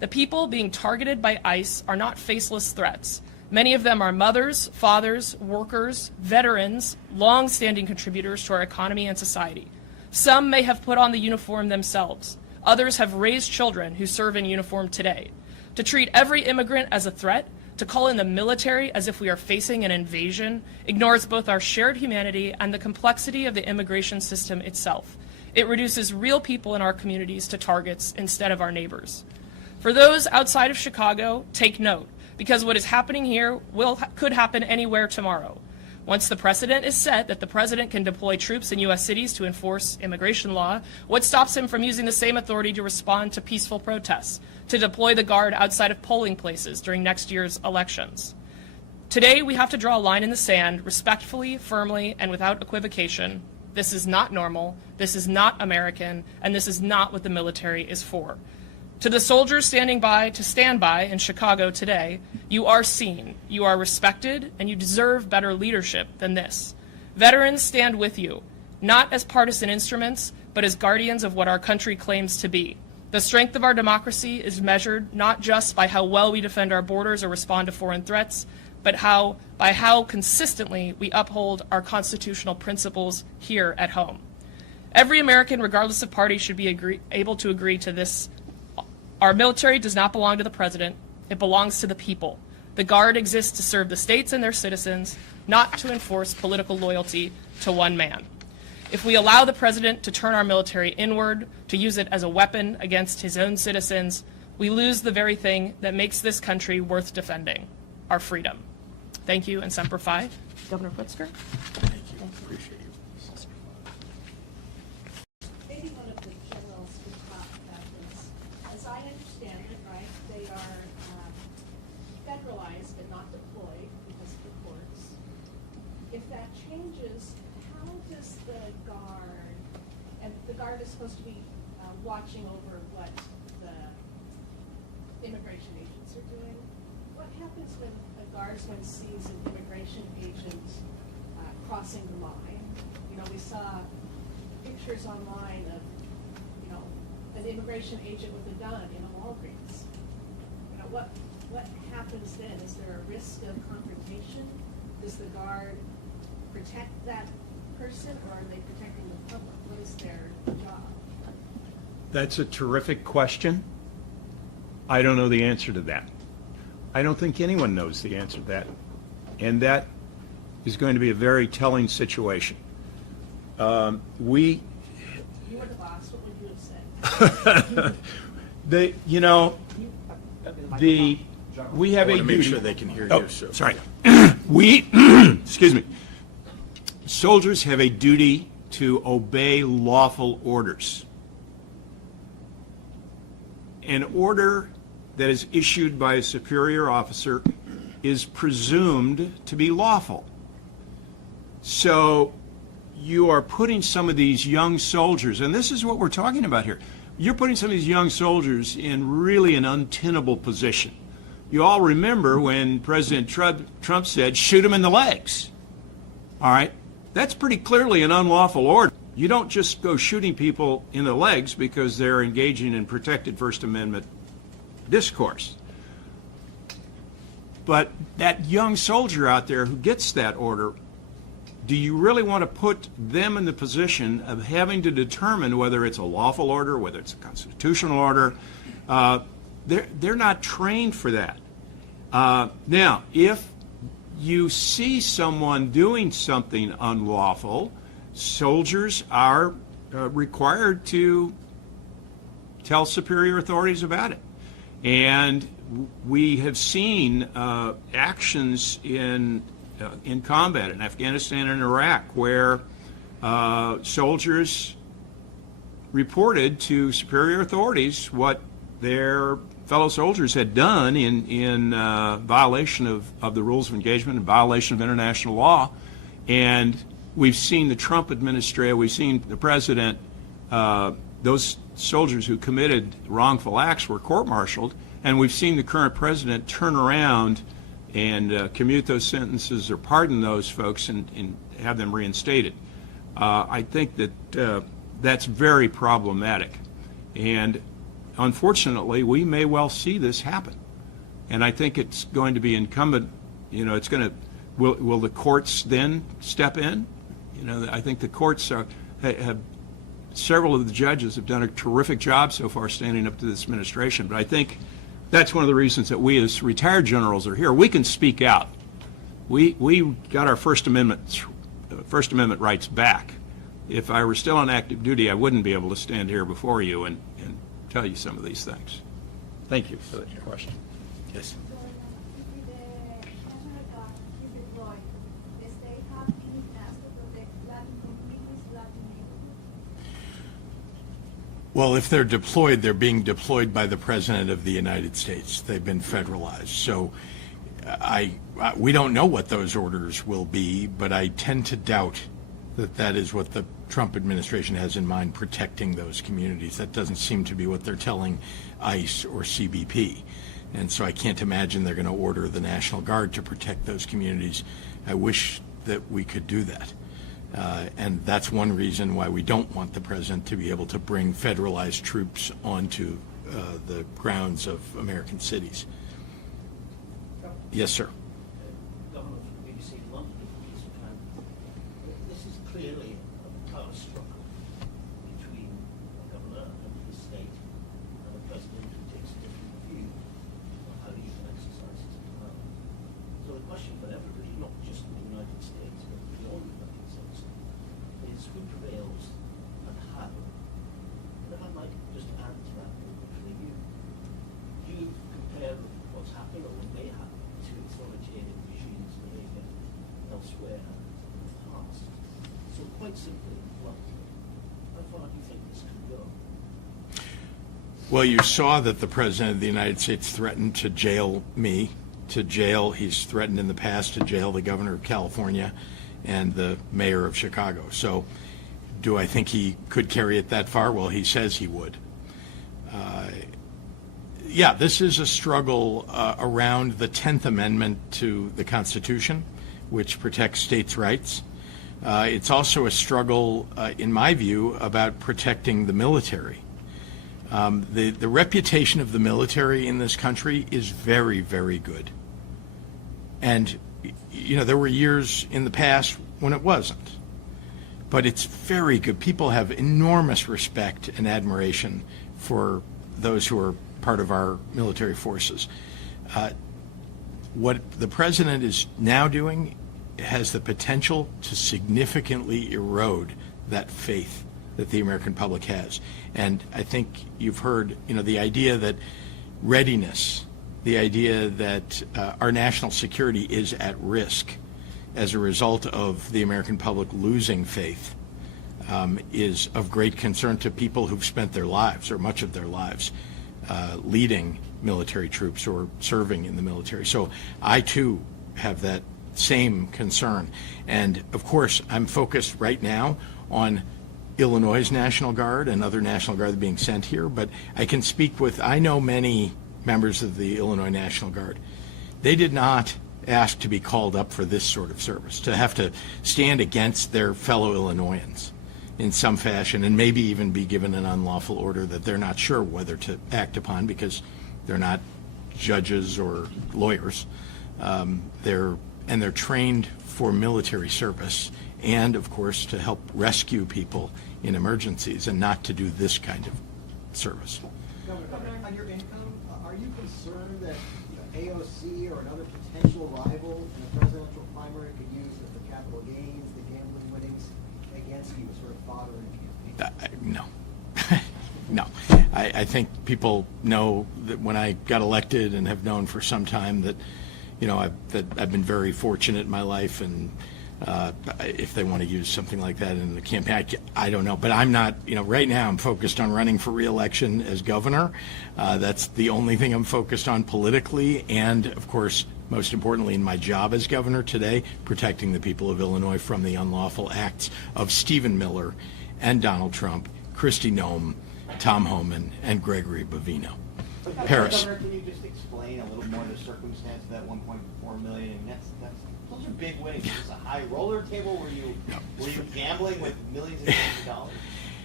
The people being targeted by ICE are not faceless threats. Many of them are mothers, fathers, workers, veterans, long-standing contributors to our economy and society. Some may have put on the uniform themselves. Others have raised children who serve in uniform today. To treat every immigrant as a threat, to call in the military as if we are facing an invasion, ignores both our shared humanity and the complexity of the immigration system itself. It reduces real people in our communities to targets instead of our neighbors. For those outside of Chicago, take note, because what is happening here could happen anywhere tomorrow. Once the precedent is set that the president can deploy troops in U.S. cities to enforce immigration law, what stops him from using the same authority to respond to peaceful protests, to deploy the Guard outside of polling places during next year's elections? Today, we have to draw a line in the sand, respectfully, firmly, and without equivocation. This is not normal, this is not American, and this is not what the military is for. To the soldiers standing by to stand by in Chicago today, you are seen, you are respected, and you deserve better leadership than this. Veterans stand with you, not as partisan instruments, but as guardians of what our country claims to be. The strength of our democracy is measured not just by how well we defend our borders or respond to foreign threats, but by how consistently we uphold our constitutional principles here at home. Every American, regardless of party, should be able to agree to this. Our military does not belong to the president. It belongs to the people. The Guard exists to serve the states and their citizens, not to enforce political loyalty to one man. If we allow the president to turn our military inward, to use it as a weapon against his own citizens, we lose the very thing that makes this country worth defending, our freedom. Thank you, and Semper Fi. Governor Pritzker. Thank you. Appreciate you. Maybe one of the generals could talk about this. As I understand it, right, they are federalized but not deployed because of the courts. If that changes, how does the Guard, and the Guard is supposed to be watching over what the immigration agents are doing, what happens when a Guardsman sees an immigration agent crossing the line? You know, we saw pictures online of, you know, an immigration agent with a gun in a Walgreens. You know, what happens then? Is there a risk of confrontation? Does the Guard protect that person, or are they protecting the public? What is their job? That's a terrific question. I don't know the answer to that. I don't think anyone knows the answer to that. And that is going to be a very telling situation. You were the boss, what would you have said? We have I a want to make duty. sure they can hear Oh, you. So. sorry. Excuse me. Soldiers have a duty to obey lawful orders. An order that is issued by a superior officer is presumed to be lawful. So you are putting some of these young soldiers, and this is what we're talking about here, you're putting some of these young soldiers in really an untenable position. You all remember when President Trump said, shoot them in the legs. All right? That's pretty clearly an unlawful order. You don't just go shooting people in the legs because they're engaging in protected First Amendment discourse. But that young soldier out there who gets that order, do you really want to put them in the position of having to determine whether it's a lawful order, whether it's a constitutional order? They're not trained for that. Now, if you see someone doing something unlawful, soldiers are required to tell superior authorities about it. And we have seen actions in combat in Afghanistan and Iraq where soldiers reported to superior authorities what their fellow soldiers had done in violation of the rules of engagement and violation of international law. And we've seen the Trump administration, we've seen the president, those soldiers who committed wrongful acts were court-martialed, and we've seen the current president turn around and commute those sentences or pardon those folks and have them reinstated. I think that that's very problematic. And unfortunately, we may well see this happen. And I think it's going to be incumbent, it's going to, will the courts then step in? I think the courts have, several of the judges have done a terrific job so far standing up to this administration. But I think that's one of the reasons that we as retired generals are here. We can speak out. We got our First Amendment rights back. If I were still on active duty, I wouldn't be able to stand here before you and tell you some of these things. Thank you for that question. Yes. If the National Guard is deployed, the state have any plans to protect Latin communities, Latin neighborhoods? Well, if they're deployed, they're being deployed by the President of the United States. They've been federalized. So we don't know what those orders will be, but I tend to doubt that that is what the Trump administration has in mind, protecting those communities. That doesn't seem to be what they're telling ICE or CBP. And so I can't imagine they're going to order the National Guard to protect those communities. I wish that we could do that. And that's one reason why we don't want the president to be able to bring federalized troops onto the grounds of American cities. Yes, sir. Governor from the BBC London, this is clearly a power struggle between a governor and his state and a president who takes a different view of how he can exercise his power. So the question for everybody, not just in the United States, but beyond the United States, is who prevails and how. And if I might just add to that briefly, you compare what's happening or what may happen to authoritarian regimes behaving elsewhere in the past. So quite simply, how far do you think this can go? Well, you saw that the President of the United States threatened to jail me, he's threatened in the past to jail the governor of California and the mayor of Chicago. So do I think he could carry it that far? Well, he says he would. Yeah, this is a struggle around the 10th Amendment to the Constitution, which protects states' rights. It's also a struggle, in my view, about protecting the military. The reputation of the military in this country is very, very good. And, there were years in the past when it wasn't. But it's very good. People have enormous respect and admiration for those who are part of our military forces. What the president is now doing has the potential to significantly erode that faith that the American public has. And I think you've heard, the idea that readiness, the idea that our national security is at risk as a result of the American public losing faith is of great concern to people who've spent their lives, or much of their lives, leading military troops or serving in the military. So I too have that same concern. And of course, I'm focused right now on Illinois' National Guard and other National Guard being sent here, but I can speak I know many members of the Illinois National Guard. They did not ask to be called up for this sort of service, to have to stand against their fellow Illinoisans in some fashion, and maybe even be given an unlawful order that they're not sure whether to act upon because they're not judges or lawyers. They're trained for military service and, of course, to help rescue people in emergencies and not to do this kind of service. Governor, on your income, are you concerned that AOC or another potential rival in a presidential primary could use the capital gains, the gambling winnings against you as sort of fodder in a campaign? No. No. I think people know that when I got elected, and have known for some time, that I've been very fortunate in my life, and if they want to use something like that in the campaign, I don't know. But I'm not, right now I'm focused on running for re-election as governor. That's the only thing I'm focused on politically, and of course, most importantly in my job as governor today, protecting the people of Illinois from the unlawful acts of Stephen Miller and Donald Trump, Kristi Noem, Tom Homan, and Gregory Bovino. Paris. Governor, can you just explain a little more the circumstance of that 1.4 million? And those are big winnings. Is this a high roller table? Were you gambling with millions and millions of dollars?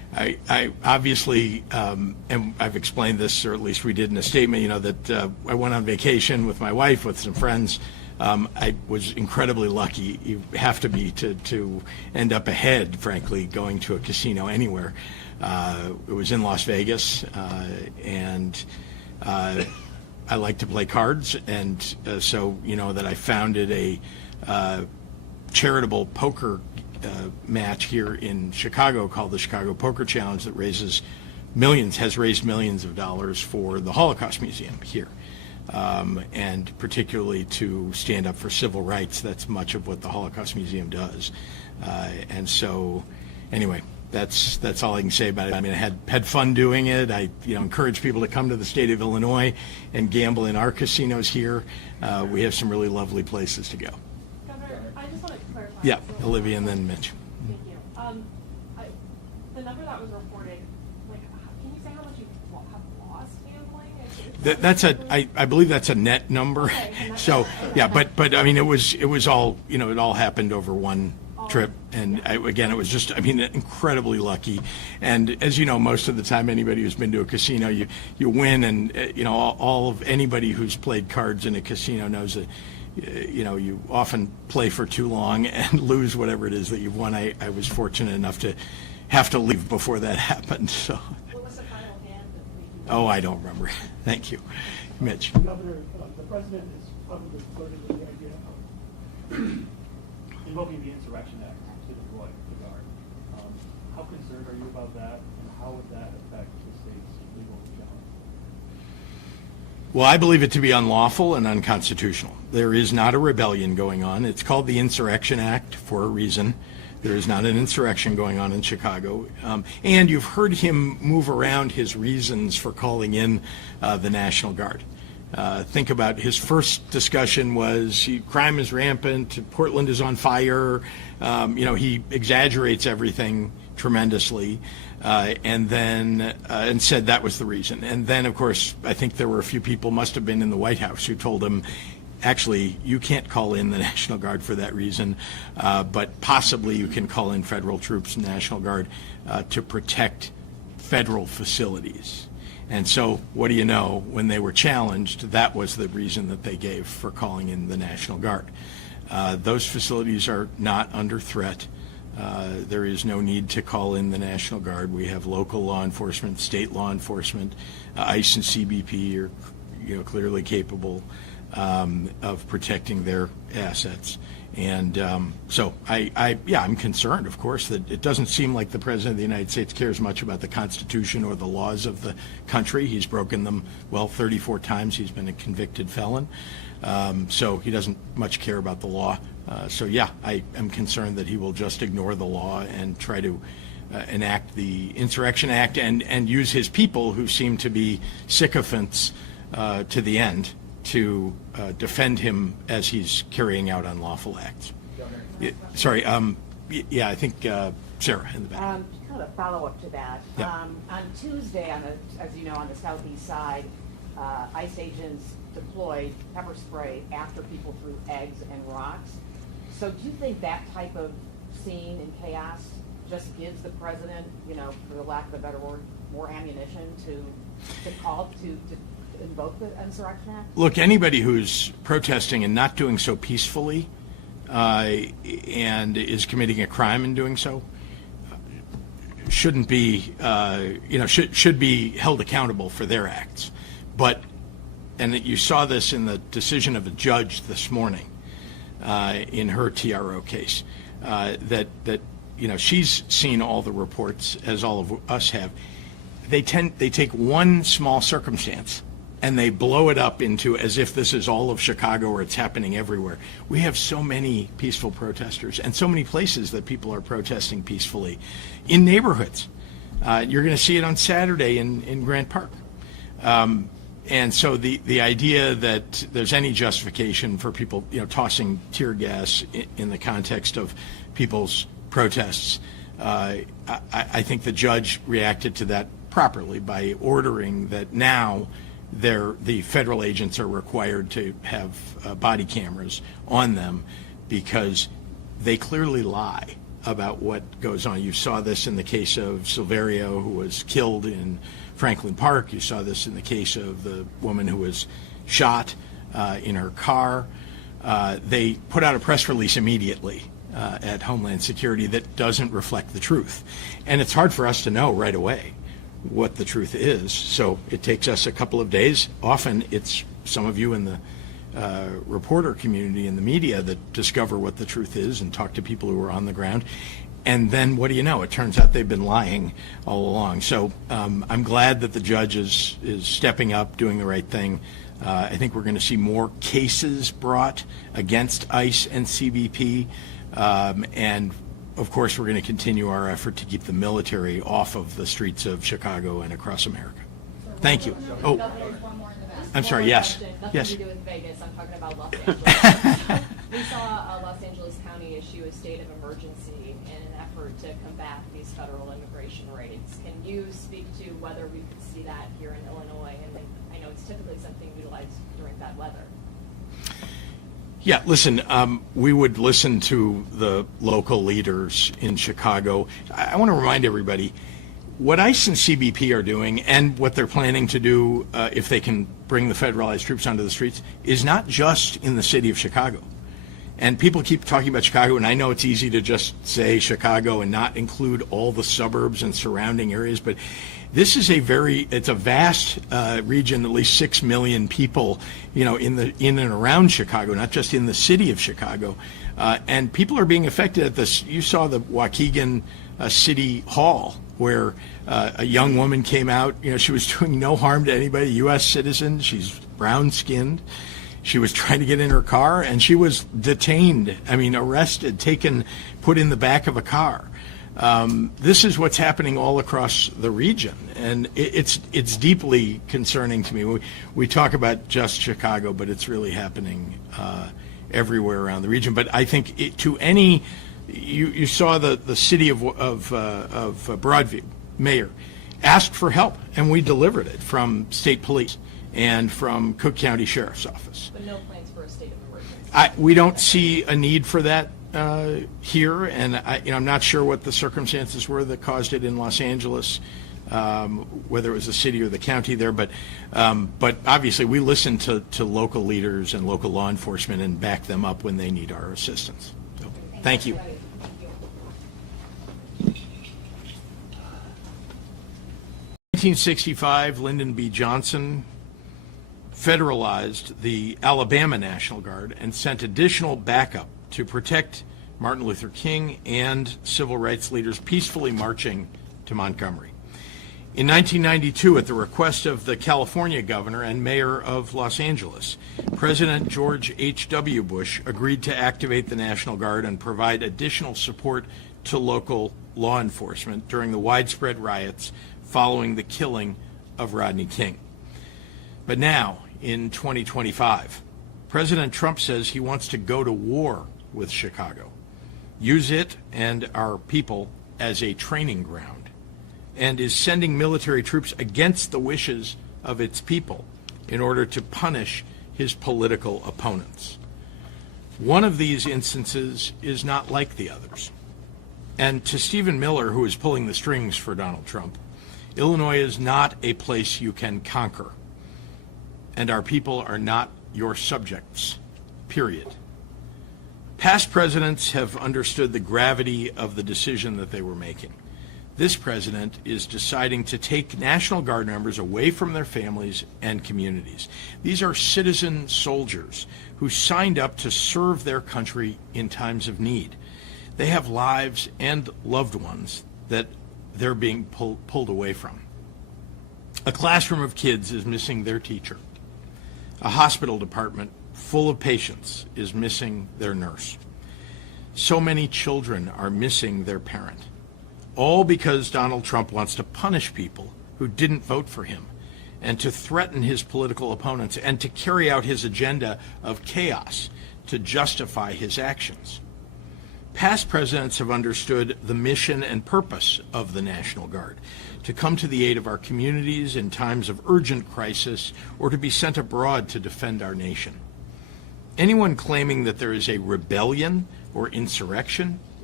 I obviously, and I've explained this, or at least we did in a statement, that I went on vacation with my wife, with some friends. I was incredibly lucky. You have to be to end up ahead, frankly, going to a casino anywhere. It was in Las Vegas, and I like to play cards, and so that I founded a charitable poker match here in Chicago called the Chicago Poker Challenge that has raised millions of dollars for the Holocaust Museum here. And particularly to stand up for civil rights. That's much of what the Holocaust Museum does. And so, anyway, that's all I can say about it. I mean, I had fun doing it. I encourage people to come to the state of Illinois and gamble in our casinos here. We have some really lovely places to go. Governor, I just want to clarify. Yeah, So- Olivia and then Mitch. Thank you. The number that was reported, can you say how much you have lost gambling? I believe that's a net number. Okay, and that's So, okay. yeah, but I mean, it was all, it all happened over one trip. And again, it was just, incredibly lucky. And as you know, most of the time, anybody who's been to a casino, you win. And, all of anybody who's played cards in a casino knows that, you often play for too long and lose whatever it is that you've won. I was fortunate enough to have to leave before that happened. So, What was the final hand that we oh, I don't remember. Thank you. Mitch. Governor, the president is publicly flirting with the idea of invoking the Insurrection Act to deploy the Guard. How concerned are you about that, and how would that affect the state's legal challenge? Well, I believe it to be unlawful and unconstitutional. There is not a rebellion going on. It's called the Insurrection Act for a reason. There is not an insurrection going on in Chicago. And you've heard him move around his reasons for calling in the National Guard. Think about his first discussion was crime is rampant, Portland is on fire. He exaggerates everything tremendously, and then and said that was the reason. And then, of course, I think there were a few people, must have been in the White House, who told him, actually, you can't call in the National Guard for that reason, but possibly you can call in federal troops and National Guard to protect federal facilities. And so, what do you know, when they were challenged, that was the reason that they gave for calling in the National Guard. Those facilities are not under threat. There is no need to call in the National Guard. We have local law enforcement, state law enforcement, ICE and CBP are clearly capable of protecting their assets. And so I'm concerned, of course, that it doesn't seem like the President of the United States cares much about the Constitution or the laws of the country. He's broken them, 34 times. He's been a convicted felon. So he doesn't much care about the law. I am concerned that he will just ignore the law and try to enact the Insurrection Act and use his people, who seem to be sycophants to the end, to defend him as he's carrying out unlawful acts. I think Sarah in the back. Kind of a follow-up to that. Yeah. On Tuesday, as you know, on the southeast side, ICE agents deployed pepper spray after people threw eggs and rocks. So do you think that type of scene and chaos just gives the president, for the lack of a better word, more ammunition to invoke the Insurrection Act? Look, anybody who's protesting and not doing so peacefully and is committing a crime in doing so shouldn't be, should be held accountable for their acts. And that you saw this in the decision of a judge this morning in her TRO case, that she's seen all the reports, as all of us have. They take one small circumstance and they blow it up into as if this is all of Chicago or it's happening everywhere. We have so many peaceful protesters and so many places that people are protesting peacefully in neighborhoods. You're going to see it on Saturday in Grant Park. And so the idea that there's any justification for people, tossing tear gas in the context of people's protests, I think the judge reacted to that properly by ordering that now the federal agents are required to have body cameras on them, because they clearly lie about what goes on. You saw this in the case of Silverio, who was killed in Franklin Park. You saw this in the case of the woman who was shot in her car. They put out a press release immediately at Homeland Security that doesn't reflect the truth. And it's hard for us to know right away what the truth is. So it takes us a couple of days. Often it's some of you in the reporter community and the media that discover what the truth is and talk to people who are on the ground. And then what do you know? It turns out they've been lying all along. So I'm glad that the judge is stepping up, doing the right thing. I think we're going to see more cases brought against ICE and CBP. And of course, we're going to continue our effort to keep the military off of the streets of Chicago and across America. Thank you. Oh, I'm sorry. Yes. Nothing Yes. to do with Vegas. I'm talking about Los Angeles. We saw Los Angeles County issue a state of emergency in an effort to combat these federal immigration raids. Can you speak to whether we could see that here in Illinois? And then I know it's typically something utilized during bad weather. Yeah, listen, we would listen to the local leaders in Chicago. I want to remind everybody, what ICE and CBP are doing and what they're planning to do if they can bring the federalized troops onto the streets is not just in the city of Chicago. And people keep talking about Chicago, and I know it's easy to just say Chicago and not include all the suburbs and surrounding areas, but this is it's a vast region, at least 6 million people, in and around Chicago, not just in the city of Chicago. And people are being affected at this. You saw the Waukegan City Hall, where a young woman came out. She was doing no harm to anybody, U.S. citizen. She's brown-skinned. She was trying to get in her car, and she was detained, arrested, put in the back of a car. This is what's happening all across the region, and it's deeply concerning to me. We talk about just Chicago, but it's really happening everywhere around the region. But I think you saw the city of Broadview mayor asked for help, and we delivered it from state police and from Cook County Sheriff's Office. But no plans for a state of emergency. We don't see a need for that here, and I'm not sure what the circumstances were that caused it in Los Angeles, whether it was the city or the county there. But obviously, we listen to local leaders and local law enforcement and back them up when they need our assistance. So, thank you. 1965, Lyndon B. Johnson federalized the Alabama National Guard and sent additional backup to protect Martin Luther King and civil rights leaders peacefully marching to Montgomery. In 1992, at the request of the California governor and mayor of Los Angeles, President George H.W. Bush agreed to activate the National Guard and provide additional support to local law enforcement during the widespread riots following the killing of Rodney King. But now, in 2025, President Trump says he wants to go to war with Chicago, use it and our people as a training ground, and is sending military troops against the wishes of its people in order to punish his political opponents. One of these instances is not like the others. And to Stephen Miller, who is pulling the strings for Donald Trump, Illinois is not a place you can conquer, and our people are not your subjects, period. Past presidents have understood the gravity of the decision that they were making. This president is deciding to take National Guard members away from their families and communities. These are citizen soldiers who signed up to serve their country in times of need. They have lives and loved ones that they're being pulled away from. A classroom of kids is missing their teacher. A hospital department full of patients is missing their nurse. So many children are missing their parent, all because Donald Trump wants to punish people who didn't vote for him and to threaten his political opponents and to carry out his agenda of chaos to justify his actions. Past presidents have understood the mission and purpose of the National Guard, to come to the aid of our communities in times of urgent crisis or to be sent abroad to defend our nation. Anyone claiming that there is a rebellion or insurrection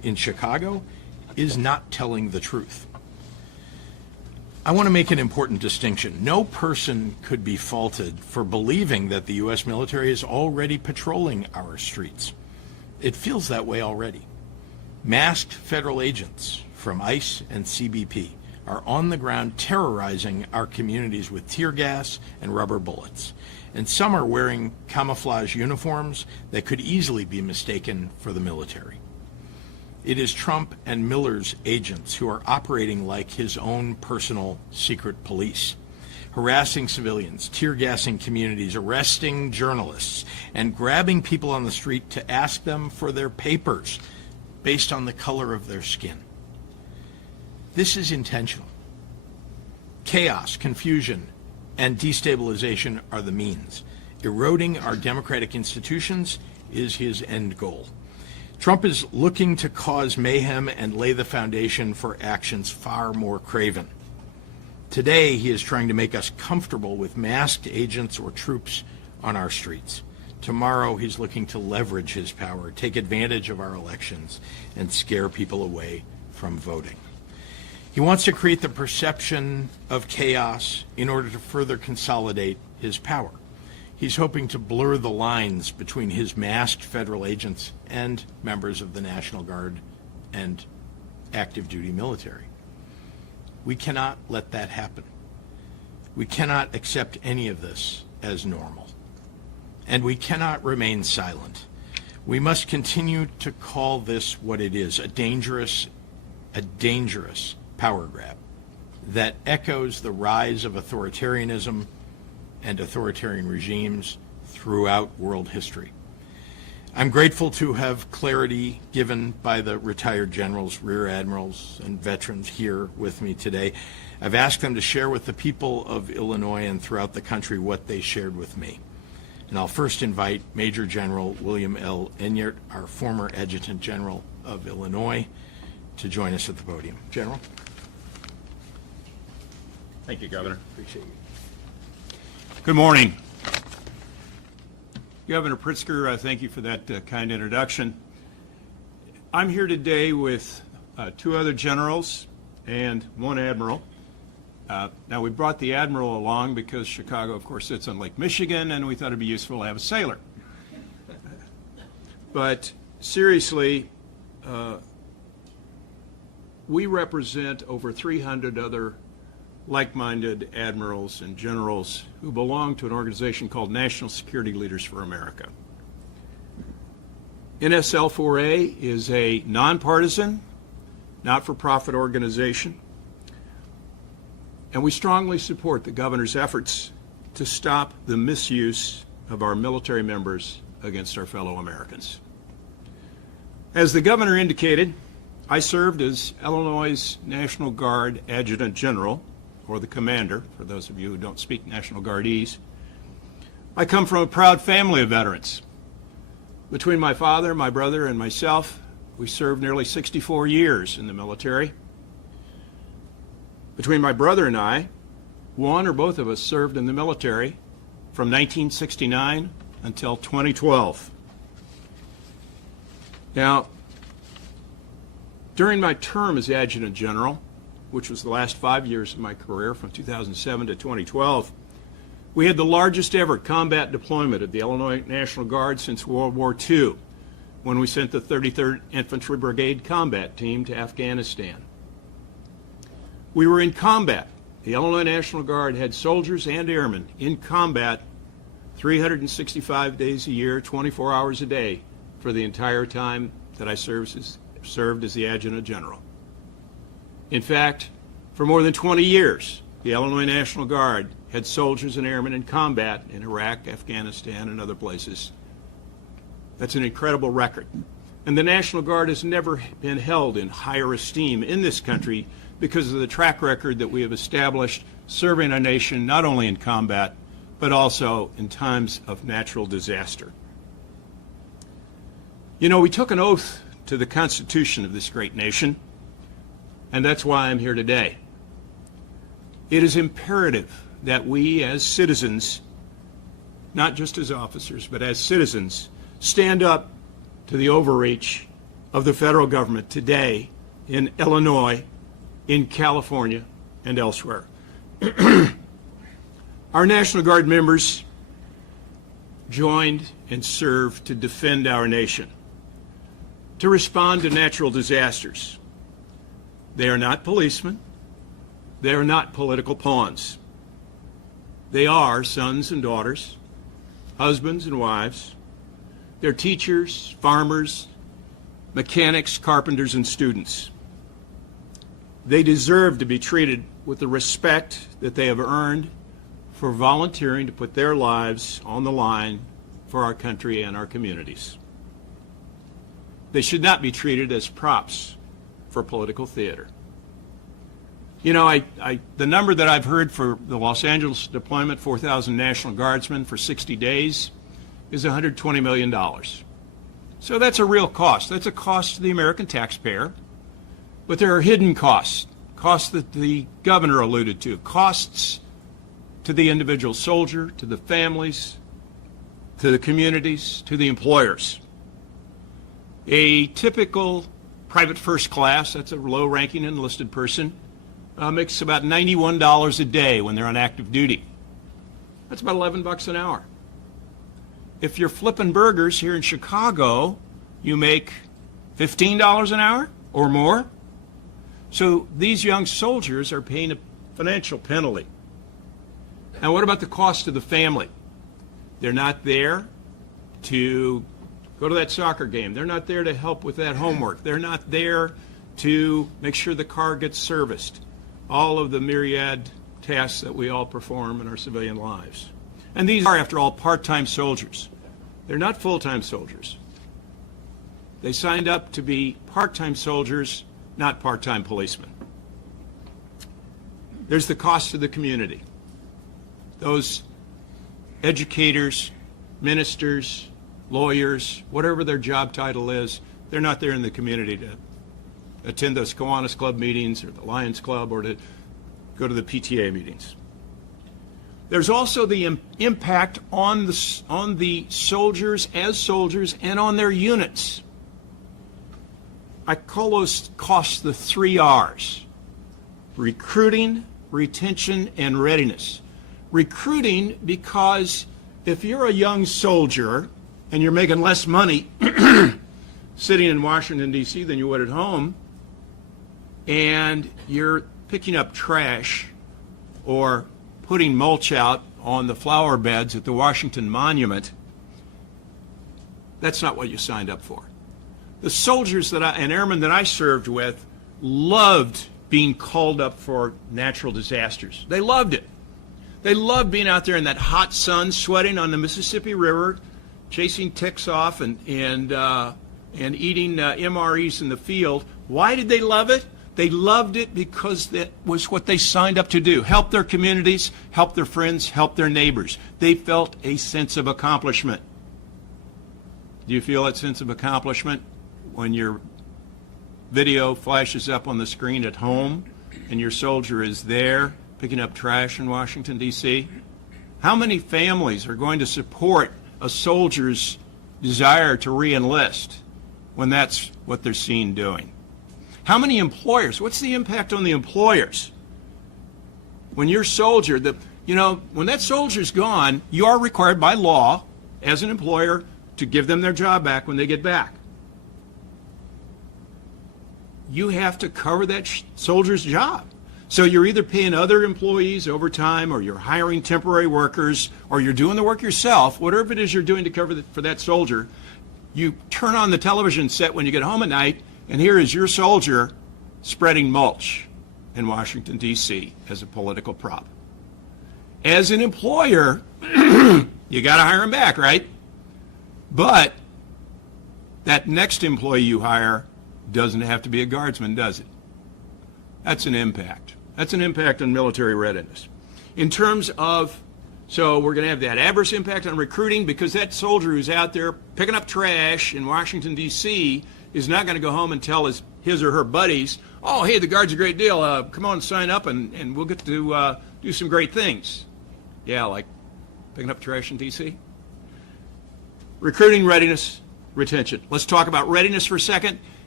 in Chicago is not telling the truth. I want to make an important distinction. No person could be faulted for believing that the U.S. military is already patrolling our streets. It feels that way already. Masked federal agents from ICE and CBP are on the ground terrorizing our communities with tear gas and rubber bullets. And some are wearing camouflage uniforms that could easily be mistaken for the military. It is Trump and Miller's agents who are operating like his own personal secret police, harassing civilians, tear gassing communities, arresting journalists, and grabbing people on the street to ask them for their papers based on the color of their skin. This is intentional. Chaos, confusion, and destabilization are the means. Eroding our democratic institutions is his end goal. Trump is looking to cause mayhem and lay the foundation for actions far more craven. Today, he is trying to make us comfortable with masked agents or troops on our streets. Tomorrow, he's looking to leverage his power, take advantage of our elections, and scare people away from voting. He wants to create the perception of chaos in order to further consolidate his power. He's hoping to blur the lines between his masked federal agents and members of the National Guard and active duty military. We cannot let that happen. We cannot accept any of this as normal. And we cannot remain silent. We must continue to call this what it is, a dangerous power grab that echoes the rise of authoritarianism and authoritarian regimes throughout world history. I'm grateful to have clarity given by the retired generals, rear admirals, and veterans here with me today. I've asked them to share with the people of Illinois and throughout the country what they shared with me. And I'll first invite Major General William L. Enyart, our former Adjutant General of Illinois, to join us at the podium. General. Thank you, Governor. Appreciate you. Good morning. Governor Pritzker, thank you for that kind introduction. I'm here today with two other generals and one admiral. Now, we brought the admiral along because Chicago, of course, sits on Lake Michigan, and we thought it'd be useful to have a sailor. But seriously, we represent over 300 other like-minded admirals and generals who belong to an organization called National Security Leaders for America. NSL4A is a nonpartisan, not-for-profit organization, and we strongly support the governor's efforts to stop the misuse of our military members against our fellow Americans. As the governor indicated, I served as Illinois' National Guard Adjutant General, or the commander, for those of you who don't speak National Guardese. I come from a proud family of veterans. Between my father, my brother, and myself, we served nearly 64 years in the military. Between my brother and I, one or both of us served in the military from 1969 until 2012. Now, during my term as Adjutant General, which was the last 5 years of my career from 2007 to 2012, we had the largest ever combat deployment of the Illinois National Guard since World War II, when we sent the 33rd Infantry Brigade Combat Team to Afghanistan. We were in combat. The Illinois National Guard had soldiers and airmen in combat 365 days a year, 24 hours a day, for the entire time that I served as the Adjutant General. In fact, for more than 20 years, the Illinois National Guard had soldiers and airmen in combat in Iraq, Afghanistan, and other places. That's an incredible record. And the National Guard has never been held in higher esteem in this country because of the track record that we have established serving our nation not only in combat, but also in times of natural disaster. You know, we took an oath to the Constitution of this great nation, and that's why I'm here today. It is imperative that we as citizens, not just as officers, but as citizens, stand up to the overreach of the federal government today in Illinois, in California, and elsewhere. Our National Guard members joined and served to defend our nation, to respond to natural disasters. They are not policemen. They are not political pawns. They are sons and daughters, husbands and wives. They're teachers, farmers, mechanics, carpenters, and students. They deserve to be treated with the respect that they have earned for volunteering to put their lives on the line for our country and our communities. They should not be treated as props for political theater. You know, the number that I've heard for the Los Angeles deployment, 4,000 National Guardsmen for 60 days, is $120 million. So that's a real cost. That's a cost to the American taxpayer. But there are hidden costs, costs that the governor alluded to, costs to the individual soldier, to the families, to the communities, to the employers. A typical private first class, that's a low-ranking enlisted person, makes about $91 a day when they're on active duty. That's about $11 an hour. If you're flipping burgers here in Chicago, you make $15 an hour or more. So these young soldiers are paying a financial penalty. And what about the cost to the family? They're not there to go to that soccer game. They're not there to help with that homework. They're not there to make sure the car gets serviced. All of the myriad tasks that we all perform in our civilian lives. And these are, after all, part-time soldiers. They're not full-time soldiers. They signed up to be part-time soldiers, not part-time policemen. There's the cost to the community. Those educators, ministers, lawyers, whatever their job title is, they're not there in the community to attend those Kiwanis Club meetings or the Lions Club or to go to the PTA meetings. There's also the impact on the soldiers as soldiers and on their units. I call those costs the 3 R's: recruiting, retention, and readiness. Recruiting, because if you're a young soldier and you're making less money sitting in Washington, D.C. than you would at home, and you're picking up trash or putting mulch out on the flower beds at the Washington Monument, that's not what you signed up for. The soldiers and airmen that I served with loved being called up for natural disasters. They loved it. They loved being out there in that hot sun, sweating on the Mississippi River, chasing ticks off and eating MREs in the field. Why did they love it? They loved it because that was what they signed up to do. Help their communities, help their friends, help their neighbors. They felt a sense of accomplishment. Do you feel that sense of accomplishment when your video flashes up on the screen at home and your soldier is there picking up trash in Washington, D.C.? How many families are going to support a soldier's desire to re-enlist when that's what they're seen doing? How many employers? What's the impact on the employers? When your soldier, when that soldier's gone, you are required by law as an employer to give them their job back when they get back. You have to cover that soldier's job. So you're either paying other employees overtime, or you're hiring temporary workers, or you're doing the work yourself. Whatever it is you're doing to cover for that soldier, you turn on the television set when you get home at night, and here is your soldier spreading mulch in Washington, D.C. as a political prop. As an employer, you got to hire him back, right? But that next employee you hire doesn't have to be a guardsman, does it? That's an impact. That's an impact on military readiness. In terms of, so we're going to have that adverse impact on recruiting, because that soldier who's out there picking up trash in Washington, D.C. is not going to go home and tell his or her buddies, oh, hey, the Guard's a great deal. Come on, sign up, and we'll get to do some great things. Yeah, like picking up trash in D.C. Recruiting, readiness, retention. Let's talk about readiness for a second.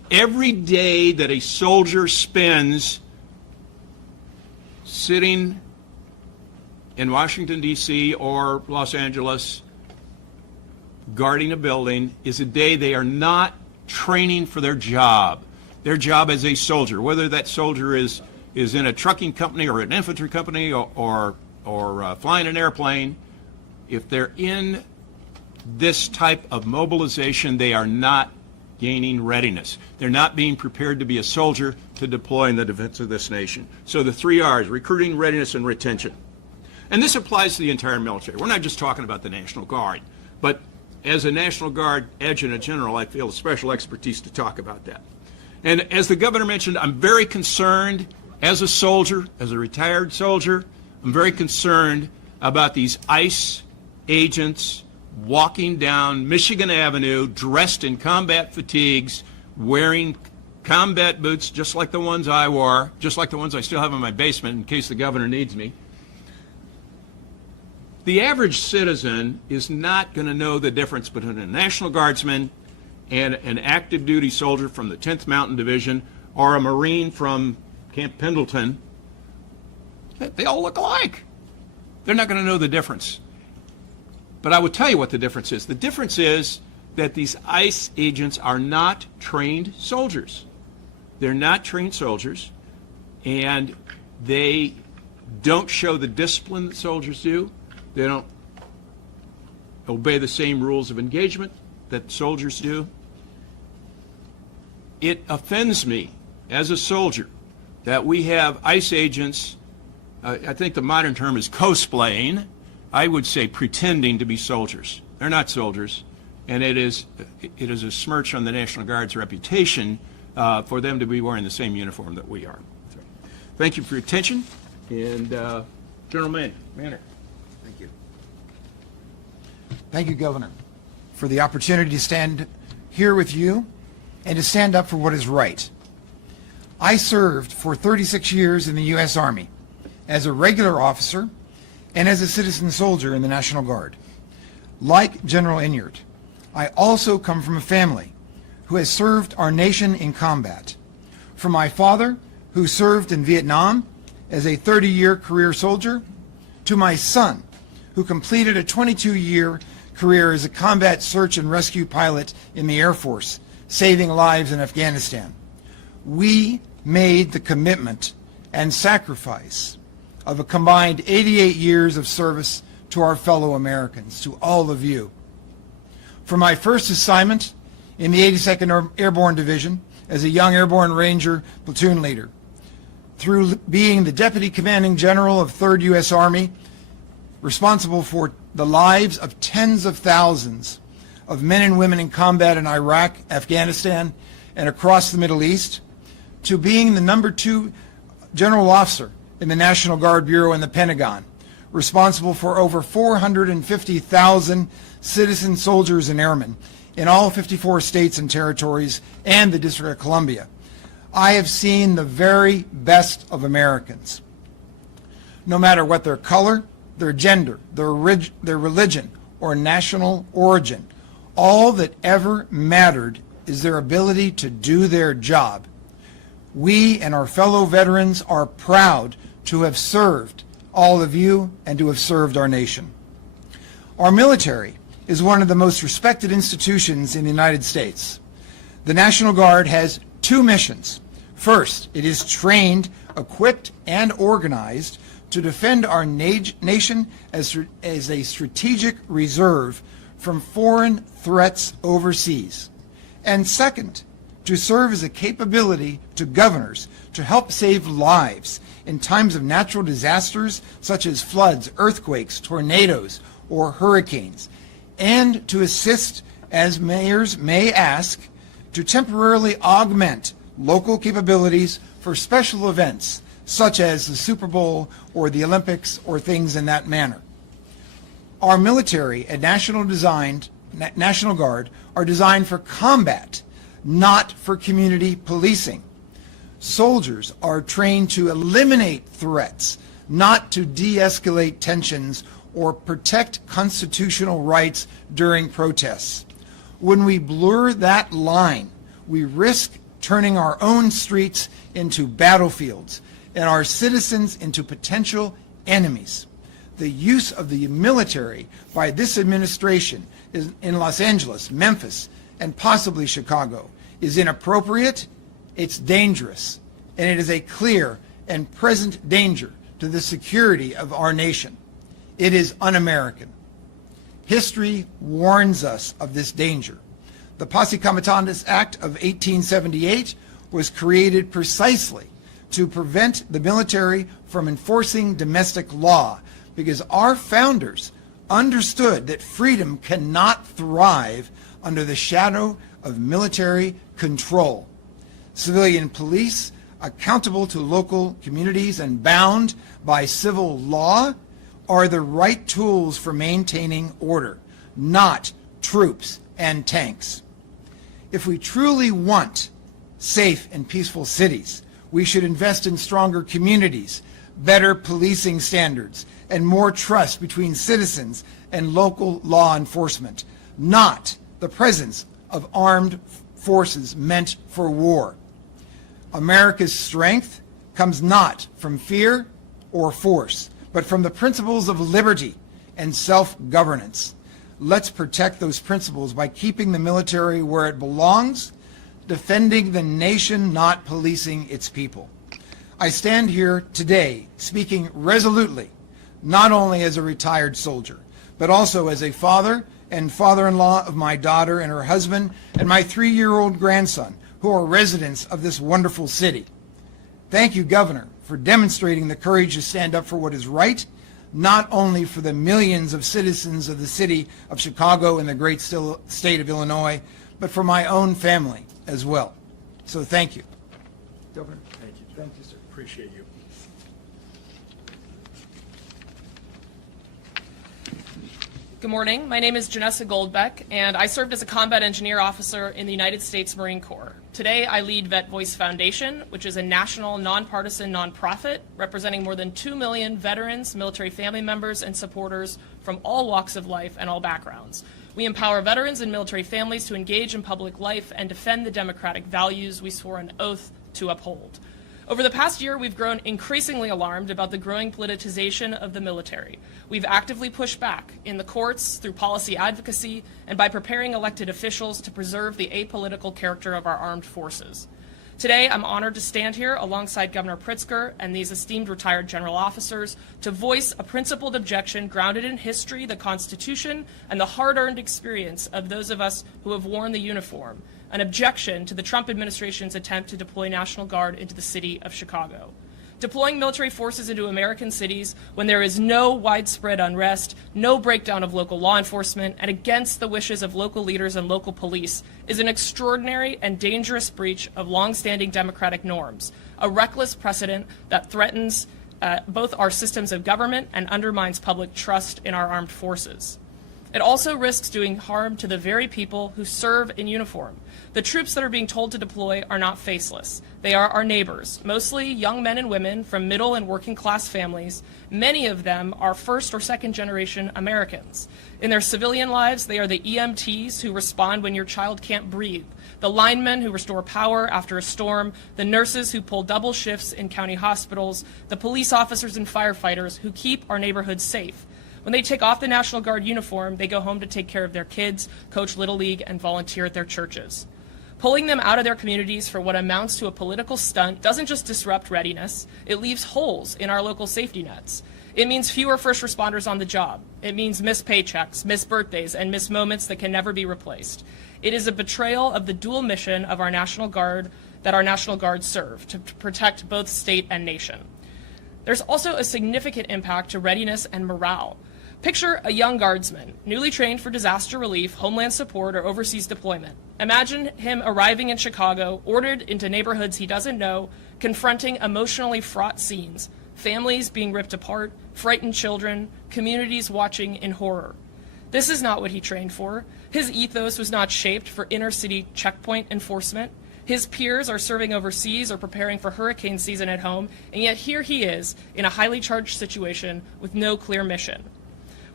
Every day that a soldier spends sitting in Washington, D.C. or Los Angeles guarding a building is a day they are not training for their job as a soldier, whether that soldier is in a trucking company or an infantry company or flying an airplane. If they're in this type of mobilization, they are not gaining readiness. They're not being prepared to be a soldier to deploy in the defense of this nation. So the 3 R's, recruiting, readiness, and retention. And this applies to the entire military. We're not just talking about the National Guard, but as a National Guard adjutant general, I feel a special expertise to talk about that. And as the governor mentioned, I'm very concerned as a soldier, as a retired soldier, I'm very concerned about these ICE agents walking down Michigan Avenue dressed in combat fatigues, wearing combat boots just like the ones I wore, just like the ones I still have in my basement in case the governor needs me. The average citizen is not going to know the difference between a National Guardsman and an active duty soldier from the 10th Mountain Division or a Marine from Camp Pendleton. They all look alike. They're not going to know the difference. But I would tell you what the difference is. The difference is that these ICE agents are not trained soldiers. They're not trained soldiers, and they don't show the discipline that soldiers do. They don't obey the same rules of engagement that soldiers do. It offends me as a soldier that we have ICE agents, I think the modern term is cosplaying, I would say pretending to be soldiers. They're not soldiers, and it is a smirch on the National Guard's reputation for them to be wearing the same uniform that we are. So, thank you for your attention, and General Manner. Thank you. Thank you, Governor, for the opportunity to stand here with you and to stand up for what is right. I served for 36 years in the U.S. Army as a regular officer and as a citizen soldier in the National Guard. Like General Inyard, I also come from a family who has served our nation in combat. From my father, who served in Vietnam as a 30-year career soldier, to my son, who completed a 22-year career as a combat search and rescue pilot in the Air Force, saving lives in Afghanistan. We made the commitment and sacrifice of a combined 88 years of service to our fellow Americans, to all of you. For my first assignment in the 82nd Airborne Division as a young Airborne Ranger platoon leader, through being the Deputy Commanding General of 3rd U.S. Army, responsible for the lives of tens of thousands of men and women in combat in Iraq, Afghanistan, and across the Middle East, to being the number 2 general officer in the National Guard Bureau in the Pentagon, responsible for over 450,000 citizen soldiers and airmen in all 54 states and territories and the District of Columbia. I have seen the very best of Americans. No matter what their color, their gender, their religion, or national origin, all that ever mattered is their ability to do their job. We and our fellow veterans are proud to have served all of you and to have served our nation. Our military is one of the most respected institutions in the United States. The National Guard has 2 missions. First, it is trained, equipped, and organized to defend our nation as a strategic reserve from foreign threats overseas. And second, to serve as a capability to governors to help save lives in times of natural disasters such as floods, earthquakes, tornadoes, or hurricanes, and to assist, as mayors may ask, to temporarily augment local capabilities for special events such as the Super Bowl or the Olympics or things in that manner. Our military and National Guard are designed for combat, not for community policing. Soldiers are trained to eliminate threats, not to de-escalate tensions or protect constitutional rights during protests. When we blur that line, we risk turning our own streets into battlefields and our citizens into potential enemies. The use of the military by this administration in Los Angeles, Memphis, and possibly Chicago is inappropriate, it's dangerous, and it is a clear and present danger to the security of our nation. It is un-American. History warns us of this danger. The Posse Comitatus Act of 1878 was created precisely to prevent the military from enforcing domestic law, because our founders understood that freedom cannot thrive under the shadow of military control. Civilian police, accountable to local communities and bound by civil law, are the right tools for maintaining order, not troops and tanks. If we truly want safe and peaceful cities, we should invest in stronger communities, better policing standards, and more trust between citizens and local law enforcement, not the presence of armed forces meant for war. America's strength comes not from fear or force, but from the principles of liberty and self-governance. Let's protect those principles by keeping the military where it belongs, defending the nation, not policing its people. I stand here today speaking resolutely, not only as a retired soldier, but also as a father and father-in-law of my daughter and her husband and my 3-year-old grandson, who are residents of this wonderful city. Thank you, Governor, for demonstrating the courage to stand up for what is right, not only for the millions of citizens of the city of Chicago and the great state of Illinois, but for my own family as well. So thank you. Governor. Thank you. Thank you, sir. Appreciate you. Good morning. My name is Janessa Goldbeck, and I served as a combat engineer officer in the United States Marine Corps. Today, I lead Vet Voice Foundation, which is a national, nonpartisan nonprofit representing more than 2 million veterans, military family members, and supporters from all walks of life and all backgrounds. We empower veterans and military families to engage in public life and defend the democratic values we swore an oath to uphold. Over the past year, we've grown increasingly alarmed about the growing politicization of the military. We've actively pushed back in the courts, through policy advocacy, and by preparing elected officials to preserve the apolitical character of our armed forces. Today, I'm honored to stand here alongside Governor Pritzker and these esteemed retired general officers to voice a principled objection grounded in history, the Constitution, and the hard-earned experience of those of us who have worn the uniform, an objection to the Trump administration's attempt to deploy National Guard into the city of Chicago. Deploying military forces into American cities when there is no widespread unrest, no breakdown of local law enforcement, and against the wishes of local leaders and local police is an extraordinary and dangerous breach of longstanding democratic norms, a reckless precedent that threatens both our systems of government and undermines public trust in our armed forces. It also risks doing harm to the very people who serve in uniform. The troops that are being told to deploy are not faceless. They are our neighbors, mostly young men and women from middle and working class families. Many of them are first or second generation Americans. In their civilian lives, they are the EMTs who respond when your child can't breathe, the linemen who restore power after a storm, the nurses who pull double shifts in county hospitals, the police officers and firefighters who keep our neighborhoods safe. When they take off the National Guard uniform, they go home to take care of their kids, coach Little League, and volunteer at their churches. Pulling them out of their communities for what amounts to a political stunt doesn't just disrupt readiness, it leaves holes in our local safety nets. It means fewer first responders on the job. It means missed paychecks, missed birthdays, and missed moments that can never be replaced. It is a betrayal of the dual mission of our National Guard that our National Guard serve, to protect both state and nation. There's also a significant impact to readiness and morale. Picture a young guardsman, newly trained for disaster relief, homeland support, or overseas deployment. Imagine him arriving in Chicago, ordered into neighborhoods he doesn't know, confronting emotionally fraught scenes, families being ripped apart, frightened children, communities watching in horror. This is not what he trained for. His ethos was not shaped for inner-city checkpoint enforcement. His peers are serving overseas or preparing for hurricane season at home, and yet here he is in a highly charged situation with no clear mission.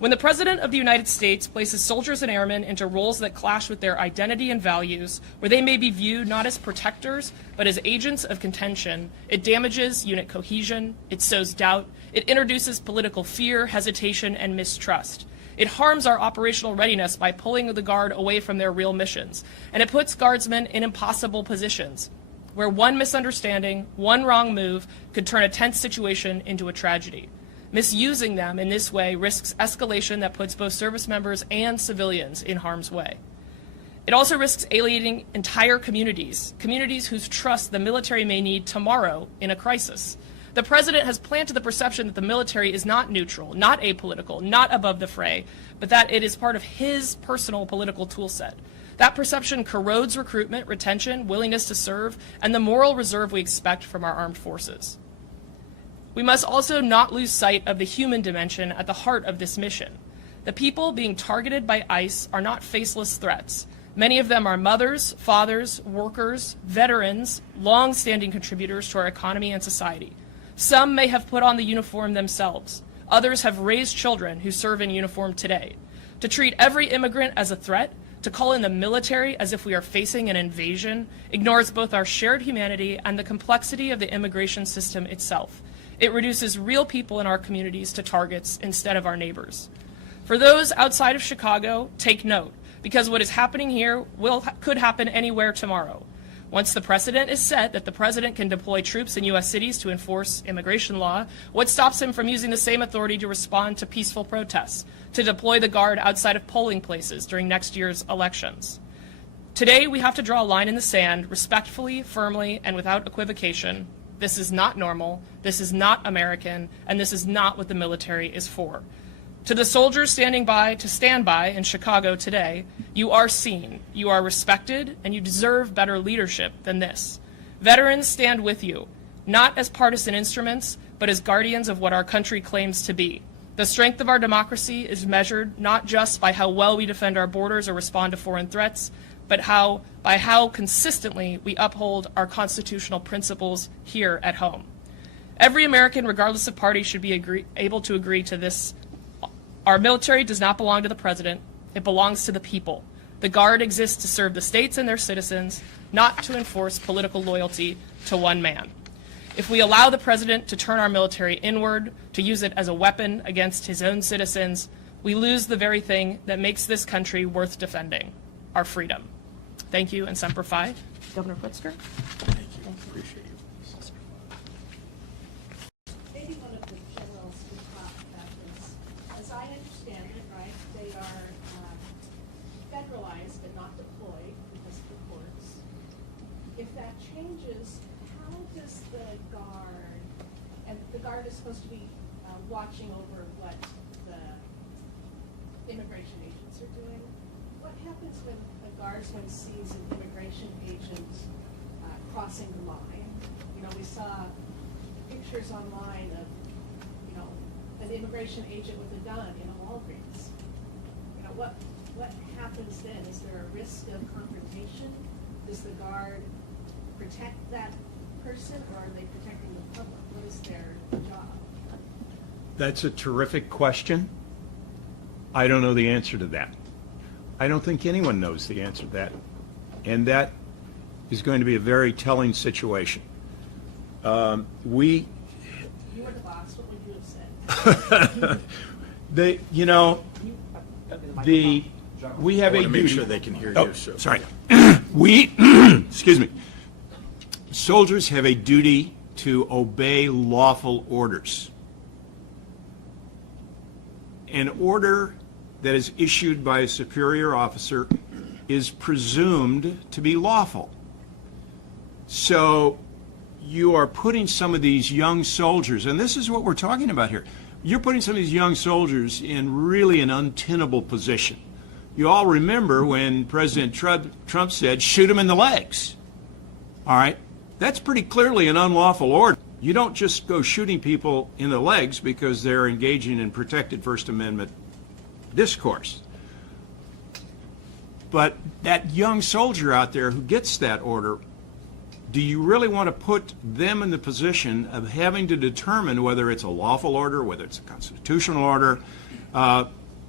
When the President of the United States places soldiers and airmen into roles that clash with their identity and values, where they may be viewed not as protectors, but as agents of contention, it damages unit cohesion, it sows doubt, it introduces political fear, hesitation, and mistrust. It harms our operational readiness by pulling the Guard away from their real missions, and it puts Guardsmen in impossible positions, where one misunderstanding, one wrong move could turn a tense situation into a tragedy. Misusing them in this way risks escalation that puts both service members and civilians in harm's way. It also risks alienating entire communities, communities whose trust the military may need tomorrow in a crisis. The President has planted the perception that the military is not neutral, not apolitical, not above the fray, but that it is part of his personal political toolset. That perception corrodes recruitment, retention, willingness to serve, and the moral reserve we expect from our armed forces. We must also not lose sight of the human dimension at the heart of this mission. The people being targeted by ICE are not faceless threats. Many of them are mothers, fathers, workers, veterans, long-standing contributors to our economy and society. Some may have put on the uniform themselves. Others have raised children who serve in uniform today. To treat every immigrant as a threat, to call in the military as if we are facing an invasion, ignores both our shared humanity and the complexity of the immigration system itself. It reduces real people in our communities to targets instead of our neighbors. For those outside of Chicago, take note, because what is happening here could happen anywhere tomorrow. Once the precedent is set that the President can deploy troops in U.S. cities to enforce immigration law, what stops him from using the same authority to respond to peaceful protests, to deploy the Guard outside of polling places during next year's elections? Today, we have to draw a line in the sand, respectfully, firmly, and without equivocation. This is not normal, this is not American, and this is not what the military is for. To the soldiers standing by to stand by in Chicago today, you are seen, you are respected, and you deserve better leadership than this. Veterans stand with you, not as partisan instruments, but as guardians of what our country claims to be. The strength of our democracy is measured not just by how well we defend our borders or respond to foreign threats, but by how consistently we uphold our constitutional principles here at home. Every American, regardless of party, should be able to agree to this. Our military does not belong to the President. It belongs to the people. The Guard exists to serve the states and their citizens, not to enforce political loyalty to one man. If we allow the President to turn our military inward, to use it as a weapon against his own citizens, we lose the very thing that makes this country worth defending, our freedom. Thank you, and Semper Fi. Governor Pritzker. Thank you. Appreciate you. Maybe one of the generals could talk about this. As I understand it, right, they are federalized but not deployed because of the courts. If that changes, how does the Guard, and the Guard is supposed to be watching over what the immigration agents are doing, what happens when a Guardsman sees an immigration agent crossing the line? You know, we saw pictures online of, you know, an immigration agent with a gun in a Walgreens. You know, what happens then? Is there a risk of confrontation? Does the Guard protect that person, or are they protecting the public? What is their job? That's a terrific question. I don't know the answer to that. I don't think anyone knows the answer to that. And that is going to be a very telling situation. You were the boss, what would you have said? We have I a want to make duty. sure they can hear Oh, you. So. sorry. Excuse me. Soldiers have a duty to obey lawful orders. An order that is issued by a superior officer is presumed to be lawful. So you are putting some of these young soldiers, and this is what we're talking about here, you're putting some of these young soldiers in really an untenable position. You all remember when President Trump said, shoot them in the legs. All right? That's pretty clearly an unlawful order. You don't just go shooting people in the legs because they're engaging in protected First Amendment discourse. But that young soldier out there who gets that order, do you really want to put them in the position of having to determine whether it's a lawful order, whether it's a constitutional order?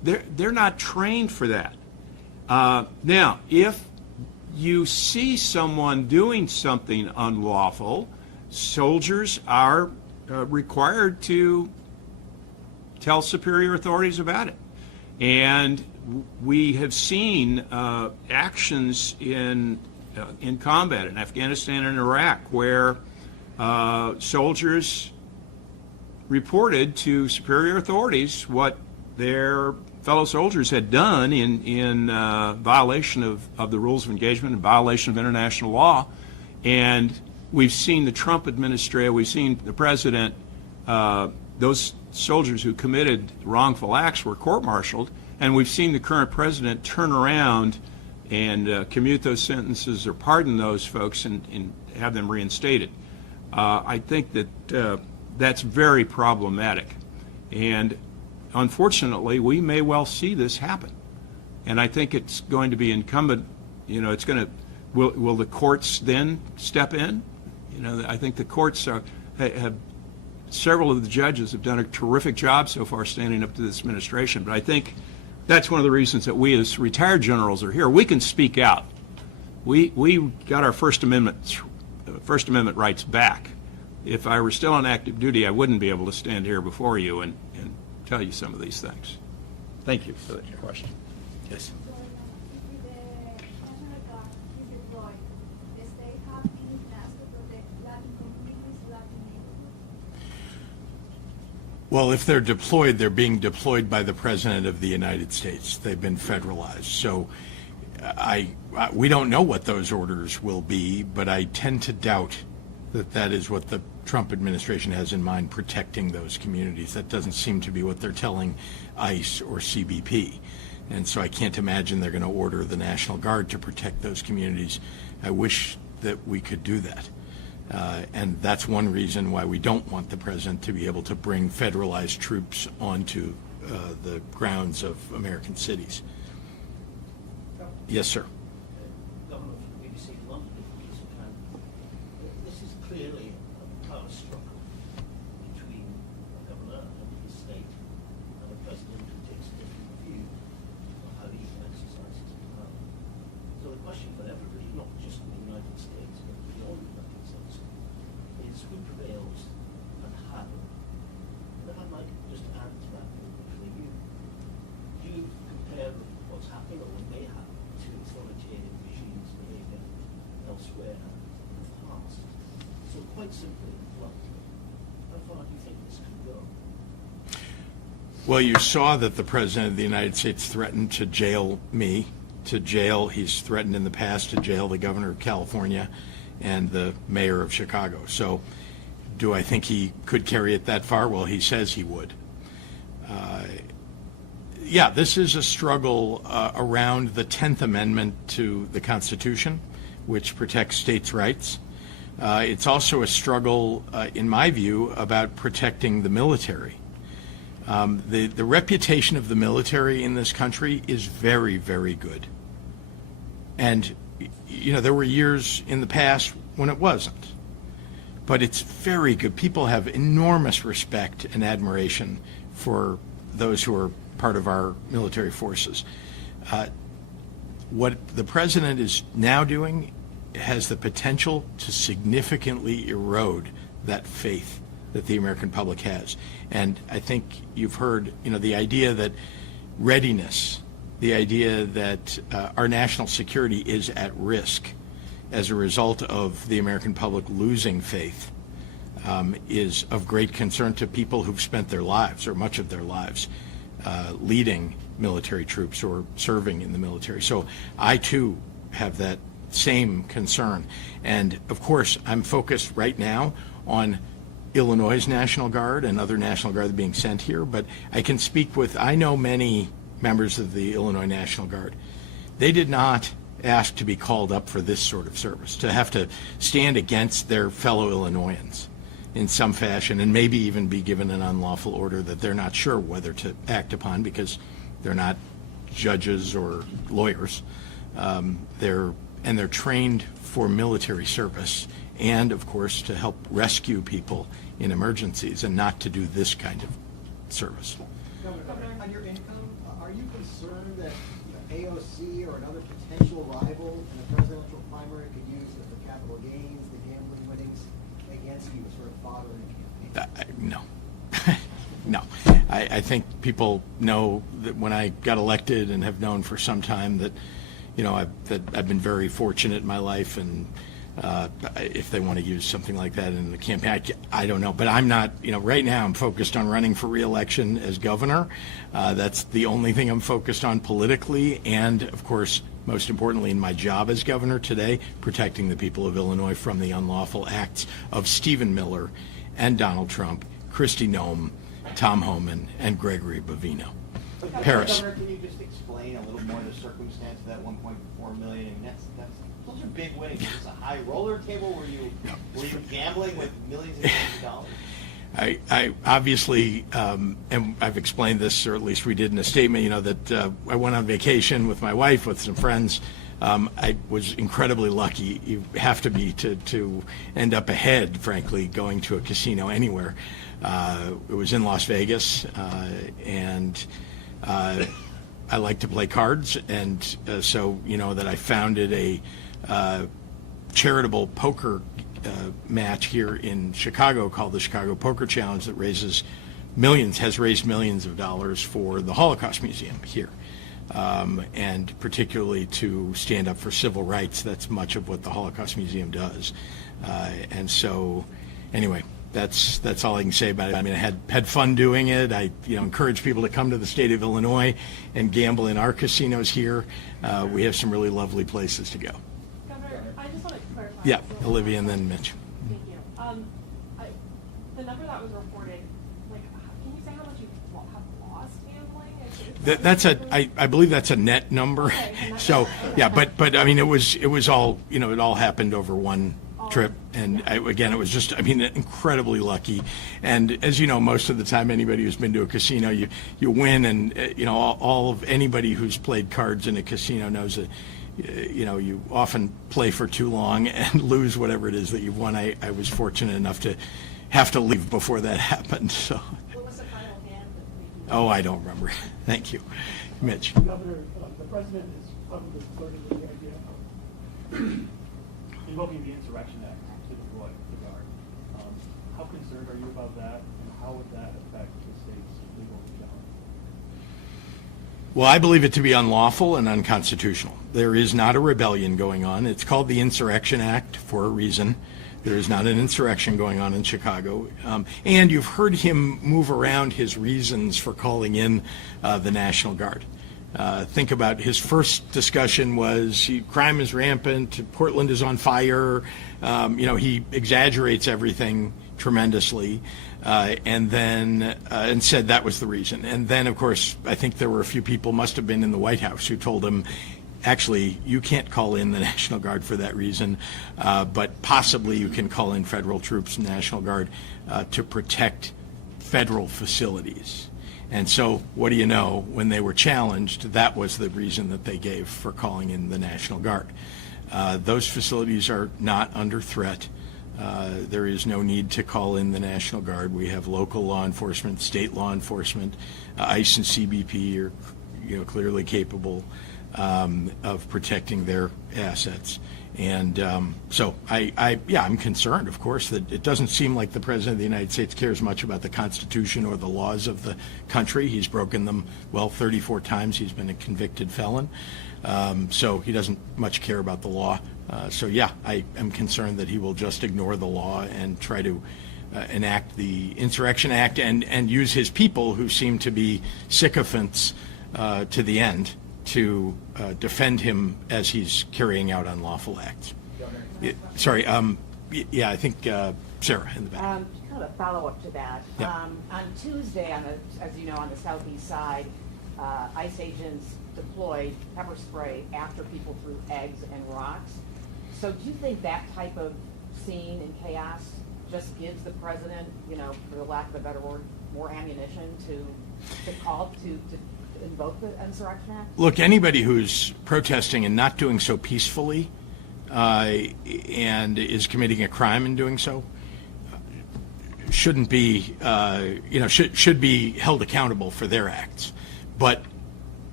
they're not trained for that. Now, if you see someone doing something unlawful, soldiers are required to tell superior authorities about it. And we have seen actions in combat in Afghanistan and Iraq where soldiers reported to superior authorities what their fellow soldiers had done in violation of the rules of engagement and violation of international law. And we've seen the Trump administration, we've seen the president, those soldiers who committed wrongful acts were court-martialed, and we've seen the current president turn around and commute those sentences or pardon those folks and have them reinstated. I think that that's very problematic. And unfortunately, we may well see this happen. And I think it's going to be incumbent, it's going to, will the courts then step in? I think the courts have, several of the judges have done a terrific job so far standing up to this administration. But I think that's one of the reasons that we as retired generals are here. We can speak out. We got our First Amendment rights back. If I were still on active duty, I wouldn't be able to stand here before you and tell you some of these things. Thank you for that question. Yes. Well, if they're deployed, they're being deployed by the President of the United States. They've been federalized. So we don't know what those orders will be, but I tend to doubt that that is what the Trump administration has in mind, protecting those communities. That doesn't seem to be what they're telling ICE or CBP. And so I can't imagine they're going to order the National Guard to protect those communities. I wish that we could do that. And that's one reason why we don't want the president to be able to bring federalized troops onto the grounds of American cities. Yes, sir. Governor from the BBC London, this is clearly a power struggle between a governor and his state and a president who takes a different view of how he exercises his power. So the question for everybody, not just in the United States, but beyond the United States, is who prevails and how. And if I might just add to that briefly, do you compare what's happening or what may happen to authoritarian regimes' behavior elsewhere in the past? So quite simply, how far do you think this could go? Well, you saw that the President of the United States threatened to jail me, he's threatened in the past to jail the Governor of California and the Mayor of Chicago. So do I think he could carry it that far? Well, he says he would. Yeah, this is a struggle around the 10th Amendment to the Constitution, which protects states' rights. It's also a struggle, in my view, about protecting the military. The reputation of the military in this country is very, very good. And, there were years in the past when it wasn't. But it's very good. People have enormous respect and admiration for those who are part of our military forces. What the president is now doing has the potential to significantly erode that faith that the American public has. And I think you've heard, the idea that readiness, the idea that our national security is at risk as a result of the American public losing faith is of great concern to people who've spent their lives, or much of their lives, leading military troops or serving in the military. So I too have that same concern. And of course, I'm focused right now on Illinois' National Guard and other National Guard being sent here, but I can speak with, I know many members of the Illinois National Guard. They did not ask to be called up for this sort of service, to have to stand against their fellow Illinoisans in some fashion, and maybe even be given an unlawful order that they're not sure whether to act upon because they're not judges or lawyers. They're trained for military service and, of course, to help rescue people in emergencies and not to do this kind of service. Governor, on your income, are you concerned that AOC or another potential rival in a presidential primary could use the capital gains, the gambling winnings against you, sort of fodder in a campaign? No. No. I think people know that when I got elected, and have known for some time, that I've been very fortunate in my life, and if they want to use something like that in the campaign, I don't know. But I'm not, right now I'm focused on running for re-election as governor. That's the only thing I'm focused on politically, and of course, most importantly in my job as governor today, protecting the people of Illinois from the unlawful acts of Stephen Miller and Donald Trump, Kristi Noem, Tom Homan, and Gregory Bovino. Paris. Governor, can you just explain a little more the circumstance of that 1.4 million? I mean, those are big winnings. Is this a high roller table? Were you gambling with millions and millions of dollars? I obviously, and I've explained this, or at least we did in a statement, that I went on vacation with my wife, with some friends. I was incredibly lucky. You have to be to end up ahead, frankly, going to a casino anywhere. It was in Las Vegas, and I like to play cards, and so that I founded a charitable poker match here in Chicago called the Chicago Poker Challenge that has raised millions of dollars for the Holocaust Museum here. And particularly to stand up for civil rights. That's much of what the Holocaust Museum does. And so, anyway, that's all I can say about it. I mean, I had fun doing it. I encourage people to come to the state of Illinois and gamble in our casinos here. We have some really lovely places to go. Governor, I just want to clarify. Yeah, Olivia and then Mitch. Thank you. The number that was reported, can you say how much you have lost gambling? I believe that's a net number. Okay, So yeah, but I mean, it was all, it all happened over one trip, and again, it was just, incredibly lucky. And as you know, most of the time, anybody who's been to a casino, you win, and all of anybody who's played cards in a casino knows that you often play for too long and lose whatever it is that you've won. I was fortunate enough to have to leave before that happened. So. What was the final hand? Oh, I don't remember. Thank you, Mitch. Governor, the president is publicly flirting with the idea of invoking the Insurrection Act to deploy the Guard. How concerned are you about that, and how would that affect the state's legal challenge? Well, I believe it to be unlawful and unconstitutional. There is not a rebellion going on. It's called the Insurrection Act for a reason. There is not an insurrection going on in Chicago. And you've heard him move around his reasons for calling in the National Guard. Think about his first discussion was crime is rampant, Portland is on fire. He exaggerates everything tremendously, and said that was the reason. And then, of course, I think there were a few people, must have been in the White House, who told him, actually, you can't call in the National Guard for that reason, but possibly you can call in federal troops and National Guard to protect federal facilities. And so, what do you know, when they were challenged, that was the reason that they gave for calling in the National Guard. Those facilities are not under threat. There is no need to call in the National Guard. We have local law enforcement, state law enforcement, ICE and CBP are clearly capable of protecting their assets. And so I'm concerned, of course, that it doesn't seem like the President of the United States cares much about the Constitution or the laws of the country. He's broken them, 34 times. He's been a convicted felon. So he doesn't much care about the law. I am concerned that he will just ignore the law and try to enact the Insurrection Act and use his people, who seem to be sycophants to the end, to defend him as he's carrying out unlawful acts. I think Sarah in the back. Kind of a follow-up to that. Yeah. On Tuesday, as you know, on the southeast side, ICE agents deployed pepper spray after people threw eggs and rocks. So do you think that type of scene and chaos just gives the president, for the lack of a better word, more ammunition to call to invoke the Insurrection Act? Look, anybody who's protesting and not doing so peacefully and is committing a crime in doing so shouldn't be, should be held accountable for their acts. But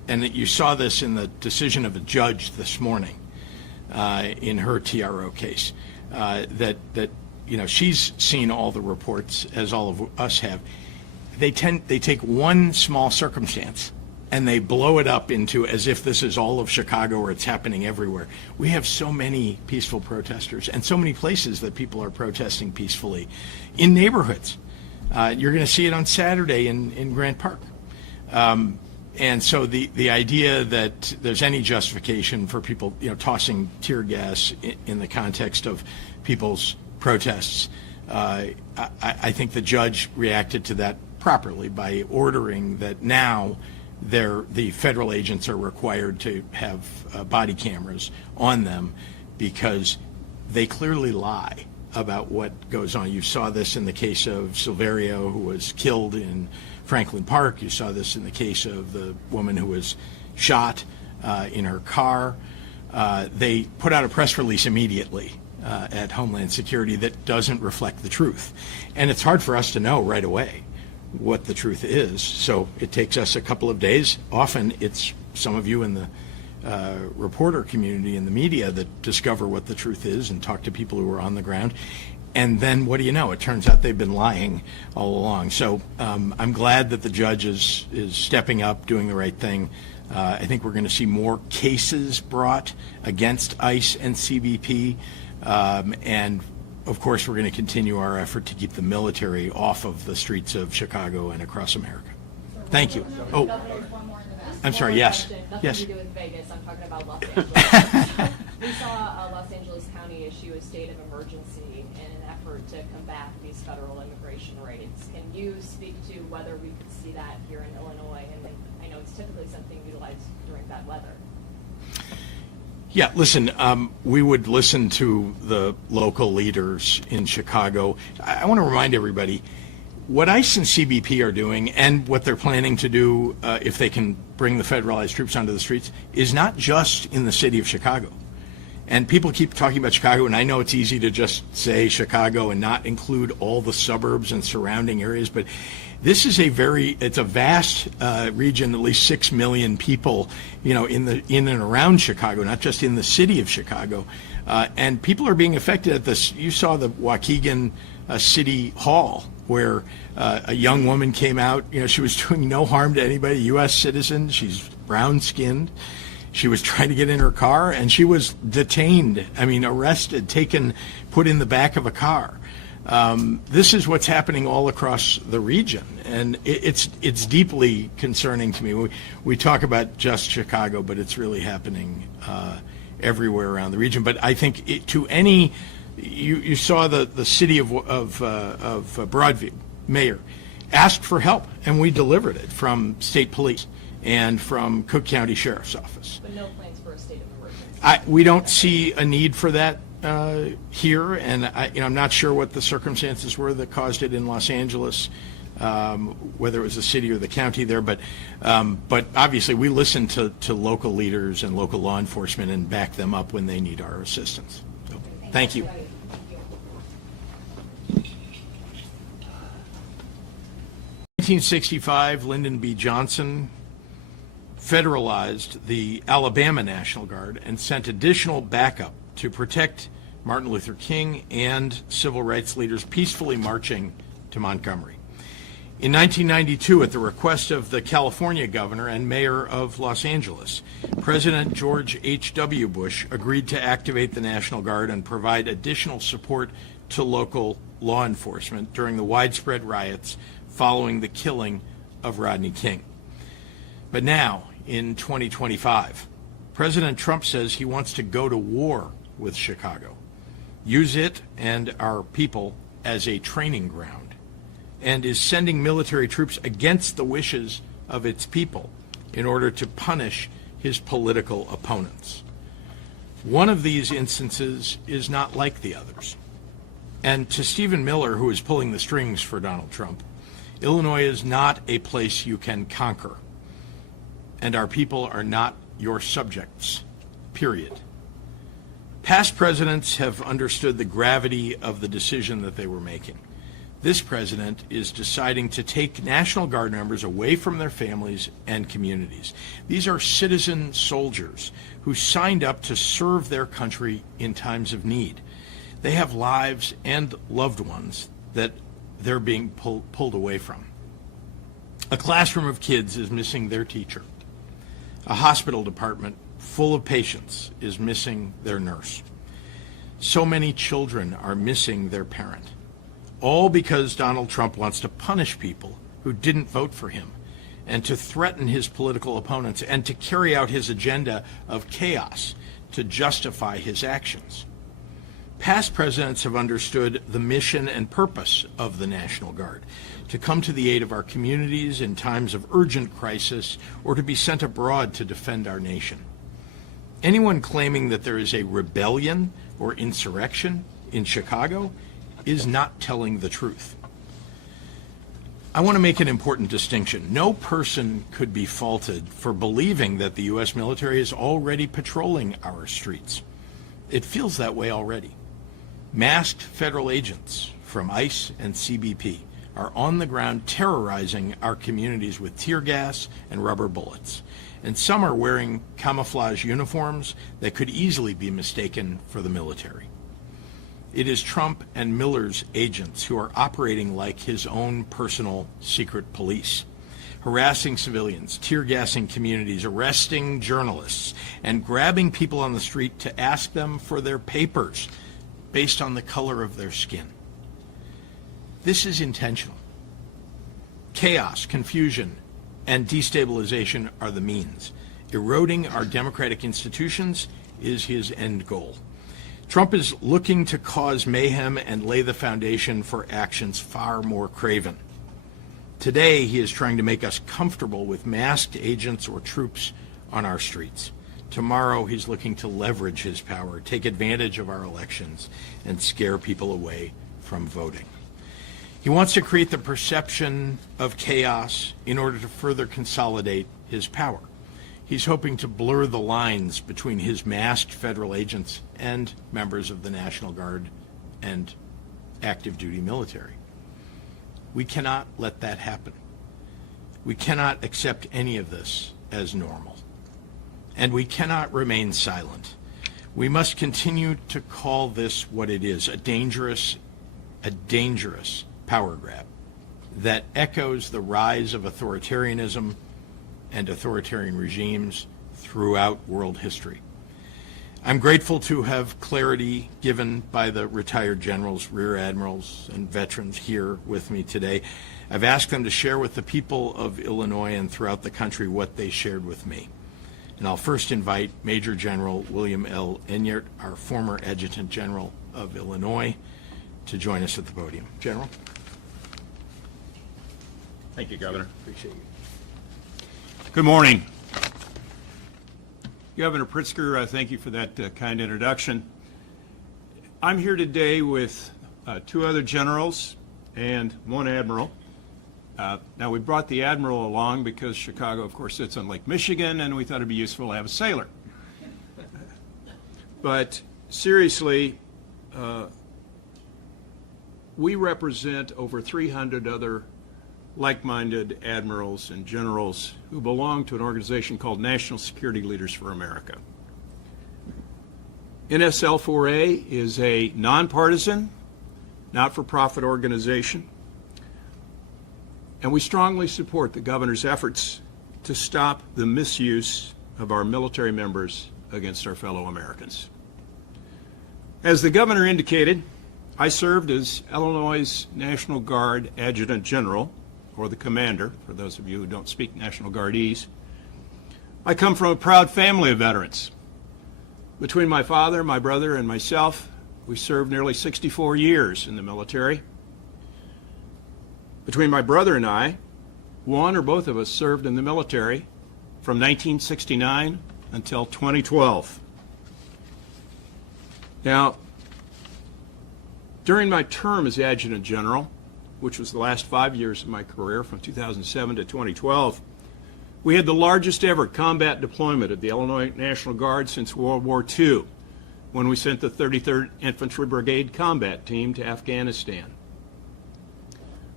and you saw this in the decision of a judge this morning in her TRO case, that she's seen all the reports, as all of us have. They take one small circumstance and they blow it up into as if this is all of Chicago or it's happening everywhere. We have so many peaceful protesters and so many places that people are protesting peacefully in neighborhoods. You're going to see it on Saturday in Grant Park. And so the idea that there's any justification for people tossing tear gas in the context of people's protests, I think the judge reacted to that properly by ordering that now the federal agents are required to have body cameras on them because they clearly lie about what goes on. You saw this in the case of Silverio, who was killed in Franklin Park. You saw this in the case of the woman who was shot in her car. They put out a press release immediately at Homeland Security that doesn't reflect the truth. And it's hard for us to know right away what the truth is. So it takes us a couple of days. Often it's some of you in the reporter community and the media that discover what the truth is and talk to people who are on the ground. And then what do you know? It turns out they've been lying all along. So I'm glad that the judge is stepping up, doing the right thing. I think we're going to see more cases brought against ICE and CBP. And of course, we're going to continue our effort to keep the military off of the streets of Chicago and across America. Thank you. Oh, I'm sorry. Yes. Nothing Yes. to do with Vegas. I'm talking about Los Angeles. We saw Los Angeles County issue a state of emergency in an effort to combat these federal immigration raids. Can you speak to whether we could see that here in Illinois? And I know it's typically something utilized during bad weather. Yeah, listen, we would listen to the local leaders in Chicago. I want to remind everybody, what ICE and CBP are doing and what they're planning to do if they can bring the federalized troops onto the streets is not just in the city of Chicago. And people keep talking about Chicago, and I know it's easy to just say Chicago and not include all the suburbs and surrounding areas, but this is it's a vast region, at least 6 million people, in and around Chicago, not just in the city of Chicago. And people are being affected at this. You saw the Waukegan City Hall, where a young woman came out. She was doing no harm to anybody, U.S. citizen. She's brown-skinned. She was trying to get in her car, and she was detained, arrested, taken, put in the back of a car. This is what's happening all across the region, and it's deeply concerning to me. We talk about just Chicago, but it's really happening everywhere around the region. But I think you saw the city of Broadview mayor asked for help, and we delivered it from state police and from Cook County Sheriff's Office. But no plans for a state of emergency. We don't see a need for that here, and I'm not sure what the circumstances were that caused it in Los Angeles, whether it was the city or the county there. But obviously, we listen to local leaders and local law enforcement and back them up when they need our assistance. So, thank you. 1965, Lyndon B. Johnson federalized the Alabama National Guard and sent additional backup to protect Martin Luther King and civil rights leaders peacefully marching to Montgomery. In 1992, at the request of the California governor and mayor of Los Angeles, President George H.W. Bush agreed to activate the National Guard and provide additional support to local law enforcement during the widespread riots following the killing of Rodney King. But now, in 2025, President Trump says he wants to go to war with Chicago, use it and our people as a training ground, and is sending military troops against the wishes of its people in order to punish his political opponents. One of these instances is not like the others. And to Stephen Miller, who is pulling the strings for Donald Trump, Illinois is not a place you can conquer, and our people are not your subjects, period. Past presidents have understood the gravity of the decision that they were making. This president is deciding to take National Guard members away from their families and communities. These are citizen soldiers who signed up to serve their country in times of need. They have lives and loved ones that they're being pulled away from. A classroom of kids is missing their teacher. A hospital department full of patients is missing their nurse. So many children are missing their parent. All because Donald Trump wants to punish people who didn't vote for him and to threaten his political opponents and to carry out his agenda of chaos to justify his actions. Past presidents have understood the mission and purpose of the National Guard, to come to the aid of our communities in times of urgent crisis or to be sent abroad to defend our nation. Anyone claiming that there is a rebellion or insurrection in Chicago is not telling the truth. I want to make an important distinction. No person could be faulted for believing that the U.S. military is already patrolling our streets. It feels that way already. Masked federal agents from ICE and CBP are on the ground terrorizing our communities with tear gas and rubber bullets. And some are wearing camouflage uniforms that could easily be mistaken for the military. It is Trump and Miller's agents who are operating like his own personal secret police, harassing civilians, tear-gassing communities, arresting journalists, and grabbing people on the street to ask them for their papers based on the color of their skin. This is intentional. Chaos, confusion, and destabilization are the means. Eroding our democratic institutions is his end goal. Trump is looking to cause mayhem and lay the foundation for actions far more craven. Today, he is trying to make us comfortable with masked agents or troops on our streets. Tomorrow, he's looking to leverage his power, take advantage of our elections, and scare people away from voting. He wants to create the perception of chaos in order to further consolidate his power. He's hoping to blur the lines between his masked federal agents and members of the National Guard and active duty military. We cannot let that happen. We cannot accept any of this as normal. And we cannot remain silent. We must continue to call this what it is, a dangerous power grab that echoes the rise of authoritarianism and authoritarian regimes throughout world history. I'm grateful to have clarity given by the retired generals, rear admirals, and veterans here with me today. I've asked them to share with the people of Illinois and throughout the country what they shared with me. And I'll first invite Major General William L. Enyart, our former Adjutant General of Illinois, to join us at the podium. General. Thank you, Governor. Appreciate you. Good morning. Governor Pritzker, thank you for that kind introduction. I'm here today with two other generals and one admiral. Now, we brought the admiral along because Chicago, of course, sits on Lake Michigan, and we thought it'd be useful to have a sailor. But seriously, we represent over 300 other like-minded admirals and generals who belong to an organization called National Security Leaders for America. NSL4A is a nonpartisan, not-for-profit organization, and we strongly support the governor's efforts to stop the misuse of our military members against our fellow Americans. As the governor indicated, I served as Illinois' National Guard Adjutant General, or the commander, for those of you who don't speak National Guardese. I come from a proud family of veterans. Between my father, my brother, and myself, we served nearly 64 years in the military. Between my brother and I, one or both of us served in the military from 1969 until 2012. Now, during my term as Adjutant General, which was the last 5 years of my career from 2007 to 2012, we had the largest ever combat deployment of the Illinois National Guard since World War II, when we sent the 33rd Infantry Brigade Combat Team to Afghanistan.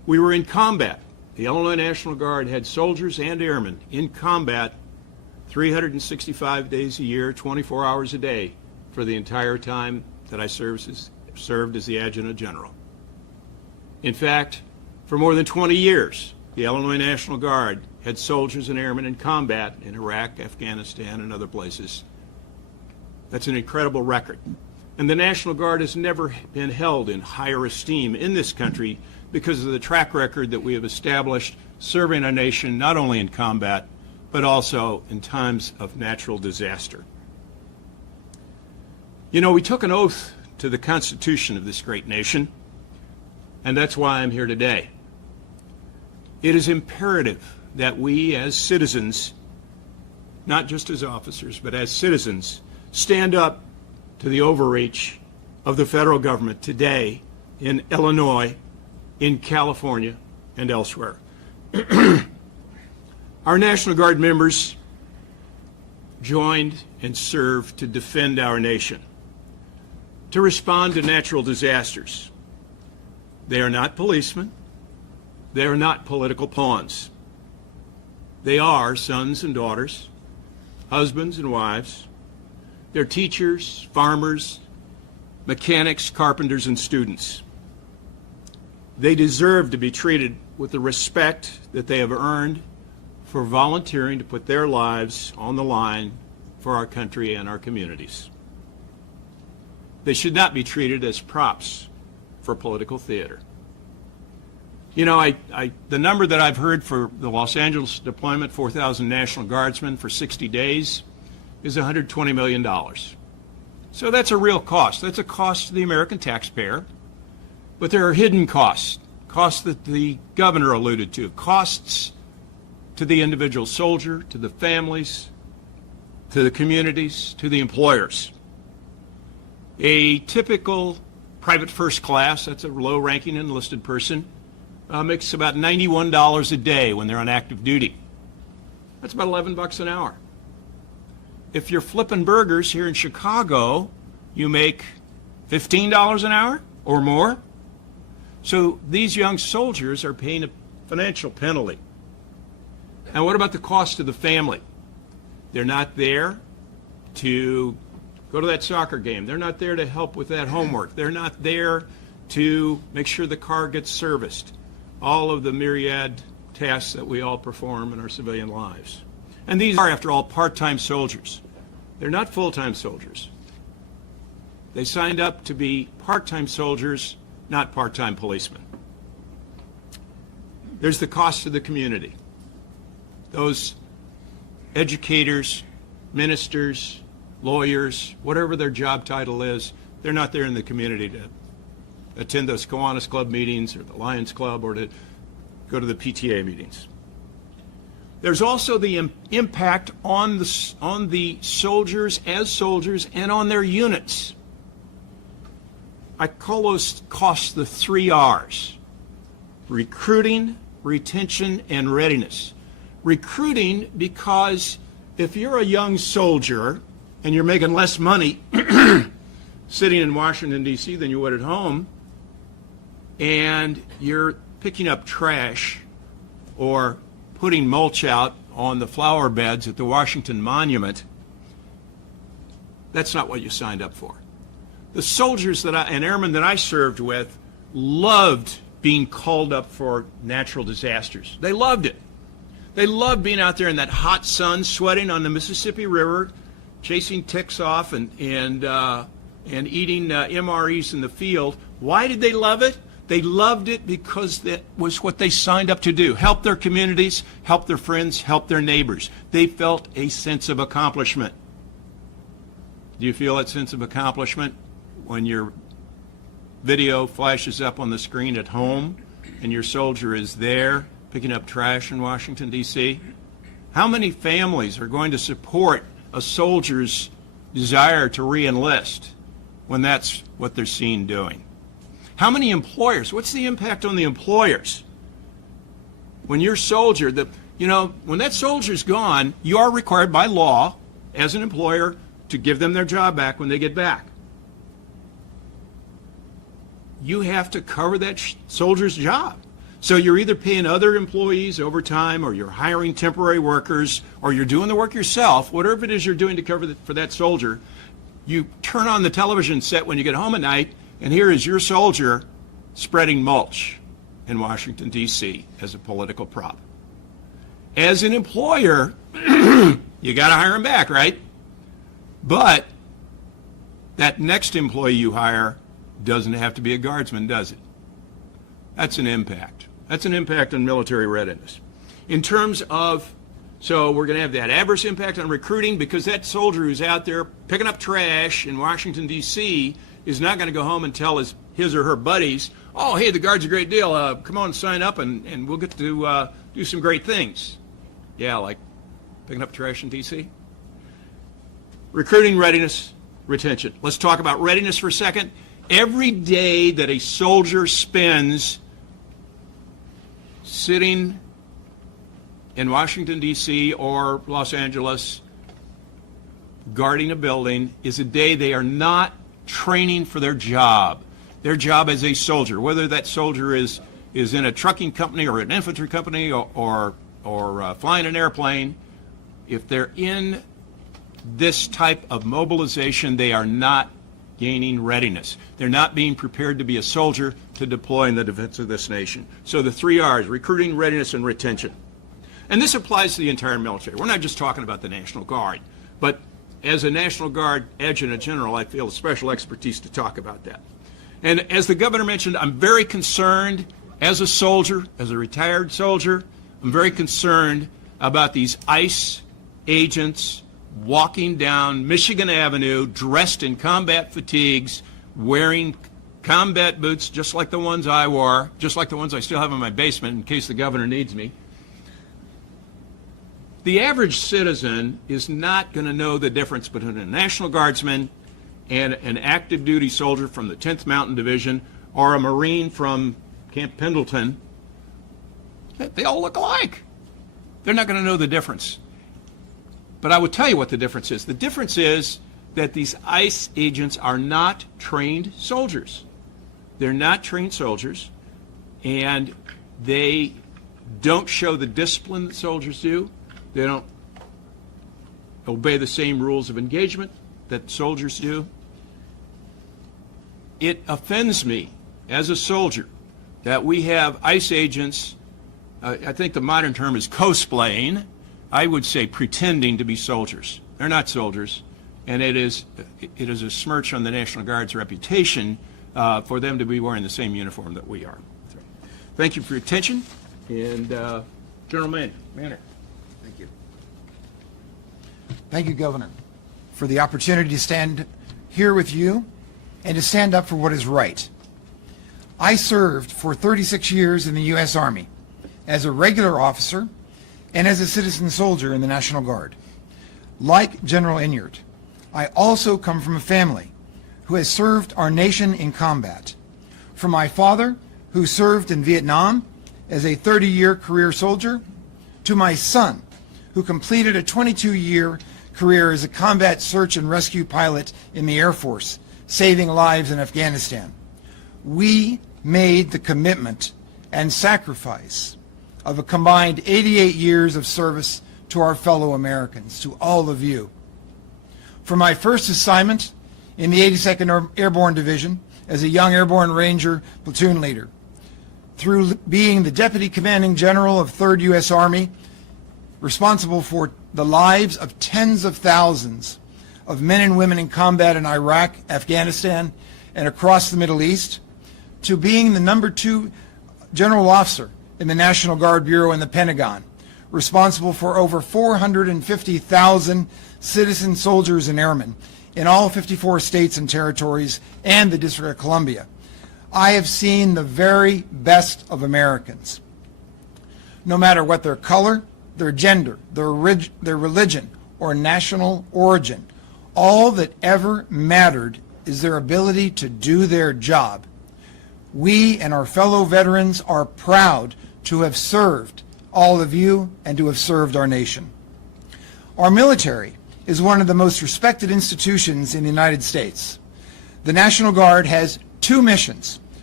We were in combat. The Illinois National Guard had soldiers and airmen in combat 365 days a year, 24 hours a day for the entire time that I served as the Adjutant General. In fact, for more than 20 years, the Illinois National Guard had soldiers and airmen in combat in Iraq, Afghanistan, and other places. That's an incredible record. And the National Guard has never been held in higher esteem in this country because of the track record that we have established serving our nation not only in combat, but also in times of natural disaster. You know, we took an oath to the Constitution of this great nation, and that's why I'm here today. It is imperative that we as citizens, not just as officers, but as citizens, stand up to the overreach of the federal government today in Illinois, in California, and elsewhere. Our National Guard members joined and served to defend our nation, to respond to natural disasters. They are not policemen. They are not political pawns. They are sons and daughters, husbands and wives. They're teachers, farmers, mechanics, carpenters, and students. They deserve to be treated with the respect that they have earned for volunteering to put their lives on the line for our country and our communities. They should not be treated as props for political theater. You know, the number that I've heard for the Los Angeles deployment, 4,000 National Guardsmen for 60 days, is $120 million. So that's a real cost. That's a cost to the American taxpayer. But there are hidden costs, costs that the governor alluded to, costs to the individual soldier, to the families, to the communities, to the employers. A typical private first class, that's a low-ranking enlisted person, makes about $91 a day when they're on active duty. That's about $11 an hour. If you're flipping burgers here in Chicago, you make $15 an hour or more. So these young soldiers are paying a financial penalty. And what about the cost to the family? They're not there to go to that soccer game. They're not there to help with that homework. They're not there to make sure the car gets serviced. All of the myriad tasks that we all perform in our civilian lives. And these are, after all, part-time soldiers. They're not full-time soldiers. They signed up to be part-time soldiers, not part-time policemen. There's the cost to the community. Those educators, ministers, lawyers, whatever their job title is, they're not there in the community to attend those Kiwanis Club meetings or the Lions Club or to go to the PTA meetings. There's also the impact on the soldiers as soldiers and on their units. I call those costs the 3 R's: recruiting, retention, and readiness. Recruiting, because if you're a young soldier and you're making less money sitting in Washington, D.C. than you would at home, and you're picking up trash or putting mulch out on the flower beds at the Washington Monument, that's not what you signed up for. The soldiers and airmen that I served with loved being called up for natural disasters. They loved it. They loved being out there in that hot sun, sweating on the Mississippi River, chasing ticks off and eating MREs in the field. Why did they love it? They loved it because that was what they signed up to do. Help their communities, help their friends, help their neighbors. They felt a sense of accomplishment. Do you feel that sense of accomplishment when your video flashes up on the screen at home and your soldier is there picking up trash in Washington, D.C.? How many families are going to support a soldier's desire to re-enlist when that's what they're seen doing? How many employers? What's the impact on the employers? When your soldier, when that soldier's gone, you are required by law as an employer to give them their job back when they get back. You have to cover that soldier's job. So you're either paying other employees overtime, or you're hiring temporary workers, or you're doing the work yourself. Whatever it is you're doing to cover for that soldier, you turn on the television set when you get home at night, and here is your soldier spreading mulch in Washington, D.C. as a political prop. As an employer, you got to hire him back, right? But that next employee you hire doesn't have to be a guardsman, does it? That's an impact. That's an impact on military readiness. In terms of, so we're going to have that adverse impact on recruiting, because that soldier who's out there picking up trash in Washington, D.C. is not going to go home and tell his or her buddies, oh, hey, the Guard's a great deal. Come on and sign up, and we'll get to do some great things. Yeah, like picking up trash in D.C. Recruiting, readiness, retention. Let's talk about readiness for a second. Every day that a soldier spends sitting in Washington, D.C. or Los Angeles guarding a building is a day they are not training for their job as a soldier, whether that soldier is in a trucking company or an infantry company or flying an airplane. If they're in this type of mobilization, they are not gaining readiness. They're not being prepared to be a soldier to deploy in the defense of this nation. So the 3 R's, recruiting, readiness, and retention. And this applies to the entire military. We're not just talking about the National Guard, but as a National Guard adjutant general, I feel a special expertise to talk about that. And as the governor mentioned, I'm very concerned as a soldier, as a retired soldier, I'm very concerned about these ICE agents walking down Michigan Avenue dressed in combat fatigues, wearing combat boots just like the ones I wore, just like the ones I still have in my basement in case the governor needs me. The average citizen is not going to know the difference between a National Guardsman and an active duty soldier from the 10th Mountain Division or a Marine from Camp Pendleton. They all look alike. They're not going to know the difference. But I will tell you what the difference is. The difference is that these ICE agents are not trained soldiers. They're not trained soldiers, and they don't show the discipline that soldiers do. They don't obey the same rules of engagement that soldiers do. It offends me as a soldier that we have ICE agents, I think the modern term is cosplaying, I would say pretending to be soldiers. They're not soldiers, and it is a smirch on the National Guard's reputation for them to be wearing the same uniform that we are. So, thank you for your attention, and General Manner. Thank you. Thank you, Governor, for the opportunity to stand here with you and to stand up for what is right. I served for 36 years in the U.S. Army as a regular officer and as a citizen soldier in the National Guard. Like General Inyard, I also come from a family who has served our nation in combat. From my father, who served in Vietnam as a 30-year career soldier, to my son, who completed a 22-year career as a combat search and rescue pilot in the Air Force, saving lives in Afghanistan. We made the commitment and sacrifice of a combined 88 years of service to our fellow Americans, to all of you. For my first assignment in the 82nd Airborne Division as a young Airborne Ranger platoon leader, through being the Deputy Commanding General of 3rd U.S. Army, responsible for the lives of tens of thousands of men and women in combat in Iraq, Afghanistan, and across the Middle East, to being the #2 General Officer in the National Guard Bureau in the Pentagon, responsible for over 450,000 citizen soldiers and airmen in all 54 states and territories and the District of Columbia. I have seen the very best of Americans. No matter what their color, their gender, their religion, or national origin, all that ever mattered is their ability to do their job. We and our fellow veterans are proud to have served all of you and to have served our nation. Our military is one of the most respected institutions in the United States. The National Guard has 2 missions: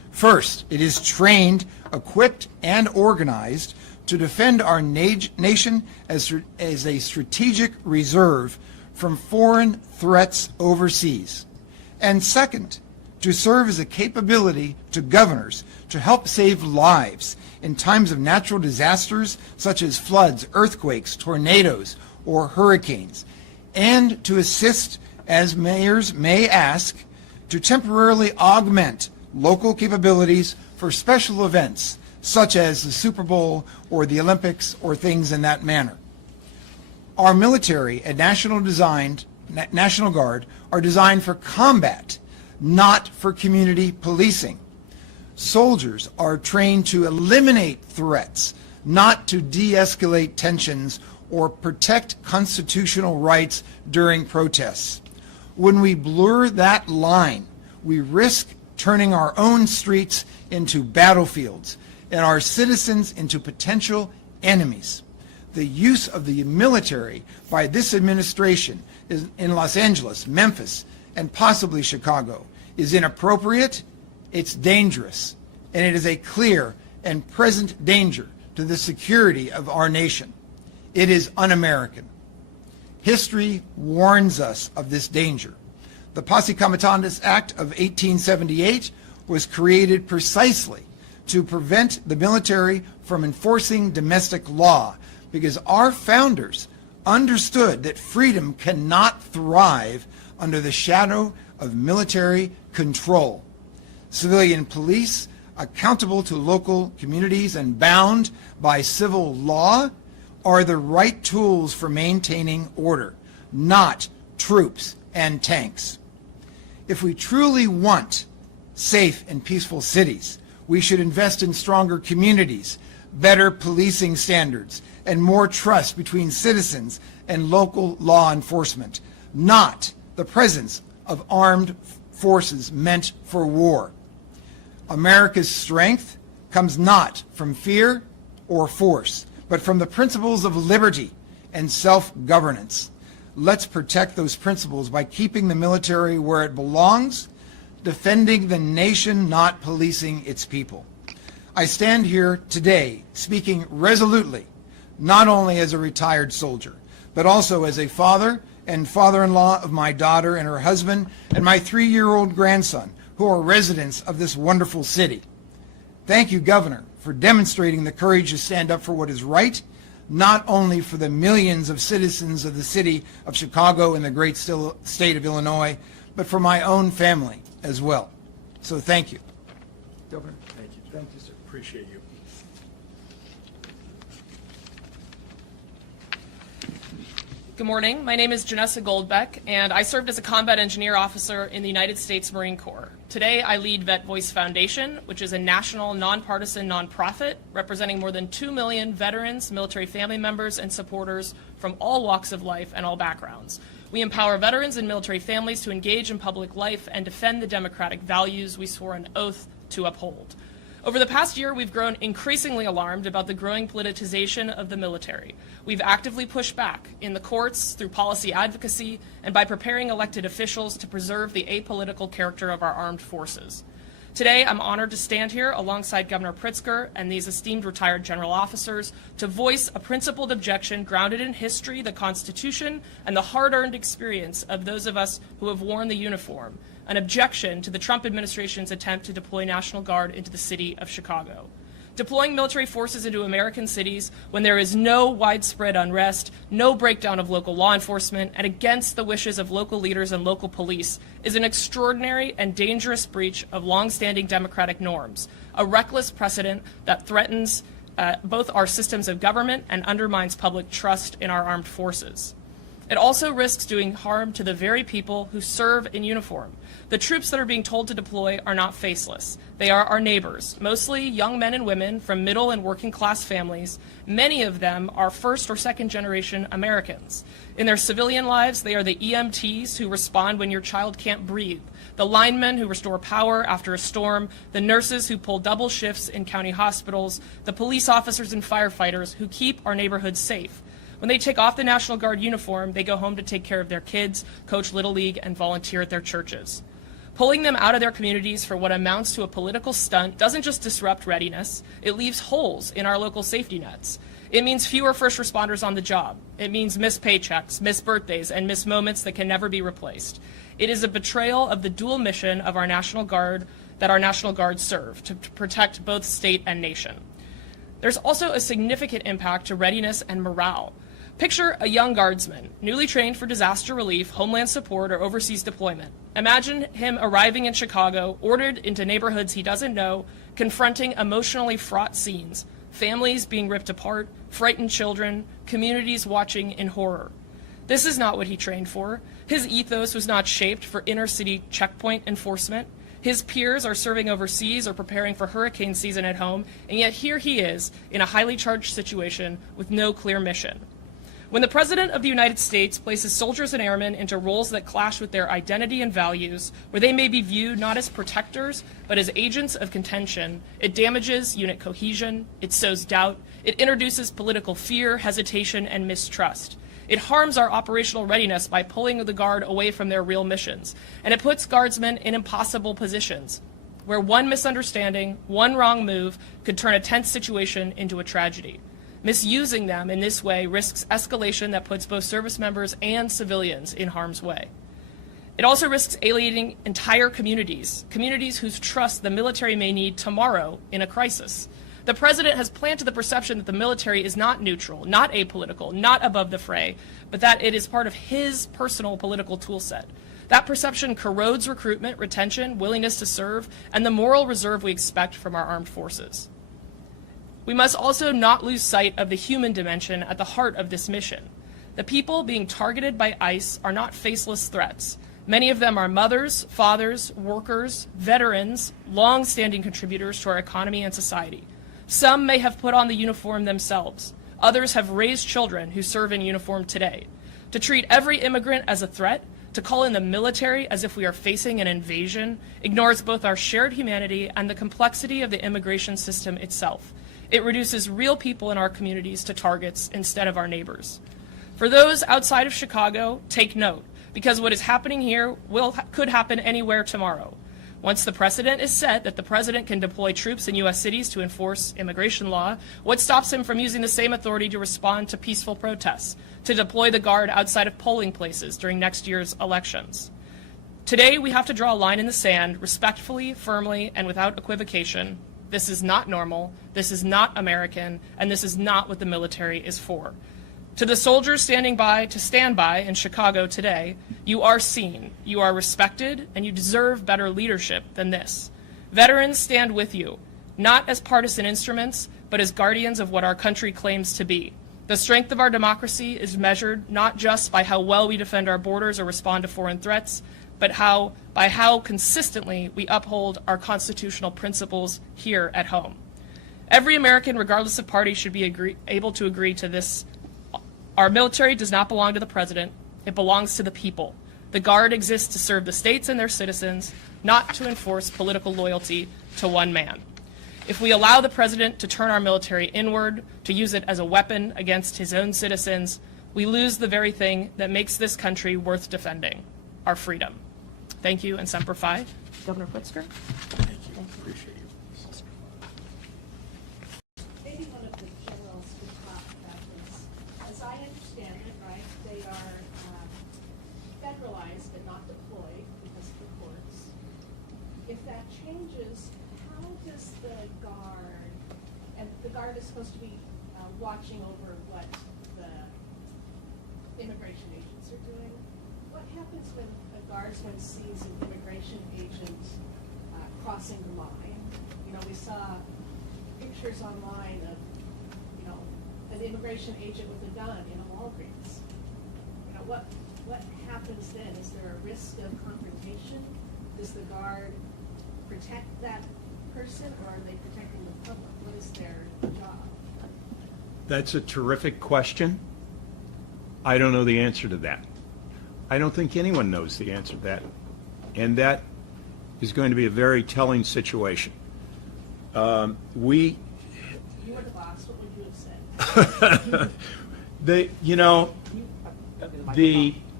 First, it is trained, equipped, and organized to defend our nation as a strategic reserve from foreign threats overseas. And second, to serve as a capability to governors to help save lives in times of natural disasters such as floods, earthquakes, tornadoes, or hurricanes, and to assist, as mayors may ask, to temporarily augment local capabilities for special events such as the Super Bowl or the Olympics or things in that manner. Our military and National Guard are designed for combat, not for community policing. Soldiers are trained to eliminate threats, not to de-escalate tensions or protect constitutional rights during protests. When we blur that line, we risk turning our own streets into battlefields and our citizens into potential enemies. The use of the military by this administration in Los Angeles, Memphis, and possibly Chicago is inappropriate, it's dangerous, and it is a clear and present danger to the security of our nation. It is un-American. History warns us of this danger. The Posse Comitatus Act of 1878 was created precisely to prevent the military from enforcing domestic law because our founders understood that freedom cannot thrive under the shadow of military control. Civilian police, accountable to local communities and bound by civil law, are the right tools for maintaining order, not troops and tanks. If we truly want safe and peaceful cities, we should invest in stronger communities, better policing standards, and more trust between citizens and local law enforcement, not the presence of armed forces meant for war. America's strength comes not from fear or force, but from the principles of liberty and self-governance. Let's protect those principles by keeping the military where it belongs, defending the nation, not policing its people. I stand here today speaking resolutely, not only as a retired soldier, but also as a father and father-in-law of my daughter and her husband and my 3-year-old grandson, who are residents of this wonderful city. Thank you, Governor, for demonstrating the courage to stand up for what is right, not only for the millions of citizens of the city of Chicago and the great state of Illinois, but for my own family as well. So thank you. Governor. Thank you. Thank you, sir. Appreciate you. Good morning. My name is Janessa Goldbeck, and I served as a combat engineer officer in the United States Marine Corps. Today, I lead Vet Voice Foundation, which is a national, nonpartisan nonprofit representing more than 2 million veterans, military family members, and supporters from all walks of life and all backgrounds. We empower veterans and military families to engage in public life and defend the democratic values we swore an oath to uphold. Over the past year, we've grown increasingly alarmed about the growing politicization of the military. We've actively pushed back in the courts, through policy advocacy, and by preparing elected officials to preserve the apolitical character of our armed forces. Today, I'm honored to stand here alongside Governor Pritzker and these esteemed retired general officers to voice a principled objection grounded in history, the Constitution, and the hard-earned experience of those of us who have worn the uniform, an objection to the Trump administration's attempt to deploy National Guard into the city of Chicago. Deploying military forces into American cities when there is no widespread unrest, no breakdown of local law enforcement, and against the wishes of local leaders and local police is an extraordinary and dangerous breach of longstanding democratic norms, a reckless precedent that threatens both our systems of government and undermines public trust in our armed forces. It also risks doing harm to the very people who serve in uniform. The troops that are being told to deploy are not faceless. They are our neighbors, mostly young men and women from middle and working class families. Many of them are first or second generation Americans. In their civilian lives, they are the EMTs who respond when your child can't breathe, the linemen who restore power after a storm, the nurses who pull double shifts in county hospitals, the police officers and firefighters who keep our neighborhoods safe. When they take off the National Guard uniform, they go home to take care of their kids, coach Little League, and volunteer at their churches. Pulling them out of their communities for what amounts to a political stunt doesn't just disrupt readiness, it leaves holes in our local safety nets. It means fewer first responders on the job. It means missed paychecks, missed birthdays, and missed moments that can never be replaced. It is a betrayal of the dual mission of our National Guard that our National Guard serve, to protect both state and nation. There's also a significant impact to readiness and morale. Picture a young guardsman, newly trained for disaster relief, homeland support, or overseas deployment. Imagine him arriving in Chicago, ordered into neighborhoods he doesn't know, confronting emotionally fraught scenes, families being ripped apart, frightened children, communities watching in horror. This is not what he trained for. His ethos was not shaped for inner-city checkpoint enforcement. His peers are serving overseas or preparing for hurricane season at home, and yet here he is in a highly charged situation with no clear mission. When the President of the United States places soldiers and airmen into roles that clash with their identity and values, where they may be viewed not as protectors, but as agents of contention, it damages unit cohesion, it sows doubt, it introduces political fear, hesitation, and mistrust. It harms our operational readiness by pulling the Guard away from their real missions, and it puts Guardsmen in impossible positions, where one misunderstanding, one wrong move could turn a tense situation into a tragedy. Misusing them in this way risks escalation that puts both service members and civilians in harm's way. It also risks alienating entire communities, communities whose trust the military may need tomorrow in a crisis. The President has planted the perception that the military is not neutral, not apolitical, not above the fray, but that it is part of his personal political toolset. That perception corrodes recruitment, retention, willingness to serve, and the moral reserve we expect from our armed forces. We must also not lose sight of the human dimension at the heart of this mission. The people being targeted by ICE are not faceless threats. Many of them are mothers, fathers, workers, veterans, long-standing contributors to our economy and society. Some may have put on the uniform themselves. Others have raised children who serve in uniform today. To treat every immigrant as a threat, to call in the military as if we are facing an invasion, ignores both our shared humanity and the complexity of the immigration system itself. It reduces real people in our communities to targets instead of our neighbors. For those outside of Chicago, take note, because what is happening here could happen anywhere tomorrow. Once the precedent is set that the President can deploy troops in U.S. cities to enforce immigration law, what stops him from using the same authority to respond to peaceful protests, to deploy the Guard outside of polling places during next year's elections? Today, we have to draw a line in the sand, respectfully, firmly, and without equivocation. This is not normal, this is not American, and this is not what the military is for. To the soldiers standing by to stand by in Chicago today, you are seen, you are respected, and you deserve better leadership than this. Veterans stand with you, not as partisan instruments, but as guardians of what our country claims to be. The strength of our democracy is measured not just by how well we defend our borders or respond to foreign threats, but by how consistently we uphold our constitutional principles here at home. Every American, regardless of party, should be able to agree to this. Our military does not belong to the President. It belongs to the people. The Guard exists to serve the states and their citizens, not to enforce political loyalty to one man. If we allow the President to turn our military inward, to use it as a weapon against his own citizens, we lose the very thing that makes this country worth defending, our freedom. Thank you, and Semper Fi. Governor Pritzker. Thank you. Appreciate you. Maybe one of the generals could talk about this. As I understand it, right, they are federalized and not deployed because of the courts. If that changes, how does the Guard, and the Guard is supposed to be watching over what the immigration agents are doing, what happens when a Guardsman sees an immigration agent crossing the line? You know, we saw pictures online of, you know, an immigration agent with a gun in a Walgreens. You know, what happens then? Is there a risk of confrontation? Does the Guard protect that person, or are they protecting the public? What is their job? That's a terrific question. I don't know the answer to that. I don't think anyone knows the answer to that. And that is going to be a very telling situation. You were the boss. What would you have said? You know, the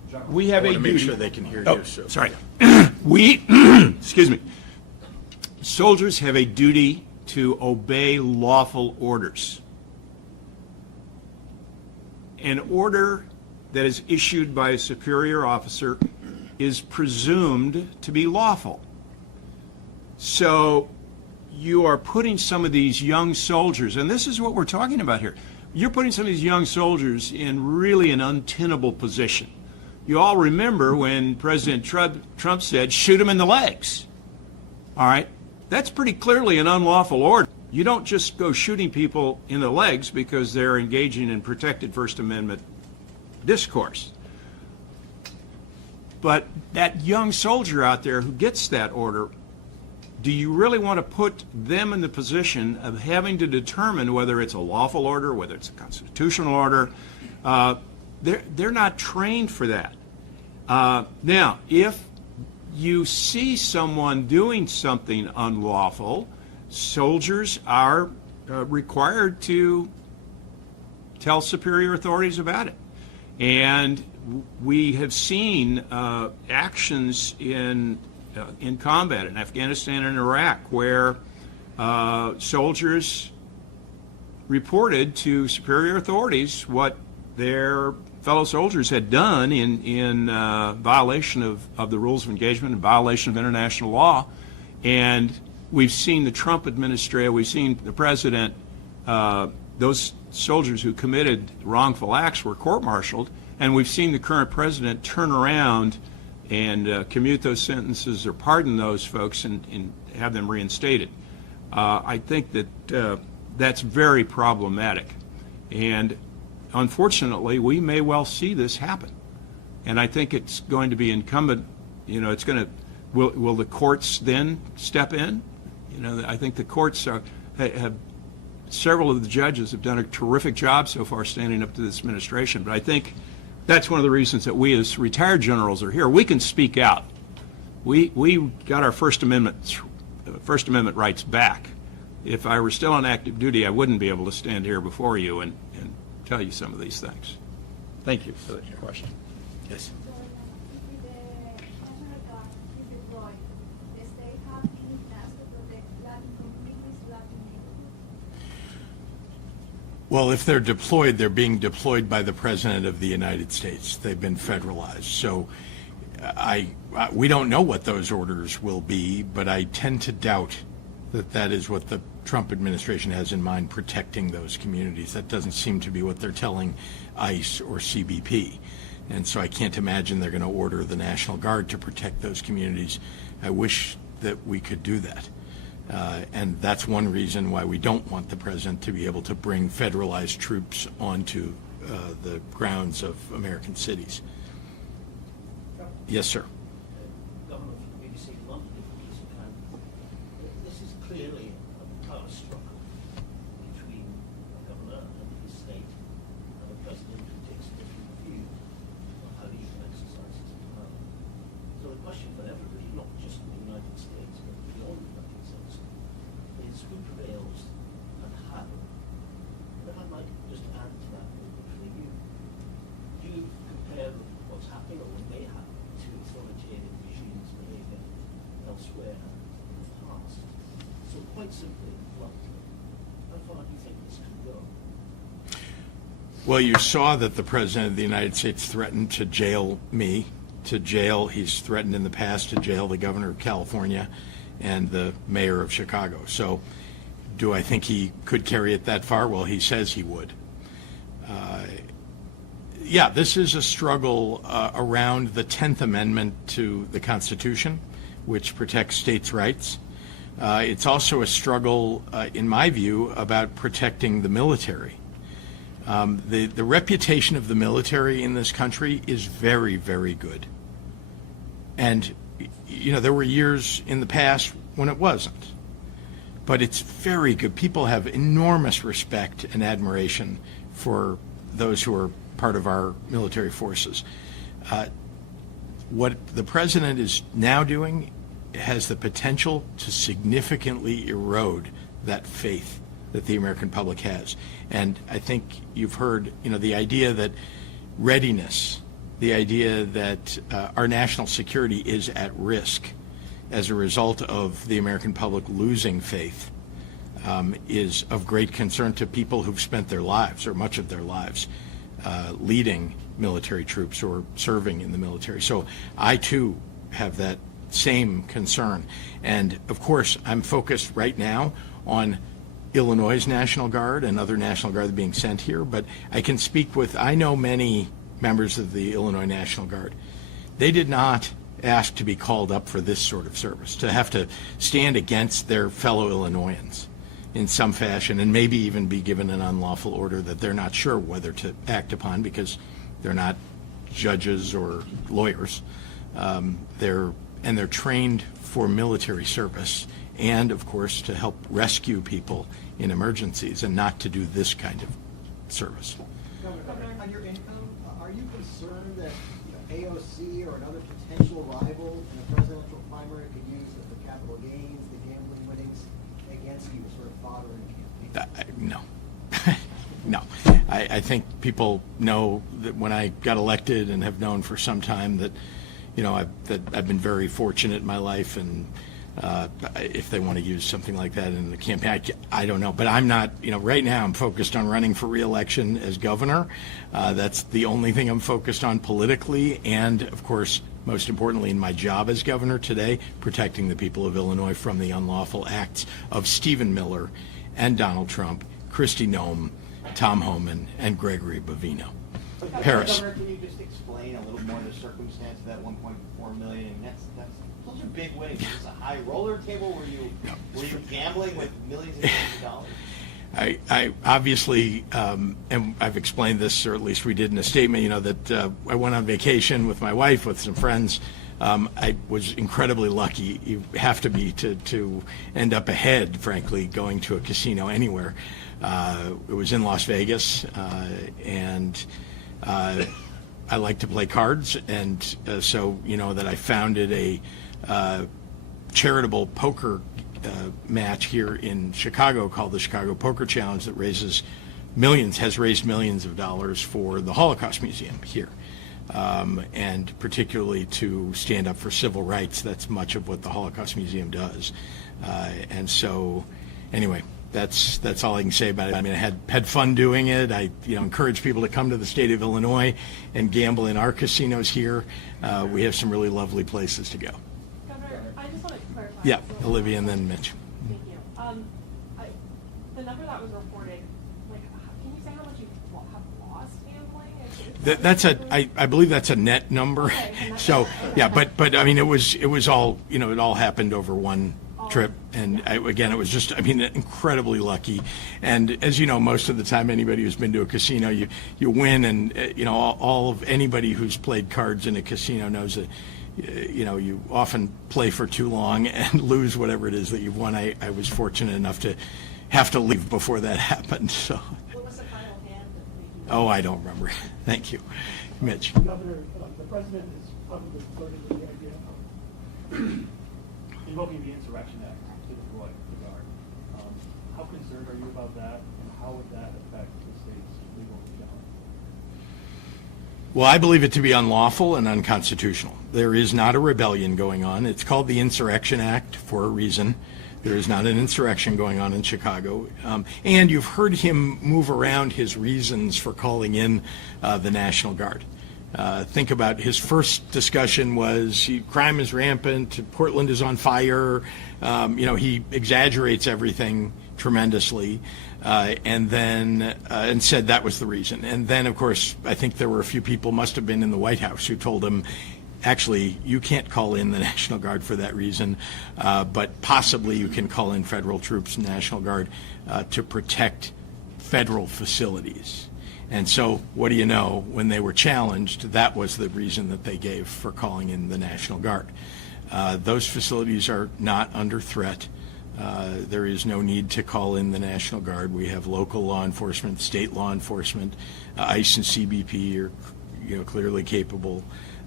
We have I a want to make duty. sure they can hear Oh, you. So. sorry. We, excuse me, soldiers have a duty to obey lawful orders. An order that is issued by a superior officer is presumed to be lawful. So you are putting some of these young soldiers, and this is what we're talking about here, you're putting some of these young soldiers in really an untenable position. You all remember when President Trump said, shoot them in the legs. All right? That's pretty clearly an unlawful order. You don't just go shooting people in the legs because they're engaging in protected First Amendment discourse. But that young soldier out there who gets that order, do you really want to put them in the position of having to determine whether it's a lawful order, whether it's a constitutional order? They're not trained for that. Now, if you see someone doing something unlawful, soldiers are required to tell superior authorities about it. And we have seen actions in combat in Afghanistan and Iraq where soldiers reported to superior authorities what their fellow soldiers had done in violation of the rules of engagement, in violation of international law. And we've seen the Trump administration, we've seen the president, those soldiers who committed wrongful acts were court-martialed, and we've seen the current president turn around and commute those sentences or pardon those folks and have them reinstated. I think that that's very problematic. And unfortunately, we may well see this happen. And I think it's going to be incumbent, it's going to, will the courts then step in? I think the courts have, several of the judges have done a terrific job so far standing up to this administration. But I think that's one of the reasons that we as retired generals are here. We can speak out. We got our First Amendment rights back. If I were still on active duty, I wouldn't be able to stand here before you and tell you some of these things. Thank you for your question. Yes. Well, if they're deployed, they're being deployed by the President of the United States. They've been federalized. So we don't know what those orders will be, but I tend to doubt that that is what the Trump administration has in mind, protecting those communities. That doesn't seem to be what they're telling ICE or CBP. And so I can't imagine they're going to order the National Guard to protect those communities. I wish that we could do that. And that's one reason why we don't want the president to be able to bring federalized troops onto the grounds of American cities. Yes, sir. Governor from BBC London, if you can. This is clearly a power struggle between a governor and his state and a president who takes a different view of how he can exercise his power. So the question for everybody, not just in the United States, but beyond the United States, is who prevails and how. And if I might just add to that for you, do you compare what's happening or what may happen to authoritarian regimes behaving elsewhere in the past? So quite simply, bluntly, how far do you think this can go? Well, you saw that the President of the United States threatened to jail me, he's threatened in the past to jail the Governor of California and the Mayor of Chicago. So do I think he could carry it that far? Well, he says he would. Yeah, this is a struggle around the 10th Amendment to the Constitution, which protects states' rights. It's also a struggle, in my view, about protecting the military. The reputation of the military in this country is very, very good. And, there were years in the past when it wasn't. But it's very good. People have enormous respect and admiration for those who are part of our military forces. What the president is now doing has the potential to significantly erode that faith that the American public has. And I think you've heard, the idea that readiness the idea that our national security is at risk as a result of the American public losing faith is of great concern to people who've spent their lives, or much of their lives, leading military troops or serving in the military. So I too have that same concern. And of course, I'm focused right now on Illinois' National Guard and other National Guard being sent here, but I can speak with, I know many members of the Illinois National Guard. They did not ask to be called up for this sort of service, to have to stand against their fellow Illinoisans in some fashion, and maybe even be given an unlawful order that they're not sure whether to act upon because they're not judges or lawyers. They're trained for military service and, of course, to help rescue people in emergencies and not to do this kind of service. Governor, on your income, are you concerned that AOC or another potential rival in a presidential primary could use the capital gains, the gambling winnings against you to sort of fodder in a campaign? No. No. I think people know that when I got elected, and have known for some time, that I've been very fortunate in my life, and if they want to use something like that in the campaign, I don't know. But I'm not, right now I'm focused on running for re-election as governor. That's the only thing I'm focused on politically, and of course, most importantly in my job as governor today, protecting the people of Illinois from the unlawful acts of Stephen Miller and Donald Trump, Kristi Noem, Tom Homan, and Gregory Bovino. Paris. Governor, can you just explain a little more the circumstance of that 1.4 million? And those are big winnings. Is this a high roller table? Were you gambling with millions and millions of dollars? I obviously, and I've explained this, or at least we did in a statement, that I went on vacation with my wife, with some friends. I was incredibly lucky. You have to be to end up ahead, frankly, going to a casino anywhere. It was in Las Vegas, and I like to play cards, and so that I founded a charitable poker match here in Chicago called the Chicago Poker Challenge that has raised millions of dollars for the Holocaust Museum here, and particularly to stand up for civil rights. That's much of what the Holocaust Museum does, and so anyway. That's all I can say about it. I mean, I had fun doing it. I encourage people to come to the state of Illinois and gamble in our casinos here. We have some really lovely places to go. Governor, I just want to clarify. Yeah, Olivia and then Mitch. Thank you. The number that was reported, can you say how much you have lost gambling? I believe that's a net number. Okay, So yeah, but I mean, it was all it all happened over one trip, and again, it was just incredibly lucky. And as you know, most of the time, anybody who's been to a casino, you win, and all of anybody who's played cards in a casino knows that you often play for too long and lose whatever it is that you've won. I was fortunate enough to have to leave before that happened. So. What was the final hand? Oh, I don't remember. Thank you, Mitch. Governor, the president is probably flirting with the idea of invoking the Insurrection Act to deploy the Guard. How concerned are you about that, and how would that affect the state's legal challenge? Well, I believe it to be unlawful and unconstitutional. There is not a rebellion going on. It's called the Insurrection Act for a reason. There is not an insurrection going on in Chicago. And you've heard him move around his reasons for calling in the National Guard. Think about his first discussion was crime is rampant, Portland is on fire. He exaggerates everything tremendously, and then and said that was the reason. And then, of course, I think there were a few people, must have been in the White House, who told him, actually, you can't call in the National Guard for that reason, but possibly you can call in federal troops, National Guard, to protect federal facilities. And so, what do you know, when they were challenged, that was the reason that they gave for calling in the National Guard. Those facilities are not under threat. There is no need to call in the National Guard. We have local law enforcement, state law enforcement, ICE and CBP are clearly capable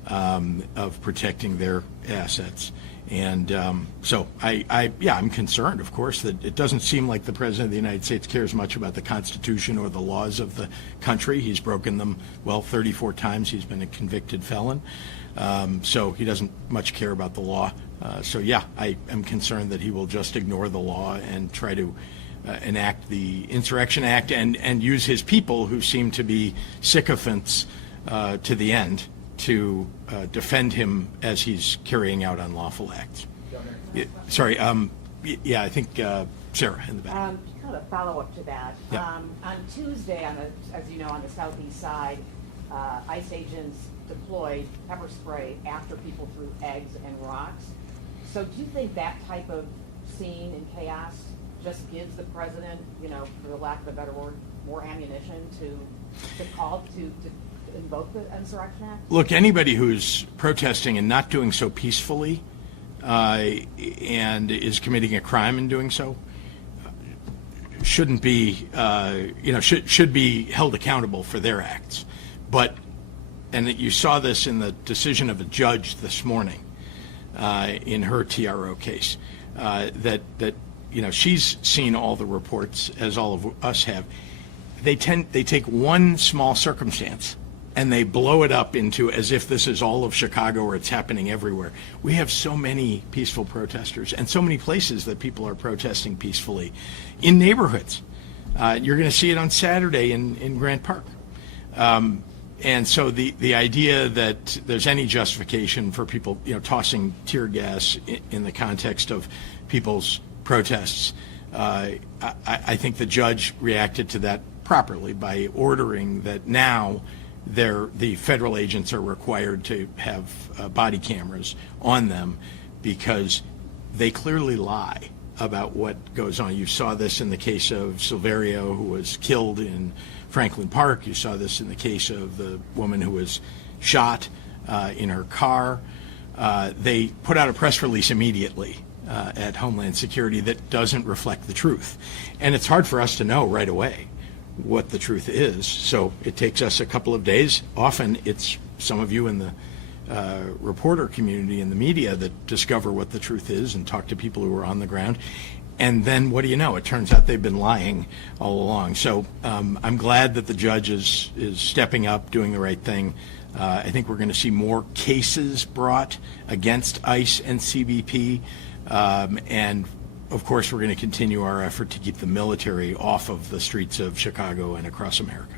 of protecting their assets. And so I'm concerned, of course, that it doesn't seem like the President of the United States cares much about the Constitution or the laws of the country. He's broken them, 34 times. He's been a convicted felon. So he doesn't much care about the law. I am concerned that he will just ignore the law and try to enact the Insurrection Act and use his people, who seem to be sycophants to the end, to defend him as he's carrying out unlawful acts. I think Sarah in the back. Kind of a follow-up to that. Yeah. On Tuesday, as you know, on the southeast side, ICE agents deployed pepper spray after people threw eggs and rocks. So do you think that type of scene and chaos just gives the president, for the lack of a better word, more ammunition to call to invoke the Insurrection Act? Look, anybody who's protesting and not doing so peacefully and is committing a crime in doing so shouldn't be, should be held accountable for their acts. And that you saw this in the decision of a judge this morning in her TRO case, that she's seen all the reports, as all of us have. They take one small circumstance and they blow it up into as if this is all of Chicago or it's happening everywhere. We have so many peaceful protesters and so many places that people are protesting peacefully in neighborhoods. You're going to see it on Saturday in Grant Park. And so the idea that there's any justification for people, tossing tear gas in the context of people's protests, I think the judge reacted to that properly by ordering that now the federal agents are required to have body cameras on them, because they clearly lie about what goes on. You saw this in the case of Silverio, who was killed in Franklin Park. You saw this in the case of the woman who was shot in her car. They put out a press release immediately at Homeland Security that doesn't reflect the truth. And it's hard for us to know right away what the truth is. So it takes us a couple of days. Often it's some of you in the reporter community and the media that discover what the truth is and talk to people who are on the ground. And then what do you know? It turns out they've been lying all along. So I'm glad that the judge is stepping up, doing the right thing. I think we're going to see more cases brought against ICE and CBP. And of course, we're going to continue our effort to keep the military off of the streets of Chicago and across America.